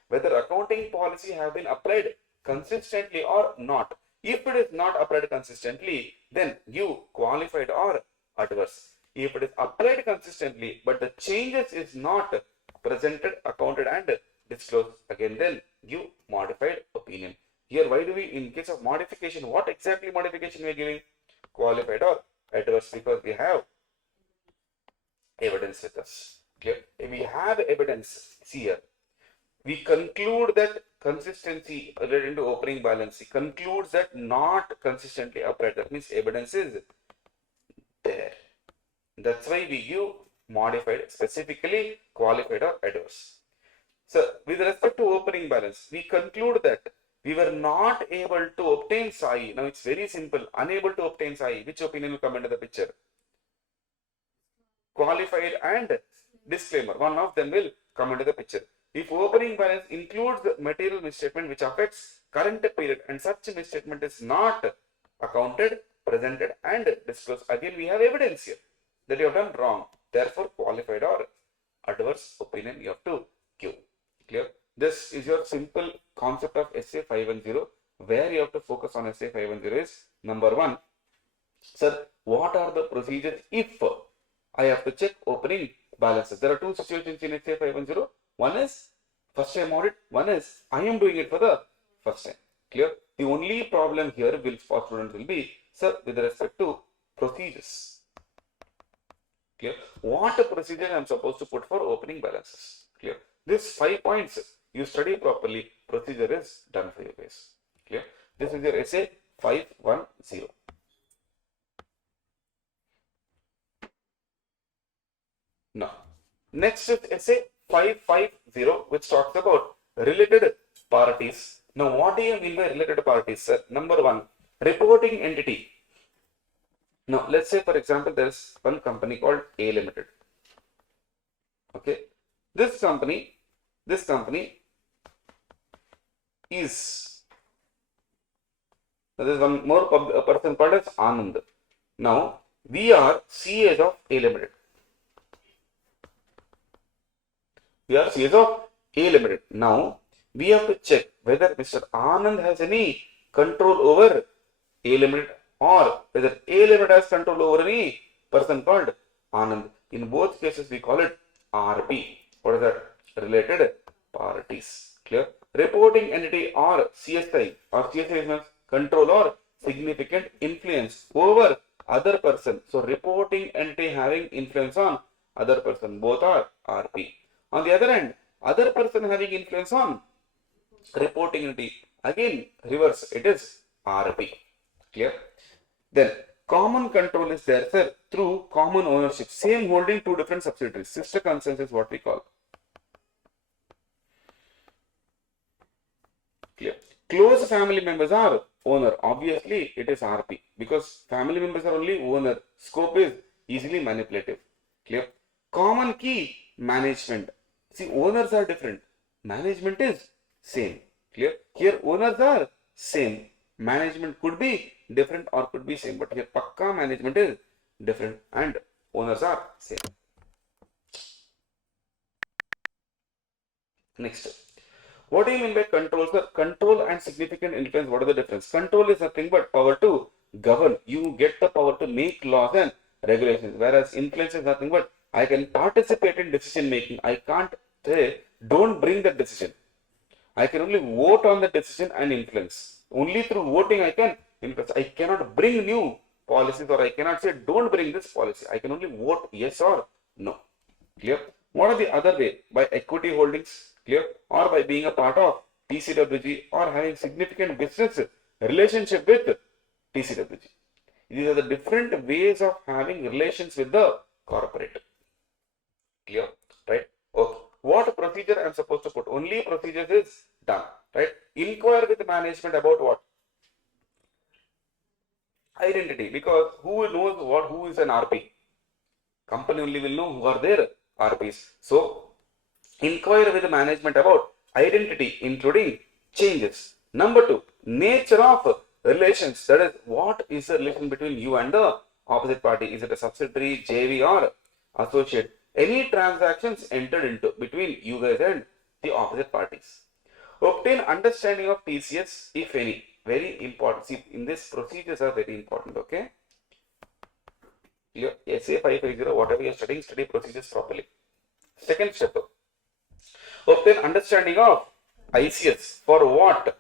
whether accounting policy have been applied consistently or not. If it is not applied consistently, then you qualified or adverse. If it is applied consistently, but the changes is not presented, accounted and disclosed, again then you modified opinion. Here, why do we, in case of modification, what exactly modification we are giving? Qualified or adverse, because we have evidence with us. Okay, we have evidence. See here, we conclude that consistency related to opening balance concludes that not consistently applied. That means evidence is there. That's why we give modified, specifically qualified or adverse. So with respect to opening balance, we conclude that we were not able to obtain SAI. Now it's very simple. Unable to obtain SAI. Which opinion will come into the picture? Qualified and disclaimer. One of them will come into the picture. If opening balance includes the material misstatement which affects current period and such misstatement is not accounted, presented and disclosed, again we have evidence here that you have done wrong. Therefore, qualified or adverse opinion you have to give. Clear? This is your simple concept of SA 510. Where you have to focus on SA 510 is number 1. Sir, what are the procedures if I have to check opening balances? There are two situations in SA 510. One is first time audit. One is I am doing it for the first time. Clear? The only problem here will for students will be, sir, with respect to procedures. Clear? What procedure I am supposed to put for opening balances? Clear? This 5 points you study properly, procedure is done for you guys. Clear? This is your essay 510. Now, next is essay 550, which talks about related parties. Now, what do you mean by related parties, sir? Number 1, reporting entity. Now, let's say, for example, there is one company called A Limited. Okay, this company is, there is one more person called as Anand. Now, we are CAs of A Limited. We are CAs of A Limited. Now, we have to check whether Mr. Anand has any control over A Limited or whether A Limited has control over any person called Anand. In both cases, we call it RP. What is that? Related parties. Clear? Reporting entity or CSI means control or significant influence over other person. So, reporting entity having influence on other person. Both are RP. On the other hand, Other person having influence on reporting entity. Again, reverse, it is RP. Clear? Then, common control is there, sir, through common ownership. Same holding two different subsidiaries. Sister concerns is what we call. Clear? Close family members are owner. Obviously, it is RP because family members are only owner. Scope is easily manipulative. Clear? Common key management. See, owners are different. Management is same. Clear? Here, owners are same. Management could be different or could be same, but here, pakka management is different and owners are same. Next. What do you mean by control, sir? Control and significant influence, what are the difference? Control is nothing but power to govern. You get the power to make laws and regulations, whereas influence is nothing but I can participate in decision making. I can't say, don't bring the decision. I can only vote on the decision and influence. Only through voting I can influence. I cannot bring new policies or I cannot say, don't bring this policy. I can only vote yes or no. Clear? What are the other way? By equity holdings, clear? Or by being a part of TCWG or having significant business relationship with TCWG. These are the different ways of having relations with the corporate. Clear? Right? Okay. What procedure I am supposed to put? Only procedures is done. Right? Inquire with management about what? Identity. Because who knows who is an RP? Company only will know who are their RPs. So, inquire with the management about identity, including changes. Number 2, nature of relations. That is, what is the relation between you and the opposite party? Is it a subsidiary, JV, or associate? Any transactions entered into between you guys and the opposite parties. Obtain understanding of TCS, if any. Very important. See, in this, procedures are very important. Okay. Your SA 550, whatever you are studying, study procedures properly. Second step. Obtain understanding of ICS. For what?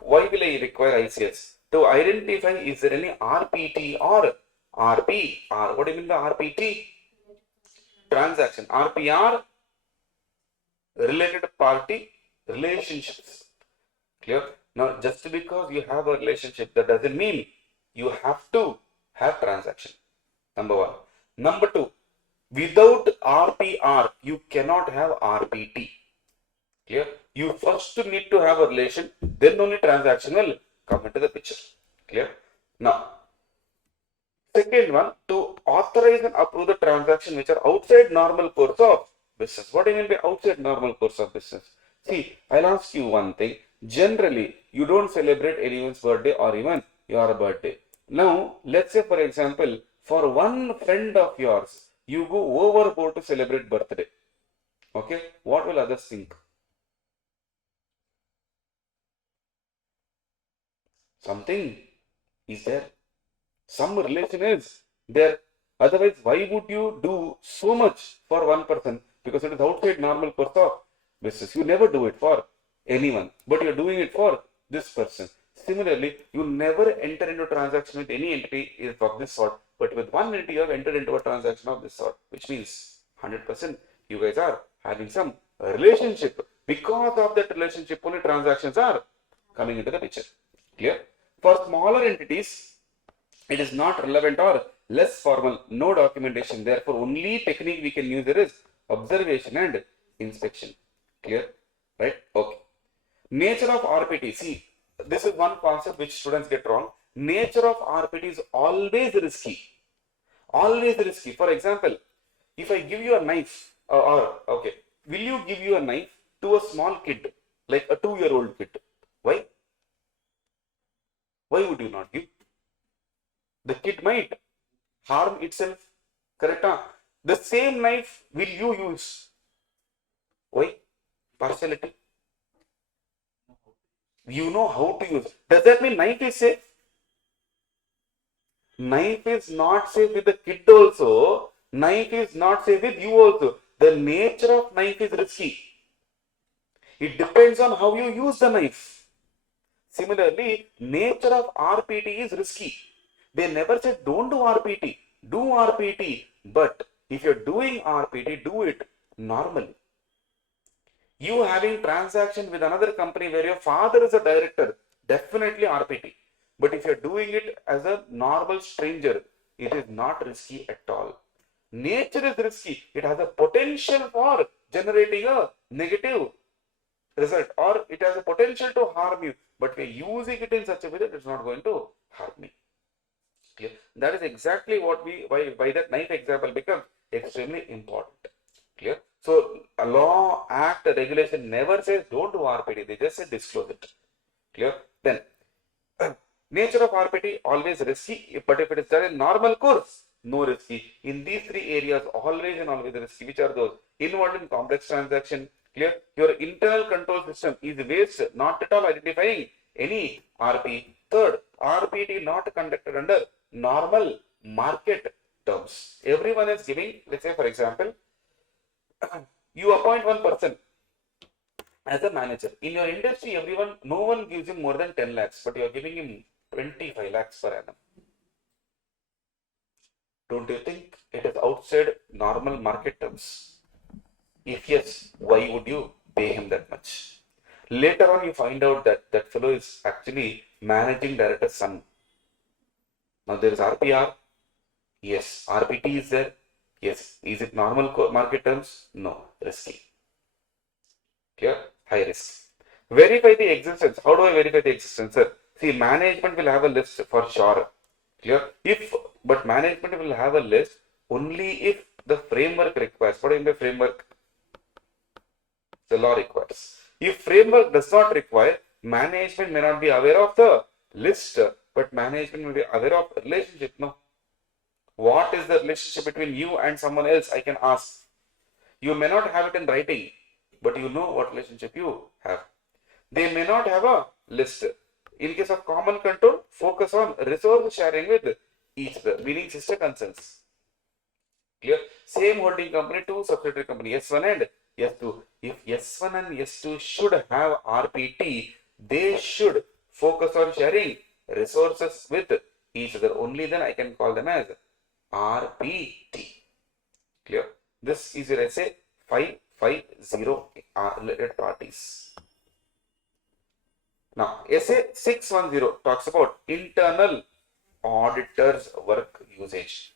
Why will I require ICS? To identify is there any RPT or RPR. What do you mean by RPT? Transaction. RPR, related party relationships. Clear? Now, just because you have a relationship, that doesn't mean you have to have transaction. Number 1. Number 2. Without RPR, you cannot have RPT. Clear? You first need to have a relation, then only transaction will come into the picture. Clear? Now, second one, to authorize and approve the transaction which are outside normal course of business. What do you mean by outside normal course of business? See, I'll ask you one thing. Generally, you don't celebrate anyone's birthday or even your birthday. Now, let's say for example, for one friend of yours, you go overboard to celebrate birthday. Okay, what will others think? Something is there. Some relation is there. Otherwise, why would you do so much for one person? Because it is outside normal course of business. You never do it for anyone, but you're doing it for this person. Similarly, you never enter into a transaction with any entity of this sort, but with one entity you have entered into a transaction of this sort, which means 100% you guys are having some relationship. Because of that relationship, only transactions are coming into the picture. Clear? For smaller entities, it is not relevant or less formal, no documentation. Therefore, only technique we can use there is observation and inspection. Clear? Right? Okay. Nature of RPT. See, this is one concept which students get wrong. Nature of RPT is always risky. Always risky. For example, if I give you a knife, okay, will you give you a knife to a small kid, like a 2-year-old kid? Why? Why would you not give? The kid might harm itself. Correct? The same knife will you use? Why? Partiality. You know how to use. Does that mean knife is safe? Knife is not safe with the kid also. Knife is not safe with you also. The nature of knife is risky. It depends on how you use the knife. Similarly, nature of RPT is risky. They never said don't do RPT. Do RPT. But if you're doing RPT, do it normally. You having transaction with another company where your father is a director, definitely RPT. But if you're doing it as a normal stranger, it is not risky at all. Nature is risky. It has a potential for generating a negative result, or it has a potential to harm you, but we're using it in such a way that it's not going to harm me. Clear? That is exactly what why that ninth example becomes extremely important. Clear? So a law, act, regulation never says don't do RPT, they just say disclose it. Clear? Then nature of RPT always risky, but if it is done in normal course, no risky. In these three areas, always and always risky. Which are those? Involved in complex transaction. Clear? Your internal control system is waste, not at all identifying any RP. Third, RPT not conducted under normal market terms. Everyone is giving, let's say for example, you appoint one person as a manager. In your industry, no one gives him more than 10 lakhs, but you are giving him 25 lakhs per annum. Don't you think it is outside normal market terms? If yes, why would you pay him that much? Later on, you find out that that fellow is actually managing director's son. Now there is RPR. Yes. RPT is there. Yes. Is it normal market terms? No. Risky. Clear? High risk. Verify the existence. How do I verify the existence, sir? See, management will have a list for sure. Clear? But management will have a list only if the framework requires. What is the framework? The law requires. If framework does not require, management may not be aware of the list, but management will be aware of the relationship. No. What is the relationship between you and someone else? I can ask. You may not have it in writing, but you know what relationship you have. They may not have a list. In case of common control, focus on resource sharing with each other, meaning sister concerns. Clear? Same holding company, two subsidiary company, S1 and S2. If S1 and S2 should have RPT, they should focus on sharing resources with each other. Only then I can call them as RPT. Clear? This is your essay 550 related parties. Now, essay 610 talks about internal auditors work usage.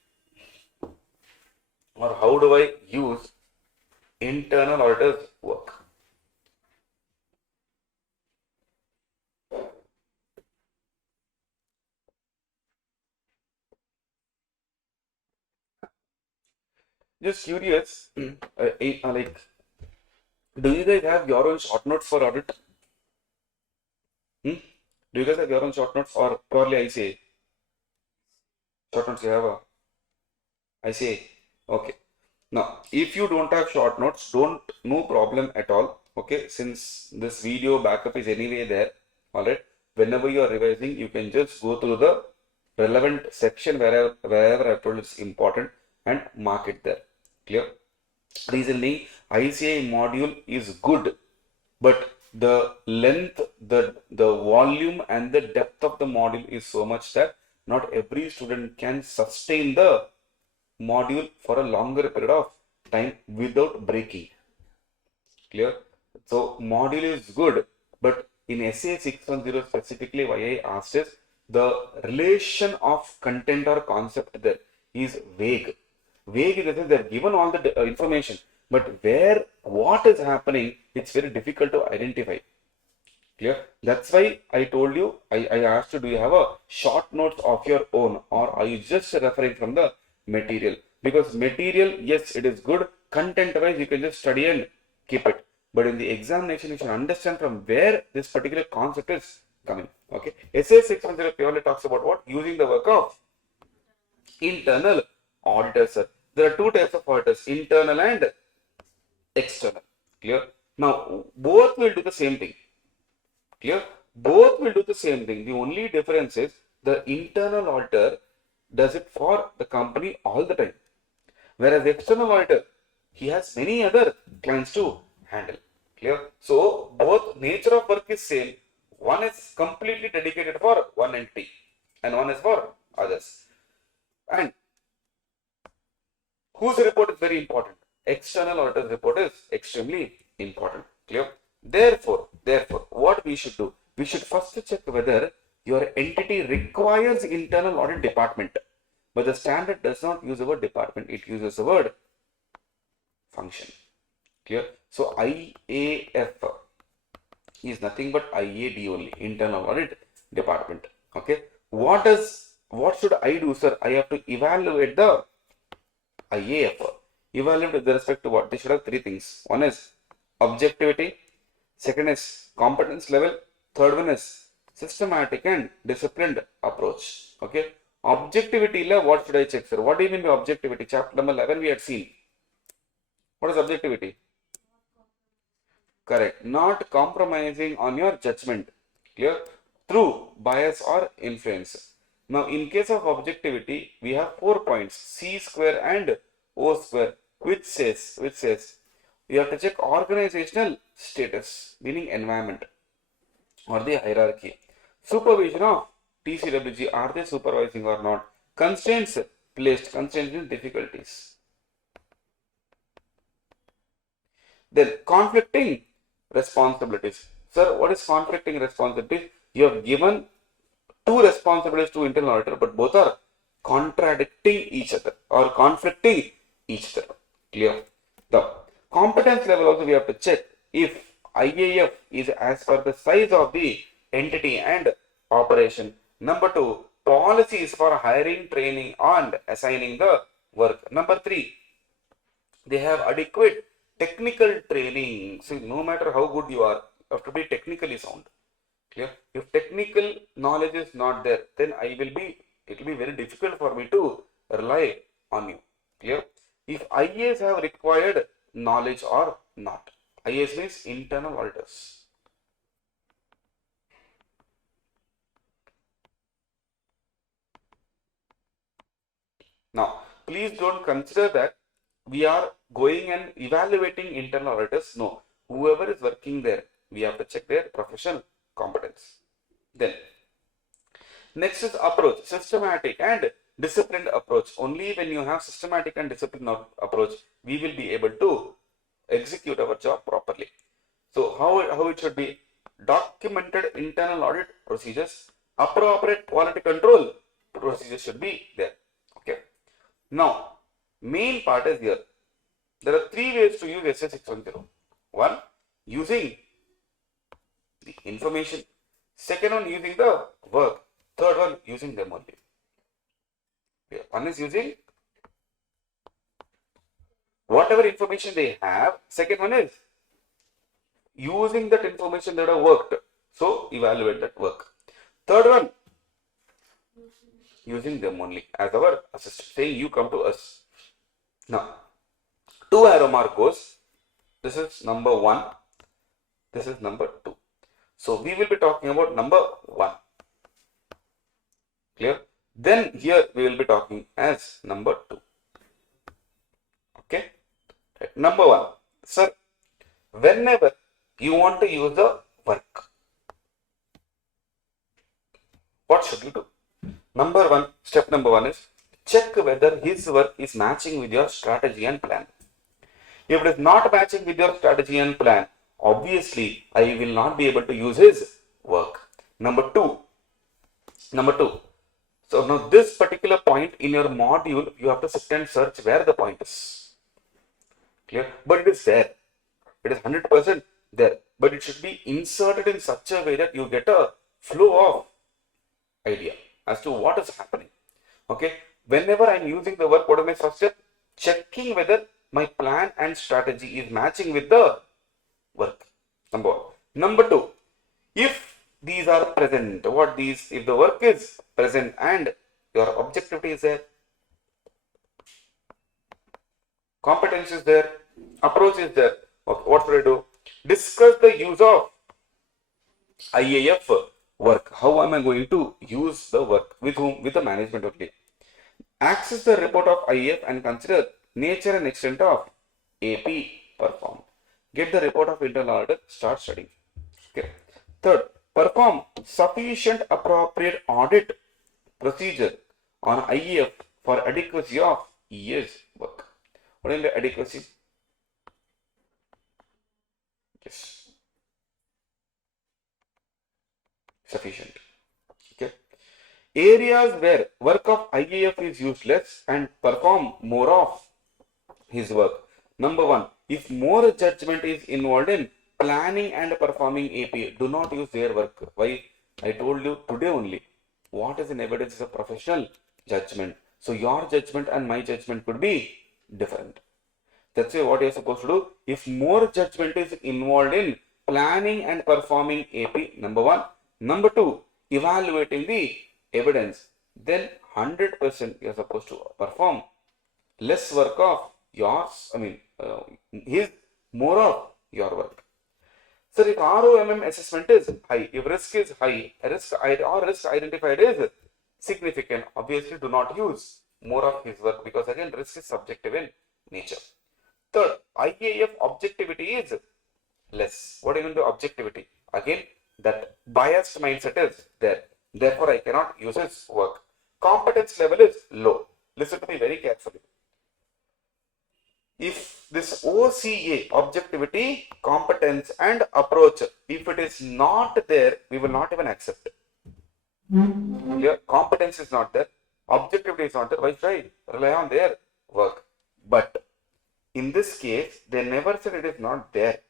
Or how do I use internal auditors work? Just curious, like, do you guys have your own short notes for audit? Do you guys have your own short notes or purely ICAI? Short notes you have a ICAI. Okay. Now, if you don't have short notes, no problem at all. Okay, since this video backup is anyway there. Alright. Whenever you are revising, you can just go through the relevant section wherever I told it's important and mark it there. Clear? Reason being, ICAI module is good, but the length, the volume and the depth of the module is so much that not every student can sustain the module for a longer period of time without breaking. Clear? So module is good, but in SA 610 specifically, why I asked is the relation of content or concept there is vague. Vague in the sense they're given all the information, but what is happening, it's very difficult to identify. Clear? That's why I told you, I asked you, do you have a short notes of your own, or are you just referring from the material? Because material, yes, it is good. Content wise, you can just study and keep it. But in the examination, you should understand from where this particular concept is coming. Okay. SA 610 purely talks about what? Using the work of internal auditors. There are two types of auditors, internal and external. Clear? Now, both will do the same thing. Clear? Both will do the same thing. The only difference is the internal auditor does it for the company all the time. Whereas the external auditor, he has many other clients to handle. Clear? So, both nature of work is same. One is completely dedicated for one entity and one is for others. And whose report is very important? External auditor's report is extremely important. Clear? Therefore, what we should do? We should first check whether your entity requires internal audit department. But the standard does not use the word department, it uses the word function. Clear? So IAF is nothing but IAD only, internal audit department. Okay. What should I do, sir? I have to evaluate the IAF. Evaluate with respect to what? They should have three things. One is objectivity, second is competence level, third one is systematic and disciplined approach. Okay. Objectivity level, what should I check, sir? What do you mean by objectivity? Chapter number 11 we had seen. What is objectivity? Correct. Not compromising on your judgment. Clear? Through bias or influence. Now, in case of objectivity, we have 4 points: C square and O square, which says you have to check organizational status, meaning environment or the hierarchy. Supervision of TCWG, are they supervising or not? Constraints placed, constraints in difficulties. Then conflicting responsibilities. Sir, what is conflicting responsibilities? You have given two responsibilities to internal auditor, but both are contradicting each other or conflicting each other. Clear? The competence level also we have to check if IAF is as per the size of the entity and operation. Number 2, policies for hiring, training and assigning the work. Number 3, they have adequate technical training. See, no matter how good you are, you have to be technically sound. Clear? If technical knowledge is not there, then it will be very difficult for me to rely on you. Clear? If IAs have required knowledge or not. IAs means internal auditors. Now, please don't consider that we are going and evaluating internal auditors. No, whoever is working there, we have to check their professional competence. Then, next is approach, systematic and disciplined approach. Only when you have systematic and disciplined approach, we will be able to execute our job properly. So, how it should be? Documented internal audit procedures, appropriate quality control procedures should be there. Okay. Now, main part is here. There are 3 ways to use SA610. One, using the information. Second one, using the work. Third one, using them only. One is using whatever information they have. Second one is using that information that have worked. So, evaluate that work. Third one, using them only as our assistant, saying you come to us. Now, 2 arrow mark goes. This is number 1. This is number 2. So, we will be talking about number 1. Clear? Then here we will be talking as number 2. Okay? Right. Number 1. Sir, whenever you want to use the work, what should you do? Step number 1 is check whether his work is matching with your strategy and plan. If it is not matching with your strategy and plan, obviously I will not be able to use his work. Number 2. So now this particular point in your module, you have to sit and search where the point is. Clear? But it is there. It is 100% there. But it should be inserted in such a way that you get a flow of idea as to what is happening. Okay. Whenever I am using the work, what is my first step? Checking whether my plan and strategy is matching with the work. Number 1. Number 2. If these are present, if the work is present and your objectivity is there, competence is there, approach is there, okay, what should I do? Discuss the use of IAF work. How am I going to use the work? With whom? With the management only. Access the report of IAF and consider nature and extent of AP performed. Get the report of internal audit, start studying. Okay. Third, perform sufficient appropriate audit procedure on IAF for adequacy of EA's work. What is the adequacy? Yes. Sufficient. Okay. Areas where work of IAF is useless and perform more of his work. Number one, if more judgment is involved in planning and performing AP, do not use their work. Why? I told you today only. What is in evidence is a professional judgment. So your judgment and my judgment could be different. That's why what you're supposed to do. If more judgment is involved in planning and performing AP, number one. Number two, evaluating the evidence, then 100% you're supposed to perform less work of yours, his more of your work. So if ROMM assessment is high, if risk is high, risk identified is significant, obviously do not use more of his work because again risk is subjective in nature. Third, IAF objectivity is less. What do you mean by objectivity? Again, that biased mindset is there. Therefore, I cannot use his work. Competence level is low. Listen to me very carefully. If this OCA, objectivity, competence and approach, if it is not there, we will not even accept. Here, competence is not there, objectivity is not there. Why should I rely on their work? But in this case, they never said it is not there.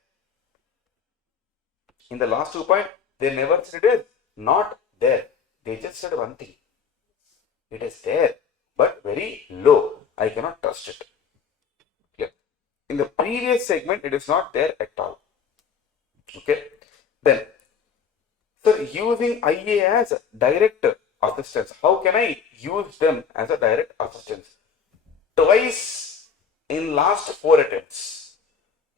In the last 2 points, they never said it is not there. They just said one thing. It is there, but very low. I cannot trust it. Clear? In the previous segment, it is not there at all. Okay. Then, so using IA as direct assistance. How can I use them as a direct assistance? Twice in last 4 attempts,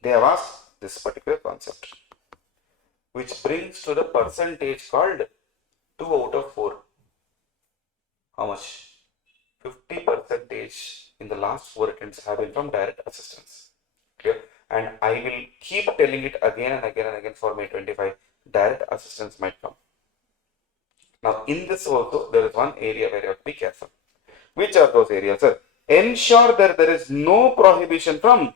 they have asked this particular concept, which brings to the percentage called 2 out of 4. How much? 50% in the last 4 attempts have been from direct assistance. Clear? And I will keep telling it again and again and again for May 25. Direct assistance might come. Now, in this also, there is one area where you have to be careful. Which are those areas, sir? Ensure that there is no prohibition from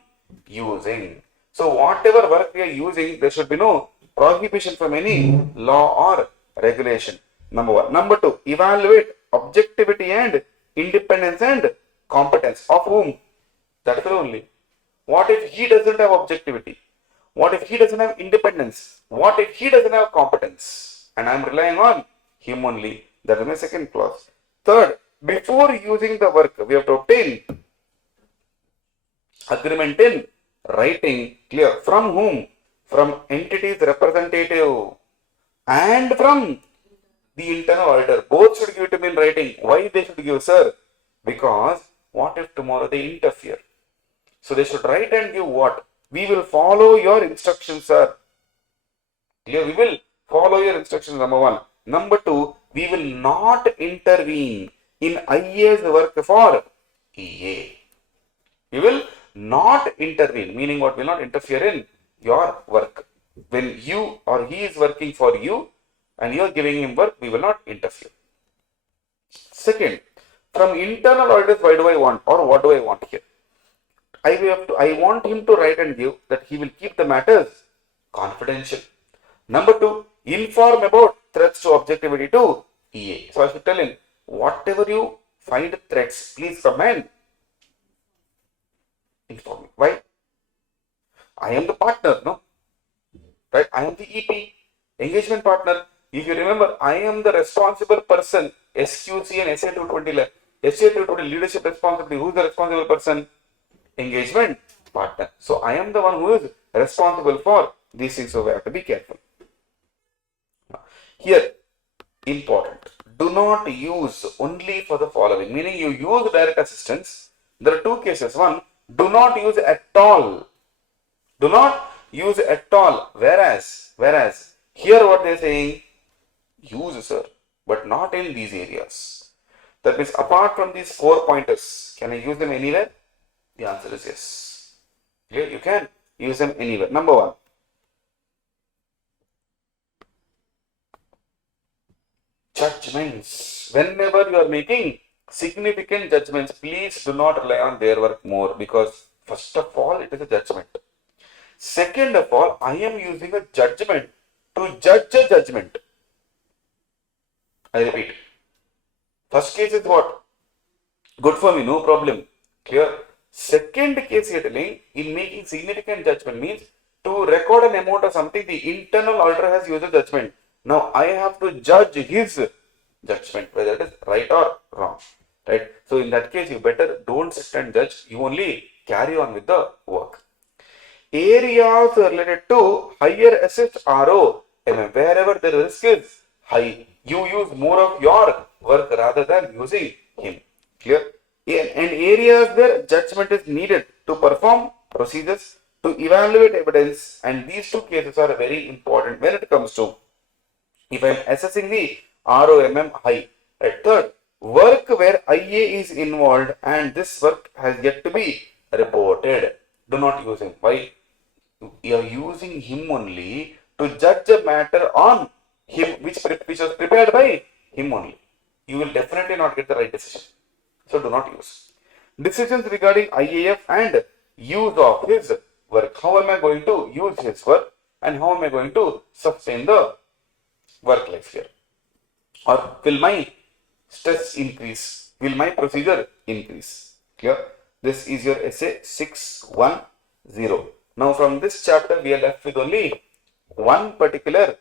using. So, whatever work we are using, there should be no prohibition from any law or regulation. Number one. Number two, evaluate objectivity and independence and competence of whom? That's the only. What if he doesn't have objectivity? What if he doesn't have independence? What if he doesn't have competence? And I am relying on him only. That is my second clause. Third, before using the work, we have to obtain agreement in writing. Clear. From whom? From entity's representative and from the internal auditor. Both should give it to me in writing. Why they should give, sir? Because what if tomorrow they interfere? So they should write and give what? We will follow your instructions, sir. Clear? We will follow your instructions, number one. Number two, we will not intervene in IA's work for EA. We will not intervene, meaning what? Will not interfere in your work. When you or he is working for you and you are giving him work, we will not interfere. Second, from internal auditors, why do I want or what do I want here? I want him to write and give that he will keep the matters confidential. Number two, inform about threats to objectivity to EA. So I should tell him, whatever you find threats, please come and inform me. Why? I am the partner, no? Right? I am the EP, engagement partner. If you remember, I am the responsible person, SQC and SA 220, SA 220 leadership responsibility. Who is the responsible person? Engagement partner. So I am the one who is responsible for these things. So we have to be careful. Here, important. Do not use only for the following. Meaning you use direct assistance. There are 2 cases. One, do not use at all. Do not use at all. Whereas here what they are saying, use, sir, but not in these areas. That means apart from these 4 pointers, can I use them anywhere? The answer is yes. Here you can use them anywhere. Number one, judgments. Whenever you are making significant judgments, please do not rely on their work more because first of all, it is a judgment. Second of all, I am using a judgment to judge a judgment. I repeat. First case is what? Good for me, no problem. Clear? Second case you're telling, in making significant judgment means to record an amount of something, the internal auditor has used a judgment. Now I have to judge his judgment, whether it is right or wrong. Right? So in that case, you better don't sit and judge, you only carry on with the work. Areas related to higher assessed RO, wherever the risk is high, you use more of your work rather than using him. Clear? And areas where judgment is needed to perform procedures, to evaluate evidence, and these two cases are very important when it comes to if I am assessing the ROMM high. Right. Third, work where IA is involved and this work has yet to be reported. Do not use him. Why? You are using him only to judge a matter on him which was prepared by him only. You will definitely not get the right decision. So do not use. Decisions regarding IAF and use of his work. How am I going to use his work and how am I going to sustain the work life here? Or will my stress increase? Will my procedure increase? Clear? This is your essay 610. Now from this chapter we are left with only one particular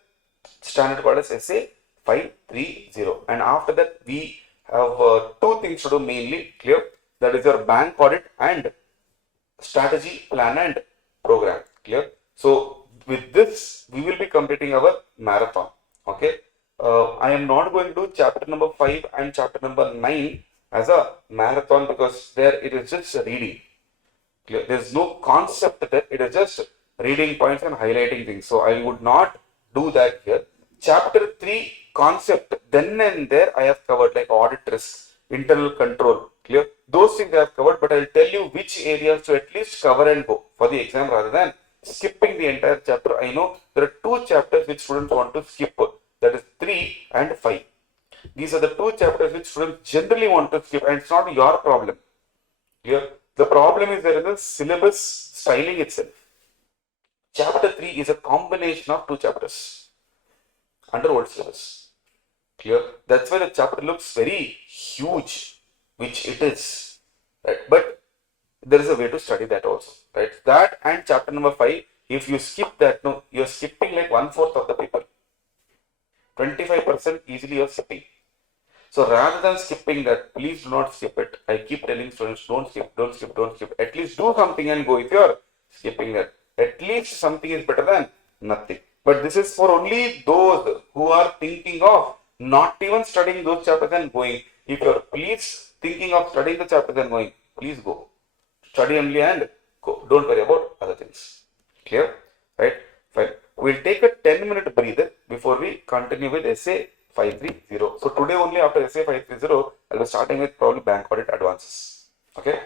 standard called as essay 530, and after that we have two things to do mainly. Clear? That is your bank audit and strategy, plan and program. Clear? So with this we will be completing our marathon. Okay. I am not going to do chapter number 5 and chapter number 9 as a marathon because there it is just reading. Clear? There is no concept there. It is just reading points and highlighting things. So I would not do that here. Chapter 3 concept, then and there I have covered like audit risk, internal control. Clear? Those things I have covered, but I will tell you which areas to at least cover and go for the exam rather than skipping the entire chapter. I know there are two chapters which students want to skip. That is 3 and 5. These are the two chapters which students generally want to skip and it's not your problem. Clear? The problem is there in the syllabus styling itself. Chapter 3 is a combination of two chapters under old syllabus. Clear? That's why the chapter looks very huge, which it is. Right? But there is a way to study that also. Right? That and chapter number 5, if you skip that, no, you're skipping like 1/4 of the paper. 25% easily you're skipping. So rather than skipping that, please do not skip it. I keep telling students, don't skip, don't skip, don't skip. At least do something and go if you're skipping that. At least something is better than nothing. But this is for only those who are thinking of not even studying those chapters and going. If you're please thinking of studying the chapters and going, please go. Study only and go. Don't worry about other things. Clear? Right? Fine. We'll take a 10-minute breather before we continue with essay 530. So today only after essay 530, I'll be starting with probably bank audit advances. Okay?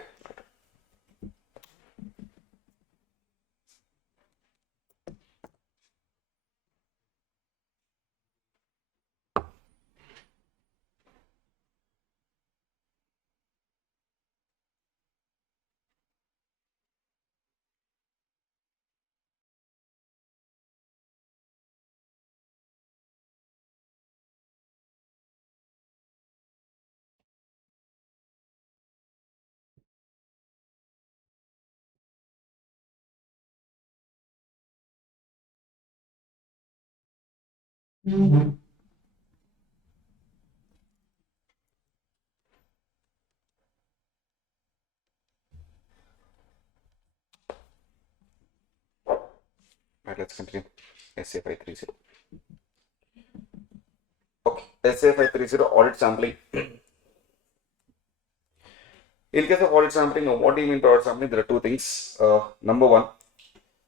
Right, let's continue. Essay 530. Okay, essay 530 audit sampling. In case of audit sampling, what do you mean by audit sampling? There are two things. Number one,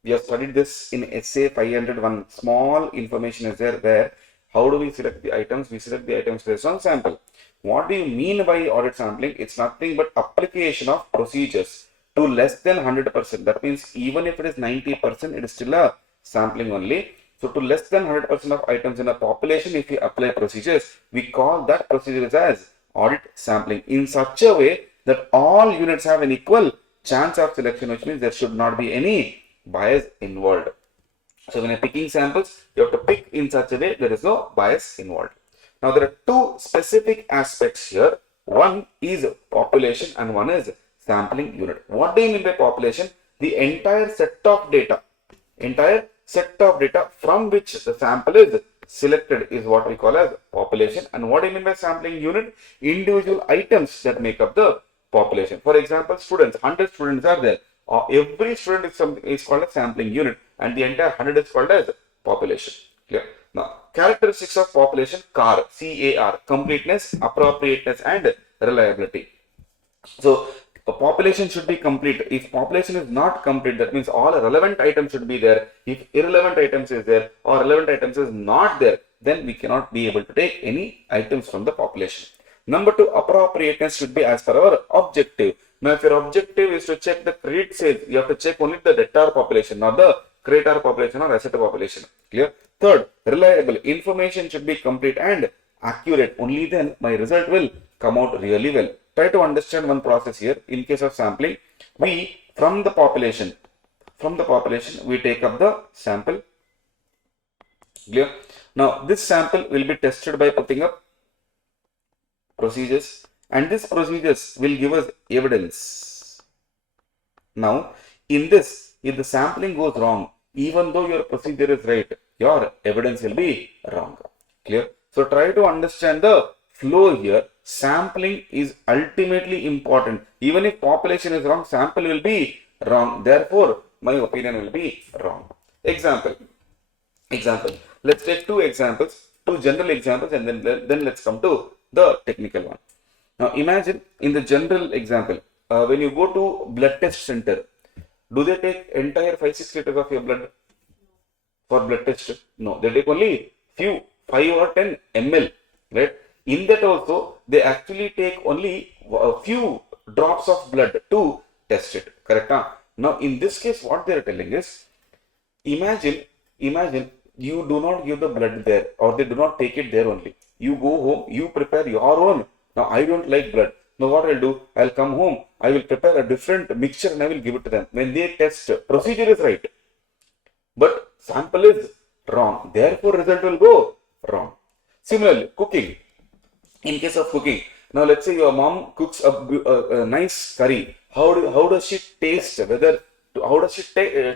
we have studied this in essay 501. Small information is there where how do we select the items? We select the items based on sample. What do you mean by audit sampling? It's nothing but application of procedures to less than 100%. That means even if it is 90%, it is still a sampling only. So to less than 100% of items in a population, if we apply procedures, we call that procedures as audit sampling in such a way that all units have an equal chance of selection, which means there should not be any bias involved. So when you're picking samples, you have to pick in such a way there is no bias involved. Now there are two specific aspects here. One is population and one is sampling unit. What do you mean by population? The entire set of data from which the sample is selected is what we call as population. And what do you mean by sampling unit? Individual items that make up the population. For example, students, 100 students are there. Every student is called a sampling unit and the entire 100 is called as population. Clear? Now, characteristics of population, CAR, C-A-R, completeness, appropriateness and reliability. So, the population should be complete. If population is not complete, that means all relevant items should be there. If irrelevant items is there or relevant items is not there, then we cannot be able to take any items from the population. Number two, appropriateness should be as per our objective. Now, if your objective is to check the credit sales, you have to check only the debtor population, not the creditor population or asset population. Clear? Third, reliable. Information should be complete and accurate. Only then my result will come out really well. Try to understand one process here. In case of sampling, we from the population, we take up the sample. Clear? Now, this sample will be tested by putting up procedures, and these procedures will give us evidence. Now, in this, if the sampling goes wrong, even though your procedure is right, your evidence will be wrong. Clear? So, try to understand the flow here. Sampling is ultimately important. Even if population is wrong, sample will be wrong. Therefore, my opinion will be wrong. Example. Let's take two general examples, and then let's come to the technical one. Now, imagine in the general example, when you go to blood test center, do they take entire 5-6 liters of your blood for blood test? No, they take only few 5 or 10 ml, right? In that also, they actually take only a few drops of blood to test it, correct? Now, in this case, what they are telling is, imagine you do not give the blood there, or they do not take it there only. You go home, you prepare your own. Now, I don't like blood. Now, what I'll do, I'll come home, I will prepare a different mixture and I will give it to them. When they test, procedure is right, but sample is wrong. Therefore, result will go wrong. Similarly, cooking. In case of cooking, now let's say your mom cooks a nice curry. How does she taste? How does she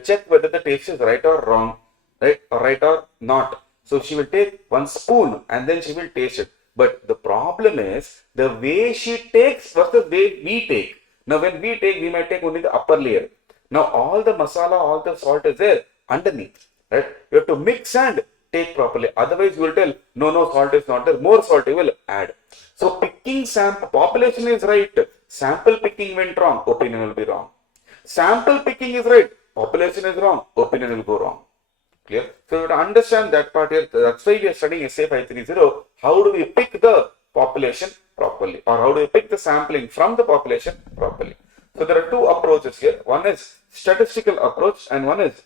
check whether the taste is right or wrong, right or not? So she will take one spoon and then she will taste it. But the problem is the way she takes versus the way we take. Now when we take, we might take only the upper layer. Now all the masala, all the salt is there underneath, right? You have to mix and take properly. Otherwise you will tell, no, salt is not there. More salt you will add. So picking sample, population is right. Sample picking went wrong, opinion will be wrong. Sample picking is right, population is wrong, opinion will go wrong. Clear? So you have to understand that part here. That's why we are studying SA 530. How do we pick the population properly, or how do we pick the sampling from the population properly? So there are two approaches here. One is statistical approach and one is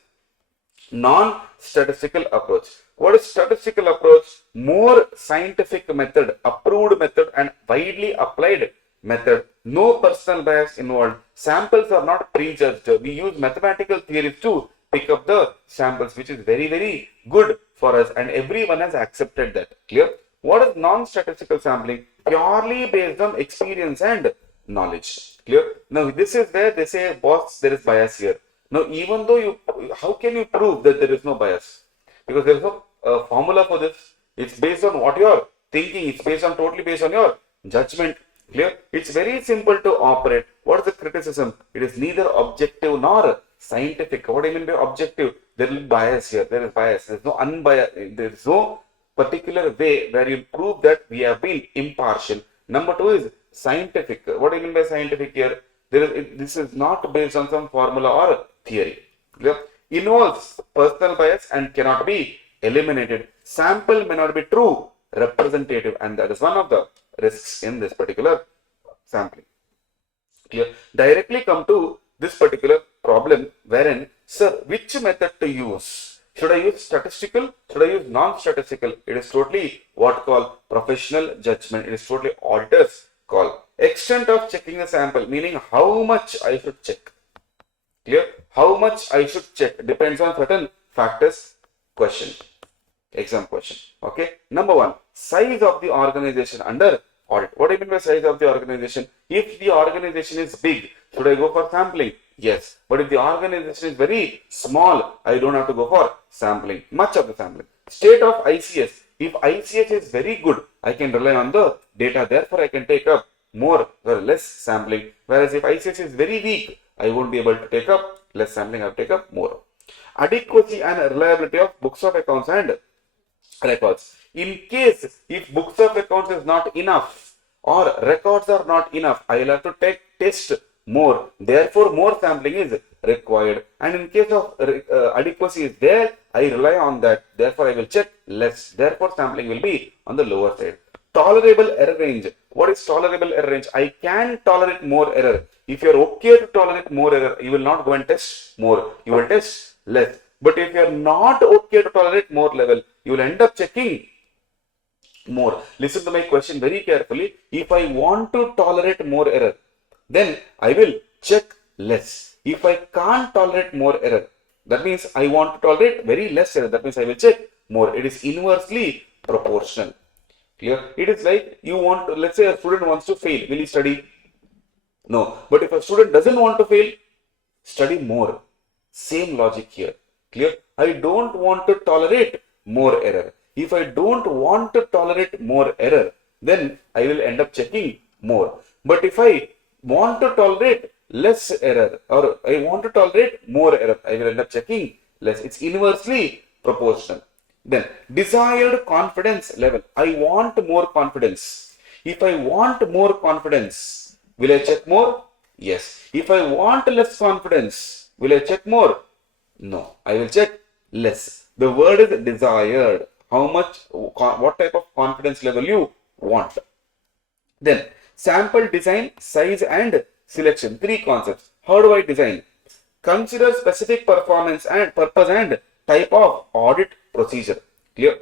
non-statistical approach. What is statistical approach? More scientific method, approved method and widely applied method. No personal bias involved. Samples are not prejudged. We use mathematical theories to pick up the samples, which is very, very good for us, and everyone has accepted that. Clear? What is non-statistical sampling? Purely based on experience and knowledge. Clear? Now this is where they say, boss, there is bias here. Now, even though how can you prove that there is no bias? Because there is no formula for this. It's based on what you are thinking. It's totally based on your judgment. Clear? It's very simple to operate. What is the criticism? It is neither objective nor scientific. What do I mean by objective? There will be bias here. There is bias. There is no unbiased. There is no particular way where you prove that we have been impartial. Number two is scientific. What do I mean by scientific here? This is not based on some formula or theory. Clear? Involves personal bias and cannot be eliminated. Sample may not be true representative, and that is one of the risks in this particular sampling. Clear? Directly come to this particular problem wherein, sir, which method to use? Should I use statistical? Should I use non-statistical? It is totally what called professional judgment. It is totally auditor's call. Extent of checking the sample, meaning how much I should check. Clear? How much I should check depends on certain factors. Question. Exam question. Okay. Number one, size of the organization under audit. What do you mean by size of the organization? If the organization is big, should I go for sampling? Yes. But if the organization is very small, I don't have to go for sampling, much of the sampling. State of ICS. If ICS is very good, I can rely on the data. Therefore, I can take up more or less sampling. Whereas if ICS is very weak, I won't be able to take up less sampling. I will take up more. Adequacy and reliability of books of accounts and records. In case if books of accounts is not enough or records are not enough, I will have to test more. Therefore, more sampling is required. And in case of adequacy is there, I rely on that. Therefore, I will check less. Therefore, sampling will be on the lower side. Tolerable error range. What is tolerable error range? I can tolerate more error. If you are okay to tolerate more error, you will not go and test more. You will test less. But if you are not okay to tolerate more level, you will end up checking more. Listen to my question very carefully. If I want to tolerate more error, then I will check less. If I can't tolerate more error, that means I want to tolerate very less error. That means I will check more. It is inversely proportional. Clear? It is like you want to, let's say a student wants to fail. Will he study? No. But if a student doesn't want to fail, study more. Same logic here. Clear? I don't want to tolerate more error. If I don't want to tolerate more error, then I will end up checking more. But if I want to tolerate less error or I want to tolerate more error, I will end up checking less. It's inversely proportional. Then desired confidence level. I want more confidence. If I want more confidence, will I check more? Yes. If I want less confidence, will I check more? No. I will check less. The word is desired. How much, what type of confidence level you want. Then sample design, size and selection. Three concepts. How do I design? Consider specific performance and purpose and type of audit procedure. Clear?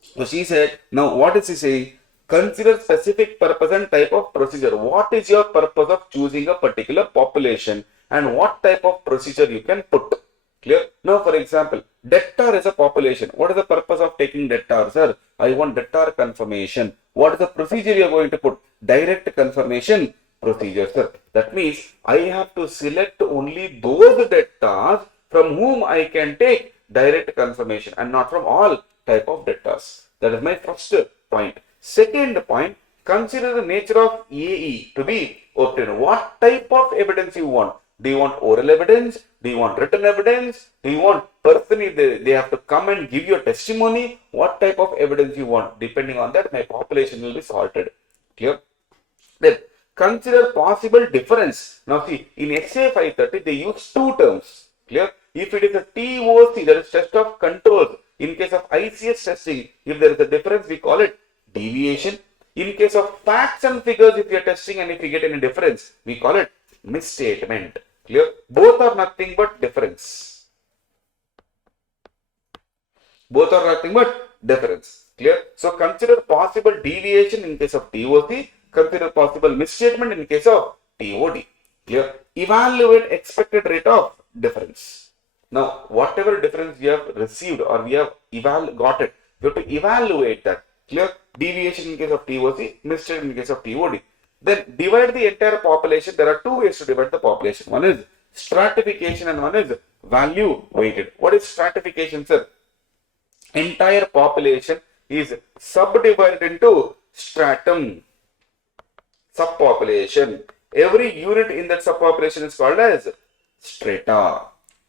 So she said, now what is she saying? Consider specific purpose and type of procedure. What is your purpose of choosing a particular population and what type of procedure you can put? Clear? Now, for example, debtor is a population. What is the purpose of taking debtor, sir? I want debtor confirmation. What is the procedure you are going to put? Direct confirmation procedure, sir. That means I have to select only those debtors from whom I can take direct confirmation and not from all type of debtors. That is my first point. Second point, consider the nature of AE to be obtained. What type of evidence you want? Do you want oral evidence? Do you want written evidence? Do you want personally they have to come and give you a testimony? What type of evidence you want? Depending on that, my population will be sorted. Clear? Then consider possible difference. Now see, in XA 530, they use two terms. Clear? If it is a TOC, that is test of controls. In case of ICS testing, if there is a difference, we call it deviation. In case of facts and figures, if you are testing and if you get any difference, we call it misstatement. Clear? Both are nothing but difference. Both are nothing but difference. Clear? So consider possible deviation in case of TOC. Consider possible misstatement in case of TOD. Clear? Evaluate expected rate of difference. Now, whatever difference we have received or we have got it, we have to evaluate that. Clear? Deviation in case of TOC, misstatement in case of TOD. Then divide the entire population. There are two ways to divide the population. One is stratification and one is value weighted. What is stratification, sir? Entire population is subdivided into stratum, subpopulation. Every unit in that subpopulation is called as strata.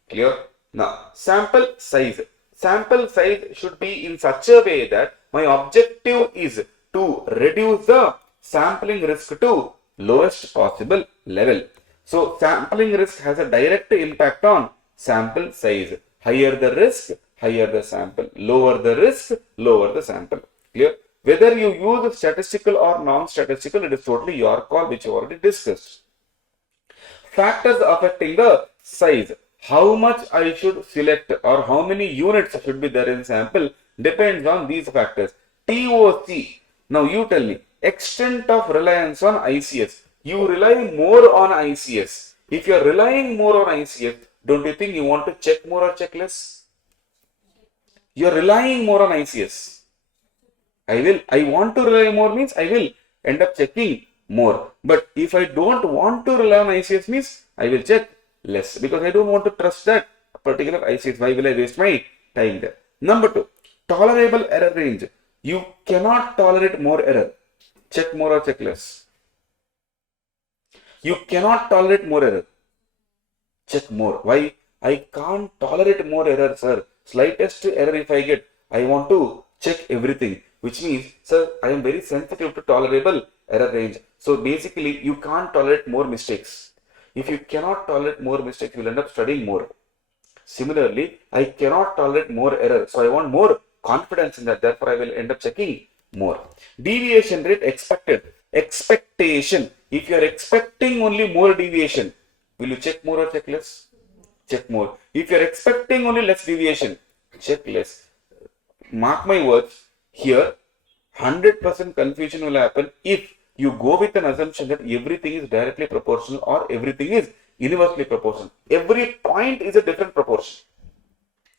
Clear? Now, sample size. Sample size should be in such a way that my objective is to reduce the sampling risk to lowest possible level. So, sampling risk has a direct impact on sample size. Higher the risk, higher the sample. Lower the risk, lower the sample. Clear? Whether you use statistical or non-statistical, it is totally your call, which you already discussed. Factors affecting the size. How much I should select or how many units should be there in sample depends on these factors. TOC. Now you tell me, extent of reliance on ICS. You rely more on ICS. If you are relying more on ICF, don't you think you want to check more or check less? You are relying more on ICS. I want to rely more means I will end up checking more. But if I don't want to rely on ICS means I will check less because I don't want to trust that particular ICS. Why will I waste my time there? Number two, tolerable error range. You cannot tolerate more error. Check more or check less. You cannot tolerate more error. Check more. Why? I can't tolerate more error, sir. Slightest error if I get, I want to check everything. Which means, sir, I am very sensitive to tolerable error range. So basically, you can't tolerate more mistakes. If you cannot tolerate more mistakes, you will end up studying more. Similarly, I cannot tolerate more error. So I want more confidence in that. Therefore, I will end up checking more. Deviation rate expected. Expectation. If you are expecting only more deviation, will you check more or check less? Check more. If you are expecting only less deviation, check less. Mark my words, here 100% confusion will happen if you go with an assumption that everything is directly proportional or everything is universally proportional. Every point is a different proportion.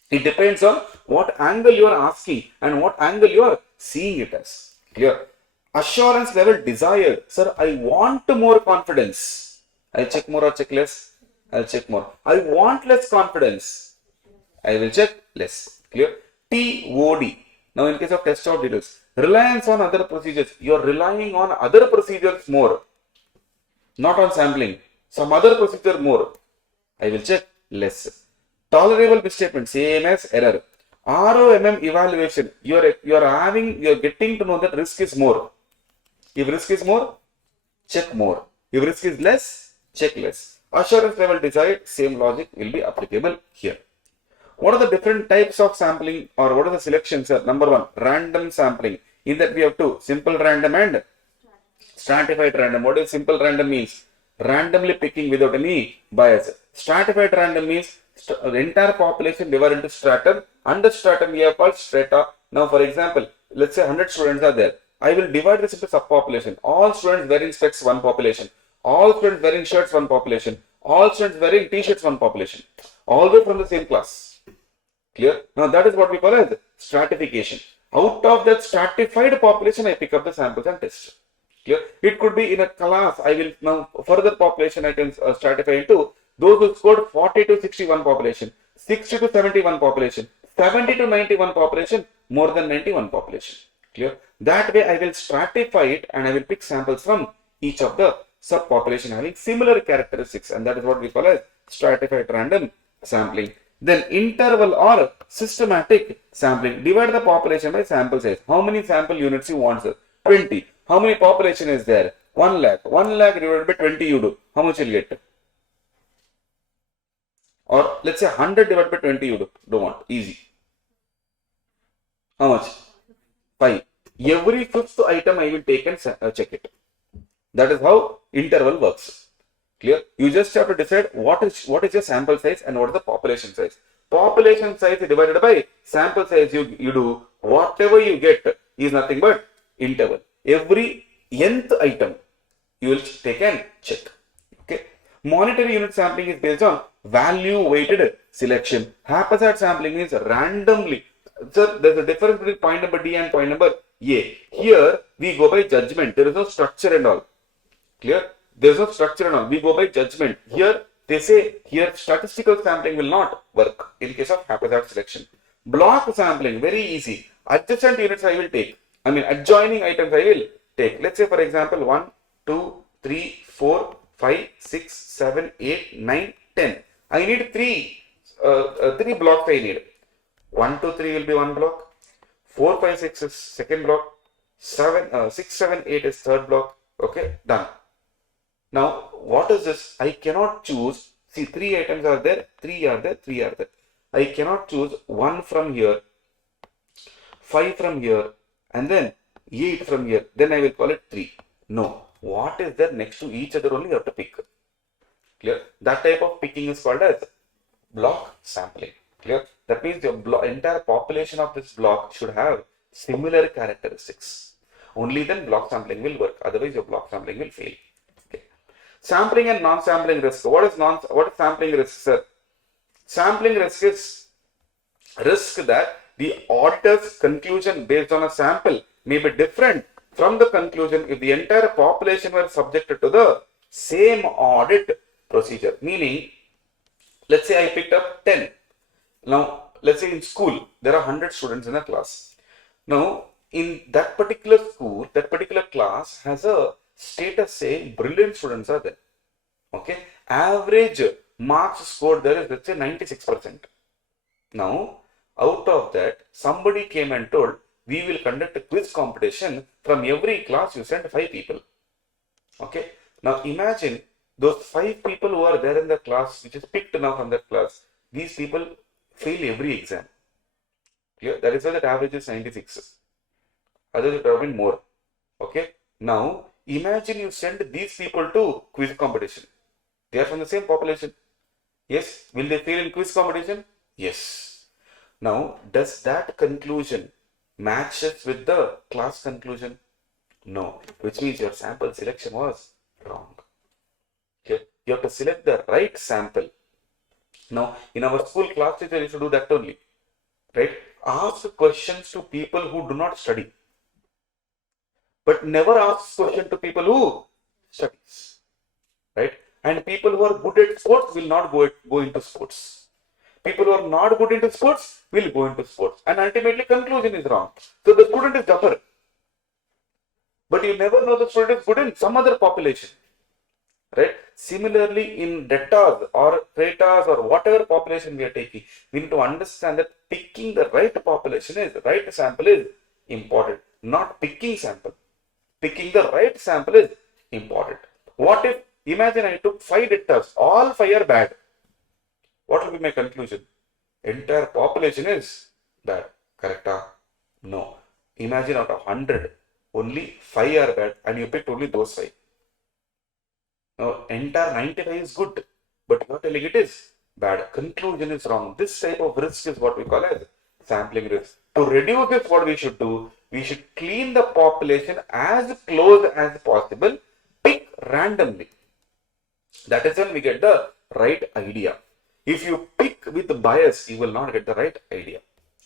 It depends on what angle you are asking and what angle you are seeing it as. Clear? Assurance level desired. Sir, I want more confidence. I'll check more or check less? I'll check more. I want less confidence. I will check less. Clear? TOD. Now, in case of test of details, reliance on other procedures. You are relying on other procedures more, not on sampling. Some other procedure more. I will check less. Tolerable misstatement, same as error. ROMM evaluation. You are getting to know that risk is more. If risk is more, check more. If risk is less, check less. Assurance level desired, same logic will be applicable here. What are the different types of sampling or what are the selections? Number one, random sampling. In that we have two, simple random and stratified random. What is simple random means? Randomly picking without any bias. Stratified random means the entire population divided into stratum. Under stratum we have called strata. Now for example, let's say 100 students are there. I will divide this into subpopulation. All students wearing specs, one population. All students wearing shirts, one population. All students wearing t-shirts, one population. All the way from the same class. Clear? Now that is what we call as stratification. Out of that stratified population, I pick up the samples and test. Clear? It could be in a class. I will now further population I can stratify into those who scored 40 to 61 population, 60 to 71 population, 70 to 91 population, more than 91 population. Clear? That way I will stratify it and I will pick samples from each of the subpopulation having similar characteristics, and that is what we call as stratified random sampling. Then interval or systematic sampling. Divide the population by sample size. How many sample units you want, sir? 20. How many population is there? 1 lakh. 1 lakh divided by 20 you do. How much you will get? Or let's say 100 divided by 20 you do. Don't want. Easy. How much? 5. Every fifth item I will take and check it. That is how interval works. Clear? You just have to decide what is your sample size and what is the population size. Population size divided by sample size you do. Whatever you get is nothing but interval. Every nth item you will take and check. Okay. Monetary unit sampling is based on value weighted selection. Haphazard sampling means randomly. So there's a difference between point number D and point number A. Here we go by judgment. There is no structure and all. Clear? There is no structure and all. We go by judgment. Here they say here statistical sampling will not work in case of haphazard selection. Block sampling, very easy. Adjacent units I will take. Adjoining items I will take. Let's say for example 1, 2, 3, 4, 5, 6, 7, 8, 9, 10. I need three blocks I need. 1, 2, 3 will be one block. 4, 5, 6 is second block. 6, 7, 8 is third block. Okay, done. Now, what is this? I cannot choose. See, 3 items are there, 3 are there, 3 are there. I cannot choose 1 from here, 5 from here, and then 8 from here. Then I will call it 3. No. What is there next to each other only you have to pick. Clear? That type of picking is called as block sampling. Clear? That means your entire population of this block should have similar characteristics. Only then block sampling will work. Otherwise, your block sampling will fail. Okay. Sampling and non-sampling risk. What is sampling risk, sir? Sampling risk is risk that the auditor's conclusion based on a sample may be different from the conclusion if the entire population were subjected to the same audit procedure. Meaning, let's say I picked up 10. Now, let's say in school, there are 100 students in a class. Now, in that particular school, that particular class has a status saying brilliant students are there. Okay. Average marks scored there is, let's say, 96%. Now, out of that, somebody came and told, we will conduct a quiz competition. From every class, you send 5 people. Okay. Now, imagine those 5 people who are there in the class, which is picked now from that class. These people fail every exam. Clear? That is why that average is 96. Others it would have been more. Okay. Now, imagine you send these people to quiz competition. They are from the same population. Yes. Will they fail in quiz competition? Yes. Now, does that conclusion matches with the class conclusion? No. Which means your sample selection was wrong. Okay. You have to select the right sample. Now, in our school class teacher used to do that only. Right? Ask questions to people who do not study. But never ask question to people who studies. Right? And people who are good at sports will not go into sports. People who are not good into sports will go into sports. And ultimately conclusion is wrong. So the student is duffer. But you never know the student is good in some other population. Right? Similarly, in debtors or creditors or whatever population we are taking, we need to understand that picking the right population is, the right sample is important. Not picking sample. Picking the right sample is important. What if, imagine I took 5 debtors, all 5 are bad. What will be my conclusion? Entire population is bad. Correct? No. Imagine out of 100, only 5 are bad and you picked only those 5. Now, entire 95 is good, but you are telling it is bad. Conclusion is wrong. This type of risk is what we call as sampling risk. To reduce this, what we should do? We should clean the population as close as possible, pick randomly. That is when we get the right idea. If you pick with bias, you will not get the right idea.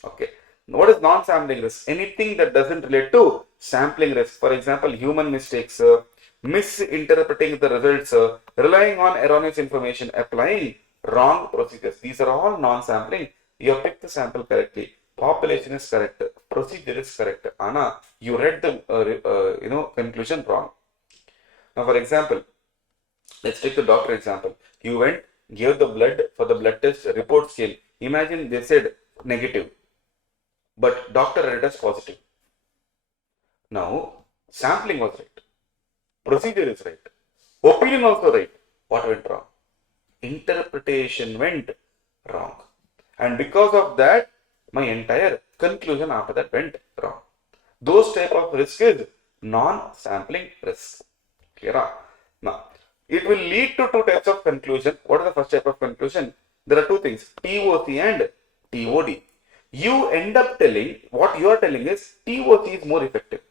Okay. What is non-sampling risk? Anything that doesn't relate to sampling risk. For example, human mistakes, misinterpreting the results, relying on erroneous information, applying wrong procedures. These are all non-sampling. You have picked the sample correctly. Population is correct. Procedure is correct. Anna, you read the conclusion wrong. Now, for example, let's take the doctor example. You went, gave the blood for the blood test report scale. Imagine they said negative, but doctor read it as positive. Now, sampling was right. Procedure is right. Opinion also right. What went wrong? Interpretation went wrong. And because of that, my entire conclusion after that went wrong. Those type of risk is non-sampling risk. Clear? Now, it will lead to 2 types of conclusion. What is the first type of conclusion? There are 2 things, TOC and TOD. You end up telling, what you are telling is TOC is more effective.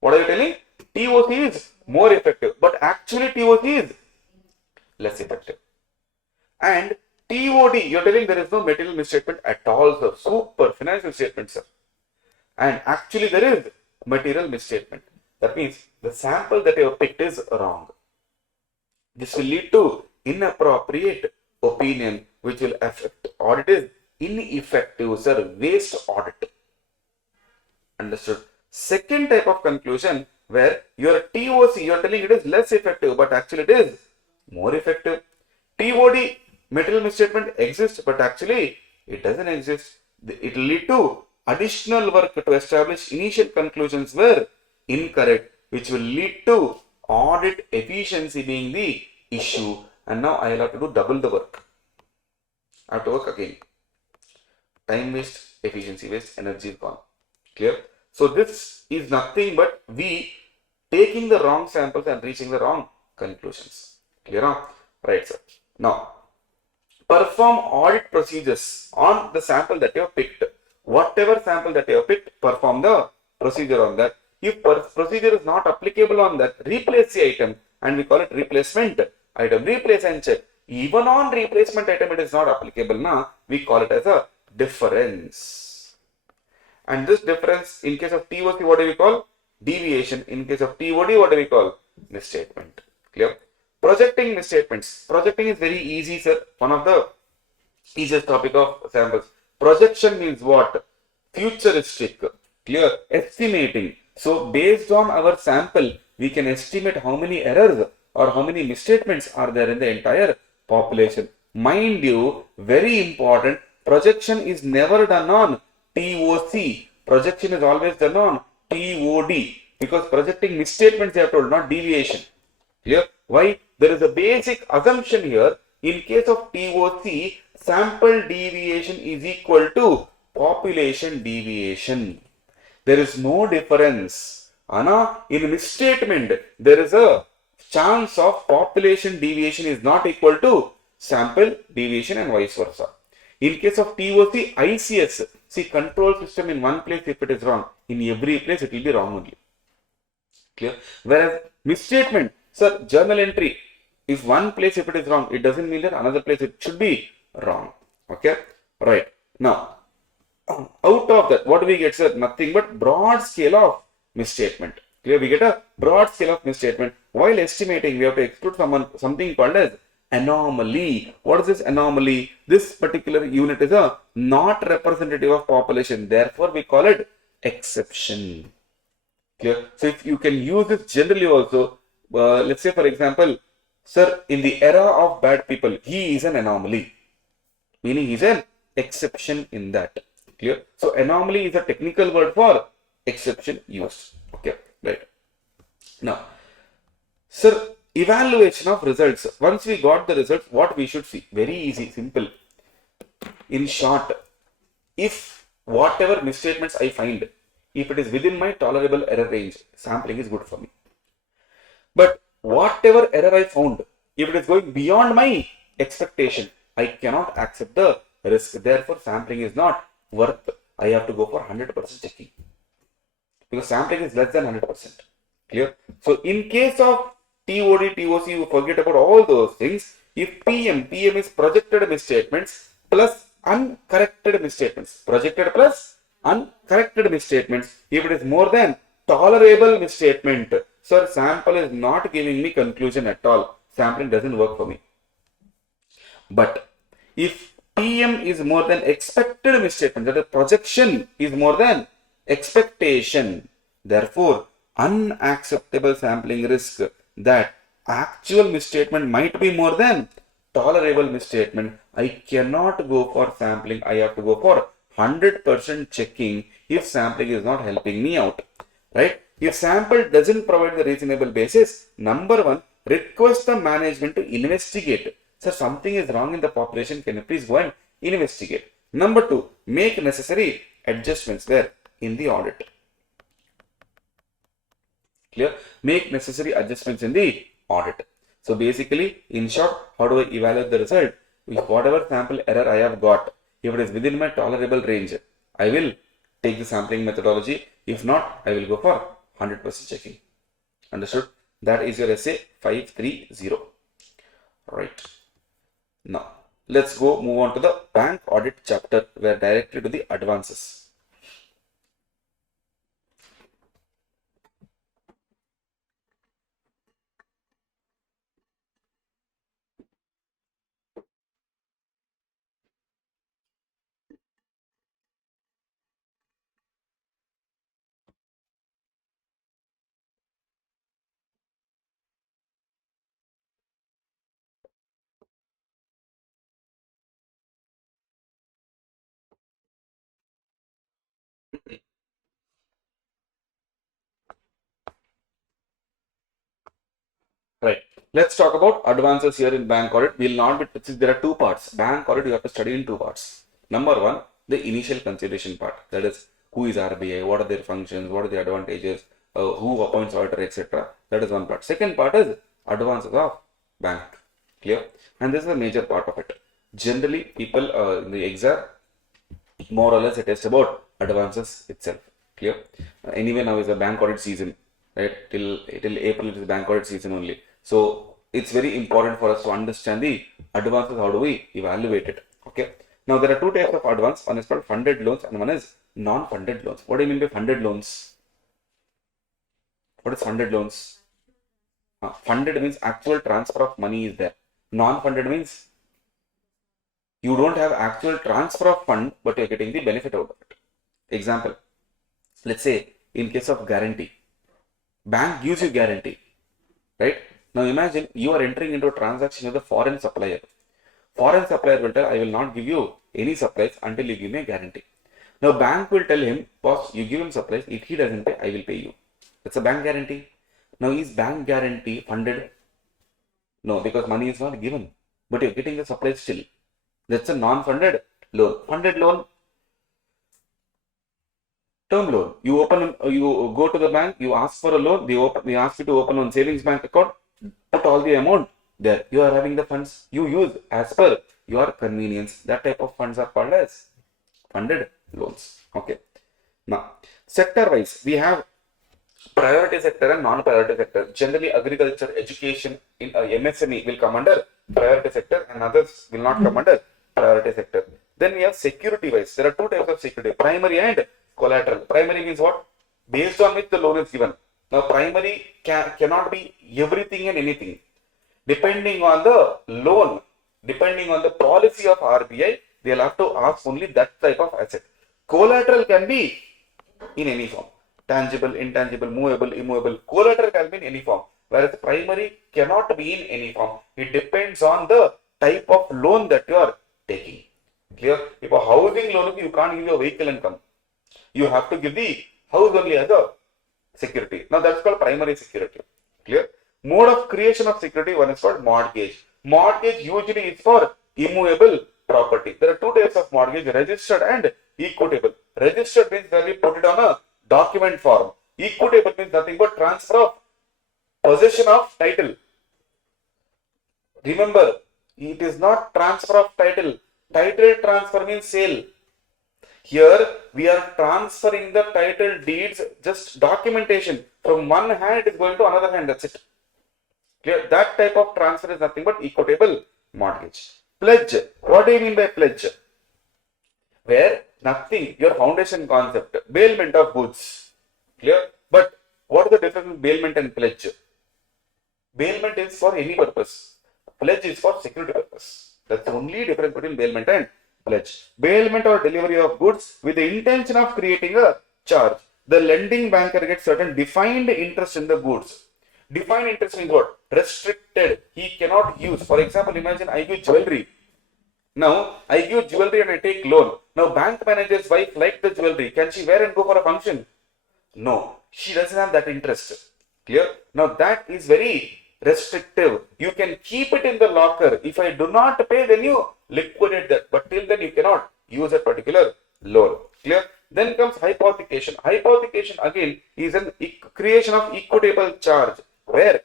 What are you telling? TOC is more effective, but actually TOC is less effective. And TOD, you are telling there is no material misstatement at all, sir. Super financial statement, sir. And actually there is material misstatement. That means the sample that you have picked is wrong. This will lead to inappropriate opinion, which will affect audit is ineffective, sir. Waste audit. Understood? Second type of conclusion where your TOC, you are telling it is less effective, but actually it is more effective. TOD, material misstatement exists, but actually it doesn't exist. It will lead to additional work to establish initial conclusions were incorrect, which will lead to audit efficiency being the issue. And now I will have to do double the work. I have to work again. Time waste, efficiency waste, energy is gone. Clear? So this is nothing but we taking the wrong samples and reaching the wrong conclusions. Clear? Right, sir. Now, perform audit procedures on the sample that you have picked. Whatever sample that you have picked, perform the procedure on that. If procedure is not applicable on that, replace the item and we call it replacement item. Replace and check. Even on replacement item, it is not applicable. Now we call it as a difference. And this difference, in case of TOC, what do we call? Deviation. In case of TOD, what do we call? Misstatement. Clear? Projecting misstatements. Projecting is very easy, sir. One of the easiest topic of samples. Projection means what? Futuristic. Clear? Estimating. So based on our sample, we can estimate how many errors or how many misstatements are there in the entire population. Mind you, very important, projection is never done on TOC. Projection is always done on TOD, because projecting misstatements they have told, not deviation. Clear? Why? There is a basic assumption here. In case of TOC, sample deviation is equal to population deviation. There is no difference. Anna, in misstatement, there is a chance of population deviation is not equal to sample deviation and vice versa. In case of TOC, ICS, see, control system in one place, if it is wrong, in every place it will be wrong only. Clear? Whereas misstatement, sir, journal entry, if one place if it is wrong, it doesn't mean that another place it should be wrong. Okay? Right. Now, out of that, what do we get, sir? Nothing but broad scale of misstatement. Clear? We get a broad scale of misstatement. While estimating, we have to exclude something called as anomaly. What is this anomaly? This particular unit is a not representative of population. Therefore, we call it exception. Clear? So, if you can use this generally also, let's say for example, sir, in the era of bad people, he is an anomaly. Meaning he is an exception in that. Clear? So, anomaly is a technical word for exception used. Okay, right. Now, sir, evaluation of results. Once we got the results, what we should see? Very easy, simple. In short, if whatever misstatements I find, if it is within my tolerable error range, sampling is good for me. But whatever error I found, if it is going beyond my expectation, I cannot accept the risk. Therefore, sampling is not worth. I have to go for 100% checking, because sampling is less than 100%. Clear? So, in case of TOD, TOC, you forget about all those things. If PM is projected misstatements plus uncorrected misstatements. Projected plus uncorrected misstatements. If it is more than tolerable misstatement, sir, sample is not giving me conclusion at all. Sampling doesn't work for me. But if PM is more than expected misstatement, that is projection is more than expectation, therefore unacceptable sampling risk that actual misstatement might be more than tolerable misstatement, I cannot go for sampling. I have to go for 100% checking if sampling is not helping me out. Right? If sample doesn't provide the reasonable basis, number one, request the management to investigate. Sir, something is wrong in the population. Can you please go and investigate? Number two, make necessary adjustments where? In the audit. Clear? Make necessary adjustments in the audit. So basically, in short, how do I evaluate the result? If whatever sample error I have got, if it is within my tolerable range, I will take the sampling methodology. If not, I will go for 100% checking. Understood? That is your essay 530. Right. Now, let's move on to the bank audit chapter. We are directly to the advances. Right. Let's talk about advances here in bank audit. We'll not be, there are two parts. Bank audit, you have to study in two parts. Number one, the initial consideration part. That is, who is RBI, what are their functions, what are the advantages, who appoints auditor, etc. That is one part. Second part is advances of bank. Clear? And this is a major part of it. Generally, people in the exam, more or less, it is about advances itself. Clear? Anyway, now is the bank audit season. Right? Till April it is bank audit season only. So it's very important for us to understand the advances. How do we evaluate it? Okay. Now there are two types of advance. One is called funded loans and one is non-funded loans. What do you mean by funded loans? What is funded loans? Funded means actual transfer of money is there. Non-funded means you don't have actual transfer of fund, but you're getting the benefit out of it. Example, let's say in case of guarantee, bank gives you guarantee, right? Now imagine you are entering into a transaction with a foreign supplier. Foreign supplier will tell, I will not give you any supplies until you give me a guarantee. Now bank will tell him, boss, you give him supplies, if he doesn't pay, I will pay you. That's a bank guarantee. Now is bank guarantee funded? No, because money is not given, but you're getting the supplies still. That's a non-funded loan. Funded loan, term loan. You go to the bank, you ask for a loan, they ask you to open one savings bank account, put all the amount there. You are having the funds, you use as per your convenience. That type of funds are called as funded loans. Okay. Now, sector-wise, we have priority sector and non-priority sector. Generally, agriculture, education, in MSME will come under priority sector and others will not come under priority sector. Then we have security-wise. There are two types of security, primary and collateral. Primary means what? Based on which the loan is given. Now, primary cannot be everything and anything. Depending on the loan, depending on the policy of RBI, they'll have to ask only that type of asset. Collateral can be in any form. Tangible, intangible, movable, immovable. Collateral can be in any form. Whereas primary cannot be in any form. It depends on the type of loan that you are taking. Clear? If a housing loan, you can't give your vehicle income. You have to give the house only as a security. Now that's called primary security. Clear? Mode of creation of security, one is called mortgage. Mortgage usually is for immovable property. There are two types of mortgage, registered and equitable. Registered means that we put it on a document form. Equitable means nothing but transfer of possession of title. Remember, it is not transfer of title. Title transfer means sale. Here we are transferring the title deeds, just documentation. From one hand it is going to another hand, that's it. Clear? That type of transfer is nothing but equitable mortgage. Pledge. What do you mean by pledge? Where nothing, your foundation concept, bailment of goods. Clear? But what is the difference between bailment and pledge? Bailment is for any purpose. Pledge is for security purpose. That's the only difference between bailment and pledge. Bailment or delivery of goods with the intention of creating a charge. The lending banker gets certain defined interest in the goods. Defined interest means what? Restricted. He cannot use. For example, imagine I give jewelry. Now, I give jewelry and I take loan. Now, bank manager's wife likes the jewelry. Can she wear and go for a function? No. She doesn't have that interest. Clear? Now, that is very restrictive. You can keep it in the locker. If I do not pay, then you liquidate that. But till then, you cannot use a particular loan. Clear? Then comes hypothecation. Hypothecation again is an creation of equitable charge where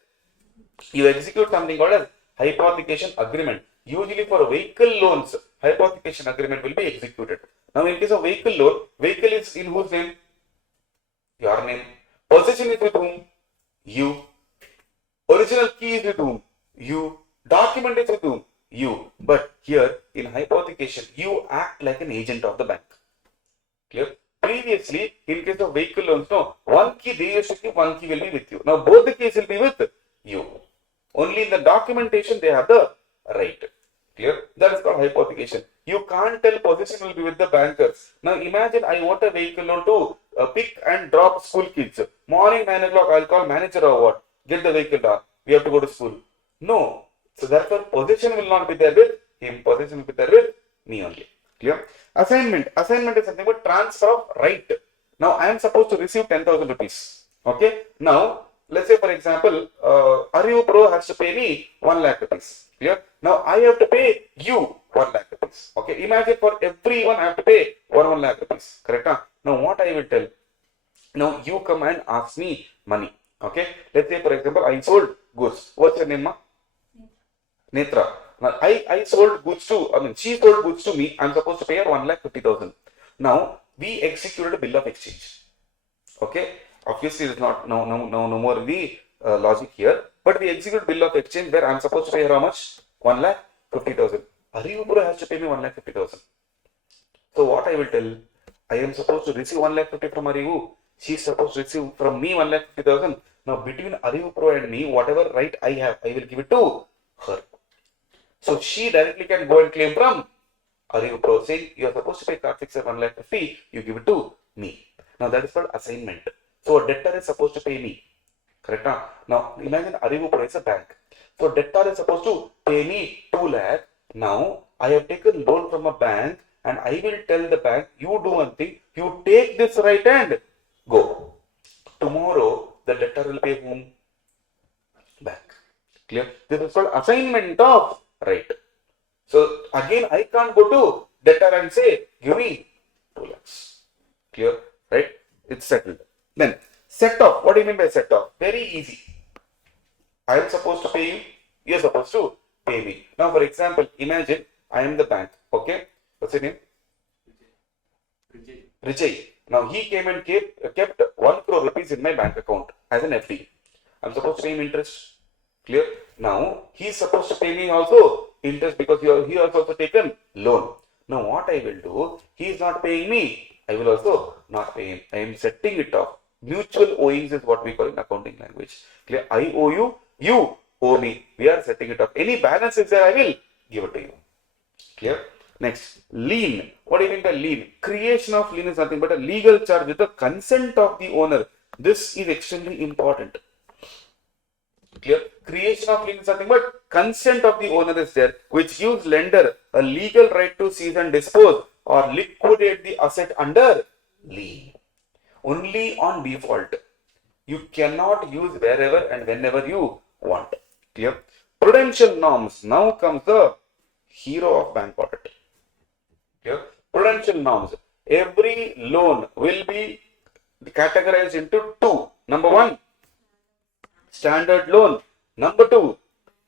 you execute something called as hypothecation agreement. Usually for vehicle loans, hypothecation agreement will be executed. Now in case of vehicle loan, vehicle is in whose name? Your name. Possession is with whom? You. Original key is with whom? You. Document is with whom? You. But here in hypothecation, you act like an agent of the bank. Clear? Previously, in case of vehicle loans, no, one key they used to keep, one key will be with you. Now both the keys will be with you. Only in the documentation they have the right. Clear? That is called hypothecation. You can't tell possession will be with the bankers. Now imagine I want a vehicle loan to pick and drop school kids. Morning 9 o'clock, I'll call manager or what? Get the vehicle down. We have to go to school. No. So therefore possession will not be there with him. Possession will be there with me only. Clear? Assignment. Assignment is something but transfer of right. Now I am supposed to receive 10,000 rupees. Okay. Now let's say for example, ArivuPro has to pay me 1 lakh rupees. Clear? Now I have to pay you 1 lakh rupees. Okay. Imagine for everyone I have to pay 1 lakh rupees. Correct? Huh? Now what I will tell? Now you come and ask me money. Okay. Let's say for example I sold goods. What's your name, ma? Netra. Now I sold goods to, she sold goods to me. I'm supposed to pay her 1,50,000. Now we executed a bill of exchange. Okay. Obviously, it's not no more the logic here. But we execute bill of exchange where I'm supposed to pay her how much? 1,50,000. ArivuPro has to pay me 1,50,000. So what I will tell, I am supposed to receive 1,50,000 from Arivu. She is supposed to receive from me 1,50,000. Now between ArivuPro and me, whatever right I have, I will give it to her. So she directly can go and claim from ArivuPro saying you are supposed to pay Karthik sir 1,50,000, you give it to me. Now that is called assignment. So a debtor is supposed to pay me. Correct? Now imagine ArivuPro is a bank. So debtor is supposed to pay me 2 lakh. Now I have taken loan from a bank and I will tell the bank, you do one thing, you take this right and go. Tomorrow the debtor will pay whom? Bank. Clear? This is called assignment of right. So again I can't go to debtor and say, give me 2 lakhs. Clear? Right? It's settled. Then set off. What do you mean by set off? Very easy. I am supposed to pay you. You are supposed to pay me. Now, for example, imagine I am the bank. Okay. What's your name? Vijay. Now he came and kept 1 crore rupees in my bank account as an FD. I'm supposed to pay him interest. Clear? Now he is supposed to pay me also interest because he has also taken loan. Now what I will do? He is not paying me. I will also not pay him. I am setting it off. Mutual owings is what we call in accounting language. Clear? I owe you, you owe me. We are setting it off. Any balance is there, I will give it to you. Clear? Next, lien. What do you mean by lien? Creation of lien is nothing but a legal charge with the consent of the owner. This is extremely important. Clear? Creation of lien is nothing but consent of the owner is there, which gives lender a legal right to seize and dispose or liquidate the asset under lien. Only on default. You cannot use wherever and whenever you want. Clear? Prudential norms. Now comes the hero of bank audit. Clear? Prudential norms. Every loan will be categorized into 2. Number 1, standard loan. Number 2,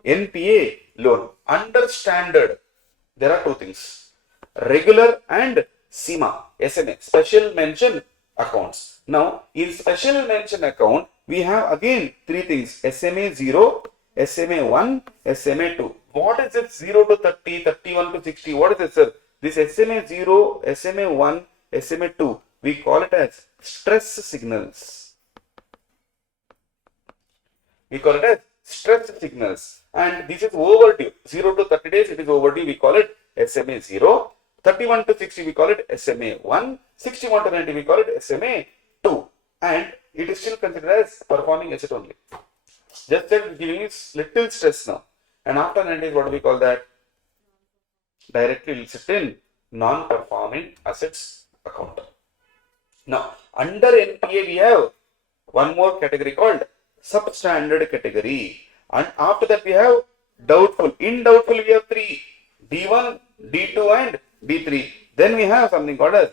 NPA loan. Under standard, there are 2 things. Regular and SMA, special mention accounts. Now, in special mention account, we have again 3 things. SMA 0, SMA 1, SMA 2. What is it? 0 to 30, 31 to 60. What is it, sir? This SMA 0, SMA 1, SMA 2. We call it as stress signals. We call it as stress signals. And this is overdue. 0 to 30 days, it is overdue. We call it SMA 0. 31 to 60, we call it SMA 1. 61 to 90, we call it SMA 2. And it is still considered as performing asset only. Just that giving it little stress now. And after 90 days, what do we call that? Directly will sit in non-performing assets account. Now, under NPA, we have one more category called substandard category. And after that, we have doubtful. In doubtful, we have 3. D1, D2 and D3. Then we have something called as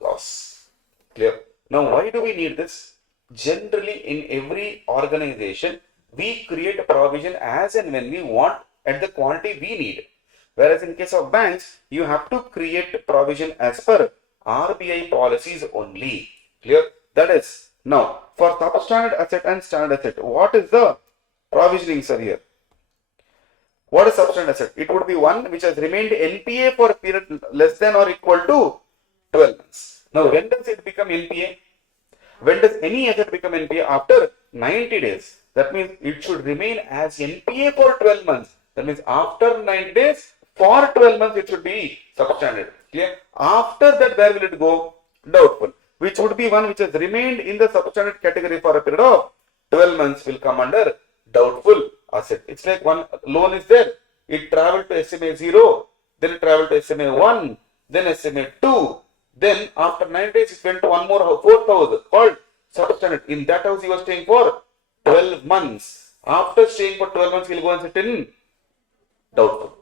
loss. Clear? Now, why do we need this? Generally, in every organization, we create a provision as and when we want at the quantity we need. Whereas in case of banks, you have to create provision as per RBI policies only. Clear? That is, now, for substandard asset and standard asset, what is the provisioning, sir, here? What is substandard asset? It would be one which has remained NPA for a period less than or equal to 12 months. Now, when does it become NPA? When does any asset become NPA? After 90 days. That means it should remain as NPA for 12 months. That means after 90 days, for 12 months, it should be substandard. Clear? After that, where will it go? Doubtful. Which would be one which has remained in the substandard category for a period of 12 months will come under doubtful asset. It's like one loan is there. It traveled to SMA 0, then it traveled to SMA 1, then SMA 2. Then after 9 days, it went to one more house, 4th house called substandard. In that house, he was staying for 12 months. After staying for 12 months, he will go and sit in doubtful.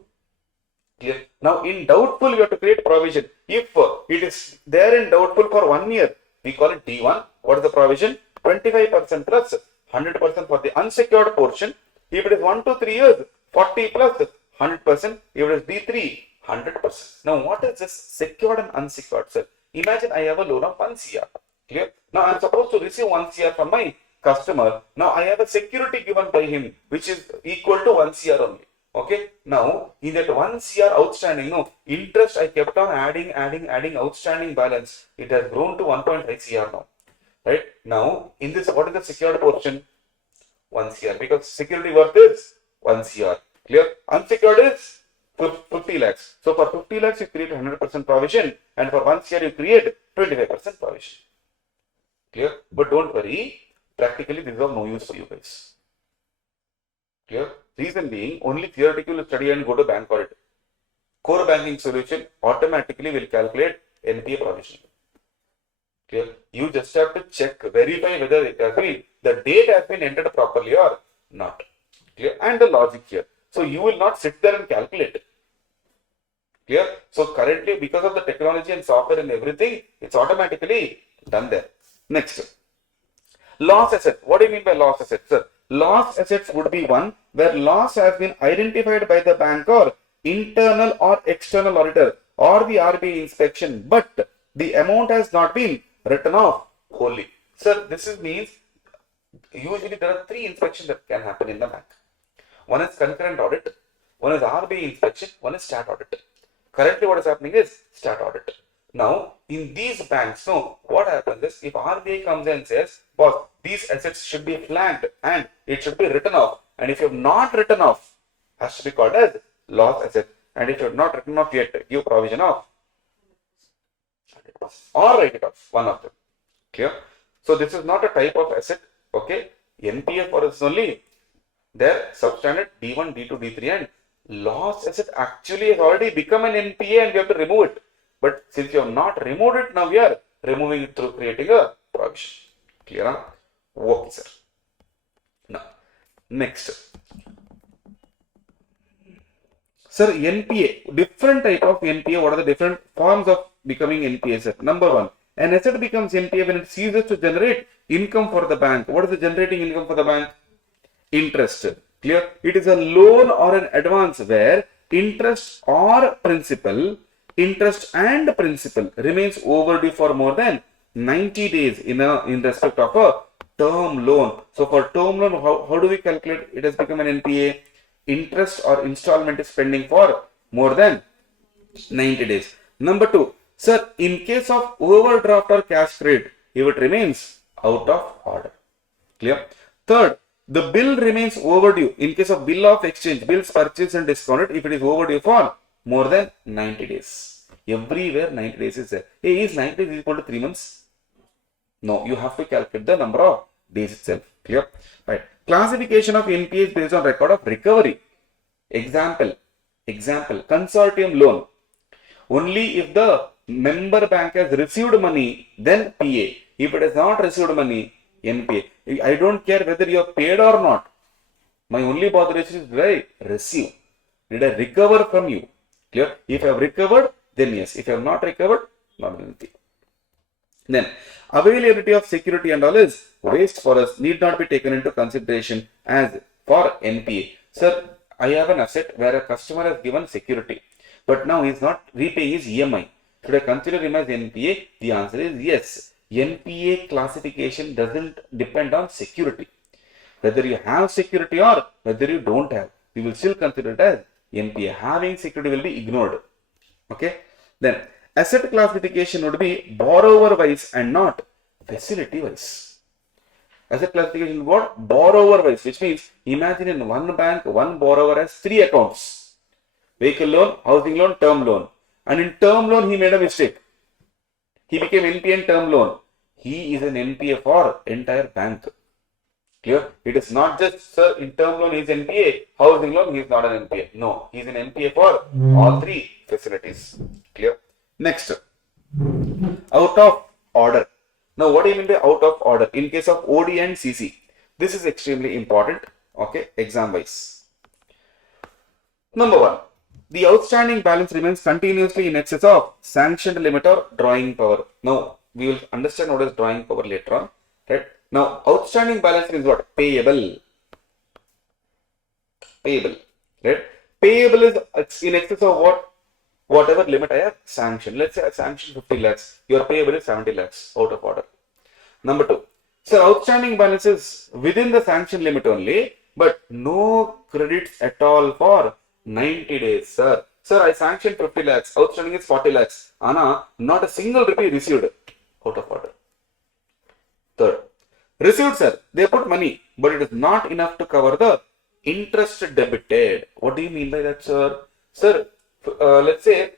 Clear? Now, in doubtful, you have to create provision. If it is there in doubtful for 1 year, we call it D1. What is the provision? 25% plus 100% for the unsecured portion. If it is 1 to 3 years, 40 plus 100%. If it is D3, 100%. Now, what is this secured and unsecured, sir? Imagine I have a loan of 1 CR. Clear? Now, I am supposed to receive 1 CR from my customer. Now I have a security given by him, which is equal to 1 CR only. Okay. Now in that 1 CR outstanding, no interest, I kept on adding outstanding balance. It has grown to 1.5 CR now. Right. Now in this, what is the secured portion? 1 CR, because security worth is 1 CR. Clear? Unsecured is 50 lakhs. So for 50 lakhs, you create 100% provision, and for 1 CR, you create 25% provision. Clear? But don't worry, practically this is of no use for you guys. Clear? Reason being, only theoretically you study and go to bank audit. Core banking solution automatically will calculate NPA provision. Clear? You just have to check, verify whether it has been, the date has been entered properly or not. Clear? And the logic here. So you will not sit there and calculate. Clear? So currently, because of the technology and software and everything, it's automatically done there. Next, loss asset. What do you mean by loss asset, sir? Loss assets would be one where loss has been identified by the bank or internal or external auditor or the RBI inspection, but the amount has not been written off wholly. Sir, this means usually there are three inspections that can happen in the bank. One is concurrent audit, one is RBI inspection, one is stat audit. Currently what is happening is stat audit. Now, in these banks, no, what happens is if RBI comes and says, boss, these assets should be flagged and it should be written off. And if you have not written off, has to be called as loss asset. And if you have not written off yet, give provision of or write it off, one of them. Clear? So this is not a type of asset. Okay. NPA for us only there, substandard D1, D2, D3, and loss asset actually has already become an NPA and we have to remove it. But since you have not removed it, now we are removing it through creating a provision. Clear? Huh? Okay, sir. Now, next. Sir, NPA, different type of NPA. What are the different forms of becoming NPA, sir? Number one, an asset becomes NPA when it ceases to generate income for the bank. What is the generating income for the bank? Interest. Clear? It is a loan or an advance where interest and principal remains overdue for more than 90 days in respect of a term loan. So for term loan, how do we calculate it has become an NPA? Interest or installment is pending for more than 90 days. Number two, sir, in case of overdraft or cash credit, if it remains out of order. Clear? Third, the bill remains overdue in case of bill of exchange, bills purchased and discounted, if it is overdue for more than 90 days. Everywhere 90 days is there. Hey, is 90 days equal to 3 months? No, you have to calculate the number of days itself. Clear? Right. Classification of NPA is based on record of recovery. Example, consortium loan. Only if the member bank has received money, then PA. If it has not received money, NPA. I don't care whether you have paid or not. My only botheration is did I receive? Did I recover from you? Clear? If I have recovered, then yes. If I have not recovered, not NPA. Then, availability of security and all is waste for us, need not be taken into consideration as for NPA. Sir, I have an asset where a customer has given security, but now he is not repaying his EMI. Should I consider him as NPA? The answer is yes. NPA classification doesn't depend on security. Whether you have security or whether you don't have, we will still consider it as NPA. Having security will be ignored. Okay. Then asset classification would be borrower wise and not facility wise. Asset classification what? Borrower wise, which means imagine in one bank, one borrower has 3 accounts. Vehicle loan, housing loan, term loan. And in term loan, he made a mistake. He became NPA in term loan. He is an NPA for entire bank. Clear? It is not just, sir, in term loan he is NPA, housing loan he is not an NPA. No, he is an NPA for all 3 facilities. Clear? Next, out of order. Now, what do you mean by out of order? In case of OD and CC, this is extremely important. Okay, exam wise. Number 1. The outstanding balance remains continuously in excess of sanctioned limit or drawing power. Now, we will understand what is drawing power later on. Right? Now, outstanding balance is what? Payable. Payable. Right? Payable is in excess of what? Whatever limit I have sanctioned. Let's say I sanctioned 50 lakhs. Your payable is 70 lakhs out of order. Number 2. So outstanding balance is within the sanction limit only, but no credits at all for 90 days, sir. Sir, I sanctioned 50 lakhs, outstanding is 40 lakhs. Anna, not a single rupee received out of order. Third, received, sir. They put money, but it is not enough to cover the interest debited. What do you mean by that, sir? Sir, let's say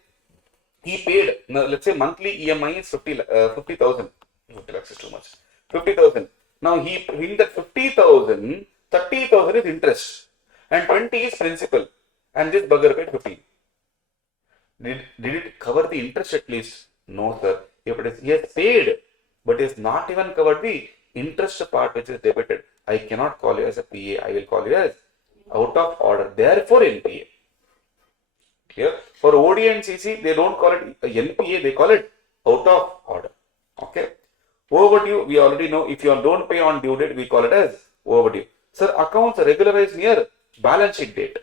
he paid, let's say monthly EMI is 50,000. 50 lakhs is too much. 50,000. Now in that 50,000, 30,000 is interest and 20 is principal. And this bugger paid 15. Did it cover the interest at least? No, sir. If it is, he has paid, but he has not even covered the interest part which is debited. I cannot call you as a PA. I will call you as out of order. Therefore, NPA. Clear? For OD and CC, they don't call it NPA, they call it out of order. Okay. Overdue, we already know if you don't pay on due date, we call it as overdue. Sir, accounts regularized near balance sheet date.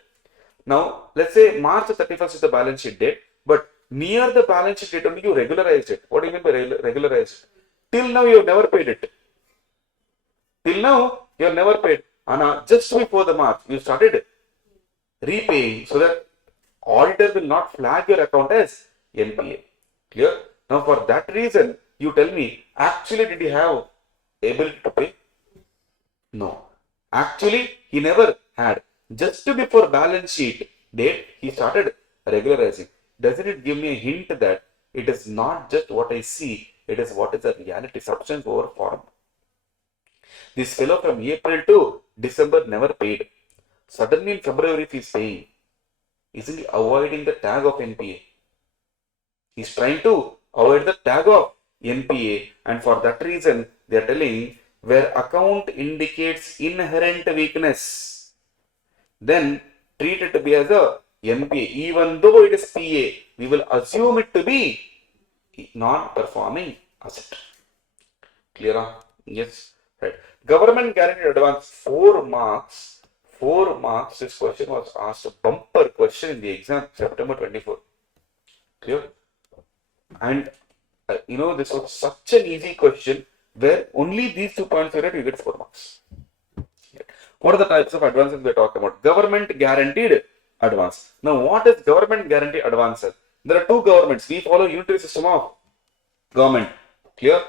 Now, let's say March 31st is the balance sheet date, but near the balance sheet date only you regularized it. What do you mean by regularized? Till now you have never paid it. Till now you have never paid. Anna, just before the March, you started repaying so that auditor will not flag your account as NPA. Clear? Now for that reason, you tell me, actually did he have ability to pay? No. Actually, he never had. Just before balance sheet date, he started regularizing. Doesn't it give me a hint that it is not just what I see, it is what is the reality, substance over form. This fellow from April to December never paid. Suddenly in February he is paying. Isn't he avoiding the tag of NPA? He's trying to avoid the tag of NPA, and for that reason they are telling where account indicates inherent weakness, then treat it to be as a NPA. Even though it is PA, we will assume it to be non-performing asset. Clear? Yes. Right. Government guaranteed advance 4 marks. 4 marks. This question was asked a bumper question in the exam September 24. Clear? And this was such an easy question where only these 2 points are read, you get 4 marks. What are the types of advances we are talking about? Government guaranteed advance. Now, what is government guaranteed advance? There are 2 governments. We follow unitary system of government. Clear?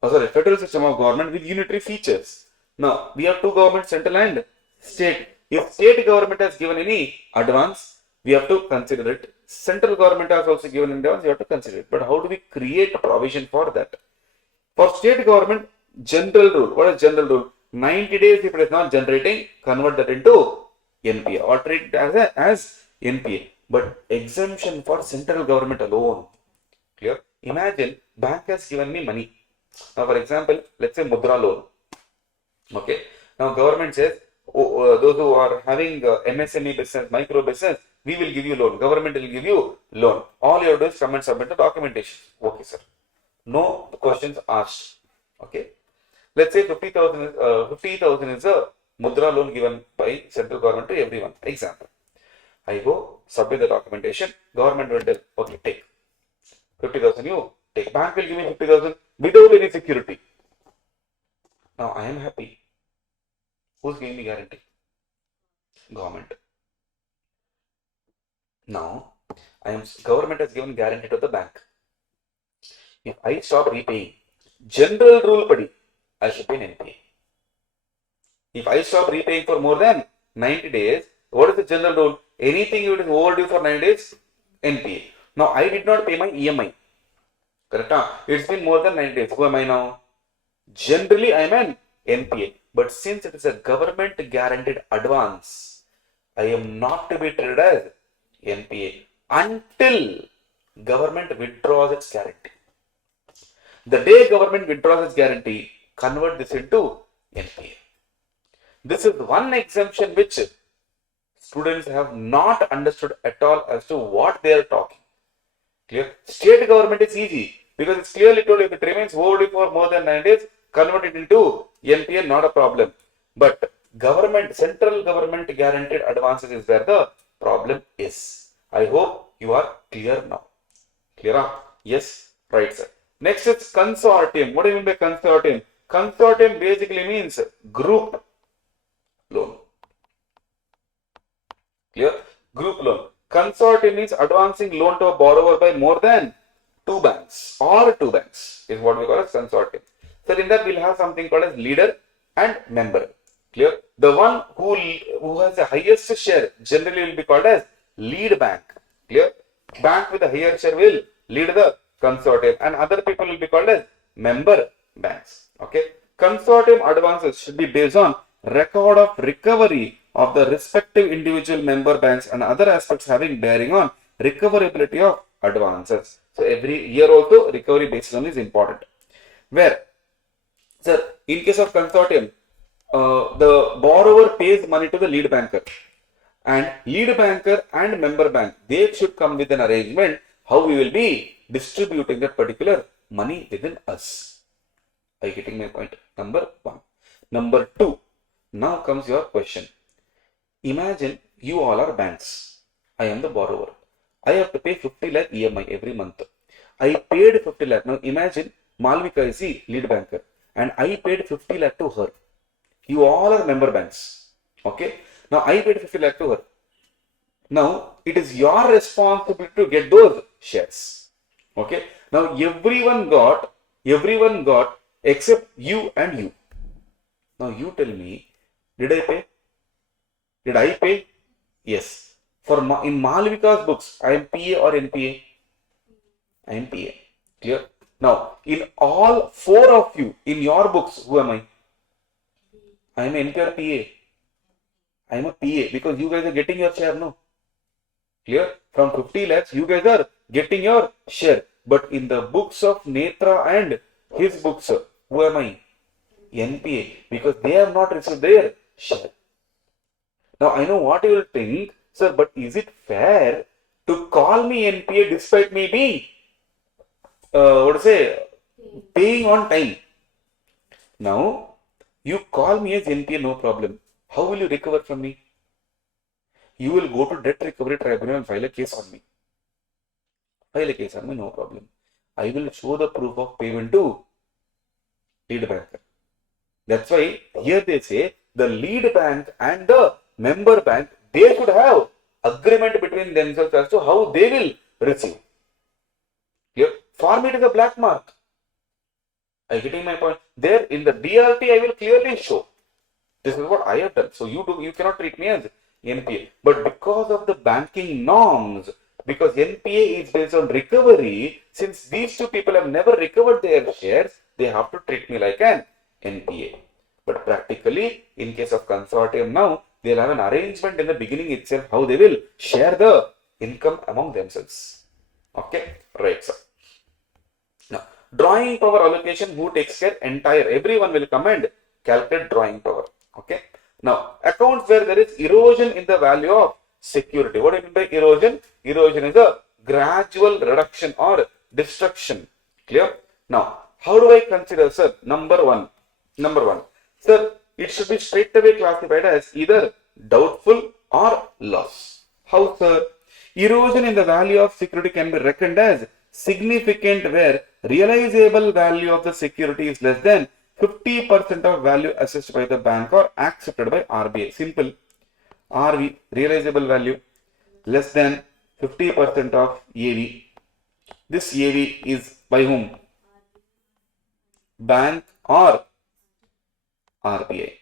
Federal system of government with unitary features. Now, we have 2 governments, central and state. If state government has given any advance, we have to consider it. Central government has also given advance, we have to consider it. But how do we create a provision for that? For state government, general rule. What is general rule? 90 days if it is not generating, convert that into NPA or treat it as NPA. But exemption for central government alone. Clear? Imagine bank has given me money. Now, for example, let's say Mudra loan. Okay. Now, government says, those who are having MSME business, micro business, we will give you loan. Government will give you loan. All you have to do is come and submit the documentation. Okay, sir. No questions asked. Okay. Let's say 50,000 is a Mudra loan given by central government to everyone. Example. I go submit the documentation. Government will tell, okay, take 50,000. You take. Bank will give me 50,000 without any security. Now I am happy. Who's giving me guarantee? Government. Now, government has given guarantee to the bank. If I stop repaying, general rule padi, I should pay an NPA. If I stop repaying for more than 90 days, what is the general rule? Anything you is overdue for 90 days, NPA. Now, I did not pay my EMI. Correct? It's been more than 90 days. Who am I now? Generally, I am an NPA. But since it is a government guaranteed advance, I am not to be treated as NPA until government withdraws its guarantee. The day government withdraws its guarantee, convert this into NPA. This is one exemption which students have not understood at all as to what they are talking. Clear? State government is easy because it's clearly told if it remains overdue for more than 9 days, convert it into NPA, not a problem. But government, central government guaranteed advances is where the problem is. I hope you are clear now. Clear? Yes? Right, sir. Next is consortium. What do you mean by consortium? Consortium basically means group loan. Clear? Group loan. Consortium means advancing loan to a borrower by more than two banks is what we call as consortium. So in that we'll have something called as leader and member. Clear? The one who has the highest share generally will be called as lead bank. Clear? Bank with the higher share will lead the consortium and other people will be called as member banks. Okay? Consortium advances should be based on record of recovery of the respective individual member banks and other aspects having bearing on recoverability of advances. So every year also recovery basis on is important. Where, sir, in case of consortium, the borrower pays money to the lead banker, and lead banker and member bank, they should come with an arrangement how we will be distributing that particular money within us. Are you getting my point? Number one. Number two. Now comes your question. Imagine you all are banks. I am the borrower. I have to pay 50 lakh EMI every month. I paid 50 lakh. Now imagine Malvika is the lead banker and I paid 50 lakh to her. You all are member banks. Okay. Now I paid 50 lakh to her. Now it is your responsibility to get those shares. Okay. Now everyone got except you and you. Now you tell me, did I pay? Did I pay? Yes. In Malvika's books, I am PA or NPA? I am PA. Clear? Now, in all four of you, in your books, who am I? I am NPA or PA? I am a PA because you guys are getting your share, no? Clear? From 50 lakhs, you guys are getting your share. But in the books of Netra and his books, who am I? NPA, because they have not received their share. Now I know what you will think, sir, but is it fair to call me NPA despite me being, paying on time? Now, you call me as NPA, no problem. How will you recover from me? You will go to debt recovery tribunal and file a case on me. No problem. I will show the proof of payment to lead banker. That's why here they say the lead bank and the member bank, they should have agreement between themselves as to how they will receive. Here, for me it is a black mark. Are you getting my point? There in the DRT I will clearly show. This is what I have done. So you cannot treat me as NPA. But because of the banking norms, because NPA is based on recovery, since these two people have never recovered their shares, they have to treat me like an NPA. But practically, in case of consortium now, they'll have an arrangement in the beginning itself how they will share the income among themselves. Okay, right, sir. Now, drawing power allocation, who takes care? Entire, everyone will come and calculate drawing power. Okay. Now, accounts where there is erosion in the value of security. What do you mean by erosion? Erosion is a gradual reduction or destruction. Clear? Now, how do I consider, sir? Number one. Sir, it should be straight away classified as either doubtful or loss. How, sir? Erosion in the value of security can be reckoned as significant where realizable value of the security is less than 50% of value assessed by the bank or accepted by RBI. Simple. RV, realizable value, less than 50% of AV. This AV is by whom? Bank or RBI.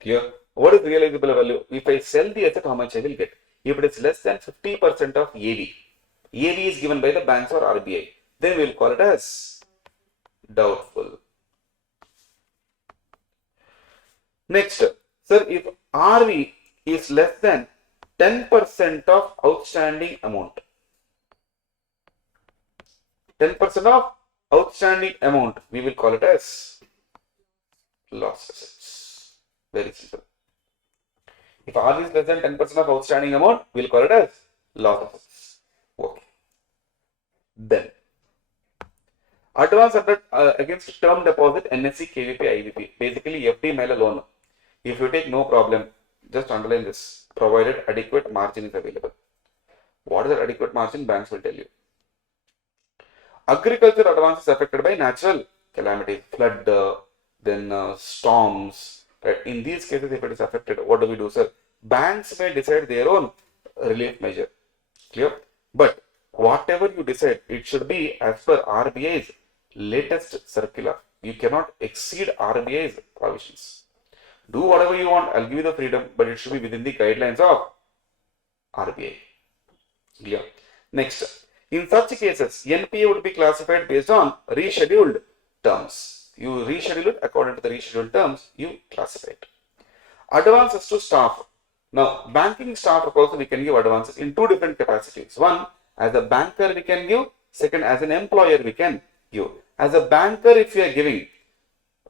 Clear? What is realizable value? If I sell the asset, how much I will get? If it is less than 50% of AV, AV is given by the banks or RBI, then we will call it as doubtful. Next, sir, if RV is less than 10% of outstanding amount, 10% of outstanding amount, we will call it as loss assets. Very simple. If RV is less than 10% of outstanding amount, we will call it as loss assets. Okay. Then, advance against term deposit, NSC, KVP, IVP. Basically, FD mail loan. If you take, no problem. Just underline this. Provided adequate margin is available. What is the adequate margin? Banks will tell you. Agriculture advances affected by natural calamities, flood, then storms, right? In these cases, if it is affected, what do we do, sir? Banks may decide their own relief measure. Clear? But whatever you decide, it should be as per RBI's latest circular. You cannot exceed RBI's provisions. Do whatever you want, I'll give you the freedom, but it should be within the guidelines of RBI. Clear? Next, in such cases, NPA would be classified based on rescheduled terms. You reschedule it according to the rescheduled terms, you classify it. Advances to staff. Now, banking staff also we can give advances in two different capacities. One, as a banker we can give. Second, as an employer we can give. As a banker, if you are giving,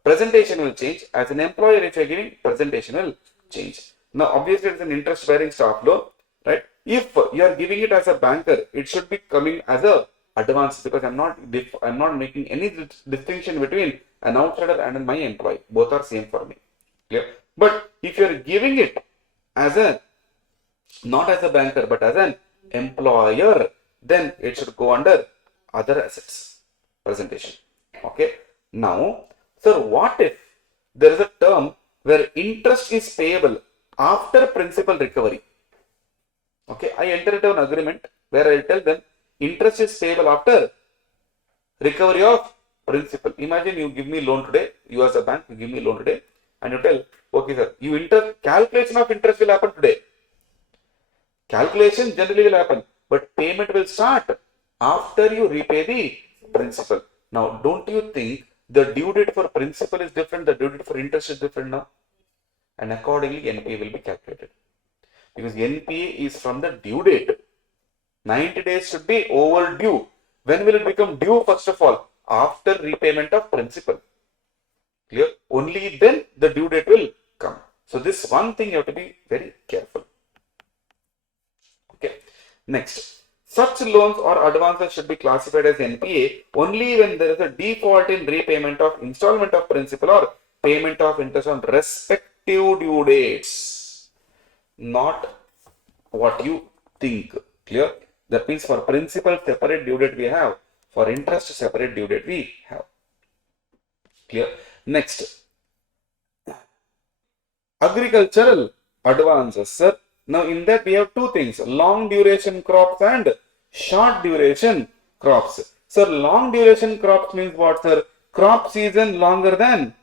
presentation will change. As an employer, if you are giving, presentation will change. Now, obviously, it is an interest-bearing staff loan, right? If you are giving it as a banker, it should be coming as a advance, because I'm not making any distinction between an outsider and my employee. Both are same for me. Clear? But if you are giving it as a not as a banker but as an employer, then it should go under other assets presentation. Okay. Now, sir, what if there is a term where interest is payable after principal recovery? Okay, I enter into an agreement where I tell them interest is payable after recovery of principal. Imagine you give me loan today, you as a bank, you give me loan today, and you tell, okay sir, calculation of interest will happen today. Calculation generally will happen, but payment will start after you repay the principal. Now, don't you think the due date for principal is different, the due date for interest is different now? And accordingly, NPA will be calculated. Because NPA is from the due date. 90 days should be overdue. When will it become due? First of all, after repayment of principal. Clear? Only then the due date will come. So this one thing you have to be very careful. Okay. Next, such loans or advances should be classified as NPA only when there is a default in repayment of installment of principal or payment of interest on respective due dates. Not what you think. Clear? That means for principal separate due date we have, for interest separate due date we have. Clear? Next, agricultural advances, sir. Now in that we have two things, long duration crops and short duration crops. Sir, long duration crops means what, sir? Crop season longer than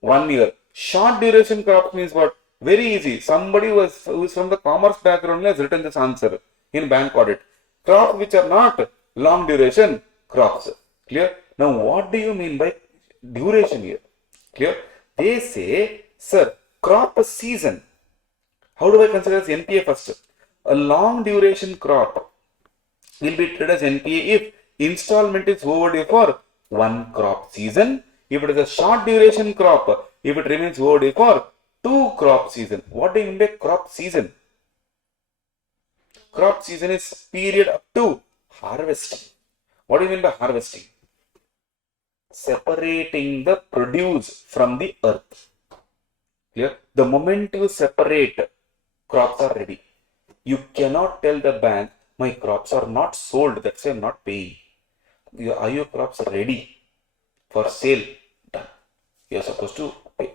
1 year. Short duration crops means what? Very easy. Somebody who is from the commerce background has written this answer in bank audit. Crops which are not long duration crops. Clear? Now what do you mean by duration here? Clear? They say, sir, crop season. How do I consider as NPA first? A long duration crop will be treated as NPA if installment is overdue for one crop season. If it is a short duration crop, if it remains overdue for two crop season. What do you mean by crop season? Crop season is period up to harvesting. What do you mean by harvesting? Separating the produce from the earth. Clear? The moment you separate, crops are ready. You cannot tell the bank, my crops are not sold, that's why I'm not paying. Are your crops ready for sale? Done. You are supposed to pay.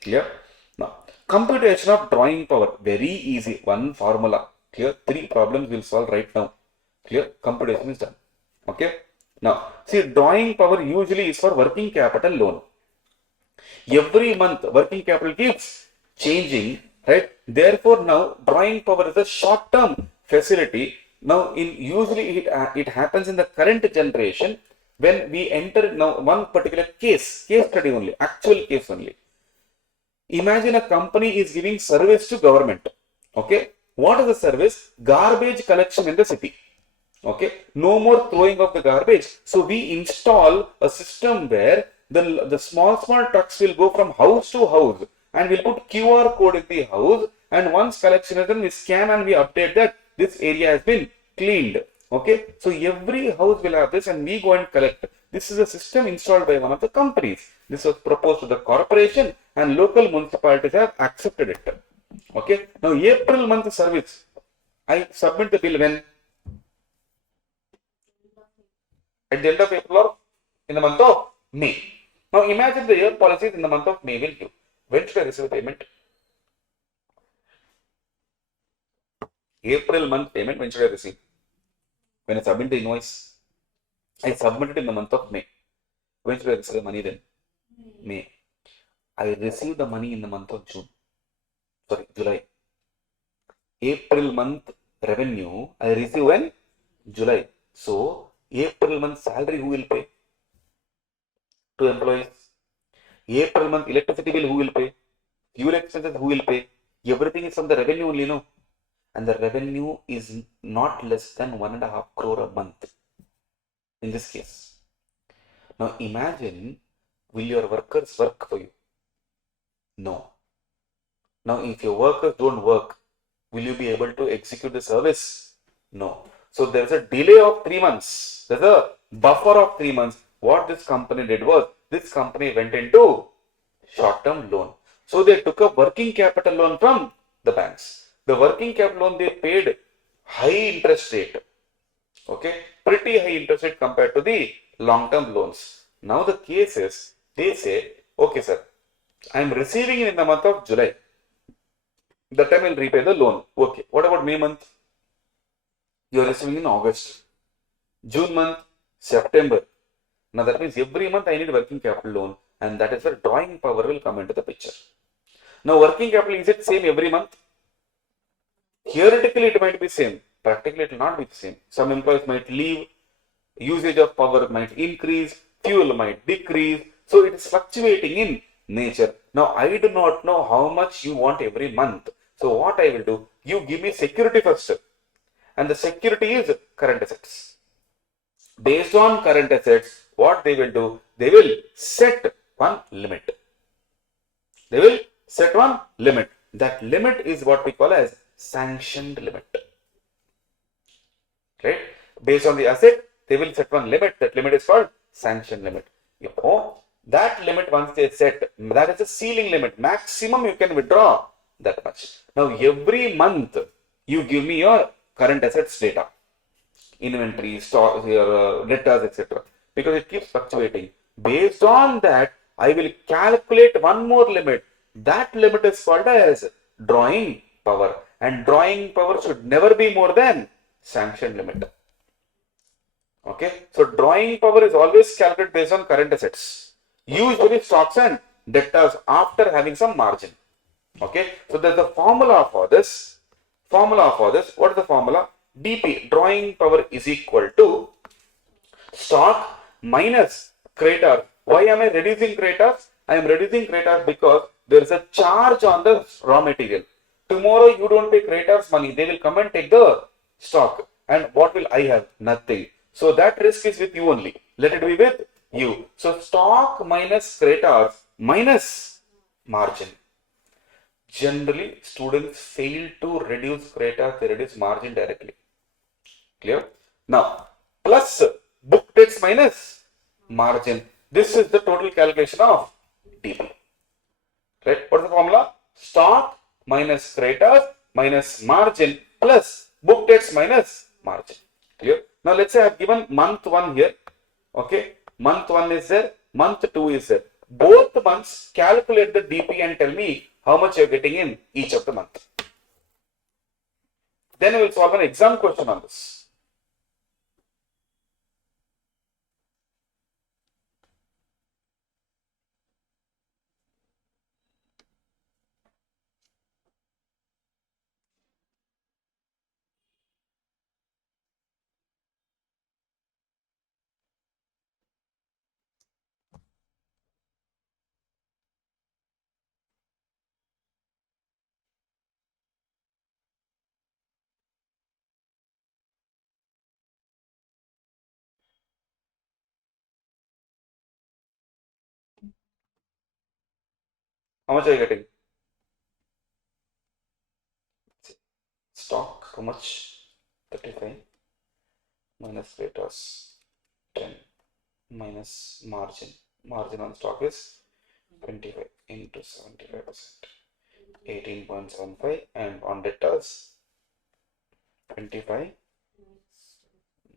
Clear? Now, computation of drawing power. Very easy. One formula. Clear? 3 problems we'll solve right now. Clear? Computation is done. Okay? Now, see, drawing power usually is for working capital loan. Every month, working capital keeps changing, right? Therefore, now drawing power is a short-term facility. Now, usually it happens in the current generation when we enter now one particular case study only, actual case only. Imagine a company is giving service to government. Okay, what is the service? Garbage collection in the city. Okay, no more throwing of the garbage. So we install a system where the small trucks will go from house to house, and we'll put QR code in the house, and once collection is done, we scan and we update that this area has been cleaned. Okay, so every house will have this, and we go and collect. This is a system installed by one of the companies. This was proposed to the corporation, and local municipalities have accepted it. Okay, now April month service, I submit the bill when? At the end of April or in the month of May. Now imagine the year policies in the month of May will give. When should I receive payment? April month payment, when should I receive? When I submit the invoice, I submitted in the month of May. When should I receive the money then? May. I received the money in the month of June. Sorry, July. April month revenue, I receive when? July. So, April month salary who will pay? To employees. April month electricity bill who will pay? Fuel expenses who will pay? Everything is from the revenue only, no? And the revenue is not less than 1.5 crore a month in this case. Now imagine, will your workers work for you? No. Now if your workers don't work, will you be able to execute the service? No. So there's a delay of 3 months. There's a buffer of 3 months. What this company did was, this company went into short-term loan. So they took a working capital loan from the banks. The working capital loan they paid high interest rate. Okay, pretty high interest rate compared to the long-term loans. Now the case is, they say, okay sir, I am receiving it in the month of July. That time I will repay the loan. Okay, what about May month? You are receiving in August. June month, September. Now that means every month I need working capital loan, and that is where drawing power will come into the picture. Now working capital, is it same every month? Theoretically it might be same. Practically it will not be the same. Some employees might leave, usage of power might increase, fuel might decrease. So it is fluctuating in nature. Now I do not know how much you want every month. So what I will do, you give me security first. And the security is current assets. Based on current assets, what they will do, they will set one limit. They will set one limit. That limit is what we call as sanctioned limit. Right? Based on the asset, they will set one limit. That limit is called sanction limit. That limit, once they set, that is a ceiling limit. Maximum you can withdraw that much. Now every month you give me your current assets data, inventory, stock, your debtors, etc. Because it keeps fluctuating. Based on that, I will calculate one more limit. That limit is called as drawing power, and drawing power should never be more than sanction limit. Okay, so drawing power is always calculated based on current assets, usually stocks and debtors after having some margin. Okay, so there's a formula for this. What is the formula? DP, drawing power, is equal to stock minus creditors. Why am I reducing creditors? I am reducing creditors because there is a charge on the raw material. Tomorrow you don't pay creditors money, they will come and take the stock. And what will I have? Nothing. So that risk is with you only. Let it be with you. So stock minus creditors minus margin. Generally, students fail to reduce creditors, they reduce margin directly. Clear? Now, plus book debts minus margin. This is the total calculation of DP. Right? What is the formula? Stock minus creditors minus margin plus book debts minus margin. Clear? Now, let's say I have given month 1 here. Okay? Month 1 is there, month 2 is there. Both months, calculate the DP and tell me how much you are getting in each of the month. Then we will solve an exam question on this. How much are you getting? Stock, how much? 35 minus creditors 10 minus margin. Margin on stock is 25 into 75%, 18.75, and on debtors 25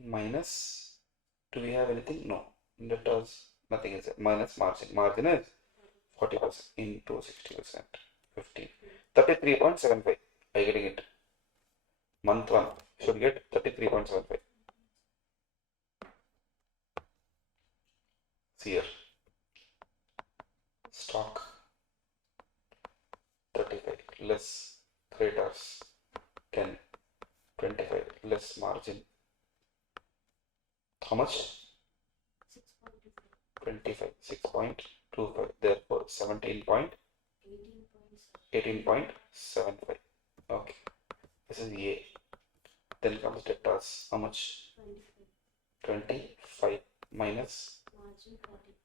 minus, do we have anything? No. Debtors nothing is there. Minus margin. Margin is 40% into 60%. 15. 33.75. Are you getting it? Month 1 should get 33.75. See here. Stock 35 less creditors 10. 25 less margin. How much? 25. 6.25. Therefore 18.75. Okay. This is A. Then comes debtors. How much? 25 minus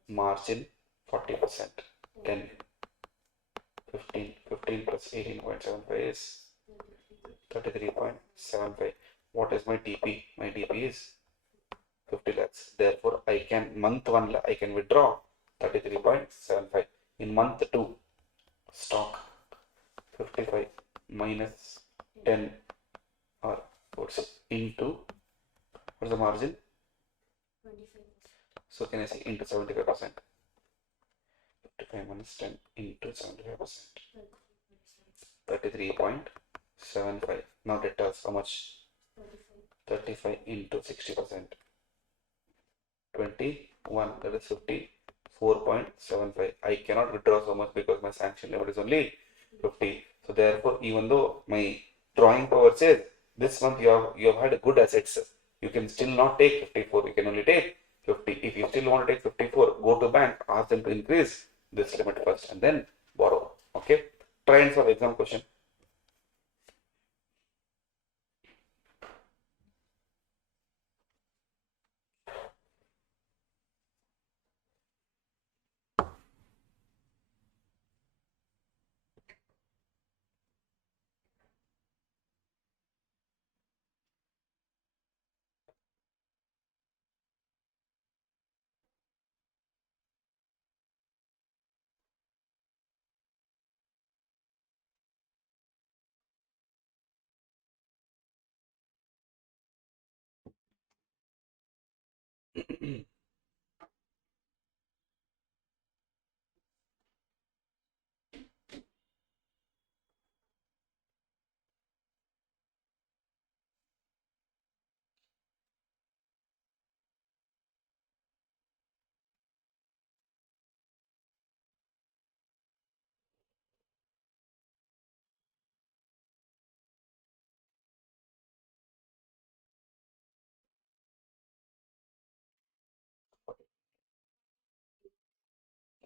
margin 40%. 10. 15. 15 plus 18.75 is 33.75. What is my DP? My DP is 50 lakhs. Therefore, I can month 1 I can withdraw 33.75. In month 2, stock 55 minus 10 or what's into what's the margin? 25%. So can I say into 75%? 55 minus 10 into 75%. 33.75. Now debtors how much? 35 into 60%. 21, that is 54.75. I cannot withdraw so much because my sanction limit is only 50. So therefore, even though my drawing power says this month you have had good assets, you can still not take 54. You can only take 50. If you still want to take 54, go to bank, ask them to increase this limit first and then borrow. Okay. Try and solve exam question.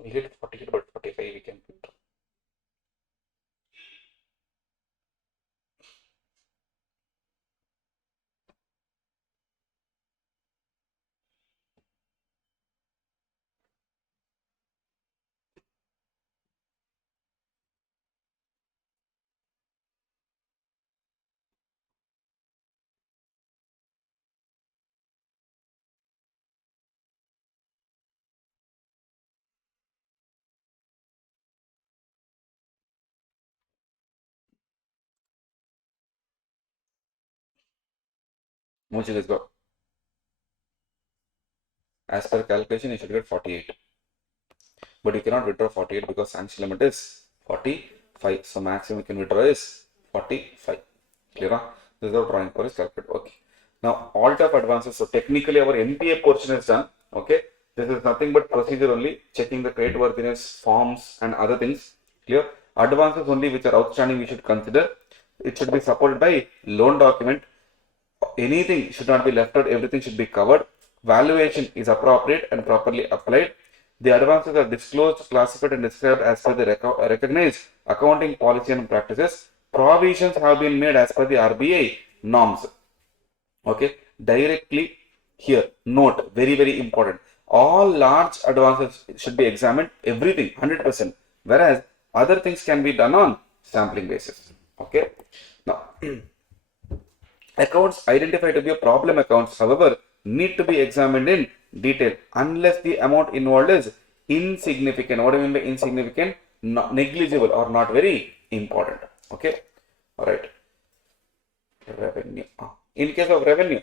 We hit 48, but 45 we can put. How much you guys got? As per calculation, you should get 48. But you cannot withdraw 48 because sanction limit is 45. So maximum you can withdraw is 45. Clear? This is our drawing power is calculated. Okay. Now alt of advances. So technically our NPA portion is done. Okay. This is nothing but procedure only. Checking the creditworthiness, forms and other things. Clear? Advances only which are outstanding we should consider. It should be supported by loan document. Anything should not be left out. Everything should be covered. Valuation is appropriate and properly applied. The advances are disclosed, classified and described as per the recognized accounting policy and practices. Provisions have been made as per the RBI norms. Okay, directly here, note, very, very important. All large advances should be examined, everything, 100%. Whereas other things can be done on sampling basis. Okay, now accounts identified to be a problem accounts, however, need to be examined in detail unless the amount involved is insignificant. What do you mean by insignificant? Not negligible or not very important. Okay. All right. Revenue. In case of revenue,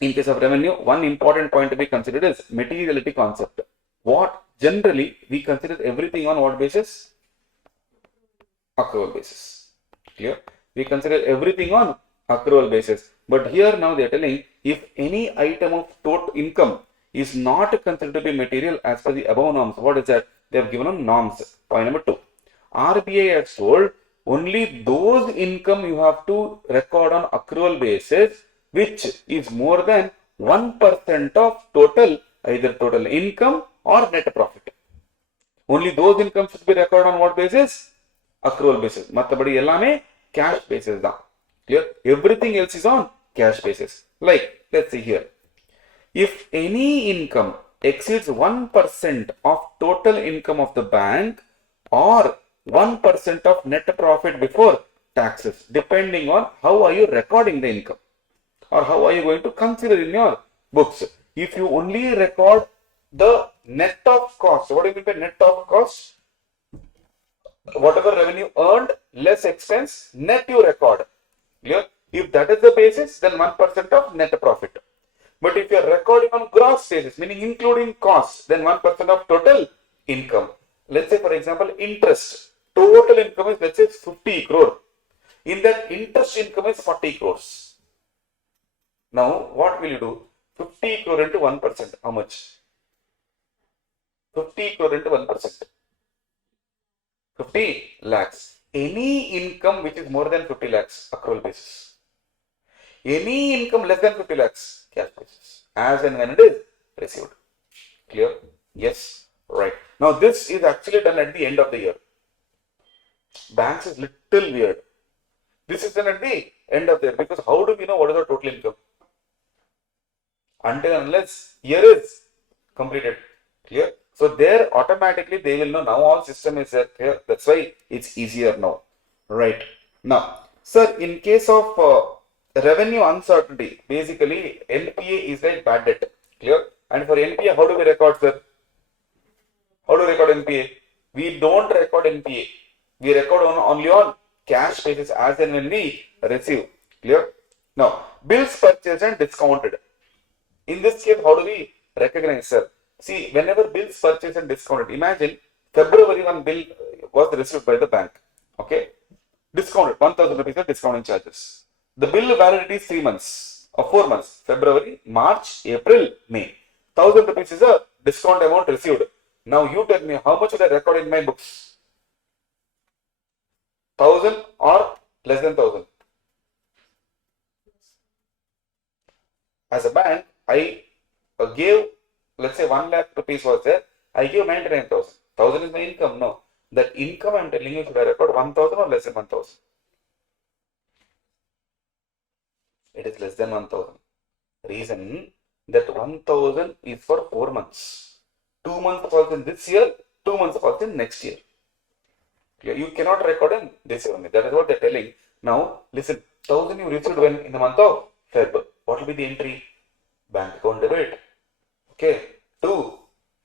In case of revenue, one important point to be considered is materiality concept. What generally we consider everything on what basis? Accrual basis. Clear? We consider everything on accrual basis. But here now they are telling if any item of total income is not considered to be material as per the above norms, what is that? They have given on norms. Point number 2. RBI has told only those income you have to record on accrual basis which is more than 1% of total, either total income or net profit. Only those incomes should be recorded on what basis? Accrual basis. மற்றபடி எல்லாமே cash basis தான். Clear? Everything else is on cash basis. Like, let's see here. If any income exceeds 1% of total income of the bank or 1% of net profit before taxes, depending on how are you recording the income or how are you going to consider in your books. If you only record the net of cost, what do you mean by net of cost? Whatever revenue earned less expense, net you record. Clear? If that is the basis, then 1% of net profit. But if you are recording on gross basis, meaning including costs, then 1% of total income. Let's say, for example, interest. Total income is, let's say, 50 crore. In that, interest income is 40 crores. Now, what will you do? 50 crore into 1%. How much? 50 crore into 1%. 50 lakhs. Any income which is more than 50 lakhs, accrual basis. Any income less than 50 lakhs, cash basis. As and when it is received. Clear? Yes. Right. Now, this is actually done at the end of the year. Banks is little weird. This is done at the end of the year because how do we know what is the total income? Until unless year is completed. Clear? So there automatically they will know now all system is there. Clear? That's why it's easier now. Right. Now, sir, in case of revenue uncertainty, basically NPA is like bad debt. Clear? And for NPA, how do we record, sir? How do we record NPA? We don't record NPA. We record only on cash basis as and when we receive. Clear? Now, bills purchased and discounted. In this case, how do we recognize, sir? See, whenever bills purchased and discounted, imagine February 1 bill was received by the bank. Okay? Discounted, 1000 rupees of discounting charges. The bill validity is 3 months or 4 months. February, March, April, May. 1000 rupees is a discount amount received. Now you tell me how much should I record in my books? 1000 or less than 1000? As a bank, I gave, let's say 1 lakh rupees was there, I give 99,000. 1000 is my income. No. That income I am telling you, should I record 1000 or less than 1000? It is less than 1000. Reason that 1000 is for 4 months. 2 months falls in this year, 2 months falls in next year. You cannot record in this year only. That is what they are telling. Now, listen, 1000 you received when? In the month of Feb. What will be the entry? Bank account debit. Okay. 2.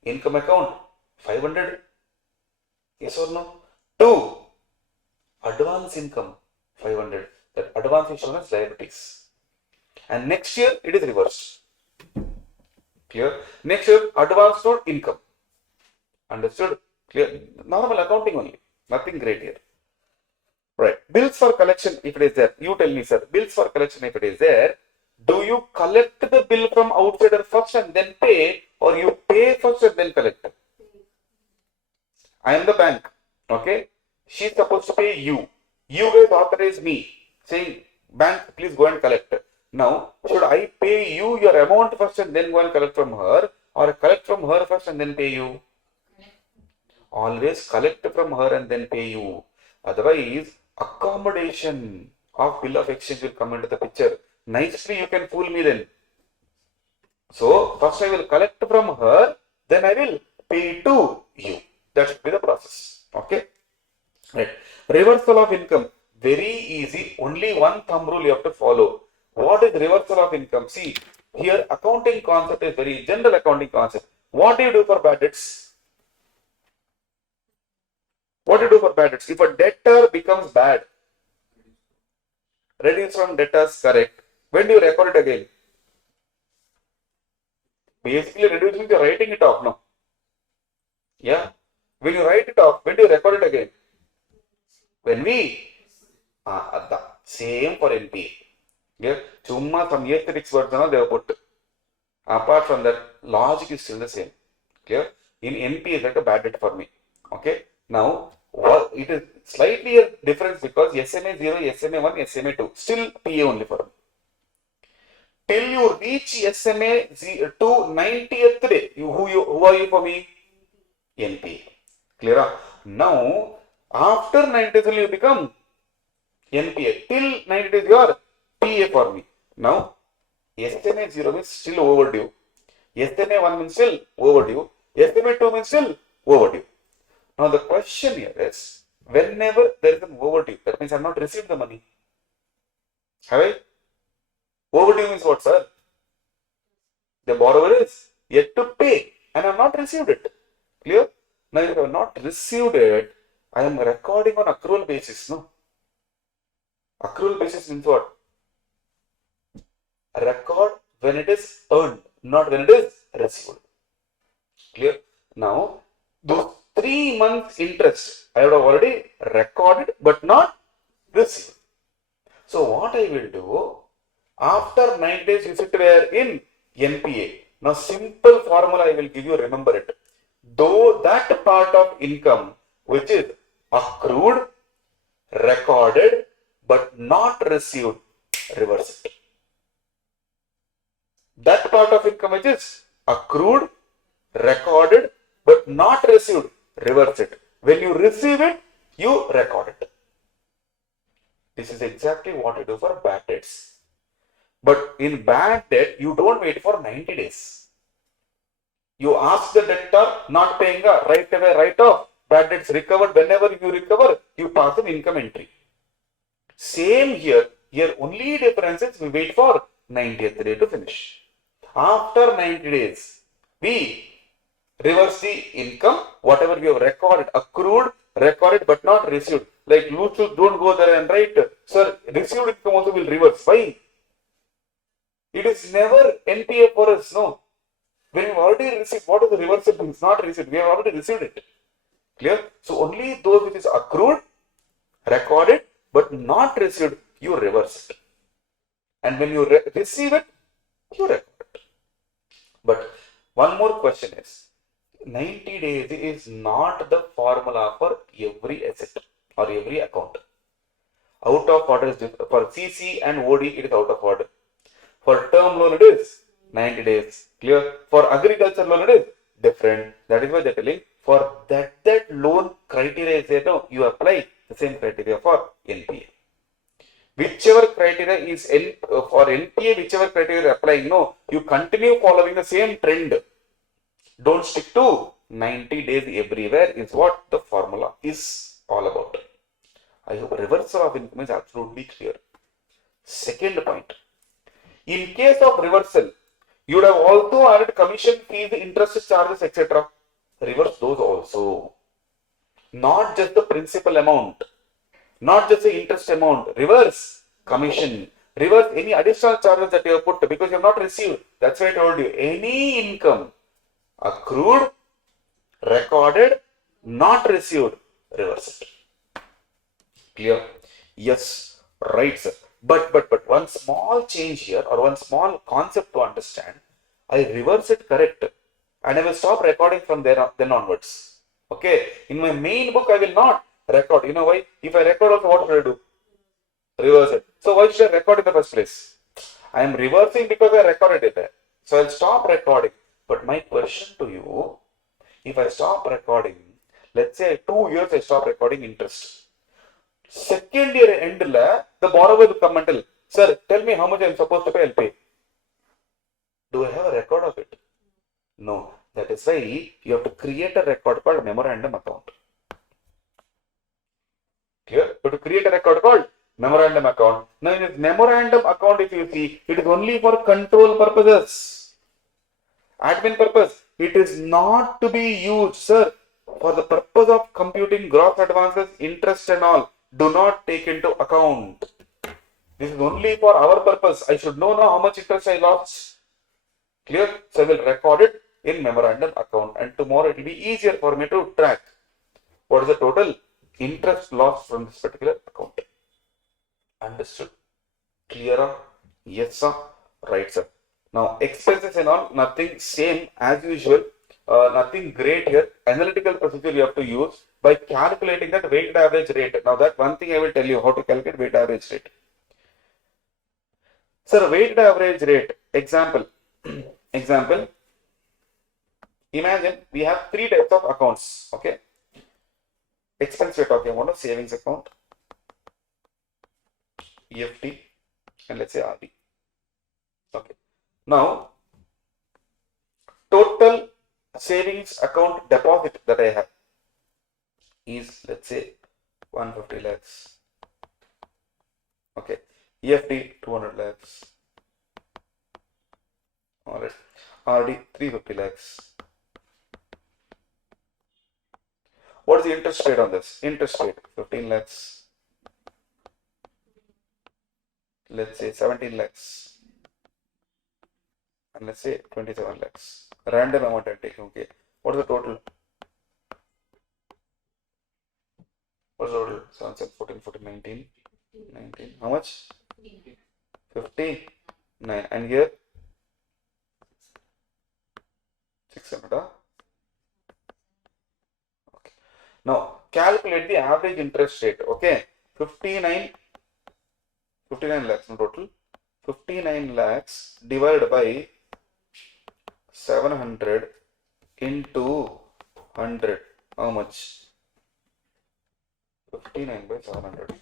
Income account 500. Yes or no? 2. Advance income 500. That advance is shown as liabilities. And next year it is reversed. Clear? Next year advance to income. Understood? Clear? Normal accounting only. Nothing great here. Right. Bills for collection, if it is there. You tell me, sir. Bills for collection, if it is there. Do you collect the bill from outsider first and then pay, or you pay first and then collect? I am the bank. Okay. She is supposed to pay you. You guys authorize me, saying, bank, please go and collect. Now, should I pay you your amount first and then go and collect from her, or collect from her first and then pay you? Always collect from her and then pay you. Otherwise, accommodation of bill of exchange will come into the picture. Nicely, you can fool me then. So, first I will collect from her, then I will pay to you. That should be the process. Okay? Right. Reversal of income. Very easy. Only one thumb rule you have to follow. What is reversal of income? See, here accounting concept is very general accounting concept. What do you do for bad debts? What do you do for bad debts? If a debtor becomes bad, reduce from debtors, correct. When do you record it again? Basically reducing the writing it off now. Yeah. When you write it off, when do you record it again? When we the same for NPA. Yeah. Chumma some aesthetics words they have put. Apart from that, logic is still the same. Clear? In NPA is like a bad debt for me. Okay. Now it is slightly a difference because SMA 0, SMA 1, SMA 2 still PA only for me. Till you reach SMA 2 90th day, who are you for me? NPA. Clear? Now after 90 days you become NPA. Till 90 days you are PA for me. Now SMA 0 means still overdue. SMA 1 means still overdue. SMA 2 means still overdue. Now the question here is, whenever there is an overdue, that means I have not received the money. Have I? Overdue means what, sir? The borrower is yet to pay and I have not received it. Clear? Now if I have not received it, I am recording on accrual basis. No? Accrual basis means what? Record when it is earned, not when it is received. Clear? Now, those 3 months interest I have already recorded but not received. So what I will do, after 9 days you sit where in NPA. Now simple formula I will give you, remember it. Though that part of income which is accrued, recorded but not received, reverse it. That part of income which is accrued, recorded but not received, reverse it. When you receive it, you record it. This is exactly what you do for bad debts. But in bad debt, you don't wait for 90 days. You ask the debtor not paying, right away, write off. Bad debts recovered. Whenever you recover, you pass an income entry. Same here. Here only difference is we wait for 90th day to finish. After 90 days, we reverse the income, whatever we have recorded, accrued, recorded but not received. Like loose, don't go there and write, sir, received income also will reverse. Why? It is never NPA for us, no. When we already received, what is the reversal? It's not received, we have already received it. Clear? So only those which is accrued, recorded but not received, you reverse it. And when you receive it, you record it. But one more question is, 90 days is not the formula for every asset or every account. Out of order is for CC and OD, it is out of order. For term loan, it is 90 days. Clear? For agriculture loan, it is different. That is why they are telling for that loan criteria is there. No, you apply the same criteria for NPA. Whichever criteria is for NPA, whichever criteria you are applying, no, you continue following the same trend. Don't stick to 90 days everywhere is what the formula is all about. I hope reversal of income is absolutely clear. Second point. In case of reversal, you would have also added commission fees, interest charges, etc. Reverse those also. Not just the principal amount, not just the interest amount. Reverse commission. Reverse any additional charges that you have put because you have not received. That's why I told you. Any income accrued, recorded, not received, reverse it. Clear? Yes, right, sir. But one small change here or one small concept to understand, I reverse it correct and I will stop recording from there then onwards. Okay, in my main book I will not record. You know why? If I record also, what should I do? Reverse it. So why should I record in the first place? I am reversing because I recorded it there. So I'll stop recording. But my question to you, if I stop recording, let's say 2 years I stop recording interest. Second year end, the borrower will come and tell, sir, tell me how much I am supposed to pay, I'll pay. Do I have a record of it? No. That is why you have to create a record called memorandum account. Clear? You have to create a record called memorandum account. Now in this memorandum account, if you see, it is only for control purposes. Admin purpose. It is not to be used, sir, for the purpose of computing gross advances, interest and all. Do not take into account. This is only for our purpose. I should know now how much interest I lost. Clear? So I will record it in memorandum account, and tomorrow it will be easier for me to track what is the total interest loss from this particular account. Understood? Clear? Yes, sir. Right, sir. Now, expenses and all, nothing same as usual. Nothing great here. Analytical procedure you have to use by calculating that weighted average rate. Now, that one thing I will tell you how to calculate weighted average rate. Sir, weighted average rate. Example. Example. Imagine we have three types of accounts. Okay. Expense we're talking about a savings account, EFT, and let's say RD. Okay. Now, total savings account deposit that I have is, let's say, 150 lakhs. Okay. EFT 200 lakhs. Alright. RD 350 lakhs. What is the interest rate on this? Interest rate 15 lakhs. Let's say 17 lakhs. And let's say 27 lakhs. Random amount I'm taking. Okay. What is the total? What's the total? 7, 7, 14, 14, 19. 19. How much? 59. And here? 600. Huh? Okay. Now, calculate the average interest rate. Okay. 59 lakhs in total. 59 lakhs divided by 700 into 100. How much? 59 by 700.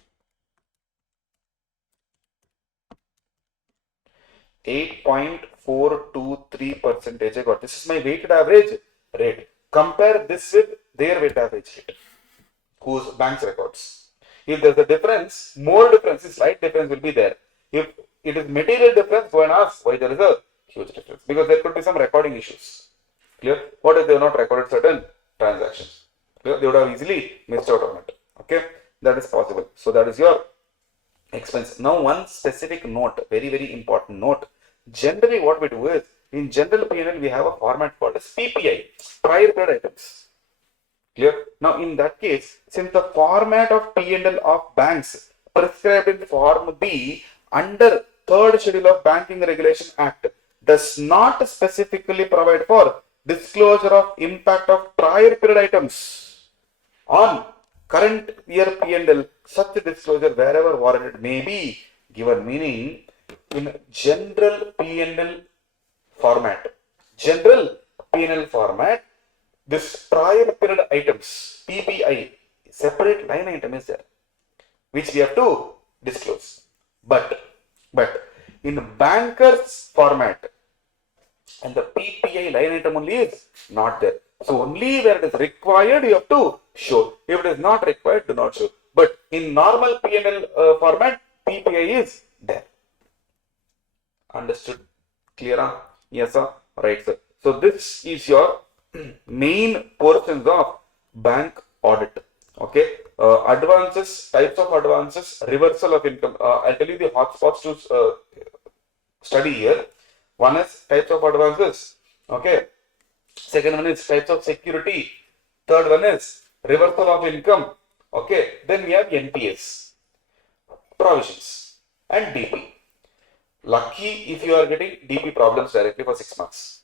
8.423% I got. This is my weighted average rate. Compare this with their weighted average rate, whose bank's records. If there's a difference, more difference, slight difference will be there. If it is material difference, go and ask why there is a huge difference. Because there could be some recording issues. Clear? What if they have not recorded certain transactions? Clear? They would have easily missed out on it. Okay? That is possible. So that is your expense. Now, one specific note, very, very important note. Generally, what we do is, in general P&L, we have a format called as PPI, prior period items. Clear? Now, in that case, since the format of P&L of banks prescribed in Form B under 3rd Schedule of Banking Regulation Act does not specifically provide for disclosure of impact of prior period items on current year P&L, such disclosure wherever warranted may be given, meaning in general P&L format. General P&L format, this prior period items, PPI, separate line item is there, which we have to disclose. But in bankers format, and the PPI line item only is not there. So only where it is required, you have to show. If it is not required, do not show. But in normal P&L format, PPI is there. Understood? Clear? Yes, sir? Right, sir. So this is your main portions of bank audit. Okay. Advances, types of advances, reversal of income. I'll tell you the hotspots to study here. One is types of advances. Okay. Second one is types of security. Third one is reversal of income. Okay. Then we have NPS, provisions, and DP. Lucky if you are getting DP problems directly for 6 months.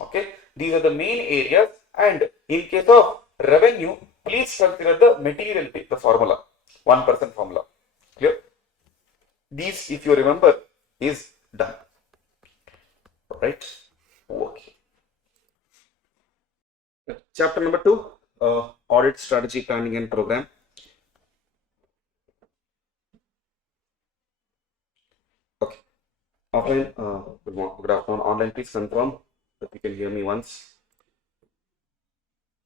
Okay. These are the main areas. And in case of revenue, please consider the materiality, the formula, 1% formula. Clear? These, if you remember, is done. Right? Okay. Chapter number 2, audit strategy, planning and program. Okay. Offline, good afternoon. Online, please confirm that you can hear me once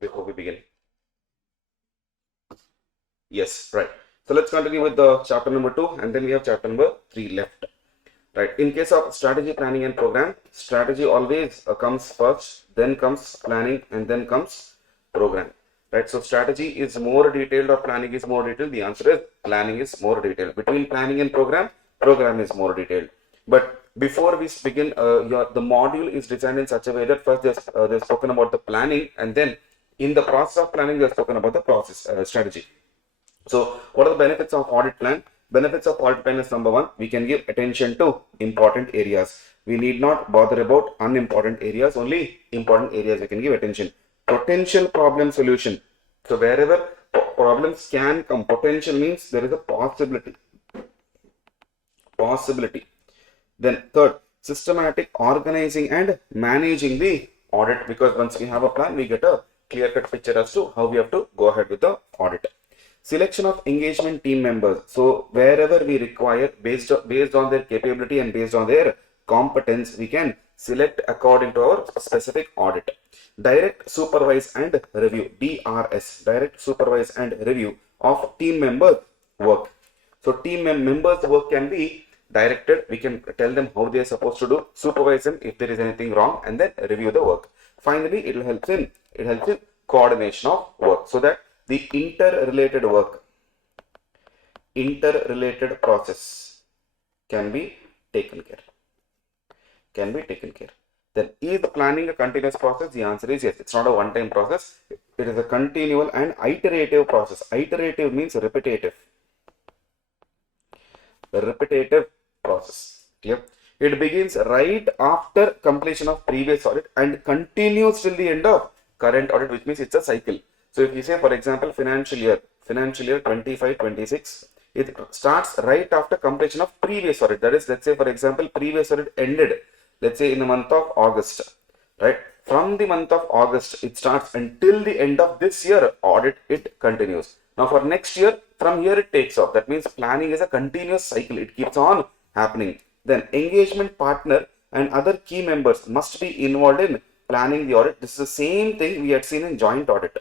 before we begin. Yes, right. So let's continue with the chapter number 2, and then we have chapter number 3 left. Right. In case of strategy, planning and program, strategy always comes first, then comes planning, and then comes program. Right. So strategy is more detailed or planning is more detailed. The answer is planning is more detailed. Between planning and program is more detailed. But before we begin, the module is designed in such a way that first they're spoken about the planning, and then in the process of planning, they're spoken about the process strategy. So, what are the benefits of audit plan? Benefits of audit plan is number one, we can give attention to important areas. We need not bother about unimportant areas, only important areas we can give attention. Potential problem solution. So, wherever problems can come, potential means there is a possibility. Then third, systematic organizing and managing the audit, because once we have a plan, we get a clear-cut picture as to how we have to go ahead with the audit. Selection of engagement team members. So wherever we require, based on their capability and based on their competence, we can select according to our specific audit. Direct supervise and review, DRS, direct supervise and review of team members' work. So team members' work can be directed. We can tell them how they are supposed to do, supervise them if there is anything wrong, and then review the work. Finally, it helps in coordination of work, so that the interrelated process can be taken care. Then, is the planning a continuous process? The answer is yes. It's not a one-time process. It is a continual and iterative process. Iterative means repetitive process. Clear? It begins right after completion of previous audit and continues till the end of current audit, which means it's a cycle. So if you say, for example, financial year 25-26, it starts right after completion of previous audit. That is, let's say, for example, previous audit ended, let's say, in the month of August, right? From the month of August, it starts until the end of this year audit, it continues. Now for next year, from here it takes off. That means planning is a continuous cycle. It keeps on happening. Then engagement partner and other key members must be involved in planning the audit. This is the same thing we had seen in joint audit.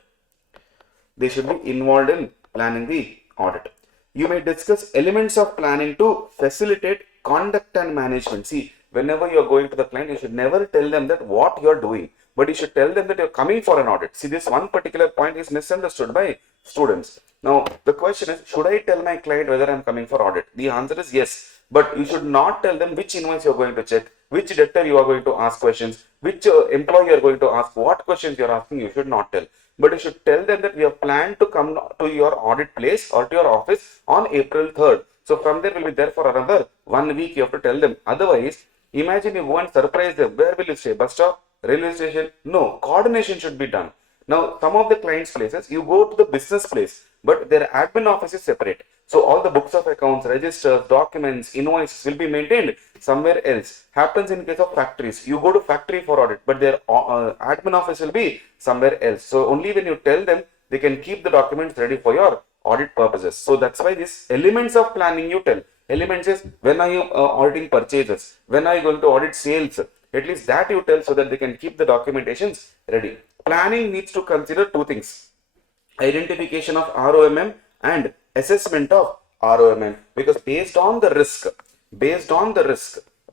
They should be involved in planning the audit. You may discuss elements of planning to facilitate conduct and management. See, whenever you are going to the client, you should never tell them that what you are doing, but you should tell them that you are coming for an audit. See, this one particular point is misunderstood by students. Now, the question is, should I tell my client whether I am coming for audit? The answer is yes, but you should not tell them which invoice you are going to check, which debtor you are going to ask questions, which employee you are going to ask, what questions you are asking. You should not tell. But you should tell them that we have planned to come to your audit place or to your office on April 3rd. So from there, we'll be there for another 1 week. You have to tell them. Otherwise, imagine you go and surprise them. Where will you stay? Bus stop? Railway station? No. Coordination should be done. Now, some of the clients' places, you go to the business place, but their admin office is separate. So all the books of accounts, registers, documents, invoices will be maintained somewhere else. Happens in case of factories. You go to factory for audit, but their admin office will be somewhere else. So only when you tell them, they can keep the documents ready for your audit purposes. So that's why these elements of planning you tell. Elements is, when are you auditing purchases? When are you going to audit sales? At least that you tell, so that they can keep the documentations ready. Planning needs to consider two things: identification of ROMM and assessment of ROMM, because based on the risk,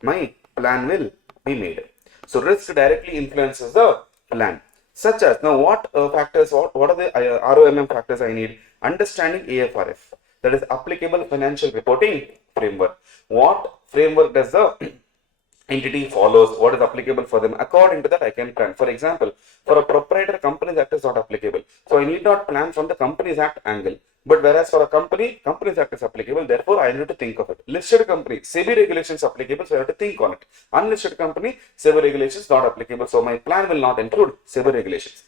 my plan will be made. So risk directly influences the plan. Such as, now what factors, what are the ROMM factors I need? Understanding AFRF, that is applicable financial reporting framework. What framework does the entity follows, what is applicable for them? According to that, I can plan. For example, for a proprietor, Companies Act is not applicable. So I need not plan from the Companies Act angle. But whereas for a company, Companies Act is applicable, therefore I need to think of it. Listed company, SEBI regulations applicable, so I have to think on it. Unlisted company, SEBI regulations not applicable, so my plan will not include SEBI regulations.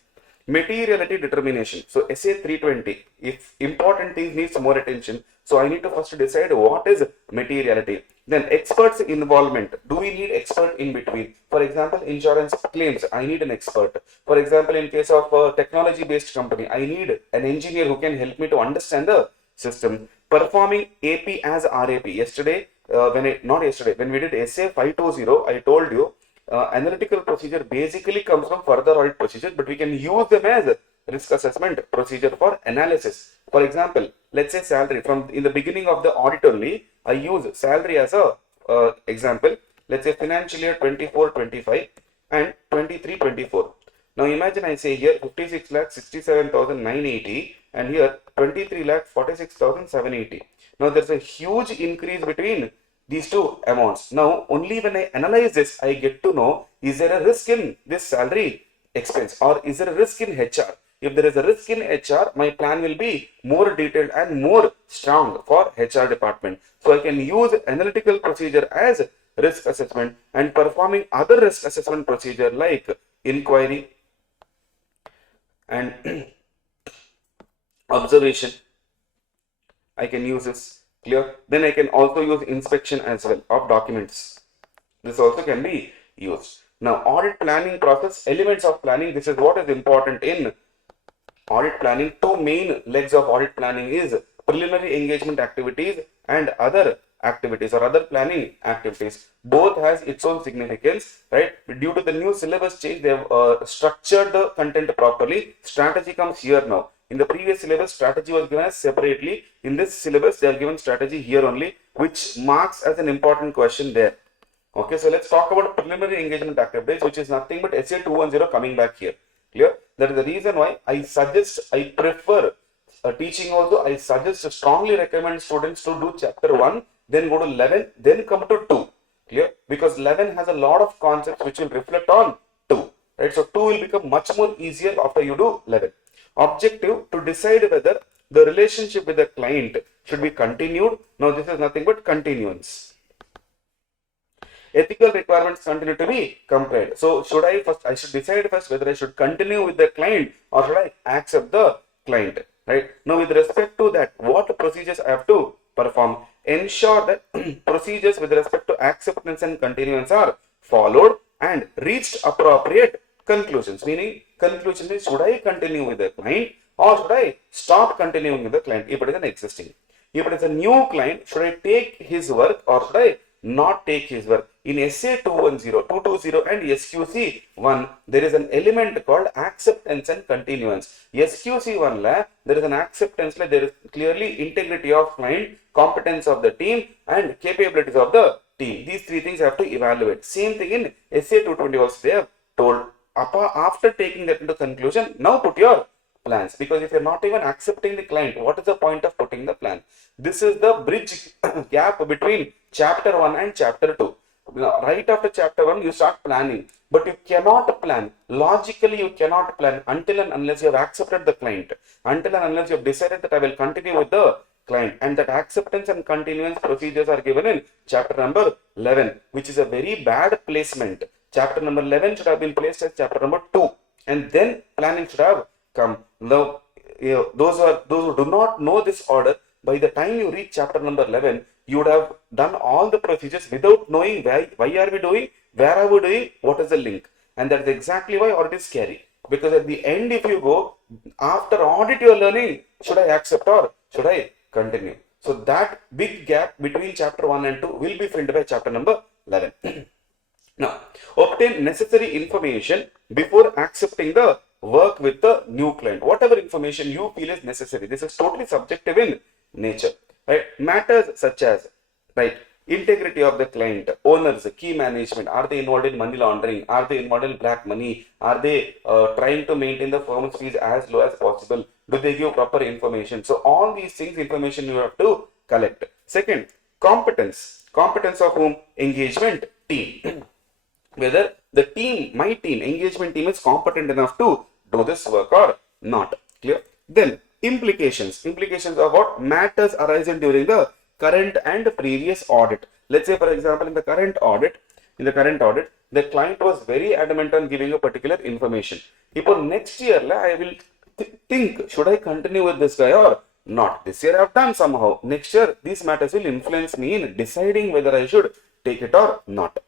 Materiality determination. So SA 320, if important things needs more attention, so I need to first decide what is materiality. Then experts involvement. Do we need expert in between? For example, insurance claims, I need an expert. For example, in case of a technology based company, I need an engineer who can help me to understand the system. Performing AP as RAP. When we did SA 520, I told you analytical procedure basically comes from further audit procedures, but we can use them as risk assessment procedure for analysis. For example, let's say salary. From in the beginning of the audit only, I use salary as a example. Let's say financial year 24-25 and 23-24. Now imagine I say here 56,67,980 and here 23,46,780. Now there's a huge increase between these two amounts. Now, only when I analyze this, I get to know, is there a risk in this salary expense or is there a risk in HR? If there is a risk in HR, my plan will be more detailed and more strong for HR department. So I can use analytical procedure as risk assessment and performing other risk assessment procedure like inquiry and observation. I can use this. Clear? Then I can also use inspection as well of documents. This also can be used. Now, audit planning process, elements of planning. This is what is important in audit planning. Two main legs of audit planning is preliminary engagement activities and other activities or other planning activities. Both has its own significance, right? Due to the new syllabus change, they have structured the content properly. Strategy comes here now. In the previous syllabus, strategy was given as separately. In this syllabus, they are given strategy here only, which marks as an important question there. Okay, so let's talk about preliminary engagement activities, which is nothing but SA 210 coming back here. Clear? That is the reason why I prefer teaching also. I strongly recommend students to do chapter 1, then go to 11, then come to 2. Clear? Because 11 has a lot of concepts which will reflect on 2. Right? So 2 will become much more easier after you do 11. Objective to decide whether the relationship with the client should be continued. Now this is nothing but continuance. Ethical requirements continue to be complied. So I should decide first whether I should continue with the client or should I accept the client. Right? Now with respect to that, what procedures I have to perform? Ensure that procedures with respect to acceptance and continuance are followed and reached appropriate conclusions. Meaning, conclusion is, should I continue with the client or should I stop continuing with the client if it is an existing? If it is a new client, should I take his work or should I not take his work? In SA 210, 220 and SQC 1, there is an element called acceptance and continuance. SQC 1, there is an acceptance, there is clearly integrity of client, competence of the team and capabilities of the team. These three things have to evaluate. Same thing in SA 220 also they have told. After taking that into conclusion, now put your plans. Because if you're not even accepting the client, what is the point of putting the plan? This is the bridge gap between chapter 1 and chapter 2. Now, right after chapter 1, you start planning. But you cannot plan. Logically, you cannot plan until and unless you have accepted the client. Until and unless you have decided that I will continue with the client. And that acceptance and continuance procedures are given in chapter number 11, which is a very bad placement. Chapter number 11 should have been placed as chapter number 2. And then planning should have come. Now, those who do not know this order, by the time you reach chapter number 11, you would have done all the procedures without knowing why are we doing, where are we doing, what is the link. And that is exactly why audit is scary. Because at the end, if you go, after audit you are learning, should I accept or should I continue? So that big gap between chapter 1 and 2 will be filled by chapter number 11. Now, obtain necessary information before accepting the work with the new client. Whatever information you feel is necessary. This is totally subjective in nature. Right? Matters such as, right, integrity of the client, owners, key management. Are they involved in money laundering? Are they involved in black money? Are they trying to maintain the firm's fees as low as possible? Do they give proper information? So all these things, information you have to collect. Second, competence. Competence of whom? Engagement team. Whether the team, my team, engagement team is competent enough to do this work or not. Clear? Then implications. Implications of what? Matters arising during the current and previous audit. Let's say, for example, in the current audit, the client was very adamant on giving a particular information. If next year, I will think, should I continue with this guy or not? This year I have done somehow. Next year, these matters will influence me in deciding whether I should take it or not.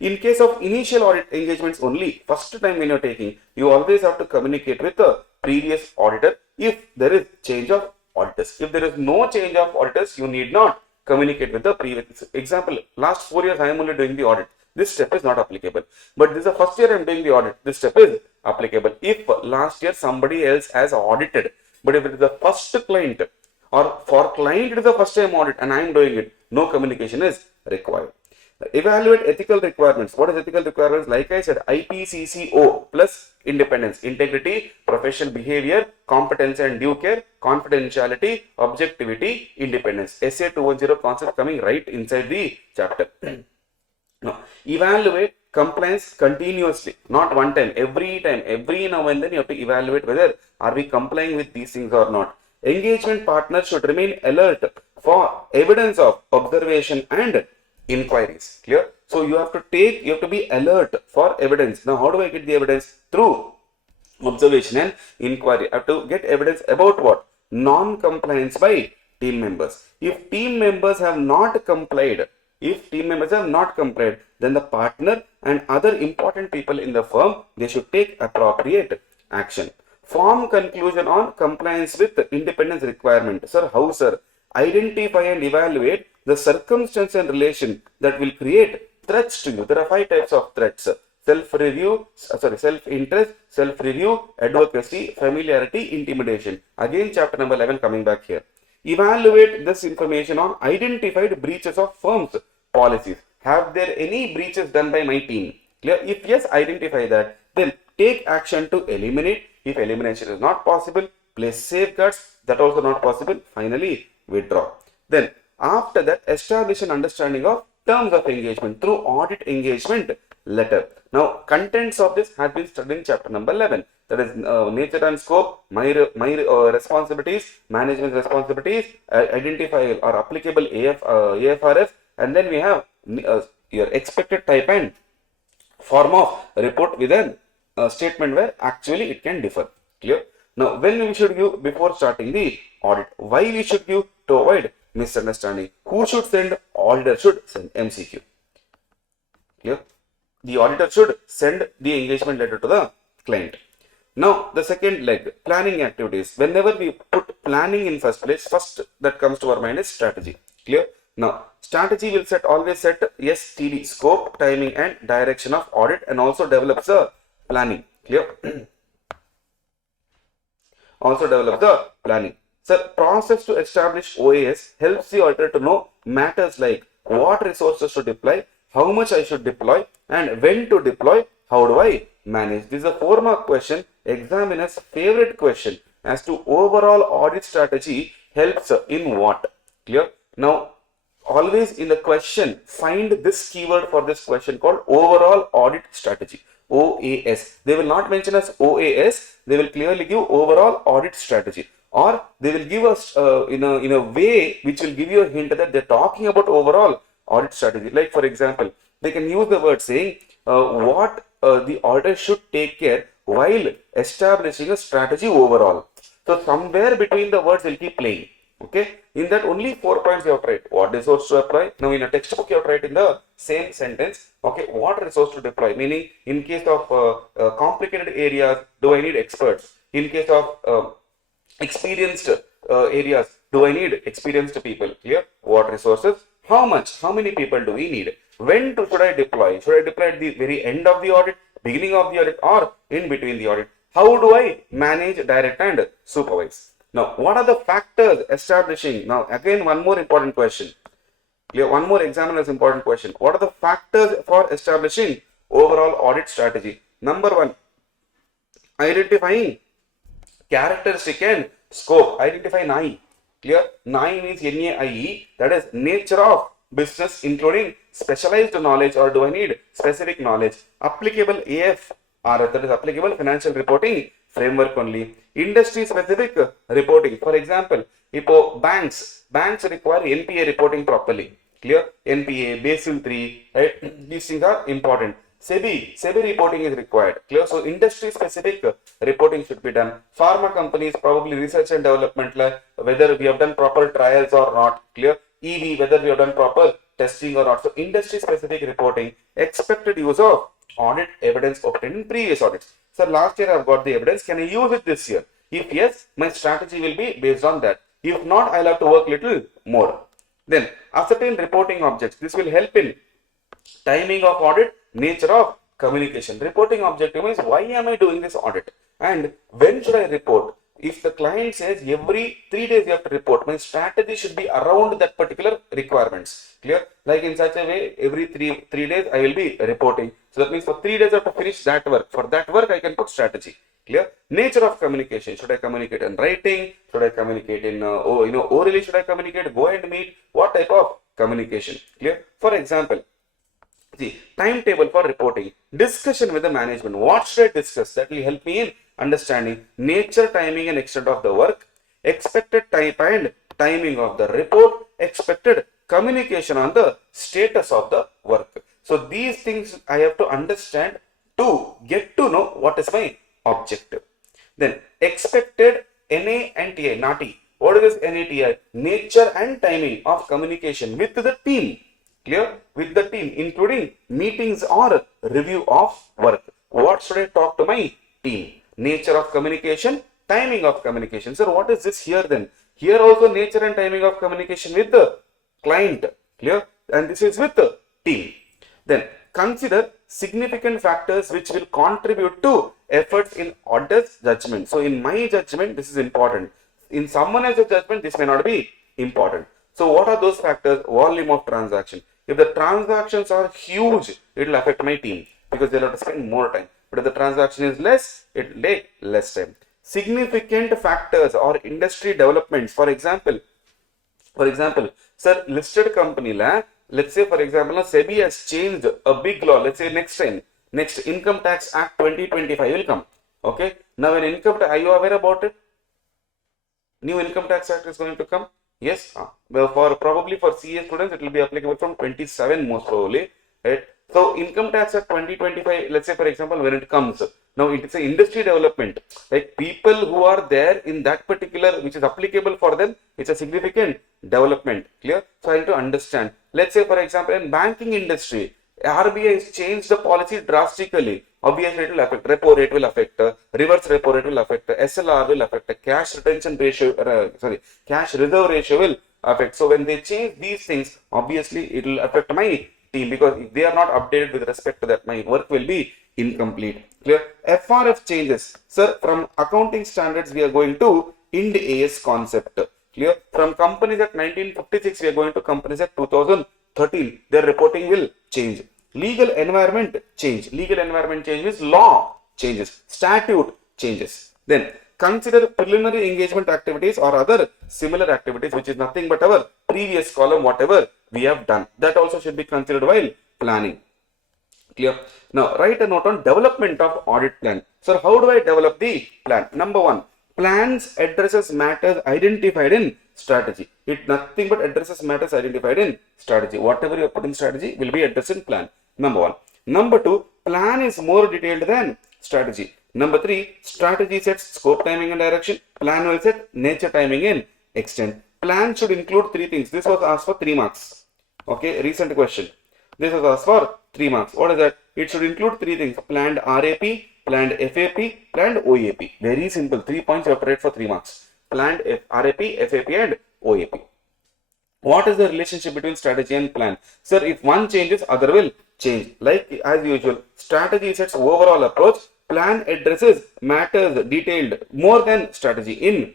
In case of initial audit engagements only, first time when you're taking, you always have to communicate with the previous auditor if there is change of auditors. If there is no change of auditors, you need not communicate with the previous. Example, last 4 years I am only doing the audit. This step is not applicable. But this is the first year I am doing the audit. This step is applicable. If last year somebody else has audited, but if it is the first client or for client it is the first time audit and I am doing it, no communication is required. Evaluate ethical requirements. What is ethical requirements? Like I said, IPCCO plus independence, integrity, professional behavior, competence and due care, confidentiality, objectivity, independence. SA 210 concept coming right inside the chapter. Now, evaluate compliance continuously, not one time, every now and then you have to evaluate whether are we complying with these things or not. Engagement partners should remain alert for evidence of observation and inquiries. Clear? So you have to be alert for evidence. Now, how do I get the evidence? Through observation and inquiry. I have to get evidence about what? Non-compliance by team members. If team members have not complied, then the partner and other important people in the firm, they should take appropriate action. Form conclusion on compliance with independence requirement. Sir, how, sir? Identify and evaluate the circumstance and relation that will create threats to you. There are 5 types of threats. Self-interest, self-review, advocacy, familiarity, intimidation. Again, chapter number 11 coming back here. Evaluate this information on identified breaches of firm's policies. Have there any breaches done by my team? Clear? If yes, identify that. Then take action to eliminate. If elimination is not possible, place safeguards. That also not possible. Finally, withdraw. Then after that, establish an understanding of terms of engagement through audit engagement letter. Now, contents of this have been studied in chapter number 11. That is nature and scope, my responsibilities, management responsibilities, identify or applicable AFRS, and then we have your expected type and form of report with a statement where actually it can differ. Clear? Now, when we should give before starting the audit? Why we should give to avoid misunderstanding? Who should send? Auditor should send MCQ. Clear? The auditor should send the engagement letter to the client. Now, the second leg, planning activities. Whenever we put planning in first place, first that comes to our mind is strategy. Clear? Now, strategy will always set STD, scope, timing and direction of audit, and also develops a planning. Clear? Also develop the planning. So, process to establish OAS helps the auditor to know matters like what resources to deploy, how much I should deploy, and when to deploy, how do I manage. This is a 4-mark question, examiner's favorite question as to overall audit strategy helps in what. Clear? Now, always in the question, find this keyword for this question called overall audit strategy. OAS. They will not mention as OAS. They will clearly give overall audit strategy, or they will give us in a way which will give you a hint that they're talking about overall audit strategy. Like for example, they can use the word saying what the auditor should take care while establishing a strategy overall. So somewhere between the words they'll keep playing. Okay, in that only 4 points you have to write. What resource to apply? Now in a textbook you have to write in the same sentence. Okay, what resource to deploy? Meaning in case of complicated areas, do I need experts? In case of experienced areas, do I need experienced people? Clear? What resources? How much? How many people do we need? When should I deploy? Should I deploy at the very end of the audit, beginning of the audit, or in between the audit? How do I manage, direct and supervise? Now, what are the factors establishing? Now, again, one more important question. Clear? One more examiner's important question. What are the factors for establishing overall audit strategy? Number 1, identifying characteristic and scope. Identify NAI. Clear? NAI means NAIE. That is nature of business, including specialized knowledge, or do I need specific knowledge? Applicable AFRS, that is applicable financial reporting framework only. Industry specific reporting. For example, if banks require NPA reporting properly. Clear? NPA, Basel 3, right? These things are important. SEBI reporting is required. Clear? So industry specific reporting should be done. Pharma companies, probably research and development, whether we have done proper trials or not. Clear? EV, whether we have done proper testing or not. So industry specific reporting. Expected use of audit evidence obtained in previous audits. So last year I have got the evidence. Can I use it this year? If yes, my strategy will be based on that. If not, I'll have to work little more. Then ascertain reporting objects. This will help in timing of audit, nature of communication. Reporting objective is why am I doing this audit and when should I report? if the client says every 3 days you have to report, my strategy should be around that particular requirements. Clear? Like in such a way, every three days I will be reporting. So that means for 3 days I have to finish that work. For that work I can put strategy. Clear? Nature of communication. Should I communicate in writing? Should I communicate in orally? Should I communicate? Go and meet? What type of communication? Clear? For example, see, timetable for reporting, discussion with the management. What should I discuss? That will help me in understanding nature, timing, and extent of the work, expected type and timing of the report, expected communication on the status of the work. So these things I have to understand to get to know what is my objective. Then expected NA and TI, NATI. What is this NATI? Nature and timing of communication with the team. Clear? With the team, including meetings or review of work. What should I talk to my team? Nature of communication, timing of communication. Sir, what is this here then? Here also nature and timing of communication with the client. Clear? And this is with the team. Then consider significant factors which will contribute to efforts in auditor's judgment. So in my judgment, this is important. In someone else's judgment, this may not be important. So what are those factors? Volume of transaction. If the transactions are huge, it will affect my team because they'll have to spend more time. But if the transaction is less, it will take less time. Significant factors or industry developments. For example, sir, listed company la, let's say for example, SEBI has changed a big law. Let's say next Income Tax Act 2025 will come. Okay. Now an are you aware about it? New Income Tax Act is going to come. Yes. Well, probably for CA students, it will be applicable from 27 most probably. Right. So Income Tax Act 2025, let's say for example, when it comes, now it is an industry development. Like people who are there in that particular, which is applicable for them, it's a significant development. Clear? So I need to understand. Let's say for example, in banking industry, RBI has changed the policy drastically. Obviously, it will affect repo rate, will affect reverse repo rate, will affect SLR, will affect cash retention ratio, cash reserve ratio will affect. So when they change these things, obviously it will affect my team because if they are not updated with respect to that, my work will be incomplete. Clear? FRF changes. Sir, from accounting standards, we are going to Ind AS concept. Clear? From companies at 1956, we are going to companies at 2013. Their reporting will change. Legal environment change. Legal environment change means law changes. Statute changes. Then consider preliminary engagement activities or other similar activities, which is nothing but our previous column, whatever we have done. That also should be considered while planning. Clear? Now write a note on development of audit plan. So how do I develop the plan? Number one, plans addresses matters identified in strategy. It nothing but addresses matters identified in strategy. Whatever you put in strategy will be addressed in plan. Number one. Number two, plan is more detailed than strategy. Number three, strategy sets scope, timing and direction. Plan will set nature, timing and extent. Plan should include three things. This was asked for 3 marks. Okay, recent question. This was asked for 3 marks. What is that? It should include 3 things. Planned RAP, planned FAP, planned OAP. Very simple. 3 points you have to write for 3 marks. Planned RAP, FAP and OAP. What is the relationship between strategy and plan? Sir, if one changes, other will change. Like as usual, strategy sets overall approach. Plan addresses matters detailed more than strategy in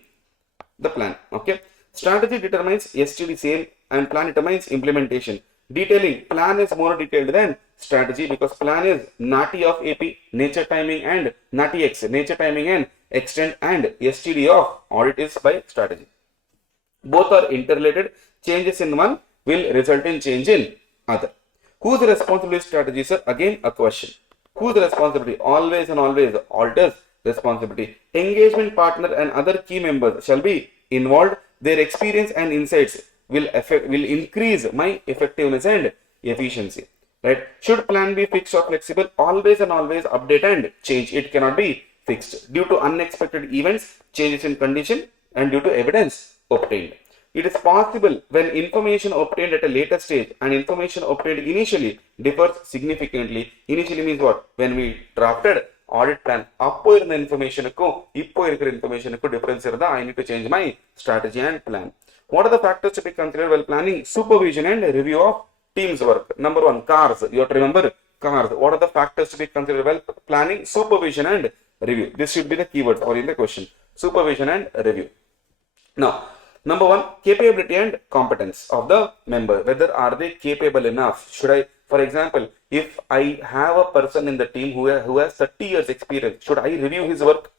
the plan. Okay. Strategy determines STD same and plan determines implementation. Detailing, plan is more detailed than strategy because plan is NATI of AP, nature, timing and NATI X, nature, timing and extent, and STD of audit is by strategy. Both are interrelated. Changes in one will result in change in other. Whose responsibility is strategy, sir? Again a question. Whose responsibility? Always and always auditor's responsibility. Engagement partner and other key members shall be involved. Their experience and insights will increase my effectiveness and efficiency. Right? Should plan be fixed or flexible? Always and always update and change. It cannot be fixed due to unexpected events, changes in condition, and due to evidence obtained. It is possible when information obtained at a later stage and information obtained initially differs significantly. Initially means what? When we drafted audit plan, appo irundha information ku ippo irukra information ku difference irundha, I need to change my strategy and plan. What are the factors to be considered while planning? Supervision and review of team's work. Number one, CARS. You have to remember CARS. What are the factors to be considered while planning? Supervision and review. This should be the keyword for in the question. supervision and review. Now, number one, capability and competence of the member. Whether are they capable enough? Should I, for example, if I have a person in the team who has 30 years experience, should I review his work?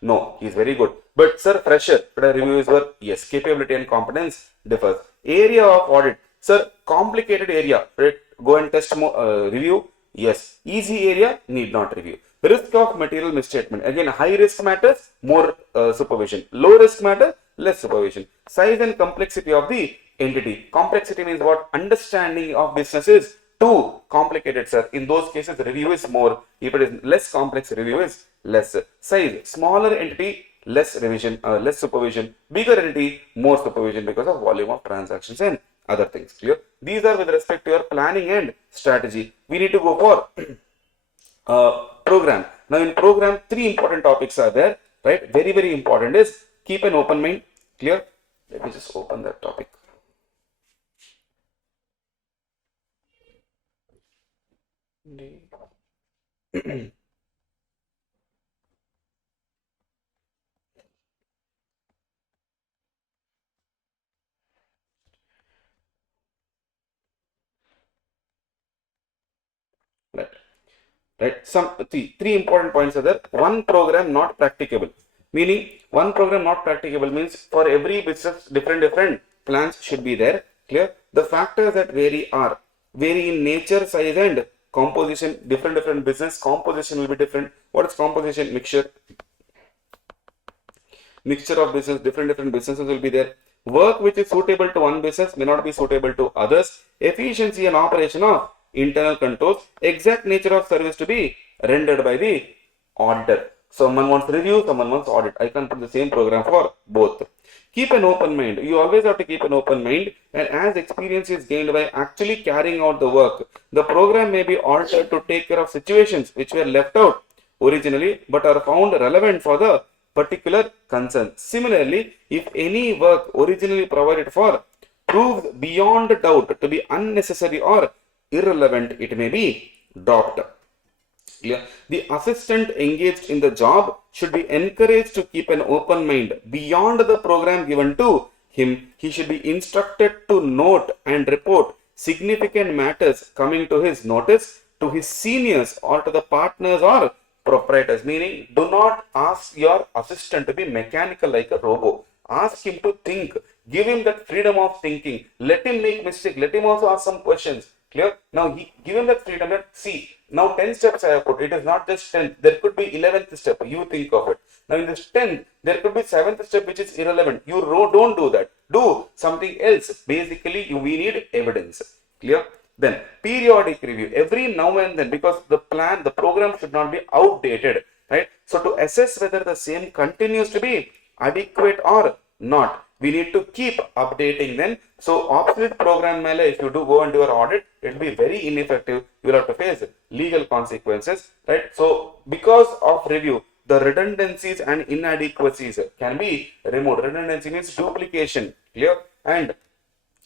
No, he is very good. But sir, fresher, should I review his work? Yes, capability and competence differs. Area of audit. Sir, complicated area, right? Go and test more, review. Yes. Easy area, need not review. Risk of material misstatement. Again, high risk matters, more supervision. Low risk matter, less supervision. Size and complexity of the entity. Complexity means what? Understanding of business is too complicated, sir. In those cases, review is more. If it is less complex, review is less. Size, smaller entity, less revision, less supervision. Bigger entity, more supervision because of volume of transactions and other things. Clear? These are with respect to your planning and strategy. We need to go for program. Now in program, three important topics are there, right? Very, very important is keep an open mind. Clear? Let me just open that topic. Right, some three important points are there. One program not practicable, meaning one program not practicable means for every business different plans should be there. Clear? The factors that vary in nature, size and composition. Different business composition will be different. What is composition? Mixture of business. Different businesses will be there. Work which is suitable to one business may not be suitable to others. Efficiency and operation of internal controls. Exact nature of service to be rendered by the auditor. Someone wants review, someone wants audit. I can put the same program for both. Keep an open mind. You always have to keep an open mind, and as experience is gained by actually carrying out the work, the program may be altered to take care of situations which were left out originally but are found relevant for the particular concern. Similarly, if any work originally provided for proves beyond doubt to be unnecessary or irrelevant, it may be dropped. The assistant engaged in the job should be encouraged to keep an open mind beyond the program given to him. He should be instructed to note and report significant matters coming to his notice to his seniors or to the partners or proprietors. Meaning, do not ask your assistant to be mechanical like a robot. Ask him to think. Give him that freedom of thinking. Let him make mistake. Let him also ask some questions. Clear? Now, give him that freedom. See, now 10 steps I have put. It is not just 10. There could be 11th step. You think of it. Now, in this 10th, there could be 7th step which is irrelevant. You don't do that. Do something else. Basically, we need evidence. Clear? Then, periodic review. Every now and then, because the program should not be outdated. Right? So, to assess whether the same continues to be adequate or not, we need to keep updating them. So obsolete program mele, if you do go and do an audit, it will be very ineffective. You will have to face legal consequences, right? So because of review, the redundancies and inadequacies can be removed. Redundancy means duplication, clear, and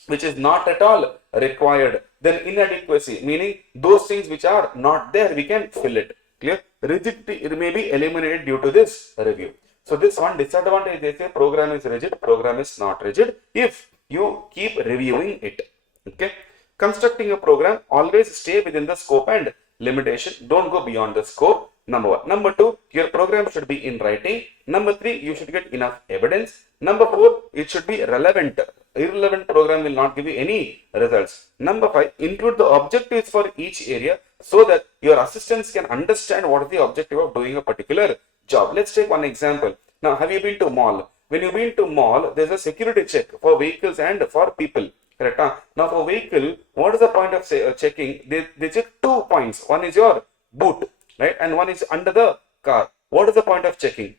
which is not at all required. Then inadequacy, meaning those things which are not there, we can fill it. Clear? Rigidity, it may be eliminated due to this review. So this one disadvantage, they say program is rigid, program is not rigid if you keep reviewing it. Okay. Constructing a program, always stay within the scope and limitation. Don't go beyond the scope. Number one. Number two, your program should be in writing. Number three, you should get enough evidence. Number four, it should be relevant. Irrelevant program will not give you any results. Number five, include the objectives for each area so that your assistants can understand what is the objective of doing a particular job. Let's take one example. Now, have you been to mall? When you've been to mall, there's a security check for vehicles and for people. Correct? Now, for vehicle, what is the point of checking? They check 2 points. One is your boot, right? And one is under the car. What is the point of checking?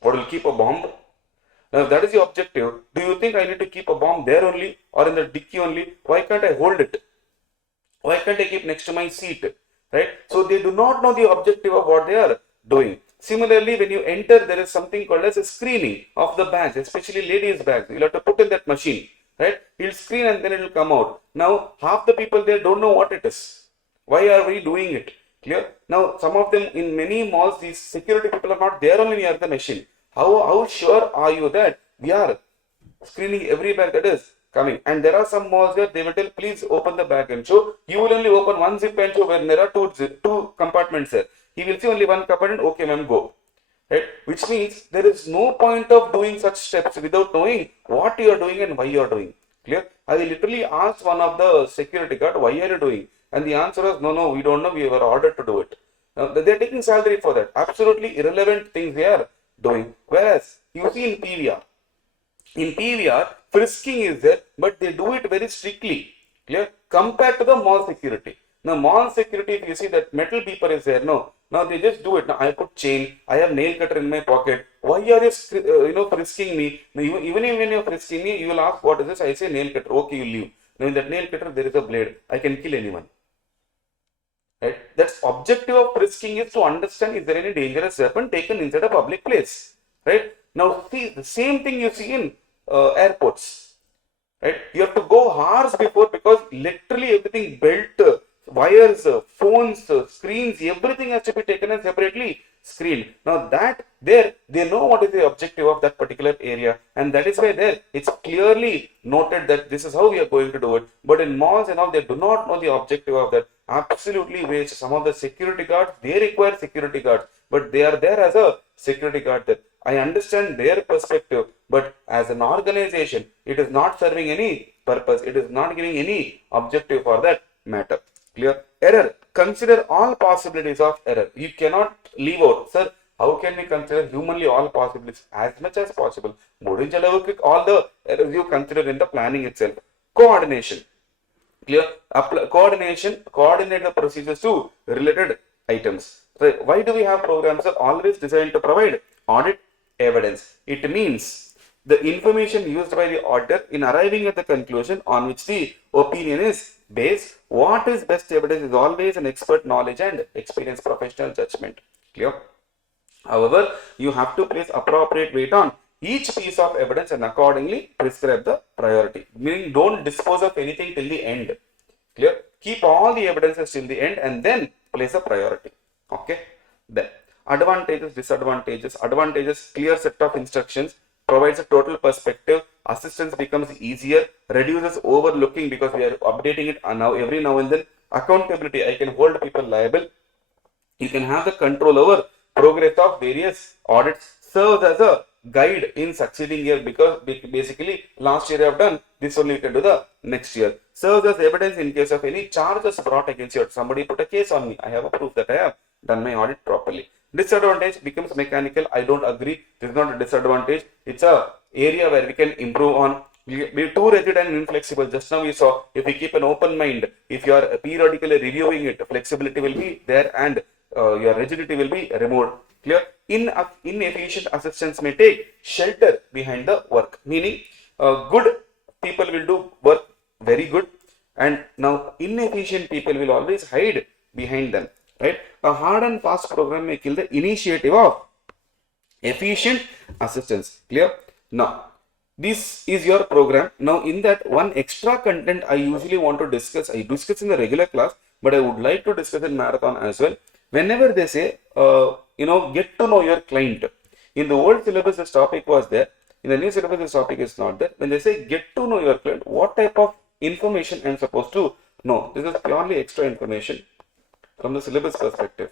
What will keep a bomb? Now, if that is the objective, do you think I need to keep a bomb there only or in the dicky only? Why can't I hold it? Why can't I keep next to my seat? Right? So, they do not know the objective of what they are doing. Similarly, when you enter, there is something called as a screening of the bags, especially ladies' bags. You'll have to put in that machine, right? You'll screen and then it will come out. Now, half the people there don't know what it is. Why are we doing it? Clear? Now, some of them in many malls, these security people are not there only near the machine. How sure are you that we are screening every bag that is coming? And there are some malls where they will tell, please open the bag and show. You will only open one zip and show when there are two compartments there. He will see only one compartment. Okay, ma'am, go. Right? Which means there is no point of doing such steps without knowing what you are doing and why you are doing. Clear? I literally asked one of the security guard, why are you doing? And the answer was, no, we don't know, we were ordered to do it. Now, they are taking salary for that. Absolutely irrelevant things they are doing. Whereas, you see in PVR, frisking is there, but they do it very strictly. Clear? Compared to the mall security. Now, mall security, if you see that metal beeper is there, no. Now they just do it. Now I put chain, I have nail cutter in my pocket. Why are you frisking me? Now, even when you're frisking me, you will ask what is this? I say nail cutter. Okay, you leave. Now in that nail cutter there is a blade. I can kill anyone. Right? That's objective of frisking is to understand is there any dangerous weapon taken inside a public place. Right? Now see the same thing you see in airports. Right? You have to go hours before because literally everything belt, wires, phones, screens, everything has to be taken and separately screened. Now that there, they know what is the objective of that particular area, and that is why there it's clearly noted that this is how we are going to do it. But in malls and all, they do not know the objective of that. Absolutely waste. Some of the security guards, they require security guards, but they are there as a security guard there. I understand their perspective, but as an organization, it is not serving any purpose. It is not giving any objective for that matter. Clear? Error. Consider all possibilities of error. You cannot leave out. Sir, how can we consider humanly all possibilities? As much as possible. All the errors you consider in the planning itself. Coordination. Clear? Coordinate the procedures to related items. So why do we have programs that are always designed to provide audit evidence? It means the information used by the auditor in arriving at the conclusion on which the opinion is based. What is best evidence is always an expert knowledge and experience, professional judgment. Clear? However, you have to place appropriate weight on each piece of evidence and accordingly prescribe the priority. Meaning, don't dispose of anything till the end. Clear? Keep all the evidences till the end and then place a priority. Okay? Then, advantages, disadvantages. Advantages, clear set of instructions, provides a total perspective, assistance becomes easier, reduces overlooking because we are updating it now every now and then. Accountability, I can hold people liable. You can have the control over progress of various audits, serves as a guide in succeeding year because basically last year I have done this, only you can do the next year. Serves as evidence in case of any charges brought against you. Somebody put a case on me, I have a proof that I have done my audit properly. Disadvantage becomes mechanical. I don't agree. This is not a disadvantage. It's a area where we can improve on. Be too rigid and inflexible. Just now we saw if we keep an open mind, if you are periodically reviewing it, flexibility will be there and your rigidity will be removed. Clear? Inefficient assistance may take shelter behind the work. Meaning, good people will do work very good, and now inefficient people will always hide behind them. Right? A hard and fast program may kill the initiative of efficient assistance. Clear? Now, this is your program. Now, in that one extra content I usually want to discuss, I discuss in the regular class, but I would like to discuss in marathon as well. Whenever they say, get to know your client. In the old syllabus, this topic was there. In the new syllabus, this topic is not there. When they say get to know your client, what type of information I am supposed to know? This is purely extra information from the syllabus perspective.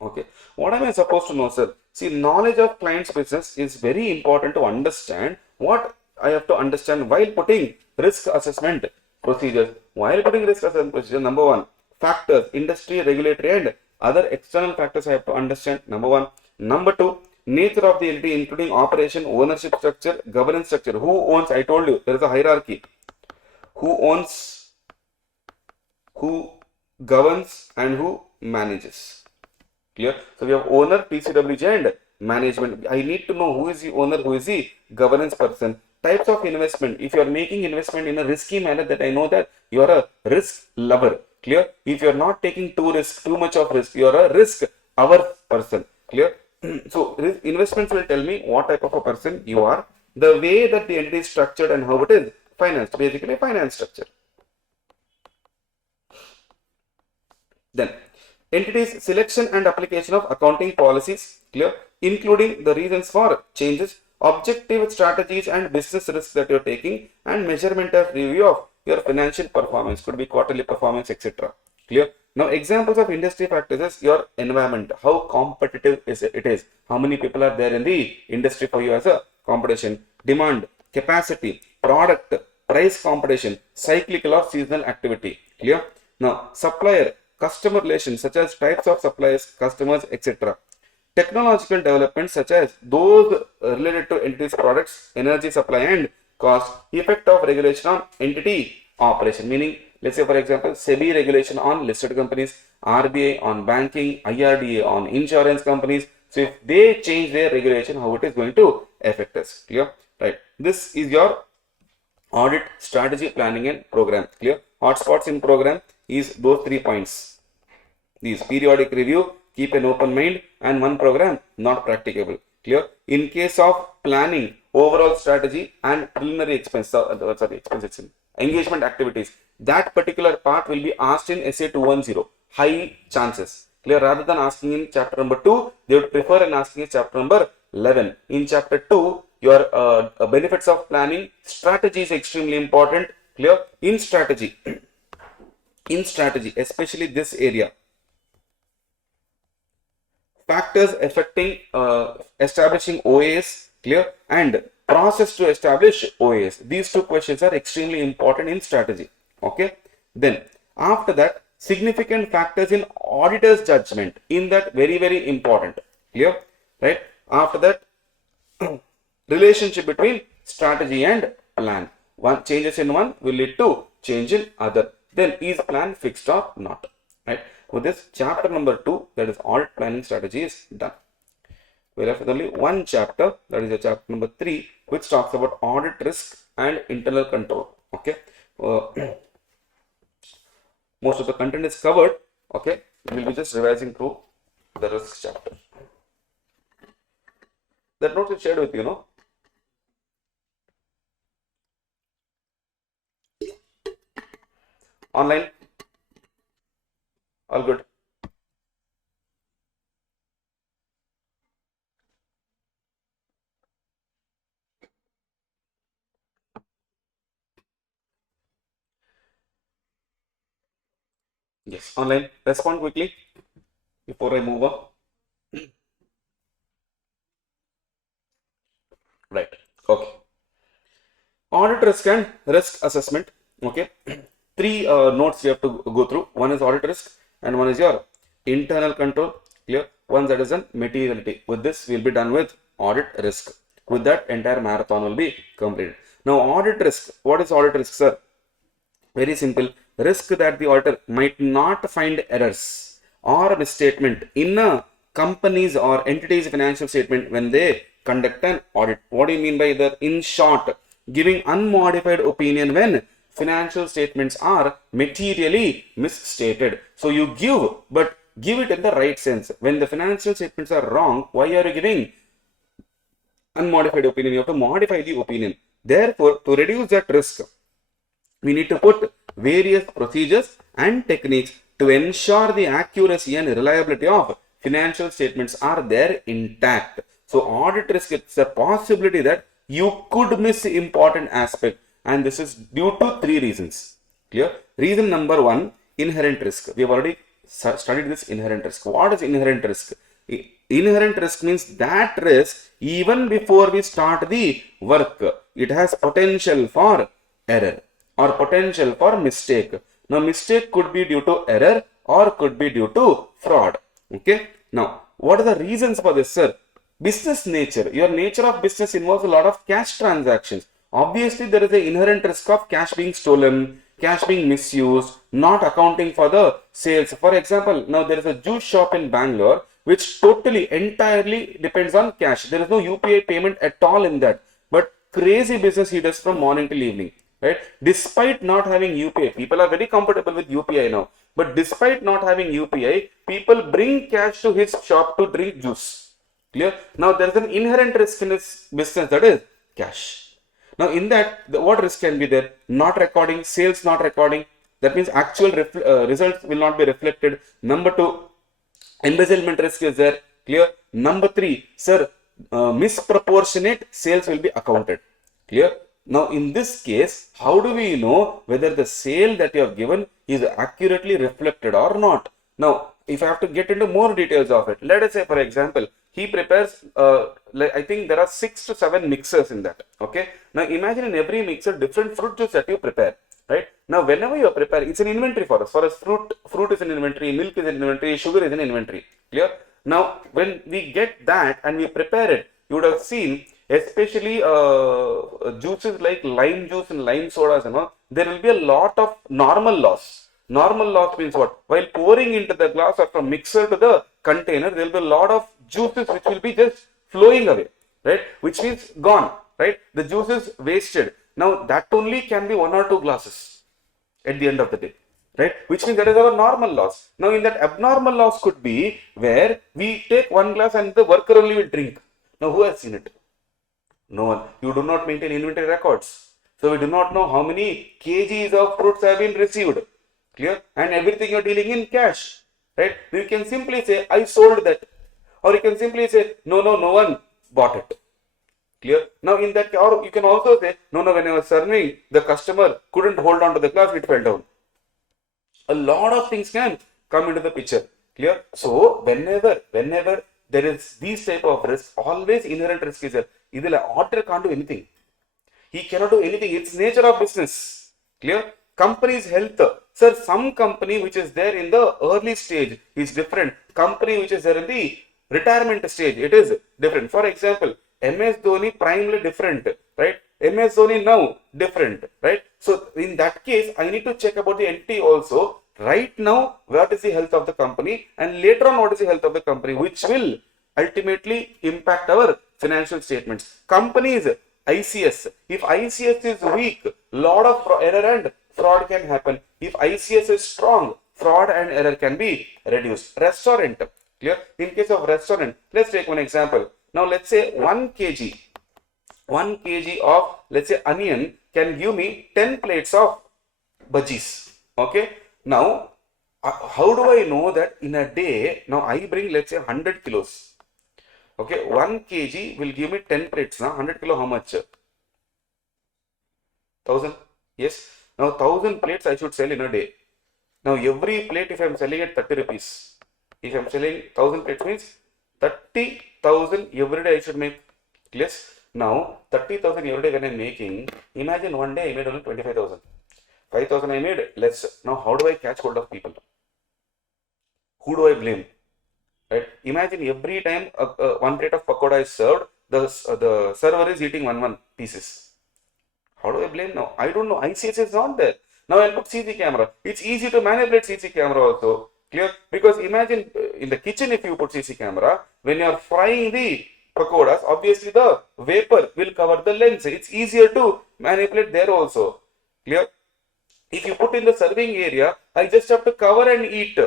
Okay. What am I supposed to know, sir? See, knowledge of client's business is very important to understand. What I have to understand while putting risk assessment procedures. While putting risk assessment procedure, number one, factors, industry, regulatory and other external factors I have to understand. Number one. Number two, nature of the entity including operation, ownership structure, governance structure. Who owns? I told you there is a hierarchy. Who owns, who governs and who manages. Clear? So we have owner, PCWJ and management. I need to know who is the owner, who is the governance person. Types of investment. If you are making investment in a risky manner, that I know that you are a risk lover. Clear? If you are not taking too much of risk, you are a risk averse person. Clear? So investments will tell me what type of a person you are, the way that the entity is structured and how it is financed. Basically, finance structure. Then entities selection and application of accounting policies, clear, including the reasons for changes, objective strategies and business risks that you're taking, and measurement of review of your financial performance, could be quarterly performance, etc. Clear. Now examples of industry factors is your environment, how competitive it is, how many people are there in the industry for you as a competition, demand, capacity, product, price competition, cyclical or seasonal activity. Clear. Now supplier, customer relations such as types of suppliers, customers, etc. Technological developments such as those related to entities, products, energy supply and cost, effect of regulation on entity operation, meaning let's say for example SEBI regulation on listed companies, RBI on banking, IRDA on insurance companies. So if they change their regulation, how it is going to affect us. Clear? Right. This is your audit strategy, planning and program. Clear? Hotspots in program is those 3 points. These periodic review, keep an open mind, and one program not practicable. Clear? In case of planning, overall strategy and preliminary engagement activities, that particular part will be asked in SA 210. High chances. Clear? Rather than asking in chapter number 2, they would prefer in asking in chapter number 11. In chapter 2, your benefits of planning, strategy is extremely important. Clear? In strategy, especially this area, factors affecting establishing OAS, clear, and process to establish OAS. These two questions are extremely important in strategy. Okay. Then after that, significant factors in auditor's judgment, in that very important. Clear, right? After that, relationship between strategy and plan. One changes in one will lead to change in other. Then is plan fixed or not? Right. With this, chapter number 2, that is audit planning strategy, is done. We left with only one chapter, that is the chapter number 3, which talks about audit risk and internal control. Okay. Most of the content is covered. Okay. We will be just revising through the risk chapter. That note is shared with you, no? Online? All good? Yes, online. Respond quickly before I move on. Right. Okay. Audit risk and risk assessment. Okay. 3 notes you have to go through. One is audit risk and one is your internal control. Clear? One that is on materiality. With this, we'll be done with audit risk. With that, entire marathon will be completed. Now, audit risk. What is audit risk, sir? Very simple. Risk that the auditor might not find errors or misstatement in a company's or entity's financial statement when they conduct an audit. What do you mean by that? In short, giving unmodified opinion when financial statements are materially misstated. So you give, but give it in the right sense. When the financial statements are wrong, why are you giving unmodified opinion? You have to modify the opinion. Therefore, to reduce that risk, we need to put various procedures and techniques to ensure the accuracy and reliability of financial statements are there intact. So audit risk, it's a possibility that you could miss important aspect, and this is due to 3 reasons. Clear? Reason number 1, inherent risk. We have already studied this inherent risk. What is inherent risk? Inherent risk means that risk, even before we start the work, it has potential for error or potential for mistake. Now, mistake could be due to error or could be due to fraud. Okay. Now, what are the reasons for this, sir? Business nature. Your nature of business involves a lot of cash transactions. Obviously, there is an inherent risk of cash being stolen, cash being misused, not accounting for the sales. For example, now there is a juice shop in Bangalore which totally, entirely depends on cash. There is no UPI payment at all in that. But crazy business he does from morning till evening. Right? Despite not having UPI, people are very comfortable with UPI now. But despite not having UPI, people bring cash to his shop to drink juice. Clear? Now there is an inherent risk in his business, that is cash. Now in that, what risk can be there? Not recording, sales not recording, That means actual results will not be reflected. Number 2, embezzlement risk is there. Clear. Number 3, sir, misproportionate sales will be accounted. Clear. Now in this case, how do we know whether the sale that you have given is accurately reflected or not? Now if I have to get into more details of it, let us say for example he prepares I think there are 6 to 7 mixers in that. Okay, now imagine in every mixer different fruit juice that you prepare, right? Now whenever you are preparing, it's an inventory for us. For us, fruit is an inventory, milk is an inventory, sugar is an inventory. Clear. Now when we get that and we prepare it, you would have seen especially juices like lime juice and lime sodas, there will be a lot of normal loss. Normal loss means what? While pouring into the glass or from mixer to the container, there will be a lot of juices which will be just flowing away, right? Which means gone, right? The juice is wasted. Now that only can be 1 or 2 glasses at the end of the day, right? Which means that is our normal loss. Now in that abnormal loss could be where we take 1 glass and the worker only will drink. Now who has seen it? No one. You do not maintain inventory records, so we do not know how many kgs of fruits have been received. Clear. And everything you're dealing in cash, right? You can simply say I sold that, or you can simply say no one bought it. Clear. Now in that, or you can also say no when I was serving, the customer couldn't hold on to the glass, it fell down. A lot of things can come into the picture. Clear. So whenever there is these type of risk, always inherent risk is there. Idhila auditor can't do anything. He cannot do anything. It's nature of business. Clear. Company's health. Sir, some company which is there in the early stage is different. Company which is there in the retirement stage, it is different. For example, MS Dhoni primarily different, right? MS Dhoni now different, right? So in that case, I need to check about the entity also. Right now, what is the health of the company, and later on, what is the health of the company, which will ultimately impact our financial statements. Companies, ICS. If ICS is weak, lot of error and fraud can happen. If ICS is strong, fraud and error can be reduced. Restaurant. Clear? In case of restaurant, let's take one example. Now let's say 1 kg of, let's say, onion can give me 10 plates of bhajis. Okay. Now, how do I know that in a day? Now I bring, let's say, 100 kilos. Okay, 1 kg will give me 10 plates. Now 100 kilo, how much? 1000. Yes. Now 1000 plates I should sell in a day. Now every plate, if I am selling at 30 rupees, if I am selling 1000 plates, means 30,000 every day I should make. Yes. Now 30,000 every day when I am making, imagine one day I made only 25,000. 5,000 I made less. Now how do I catch hold of people? Who do I blame? Right? Imagine every time one plate of pakoda is served, the server is eating one pieces. How do I blame now? I don't know. ICS is not there. Now I'll put CC camera. It's easy to manipulate CC camera also. Clear? Because imagine in the kitchen, if you put CC camera, when you are frying the pakodas, obviously the vapor will cover the lens. It's easier to manipulate there also. Clear? If you put in the serving area, I just have to cover and eat.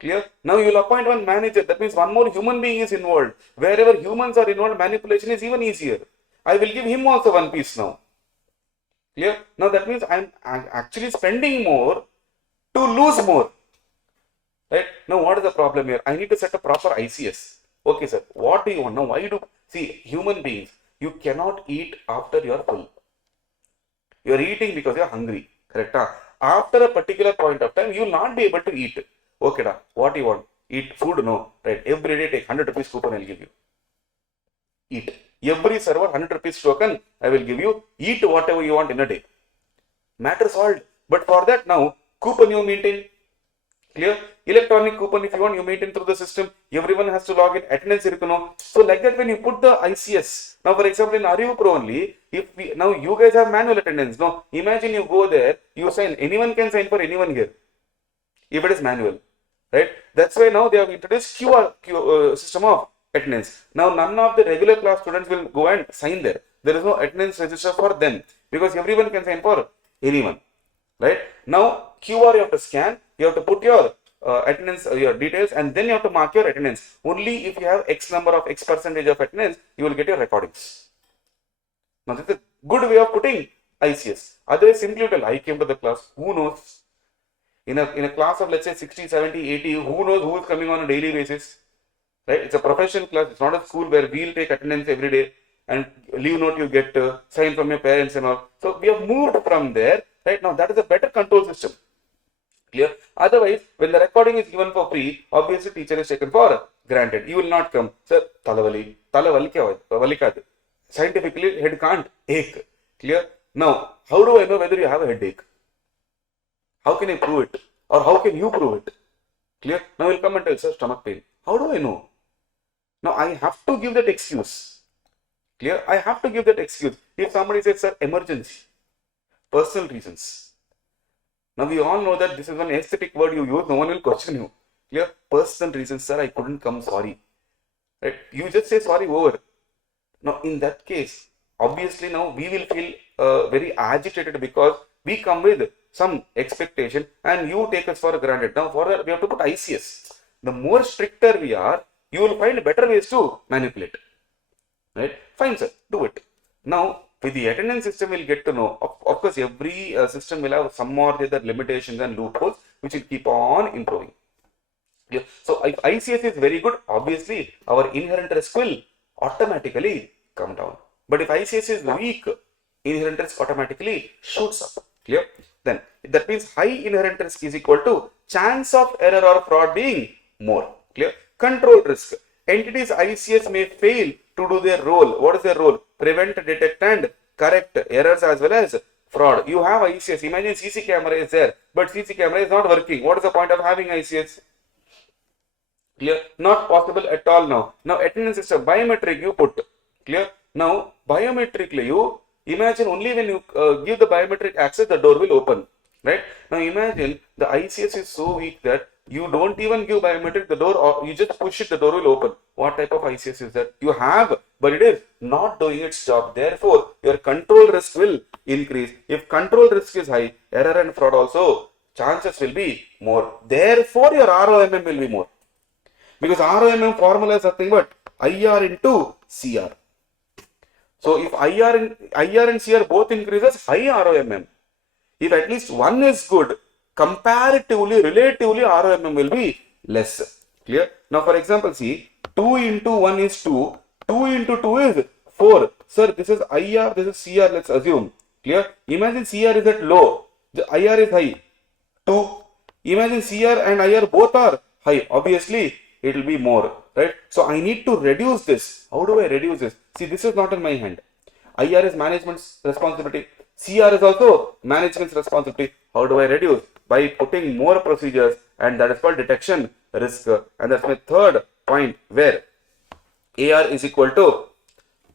Clear? Now you will appoint one manager. That means one more human being is involved. Wherever humans are involved, manipulation is even easier. I will give him also one piece now. Clear? Now that means I'm actually spending more to lose more. Right? Now what is the problem here? I need to set a proper ICS. Okay, sir. What do you want? Now why do? See, human beings, you cannot eat after you are full. You are eating because you are hungry. Correct? After a particular point of time, you will not be able to eat. Okay, da. What do you want? Eat food? No. Right. Every day take 100 rupees coupon, I will give you. Eat. Every server 100 rupees token, I will give you. Eat whatever you want in a day. Matter solved. But for that now, coupon you maintain. Clear? Electronic coupon, if you want, you maintain through the system. Everyone has to log in. Attendance irukano. So like that, when you put the ICS, now for example in ArivuPro only, if we, now you guys have manual attendance. No, imagine you go there, you sign. Anyone can sign for anyone here, if it is manual, right? That's why now they have introduced QR system of attendance. Now none of the regular class students will go and sign there. There is no attendance register for them because everyone can sign for anyone, right? Now QR you have to scan. You have to put your attendance, your details, and then you have to mark your attendance. Only if you have X number of X percentage of attendance, you will get your recordings. Now, that's a good way of putting ICS. Otherwise, simply tell, I came to the class. Who knows? In a class of let's say 60, 70, 80, who knows who is coming on a daily basis? Right? It's a professional class. It's not a school where we'll take attendance every day and leave note you get sign from your parents and all. So we have moved from there. Right now, that is a better control system. Clear? Otherwise, when the recording is given for free, obviously teacher is taken for granted. You will not come. Sir, talavali. Talavali kya valikad. Scientifically, head can't ache. Clear? Now, how do I know whether you have a headache? How can I prove it? Or how can you prove it? Clear? Now you'll come and tell, sir, stomach pain. How do I know? Now I have to give that excuse. Clear? I have to give that excuse. If somebody says, sir, emergency, personal reasons. Now we all know that this is an aesthetic word you use, no one will question you. Clear? Personal reasons, sir, I couldn't come, sorry. Right? You just say sorry over. Now in that case, obviously now we will feel very agitated because we come with some expectation and you take us for granted. Now for that we have to put ICS. The more stricter we are, you will find better ways to manipulate. Right? Fine, sir, do it. Now with the attendance system, we'll get to know. Of course, every system will have some or the other limitations and loopholes which will keep on improving. Yeah. So if ICS is very good, obviously our inherent risk will automatically come down. But if ICS is weak, inherent risk automatically shoots up. Clear? Then that means high inherent risk is equal to chance of error or fraud being more. Clear? Control risk. Entities ICS may fail to do their role. What is their role? Prevent, detect and correct errors as well as fraud. You have ICS. Imagine CC camera is there, but CC camera is not working. What is the point of having ICS? Clear? Not possible at all now. Now attendance system, biometric you put. Clear? Now biometrically you imagine only when you give the biometric access, the door will open. Right? Now imagine the ICS is so weak that you don't even give biometric, the door, or you just push it, the door will open. What type of ICS is that? You have, but it is not doing its job. Therefore, your control risk will increase. If control risk is high, error and fraud also, chances will be more. Therefore, your ROMM will be more. Because ROMM formula is nothing but IR into CR. So, if IR and CR both increases, high ROMM. If at least one is good, comparatively, relatively, ROMM will be less. Clear? Now, for example, see, 2 into 1 is 2, 2 into 2 is 4. Sir, this is IR, this is CR, let's assume. Clear? Imagine CR is at low, the IR is high. 2. Imagine CR and IR both are high. Obviously, it will be more. Right? So, I need to reduce this. How do I reduce this? See, this is not in my hand. IR is management's responsibility. CR is also management's responsibility. How do I reduce? By putting more procedures, and that is called detection risk. And that's my third point, where AR is equal to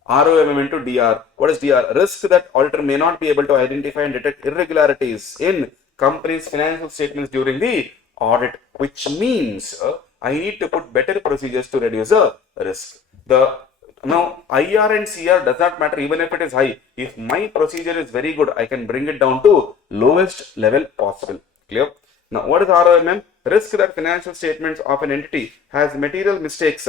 ROMM into DR. What is DR? Risk that auditor may not be able to identify and detect irregularities in company's financial statements during the audit, which means I need to put better procedures to reduce the risk. Now, IR and CR does not matter even if it is high. If my procedure is very good, I can bring it down to lowest level possible. Clear? Now, what is ROMM? Risk that financial statements of an entity has material mistakes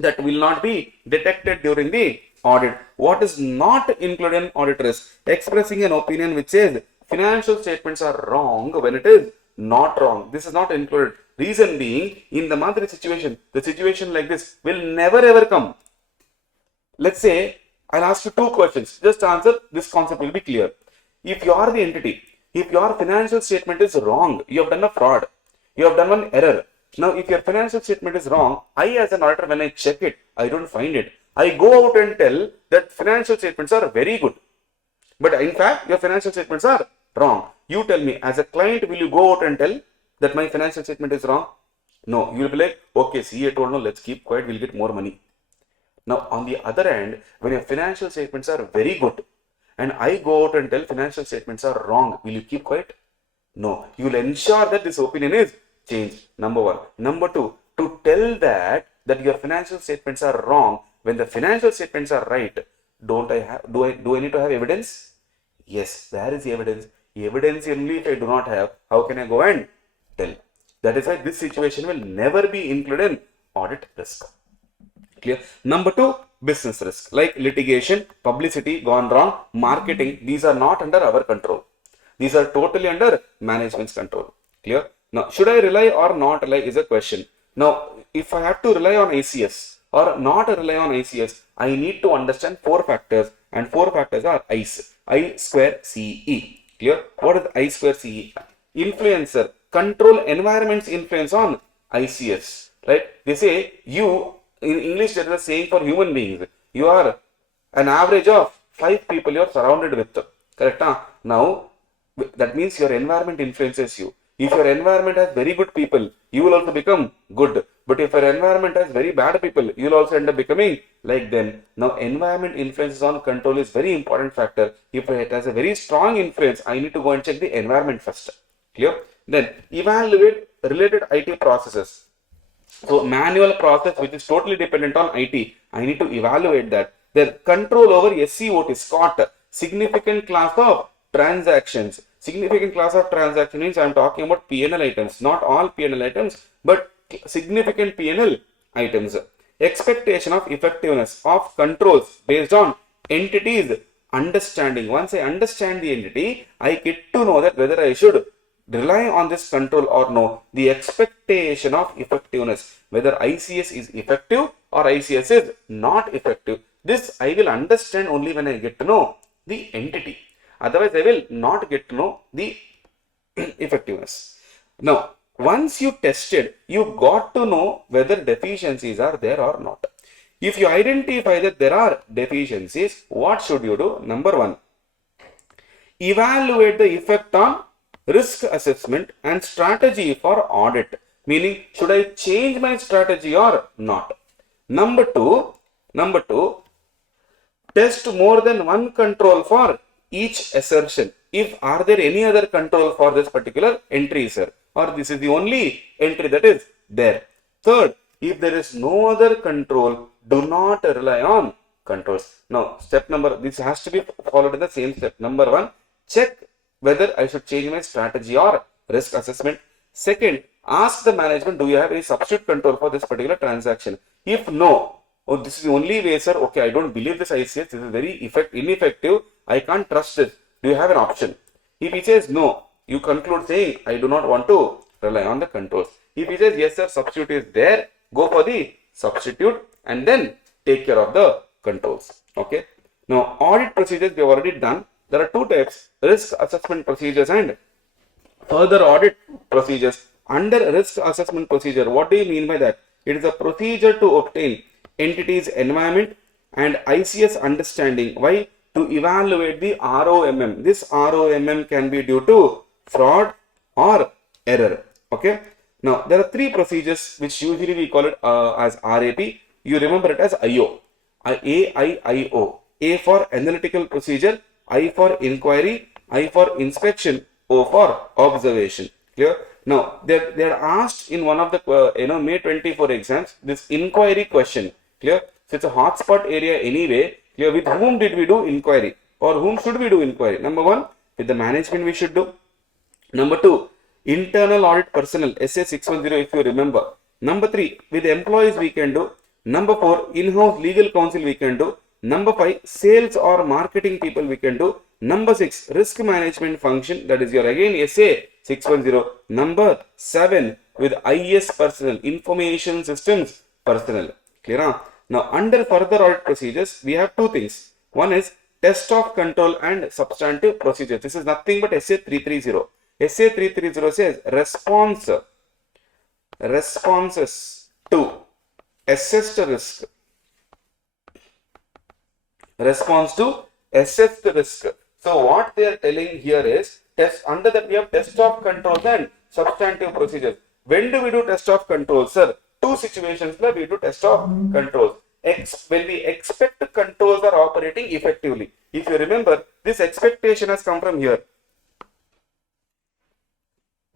that will not be detected during the audit. What is not included in audit risk? Expressing an opinion which says financial statements are wrong when it is not wrong. This is not included. Reason being, in the monthly situation, the situation like this will never ever come. Let's say, I'll ask you two questions. Just answer, this concept will be clear. If you are the entity, if your financial statement is wrong, you have done a fraud, you have done one error. Now, if your financial statement is wrong, I as an auditor, when I check it, I don't find it. I go out and tell that financial statements are very good. But in fact, your financial statements are wrong. You tell me, as a client, will you go out and tell that my financial statement is wrong? No, you will be like, okay, CA told no, let's keep quiet, we'll get more money. Now, on the other hand, when your financial statements are very good, and I go out and tell financial statements are wrong, will you keep quiet? No, you will ensure that this opinion is changed. Number one. Number two, to tell that your financial statements are wrong when the financial statements are right, do I need to have evidence? Yes, where is the evidence? Evidence only if I do not have, how can I go and tell? That is why this situation will never be included in audit risk. Clear? Number two, business risk like litigation, publicity gone wrong, marketing. These are not under our control. These are totally under management's control. Clear? Now, should I rely or not rely is a question. Now, if I have to rely on ICS or not rely on ICS, I need to understand four factors, and four factors are ICE, I square CE. Clear? What is I square CE? Influencer, control environment's influence on ICS. Right? They say you, in English there is a saying for human beings, you are an average of 5 people you are surrounded with. Correct? Now, that means your environment influences you. If your environment has very good people, you will also become good. But if your environment has very bad people, you will also end up becoming like them. Now, environment influences on control is very important factor. If it has a very strong influence, I need to go and check the environment first. Clear? Then, evaluate related IT processes. So, manual process which is totally dependent on IT, I need to evaluate that. Then, control over SCOT, SCOT, significant class of transactions. Significant class of transaction means I am talking about P&L items, not all P&L items, but significant P&L items. Expectation of effectiveness of controls based on entities understanding. Once I understand the entity, I get to know that whether I should rely on this control or no. The expectation of effectiveness, whether ICS is effective or ICS is not effective. This I will understand only when I get to know the entity. Otherwise, I will not get to know the effectiveness. Now, once you tested, you got to know whether deficiencies are there or not. If you identify that there are deficiencies, what should you do? Number one, evaluate the effect on risk assessment and strategy for audit. Meaning, should I change my strategy or not? Number two, test more than one control for each assertion. If are there any other control for this particular entry, sir, or this is the only entry that is there. Third, if there is no other control, do not rely on controls. Now, step number, this has to be followed in the same step. Number one, check whether I should change my strategy or risk assessment. Second, ask the management, do you have any substitute control for this particular transaction? If no, oh, this is the only way, sir, okay, I don't believe this ICS, this is very ineffective, I can't trust this. Do you have an option? If he says no, you conclude saying, I do not want to rely on the controls. If he says, yes, sir, substitute is there, go for the substitute and then take care of the controls. Okay. Now, audit procedures we have already done. There are two types, risk assessment procedures and further audit procedures. Under risk assessment procedure, what do you mean by that? It is a procedure to obtain entity's environment and ICS understanding. Why? To evaluate the ROMM. This ROMM can be due to fraud or error. Okay. Now, there are three procedures which usually we call it as RAP. You remember it as IO. AIIO. A for analytical procedure, I for inquiry, I for inspection, O for observation. Clear? Now, they are asked in one of the May 24 exams this inquiry question. Clear? So, it's a hotspot area anyway. Clear? With whom did we do inquiry? Or whom should we do inquiry? Number one, with the management we should do. Number two, internal audit personnel, SA 610 if you remember. Number three, with employees we can do. Number four, in-house legal counsel we can do. Number five, sales or marketing people we can do. Number six, risk management function, that is your again SA 610. Number seven, with IS personnel, information systems personnel. Clear? Now, under further audit procedures, we have two things. One is test of control and substantive procedure. This is nothing but SA 330. SA 330 says responses to assessed risk. Response to assessed risk. So what they are telling here is test, under that we have test of controls and substantive procedures. When do we do test of controls, sir? Two situations where we do test of controls. When we expect controls are operating effectively. If you remember, this expectation has come from here.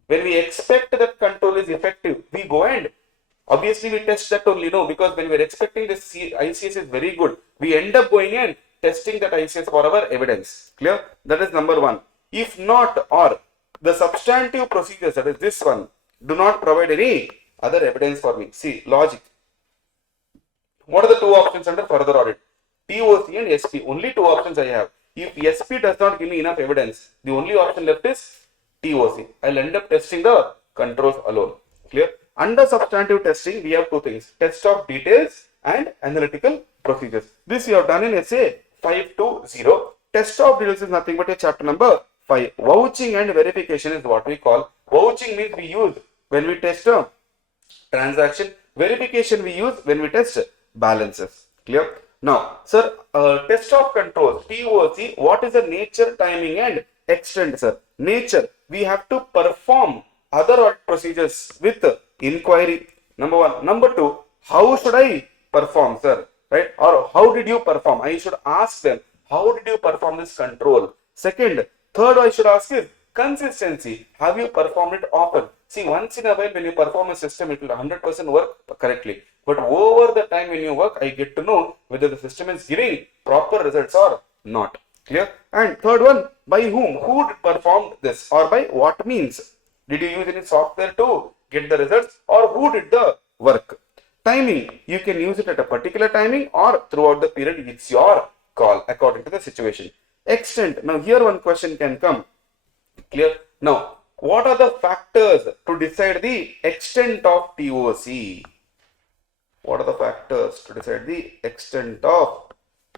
When we expect that control is effective, we go and obviously we test that only, no, because when we are expecting this ICS is very good, we end up going and testing that ICS for our evidence. Clear? That is number one. If not, or the substantive procedures, that is this one, do not provide any other evidence for me. See, logic. What are the two options under further audit? TOC and SP. Only two options I have. If SP does not give me enough evidence, the only option left is TOC. I'll end up testing the controls alone. Clear? Under substantive testing, we have two things: test of details and analytical procedures. This you have done in essay 520. Test of details is nothing but a chapter number 5. Vouching and verification is what we call. Vouching means we use when we test a transaction. Verification we use when we test balances. Clear? Now, sir, test of controls, TOC, what is the nature, timing and extent, sir? Nature, we have to perform other audit procedures with inquiry. Number one. Number two, how should I perform, sir? Right? Or how did you perform? I should ask them, how did you perform this control? Second, third, I should ask is consistency. Have you performed it often? See, once in a while when you perform a system, it will 100% work correctly. But over the time when you work, I get to know whether the system is giving proper results or not. Clear? And third one, by whom? Who performed this or by what means? Did you use any software to get the results or who did the work? Timing, you can use it at a particular timing or throughout the period. It's your call according to the situation. Extent, now here one question can come. Clear? Now, what are the factors to decide the extent of TOC? What are the factors to decide the extent of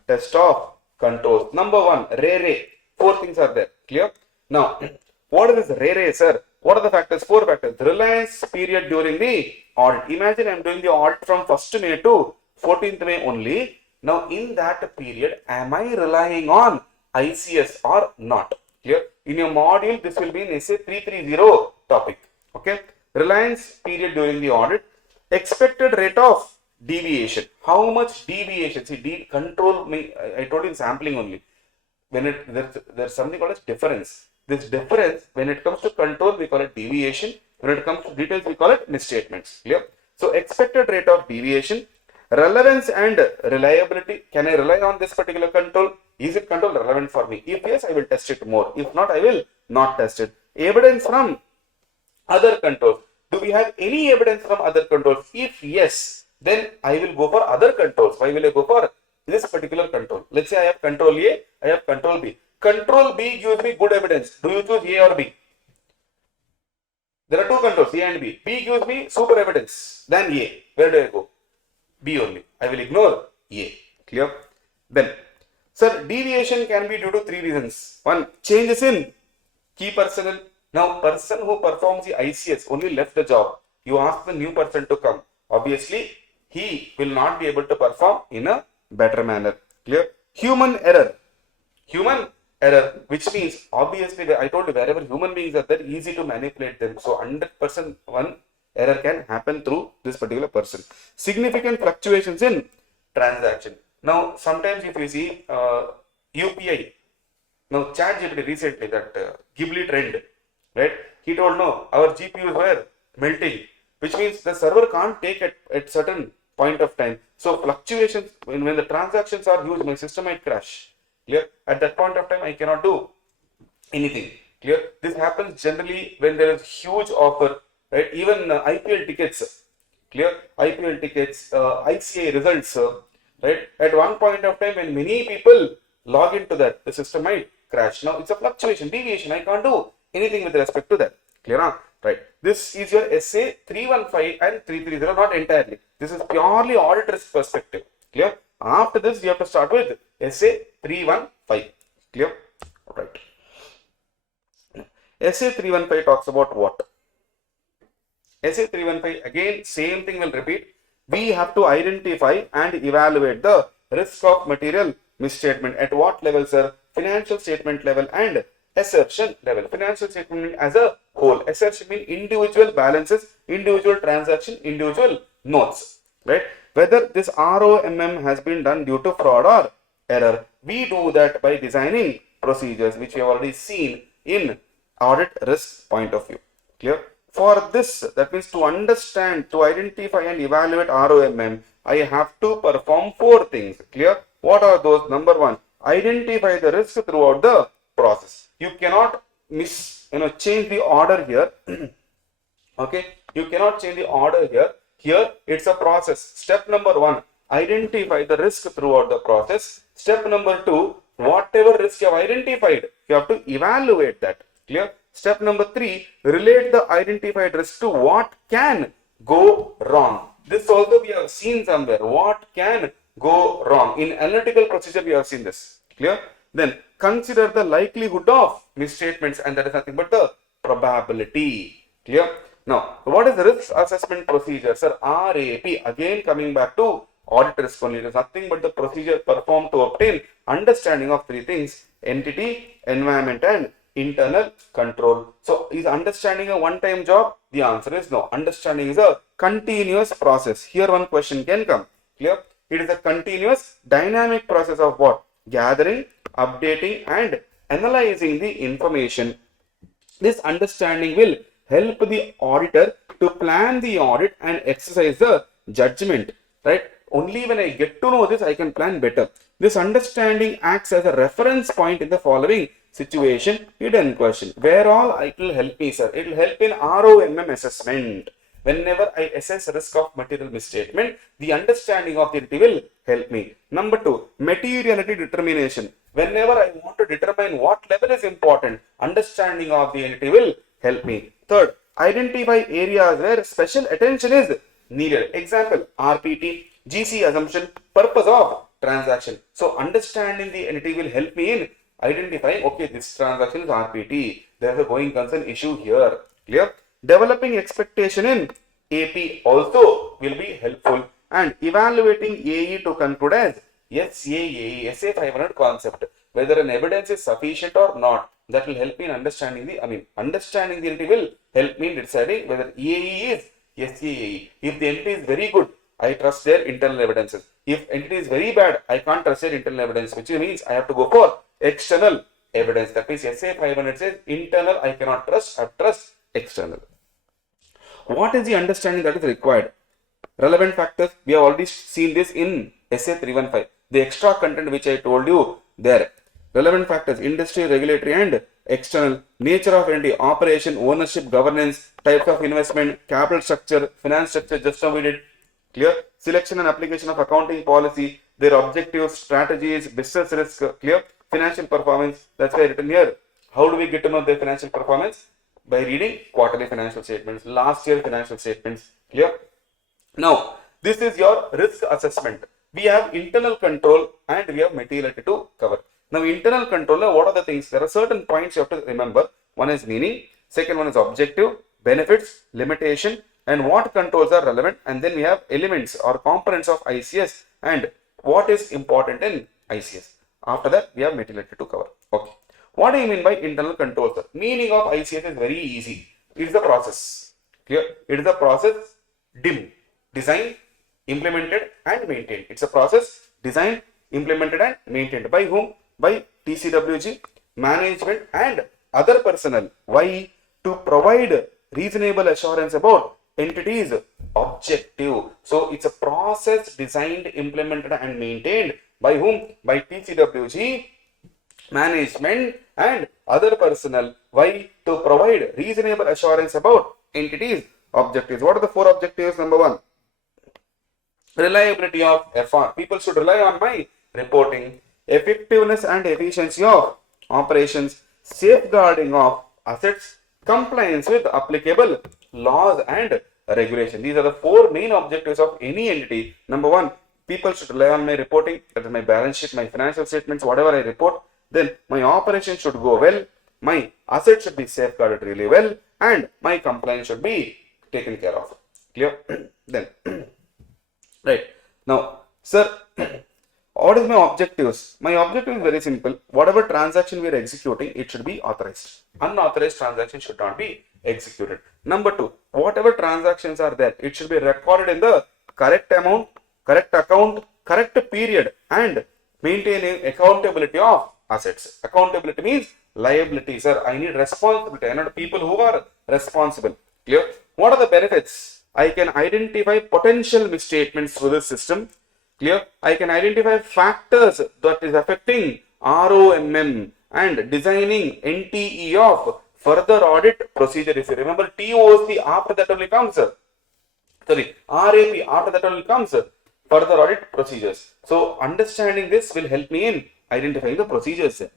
test of controls? Number one, RE. Four things are there. Clear? Now, what is this RE, sir? What are the factors? Four factors. Reliance period during the audit. Imagine I am doing the audit from 1st May to 14th May only. Now, in that period, am I relying on ICS or not? Clear? In your module, this will be in essay 330 topic. Okay? Reliance period during the audit. Expected rate of deviation. How much deviation? See, control me. I told you in sampling only. When there's something called as difference. This difference, when it comes to control, we call it deviation. When it comes to details, we call it misstatements. Clear? So, expected rate of deviation, relevance and reliability. Can I rely on this particular control? Is it control relevant for me? If yes, I will test it more. If not, I will not test it. Evidence from other controls. Do we have any evidence from other controls? If yes, then I will go for other controls. Why will I go for this particular control? Let's say I have control A, I have control B. Control B gives me good evidence. Do you choose A or B? There are two controls, A and B. B gives me super evidence than A. Where do I go? B only. I will ignore A. Clear? Then, sir, deviation can be due to three reasons. One, changes in key personnel. Now, person who performs the ICS only left the job. You ask the new person to come. Obviously, he will not be able to perform in a better manner. Clear? Human error. Human error, which means obviously I told you wherever human beings are there, easy to manipulate them. So 100% one error can happen through this particular person. Significant fluctuations in transaction. Now sometimes if you see UPI, now ChatGPT recently that Ghibli trend, right? He told no, our GPUs were melting, which means the server can't take at certain point of time. So fluctuations when the transactions are huge, my system might crash. Clear? At that point of time, I cannot do anything. Clear? This happens generally when there is huge offer, right? Even IPL tickets, clear? IPL tickets, ICAI results, right? At one point of time, when many people log into that, the system might crash. Now, it's a fluctuation, deviation. I can't do anything with respect to that. Clear? Huh? Right. This is your essay 315 and 330, not entirely. This is purely auditor's perspective. Clear? After this, we have to start with essay 315. Clear? Right. Essay 315 talks about what? Essay 315, again, same thing will repeat. We have to identify and evaluate the risk of material misstatement. At what level, sir? Financial statement level and assertion level. Financial statement as a whole. Assertion means individual balances, individual transaction, individual notes. Right? Whether this ROMM has been done due to fraud or error. We do that by designing procedures which we have already seen in audit risk point of view. Clear? For this, that means to understand, to identify and evaluate ROMM, I have to perform four things. Clear? What are those? Number one, identify the risk throughout the process. You cannot change the order here. Okay? You cannot change the order here. Here, it's a process. Step number one, identify the risk throughout the process. Step number two, whatever risk you have identified, you have to evaluate that. Clear? Step number 3, relate the identified risk to what can go wrong. This also we have seen somewhere. What can go wrong? In analytical procedure, we have seen this. Clear? Then consider the likelihood of misstatements, and that is nothing but the probability. Clear? Now, what is the risk assessment procedure? Sir, RAP, again coming back to audit risk only. It is nothing but the procedure performed to obtain understanding of 3 things: entity, environment, and internal control. So, is understanding a one-time job? The answer is no. Understanding is a continuous process. Here one question can come. Clear? It is a continuous dynamic process of what? Gathering, updating, and analyzing the information. This understanding will help the auditor to plan the audit and exercise the judgment, right? Only when I get to know this, I can plan better. This understanding acts as a reference point in the following situation, hidden question. Where all it will help me, sir? It will help in ROMM assessment. Whenever I assess risk of material misstatement, the understanding of the entity will help me. Number 2, materiality determination. Whenever I want to determine what level is important, understanding of the entity will help me. Third, identify areas where special attention is needed. Example, RPT, GC assumption, purpose of transaction. So understanding the entity will help me in identifying, okay, this transaction is RPT. There is a going concern issue here. Clear? Developing expectation in AP also will be helpful, and evaluating AE to conclude as SAAE, SA 500 concept, whether an evidence is sufficient or not. That will help me in understanding understanding the entity will help me in deciding whether EAE is SAAE. If the entity is very good, I trust their internal evidences. If entity is very bad, I can't trust their internal evidence, which means I have to go for external evidence. That means SA 500 says internal I cannot trust, I trust external. What is the understanding that is required? Relevant factors, we have already seen this in SA 315. The extra content which I told you there. Relevant factors, industry, regulatory, and external. Nature of entity, operation, ownership, governance, types of investment, capital structure, finance structure, just now we did. Clear? Selection and application of accounting policy, their objectives, strategies, business risk. Clear? Financial performance, that's why written here. How do we get to know their financial performance? By reading quarterly financial statements, last year financial statements. Clear? Now, this is your risk assessment. We have internal control and we have materiality to cover. Now, internal control, what are the things? There are certain points you have to remember. One is meaning, second one is objective, benefits, limitation, and what controls are relevant. And then we have elements or components of ICS and what is important in ICS. After that, we have materiality to cover. Okay. What do you mean by internal controls? Meaning of ICS is very easy. It is the process. Clear? It is the process designed, implemented, and maintained. It's a process designed, implemented, and maintained. By whom? By TCWG, management, and other personnel. Why? To provide reasonable assurance about entity's objective. So it's a process designed, implemented, and maintained by whom? By TCWG, management, and other personnel. Why? To provide reasonable assurance about entities' objectives. What are the 4 objectives? Number 1, reliability of FR. People should rely on my reporting. Effectiveness and efficiency of operations. Safeguarding of assets. Compliance with applicable laws and regulation. These are the 4 main objectives of any entity. Number 1, people should rely on my reporting. That is my balance sheet, my financial statements, whatever I report. Then my operation should go well, my assets should be safeguarded really well, and my compliance should be taken care of. Clear? Then, right. Now, sir, what is my objectives? My objective is very simple. Whatever transaction we are executing, it should be authorized. Unauthorized transaction should not be executed. Number 2, whatever transactions are there, it should be recorded in the correct amount, correct account, correct period, and maintaining accountability of assets. Accountability means liability, sir. I need responsibility. I need people who are responsible. Clear? What are the benefits? I can identify potential misstatements through this system. Clear? I can identify factors that is affecting ROMM and designing NTE of further audit procedure. If you remember, TOC after that only comes. Sorry, RAP after that only comes. Further audit procedures. So understanding this will help me in identifying the procedures, sir.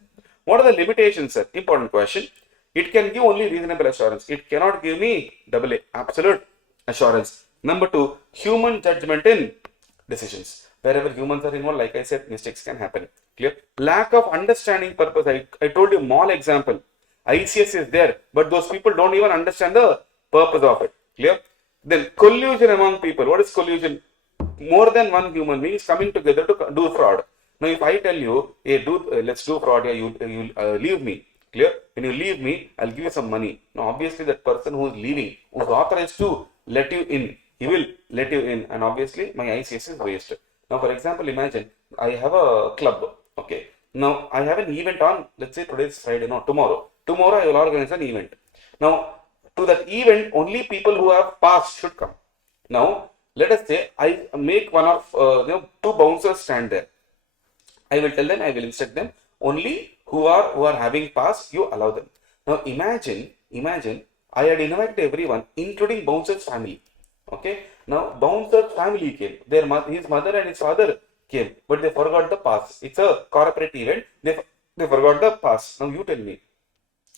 What are the limitations, sir? Important question. It can give only reasonable assurance. It cannot give me AA, absolute assurance. Number two, human judgment in decisions. Wherever humans are involved, like I said, mistakes can happen. Clear? Lack of understanding purpose. I told you mall example. ICS is there, but those people don't even understand the purpose of it. Clear? Then collusion among people. What is collusion? More than one human being is coming together to do fraud. Now, if I tell you, hey, let's do fraud, yeah, you leave me. Clear? When you leave me, I'll give you some money. Now, obviously, that person who is leaving, who is authorized to let you in, he will let you in, and obviously, my ICS is wasted. Now, for example, imagine I have a club. Okay. Now, I have an event on, let's say today is Friday, no, tomorrow. Tomorrow, I will organize an event. Now, to that event, only people who have passed should come. Now, let us say I make one of two bouncers stand there. I will tell them, I will instruct them, only who are having pass, you allow them. Now imagine I had invited everyone, including bouncer's family. Okay. Now bouncer's family came. His mother and his father came, but they forgot the pass. It's a corporate event. They forgot the pass. Now you tell me,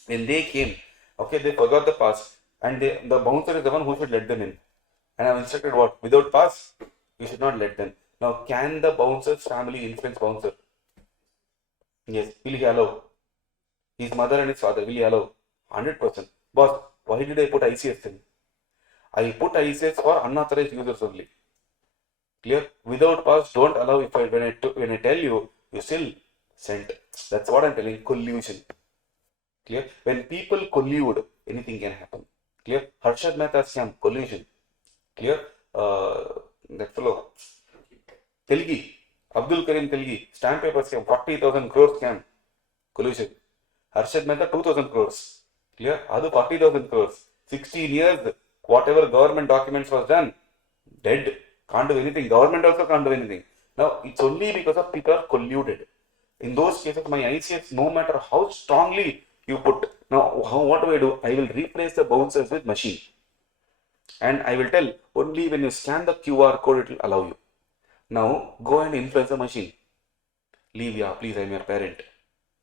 when they came, okay, they forgot the pass, and the bouncer is the one who should let them in. And I have instructed what? Without pass, you should not let them. Now, can the bouncer's family influence bouncer? Yes. Will he allow? His mother and his father, will he allow? 100%. Boss, why did I put ICS in? I put ICS for unauthorized users only. Clear? Without pass, don't allow. When I tell you, you still send. That's what I'm telling. Collusion. Clear? When people collude, anything can happen. Clear? Harshad Mehta scam, collusion. Clear? That fellow, Telgi, Abdul Karim Telgi, stamp paper scam, 40,000 crores scam, collusion. Harshad Mehta, 2,000 crores. Clear? Adu 40,000 crores. 16 years, whatever government documents was done, dead. Can't do anything. Government also can't do anything. Now, it's only because of people are colluded. In those cases, my ICS, no matter how strongly you put, now, what do? I will replace the bouncers with machine. And I will tell, only when you scan the QR code, it will allow you. Now, go and influence the machine. Leave, yeah, please, I'm your parent.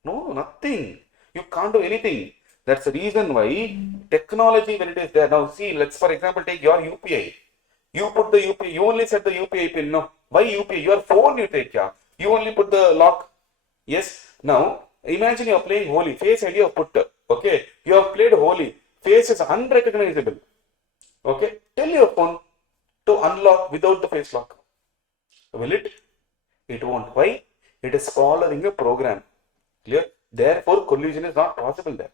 No, nothing. You can't do anything. That's the reason why technology, when it is there. Now, see, let's, for example, take your UPI. You put the UPI, you only set the UPI pin. No, why UPI? Your phone you take, yeah. You only put the lock. Yes. Now, imagine you are playing Holy. Face ID you have put. Okay. You have played Holy. Face is unrecognizable. Okay, tell your phone to unlock without the face lock. Will it? It won't. Why? It is following a program. Clear? Therefore, collusion is not possible there.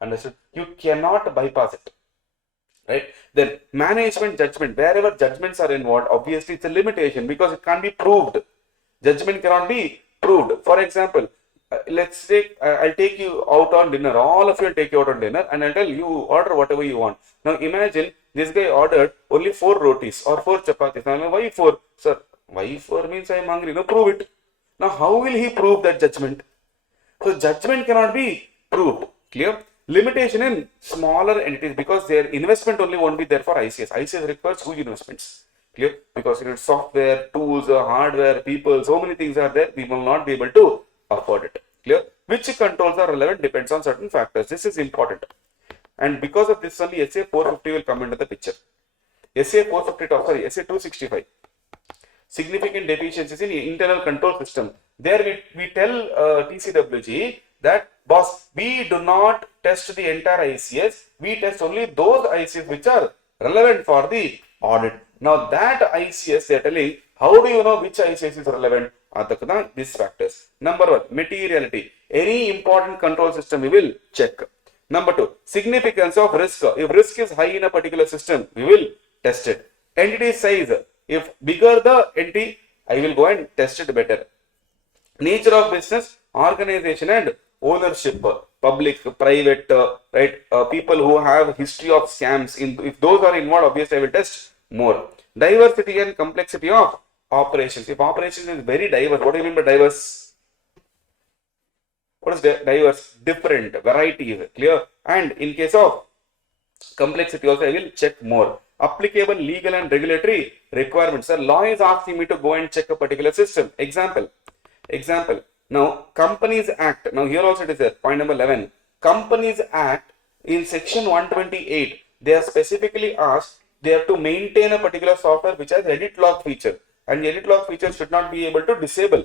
Understood? You cannot bypass it. Right? Then, management judgment. Wherever judgments are involved, obviously it's a limitation because it can't be proved. Judgment cannot be proved. For example, let's say I'll take you out on dinner. All of you will take you out on dinner, and I'll tell you order whatever you want. Now imagine this guy ordered only 4 rotis or 4 chapatis. Now why 4? Sir, why 4 means I am hungry. No, prove it. Now how will he prove that judgment? So judgment cannot be proved. Clear? Limitation in smaller entities because their investment only won't be there for ICS. ICS requires huge investments. Clear? Because it is software, tools, hardware, people, so many things are there. We will not be able to afford it. Clear? Which controls are relevant depends on certain factors. This is important. And because of this only SA 450 will come into the picture. SA 265. Significant deficiencies in internal control system. There we tell TCWG that, boss, we do not test the entire ICS. We test only those ICS which are relevant for the audit. Now that ICS they are telling, how do you know which ICS is relevant? These factors. Number 1, materiality. Any important control system we will check. Number 2, significance of risk. If risk is high in a particular system, we will test it. Entity size. If bigger the entity, I will go and test it better. Nature of business, organization and ownership. Public, private, people who have history of scams. If those are involved, obviously I will test more. Diversity and complexity of operations. If operations is very diverse, what do you mean by diverse? What is diverse? Different, varieties, clear? And in case of complexity also, I will check more. Applicable legal and regulatory requirements. Sir, law is asking me to go and check a particular system. Example, Now, Companies Act. Now, here also it is there. Point number 11. Companies Act in section 128, they are specifically asked they have to maintain a particular software which has edit log feature, and the edit log feature should not be able to disable.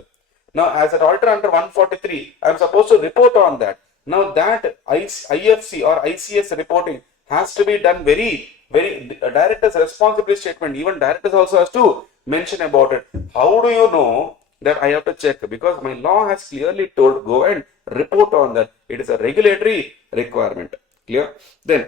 Now, as an auditor under 143, I am supposed to report on that. Now, that IFC or ICS reporting has to be done very director's responsibility statement. Even directors also has to mention about it. How do you know that I have to check? Because my law has clearly told go and report on that. It is a regulatory requirement. Clear? Then,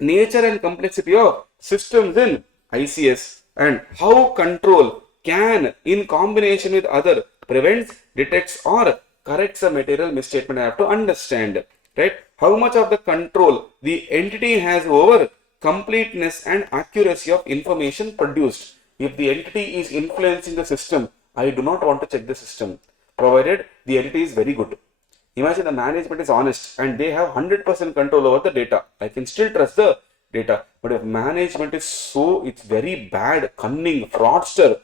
nature and complexity of systems in ICS and how control can, in combination with other, prevents, detects, or corrects a material misstatement. I have to understand, right? How much of the control the entity has over completeness and accuracy of information produced. If the entity is influencing the system, I do not want to check the system, provided the entity is very good. Imagine the management is honest and they have 100% control over the data. I can still trust the data. But if management is it's very bad, cunning, fraudster,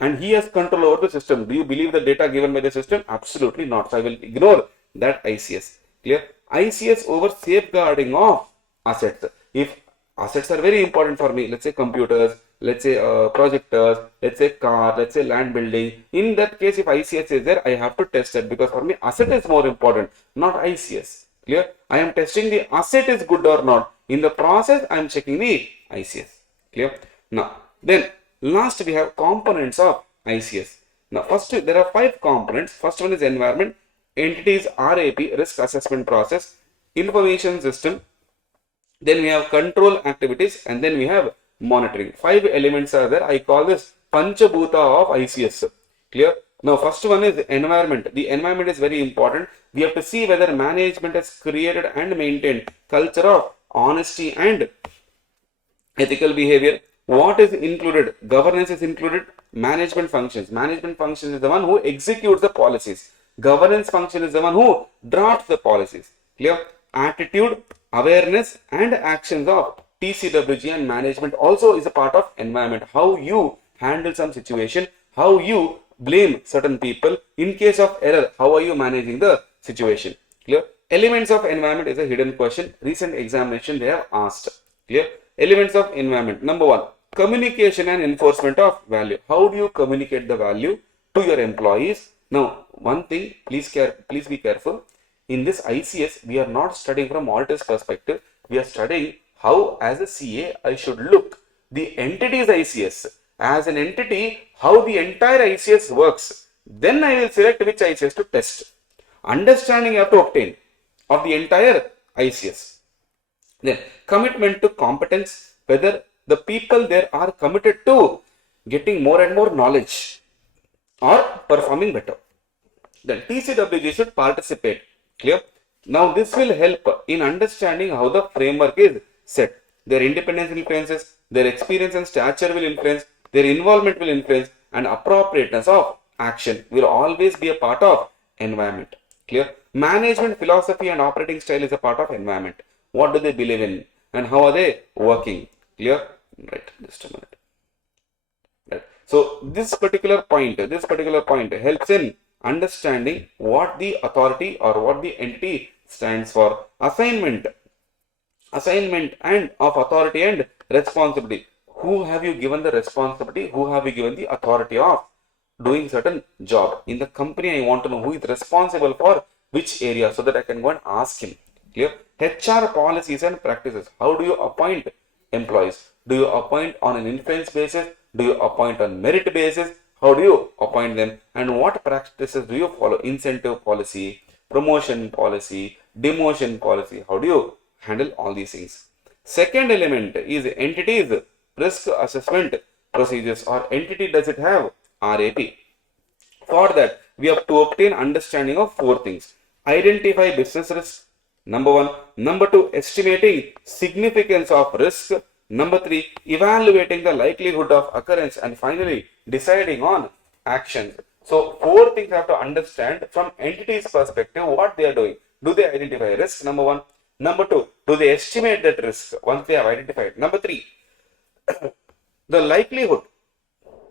and he has control over the system, do you believe the data given by the system? Absolutely not. So I will ignore that ICS. Clear? ICS over safeguarding of assets. If assets are very important for me, let's say computers, let's say projectors, let's say car, let's say land building. In that case, if ICS is there, I have to test it because for me, asset is more important, not ICS. Clear? I am testing the asset is good or not. In the process, I am checking the ICS. Clear? Now, then last we have components of ICS. Now, first there are 5 components. First one is environment, entities RAP, risk assessment process, information system. Then we have control activities, and then we have monitoring. 5 elements are there. I call this Panchabhuta of ICS. Clear? Now, first one is environment. The environment is very important. We have to see whether management has created and maintained culture of honesty and ethical behavior. What is included? Governance is included. Management functions. Management functions is the one who executes the policies. Governance function is the one who drafts the policies. Clear? Attitude, awareness, and actions of TCWG and management also is a part of environment. How you handle some situation, how you blame certain people. In case of error, how are you managing the situation? Clear? Elements of environment is a hidden question. Recent examination they have asked. Clear? Elements of environment. Number 1, communication and enforcement of value. How do you communicate the value to your employees? Now, one thing, please be careful. In this ICS, we are not studying from auditor's perspective. We are studying how, as a CA, I should look the entity's ICS. As an entity, how the entire ICS works. Then I will select which ICS to test. Understanding you have to obtain of the entire ICS. Then, commitment to competence, whether the people there are committed to getting more and more knowledge or performing better. Then TCWG should participate. Clear? Now this will help in understanding how the framework is set. Their independence influences, their experience and stature will influence, their involvement will influence, and appropriateness of action will always be a part of environment. Clear? Management philosophy and operating style is a part of environment. What do they believe in and how are they working? Clear? Right, just a minute. Right. So this particular point helps in understanding what the authority or what the entity stands for. Assignment and of authority and responsibility. Who have you given the responsibility? Who have you given the authority of doing certain job? In the company, I want to know who is responsible for which area so that I can go and ask him. Clear? HR policies and practices. How do you appoint employees? Do you appoint on an influence basis? Do you appoint on merit basis? How do you appoint them? And what practices do you follow? Incentive policy, promotion policy, demotion policy. How do you handle all these things? Second element is entities risk assessment procedures, or entity does it have RAP? For that, we have to obtain understanding of 4 things. Identify business risk. Number 1. Number 2, estimating significance of risk. Number 3, evaluating the likelihood of occurrence. And finally, deciding on actions. So, 4 things I have to understand from entity's perspective what they are doing. Do they identify risk? Number 1. Number 2, do they estimate that risk once they have identified? Number 3, the likelihood,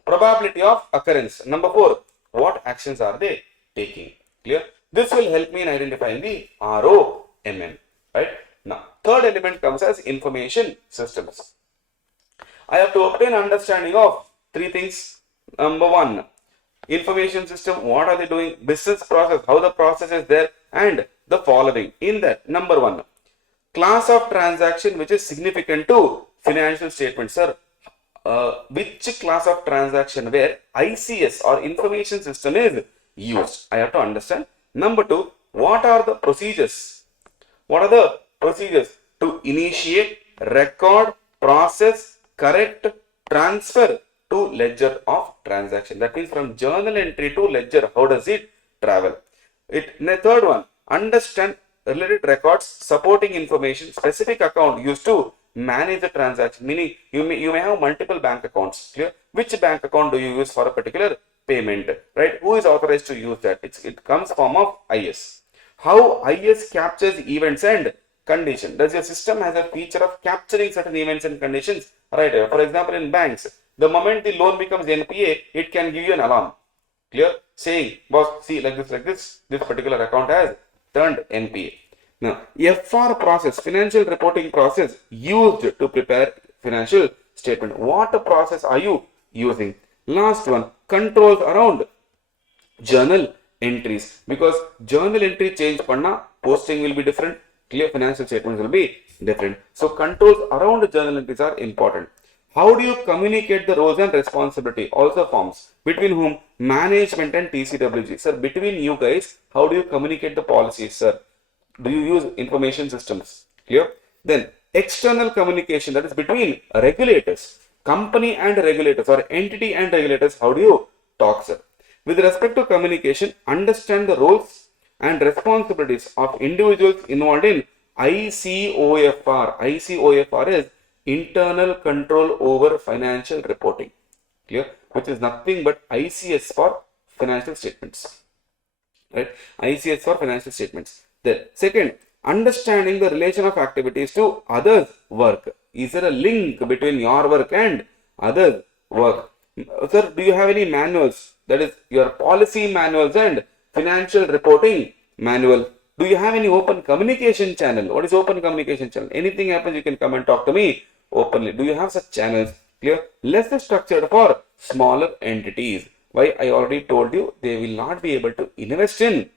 probability of occurrence. Number 4, what actions are they taking. Clear? This will help me in identifying the ROMN. Right? Now, third element comes as information systems. I have to obtain understanding of three things. Number one, information system, what are they doing, business process, how the process is there, and the following. In that, number one, class of transaction which is significant to financial statements. Sir, which class of transaction where ICS or information system is used? I have to understand. Number two, what are the procedures? What are the procedures to initiate, record, process, correct, transfer to ledger of transaction? That means from journal entry to ledger, how does it travel? The third one, understand related records, supporting information, specific account used to manage the transaction. Meaning you may have multiple bank accounts. Clear? Which bank account do you use for a particular payment? Right? Who is authorized to use that? It comes form of IS. How IS captures events and condition. Does your system has a feature of capturing certain events and conditions? Right. For example, in banks, the moment the loan becomes NPA, it can give you an alarm. Clear? Saying, boss, see, like this particular account has turned NPA. Now, FR process, financial reporting process used to prepare financial statement. What process are you using? Last one, controls around journal entries, because journal entry change panna, posting will be different, clear, financial statements will be different. So controls around journal entries are important. How do you communicate the roles and responsibility? Also forms between whom? Management and TCWG. Sir, between you guys, how do you communicate the policies, sir? Do you use information systems? Clear? Then external communication, that is between regulators, company and regulators, or entity and regulators. How do you talk, sir? With respect to communication, understand the roles and responsibilities of individuals involved in ICOFR. ICOFR is internal control over financial reporting. Clear? Which is nothing but ICS for financial statements. Right? ICS for financial statements. Then, second, understanding the relation of activities to others' work. Is there a link between your work and others' work? Sir, do you have any manuals? That is your policy manuals and financial reporting manual. Do you have any open communication channel? What is open communication channel? Anything happens, you can come and talk to me openly. Do you have such channels? Clear? Less structured for smaller entities. Why? I already told you, they will not be able to invest in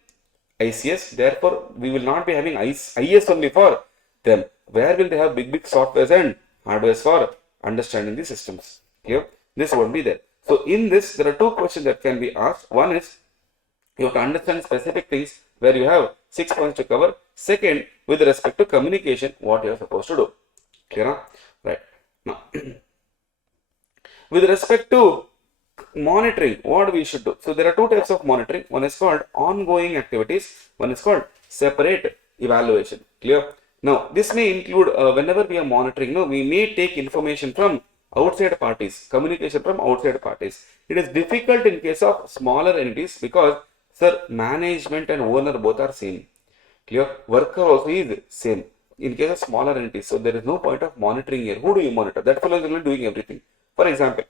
ICS. Therefore, we will not be having IS only for them. Where will they have big softwares and hardwares for understanding the systems? Clear? This won't be there. So in this, there are two questions that can be asked. One is, you have to understand specific things where you have 6 points to cover. Second, with respect to communication, what you are supposed to do. Clear? Right. Now, with respect to monitoring, what we should do. So there are two types of monitoring. One is called ongoing activities. One is called separate evaluation. Clear? Now, this may include whenever we are monitoring, we may take information from outside parties, communication from outside parties. It is difficult in case of smaller entities because, sir, management and owner both are same. Clear? Worker also is same. In case of smaller entities, so there is no point of monitoring here. Who do you monitor? That fellow is only doing everything. For example,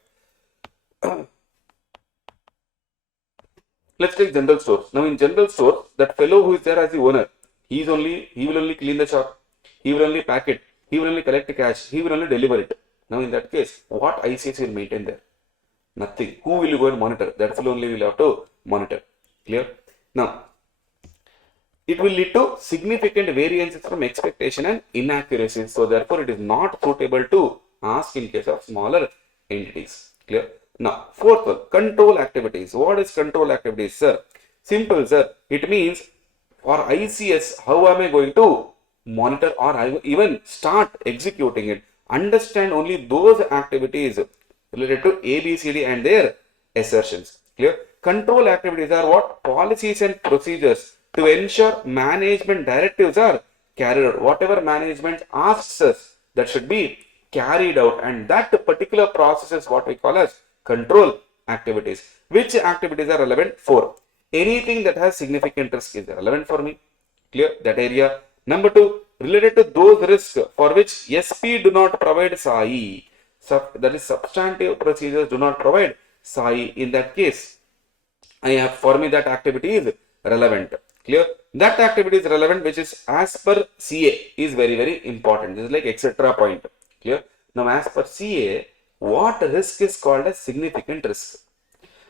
let's take general stores. Now in general store, that fellow who is there as the owner, he will only clean the shop, he will only pack it, he will only collect the cash, he will only deliver it. Now in that case, what ICS will maintain there? Nothing. Who will you go and monitor? That fellow only will have to monitor. Clear? Now, it will lead to significant variances from expectation and inaccuracies. So therefore, it is not suitable to ask in case of smaller entities. Clear? Now, fourth one, control activities. What is control activities, sir? Simple, sir. It means for ICS, how am I going to monitor or even start executing it? Understand only those activities related to ABCD and their assertions. Clear? Control activities are what? Policies and procedures to ensure management directives are carried out. Whatever management asks us, that should be carried out, and that particular process is what we call as control activities. Which activities are relevant? 4. Anything that has significant risk is relevant for me. Clear? That area. Number 2, related to those risks for which SP do not provide SAI. That is, substantive procedures do not provide SAI. In that case, I have, for me, that activity is relevant. Clear? That activity is relevant, which is as per CA is very, very important. This is like etc. point. Clear? Now, as per CA, what risk is called as significant risk?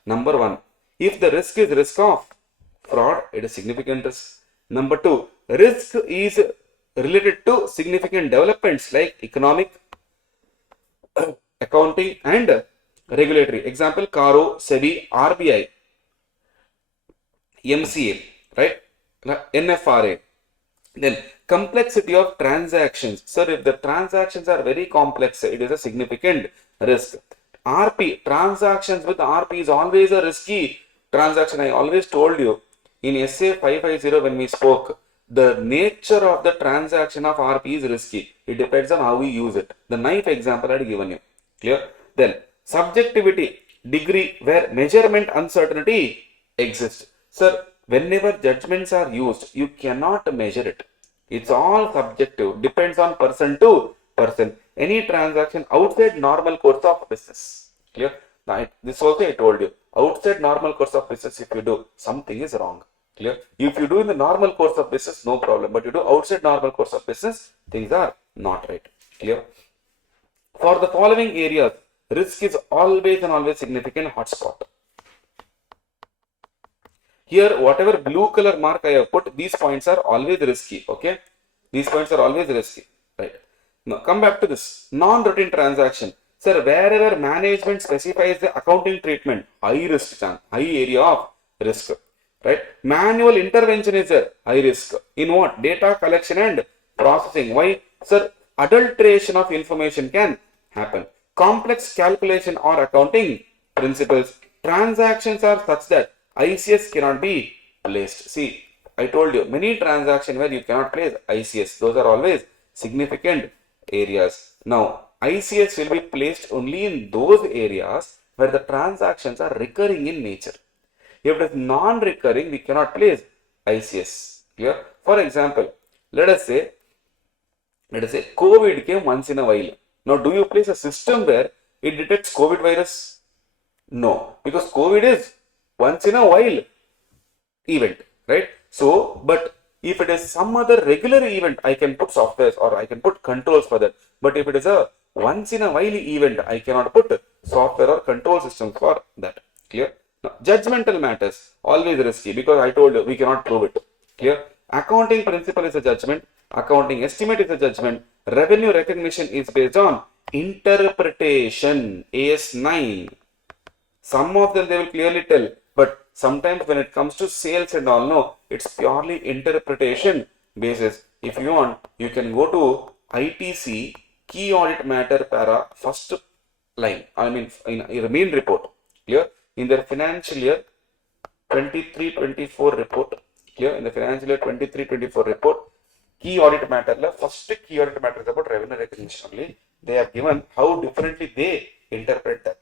Number one, if the risk is risk of fraud, it is significant risk. Number two, risk is related to significant developments like economic, accounting, and regulatory. Example, CARO, SEBI, RBI, MCA, right? NFRA. Then complexity of transactions. Sir, if the transactions are very complex, it is a significant risk. RP, transactions with RP is always a risky transaction. I always told you in SA 550 when we spoke, the nature of the transaction of RP is risky. It depends on how we use it. The knife example I had given you. Clear? Then subjectivity, degree where measurement uncertainty exists. Sir, whenever judgments are used, you cannot measure it. It's all subjective, depends on person to person. Any transaction outside normal course of business. Clear? Now, this also I told you. Outside normal course of business, if you do, something is wrong. Clear? If you do in the normal course of business, no problem. But you do outside normal course of business, things are not right. Clear? For the following areas, risk is always and always significant hotspot. Here, whatever blue color mark I have put, these points are always risky. Okay, these points are always risky. Right. Now, come back to this non-routine transaction. Sir, wherever management specifies the accounting treatment, high risk, high area of risk. Right. Manual intervention is a high risk. In what? Data collection and processing. Why? Sir, adulteration of information can happen. Complex calculation or accounting principles. Transactions are such that ICS cannot be placed. See, I told you many transactions where you cannot place ICS. Those are always significant areas. Now, ICS will be placed only in those areas where the transactions are recurring in nature. If it is non-recurring, we cannot place ICS. Clear? For example, let us say COVID came once in a while. Now, do you place a system where it detects COVID virus? No, because COVID is once in a while event, right? So, but if it is some other regular event, I can put softwares or I can put controls for that. But if it is a once in a while event, I cannot put software or control systems for that. Clear? Now, judgmental matters, always risky because I told you we cannot prove it. Clear? Accounting principle is a judgment. Accounting estimate is a judgment. Revenue recognition is based on interpretation. AS9. Some of them they will clearly tell, but sometimes when it comes to sales and all, no, it's purely interpretation basis. If you want, you can go to ITC key audit matter para first line. I mean, in the main report. Clear? In their financial year 23-24 report. Clear? In the financial year 23-24 report, key audit matter, first key audit matter is about revenue recognition only. They have given how differently they interpret that.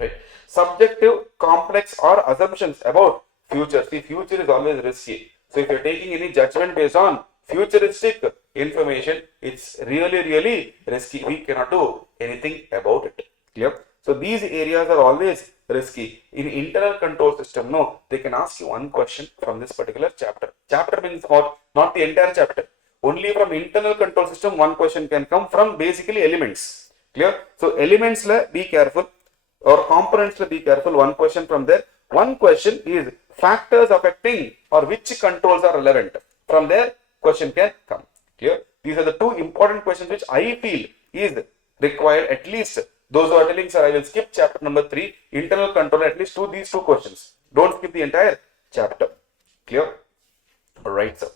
Right? Subjective, complex or assumptions about future. See, future is always risky. So if you're taking any judgment based on futuristic information, it's really, really risky. We cannot do anything about it. Clear? So these areas are always risky. In internal control system, no, they can ask you one question from this particular chapter. Chapter means what? Not the entire chapter. Only from internal control system, one question can come from basically elements. Clear? So elements, be careful. Or components, be careful. One question from there. One question is factors affecting or which controls are relevant. From there, question can come. Clear? These are the two important questions which I feel is required. At least those who are telling, sir, I will skip chapter number 3, internal control, at least these two questions. Don't skip the entire chapter. Clear? Alright, sir.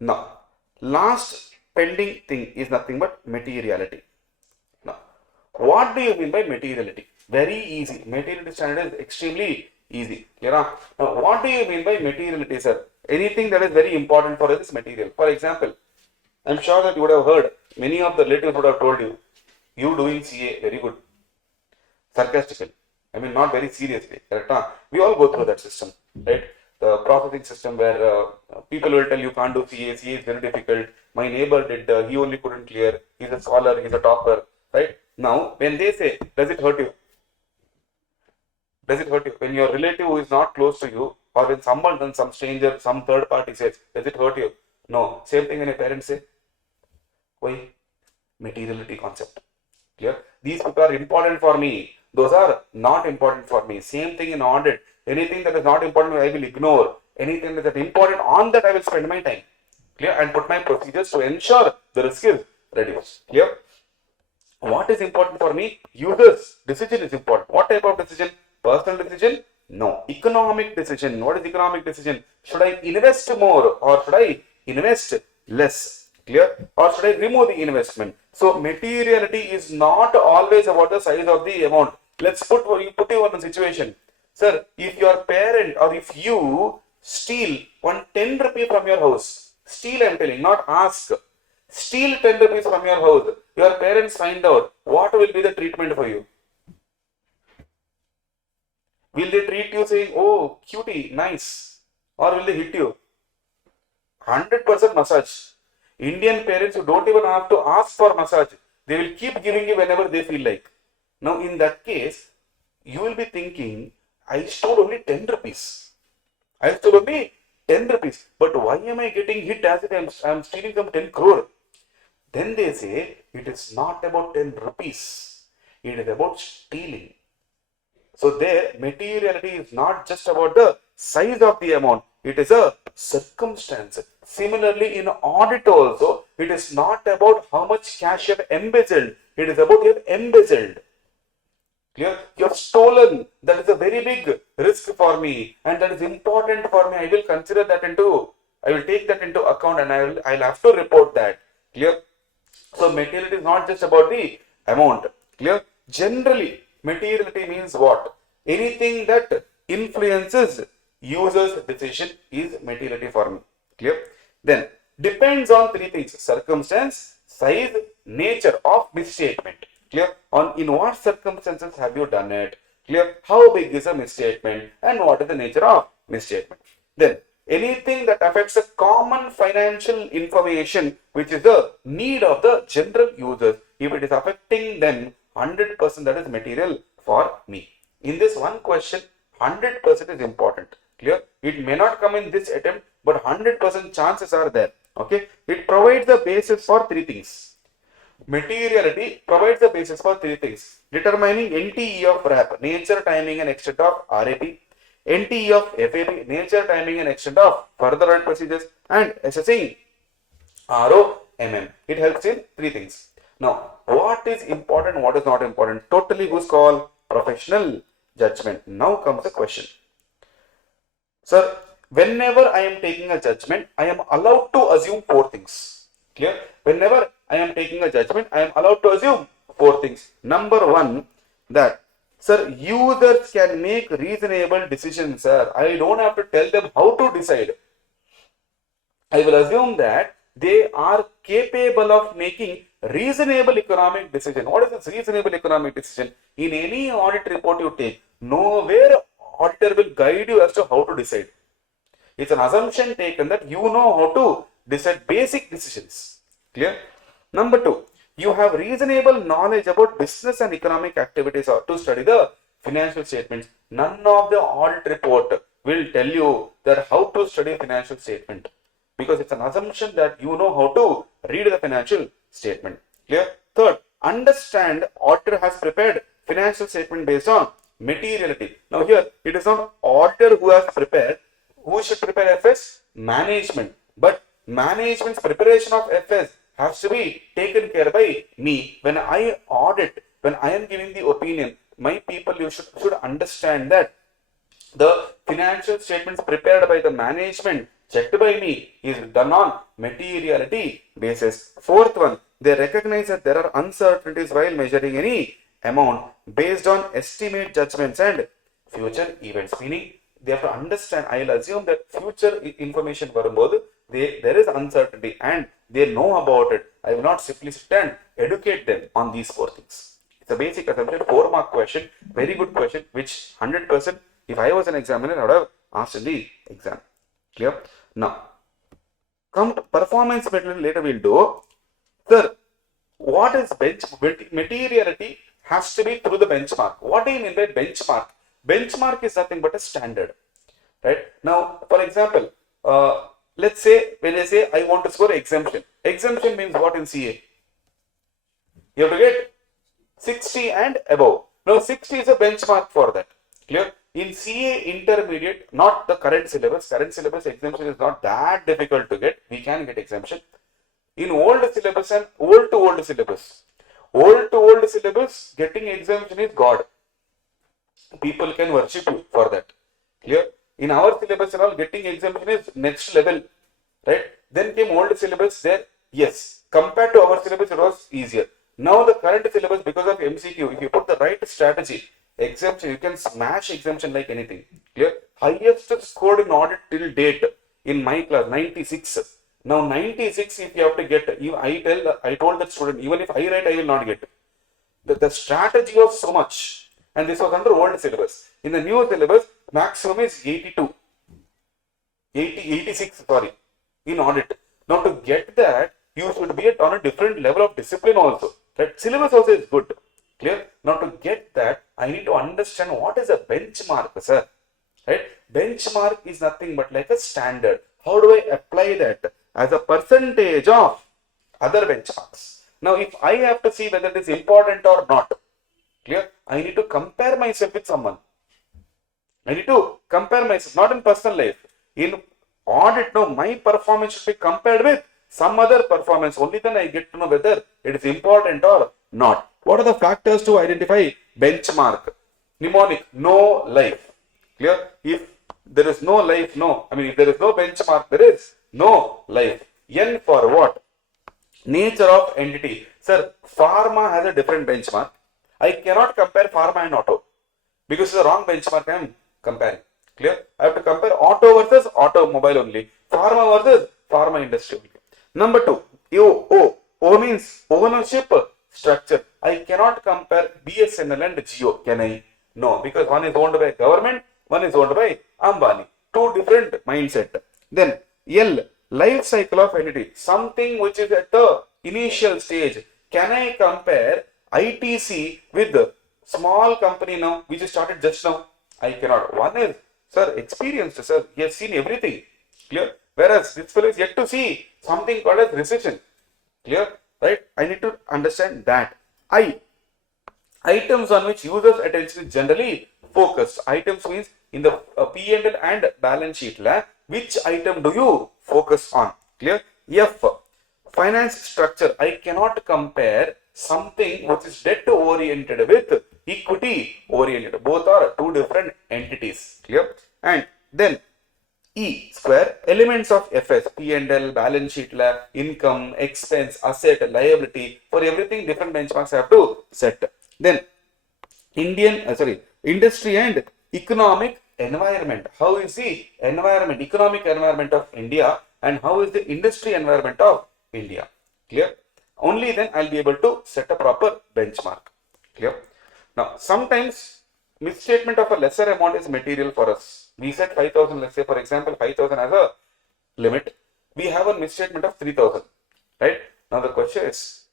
Now, last pending thing is nothing but materiality. Now, what do you mean by materiality? Very easy. Materiality standard is extremely easy. Now, what do you mean by materiality, sir? Anything that is very important for us is material. For example, I'm sure that you would have heard, many of the relatives would have told you, you doing CA, very good. Sarcastically. I mean, not very seriously. Correct? We all go through that system, right? The processing system where people will tell you can't do CA, CA is very difficult. My neighbor did, he only couldn't clear. He's a scholar, he's a topper, right? Now, when they say, does it hurt you? Does it hurt you? When your relative who is not close to you, or when someone, then some stranger, some third party says, does it hurt you? No. Same thing when your parents say. Why? Materiality concept. Clear? These people are important for me. Those are not important for me. Same thing in audit. Anything that is not important, I will ignore. Anything that is important, on that I will spend my time. Clear? And put my procedures to ensure the risk is reduced. Clear? What is important for me? Users' decision is important. What type of decision? Personal decision? No. Economic decision. What is economic decision? Should I invest more or should I invest less? Clear? Or should I remove the investment? So materiality is not always about the size of the amount. Let's put you in a situation. Sir, if your parent or if you steal 10 rupee from your house, steal, I am telling, not ask. Steal 10 rupees from your house. Your parents find out. What will be the treatment for you? Will they treat you saying, oh, cutie, nice? Or will they hit you? 100% massage. Indian parents, you don't even have to ask for massage. They will keep giving you whenever they feel like. Now, in that case, you will be thinking, I stole only 10 rupees. I stole only 10 rupees. But why am I getting hit as if I am stealing some 10 crore? Then they say, it is not about 10 rupees. It is about stealing. So there, materiality is not just about the size of the amount. It is a circumstance. Similarly, in audit also, it is not about how much cash you have embezzled. It is about you have embezzled. Clear? You have stolen. That is a very big risk for me, and that is important for me. I will consider that I will take that into account, and I'll have to report that. Clear? So materiality is not just about the amount. Clear? Generally, materiality means what? Anything that influences user's decision is materiality for me. Clear? Then depends on three things: circumstance, size, nature of misstatement. Clear? On in what circumstances have you done it? Clear? How big is a misstatement and what is the nature of misstatement? Then anything that affects a common financial information which is the need of the general users, if it is affecting them 100%, that is material for me. In this one question, 100% is important. Clear? It may not come in this attempt, but 100% chances are there. Okay? It provides the basis for three things. Materiality provides the basis for three things: determining NTE of RAP, nature, timing and extent of RAP; NTE of FAP, nature, timing and extent of further audit procedures; and assessing ROMM. It helps in three things. Now, what is important, what is not important? Totally whose call? Professional judgment. Now comes the question. Sir, whenever I am taking a judgment, I am allowed to assume four things. Clear? Whenever I am taking a judgment, I am allowed to assume four things. Number one, that, sir, users can make reasonable decisions, sir. I don't have to tell them how to decide. I will assume that they are capable of making reasonable economic decision. What is this reasonable economic decision? In any audit report you take, nowhere auditor will guide you as to how to decide. It's an assumption taken that you know how to decide basic decisions. Clear? Number two, you have reasonable knowledge about business and economic activities or to study the financial statements. None of the audit report will tell you that how to study financial statement, because it's an assumption that you know how to read the financial statement. Clear? Third, understand auditor has prepared financial statement based on materiality. Now here, it is not auditor who has prepared. Who should prepare FS? Management. But management's preparation of FS has to be taken care by me. When I audit, when I am giving the opinion, my people, you should understand that the financial statements prepared by the management, checked by me, is done on materiality basis. Fourth one, they recognize that there are uncertainties while measuring any amount based on estimate judgments and future events. Meaning, they have to understand, I will assume that future information varumbodhu, there is uncertainty and they know about it. I will not simply sit and educate them on these four things. It's a basic assumption, 4-mark question, very good question, which 100%, if I was an examiner, I would have asked in the exam. Clear? Now, come to performance material, later we'll do. Sir, what is materiality has to be through the benchmark. What do you mean by benchmark? benchmark is nothing but a standard, right? Now, for example, let's say when I say I want to score exemption, exemption means what in CA? You have to get 60 and above. Now 60 is a benchmark for that. Clear? In CA intermediate, not the current syllabus exemption is not that difficult to get. We can get exemption. In old syllabus and old to old syllabus, getting exemption is God. People can worship you for that. Clear? In our syllabus and all, getting exemption is next level. Right? Then came old syllabus there. Yes. Compared to our syllabus, it was easier. Now the current syllabus, because of MCQ, if you put the right strategy, exemption, you can smash exemption like anything. Clear? Highest scored in audit till date in my class, 96. Now 96, if you have to get, I told that student, even if I write, I will not get. The strategy was so much, and this was under old syllabus. In the new syllabus, maximum is 86, sorry, in audit. Now to get that, you should be on a different level of discipline also. That syllabus also is good. Clear? Now to get that, I need to understand what is a benchmark, sir. Right? Benchmark is nothing but like a standard. How do I apply that as a percentage of other benchmarks? Now, if I have to see whether it is important or not, clear? I need to compare myself with someone. I need to compare myself, not in personal life. In audit, no, my performance should be compared with some other performance. Only then I get to know whether it is important or not. What are the factors to identify benchmark? Mnemonic, no life. Clear? If there is no life, no. I mean, if there is no benchmark, there is no life. N for what? Nature of entity. Sir, pharma has a different benchmark. I cannot compare pharma and auto because it's the wrong benchmark I am comparing. Clear? I have to compare auto versus automobile only. Pharma versus pharma industry only. Number 2, O means ownership structure. I cannot compare BSNL and Jio. Can I? No, because one is owned by government, one is owned by Ambani. Two different mindset. Then L, life cycle of entity. Something which is at the initial stage. Can I compare ITC with the small company now, which started just now? I cannot. One is, sir, experienced, sir. He has seen everything. Clear? Whereas this fellow is yet to see something called as recession. Clear? Right? I need to understand that. Items on which users' attention is generally focused. Items means in the P&L and balance sheet, which item do you focus on? Clear? F, finance structure. I cannot compare something which is debt oriented with equity oriented. Both are two different entities. Clear? And then E square, elements of FS, P&L, balance sheet, income, expense, asset, liability. For everything, different benchmarks I have to set. Then industry and economic environment. How is the environment, economic environment of India, and how is the industry environment of India? Clear? Only then I'll be able to set a proper benchmark. Clear? Now, sometimes misstatement of a lesser amount is material for us. We set 5,000, let's say for example 5,000 as a limit. We have a misstatement of 3,000, right? Now the question is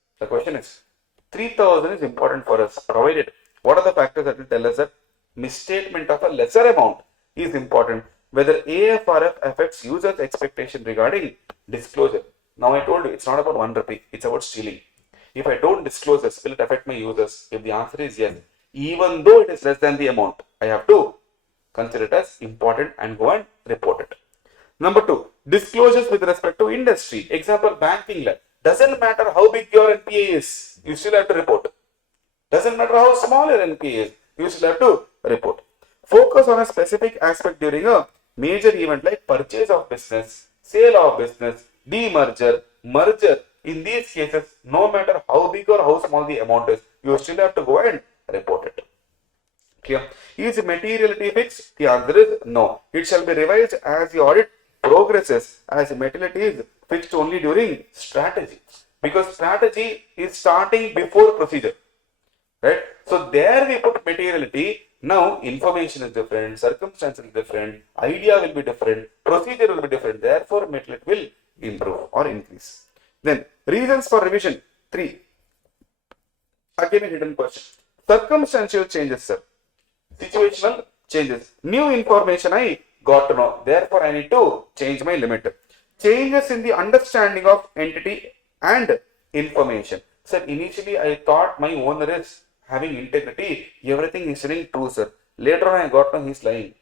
3,000 is important for us, provided what are the factors that will tell us that misstatement of a lesser amount is important, whether AFRF affects users' expectation regarding disclosure. Now I told you it's not about 1 rupee, it's about stealing. If I don't disclose this, will it affect my users? If the answer is yes, even though it is less than the amount, I have to consider it as important and go and report it. Number 2, disclosures with respect to industry. Example, banking. Doesn't matter how big your NPA is, you still have to report. Doesn't matter how small your NPA is, you still have to report. Focus on a specific aspect during a major event like purchase of business, sale of business, demerger, merger. In these cases, no matter how big or how small the amount is, you still have to go and report it. Clear? Is materiality fixed? The answer is no. It shall be revised as the audit progresses, as materiality is fixed only during strategy. Because strategy is starting before procedure. Right? So there we put materiality. Now information is different, circumstances is different, idea will be different, procedure will be different. Therefore materiality will improve or increase. Then reasons for revision. 3. Again a hidden question. Circumstantial changes, sir. Situational changes. New information I got to know. Therefore, I need to change my limit. Changes in the understanding of entity and information. Sir, initially I thought my owner is having integrity. Everything is saying true, sir. Later on, I got to know he's lying.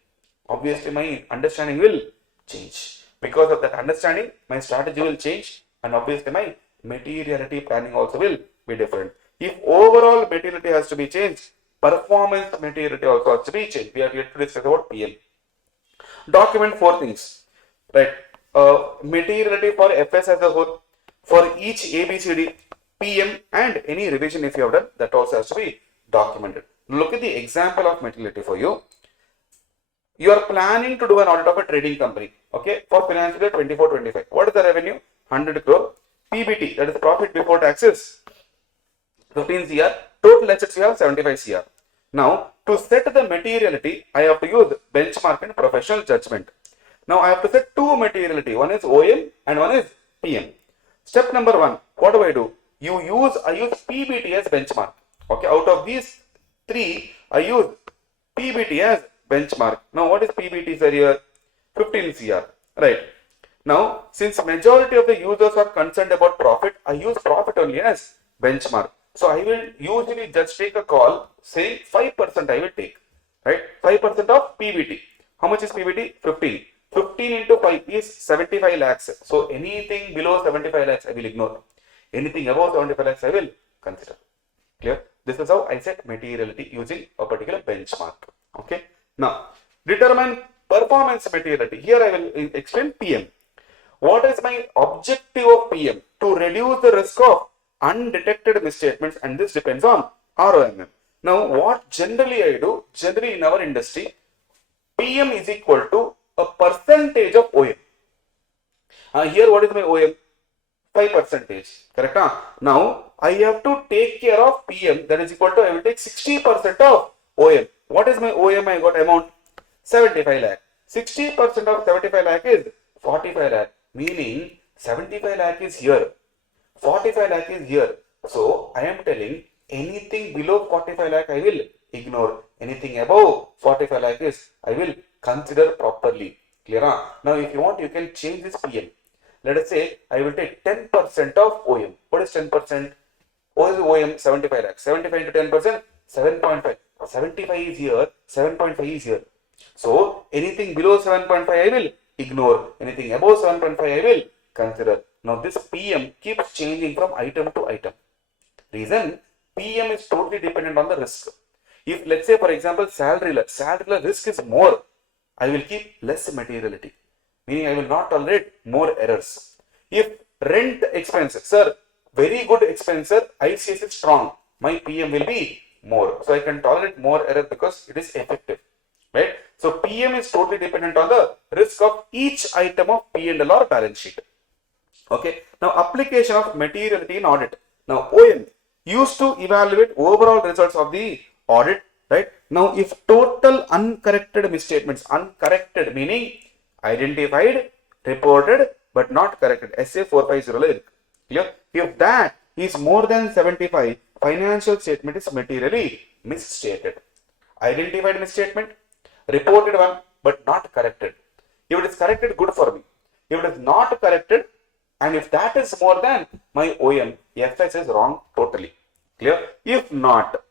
Obviously, my understanding will change. Because of that understanding, my strategy will change, and obviously, my materiality planning also will be different. If overall materiality has to be changed, performance materiality also has to be changed. We are yet to discuss about PM. Document four things, right? Materiality for FS as a whole, for each ABCD, PM, and any revision if you have done, that also has to be documented. Look at the example of materiality for you. You are planning to do an audit of a trading company, okay, for financial year 24-25. What is the revenue? 100 crore. PBT, that is profit before taxes, 15 CR. Total assets you have 75 CR. Now, to set the materiality, I have to use benchmark and professional judgment. Now, I have to set two materiality. One is OM and one is PM. Step number one, what do? I use PBT as benchmark. Okay, out of these three, I use PBT as benchmark. Now, what is PBT, sir, here? 15 CR, right? Now, since majority of the users are concerned about profit, I use profit only as benchmark. So, I will usually just take a call saying 5% I will take, right? 5% of PBT. How much is PBT? 15. 15 into 5 is 75 lakhs. So, anything below 75 lakhs I will ignore. Anything above 75 lakhs I will consider. Clear? This is how I set materiality using a particular benchmark. Okay. Now, determine performance materiality. Here I will explain PM. What is my objective of PM? To reduce the risk of undetected misstatements, and this depends on ROMM. Now, what generally I do, generally in our industry, PM is equal to a percentage of OM. Here what is my OM? 5%. Correct? Now, I have to take care of PM, that is equal to, I will take 60% of OM. What is my OM? I got amount 75 lakh. 60% of 75 lakh is 45 lakh. Meaning 75 lakh is here. 45 lakh is here. So I am telling anything below 45 lakh I will ignore. Anything above 45 lakh is I will consider properly. Clear? Now if you want, you can change this PM. Let us say I will take 10% of OM. What is 10%? What is OM? 75 lakh. 75 into 10%? 7.5. 75 is here. 7.5 is here. So anything below 7.5 I will ignore. Anything above 7.5 I will consider. Now this PM keeps changing from item to item. Reason, PM is totally dependent on the risk. If let's say for example salary risk is more, I will keep less materiality. Meaning I will not tolerate more errors. If rent expense, sir, very good expense, sir, ICS is strong, my PM will be more. So I can tolerate more error because it is effective. Right? So PM is totally dependent on the risk of each item of P&L or balance sheet. Okay. Now application of materiality in audit. Now OM used to evaluate overall results of the audit. Right? Now if total uncorrected misstatements, uncorrected meaning identified, reported but not corrected, SA 450. Clear? If that is more than 75, financial statement is materially misstated. Identified misstatement, reported one but not corrected. If it is corrected, good for me. If it is not corrected, and if that is more than my OM, FS is wrong totally. Clear? If not,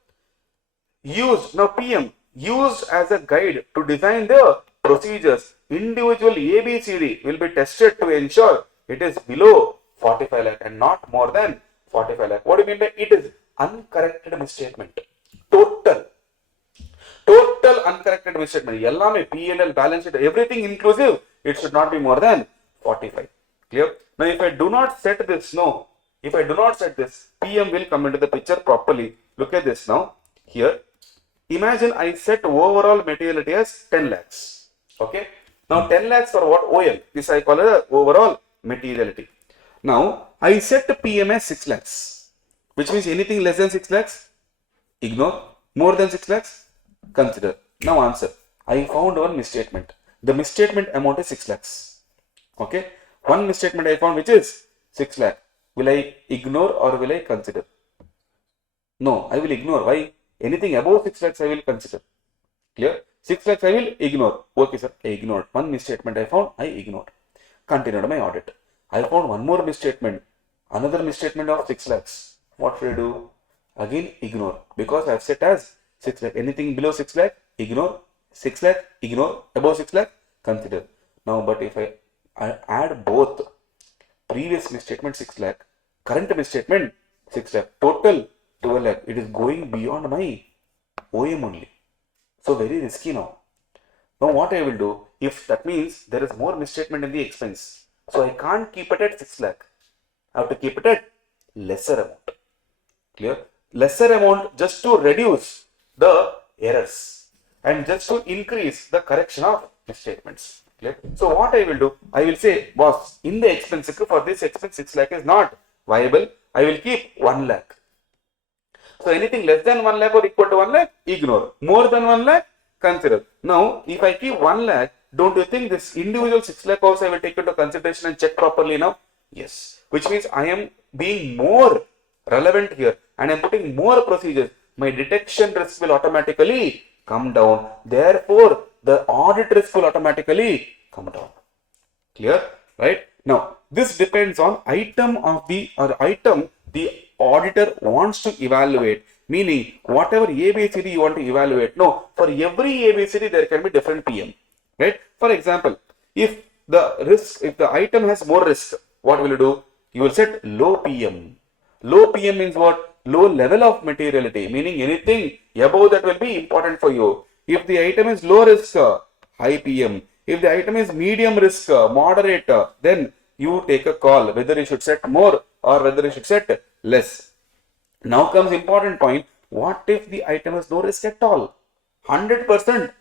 used, now PM, used as a guide to design the procedures, individual ABCD will be tested to ensure it is below 45 lakh and not more than 45 lakh. What do you mean by it is uncorrected misstatement? Total uncorrected misstatement. Yellame, P&L, balance sheet, everything inclusive, it should not be more than 45. Clear? Now, if I do not set this, if I do not set this, PM will come into the picture properly. Look at this now. Here, imagine I set overall materiality as 10 lakhs. Okay. Now, 10 lakhs for what? OM. This I call it overall materiality. Now, I set PM as 6 lakhs, which means anything less than 6 lakhs, ignore. More than 6 lakhs, consider. Now, answer. I found one misstatement. The misstatement amount is 6 lakhs. Okay. One misstatement I found which is 6 lakh. Will I ignore or will I consider? No, I will ignore. Why? Anything above 6 lakhs I will consider. Clear? 6 lakhs I will ignore. Okay, sir, I ignored. One misstatement I found, I ignored. Continued my audit. I found one more misstatement, another misstatement of 6 lakhs. What should I do? Again, ignore. Because I have set as 6 lakh. Anything below 6 lakh, ignore. 6 lakh, ignore. Above 6 lakh, consider. Now, but if I add both, previous misstatement 6 lakh, current misstatement 6 lakh, total 12 lakh, it is going beyond my OM only. So, very risky now. Now what I will do, if that means there is more misstatement in the expense, so I can't keep it at 6 lakh. I have to keep it at lesser amount. Clear? Lesser amount just to reduce the errors and just to increase the correction of misstatements. Clear? So what I will do, I will say, boss, in the expense, for this expense 6 lakh is not viable. I will keep 1 lakh. So anything less than 1 lakh or equal to 1 lakh, ignore. More than 1 lakh, consider. Now, if I keep 1 lakh, don't you think this individual 6 lakh also I will take into consideration and check properly now? Yes. Which means I am being more relevant here and I am putting more procedures. My detection risk will automatically come down. Therefore, the audit risk will automatically come down. Clear? Right? Now, this depends on item the auditor wants to evaluate. Meaning, whatever ABCD you want to evaluate. No, for every ABCD there can be different PM. Right? For example, if the item has more risk, what will you do? You will set low PM. Low PM means what? Low level of materiality. Meaning anything above that will be important for you. If the item is low risk, high PM. If the item is medium risk, moderate, then you take a call whether you should set more or whether you should set less. Now comes important point. What if the item is no risk at all? 100%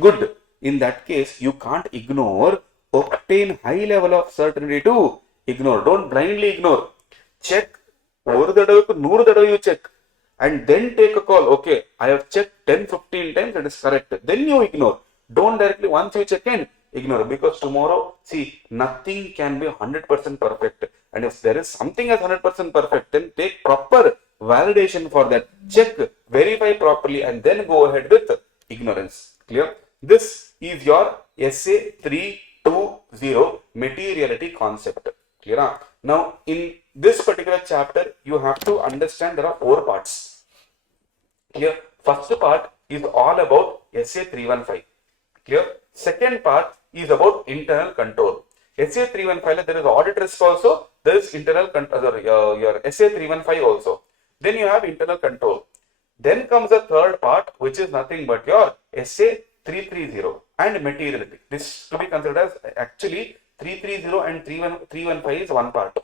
good. In that case, you can't ignore. Obtain high level of certainty to ignore. Don't blindly ignore. Check. Over the day you check. And then take a call. Okay, I have checked 10-15 times, that is correct. Then you ignore. Don't directly, once you check in, ignore. Because tomorrow, see, nothing can be 100% perfect. And if there is something as 100% perfect, then take proper validation for that. Check, verify properly, and then go ahead with ignorance. Clear? This is your SA 320 materiality concept. Clear? Now, in this particular chapter, you have to understand there are 4 parts. Clear? First part is all about SA 315. Clear? Second part is about internal control. SA 315, there is audit risk also, there is internal control, your SA 315 also. Then you have internal control. Then comes the third part, which is nothing but your SA 330 and materiality. This to be considered as actually 330 and 315 is one part.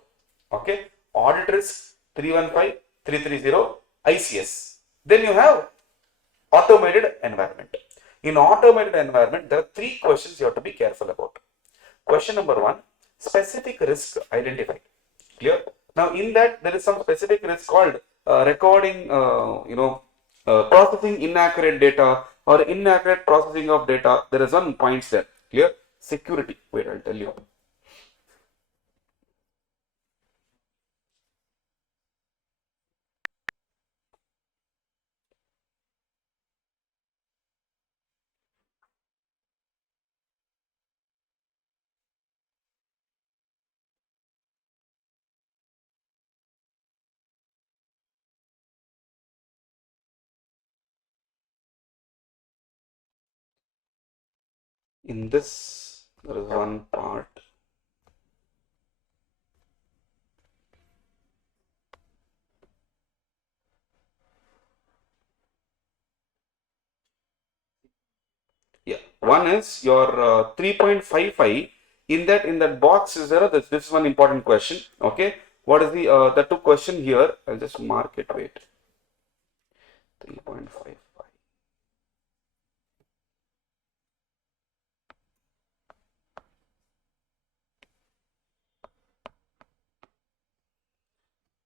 Okay. Audit risk 315, 330, ICS. Then you have automated environment. In automated environment, there are 3 questions you have to be careful about. Question number 1, specific risk identified. Clear? Now, in that, there is some specific risk called recording, processing inaccurate data or inaccurate processing of data. There is one point there. Clear? Security. Wait, I'll tell you. In this, there is one part. Yeah, one is your 3.55. In that box is there. This is one important question. Okay, what is the 2 question here? I'll just mark it. Wait, 3.55.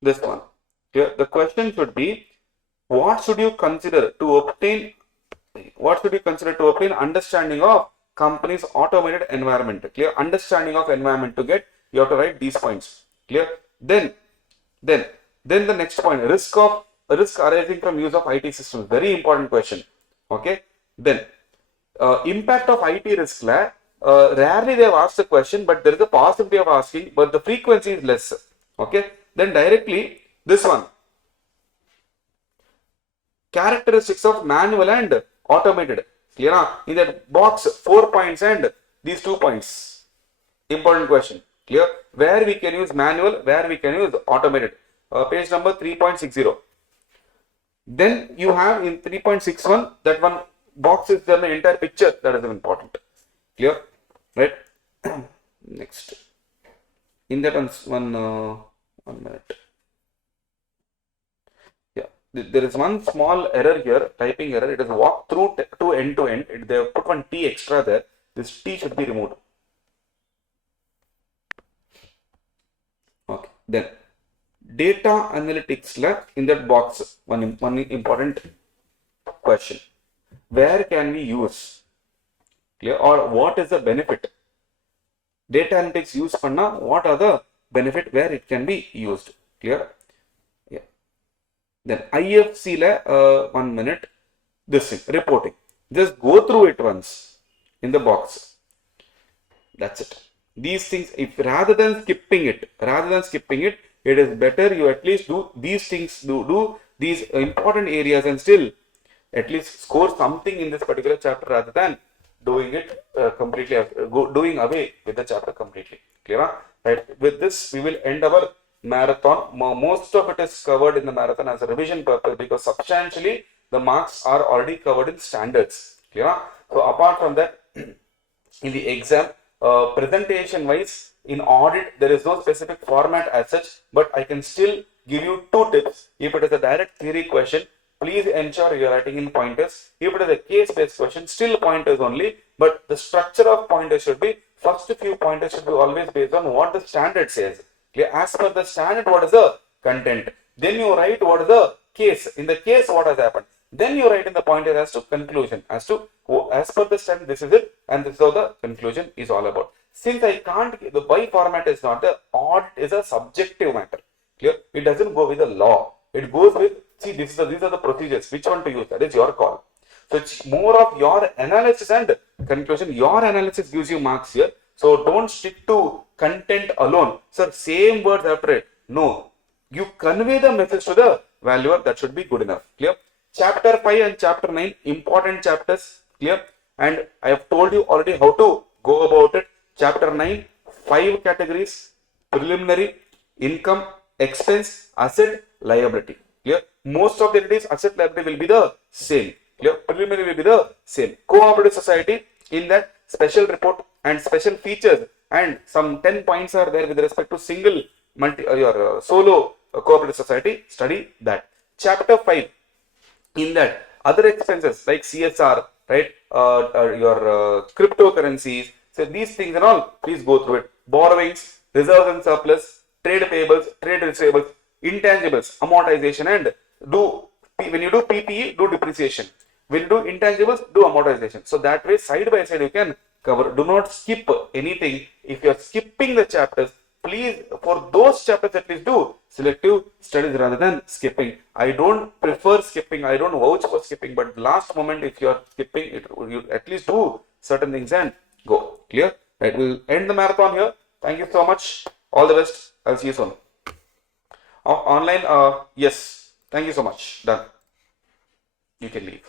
This one. Here, the question should be: what should you consider to obtain? What should you consider to obtain understanding of company's automated environment? Clear? Understanding of environment to get, you have to write these points. Clear? Then the next point, risk arising from use of IT systems. Very important question. Okay. Then Impact of IT risk, rarely they have asked the question, but there is a possibility of asking, but the frequency is less. Okay, then directly this one, characteristics of manual and automated. Clear? In that box, 4 points and these 2 points. Important question. Clear? Where we can use manual, where we can use automated. Page number 3.60. Then you have in 3.61, that one box is the entire picture. That is important. Clear? Right? Next. In that one minute. Yeah. There is one small error here, typing error. It is walk through to end to end. They have put one T extra there. This T should be removed. Okay. Then data analytics in that box, one important question. Where can we use? Clear? Or what is the benefit? Data analytics use panna, what are the benefit where it can be used? Clear? Yeah. Then IFC 1 minute, this thing, reporting. Just go through it once in the box. That's it. These things, if rather than skipping it, it is better you at least do these things, do these important areas and still at least score something in this particular chapter rather than doing it completely, doing away with the chapter completely. Clear? Right? With this, we will end our marathon. Most of it is covered in the marathon as a revision purpose because substantially the marks are already covered in standards. Clear? So apart from that, in the exam, presentation wise, in audit, there is no specific format as such, but I can still give you 2 tips. If it is a direct theory question, please ensure you are writing in pointers. If it is a case-based question, still pointers only, but the structure of pointers should be, first few pointers should be always based on what the standard says. As per the standard, what is the content? Then you write what is the case. In the case, what has happened? Then you write in the pointer as to conclusion, as per the standard, this is it, and this is how the conclusion is all about. Since I can't, the by format is not the audit is a subjective matter. Clear? It doesn't go with the law. It goes with, see, these are the procedures. Which one to use? That is your call. So it's more of your analysis and conclusion. Your analysis gives you marks here. So don't stick to content alone. Sir, same words after it. No. You convey the message to the valuer. That should be good enough. Clear? Chapter 5 and chapter 9, important chapters. Clear? And I have told you already how to go about it. Chapter 9, 5 categories: preliminary, income, expense, asset, liability. Clear? Most of the entities, asset, liability will be the same. Clear? Preliminary will be the same. Cooperative society, in that special report and special features, and some 10 points are there with respect to single, solo cooperative society. Study that. Chapter 5, in that other expenses like CSR, right? Your cryptocurrencies. So these things and all, please go through it. Borrowings, reserves and surplus, trade payables, trade receivables, intangibles, amortization, and when you do PPE, do depreciation. When you do intangibles, do amortization. So that way, side by side, you can cover. Do not skip anything. If you are skipping the chapters, please, for those chapters at least do selective studies rather than skipping. I don't prefer skipping. I don't vouch for skipping. But last moment, if you are skipping, you at least do certain things and go. Clear? Right. We'll end the marathon here. Thank you so much. All the best. I'll see you soon. Online, yes. Thank you so much. Done. You can leave.